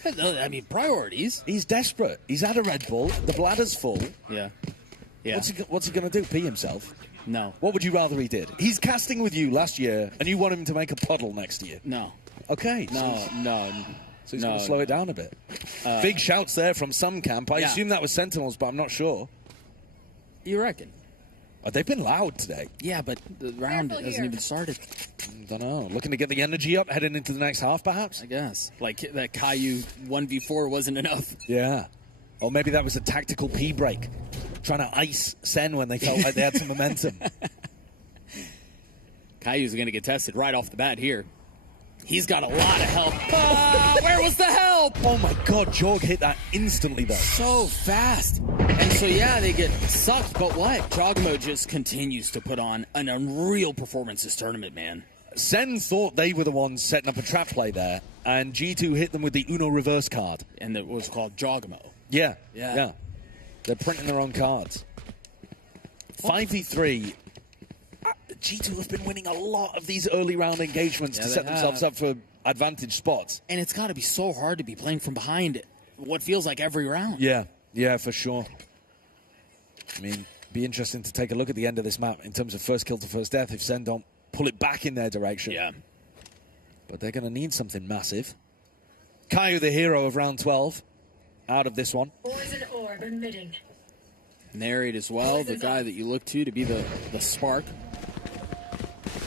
I mean, priorities. He's desperate. He's had a Red Bull. The bladder's full. Yeah. What's he going to do? Pee himself? No. What would you rather he did? He's casting with you last year, and you want him to make a puddle next year. No. Okay. No. So he's going to slow it down a bit. Big shouts there from some camp. I assume that was Sentinels, but I'm not sure. You reckon? They've been loud today. Yeah, but the round hasn't even started. I don't know. Looking to get the energy up, heading into the next half, perhaps? I guess. Like that Caillou 1v4 wasn't enough. Yeah. Or maybe that was a tactical pee break. Trying to ice Sen when they felt like they had some momentum. Caillou's going to get tested right off the bat here. He's got a lot of help. Where was the help? Oh my god, Jorg hit that instantly though. So fast. And so yeah, they get sucked, but what? Jogmo just continues to put on an unreal performance this tournament, man. Sen thought they were the ones setting up a trap play there, and G2 hit them with the Uno reverse card. And it was called Jogmo. Yeah. They're printing their own cards. 5v3. G2 have been winning a lot of these early round engagements to set themselves up for advantage spots. And it's got to be so hard to be playing from behind what feels like every round. Yeah, for sure. I mean, be interesting to take a look at the end of this map in terms of first kill to first death if Sen don't pull it back in their direction. Yeah. But they're going to need something massive. Caillou, the hero of round 12, out of this one. Poison orb emitting. Narrate as well, the guy that you look to be the spark.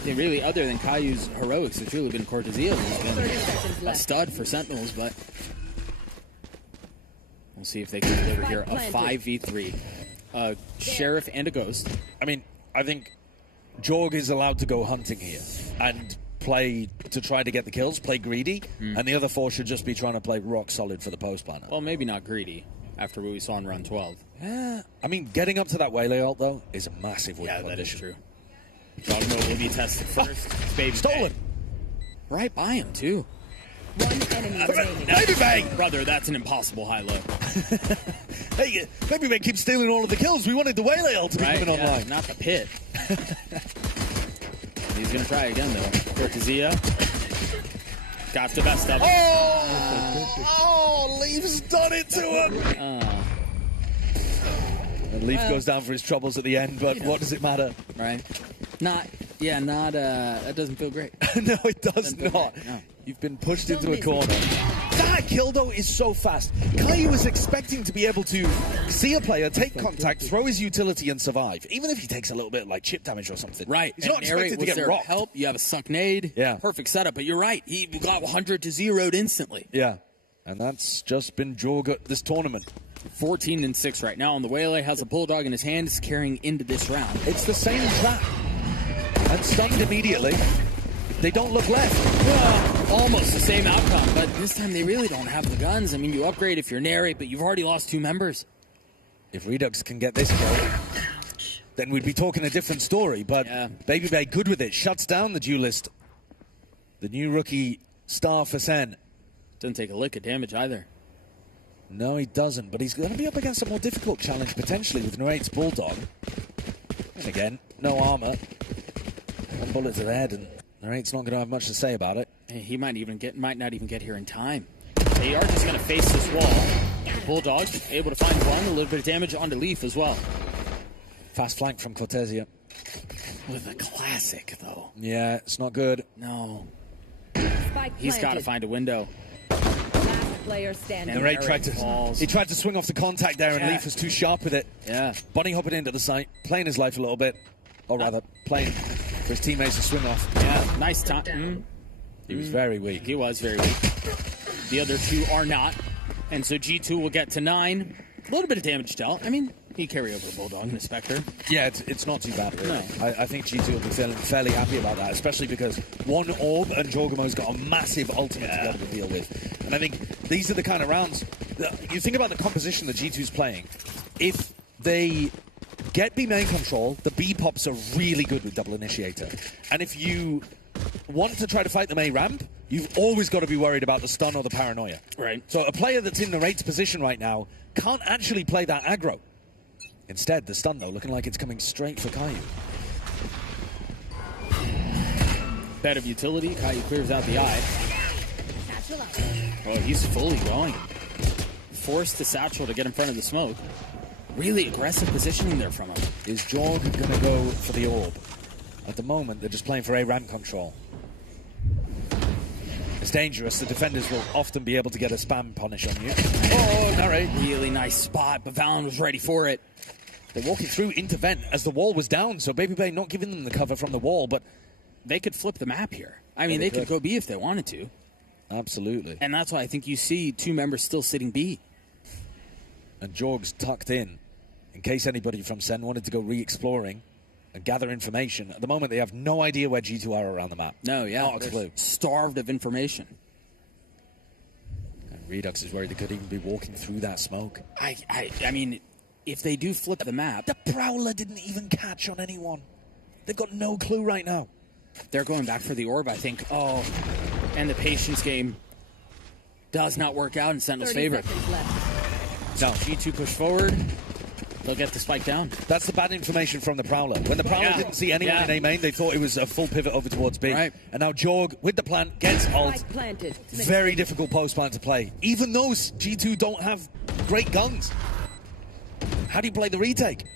Yeah, really, other than Caillou's heroics, it's really been Cortezia who's been a stud for Sentinels, but we'll see if they can deliver here a 5v3. Sheriff and a Ghost. I mean, I think Jorg is allowed to go hunting here and play to try to get the kills, play greedy, and the other four should just be trying to play rock solid for the post banner. Well, maybe not greedy after what we saw in round 12. Yeah, I mean, getting up to that Waylay ult, though, is a massive win. Yeah, that is true. Jogmo will be tested first. Baby Stolen. Right by him, too. One enemy remaining. Baby Bang! Brother, that's an impossible high low. Hey, Baby Bang keeps stealing all of the kills. We wanted the Waylay ult to be coming online. Not the pit. He's going to try again, though. Cortezia. Got the best of him. Oh, Leaf's done it to him. And Leaf goes down for his troubles at the end, but what does it matter? Right. That doesn't feel great. No, it does not. No. You've been pushed into a corner. That kill, though, is so fast. Caillou was expecting to be able to see a player, take contact, throw his utility, and survive, even if he takes a little bit like chip damage or something. Right. He's not expected to get rocked. Help. You have a suck nade. Yeah. Perfect setup, but you're right. He got 100 to 0'd instantly. Yeah. And that's just been Jorg at this tournament. 14-6 right now, and the Waylay has a bulldog in his hand, is carrying into this round. It's the same trap. And stunned immediately. They don't look left. Almost the same outcome, but this time they really don't have the guns. I mean, you upgrade if you're narrate, but you've already lost 2 members. If Redux can get this kill. then we'd be talking a different story. But Baby Bay good with it. Shuts down the duelist. The new rookie star for Sen. Doesn't take a lick of damage either. No, he doesn't. But he's going to be up against a more difficult challenge, potentially, with Narrate's Bulldog. And again, no armor. One bullet to the head, and Narrate's not going to have much to say about it. He might not even get here in time. They are just going to face this wall. Bulldog able to find one, a little bit of damage onto Leaf as well. Fast flank from Cortesia. With a classic, though. Yeah, it's not good. No. Spike He's got to planted. find a window. Last player standing. Narrate tried to swing off the contact there, and Leaf was too sharp with it. Yeah. Bunny hopping into the site, playing his life a little bit. Or rather, playing for his teammates to swing off. Yeah, nice time. He was very weak. He was very weak. The other two are not. And so G2 will get to 9. A little bit of damage dealt. I mean, he carry over the Bulldog and the Spectre. Yeah, it's not too bad, really. No. I think G2 will be feeling fairly happy about that, especially because one orb and Jorgamo's got a massive ultimate to be able to deal with. And I think these are the kind of rounds that you think about the composition that G2's playing. If they get B main control, the B pops are really good with double initiator. And if you want to try to fight them A ramp, you've always got to be worried about the stun or the paranoia. Right. So a player that's in Narrate's position right now can't actually play that aggro. Instead, the stun, though, looking like it's coming straight for Caillou. Bet of utility. Caillou clears out the eye. Oh, he's fully going. Forced the satchel to get in front of the smoke. Really aggressive positioning there from him. Is Jorg going to go for the orb? At the moment, they're just playing for A ramp control. It's dangerous. The defenders will often be able to get a spam punish on you. Oh, Narrate. Really nice spot, but Valen was ready for it. They're walking through into vent as the wall was down, so Baby Bay not giving them the cover from the wall, but they could flip the map here. I mean, they could go B if they wanted to. Absolutely. And that's why I think you see two members still sitting B. And Jorg's tucked in case anybody from Sen wanted to go re-exploring and gather information. At the moment, they have no idea where G2 are around the map. No, yeah. Not a clue. Starved of information. And Redux is worried they could even be walking through that smoke. I mean, if they do flip the map... The Prowler didn't even catch on anyone. They've got no clue right now. They're going back for the orb, I think. Oh, and the patience game does not work out in Sentinel's favor. No. G2 push forward. They'll get the spike down. That's the bad information from the Prowler. When the Prowler didn't see anyone in A main, they thought it was a full pivot over towards B. Right. And now Jorg, with the plant, gets ult. Planted. Very difficult post plant to play. Even though G2 don't have great guns. How do you play the retake?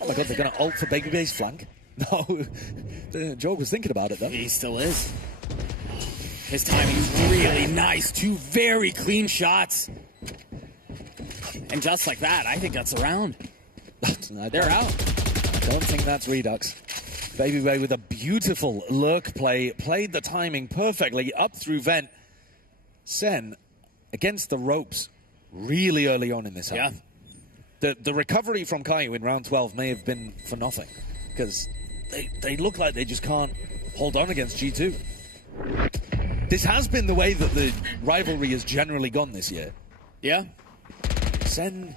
Oh my god, they're going to ult for Baby Bay's flank. No, Jorg was thinking about it though. He still is. His timing's really nice. Two very clean shots. And just like that, I think that's a round. They're out. I don't think that's Redux. Baby Bay with a beautiful lurk play. Played the timing perfectly up through vent. Sen against the ropes really early on in this half. Yeah. The recovery from Caillou in round 12 may have been for nothing. Because they look like they just can't hold on against G2. This has been the way that the rivalry has generally gone this year. Yeah. Sen,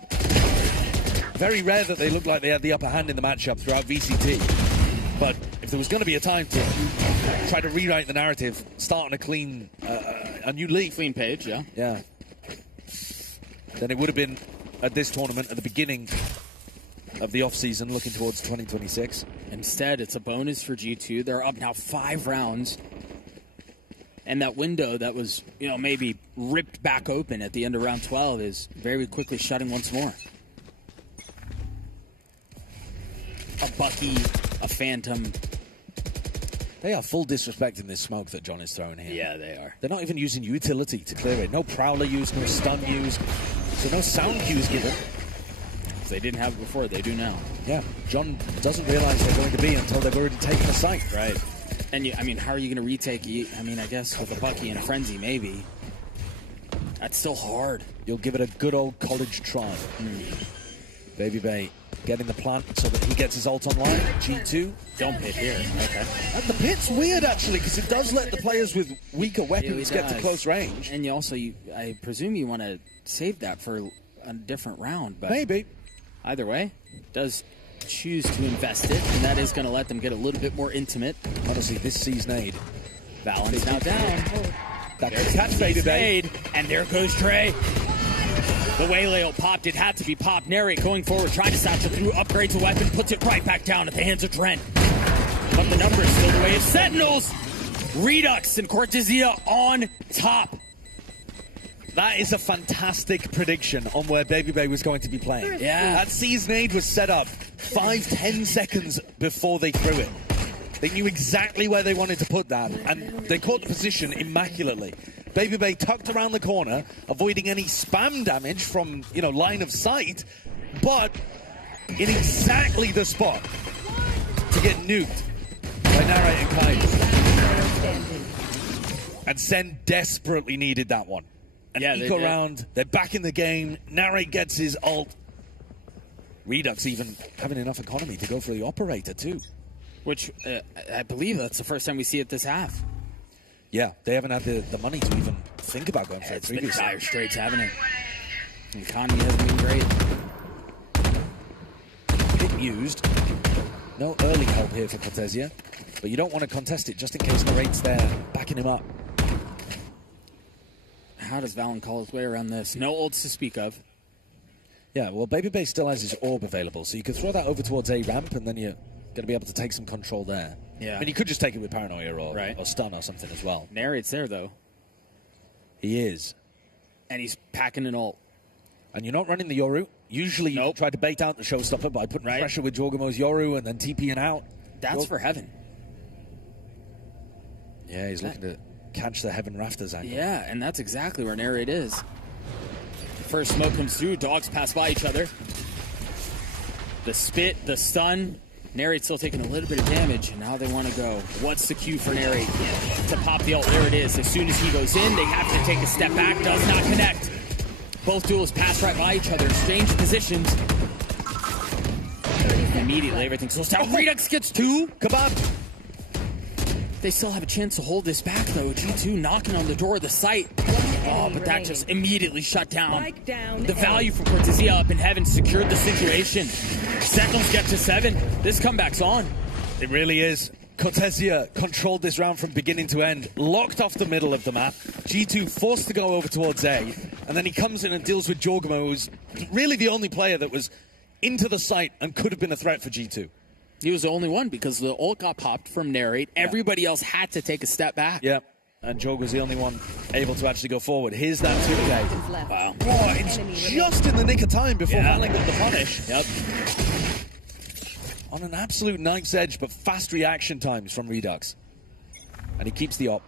very rare that they look like they had the upper hand in the matchup throughout VCT. But if there was going to be a time to try to rewrite the narrative, start on a clean, a new leaf. Clean page, yeah. Yeah. Then it would have been at this tournament at the beginning of the off-season, looking towards 2026. Instead, it's a bonus for G2. They're up now 5 rounds. And that window that was, maybe ripped back open at the end of round 12 is very quickly shutting once more. A Bucky, a Phantom. They are full disrespecting this smoke that John is throwing here. Yeah, they are. They're not even using utility to clear it. No Prowler used, no stun used. So no sound cues given. If they didn't have it before, they do now. Yeah, John doesn't realize they're going to be until they've already taken the site. Right. And, how are you going to retake? I guess with a Bucky and a Frenzy, maybe. That's still hard. You'll give it a good old college try. Baby Bay getting the plant so that he gets his ult online. G2. Don't pit here. Okay. And the pit's weird, actually, because it does let the players with weaker weapons get to close range. And I presume you want to save that for a different round. But maybe. Either way, does choose to invest it, and that is going to let them get a little bit more intimate. Honestly, this sees Nade. Valent's now down. That's Nade, and there goes Trey. The Waylay popped. It had to be popped. Narrate going forward, trying to satchel through, upgrades a weapon, puts it right back down at the hands of Trent. But the numbers still the way of Sentinels. Redux and Cortesia on top. That is a fantastic prediction on where Baby Bay was going to be playing. Yeah. That Seize Nade was set up 5-10 seconds before they threw it. They knew exactly where they wanted to put that, and they caught the position immaculately. Baby Bay tucked around the corner, avoiding any spam damage from, line of sight, but in exactly the spot to get nuked by Narrate and Kai. And Sen desperately needed that one. An eco round, they're back in the game, Narrate gets his ult. Redux even having enough economy to go for the operator too. Which, I believe that's the first time we see it this half. Yeah, they haven't had the money to even think about going for it previously. It's been dire straits, haven't it? The economy hasn't been great. Hit used. No early help here for Cortesia, but you don't want to contest it just in case Narrate's there, backing him up. How does Valen call his way around this? No ults to speak of. Yeah, well, Baby Bay still has his orb available, so you could throw that over towards A ramp, and then you're going to be able to take some control there. Yeah. I mean, you could just take it with Paranoia or Stun or something as well. Narrate's there, though. He is. And he's packing an ult. And you're not running the Yoru. Usually you try to bait out the showstopper by putting pressure with Jorgamo's Yoru and then TPing out. That's for Heaven. Yeah, he's looking to catch the Heaven Rafters angle. Yeah, and that's exactly where Narrate is. The first smoke comes through. Dogs pass by each other. The spit, the stun. Narrate's still taking a little bit of damage, and now they want to go. What's the cue for Narrate to pop the ult? There it is. As soon as he goes in, they have to take a step back. Does not connect. Both duels pass right by each other. Exchange positions. Immediately, everything slows down. Redux gets two. Kebab. They still have a chance to hold this back, though. G2 knocking on the door of the site. Oh, but that just immediately shut down. The value for Cortesia up in Heaven secured the situation. Sentinels get to 7. This comeback's on. It really is. Cortesia controlled this round from beginning to end, locked off the middle of the map. G2 forced to go over towards A, and then he comes in and deals with Jorgamo, who's really the only player that was into the site and could have been a threat for G2. He was the only one because the ult got popped from Narrate. Everybody else had to take a step back. Yeah, and Jorg was the only one able to actually go forward. Here's that 2K. Wow. Oh, it's just in the nick of time before Valen got the punish. Yep. On an absolute knife's edge, but fast reaction times from Redux. And he keeps the op.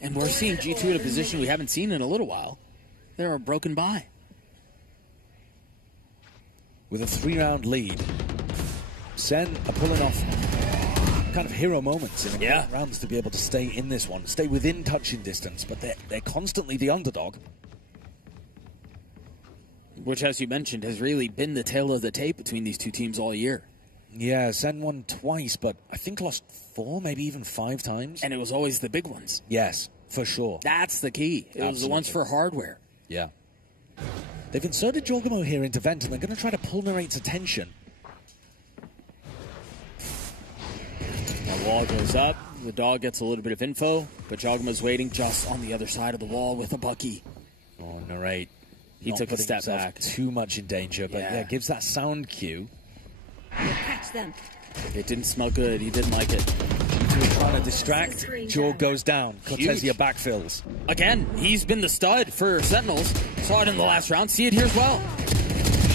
And we're seeing G2 in a position we haven't seen in a little while. They're a broken bye. With a 3-round lead, Sen are pulling off kind of hero moments in rounds to be able to stay in this one, stay within touching distance, but they're constantly the underdog. Which, as you mentioned, has really been the tail of the tape between these two teams all year. Yeah, Sen won twice, but I think lost 4, maybe even 5 times. And it was always the big ones. Yes, for sure. That's the key. It was the ones for hardware. Yeah. They've inserted Jorgamo here into Vent, and they're going to try to pull Narrate's attention. The wall goes up. The dog gets a little bit of info, but Jorgamo's waiting just on the other side of the wall with a Bucky. Oh, Narrate. He took a step back. Too much in danger, but yeah, gives that sound cue. Catch them. It didn't smell good. He didn't like it. Trying to distract. Jorg goes down. Cortesia backfills. Again, he's been the stud for Sentinels. Saw it in the last round. See it here as well.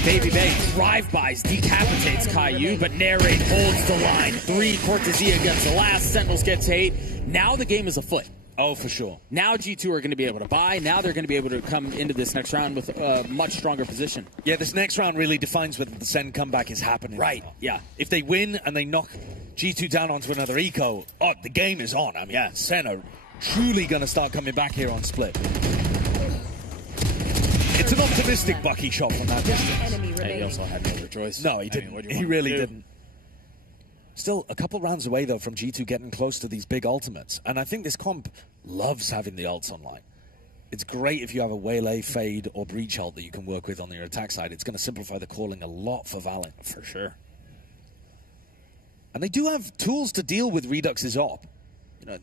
Baby Bay drive-bys, decapitates Caillou, but Narrate holds the line. 3, Cortesia gets the last. Sentinels gets 8. Now the game is afoot. Oh, for sure. Now G2 are going to be able to buy. Now they're going to be able to come into this next round with a much stronger position. Yeah, this next round really defines whether the Sen comeback is happening. Right, yeah. If they win and they knock G2 down onto another eco, the game is on. I mean, Sen are truly going to start coming back here on split. It's an optimistic Bucky shot from that distance. And he also had no other choice. No, he didn't. He really didn't. Still, a couple rounds away, though, from G2 getting close to these big ultimates. And I think this comp loves having the ults online. it's great if you have a waylay, fade, or breach ult that you can work with on your attack side. It's going to simplify the calling a lot for Valorant. For sure. And they do have tools to deal with Redux's op. You know,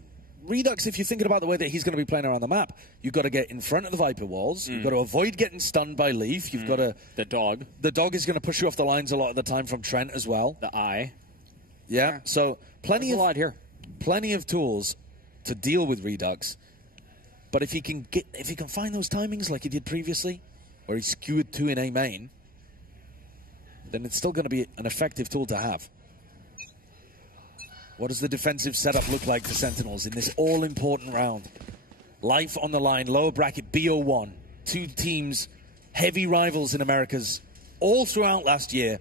Redux, if you're thinking about the way that he's going to be playing around the map, you've got to get in front of the Viper walls. You've got to avoid getting stunned by Leaf. You've got to... The dog. The dog is going to push you off the lines a lot of the time from Trent as well. The eye. Yeah, so plenty There's of... a lot here. Plenty of tools to deal with Redux. But if he can find those timings like he did previously, where he skewered 2 in A main, then it's still going to be an effective tool to have. What does the defensive setup look like for Sentinels in this all-important round? Life on the line, lower bracket BO1. 2 teams, heavy rivals in Americas all throughout last year.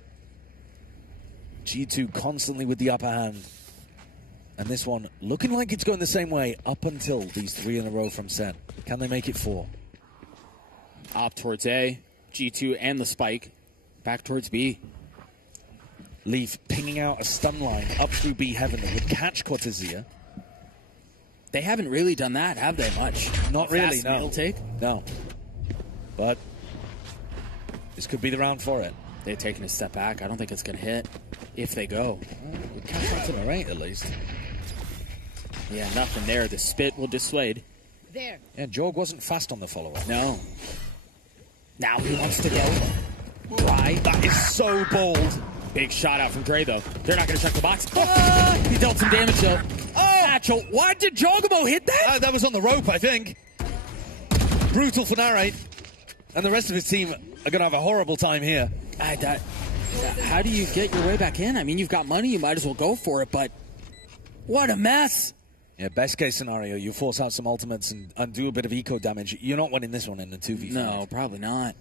G2 constantly with the upper hand. And this one looking like it's going the same way up until these 3 in a row from Sen. Can they make it 4? Op towards A, G2 and the spike. Back towards B. Leaf pinging out a stun line up through B heaven that would catch Cortezia. They haven't really done that, have they, much? Not really, Fast no. meal take? No. But this could be the round for it. They're taking a step back. I don't think it's going to hit if they go. We catch that to narrate at least. Yeah, nothing there. The spit will dissuade. There. Yeah, Jorg wasn't fast on the follow-up. No. Now he wants to go. Dry. That is so bold. Big shot out from Dre, though. They're not going to check the box. He dealt some damage, though. Satchel. Why did Jogamo hit that? That was on the rope, I think. Brutal for narrate. And the rest of his team are going to have a horrible time here. How do you get your way back in? I mean, you've got money. You might as well go for it, but what a mess. Yeah, best case scenario, you force out some ultimates and do a bit of eco damage. You're not winning this one in the 2v5. No, probably not.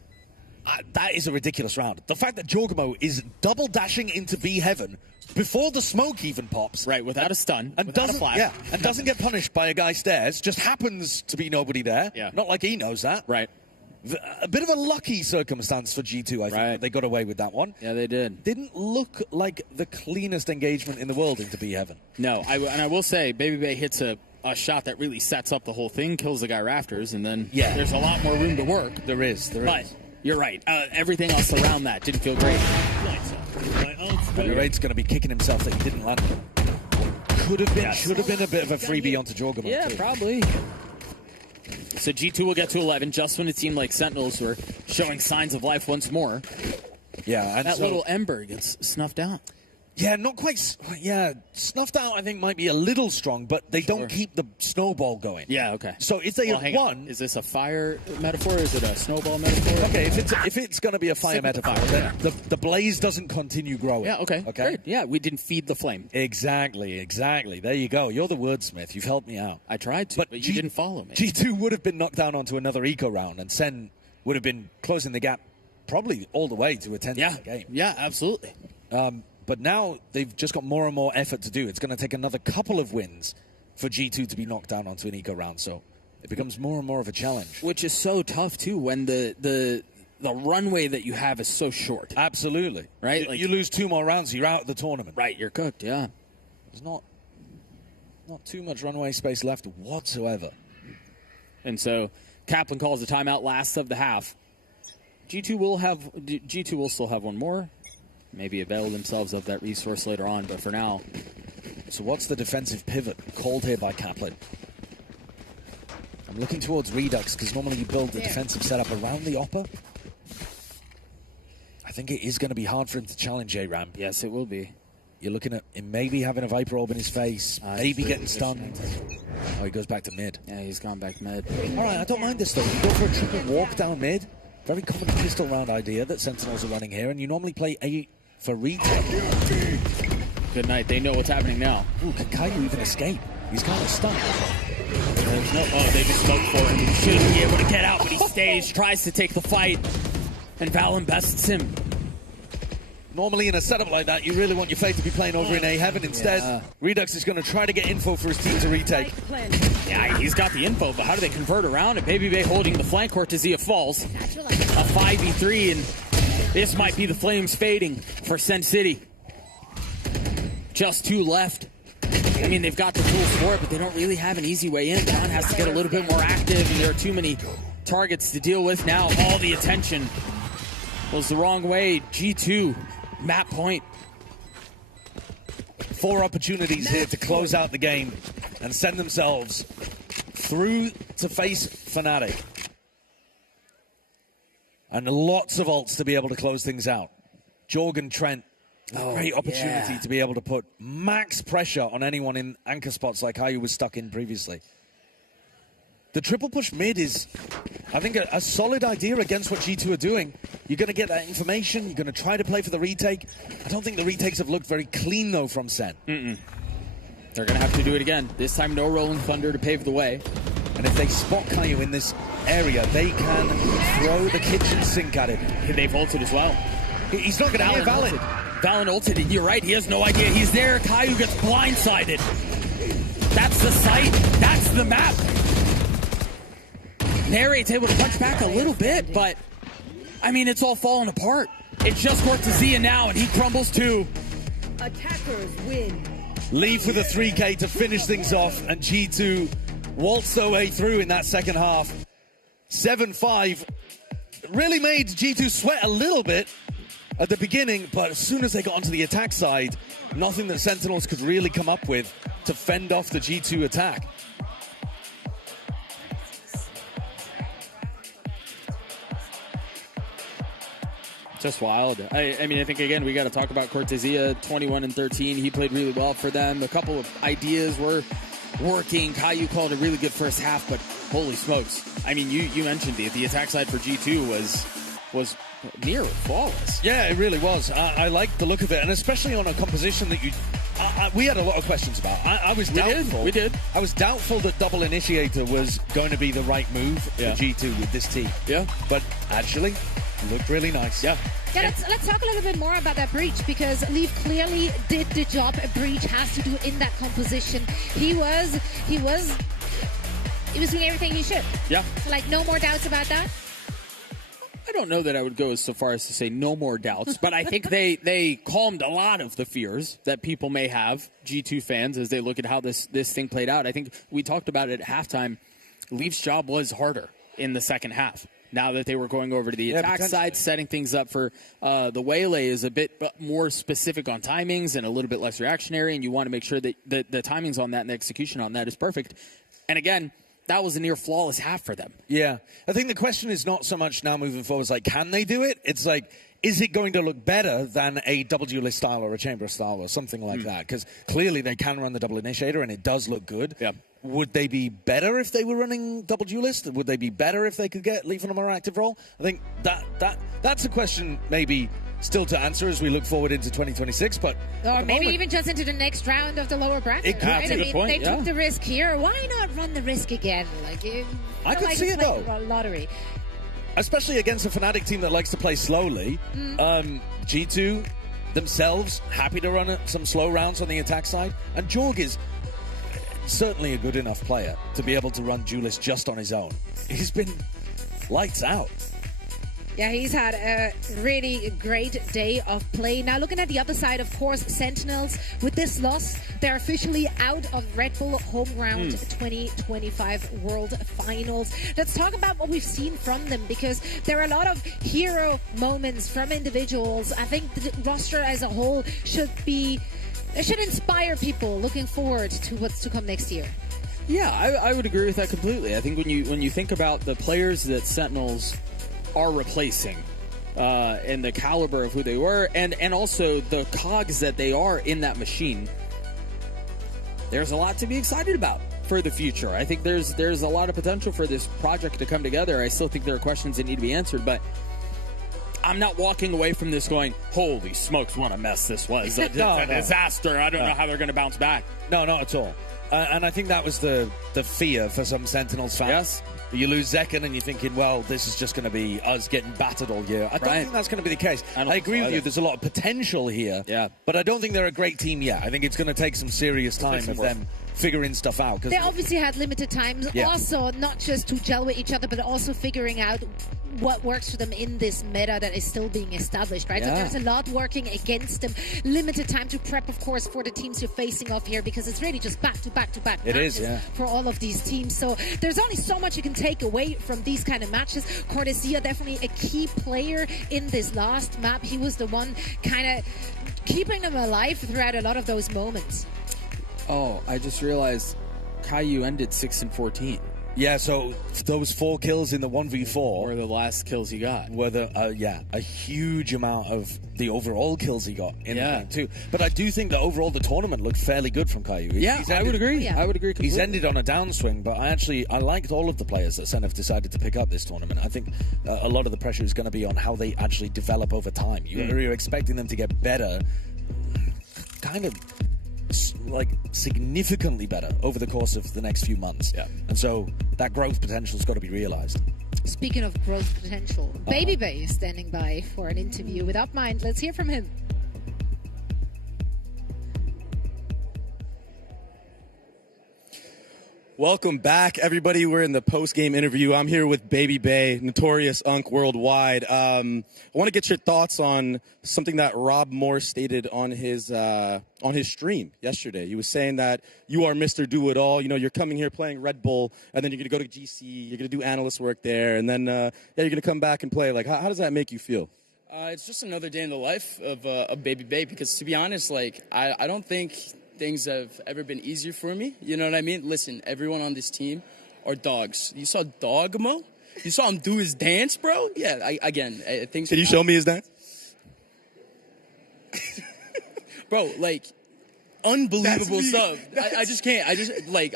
That is a ridiculous round. The fact that Jorgamo is double dashing into B heaven before the smoke even pops. Right, without a stun, and without doesn't, a flash. Yeah, and doesn't get punished by a guy stairs. Just happens to be nobody there. Yeah. Not like he knows that. Right. A bit of a lucky circumstance for G2, I think. They got away with that one. Yeah, they did. Didn't look like the cleanest engagement in the world into B heaven. No, and I will say, Baby Bay hits a shot that really sets up the whole thing, kills the guy rafters, and then there's a lot more room to work. There is. But you're right. Everything else around that didn't feel great. Raid's going to be kicking himself that he didn't land. Should have been a bit of a freebie onto Jorgamo. Yeah, too. probably. So G2 will get to 11 just when it seemed like Sentinels were showing signs of life once more. Yeah, and that little ember gets snuffed out. Yeah, not quite. Yeah, snuffed out I think might be a little strong, but they don't keep the snowball going. Yeah, okay. So if they have won, is this a fire metaphor? Or is it a snowball metaphor? Okay, if it's going to be a fire metaphor, then the blaze doesn't continue growing. Yeah, okay. Great. Yeah, we didn't feed the flame. Exactly. There you go. You're the wordsmith. You've helped me out. I tried to, but you didn't follow me. G2 would have been knocked down onto another eco round, and Sen would have been closing the gap probably all the way to a 10th game. Yeah, absolutely. But now they've just got more and more effort to do. It's going to take another couple of wins for G2 to be knocked down onto an eco round. So it becomes more and more of a challenge. Which is so tough, too, when the runway that you have is so short. Absolutely. Right? You lose 2 more rounds, you're out of the tournament. Right, you're cooked, yeah. There's not too much runway space left whatsoever. And so Kaplan calls a timeout last of the half. G2 will still have one more. Maybe avail themselves of that resource later on, but for now. So what's the defensive pivot called here by Kaplan? I'm looking towards Redux, because normally you build the defensive setup around the Opper. I think it is going to be hard for him to challenge A-Ramp. Yes, it will be. You're looking at him maybe having a Viper Orb in his face, maybe getting stunned. Oh, he goes back to mid. Yeah, he's gone back mid. All right, I don't mind this, though. You go for a triple walk down mid. Very common pistol round idea that Sentinels are running here, and you normally play A for retake. Good night. They know what's happening now. Ooh, can Caillou even escape? He's kind of stunned. There's no... Oh, they just smoked for him. He shouldn't be able to get out, but he stays, tries to take the fight, and Valen bests him. Normally in a setup like that, you really want your fate to be playing over in A heaven. Instead, Redux is going to try to get info for his team to retake. Yeah, he's got the info, but how do they convert around it? Baby Bay holding the flank, Cortezia falls. A 5v3, and this might be the flames fading for Sen City. Just 2 left. I mean, they've got the tools for it, but they don't really have an easy way in. John has to get a little bit more active, and there are too many targets to deal with now. All the attention was the wrong way. G2, map point. 4 opportunities here to close out the game and send themselves through to face FNATIC. And lots of ults to be able to close things out. Jorgen Trent, great opportunity to be able to put max pressure on anyone in anchor spots like Caillou was stuck in previously. The triple push mid is, I think, a solid idea against what G2 are doing. You're going to get that information. You're going to try to play for the retake. I don't think the retakes have looked very clean, though, from Sen. They're going to have to do it again. This time, no Rolling Thunder to pave the way. And if they spot Caillou in this area, they can throw the kitchen sink at him. They've ulted as well. He's not going to hear Valen. Valen ulted, and you're right. He has no idea he's there. Caillou gets blindsided. That's the site. That's the map. Narrate's able to punch back a little bit, but, I mean, it's all falling apart. It's just Cortezia now, and he crumbles too. Attackers win. Leave with a 3K to finish things off, and G2 waltzed their way through in that second half. 7-5 really made G2 sweat a little bit at the beginning, but as soon as they got onto the attack side, nothing that Sentinels could really come up with to fend off the G2 attack. Just wild. I mean, I think, again, we got to talk about Cortezia, 21 and 13. He played really well for them. A couple of ideas were working. Caillou called a really good first half, but holy smokes. I mean, you mentioned the attack side for G2 was near flawless. Yeah, it really was. I liked the look of it, and especially on a composition that we had a lot of questions about. I was doubtful. We did. I was doubtful that double initiator was going to be the right move for G2 with this team. Yeah. But actually, looked really nice. Yeah. Yeah, let's talk a little bit more about that breach, because Leaf clearly did the job a breach has to do in that composition. He was doing everything he should. Yeah. Like, no more doubts about that? I don't know that I would go so far as to say no more doubts, but I think they calmed a lot of the fears that people may have, G2 fans, as they look at how this thing played out. I think we talked about it at halftime. Leaf's job was harder in the second half. Now that they were going over to the attack side, setting things up for the Waylay is a bit more specific on timings and a little bit less reactionary, and you want to make sure that the timings on that and the execution on that is perfect. And again, that was a near flawless half for them. Yeah. I think the question is not so much now moving forward, like, can they do it? It's like, is it going to look better than a double duelist style or a chamber style or something like that? Because clearly they can run the double initiator and it does look good. Yeah. Would they be better if they were running double duelist? Would they be better if they could get Leaf on a more active role? I think that's a question maybe still to answer as we look forward into 2026. But or maybe even just into the next round of the lower bracket. Right? I mean, they took the risk here. Why not run the risk again? Like, I could see it though. Lottery. Especially against a FNATIC team that likes to play slowly. G2 themselves happy to run some slow rounds on the attack side. And Jorg is certainly a good enough player to be able to run duelist just on his own. He's been lights out. Yeah, he's had a really great day of play. Now, looking at the other side, of course, Sentinels, with this loss, they're officially out of Red Bull Home Ground 2025 World Finals. Let's talk about what we've seen from them, because there are a lot of hero moments from individuals. I think the roster as a whole should inspire people looking forward to what's to come next year. Yeah, I would agree with that completely. I think when you think about the players that Sentinels are replacing and the caliber of who they were and also the cogs that they are in that machine, there's a lot to be excited about for the future. I think there's a lot of potential for this project to come together. I still think there are questions that need to be answered, but I'm not walking away from this going, holy smokes, what a mess this was. A disaster. I don't know how they're going to bounce back. No, not at all. And I think that was the fear for some Sentinels fans. Yes. You lose Zekken and you're thinking, well, this is just going to be us getting battered all year. I don't think that's going to be the case. I agree with you. There's a lot of potential here. Yeah. But I don't think they're a great team yet. I think it's going to take some serious time of them figuring stuff out. They obviously had limited time. Yeah. Also, not just to gel with each other, but also figuring out what works for them in this meta that is still being established, right? Yeah. So there's a lot working against them. Limited time to prep, of course, for the teams you're facing off here, because it's really just back to back to back It matches is, yeah. for all of these teams. So there's only so much you can take away from these kind of matches. Cortesia, definitely a key player in this last map. He was the one kind of keeping them alive throughout a lot of those moments. Oh, I just realized Caillou ended 6-14. Yeah, so those 4 kills in the 1v4 were the last kills he got. Were a huge amount of the overall kills he got in the game too. But I do think that overall the tournament looked fairly good from Caillou. I would agree. I would agree completely. He's ended on a downswing, but I liked all of the players that Sen have decided to pick up this tournament. I think a lot of the pressure is going to be on how they actually develop over time. You're expecting them to get better, kind of like significantly better over the course of the next few months. Yeah. And so that growth potential has got to be realized. Speaking of growth potential, Baby Bay is standing by for an interview with UpMind. Let's hear from him. Welcome back, everybody. We're in the post-game interview. I'm here with Baby Bay, notorious Unk worldwide. I want to get your thoughts on something that Rob Moore stated on his stream yesterday. He was saying that you are Mr. Do-It-All. You know, you're coming here playing Red Bull, and then you're going to go to GC, you're going to do analyst work there, and then you're going to come back and play. Like, how does that make you feel? It's just another day in the life of Baby Bay, because to be honest, like, I don't think things have ever been easier for me. You know what I mean? Listen, everyone on this team are dogs. You saw Dogmo? You saw him do his dance, bro? Yeah, things... Can you show me his dance? Bro, like, unbelievable stuff. I just can't.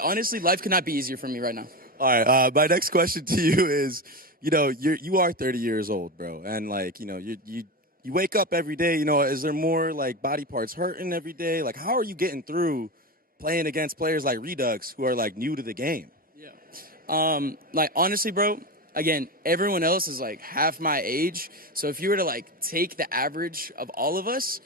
Honestly, life could not be easier for me right now. All right, my next question to you is, you know, you are 30 years old, bro, and, like, you know, you wake up every day, you know, is there more, like, body parts hurting every day? Like, how are you getting through playing against players like Redux who are, like, new to the game? Yeah. Like, honestly, bro, again, everyone else is, like, half my age. So if you were to, like, take the average of all of us,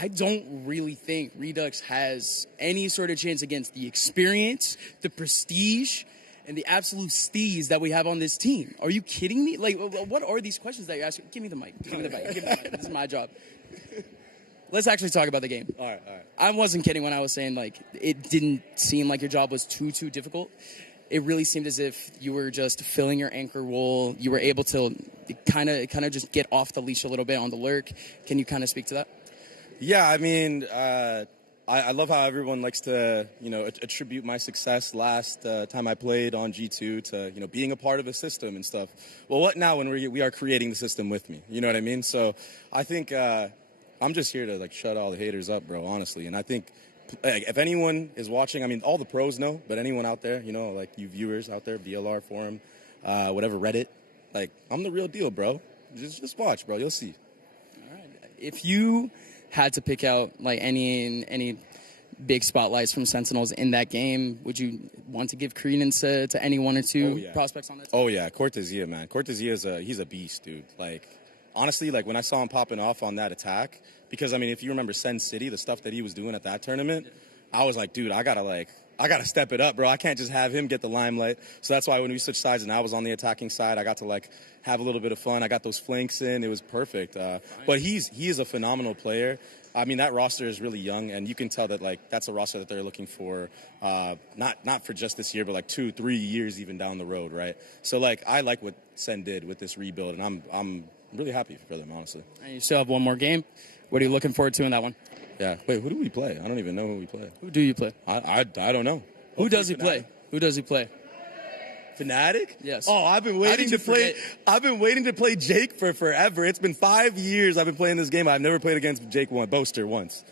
I don't really think Redux has any sort of chance against the experience, the prestige, and the absolute steez that we have on this team. Are you kidding me? Like, what are these questions that you're asking? Give me the mic. Give me the mic. Give me the mic. This is my job. Let's actually talk about the game. All right. I wasn't kidding when I was saying, like, it didn't seem like your job was too difficult. It really seemed as if you were just filling your anchor role. You were able to kind of just get off the leash a little bit on the lurk. Can you kind of speak to that? Yeah, I mean, I love how everyone likes to, you know, attribute my success last time I played on G2 to, you know, being a part of a system and stuff. Well, what now when we are creating the system with me? You know what I mean? So I think I'm just here to, like, shut all the haters up, bro, honestly. And I think, like, if anyone is watching, I mean, all the pros know, but anyone out there, you know, like you viewers out there, VLR forum, whatever, Reddit, like, I'm the real deal, bro. Just watch, bro. You'll see. All right. If you had to pick out, like, any big spotlights from Sentinels in that game, would you want to give credence to any one or two prospects on that team? Oh, yeah, Cortesia, man. Cortesia he's a beast, dude. Like, honestly, like, when I saw him popping off on that attack, because, I mean, if you remember Sen City, the stuff that he was doing at that tournament, I was like, dude, I gotta step it up, bro. I can't just have him get the limelight. So that's why when we switched sides and I was on the attacking side, I got to, like, have a little bit of fun. I got those flanks in. It was perfect. But he is a phenomenal player. I mean, that roster is really young, and you can tell that, like, that's a roster that they're looking for, not for just this year, but, like, 2-3 years even down the road, right? So, like, I like what Sen did with this rebuild, and I'm really happy for them, honestly. And you still have one more game. What are you looking forward to in that one? Yeah. Wait, who do we play? I don't even know who we play. Who do you play? I don't know. Who does he play? Who does he play? FNATIC? Yes. Oh, I've been waiting to play Jake for forever. It's been 5 years I've been playing this game. I've never played against Jake Boaster once.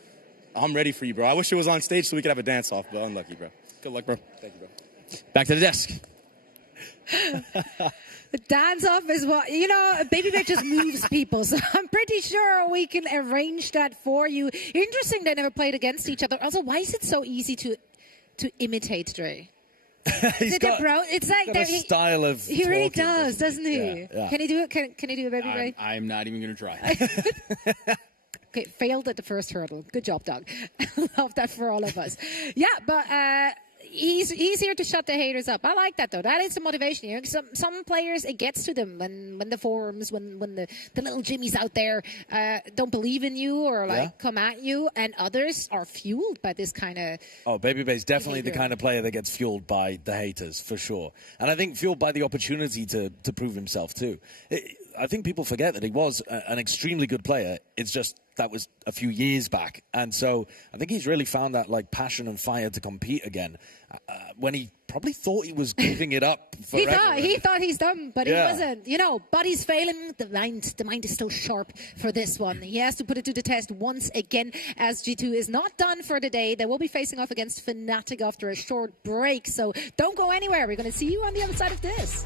I'm ready for you, bro. I wish it was on stage so we could have a dance-off, but unlucky, bro. Good luck, bro. Thank you, bro. Back to the desk. The dance-off is what, you know, Baby Bear just moves people, so I'm pretty sure we can arrange that for you. Interesting they never played against each other. Also, why is it so easy to imitate Dre? He's got it's like a style of he really talking, does, doesn't he? Yeah. Can he do it? Can he do it, Baby Ray? I'm not even going to try. Okay, failed at the first hurdle. Good job, Doug. Love that for all of us. Yeah, but he's here to shut the haters up. I like that though. That is the motivation. You know, some players, it gets to them when the forums, when the little Jimmys out there don't believe in you or like come at you, and others are fueled by this kind of. Oh, Babybay's definitely the behavior. kind of player that gets fueled by the haters for sure, and I think fueled by the opportunity to prove himself too. I think people forget that he was an extremely good player. It's just that was a few years back, and so I think he's really found that like passion and fire to compete again. When he probably thought he was giving it up forever. He thought he's done, but Yeah. he wasn't. You know, body's failing. The mind is still sharp for this one. He has to put it to the test once again, as G2 is not done for the day. They will be facing off against FNATIC after a short break. So don't go anywhere. We're going to see you on the other side of this.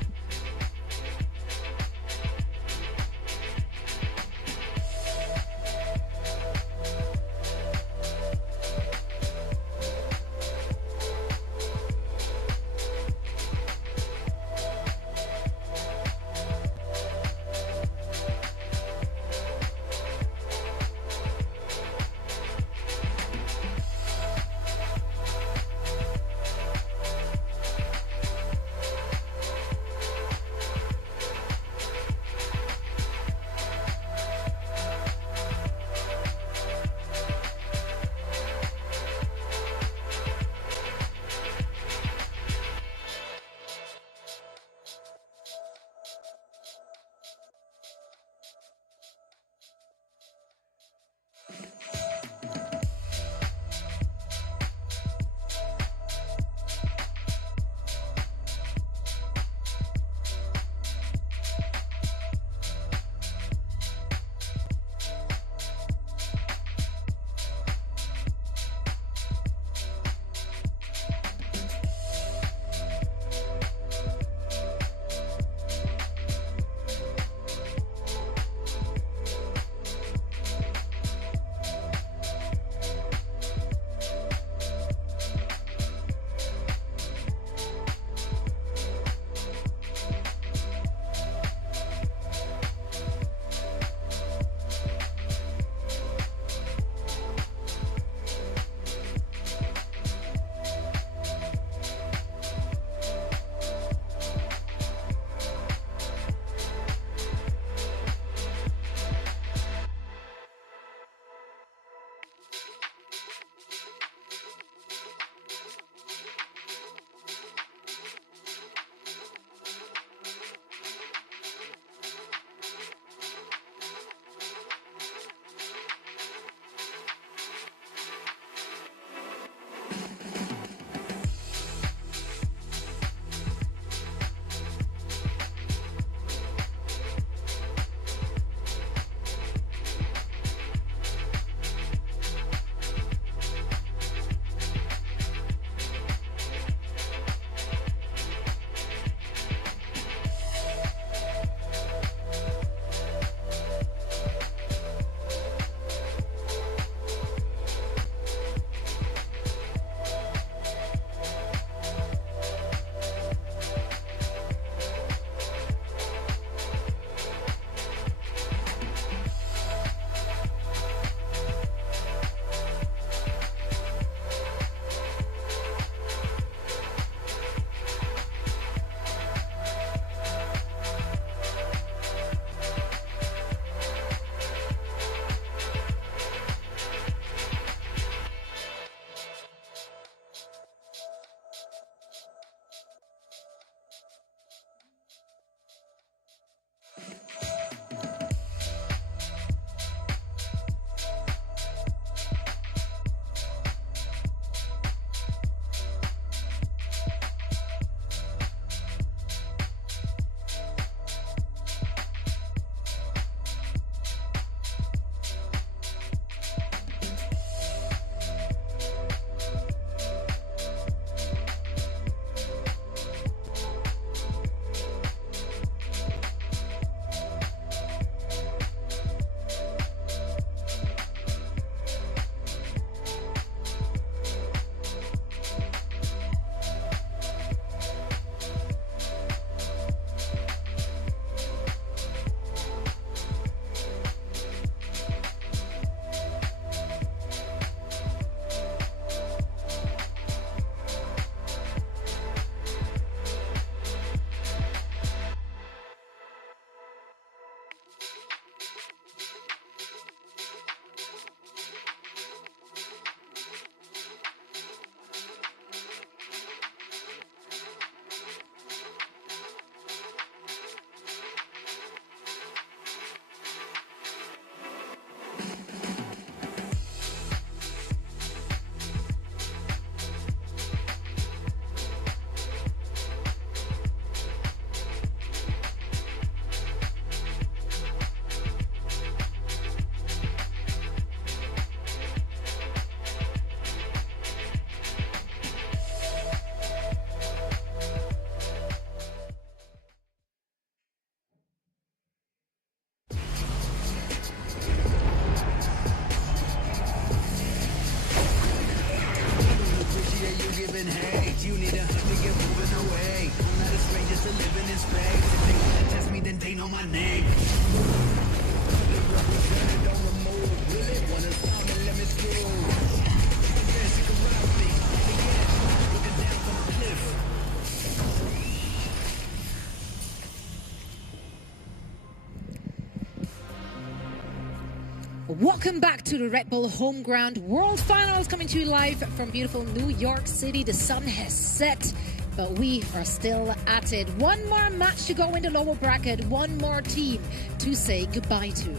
Welcome back to the Red Bull Home Ground World Finals, coming to you live from beautiful New York City. The sun has set, but we are still at it. One more match to go in the lower bracket, one more team to say goodbye to.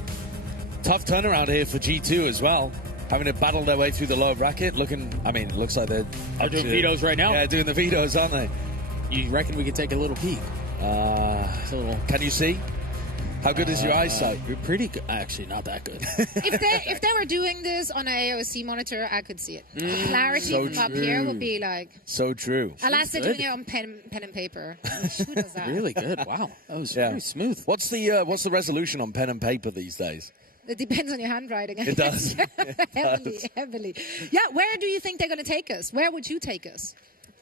Tough turnaround here for G2 as well. Having to battle their way through the lower bracket. Looks like they're doing vetoes right now. Yeah, doing the vetoes, aren't they? You reckon we could take a little peek? Can you see? How good is your eyesight? You're pretty good. Actually, not that good. If they were doing this on an AOC monitor, I could see it. Clarity So from up true. here would be like... So true. Unless they're doing it on pen and paper. Who does that? Really good. Wow. That was very smooth. What's the resolution on pen and paper these days? It depends on your handwriting. It does. Heavily. Yeah, where do you think they're going to take us? Where would you take us?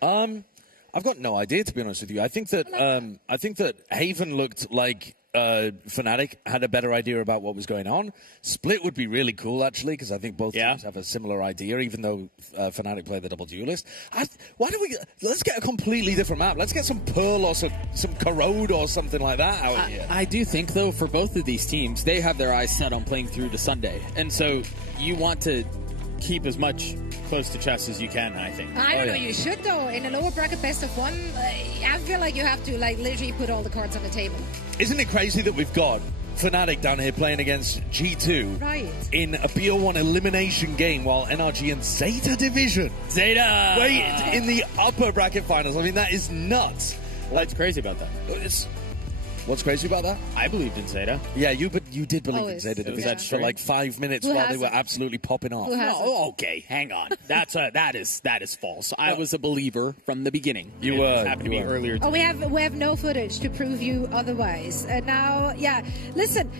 I've got no idea, to be honest with you. I think that Haven looked like FNATIC had a better idea about what was going on. Split would be really cool, actually, because I think both teams have a similar idea, even though FNATIC play the double duelist. Let's get a completely different map. Let's get some Pearl or some Corrode or something like that out here. I do think, though, for both of these teams, they have their eyes set on playing through to Sunday. And so you want to keep as much close to chest as you can, I think. I don't know, you should though. In a lower bracket best of one, I feel like you have to literally put all the cards on the table. Isn't it crazy that we've got FNATIC down here playing against G2 in a BO1 elimination game while NRG and Zeta division wait in the upper bracket finals? I mean, that is nuts. What's crazy about that? What's crazy about that? I believed in Zeta. Yeah, you did believe in Zeta division for like 5 minutes while they were absolutely popping off. Okay, hang on. That is false. I was a believer from the beginning. You were. Happened to be earlier. We have no footage to prove you otherwise. Now, listen.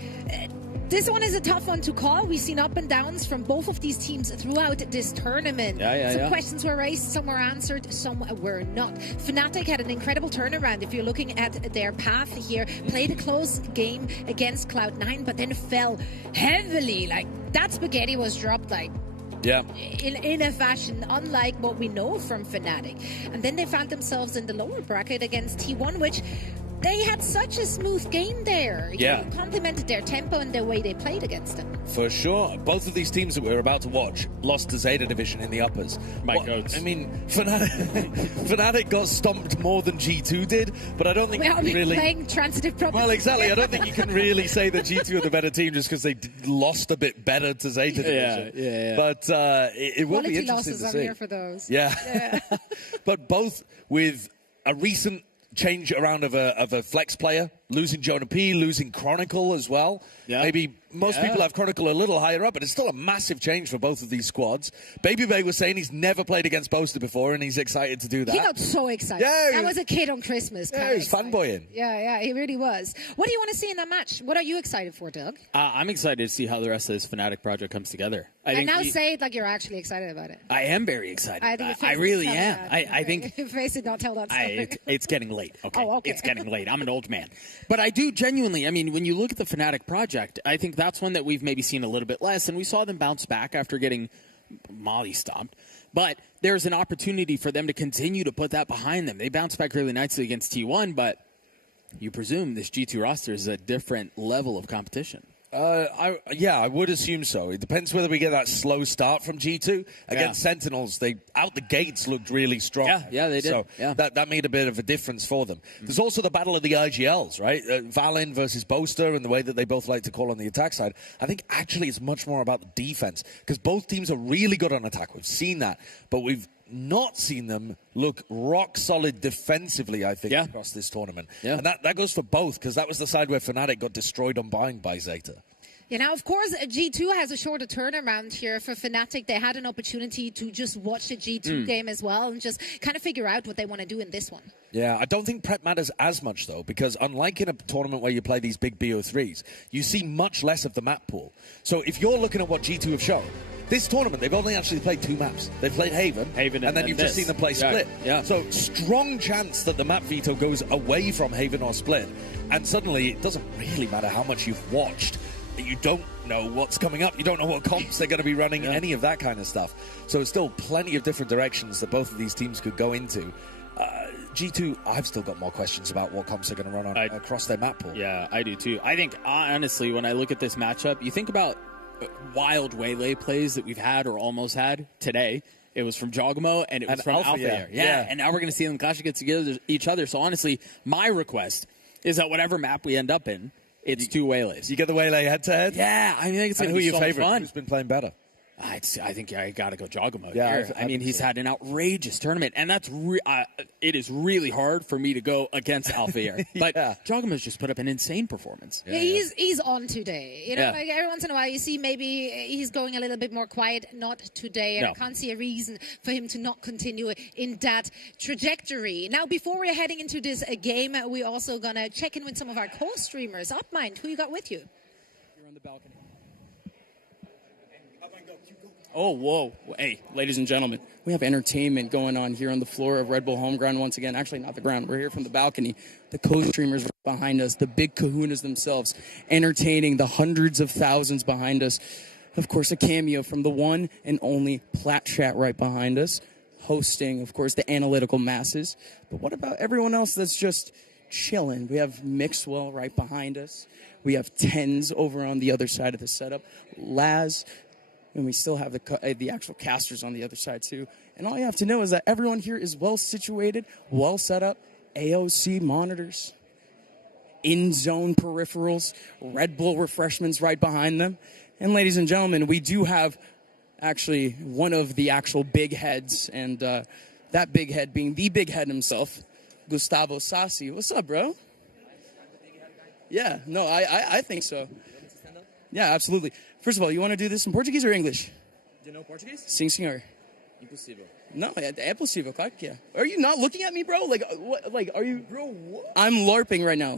This one is a tough one to call. We've seen up and downs from both of these teams throughout this tournament. Some questions were raised, some were answered, some were not. FNATIC had an incredible turnaround if you're looking at their path here. Played a close game against Cloud9, but then fell heavily. Like, that spaghetti was dropped in a fashion unlike what we know from FNATIC. And then they found themselves in the lower bracket against T1, which they had such a smooth game there. You complimented their tempo and the way they played against them. For sure. Both of these teams that we're about to watch lost to Zeta division in the uppers. I mean, FNATIC got stomped more than G2 did, but I don't think really playing transitive properly. Well, exactly. I don't think you can really say that G2 are the better team just because they lost a bit better to Zeta division. But it will be interesting to see. I'm here for those. Yeah. But both with a recent change around of a flex player, losing Jonah P, losing Chronicle as well. Maybe most people have Chronicle a little higher up, but it's still a massive change for both of these squads. Baby Bay was saying he's never played against Boaster before, and he's excited to do that. He got so excited. That was a kid on Christmas. Yeah, he was fanboying. Yeah, he really was. What do you want to see in that match? What are you excited for, Doug? I'm excited to see how the rest of this FNATIC project comes together. Say it like you're actually excited about it. I am very excited. I really am. I think your face did not tell that story. It's getting late. Okay. Oh, okay. It's getting late. I'm an old man. But I do genuinely, I mean, when you look at the FNATIC project, I think that's one that we've maybe seen a little bit less, and we saw them bounce back after getting molly stomped. But there's an opportunity for them to continue to put that behind them. They bounced back really nicely against T1, but you presume this G2 roster is a different level of competition. I would assume so. It depends whether we get that slow start from G2. Against Sentinels, they out the gates looked really strong. Yeah, they did. So that made a bit of a difference for them. There's also the battle of the IGLs, right? Valin versus Boaster and the way that they both like to call on the attack side. I think actually it's much more about the defense because both teams are really good on attack. We've seen that, but we've not seen them look rock solid defensively, I think, across this tournament. And that goes for both, because that was the side where FNATIC got destroyed on buying by Zeta. Now, of course, G2 has a shorter turnaround here for FNATIC. They had an opportunity to just watch the G2 game as well and just kind of figure out what they want to do in this one. Yeah, I don't think prep matters as much, though, because unlike in a tournament where you play these big BO3s, you see much less of the map pool. So if you're looking at what G2 have shown, this tournament, they've only actually played 2 maps. They've played Haven, and then you've just seen them play Split. So strong chance that the map veto goes away from Haven or Split, and suddenly it doesn't really matter how much you've watched. You don't know what's coming up. You don't know what comps they're going to be running, any of that kind of stuff. So it's still plenty of different directions that both of these teams could go into. G2, I've still got more questions about what comps they're going to run on across their map pool. Yeah, I do too. I think, honestly, when I look at this matchup, you think about wild waylay plays that we've had or almost had today. It was from Jogamo, and it was from Alpha. Yeah, and now we're going to see them clash against each other. So honestly, my request is that whatever map we end up in, it's two waylays. You get the waylay head-to-head? Yeah, I think it's going to who be your so favorite? fun. Who's been playing better? I think I got to go Jogamo. Yeah, here. I mean, he's had an outrageous tournament, and that's it is really hard for me to go against Alpha. But Jogamo's just put up an insane performance. Yeah, he's on today. You know, Yeah. like every once in a while you see maybe he's going a little bit more quiet. Not today, and No. I can't see a reason for him to not continue in that trajectory. Now, before we're heading into this game, we're also gonna check in with some of our co-streamers. Upmind, who you got with you? You're on the balcony. Oh, whoa. Hey, ladies and gentlemen, we have entertainment going on here on the floor of Red Bull Home Ground once again. Actually, not the ground. We're here from the balcony. The co-streamers behind us, the big kahunas themselves, entertaining the hundreds of thousands behind us. Of course, a cameo from the one and only Plat Chat right behind us, hosting, of course, the analytical masses. But what about everyone else that's just chilling? We have Mixwell right behind us. We have Tens over on the other side of the setup. Laz. And we still have the actual casters on the other side, too. And all you have to know is that everyone here is well situated, well set up, AOC monitors, in-zone peripherals, Red Bull refreshments right behind them. And ladies and gentlemen, we do have actually one of the actual big heads, and that big head being the big head himself, Gustavo Sassi. What's up, bro? Yeah, no, I think so. Yeah, absolutely. First of all, you want to do this in Portuguese or English? Do you know Portuguese? Sim, senhor. Impossível. No, é possível, claro que é. Are you not looking at me, bro? Like, what, like, are you... Bro, what? I'm LARPing right now.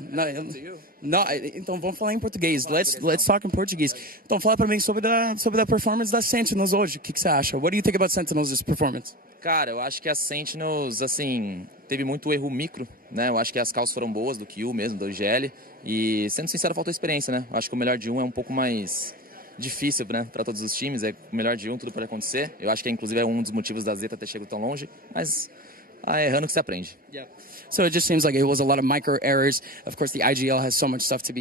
you. No, então vamos falar em português. Let's talk in Portuguese. Então fala pra mim sobre a performance da Sentinels hoje. O que você acha? What do you think about Sentinels' performance? Cara, eu acho que a Sentinels, assim, teve muito erro micro, né? Eu acho que as calls foram boas do Q mesmo, do IGL. E, sendo sincero, faltou experiência, né? Eu acho que o melhor de um é um pouco mais difícil, né, para todos os times. É o melhor de um, tudo pode acontecer. Eu acho que, inclusive, é um dos motivos da Zeta ter chegado tão longe. Mas errando que se aprende. Yeah. So it just seems like it was a lot of micro errors. Of course, the IGL has so much stuff to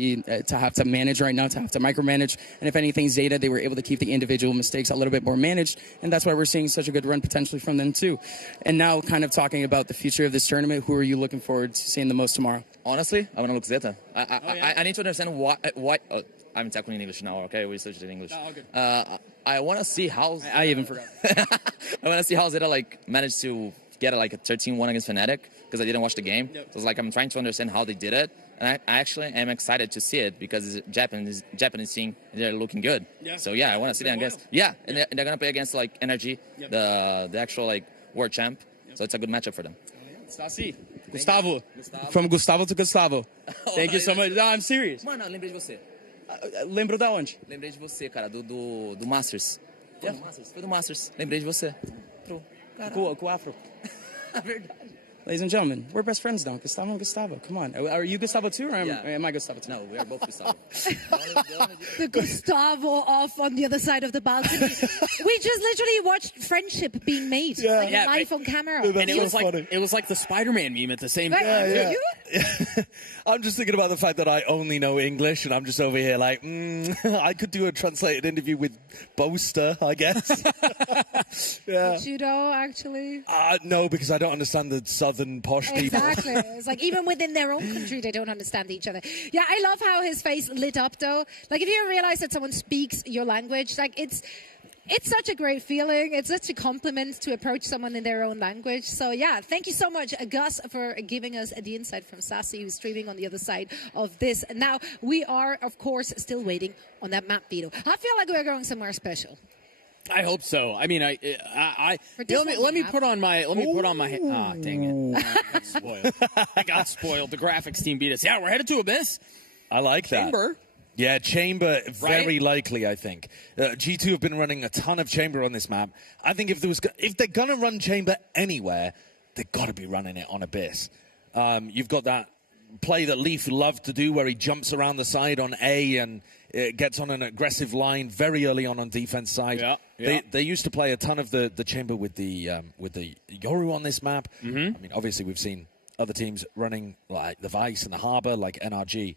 have to manage right now, to have to micromanage. And if anything, Zeta, they were able to keep the individual mistakes a little bit more managed. And that's why we're seeing such a good run potentially from them too. And now kind of talking about the future of this tournament, who are you looking forward to seeing the most tomorrow? Honestly, I want to look Zeta. I need to understand why I'm talking in English now, okay? We switched in English. Oh, good. I want to see how... I even forgot. I want to see how Zeta, like, managed to get a 13-1 against FNATIC, because I didn't watch the game. Yep. So it's like I'm trying to understand how they did it. And I actually am excited to see it, because it's Japanese team, they're looking good. Yeah. So, yeah, I want to see them against... Yeah, and they're going to play against, like, NRG, yep. the actual, like, world champ. Yep. So it's a good matchup for them. Sassi. Gustavo. From Gustavo to Gustavo. Thank you so much. No, I'm serious. Mano, lembrei de você. Lembro da onde? Lembrei de você, cara, do Masters. Foi do Masters. Lembrei de você. Com o Afro. Verdade. Ladies and gentlemen, we're best friends now. Gustavo and Gustavo. Come on. Are you Gustavo too, or am I Gustavo too? No, we are both Gustavo. The Gustavo off on the other side of the balcony. We just literally watched friendship being made, like an iPhone camera. And it was like the Spider-Man meme at the same time. Yeah. I'm just thinking about the fact that I only know English, and I'm just over here like, I could do a translated interview with Boaster, I guess. But you know, actually? No, because I don't understand the southern posh people. Exactly. It's like even within their own country, they don't understand each other. Yeah, I love how his face lit up, though. Like, if you realize that someone speaks your language, like, it's such a great feeling. It's such a compliment to approach someone in their own language. So, yeah, thank you so much, Gus, for giving us the insight from Sassi, who's streaming on the other side of this. And now we are, of course, still waiting on that map veto. I feel like we're going somewhere special. I hope so. I mean, let me put on my. Ah, dang it! I got spoiled. I got spoiled. The graphics team beat us. Yeah, we're headed to Abyss. I like that. Chamber. Yeah, Chamber, very likely, I think. G2 have been running a ton of Chamber on this map. I think if they're going to run Chamber anywhere, they've got to be running it on Abyss. You've got that play that Leaf loved to do where he jumps around the side on A and gets on an aggressive line very early on defense side. Yeah. They used to play a ton of the Chamber with the Yoru on this map. Mm-hmm. I mean, obviously, we've seen other teams running like the Vice and the Harbor, like NRG.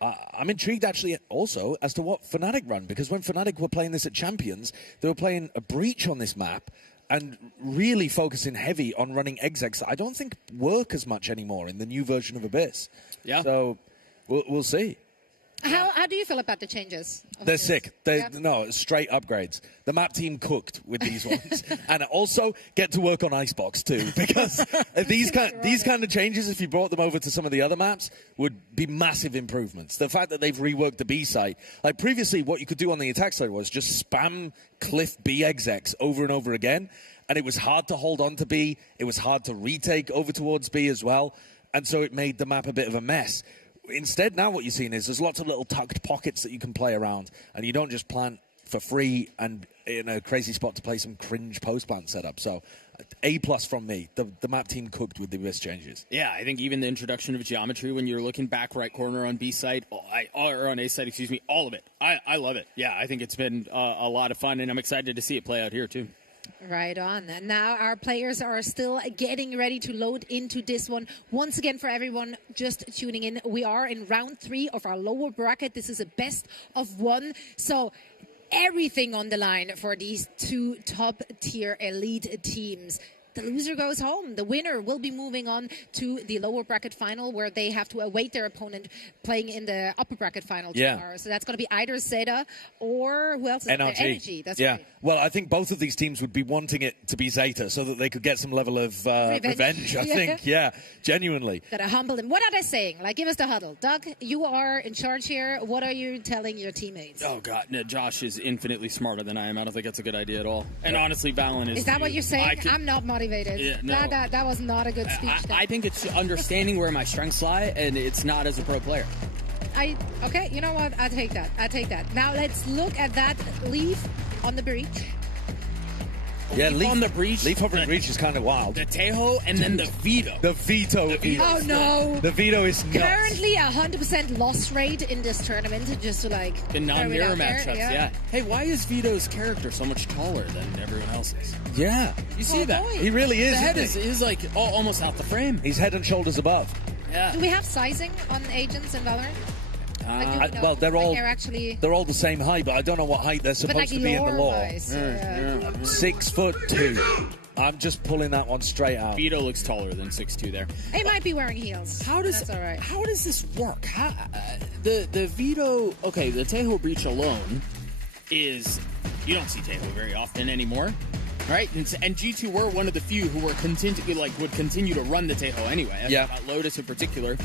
I'm intrigued actually also as to what FNATIC run, because when FNATIC were playing this at Champions, they were playing a breach on this map and really focusing heavy on running execs that I don't think work as much anymore in the new version of Abyss. Yeah. So we'll see. How do you feel about the changes? They're sick. No, straight upgrades. The map team cooked with these ones. And also get to work on Icebox too, because these kind of changes, if you brought them over to some of the other maps, would be massive improvements. The fact that they've reworked the B site. Like previously, what you could do on the attack side was just spam Cliff B execs over and over again. And it was hard to hold on to B. It was hard to retake over towards B as well. And so it made the map a bit of a mess. Instead, now what you're seeing is there's lots of little tucked pockets that you can play around, and you don't just plant for free and in a crazy spot to play some cringe post-plant setup. So, A+ from me. The map team cooked with the Abyss changes. Yeah, I think even the introduction of geometry when you're looking back right corner on B side, or on A side, excuse me, all of it. I love it. Yeah, I think it's been a lot of fun, and I'm excited to see it play out here too. Right on. And now our players are still getting ready to load into this one. Once again, for everyone just tuning in, we are in round 3 of our lower bracket. This is a best of 1. So everything on the line for these 2 top-tier elite teams. The loser goes home. The winner will be moving on to the lower bracket final, where they have to await their opponent playing in the upper bracket final tomorrow. So that's going to be either Zeta or who else is there? NRG. That's right. Well, I think both of these teams would be wanting it to be Zeta so that they could get some level of revenge, I think. Yeah, genuinely. Gotta humble them. What are they saying? Like, give us the huddle. Doug, you are in charge here. What are you telling your teammates? Oh, God. No, Josh is infinitely smarter than I am. I don't think that's a good idea at all. And honestly, Valen is... Is that what you're saying? I'm not motivated. Yeah, no. That was not a good speech. I think it's understanding where my strengths lie, and it's not as a pro player. Okay, you know what? I take that. Now let's look at that leaf on the breach. Yeah, leaf on the breach. Leaf hovering breach is kind of wild. The Tejo and then the Veto. The Veto is... Oh, no. The Veto is nuts. Currently 100% loss rate in this tournament, just to like... In non-mirror matchups, yeah. Hey, why is Vito's character so much taller than everyone else's? Yeah. You see that? Boy. He really is. The head is like almost out the frame. He's head and shoulders above. Yeah. Do we have sizing on agents in Valorant? Well, they're all the same height, but I don't know what height they're supposed to be in the lore. 6'2". I'm just pulling that one straight out. Vito looks taller than 6'2" there. He might be wearing heels. That's all right. How does this work? The Vito? Okay, the Tejo breach alone is, you don't see Tejo very often anymore. Right, and G2 were one of the few who were would continue to run the Tejo anyway. Yeah, Lotus in particular.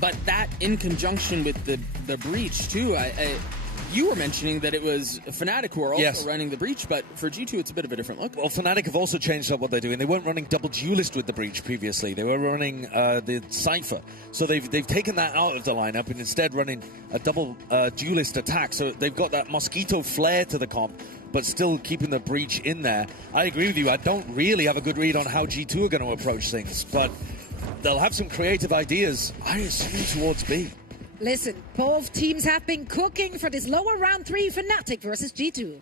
But that, in conjunction with the breach too, you were mentioning that it was FNATIC who are also running the breach, but for G2 it's a bit of a different look. Well, FNATIC have also changed up what they're doing. They weren't running double duelist with the breach previously. They were running the Cypher. So they've taken that out of the lineup and instead running a double duelist attack. So they've got that mosquito flair to the comp, but still keeping the breach in there. I agree with you. I don't really have a good read on how G2 are going to approach things, but they'll have some creative ideas, I assume, towards B. Listen, both teams have been cooking for this lower round 3 FNATIC versus G2.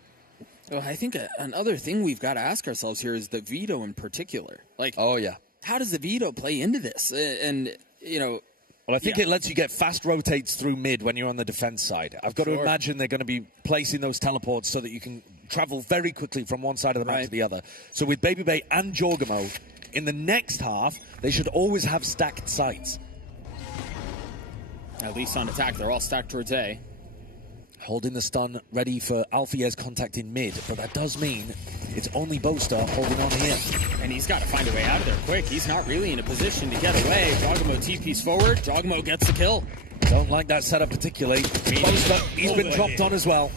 Well, I think another thing we've got to ask ourselves here is the Veto in particular. Like, oh yeah, how does the Veto play into this? And you know, well, I think it lets you get fast rotates through mid when you're on the defense side. I've got to imagine they're going to be placing those teleports so that you can travel very quickly from one side of the map to the other. So with Baby Bay and Jorgamo, in the next half, they should always have stacked sites. At least on attack, they're all stacked towards A. Holding the stun, ready for Alfier's contact in mid, but that does mean it's only Boaster holding on here. And he's got to find a way out of there quick. He's not really in a position to get away. Jogamo TP's forward. Jogamo gets the kill. Don't like that setup particularly. Boaster, he's been dropped on as well.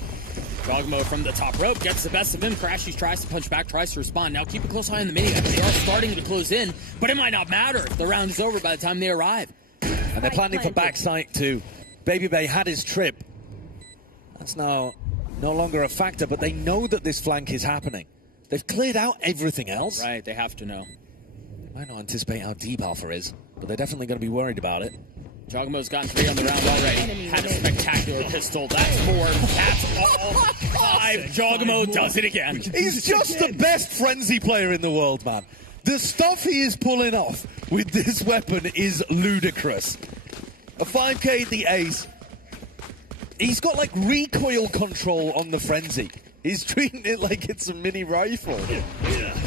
Jogamo from the top rope gets the best of him. Crashies tries to punch back, tries to respond. Now keep a close eye on the minimap. They are starting to close in, but it might not matter if the round is over by the time they arrive. And they're planning for backside too. Baby Bay had his trip. That's now no longer a factor, but they know that this flank is happening. They've cleared out everything else. Right, they have to know. They might not anticipate how deep Alpha is, but they're definitely going to be worried about it. Jogamo's gotten 3 on the round already. Had a spectacular pistol. That's 4. That's all 5. Jogamo does it again. He's just the best frenzy player in the world, man. The stuff he is pulling off with this weapon is ludicrous. A 5k the ace. He's got like recoil control on the frenzy. He's treating it like it's a mini rifle.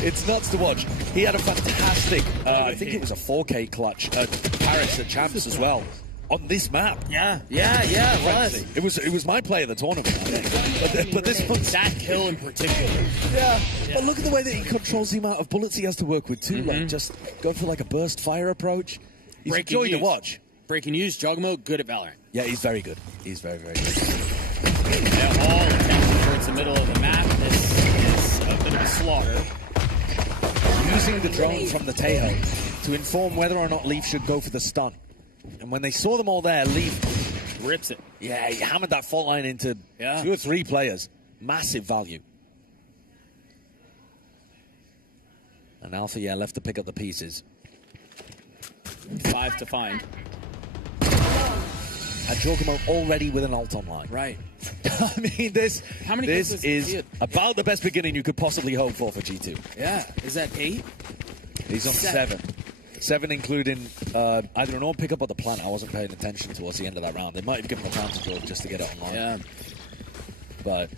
It's nuts to watch. He had a fantastic, I think it was a 4K clutch at Paris at Champs as well. On this map. Yeah, it was. It was my play of the tournament, I think. But this one... That kill in particular. Yeah. But look at the way that he controls the amount of bullets he has to work with, too. Like, just go for like a burst fire approach. He's enjoying to watch. Breaking news, Jogamo, good at Valorant. Yeah, he's very good. He's very, very good. Yeah, all attention towards the middle of the map. This is a bit of a slaughter. Using the drone from the Tejo to inform whether or not Leaf should go for the stun. And when they saw them all there, Leaf rips it. Yeah, he hammered that fault line into 2 or 3 players. Massive value. And Alpha, left to pick up the pieces. 5 to find. And Jogamo already with an ult online. Right. I mean, this is about the best beginning you could possibly hope for G2. Yeah. Is that 8? He's on 7. 7 including either an AWP pickup or the plant. I wasn't paying attention towards the end of that round. They might have given a counter to it just to get it online. Yeah. But,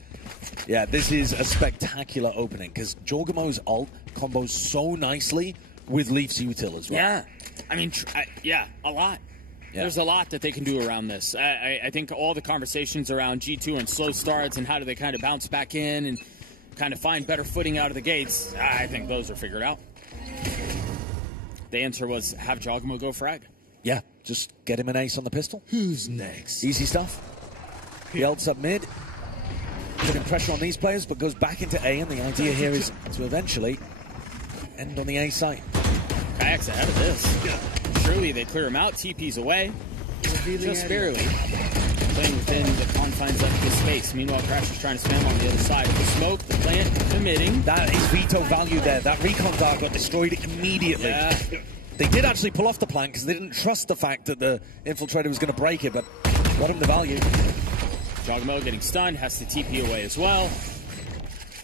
yeah, this is a spectacular opening because Jorgamo's ult combos so nicely with Leaf's util as well. Yeah. I mean, a lot. Yeah. There's a lot that they can do around this. I think all the conversations around G2 and slow starts and how do they kind of bounce back in and kind of find better footing out of the gates, I think those are figured out. The answer was have Jogamo go frag. Yeah, just get him an ace on the pistol. Who's next? Easy stuff. He ults up mid, putting pressure on these players, but goes back into A, and the idea here is to eventually end on the A site. Kayak's ahead of this. Surely they clear him out. TP's away. Just barely. Playing within the confines of the space. Meanwhile, Crash is trying to spam on the other side. The smoke, the plant, emitting. That is veto value there. That recon dart got destroyed immediately. Yeah. They did actually pull off the plant because they didn't trust the fact that the infiltrator was going to break it, but got him the value. Jogamo getting stunned, has to TP away as well.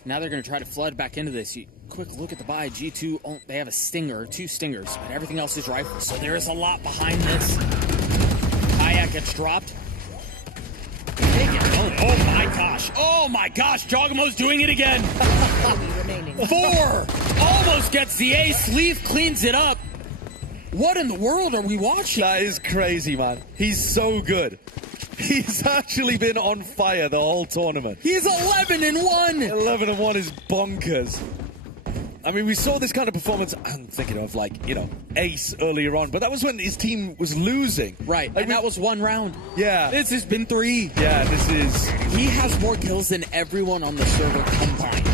Now they're going to try to flood back into this. Quick look at the buy. G2, they have a stinger, 2 stingers, but everything else is rifles. So there is a lot behind this. Kayak gets dropped. Oh my gosh. Oh my gosh. Jogamo's doing it again. 4. Almost gets the ace. Leaf cleans it up. What in the world are we watching? That is crazy, man. He's so good. He's actually been on fire the whole tournament. He's 11-1. 11-1 is bonkers. I mean, we saw this kind of performance, I'm thinking of Ace earlier on, but that was when his team was losing. Right, and that was 1 round. Yeah. This has been 3. Yeah, this is... He has more kills than everyone on the server combined.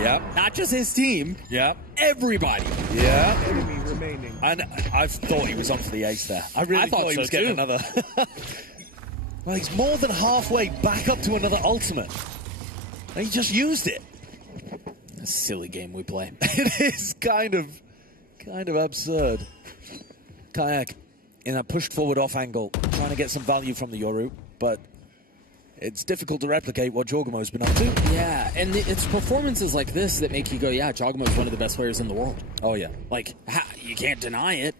Yep. Not just his team. Yep. Everybody. Yeah. Enemy remaining. And I thought he was on for the ace there. I really thought he was getting another. Well, he's more than halfway back up to another ultimate. And he just used it. A silly game we play. It is kind of absurd. Kayak in a pushed forward off angle, trying to get some value from the Yoru, but it's difficult to replicate what Jogamo's been up to. Yeah, and it's performances like this that make you go, yeah, Jogamo's one of the best players in the world. Oh, yeah. Like, you can't deny it.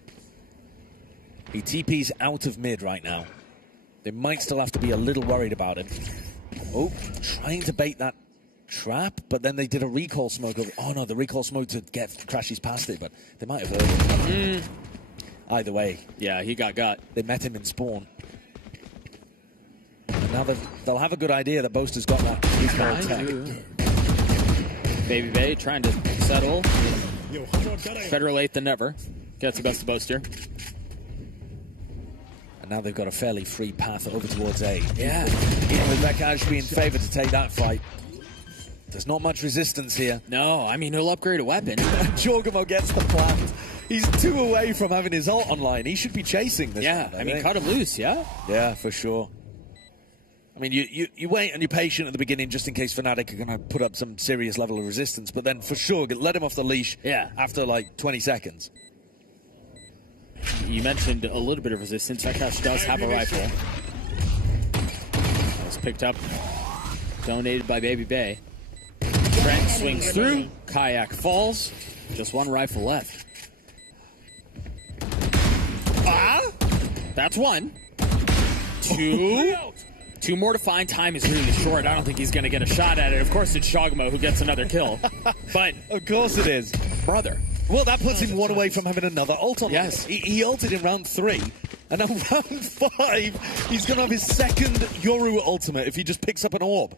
He TP's out of mid right now. They might still have to be a little worried about him. Oh, trying to bait that trap, but then they did a recall smoke over. Oh no, the recall smoke to get Crashies past it, but they might have heard it. Either way. Yeah, he got. They met him in spawn. And now they'll have a good idea that Boaster's got that recall tech. Baby Bay trying to settle. Better late than never. Gets the best of Boaster. And now they've got a fairly free path over towards A. Yeah. Even with Bekaj being favoured to take that fight. There's not much resistance here. No, I mean, he'll upgrade a weapon. Jorgamo gets the plant. He's 2 away from having his ult online. He should be chasing this. Yeah, one, I mean, cut him loose, yeah? Yeah, for sure. I mean, you wait and you're patient at the beginning just in case FNATIC are going to put up some serious level of resistance, but then for sure, let him off the leash after like 20 seconds. You mentioned a little bit of resistance. Akash does have a rifle. That was picked up, donated by Baby Bay. Trent swings through. Kayak falls. Just 1 rifle left. That's 1. Two more to find. Time is really short. I don't think he's going to get a shot at it. Of course, it's Shogmo who gets another kill. But of course it is. Brother. Well, that puts him one away from having another ult on. Yes. He ulted in round 3, and now round 5, he's going to have his second Yoru ultimate if he just picks up an orb.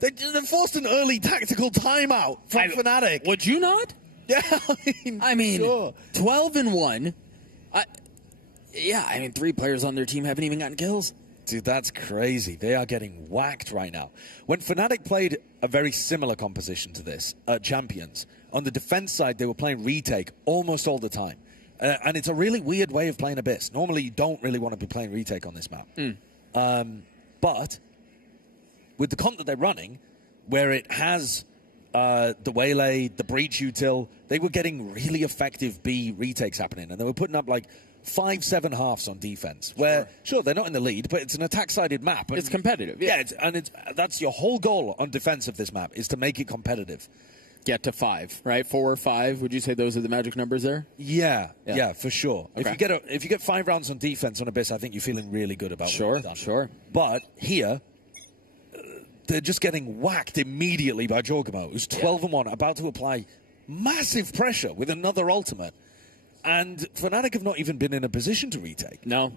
They forced an early tactical timeout from FNATIC. Would you not? Yeah, I mean, sure. 12-1. Yeah, I mean, 3 players on their team haven't even gotten kills. Dude, that's crazy. They are getting whacked right now. When FNATIC played a very similar composition to this at Champions, on the defense side, they were playing retake almost all the time. And it's a really weird way of playing Abyss. Normally, you don't really want to be playing retake on this map. But with the comp that they're running, where it has the Waylay, the Breach util, they were getting really effective B retakes happening. And they were putting up like 5-7 halves on defense, where sure they're not in the lead, but it's an attack-sided map. And it's competitive. Yeah, that's your whole goal on defense of this map, is to make it competitive. Get to 5, right? 4 or 5. Would you say those are the magic numbers there? Yeah, for sure. Okay. If you get 5 rounds on defense on Abyss, I think you're feeling really good about what you've done. Sure. But here, they're just getting whacked immediately by Jorgamo, who's 12-1, about to apply massive pressure with another ultimate. And FNATIC have not even been in a position to retake. No.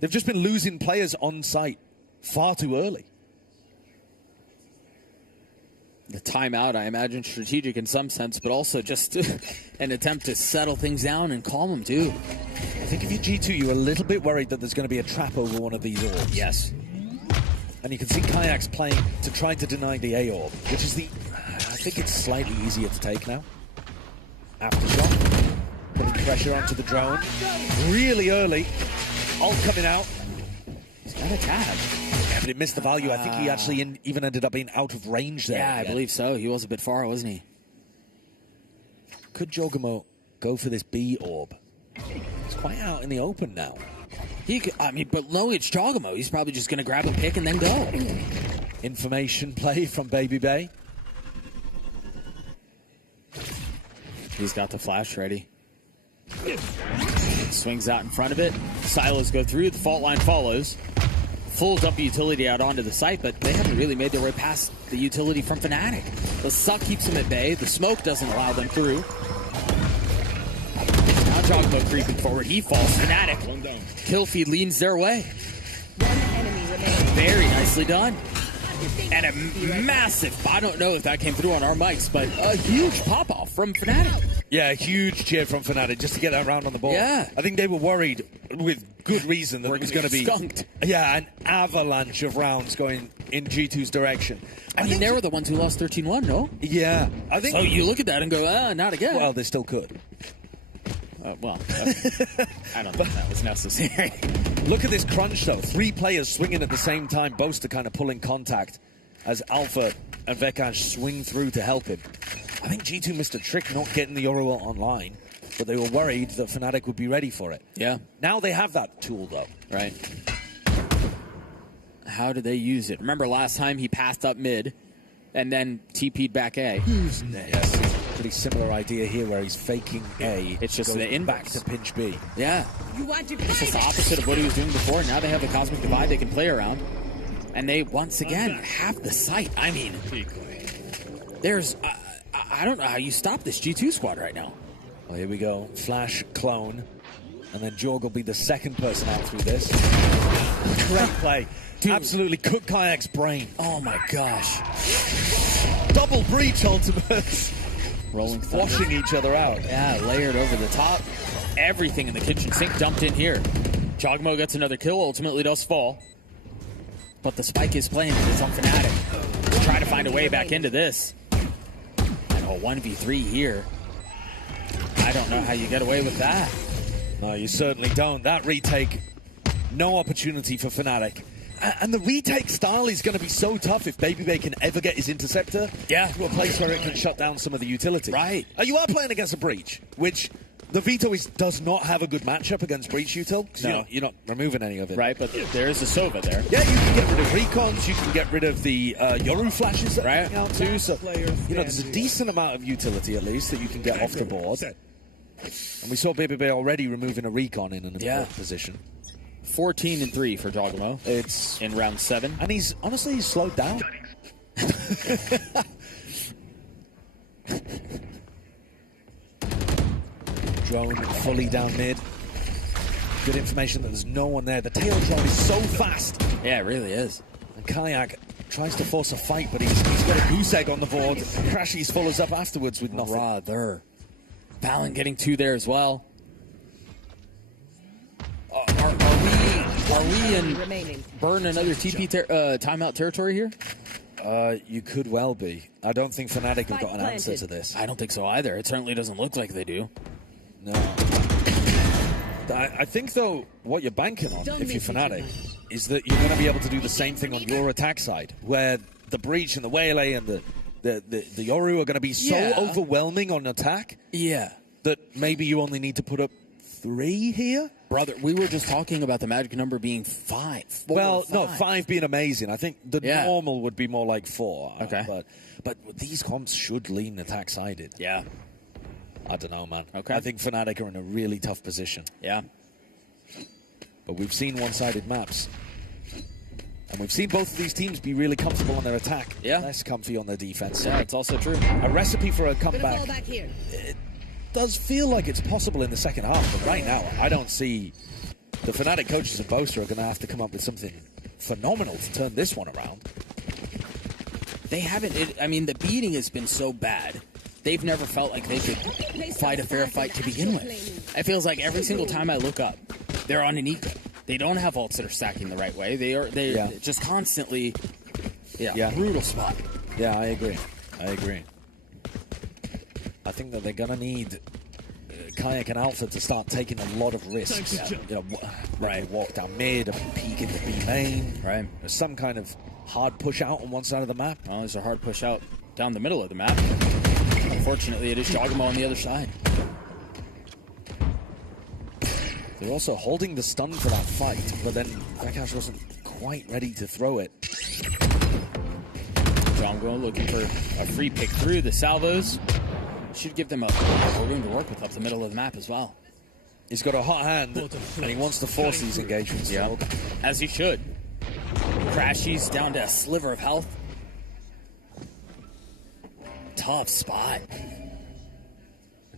They've just been losing players on site far too early. The timeout, I imagine, strategic in some sense, but also just an attempt to settle things down and calm them, too. I think if you're G2, you're a little bit worried that there's going to be a trap over one of these orbs. Yes. And you can see Kayak's playing to try to deny the A orb, which is I think it's slightly easier to take now. Aftershock. Putting pressure onto the drone. Really early. Ult coming out. He's got a tag. Yeah, but it missed the value. I think he actually even ended up being out of range there. Yeah, I believe so. He was a bit far, wasn't he? Could Jorgamo go for this B orb? He's quite out in the open now. He could, but no, it's Jorgamo. He's probably just going to grab a pick and then go. Information play from Baby Bay. He's got the flash ready. Swings out in front of it. Silos go through. The fault line follows. Pulls up a utility out onto the site, but they haven't really made their way past the utility from FNATIC. The suck keeps them at bay. The smoke doesn't allow them through. Now Jorgamo creeping forward. He falls. FNATIC. Kill feed leans their way. Very nicely done. And a massive, I don't know if that came through on our mics, but a huge pop-off from FNATIC. Yeah, a huge cheer from FNATIC just to get that round on the board. Yeah. I think they were worried, with good reason, that it was going to be skunked. Yeah, an avalanche of rounds going in G2's direction. I mean, they were the ones who lost 13-1, no? Yeah. I think. So you look at that and go, not again. Well, they still could. I don't think that was necessary. Look at this crunch, though. 3 players swinging at the same time, Boaster kind of pulling contact as Alpha and Vekash swing through to help him. I think G2 missed a trick not getting the Yoru online, but they were worried that FNATIC would be ready for it. Yeah. Now they have that tool, though. Right. How did they use it? Remember last time he passed up mid and then TP'd back A? Yes. Pretty similar idea here where he's faking A. It's just the back to pinch B. Yeah. It's just the opposite of what he was doing before. Now they have the Cosmic Divide they can play around. And they, once again, have the sight. I mean, there's... I don't know how you stop this G2 squad right now. Well, here we go. Flash, clone. And then Jorg will be the second person out through this. Great play. Dude. Absolutely cooked Kayak's brain. Oh, my gosh. Double breach ultimates. Rolling washing each other out. Yeah, layered over the top. Everything in the kitchen sink dumped in here. Jorgamo gets another kill, ultimately does fall. But the spike is playing, it's on FNATIC. To try to find a way back into this. And a 1v3 here. I don't know how you get away with that. No, you certainly don't. That retake, no opportunity for FNATIC. And the retake style is going to be so tough if Baby Bay can ever get his interceptor to a place where it can shut down some of the utility. Right. You are playing against a Breach, which the Veto does not have a good matchup against Breach util, because you're not removing any of it. Right, but there is a Sova there. Yeah, you can get rid of recons, you can get rid of the Yoru flashes that are out too, so there's a decent amount of utility at least that you can get off the board. And we saw Baby Bay already removing a recon in an important position. 14-3 for Giacomo. It's in round 7. And he's slowed down. Drone fully down mid. Good information that there's no one there. The tail drone is so fast. Yeah, it really is. And Kayak tries to force a fight, but he's got a goose egg on the board. Crashies follows up afterwards with nothing. Rather. Valen getting 2 there as well. Are we in burn another TP timeout territory here? You could well be. I don't think FNATIC have got an answer to this. I don't think so either. It certainly doesn't look like they do. No. I think, though, what you're banking on, if you're FNATIC, is that you're going to be able to do the same thing on your attack side, where the Breach and the Waylay and the Yoru are going to be so overwhelming on attack that maybe you only need to put up 3 here? Brother, we were just talking about the magic number being 5. Well, no, 5 being amazing. I think the normal would be more like 4. Okay. But these comps should lean attack-sided. Yeah. I don't know, man. Okay. I think FNATIC are in a really tough position. Yeah. But we've seen one-sided maps. And we've seen both of these teams be really comfortable on their attack. Yeah. Less comfy on their defense. Yeah, it's also true. A recipe for a comeback. Back here. It does feel like it's possible in the second half, but right now, I don't see the FNATIC coaches and Boaster are going to have to come up with something phenomenal to turn this one around. They haven't. The beating has been so bad. They've never felt like they could fight a fair fight to begin with. It feels like every single time I look up, they're on an eco. They don't have ults that are stacking the right way. They're just constantly, brutal spot. Yeah, I agree. I think that they're going to need Kayak and Alpha to start taking a lot of risks. Walk down mid, a peek into B main. Right. There's some kind of hard push out on one side of the map. Well, there's a hard push out down the middle of the map. Unfortunately, it is Giacomo on the other side. They're also holding the stun for that fight, but then Vakash wasn't quite ready to throw it. Giacomo looking for a free pick through the salvos. Should give them a room to work with up the middle of the map as well. He's got a hot hand, and he wants to force these engagements. Yeah, as he should. Crashies down to a sliver of health. Tough spot.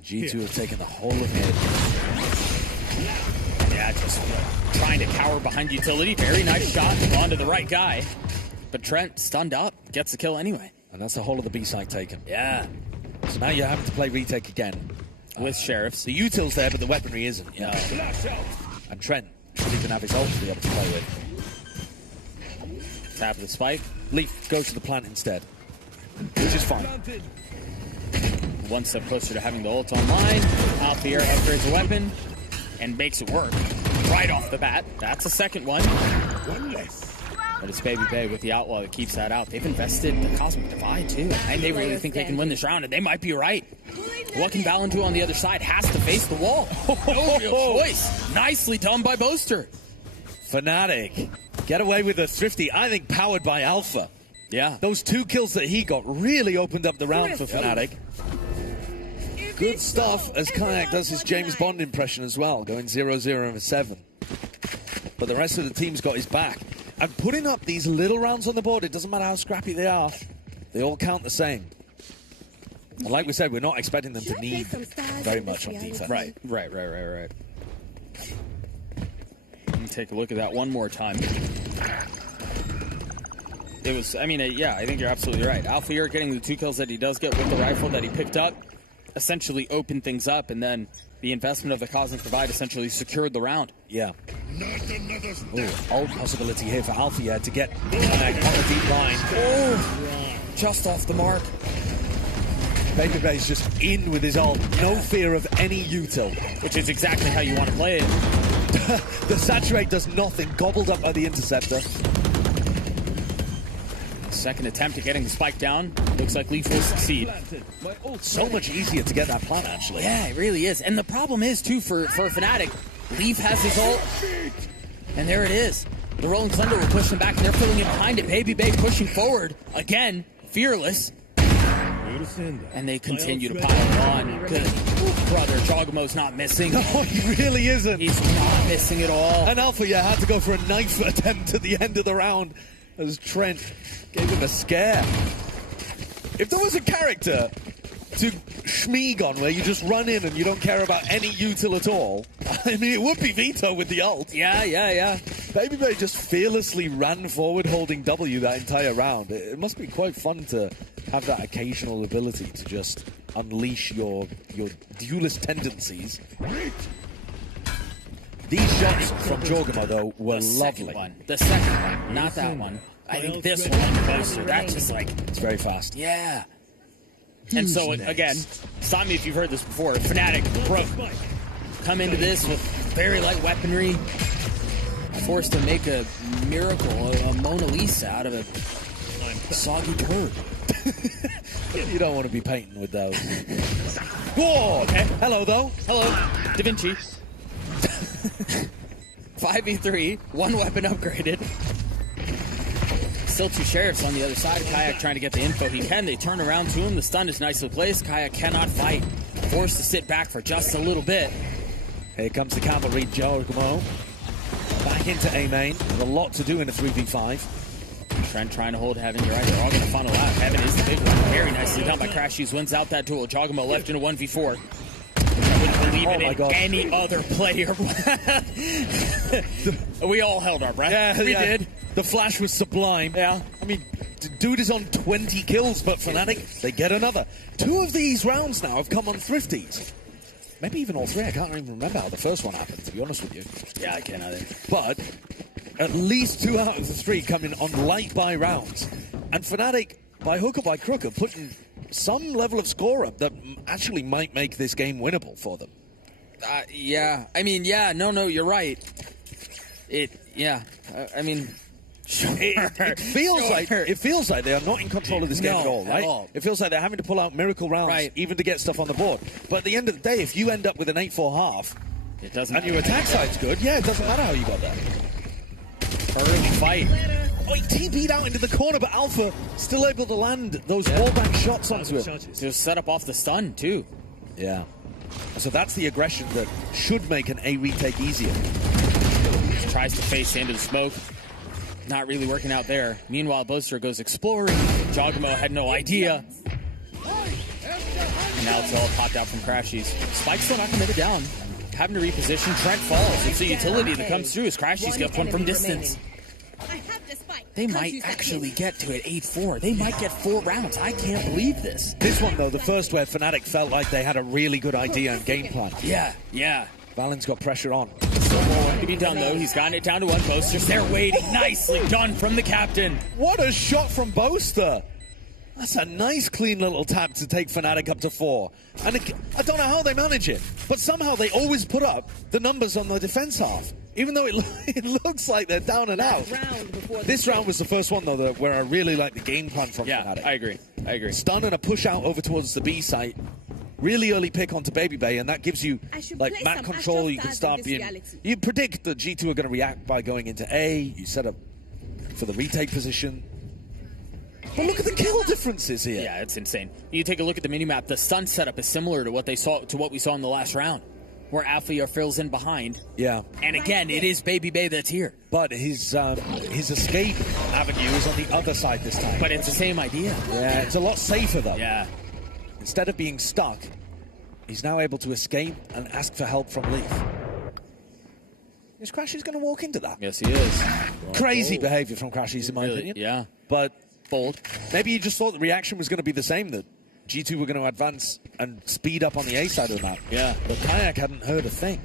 G2 have taken the whole of mid. Yeah, just trying to cower behind utility. Very nice shot onto the right guy. But Trent, stunned up, gets the kill anyway. And that's the whole of the B side taken. Yeah. So now you're having to play retake again. With Sheriffs. The util's there, but the weaponry isn't. No. And Trent should even have his ult to be able to play with. Tap of the spike. Leaf goes to the plant instead, which is fine. One step closer to having the ult online. Alfier upgrades the weapon and makes it work right off the bat. That's a second one. One less. But it's Baby Bay with the Outlaw that keeps that out. They've invested the Cosmic Divide, too. And they really think they can win this round, and they might be right. What can Valen do on the other side? Has to face the wall. No real choice. Nicely done by Boaster. FNATIC get away with a thrifty, I think powered by Alpha. Yeah. Those 2 kills that he got really opened up the round for FNATIC. Good stuff as Kayak does his James Bond impression as well, going 0-0-7. But the rest of the team's got his back. And putting up these little rounds on the board, it doesn't matter how scrappy they are, they all count the same. And like we said, we're not expecting them to need very much on defense. Right. Let me take a look at that one more time. It was, I think you're absolutely right. Alfier getting the 2 kills that he does get with the rifle that he picked up essentially opened things up, and then the investment of the Cosmic Divide essentially secured the round. Yeah. Old possibility here for Alfier to get on a deep line. Oh, just off the mark. Baby Bay's just in with his ult. No fear of any util. Which is exactly how you want to play it. The Saturate does nothing, gobbled up by the Interceptor. Second attempt at getting the spike down. Looks like Leaf will succeed. So much easier to get that plant, actually. Yeah, it really is. And the problem is, too, for FNATIC, Leaf has his ult, and there it is. The Rolling Thunder will push them back, and they're filling in behind it. Baby Bay pushing forward. Again, fearless. And they continue to pile on. Good brother, Jogamo's not missing. No, he really isn't. He's not missing at all. And Alpha, had to go for a knife attempt at the end of the round as Trent gave him a scare. If there was a character to Schmeeg on where you just run in and you don't care about any util at all, I mean, it would be Vito with the ult. Yeah. Baby Bay just fearlessly ran forward holding W that entire round. It must be quite fun to have that occasional ability to just unleash your duelist tendencies. These shots from Jorgamo, though, were lovely. The second one, not that one. I think this one on the poster, that's just like... It's very fast. Yeah. And so, again, stop me if you've heard this before, FNATIC come into this with very light weaponry, forced to make a miracle, a Mona Lisa out of a soggy turd. You don't want to be painting with those. Whoa! Okay. Hello, though. Hello. Da Vinci. 5v3, one weapon upgraded. Still two sheriffs on the other side. Kayak trying to get the info he can. They turn around to him. The stun is nicely placed. Kayak cannot fight. Forced to sit back for just a little bit. Here comes the cavalry, Jorgamo. Back into A main. There's a lot to do in a 3v5. Trent trying to hold Heaven. You're right. They're all going to funnel out. Heaven is the big one. Very nicely done by Crashies. Wins out that duel. Jorgamo left in a 1v4. I wouldn't believe it in any other player. We all held our breath. Yeah, we did. The flash was sublime. Yeah. I mean, dude is on 20 kills, but FNATIC, they get another. 2 of these rounds now have come on Thrifties. Maybe even all 3. I can't even remember how the first one happened, to be honest with you. Yeah, I can't either. But at least 2 out of the 3 coming on light buy rounds. And FNATIC, by hook or by crook, are putting some level of score up that actually might make this game winnable for them. Yeah. I mean, yeah. No, you're right. I mean... Sure. It feels like they are not in control of this game at all, right? It feels like they're having to pull out miracle rounds even to get stuff on the board. But at the end of the day, if you end up with an 8-4 half, it doesn't and your attack side's good, it doesn't matter how you got there. Early fight. Oh, he TP'd out into the corner, but Alpha still able to land those wallbang shots onto him. Just set up off the stun, too. Yeah. So that's the aggression that should make an A retake easier. Tries to face into the smoke. Not really working out there. Meanwhile, Boaster goes exploring. Jorgamo had no idea. And now it's all popped out from Crashies. Spike's still not committed down. Having to reposition. Trent falls. It's a utility that comes through as Crashies gets one from distance. They might actually get to it 8-4. They might get 4 rounds. I can't believe this. This one, though, the first where FNATIC felt like they had a really good idea and game plan. Yeah. Valen's got pressure on. Still more work to be done, though. He's gotten it down to 1. Boaster's there waiting. Nicely done from the captain. What a shot from Boaster. That's a nice, clean little tap to take FNATIC up to 4. And I don't know how they manage it, but somehow they always put up the numbers on the defense half, even though it looks like they're down and out. This round was the first one, though, where I really like the game plan from FNATIC. I agree. Stun and a push out over towards the B site. Really early pick onto Baby Bay, and that gives you map control. You can start being... You predict that G2 are going to react by going into A. You set up for the retake position. But look at the kill differences here. Yeah, it's insane. You take a look at the minimap. The stun setup is similar to what we saw in the last round, where Alpha fills in behind. Yeah. And again, it is Baby Bay that's here. But his escape avenue is on the other side this time. But it's the same idea. Yeah, it's a lot safer, though. Yeah. Instead of being stuck, he's now able to escape and ask for help from Leaf. Is Crashies going to walk into that? Yes, he is. Crazy behavior from Crashies, in my opinion. Yeah. But bold. Maybe he just thought the reaction was going to be the same, that G2 were going to advance and speed up on the A side of the map. Yeah. But Kayak hadn't heard a thing.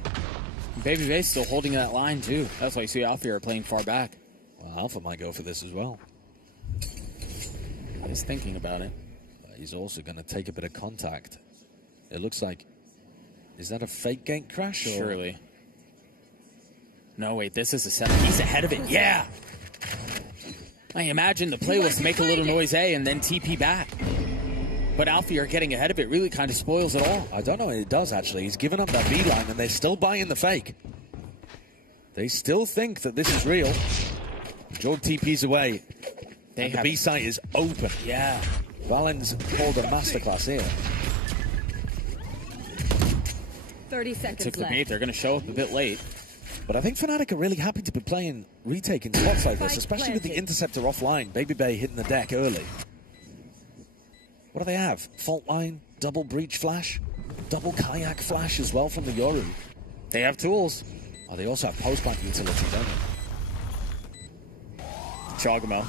Baby Bay's still holding that line, too. That's why you see Alpha are playing far back. Well, Alpha might go for this as well. He's thinking about it. He's also going to take a bit of contact. It looks like... Is that a fake gank crash? Or? Surely. No, wait, this is a setup. He's ahead of it. Yeah! I imagine the play was to make a little noise A and then TP back. But Alfie are getting ahead of it really kind of spoils it all. I don't know, it does actually. He's given up that B line and they're still buying the fake. They still think that this is real. Jorg TP's away. The B site is open. Yeah. Valen's pulled a masterclass here. 30 seconds Took the left. bait. They're going to show up a bit late. But I think FNATIC are really happy to be playing retaking spots like this, especially with the Interceptor offline. Baby Bay hitting the deck early. What do they have? Fault line, double breach flash, double kayak flash as well from the Yoru. They have tools. Oh, they also have post-plant utility, don't they? Chogamo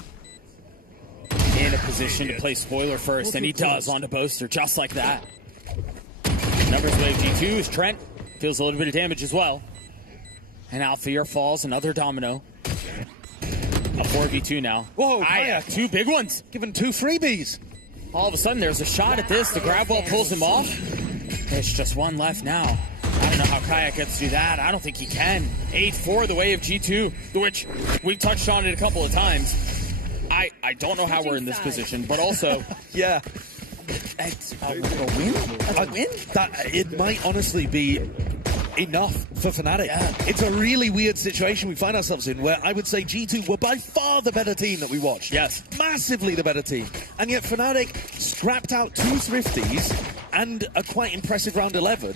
in a position to play spoiler first, and he does onto Boaster just like that. Numbers wave G2 as Trent feels a little bit of damage as well. And Alfear falls, another domino. A 4v2 now. Whoa, Kayak, 2 big ones. Given 2 freebies. All of a sudden, there's a shot at this. The grab wall pulls him off. There's just one left now. I don't know how Kayak gets through that. I don't think he can. 8-4 the way of G2, which we touched on it a couple of times. I don't know how we're in this position, but also... yeah. A win? A win? It might honestly be enough for FNATIC. Yeah. It's a really weird situation we find ourselves in, where I would say G2 were by far the better team that we watched. Yes. Massively the better team. And yet FNATIC scrapped out 2 Thrifties and a quite impressive round 11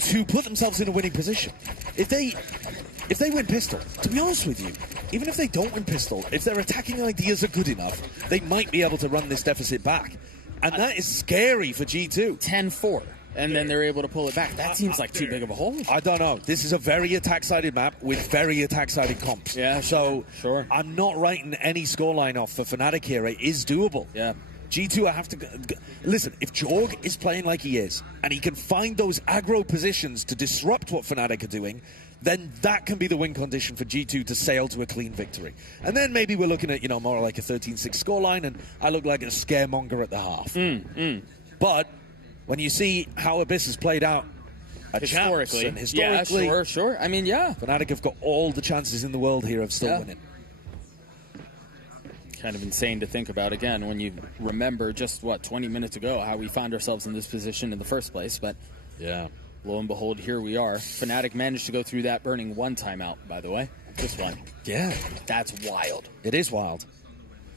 to put themselves in a winning position. If they win pistol, to be honest with you, even if they don't win pistol, if their attacking ideas are good enough, they might be able to run this deficit back. And that is scary for G2. 10-4. And then they're able to pull it back. That seems like too big of a hole. I don't know. This is a very attack-sided map with very attack-sided comps. Yeah, so sure. I'm not writing any scoreline off for FNATIC here. It is doable. Yeah. G2, I have to... Listen, if Jorg is playing like he is, and he can find those aggro positions to disrupt what FNATIC are doing, then that can be the win condition for G2 to sail to a clean victory. And then maybe we're looking at, more like a 13-6 scoreline, and I look like a scaremonger at the half. But when you see how Abyss has played out at historically, champs and historically... Yeah, sure. I mean, yeah. FNATIC have got all the chances in the world here of still winning. Kind of insane to think about, again, when you remember just, 20 minutes ago, how we found ourselves in this position in the first place. But yeah, lo and behold, here we are. FNATIC managed to go through that burning 1 timeout, by the way. Just one. Yeah. That's wild. It is wild.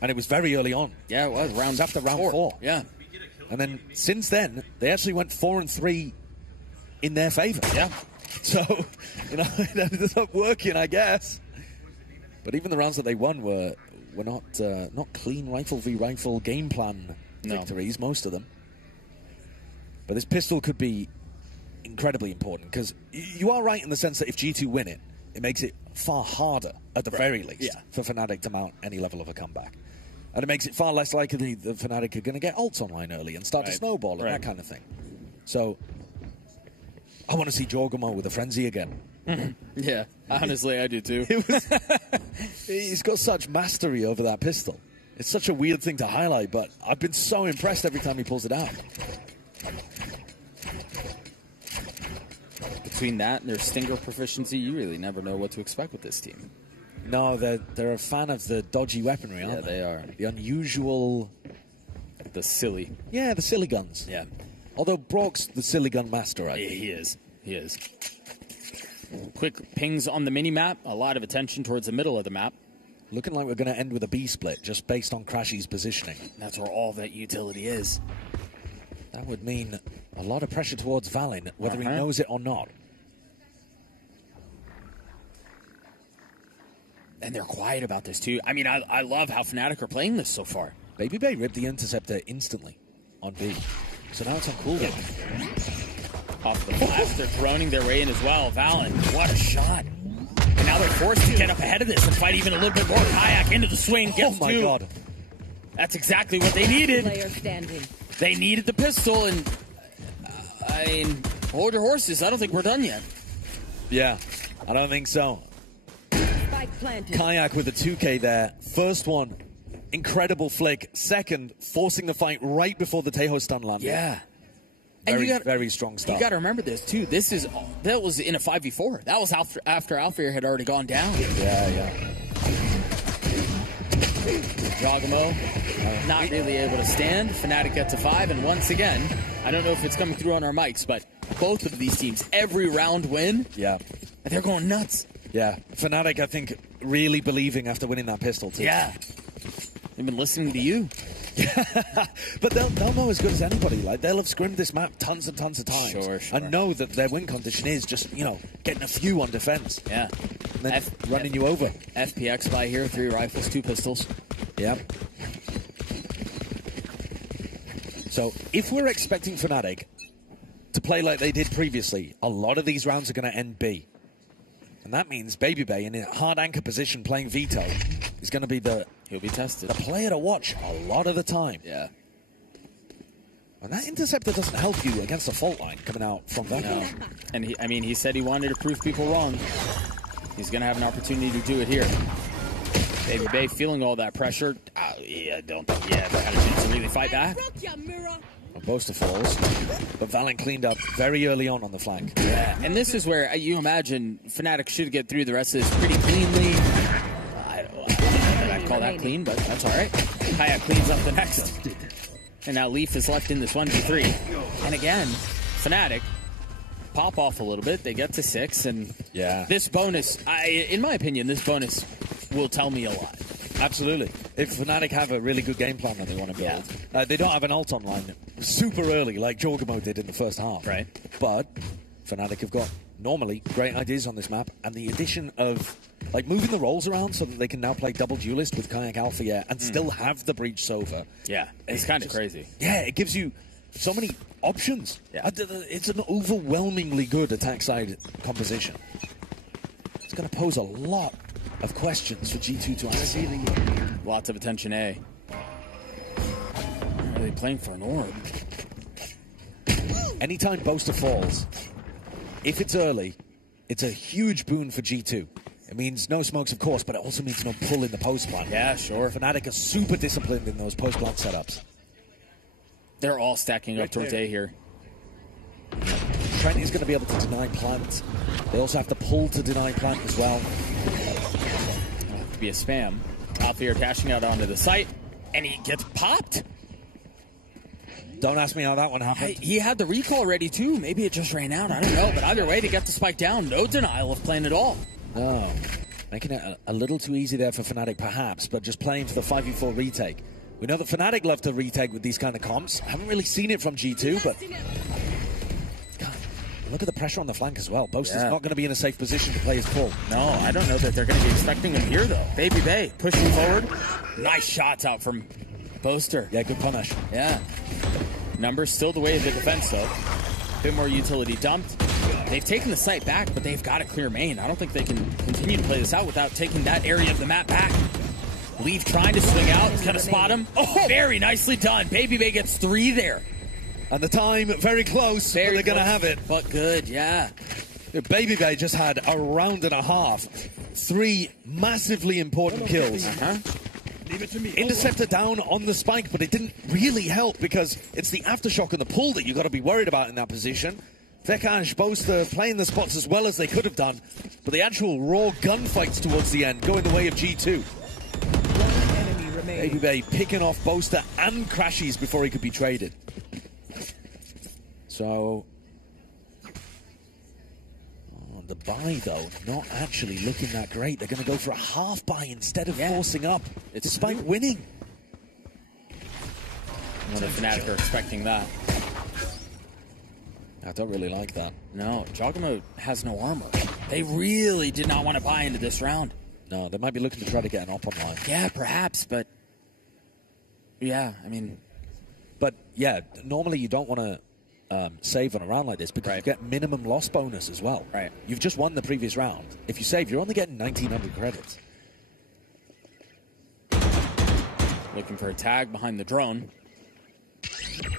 And it was very early on. Yeah, it was. After round 4. Yeah. And then, since then, they actually went 4-3 in their favor. Yeah. So, it ended up working, I guess. But even the rounds that they won were not clean rifle v rifle game plan victories, most of them. But this pistol could be incredibly important, because you are right in the sense that if G2 win it, it makes it far harder, at the very least, for FNATIC to mount any level of a comeback. And it makes it far less likely that FNATIC are going to get ults online early and start to snowball and that kind of thing. So, I want to see Jorgamo with a frenzy again. Yeah, honestly, I do too. He's got such mastery over that pistol. It's such a weird thing to highlight, but I've been so impressed every time he pulls it out. Between that and their Stinger proficiency, you really never know what to expect with this team. No, they're a fan of the dodgy weaponry, aren't they? Yeah, they are. The unusual... The silly. Yeah, the silly guns. Yeah. Although Brock's the silly gun master, I think. He is. He is. Quick pings on the mini-map. A lot of attention towards the middle of the map. Looking like we're going to end with a B split, just based on Crashy's positioning. That's where all that utility is. That would mean a lot of pressure towards Valin, whether he knows it or not. And they're quiet about this, too. I mean, I love how FNATIC are playing this so far. Baby Bay ripped the Interceptor instantly on B. So now it's on cooldown. Off the blast, they're droning their way in as well. Valin, what a shot. And now they're forced to get up ahead of this and fight even a little bit more. Kayak into the swing, gets my God. That's exactly what they needed. Player standing. They needed the pistol, and I mean, hold your horses. I don't think we're done yet. Yeah, I don't think so. Spike planted. Kayak with a 2K there. First one, incredible flick. Second, forcing the fight right before the Tejo stun landed. Yeah. Very strong start. You got to remember this, too. That was in a 5v4. That was after Alfear had already gone down. Yeah. Jogamo, not really able to stand. FNATIC gets a 5, and once again, I don't know if it's coming through on our mics, but both of these teams, every round win. Yeah. They're going nuts. Yeah. FNATIC, I think, really believing after winning that pistol, too. Yeah. They've been listening to you. But they'll know as good as anybody. Like, they'll have scrimmed this map tons and tons of times. Sure. And know that their win condition is just, getting a few on defense. Yeah. And then running you over. FPX by here, 3 rifles, 2 pistols. Yep. So, if we're expecting FNATIC to play like they did previously, a lot of these rounds are going to end B. And that means Babybay in a hard anchor position playing Veto is going to be he'll be tested. The player to watch a lot of the time. Yeah. And that interceptor doesn't help you against the fault line coming out from that. No. And he said he wanted to prove people wrong. He's going to have an opportunity to do it here. Babybay feeling all that pressure. I don't think he had a chance to really fight back. Boaster falls, but Valen cleaned up very early on the flank. Yeah, and this is where you imagine FNATIC should get through the rest of this pretty cleanly. I don't know if I'd call that clean, but that's all right. Kayak cleans up the next. And now Leaf is left in this 1v3. And again, FNATIC pop off a little bit. They get to 6, and this bonus, in my opinion, this bonus will tell me a lot. Absolutely. If FNATIC have a really good game plan that they want to build, they don't have an ult online super early like Jorgamo did in the first half. Right. But FNATIC have got normally great ideas on this map, and the addition of moving the roles around so that they can now play double duelist with Kayak Alpha and still have the Breach Sova. Yeah, it's kind of crazy. Yeah, it gives you so many options. Yeah. It's an overwhelmingly good attack side composition. It's going to pose a lot of questions for G2 to answer. Lots of attention A. Are they playing for an orb? Anytime Boaster falls, if it's early, it's a huge boon for G2. It means no smokes, of course, but it also means no pull in the post plant. Yeah, sure. FNATIC are super disciplined in those post plant setups. They're all stacking up towards A here. Trent is going to be able to deny plant. They also have to pull to deny plant as well. It'll have to be a spam. Alfier dashing out onto the site, and he gets popped. Don't ask me how that one happened. He had the recall ready too. Maybe it just ran out. I don't know. But either way, they got the spike down. No denial of playing at all. No. Making it a little too easy there for FNATIC, perhaps, but just playing for the 5v4 retake. We know that FNATIC love to retake with these kind of comps. Haven't really seen it from G2, but God, look at the pressure on the flank as well. Boaster's not going to be in a safe position to play his pull. No, I don't know that they're going to be expecting him here, though. Babybay pushing forward. Nice shots out from Boaster. Yeah, good punish. Yeah. Numbers still the way of the defense, though. Bit more utility dumped. They've taken the site back, but they've got a clear main. I don't think they can continue to play this out without taking that area of the map back. Leaf trying to swing out. He's going to spot him. Oh, very nicely done. Babybay gets 3 there. And the time very close, but they're going to have it. But good, yeah. Babybay just had a round and a half. 3 massively important kills. Interceptor down on the spike, but it didn't really help because it's the aftershock and the pull that you've got to be worried about in that position. Vekaj, Boaster playing the spots as well as they could have done, but the actual raw gunfights towards the end go in the way of G2. Babybay picking off Boaster and Crashies before he could be traded. So, the buy, though, not actually looking that great. They're going to go for a half buy instead of forcing up, despite winning. Well, the FNATIC are expecting that. I don't really like that. No, Jorgamo has no armor. They really did not want to buy into this round. No, they might be looking to try to get an op online. Yeah, perhaps, but... Yeah, I mean... But, yeah, normally you don't want to save on a round like this because you get minimum loss bonus as well. Right. You've just won the previous round. If you save, you're only getting 1,900 credits. Looking for a tag behind the drone.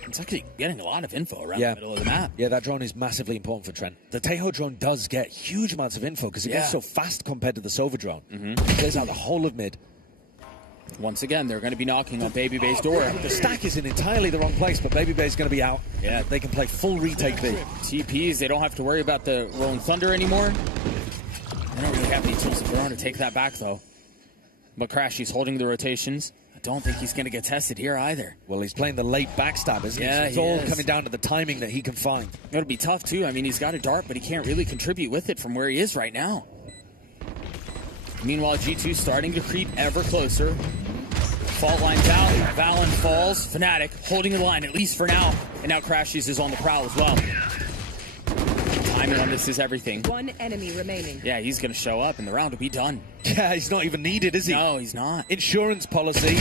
It's actually getting a lot of info around the middle of the map. Yeah, that drone is massively important for Trent. The Tejo drone does get huge amounts of info because it goes so fast compared to the Sova drone. It clears out the whole of mid. Once again, they're going to be knocking on Babybay's door. The stack is in entirely the wrong place, but Babybay's going to be out. Yeah, they can play full retake B. TPs, they don't have to worry about the Rolling Thunder anymore. They don't really have any tools of their own to take that back, though. But Crashy's holding the rotations. I don't think he's going to get tested here either. Well, he's playing the late backstab, isn't he? So it's all coming down to the timing that he can find. It'll be tough, too. I mean, he's got a dart, but he can't really contribute with it from where he is right now. Meanwhile, G2 starting to creep ever closer. Fault lines out. Valen falls. FNATIC holding the line, at least for now. And now Crashies is on the prowl as well. Timing on this is everything. One enemy remaining. Yeah, he's going to show up and the round will be done. Yeah, he's not even needed, is he? No, he's not. Insurance policy.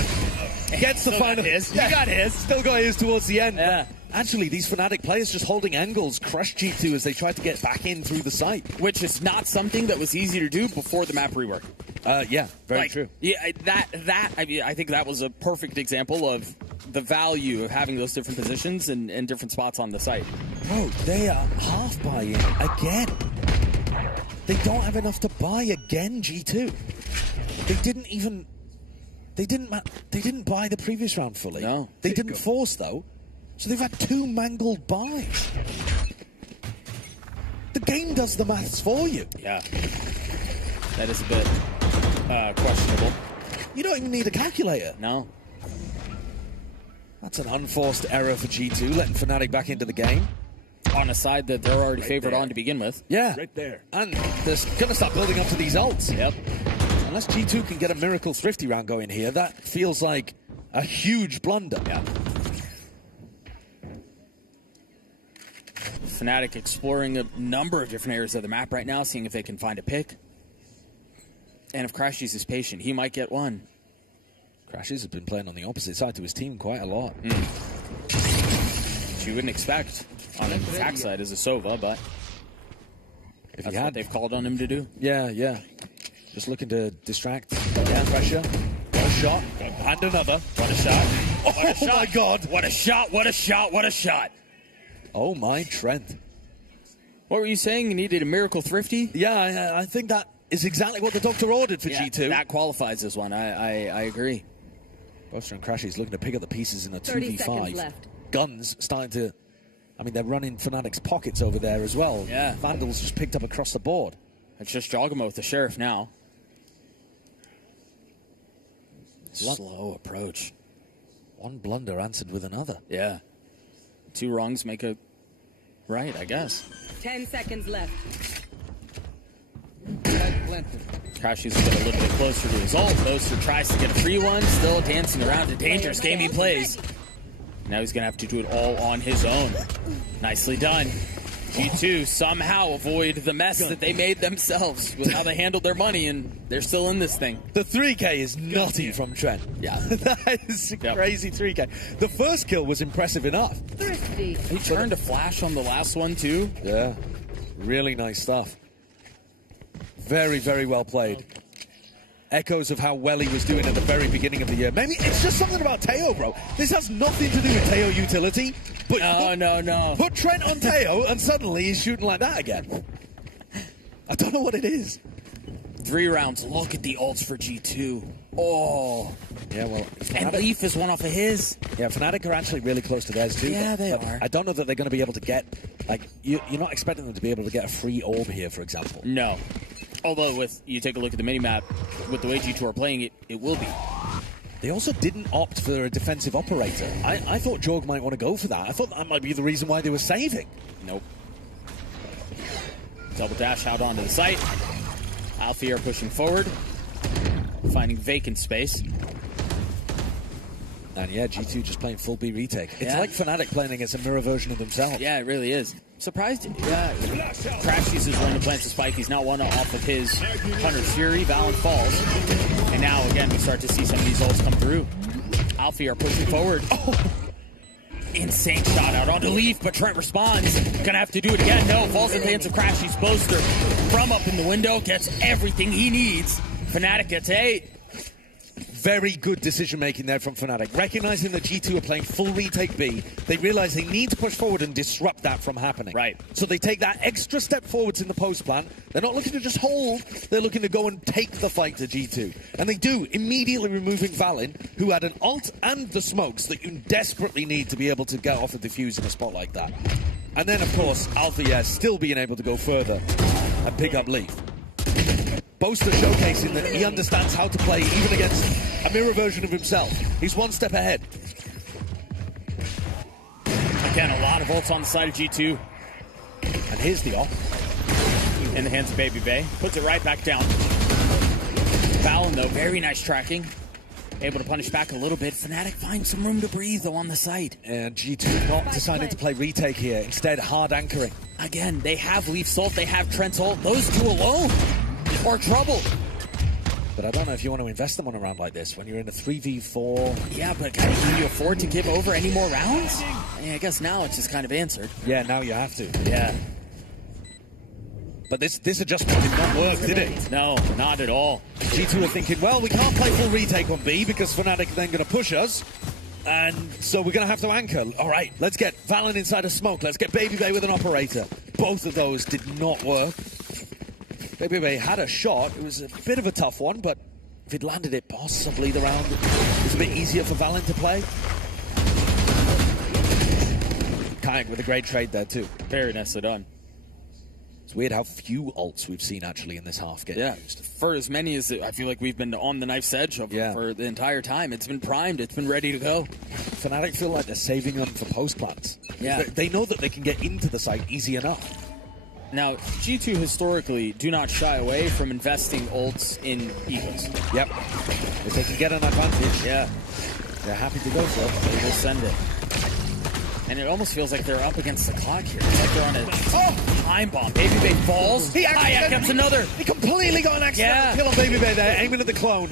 Gets the final. He got his. Still got his towards the end. Yeah. Actually, these FNATIC players just holding angles crushed G2 as they tried to get back in through the site. Which is not something that was easy to do before the map rework. Yeah, very true. Yeah, I think that was a perfect example of the value of having those different positions and different spots on the site. Bro, they are half buying again. They don't have enough to buy again, G2. They didn't buy the previous round fully. No. They didn't force, though. So they've had 2 mangled buys. The game does the maths for you. Yeah. That is a bit questionable. You don't even need a calculator. No. That's an unforced error for G2, letting FNATIC back into the game. On a side that they're already favored on to begin with. Yeah. Right there. And they're going to start building up to these ults. Yep. Unless G2 can get a Miracle Thrifty round going here, that feels like a huge blunder. Yeah. FNATIC exploring a number of different areas of the map right now, seeing if they can find a pick. And if Crashies is patient, he might get one. Crashies has been playing on the opposite side to his team quite a lot. Which you wouldn't expect on an attack side as a Sova, but if that's what they've called on him to do. Yeah. Just looking to distract pressure. What a shot. And another. What a shot. Oh my God. What a shot, what a shot, what a shot. Oh my Trent. What were you saying? You needed a Miracle Thrifty? Yeah, I think that is exactly what the doctor ordered for G2. That qualifies this one. I agree. Boaster and Crashies looking to pick up the pieces in a 30 seconds 2v5. left. Guns starting to... I mean, they're running FNATIC's pockets over there as well. Yeah. Vandals just picked up across the board. It's just Jogamo with the Sheriff now. Slow approach. One blunder answered with another. Yeah. 2 wrongs make a right, I guess. 10 seconds left. Crashies get a little bit closer to his ult. Boaster tries to get a free one. Still dancing around. A dangerous game he plays. Now he's going to have to do it all on his own. Nicely done. G2 somehow avoid the mess that they made themselves with how they handled their money, and they're still in this thing. The 3K is nutty from Trent. Yeah. That is a crazy 3K. The first kill was impressive enough. Thrifty. He turned a flash on the last one, too. Yeah. Really nice stuff. Very, very well played. Echoes of how well he was doing at the very beginning of the year. Maybe it's just something about Teo, bro. This has nothing to do with Teo utility. But no. Put Trent on Teo and suddenly he's shooting like that again. I don't know what it is. 3 rounds. Look at the ults for G2. Oh. Yeah, well. And Leaf is one off of his. Yeah, FNATIC are actually really close to theirs too. Yeah, they but are. I don't know that they're going to be able to get, like, you're not expecting them to be able to get a free orb here, for example. No. Although, with you take a look at the minimap, with the way G2 are playing it will be. They also didn't opt for a defensive operator. I thought Jorg might want to go for that. I thought that might be the reason why they were saving. Nope. Double dash out onto the site. Alfie are pushing forward, finding vacant space. And yeah, G2 just playing full B retake. It's Yeah. like FNATIC playing against a mirror version of themselves. Yeah, it really is. Surprised. Yeah. Crashies is one who plants the spike. He's now one off of his Hunter's Fury. Valen falls. And now, again, we start to see some of these ults come through. Alfie are pushing forward. Oh. Insane shot out onto Leaf, but Trent responds. Gonna have to do it again. No, falls in the hands of Crashies. Boaster from up in the window gets everything he needs. FNATIC gets 8. Very good decision-making there from FNATIC. Recognizing that G2 are playing full retake B, they realize they need to push forward and disrupt that from happening. Right. So they take that extra step forwards in the post plan. They're not looking to just hold, they're looking to go and take the fight to G2. And they do, immediately removing Valen, who had an ult and the smokes that you desperately need to be able to get off a defuse in a spot like that. And then, of course, Althea still being able to go further and pick up Leaf. Boaster showcasing that he understands how to play even against a mirror version of himself. He's one step ahead. Again, a lot of ults on the side of G2. And here's the off. In the hands of Baby Bay. Puts it right back down. Valen, though, very nice tracking. able to punish back a little bit. FNATIC finds some room to breathe, though, on the side. And G2 not decided to play retake here. Instead, hard anchoring. Again, they have Leaf Salt, they have Trent's ult. Those two alone are trouble. But I don't know if you want to invest them on a round like this when you're in a 3v4. Yeah, but can you afford to give over any more rounds? Yeah, I guess now it's just kind of answered. Yeah, now you have to. Yeah. But this adjustment did not work, did it? No, not at all. G2 are thinking, well, we can't play full retake on B because FNATIC are then going to push us. And so we're going to have to anchor. All right, let's get Valorant inside a smoke. Let's get BabyBay with an operator. Both of those did not work. BabyBay had a shot. It was a bit of a tough one, but if he'd landed it, possibly the round was a bit easier for Valorant to play. Kayak with a great trade there, too. Very nicely done. It's weird how few ults we've seen, actually, in this half get used. For as many as I feel like we've been on the knife's edge for the entire time. It's been primed. It's been ready to go. FNATIC feel like they're saving them for post-plants. Yeah. They know that they can get into the site easy enough. Now, G2 historically do not shy away from investing ults in Eagles. Yep. If they can get an advantage, they're happy to go for it. They will send it. And it almost feels like they're up against the clock here. It's like they're on a time bomb. BabyBay falls. Kayak gets another. He completely got an accidental kill on BabyBay there, aiming at the clone.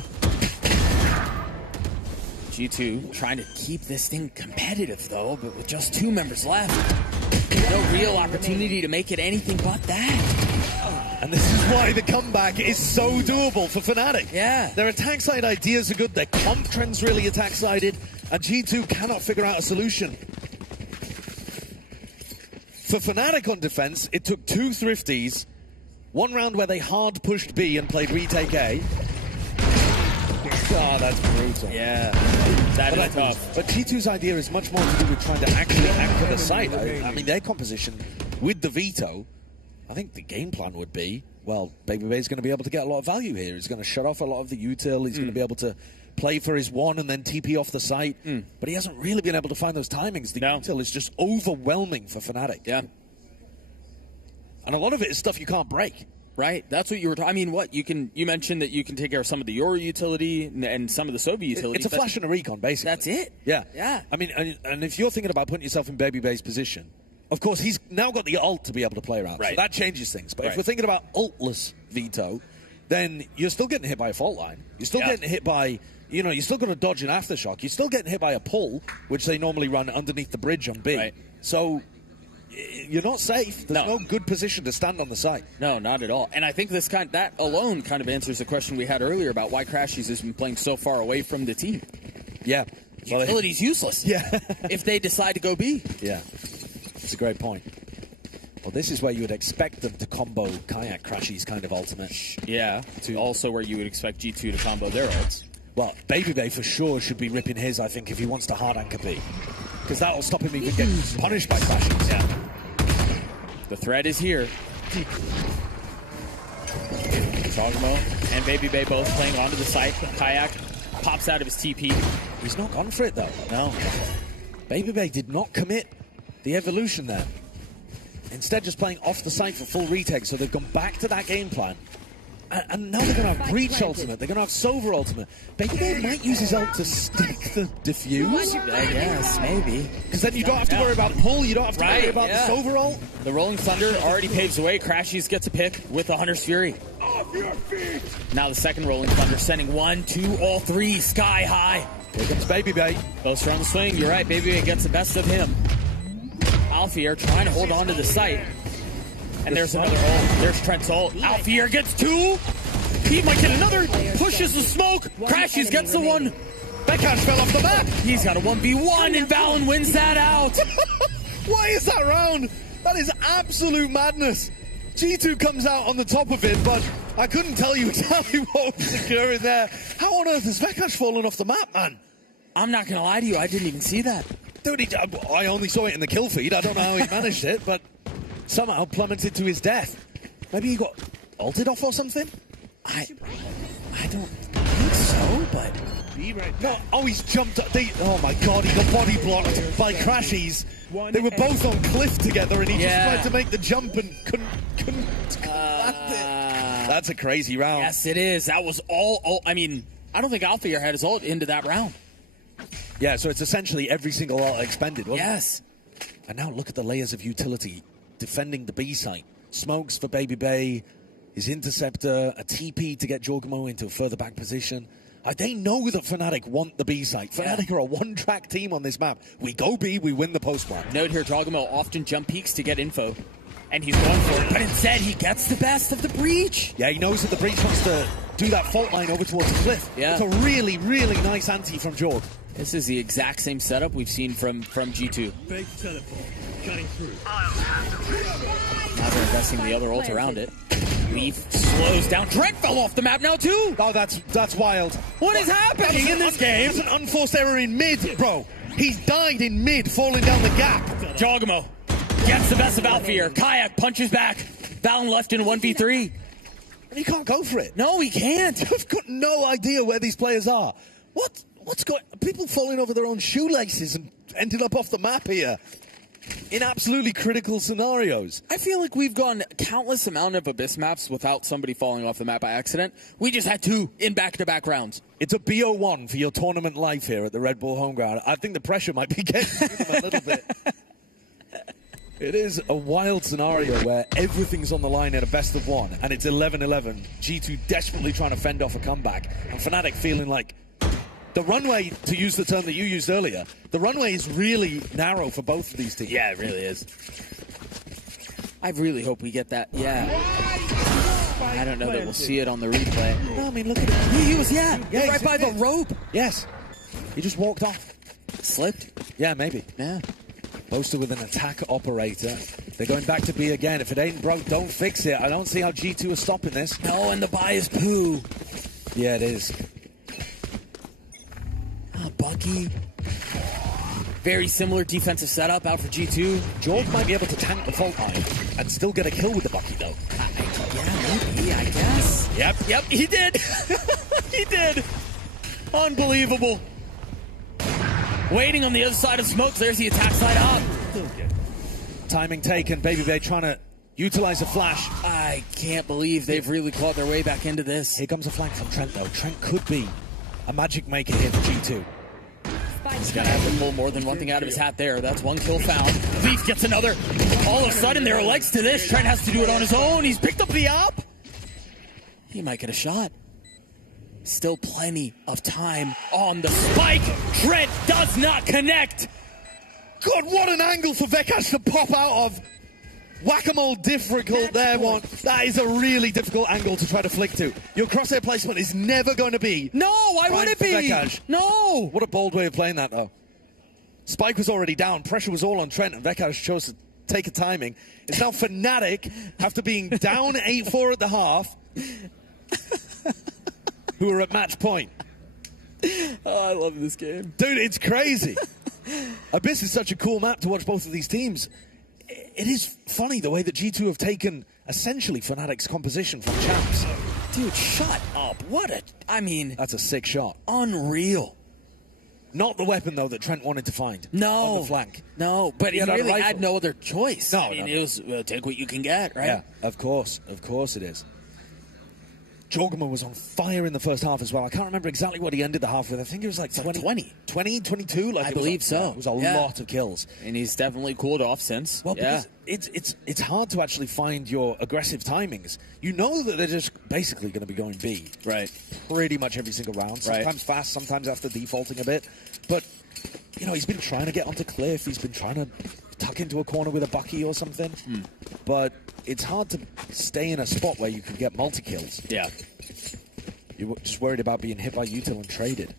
G2 trying to keep this thing competitive, though, but with just 2 members left. No real opportunity to make it anything but that. And this is why the comeback is so doable for FNATIC. Yeah. Their attack side ideas are good, their comp trend's really attack sided, and G2 cannot figure out a solution. For FNATIC on defense, it took 2 thrifties, 1 round where they hard pushed B and played retake A. Oh, that's brutal. Yeah, that is tough. But G2's idea is much more to do with trying to actually anchor the site. I mean, their composition with the veto, I think the game plan would be, well, BabyBay's going to be able to get a lot of value here. He's going to shut off a lot of the util. He's going to be able to play for his 1 and then TP off the site. But he hasn't really been able to find those timings. The util is just overwhelming for FNATIC. Yeah. And a lot of it is stuff you can't break. Right, that's what you were talking. I mean, what you mentioned that you can take care of some of the Yoru utility and some of the Sobi utility. It's a flash and a recon, basically. That's it. Yeah, yeah. I mean, and if you're thinking about putting yourself in BabyBay's position, of course he's now got the ult to be able to play around. Right. So that changes things. But if we're thinking about ultless veto, then you're still getting hit by a fault line. You're still getting hit by, you're still going to dodge an aftershock. You're still getting hit by a pull, which they normally run underneath the bridge on B. Right. So you're not safe. There's no good position to stand on the site. No, not at all. And I think that alone kind of answers the question we had earlier about why Crashies has been playing so far away from the team. Yeah. Utility's useless. Yeah. If they decide to go B. Yeah. It's a great point. Well, this is where you would expect them to combo Kayak Crashies kind of ultimate. Yeah. Also where you would expect G2 to combo their ults. Well, BabyBay for sure should be ripping his, I think, if he wants to hard anchor B. Because that'll stop him even getting punished by Crashies. Yeah. The threat is here. Sogmo and BabyBay both playing onto the site. Kayak pops out of his TP. He's not gone for it, though. No. BabyBay did not commit the evolution there. Instead, just playing off the site for full retake. So they've gone back to that game plan. And now they're going to have Breach ultimate. They're going to have Silver ultimate. BabyBay might use his ult to stick the defuse. I guess, maybe. Because then you don't have to worry about pull. You don't have to worry about the Silver ult. The Rolling Thunder already paves the way. Crashies gets a pick with the Hunter's Fury. Off your feet. Now the second Rolling Thunder sending 1, 2, all 3 sky high. Here comes BabyBay. Goes on the swing. You're right. BabyBay gets the best of him. Alfier trying to hold on to the site. And there's another ult. There's Trent's ult. Alfier gets 2. He might get another. Pushes the smoke. Crashies gets the 1. Bekash fell off the map. He's got a 1v1 and Valen wins that out. Why is that round? That is absolute madness. G2 comes out on the top of it, but I couldn't tell you exactly what was occurring there. How on earth has Bekash fallen off the map, man? I'm not going to lie to you. I didn't even see that. Dude, I only saw it in the kill feed. I don't know how he managed it, but somehow plummeted to his death. Maybe he got ulted off or something? I don't think so, but... No, oh, he's jumped up. Oh my god, he got body blocked by Crashies. They were both on cliff together and he just tried to make the jump and couldn't land it. That's a crazy round. Yes, it is. That was all I mean, I don't think Alfear had his ult into that round. Yeah, so it's essentially every single ult expended, wasn't Yes. it? And now look at the layers of utility defending the B site. Smokes for Baby Bay, his interceptor, a TP to get Jorgamo into a further back position. They know that FNATIC want the B site. FNATIC are a one-track team on this map. We go B, we win the postmark. Note here, Jorgamo often jump peaks to get info, and he's going for it. But instead, he gets the best of the breach. Yeah, he knows that the breach wants to do that fault line over towards the cliff. Yeah. It's a really, really nice ante from Jorg. This is the exact same setup we've seen from G2. Big teleport. Cutting through. Now they're investing the other ult around it. Leaf slows down. Trent fell off the map now, too. Oh, that's wild. What is happening in this game? It's an unforced error in mid, bro. He's died in mid, falling down the gap. Jorgamo gets the best of Alfear. Kayak punches back. Valen left in 1v3. And he can't go for it. No, he can't. I've got no idea where these players are. What's going... People falling over their own shoelaces and ended up off the map here. In absolutely critical scenarios. I feel like we've gone countless amount of Abyss maps without somebody falling off the map by accident. We just had 2 in back-to-back rounds. It's a BO1 for your tournament life here at the Red Bull home ground. I think the pressure might be getting to them a little bit. It is a wild scenario where everything's on the line in a best of 1, and it's 11-11. G2 desperately trying to fend off a comeback, and FNATIC feeling like the runway, to use the term that you used earlier, the runway is really narrow for both of these teams. Yeah, it really is. I really hope we get that. Yeah. I don't know that we'll see it on the replay. No, I mean, look at it. He was, right by the rope. Yes. He just walked off. Slipped? Yeah, maybe. Yeah. Boaster with an attack operator. They're going back to B again. If it ain't broke, don't fix it. I don't see how G2 are stopping this. No, and the buy is poo. Yeah, it is. Bucky. Very similar defensive setup out for G2. Jorg might be able to tank the fault line and still get a kill with the Bucky, though. Yeah, maybe, I guess. Yep, he did. He did. Unbelievable. Waiting on the other side of smoke. There's the attack side up. Timing taken. Baby Bay trying to utilize a flash. I can't believe they've really clawed their way back into this. Here comes a flank from Trent, though. Trent could be a magic maker here for G2. He's going to have to pull more than one thing out of his hat there. That's 1 kill found. Leaf gets another. All of a sudden, there are legs to this. Trent has to do it on his own. He's picked up the op. He might get a shot. Still plenty of time on the spike. Trent does not connect. God, what an angle for Vekash to pop out of. Whack-a-mole difficult there, one. That is a really difficult angle to try to flick to. Your crosshair placement is never going to be. No, why would it be? Vekash. No. What a bold way of playing that, though. Spike was already down. Pressure was all on Trent, and Vekash chose to take a timing. It's now FNATIC, after being down 8-4 at the half, who are at match point. Oh, I love this game. Dude, it's crazy. Abyss is such a cool map to watch both of these teams. It is funny the way that G2 have taken essentially FNATIC's composition from champs. Dude, shut up. I mean... That's a sick shot. Unreal. Not the weapon, though, that Trent wanted to find. No. On the flank. No, but he really had no other choice. No, I mean, it was, take what you can get, right? Yeah, of course. Of course it is. Jorgamo was on fire in the first half as well. I can't remember exactly what he ended the half with. I think it was like 20, 22? I believe so. It was a lot of kills. And he's definitely cooled off since. Well, because it's hard to actually find your aggressive timings. You know that they're just basically going to be going B. Right. Pretty much every single round. Sometimes fast, sometimes after defaulting a bit. But, you know, he's been trying to get onto cliff. He's been trying to tuck into a corner with a Bucky or something. But it's hard to stay in a spot where you can get multi-kills. Yeah. You're just worried about being hit by util and traded.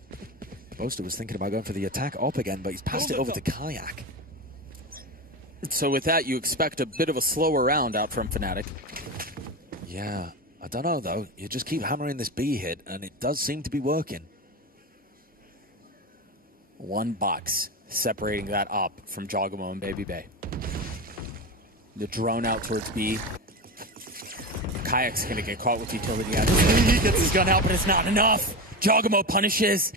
Boaster was thinking about going for the attack op again, but he's passed it over to Kayak. So with that, you expect a bit of a slower round out from FNATIC. Yeah. I don't know, though. You just keep hammering this B hit, and it does seem to be working. 1 box separating that op from Jorgamo and Baby Bay. The drone out towards B. Kayak's going to get caught with utility out. He gets his gun out, but it's not enough. Jorgamo punishes.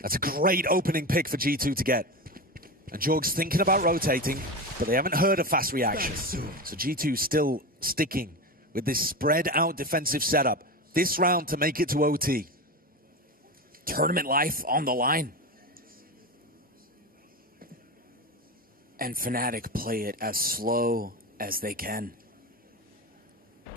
That's a great opening pick for G2 to get. And Jorg's thinking about rotating, but they haven't heard a fast reaction. So G2 still sticking with this spread out defensive setup. This round to make it to OT. tournament life on the line. And FNATIC play it as slow as they can.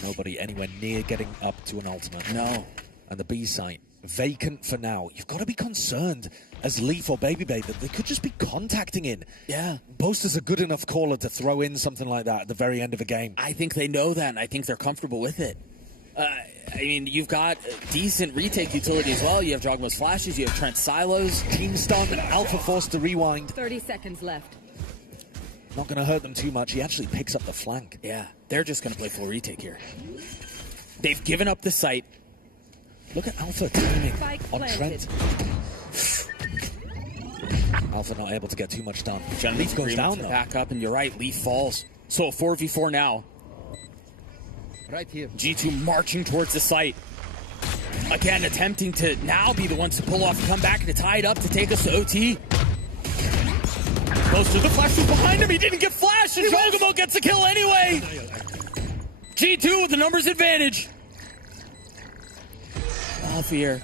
Nobody anywhere near getting up to an ultimate. No. And the B site, vacant for now. You've got to be concerned as Leaf or Baby Bay that they could just be contacting in. Yeah. Boaster's a good enough caller to throw in something like that at the very end of a game. I think they know that, and I think they're comfortable with it. I mean, you've got decent retake utility as well. You have Jogmo's flashes, you have Trent silos. Team stun, Alpha forced to rewind. 30 seconds left. Not going to hurt them too much. He actually picks up the flank. Yeah, they're just going to play full retake here. They've given up the site. Look at Alpha timing on Trent. Alpha not able to get too much done. Leaf goes down, though. Back up, and you're right, Leaf falls. So a 4v4 now. Right here. G2 marching towards the site. Again, attempting to now be the ones to pull off, come back to tie it up to take us to OT. Close to the flash was behind him. He didn't get flash, and Jogamo gets a kill anyway. G2 with the numbers advantage. Alpha here.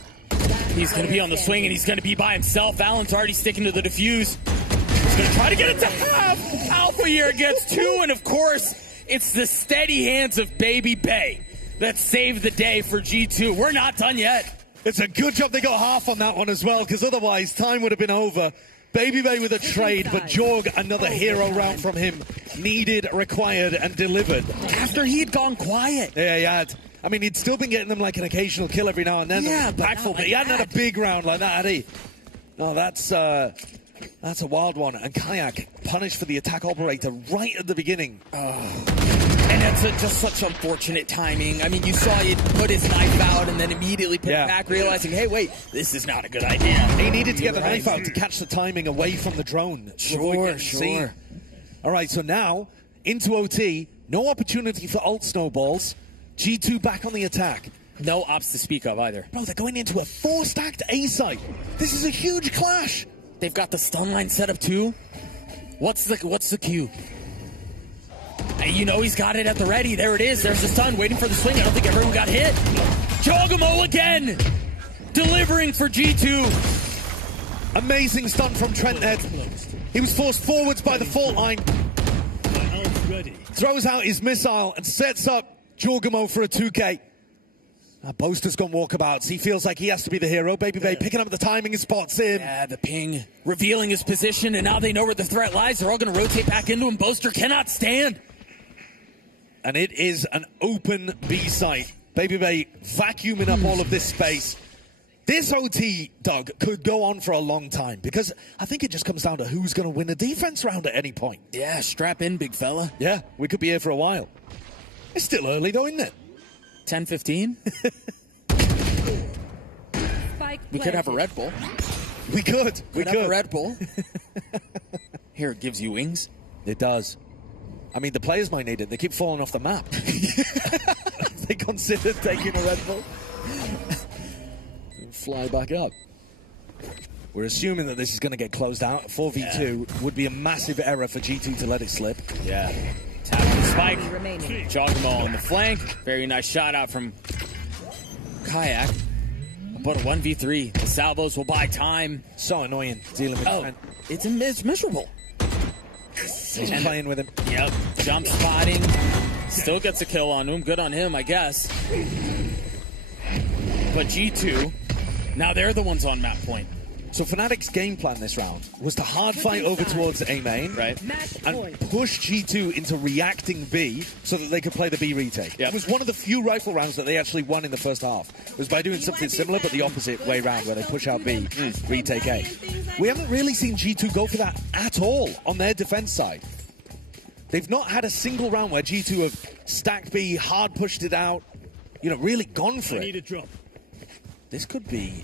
He's going to be on the swing, and he's going to be by himself. Valen's already sticking to the defuse. He's going to try to get it to half. Alpha here gets 2, and of course, it's the steady hands of Baby Bay that saved the day for G2. We're not done yet. It's a good job they got half on that one as well, because otherwise time would have been over. Baby Bay with a trade, but Jorg, another hero round from him. Needed, required, and delivered. After he'd gone quiet. Yeah, he had. I mean, he'd still been getting them like an occasional kill every now and then. Yeah, but he hadn't had a big round like that, had he? No, that's a wild one. And Kayak punished for the attack operator right at the beginning. And that's just such unfortunate timing. I mean, you saw he put his knife out and then immediately put it back, realizing, hey, wait, this is not a good idea. He needed to get the knife out to catch the timing away from the drone. Sure. All right, so now into OT. No opportunity for ult snowballs. G2 back on the attack. No ops to speak of either. Bro, they're going into a 4-stacked A site. This is a huge clash. They've got the stun line set up too. What's the cue? You know he's got it at the ready. There it is. There's the stun waiting for the swing. I don't think everyone got hit. Jogamo again, delivering for G2. Amazing stun from Trentnet. He was forced forwards by the fault line. Throws out his missile and sets up Jogamo for a 2K. Boaster's gone walkabouts. He feels like he has to be the hero. Baby Bay picking up the timing and spots him. Yeah, the ping revealing his position, and now they know where the threat lies. They're all going to rotate back into him. Boaster cannot stand. And it is an open B site. Baby Bay vacuuming up all of this space. This OT, Doug, could go on for a long time because I think it just comes down to who's going to win a defense round at any point. Yeah, strap in, big fella. Yeah, we could be here for a while. It's still early though, isn't it? 10-15. We could have a Red Bull. We could. We could have a Red Bull. Here, it gives you wings. It does. I mean, the players might need it. They keep falling off the map. They considered taking a Red Bull. Fly back up. We're assuming that this is going to get closed out. 4v2 would be a massive error for G2 to let it slip. Yeah. Tapping the spike. Jogamo on the flank. Very nice shot out from Kayak. But a 1v3. The salvos will buy time. So annoying dealing with Trent. It's miserable. He's playing with him. Yep. Jump spotting. Still gets a kill on him. Good on him, I guess. But G2, now they're the ones on map point. So FNATIC's game plan this round was to hard fight over towards A main and push G2 into reacting B so that they could play the B retake. It was one of the few rifle rounds that they actually won in the first half. It was by doing something similar but the opposite way round where they push out B, retake A. We haven't really seen G2 go for that at all on their defense side. They've not had a single round where G2 have stacked B, hard pushed it out, really gone for it. This could be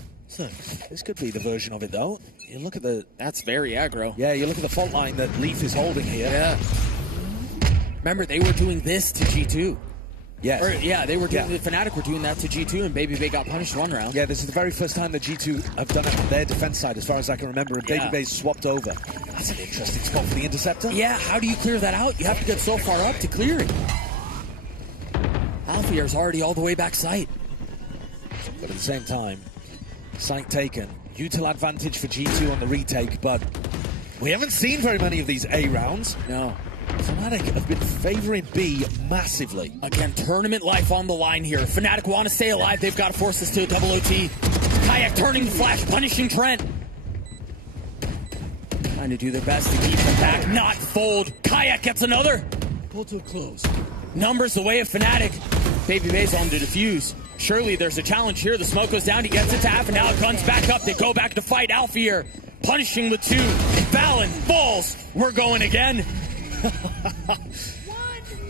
the version of it, though. You look at That's very aggro. Yeah, you look at the fault line that Leaf is holding here. Yeah. Remember, they were doing this to G2. Yes. They were doing. The FNATIC were doing that to G2, and Baby Bay got punished one round. Yeah, this is the very first time that G2 have done it on their defense side, as far as I can remember, and Baby Bay's swapped over. That's an interesting spot for the interceptor. Yeah, how do you clear that out? You have to get so far up to clear it. Alfier's already all the way back site. But at the same time, Site taken. Util advantage for G2 on the retake, but we haven't seen very many of these A rounds. No. FNATIC have been favoring B massively. Again, tournament life on the line here. FNATIC want to stay alive. They've got to force this to a double OT. Kayak turning the flash, punishing Trent. Trying to do their best to keep them back, not fold. Kayak gets another. Portal closed. Numbers the way of FNATIC. Baby Bay's on to defuse. Surely there's a challenge here. The smoke goes down. He gets it to half, and now it guns back up. They go back to fight Alfie here. Punishing with 2. Valen falls. We're going again.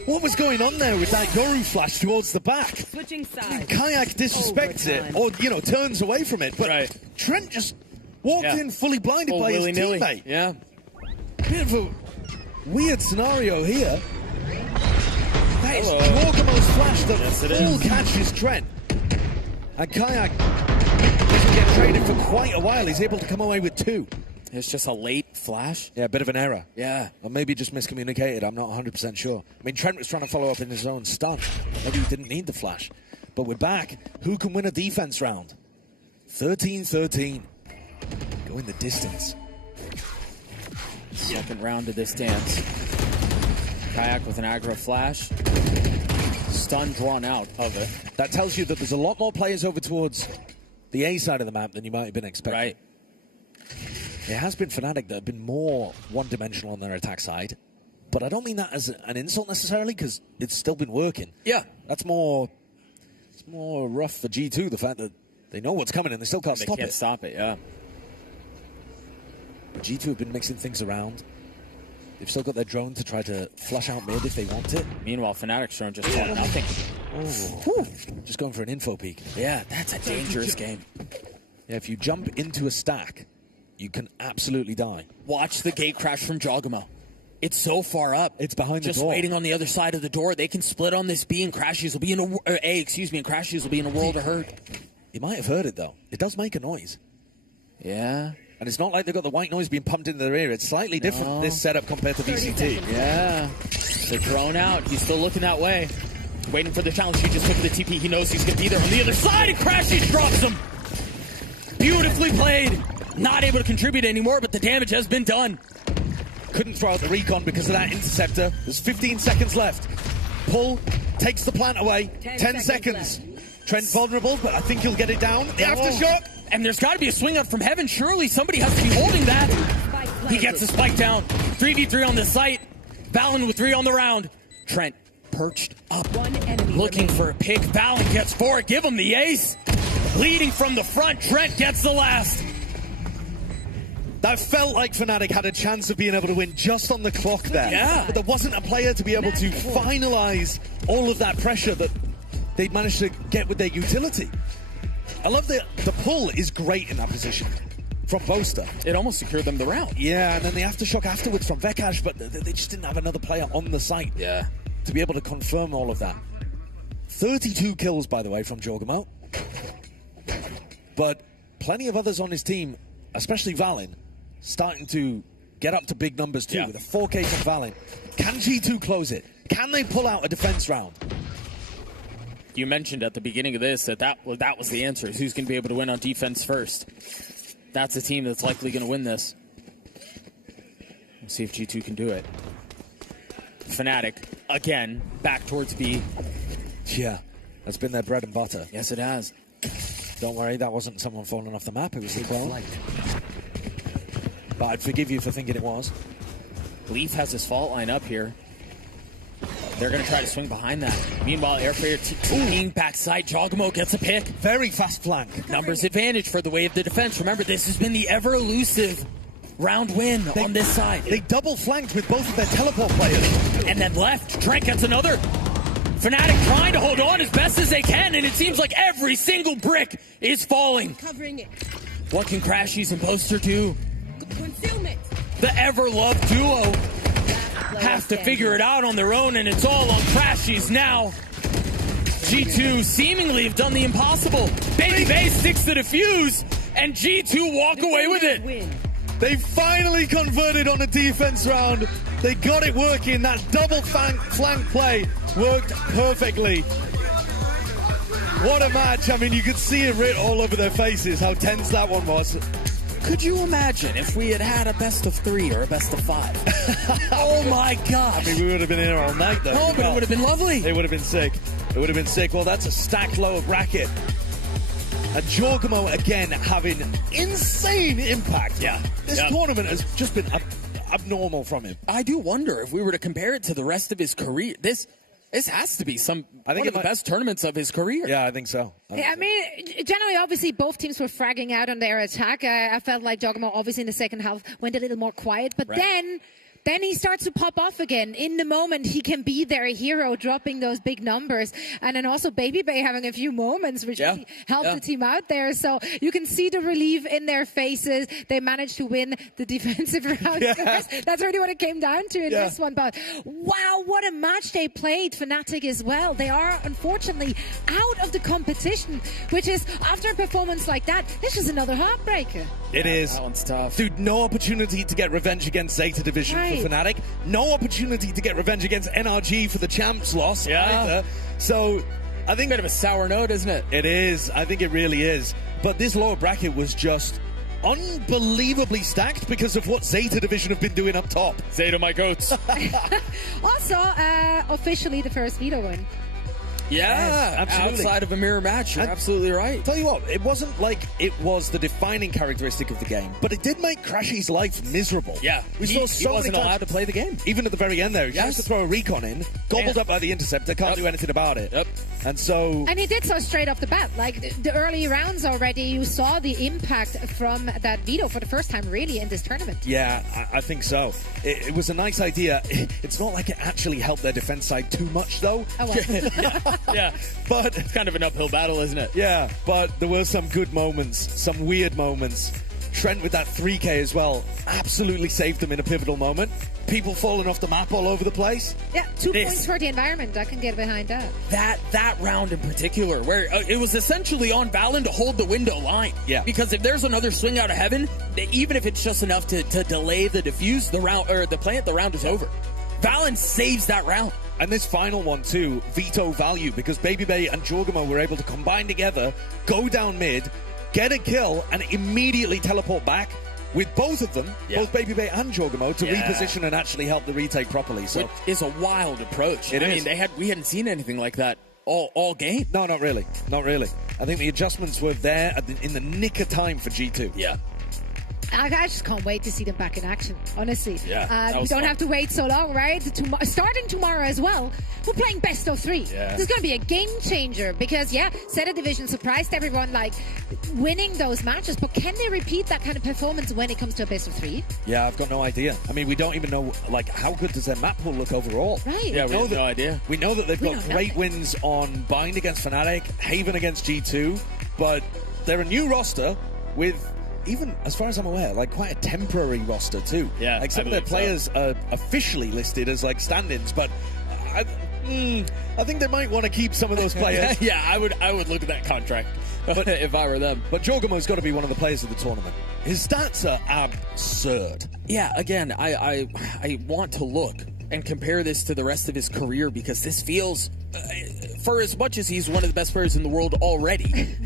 What was going on there with that Yoru flash towards the back? Switching sides. Kayak disrespects it, or, turns away from it. But Trent just walked in fully blinded by his teammate. Yeah. Bit of a weird scenario here. That is Jorgamo's flash that full catches Trent. And Kayak doesn't get traded for quite a while. He's able to come away with 2. It's just a late flash. Yeah, a bit of an error. Yeah. Or maybe just miscommunicated. I'm not 100% sure. I mean, Trent was trying to follow up in his own stun. Maybe he didn't need the flash. But we're back. Who can win a defense round? 13-13. Going the distance. Second round of this dance. Kayak with an aggro flash. Stun drawn out of it. That tells you that there's a lot more players over towards the A side of the map than you might have been expecting. Right. It has been FNATIC that have been more one-dimensional on their attack side. But I don't mean that as an insult necessarily, because it's still been working. Yeah. It's more rough for G2, the fact that they know what's coming and they still can't stop it. They can't stop it, yeah. G2 have been mixing things around. They've still got their drone to try to flush out mid if they want it. Meanwhile, FNATIC's drone just caught nothing. Oh. Just going for an info peek. Yeah, that's a dangerous game. Yeah, if you jump into a stack, you can absolutely die. Watch the gate crash from Jogamo. It's so far up. It's behind the door. Just waiting on the other side of the door. They can split on this B, and Crashies will be in and Crashies will be in a world of hurt. You might have heard it though. It does make a noise. Yeah. And it's not like they've got the white noise being pumped into their ear. It's slightly different, this setup, compared to VCT. Yeah. They're thrown out. He's still looking that way. Waiting for the challenge. He just took the TP. He knows he's going to be there on the other side, and Crashies drops him. Beautifully played. Not able to contribute anymore, but the damage has been done. Couldn't throw out the recon because of that interceptor. There's 15 seconds left. Pull, takes the plant away. 10 seconds. Trent vulnerable, but I think he'll get it down. The aftershock. And there's got to be a swing up from heaven. Surely somebody has to be holding that. He gets the spike down. 3v3 on the site. Valen with 3 on the round. Trent perched up. Looking for a pick. Valen gets 4. Give him the ace. Leading from the front. Trent gets the last. That felt like FNATIC had a chance of being able to win just on the clock there. Yeah. But there wasn't a player to be able to finalize all of that pressure that they'd managed to get with their utility. I love the pull is great in that position from Boaster. It almost secured them the round. Yeah, and then the aftershock afterwards from Vekash, but they just didn't have another player on the site to be able to confirm all of that. 32 kills, by the way, from Jorgamo. But plenty of others on his team, especially Valen, starting to get up to big numbers too, with a 4K from Valen. Can G2 close it? Can they pull out a defense round? You mentioned at the beginning of this that was the answer. Who's going to be able to win on defense first? That's a team that's likely going to win this. We'll see if G2 can do it. FNATIC, again, back towards B. Yeah, that's been their bread and butter. Yes, it has. Don't worry, that wasn't someone falling off the map. It was the ball. But I'd forgive you for thinking it was. Leaf has his fault line up here. They're going to try to swing behind that. Meanwhile, Airfare teaming backside. Jogamo gets a pick. Very fast flank. Numbers advantage for the way of the defense. Remember, this has been the ever-elusive round win on this side. They double flanked with both of their teleport players. And then left. Trent gets another. FNATIC trying to hold on as best as they can, and it seems like every single brick is falling. Covering it. What can Crashies and Boaster do? Concealment. The ever-loved duo have to figure it out on their own, and it's all on Crashies now. G2 seemingly have done the impossible. Baby Bay sticks the defuse, and G2 walk away with it. They finally converted on a defense round. They got it working. That double flank play worked perfectly. What a match. I mean, you could see it written all over their faces, how tense that one was. Could you imagine if we had had a best of 3 or a best of 5? Oh my gosh. I mean, we would have been in here all night, though. No, but it would have been lovely. It would have been sick. It would have been sick. Well, that's a stacked lower bracket. And Jorgamo, again, having insane impact. Yeah. This tournament has just been abnormal from him. I do wonder if we were to compare it to the rest of his career. This has to be one of the best tournaments of his career. Yeah, I think so. I mean, generally, obviously, both teams were fragging out on their attack. I felt like Jorgamo, obviously, in the second half, went a little more quiet. But then he starts to pop off again. In the moment, he can be their hero, dropping those big numbers. And then also Baby Bay having a few moments, which really helped the team out there. So you can see the relief in their faces. They managed to win the defensive round. That's really what it came down to in this one. But wow, what a match they played, FNATIC as well. They are, unfortunately, out of the competition, which is, after a performance like that, it's just another heartbreaker. It is. That one's tough. Dude, no opportunity to get revenge against Zeta Division for FNATIC. No opportunity to get revenge against NRG for the champs loss either. So I think... Bit of a sour note, isn't it? It is. I think it really is. But this lower bracket was just unbelievably stacked because of what Zeta Division have been doing up top. Zeta, my goats. Also, officially the first veto win. Yeah, absolutely. Outside of a mirror match, you're absolutely right. Tell you what, it wasn't like it was the defining characteristic of the game, but it did make Crashy's life miserable. Yeah, he wasn't allowed to play the game. Even at the very end there, he tries to throw a recon in, gobbled up by the interceptor, can't do anything about it. And so... And he did so straight off the bat. Like, the early rounds already, you saw the impact from that veto for the first time, really, in this tournament. Yeah, I think so. It was a nice idea. It's not like it actually helped their defense side too much, though. Oh, well. Yeah, but it's kind of an uphill battle, isn't it? Yeah, but there were some good moments, some weird moments. Trent with that 3K as well absolutely saved them in a pivotal moment. People falling off the map all over the place. Yeah, 2 points for the environment. I can get behind that. That round in particular, where it was essentially on Valen to hold the window line. Yeah. Because if there's another swing out of heaven, even if it's just enough to delay the defuse, the round or the plant, the round is over. Valen saves that round. And this final one too, veto value, because Baby Bay and Jorgamo were able to combine together, go down mid, get a kill, and immediately teleport back with both of them, both Baby Bay and Jorgamo, to reposition and actually help the retake properly. So which is a wild approach. I mean, we hadn't seen anything like that all game. No, not really. Not really. I think the adjustments were there in the nick of time for G2. Yeah. I just can't wait to see them back in action, honestly. Yeah, we don't have to wait so long, right? Starting tomorrow as well, we're playing best of 3. Yeah. This is going to be a game changer because, Zeta Division surprised everyone, like, winning those matches. But can they repeat that kind of performance when it comes to a best of 3? Yeah, I've got no idea. I mean, we don't even know, like, how good does their map pool look overall? Right. Yeah, we have no idea. We know that they've got great wins on Bind against FNATIC, Haven against G2, but they're a new roster with... even as far as I'm aware, like quite a temporary roster too. Yeah, like some of their players are officially listed as like stand-ins, but I think they might want to keep some of those players. Yeah, I would look at that contract if I were them. But Jorgamo's got to be one of the players of the tournament. His stats are absurd. Yeah, again, I want to look and compare this to the rest of his career because this feels, for as much as he's one of the best players in the world already,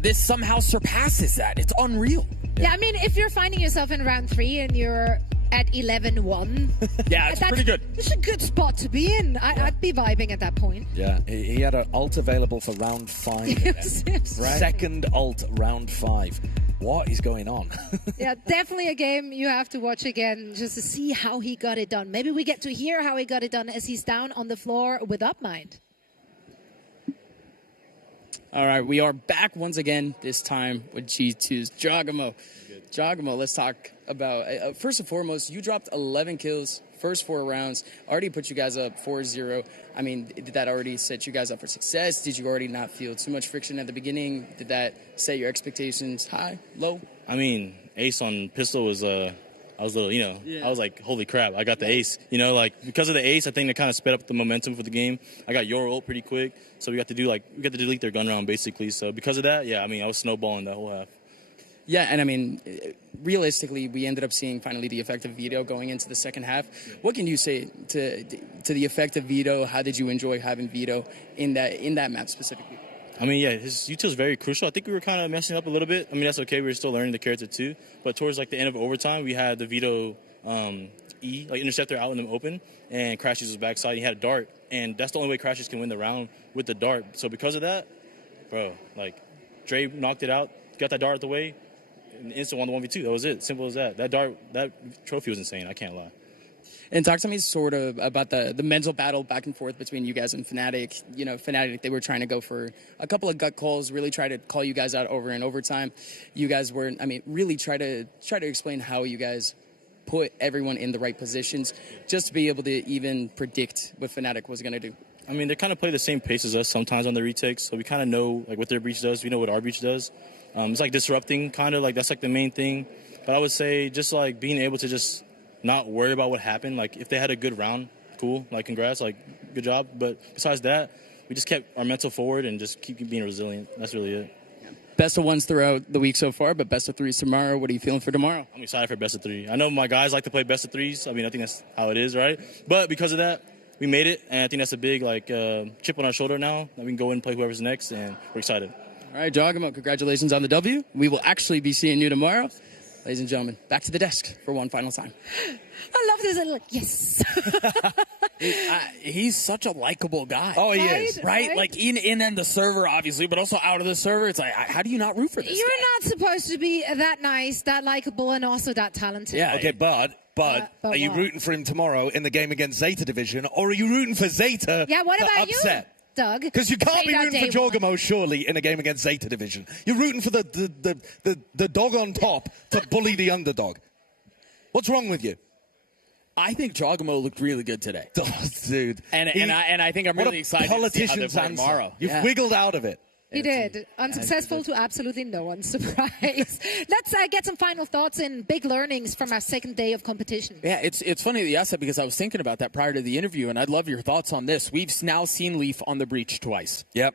this somehow surpasses that. It's unreal. Yeah, I mean, if you're finding yourself in round 3 and you're at 11-1. Yeah, it's pretty good. It's a good spot to be in. I'd be vibing at that point. Yeah, he had an ult available for round 5. Right? Second ult, round 5. What is going on? Yeah, definitely a game you have to watch again just to see how he got it done. Maybe we get to hear how he got it done as he's down on the floor with UpMind. All right, we are back once again, this time with G2's Jorgamo. Jorgamo, let's talk about, first and foremost, you dropped 11 kills, first 4 rounds, already put you guys up 4-0. I mean, did that already set you guys up for success? Did you already not feel too much friction at the beginning? Did that set your expectations high, low? I mean, ace on pistol was, I was a little, I was like, holy crap, I got the ace. Like, because of the ace, I think it kind of sped up the momentum for the game. I got your ult pretty quick, so we got to delete their gun round, basically. So because of that, I mean, I was snowballing that whole half. Yeah, and I mean, realistically, we ended up seeing finally the effective veto going into the second half. What can you say to the effective veto? How did you enjoy having veto in that map specifically? I mean, yeah, his util is very crucial. I think we were kind of messing up a little bit. I mean, that's okay. We were still learning the character too. But towards like the end of overtime, we had the Vito interceptor out in the open, and Crashes was backside. He had a dart, and that's the only way Crashes can win the round with the dart. So because of that, bro, like Dre knocked it out, got that dart out the way, and instant won the 1v2. That was it. Simple as that. That trophy was insane. I can't lie. And talk to me sort of about the mental battle back and forth between you guys and FNATIC. You know, FNATIC, they were trying to go for a couple of gut calls, really try to call you guys out over and overtime. You guys were, I mean, really try to explain how you guys put everyone in the right positions just to be able to even predict what FNATIC was going to do. I mean, they kind of play the same pace as us sometimes on the retakes, so we kind of know like what their breach does. We know what our breach does. It's like disrupting, kind of like that's like the main thing. But I would say just like being able to just not worry about what happened. Like if they had a good round, cool, like congrats, like good job. But besides that, we just kept our mental forward and just keep being resilient. That's really it. Best of ones throughout the week so far, but best of threes tomorrow. What are you feeling for tomorrow? I'm excited for best of three. I know my guys like to play best of threes. I mean, I think that's how it is, right? But because of that, we made it, and I think that's a big like chip on our shoulder now. That we can go in and play whoever's next, and we're excited. All right, Giacomo, congratulations on the W. We will actually be seeing you tomorrow. Ladies and gentlemen, back to the desk for one final time. I love this little yes. He's such a likable guy. Oh, he is. Right? Like in and the server, obviously, but also out of the server. It's like, how do you not root for this You're guy? not supposed to be that nice, that likable, and also that talented. Yeah. Okay, but are you rooting for him tomorrow in the game against Zeta Division, or are you rooting for Zeta? Yeah, what to about upset? you, Doug? Because you can't be Zeta rooting for Giacomo, surely, in a game against Zeta Division. You're rooting for the dog on top to bully the underdog. What's wrong with you? I think Giacomo looked really good today. Oh, dude. And I think I'm really excited to see how they play tomorrow. You've wiggled out of it. He did. Unsuccessful to absolutely no one's surprise. Let's get some final thoughts and big learnings from our second day of competition. Yeah, it's funny that you asked that because I was thinking about that prior to the interview, and I'd love your thoughts on this. We've now seen Leaf on the breach twice. Yep.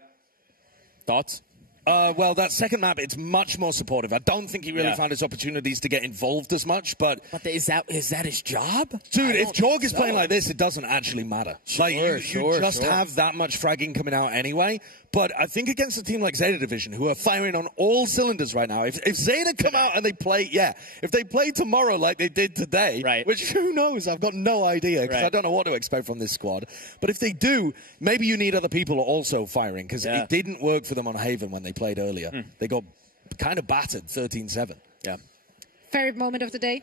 Thoughts? Well, that second map, it's much more supportive. I don't think he really found his opportunities to get involved as much, but is that his job? Dude, if Jorg is playing like this, it doesn't actually matter. You just have that much fragging coming out anyway. But I think against a team like Zeta Division, who are firing on all cylinders right now, if Zeta come out and they play, if they play tomorrow like they did today, which who knows, I've got no idea, because I don't know what to expect from this squad. But if they do, maybe you need other people also firing, because it didn't work for them on Haven when they played earlier. They got kind of battered 13-7. Yeah. Favorite moment of the day?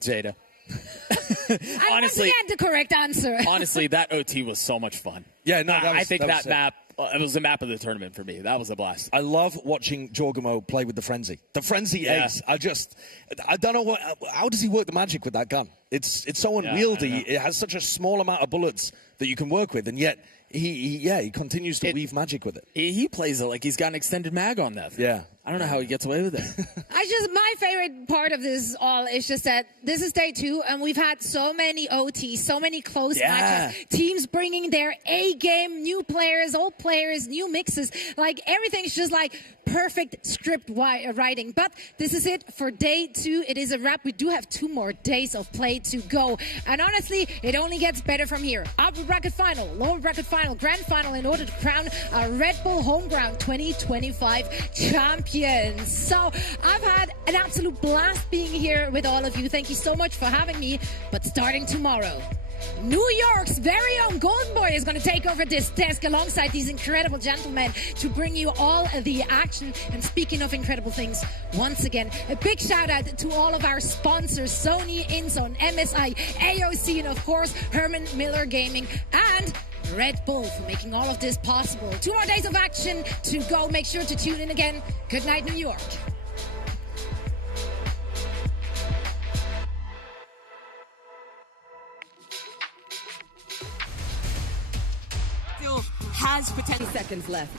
Zeta. Honestly, once again, the correct answer. Honestly, that OT was so much fun. Yeah, no, I think that map, it was the map of the tournament for me. That was a blast. I love watching Giacomo play with the Frenzy. The Frenzy ace. I don't know how does he work the magic with that gun? It's so unwieldy. It has such a small amount of bullets that you can work with, and yet he continues to weave magic with it. He plays it like he's got an extended mag on that. Yeah. I don't know how he gets away with it. My favorite part of this all is just that this is day 2, and we've had so many OTs, so many close matches, teams bringing their A game, new players, old players, new mixes. Like everything's just like perfect script writing. But this is it for day 2. It is a wrap. We do have 2 more days of play to go, and honestly, it only gets better from here. Upper bracket final, lower bracket final, grand final, in order to crown a Red Bull Homeground 2025 champion. So I've had an absolute blast being here with all of you. Thank you so much for having me. But starting tomorrow, New York's very own Golden Boy is going to take over this desk alongside these incredible gentlemen to bring you all the action. And speaking of incredible things, once again, a big shout out to all of our sponsors, Sony, InZone, MSI, AOC, and of course, Herman Miller Gaming and Red Bull for making all of this possible. 2 more days of action to go. Make sure to tune in again. Good night, New York. Still has potential. 10 seconds left.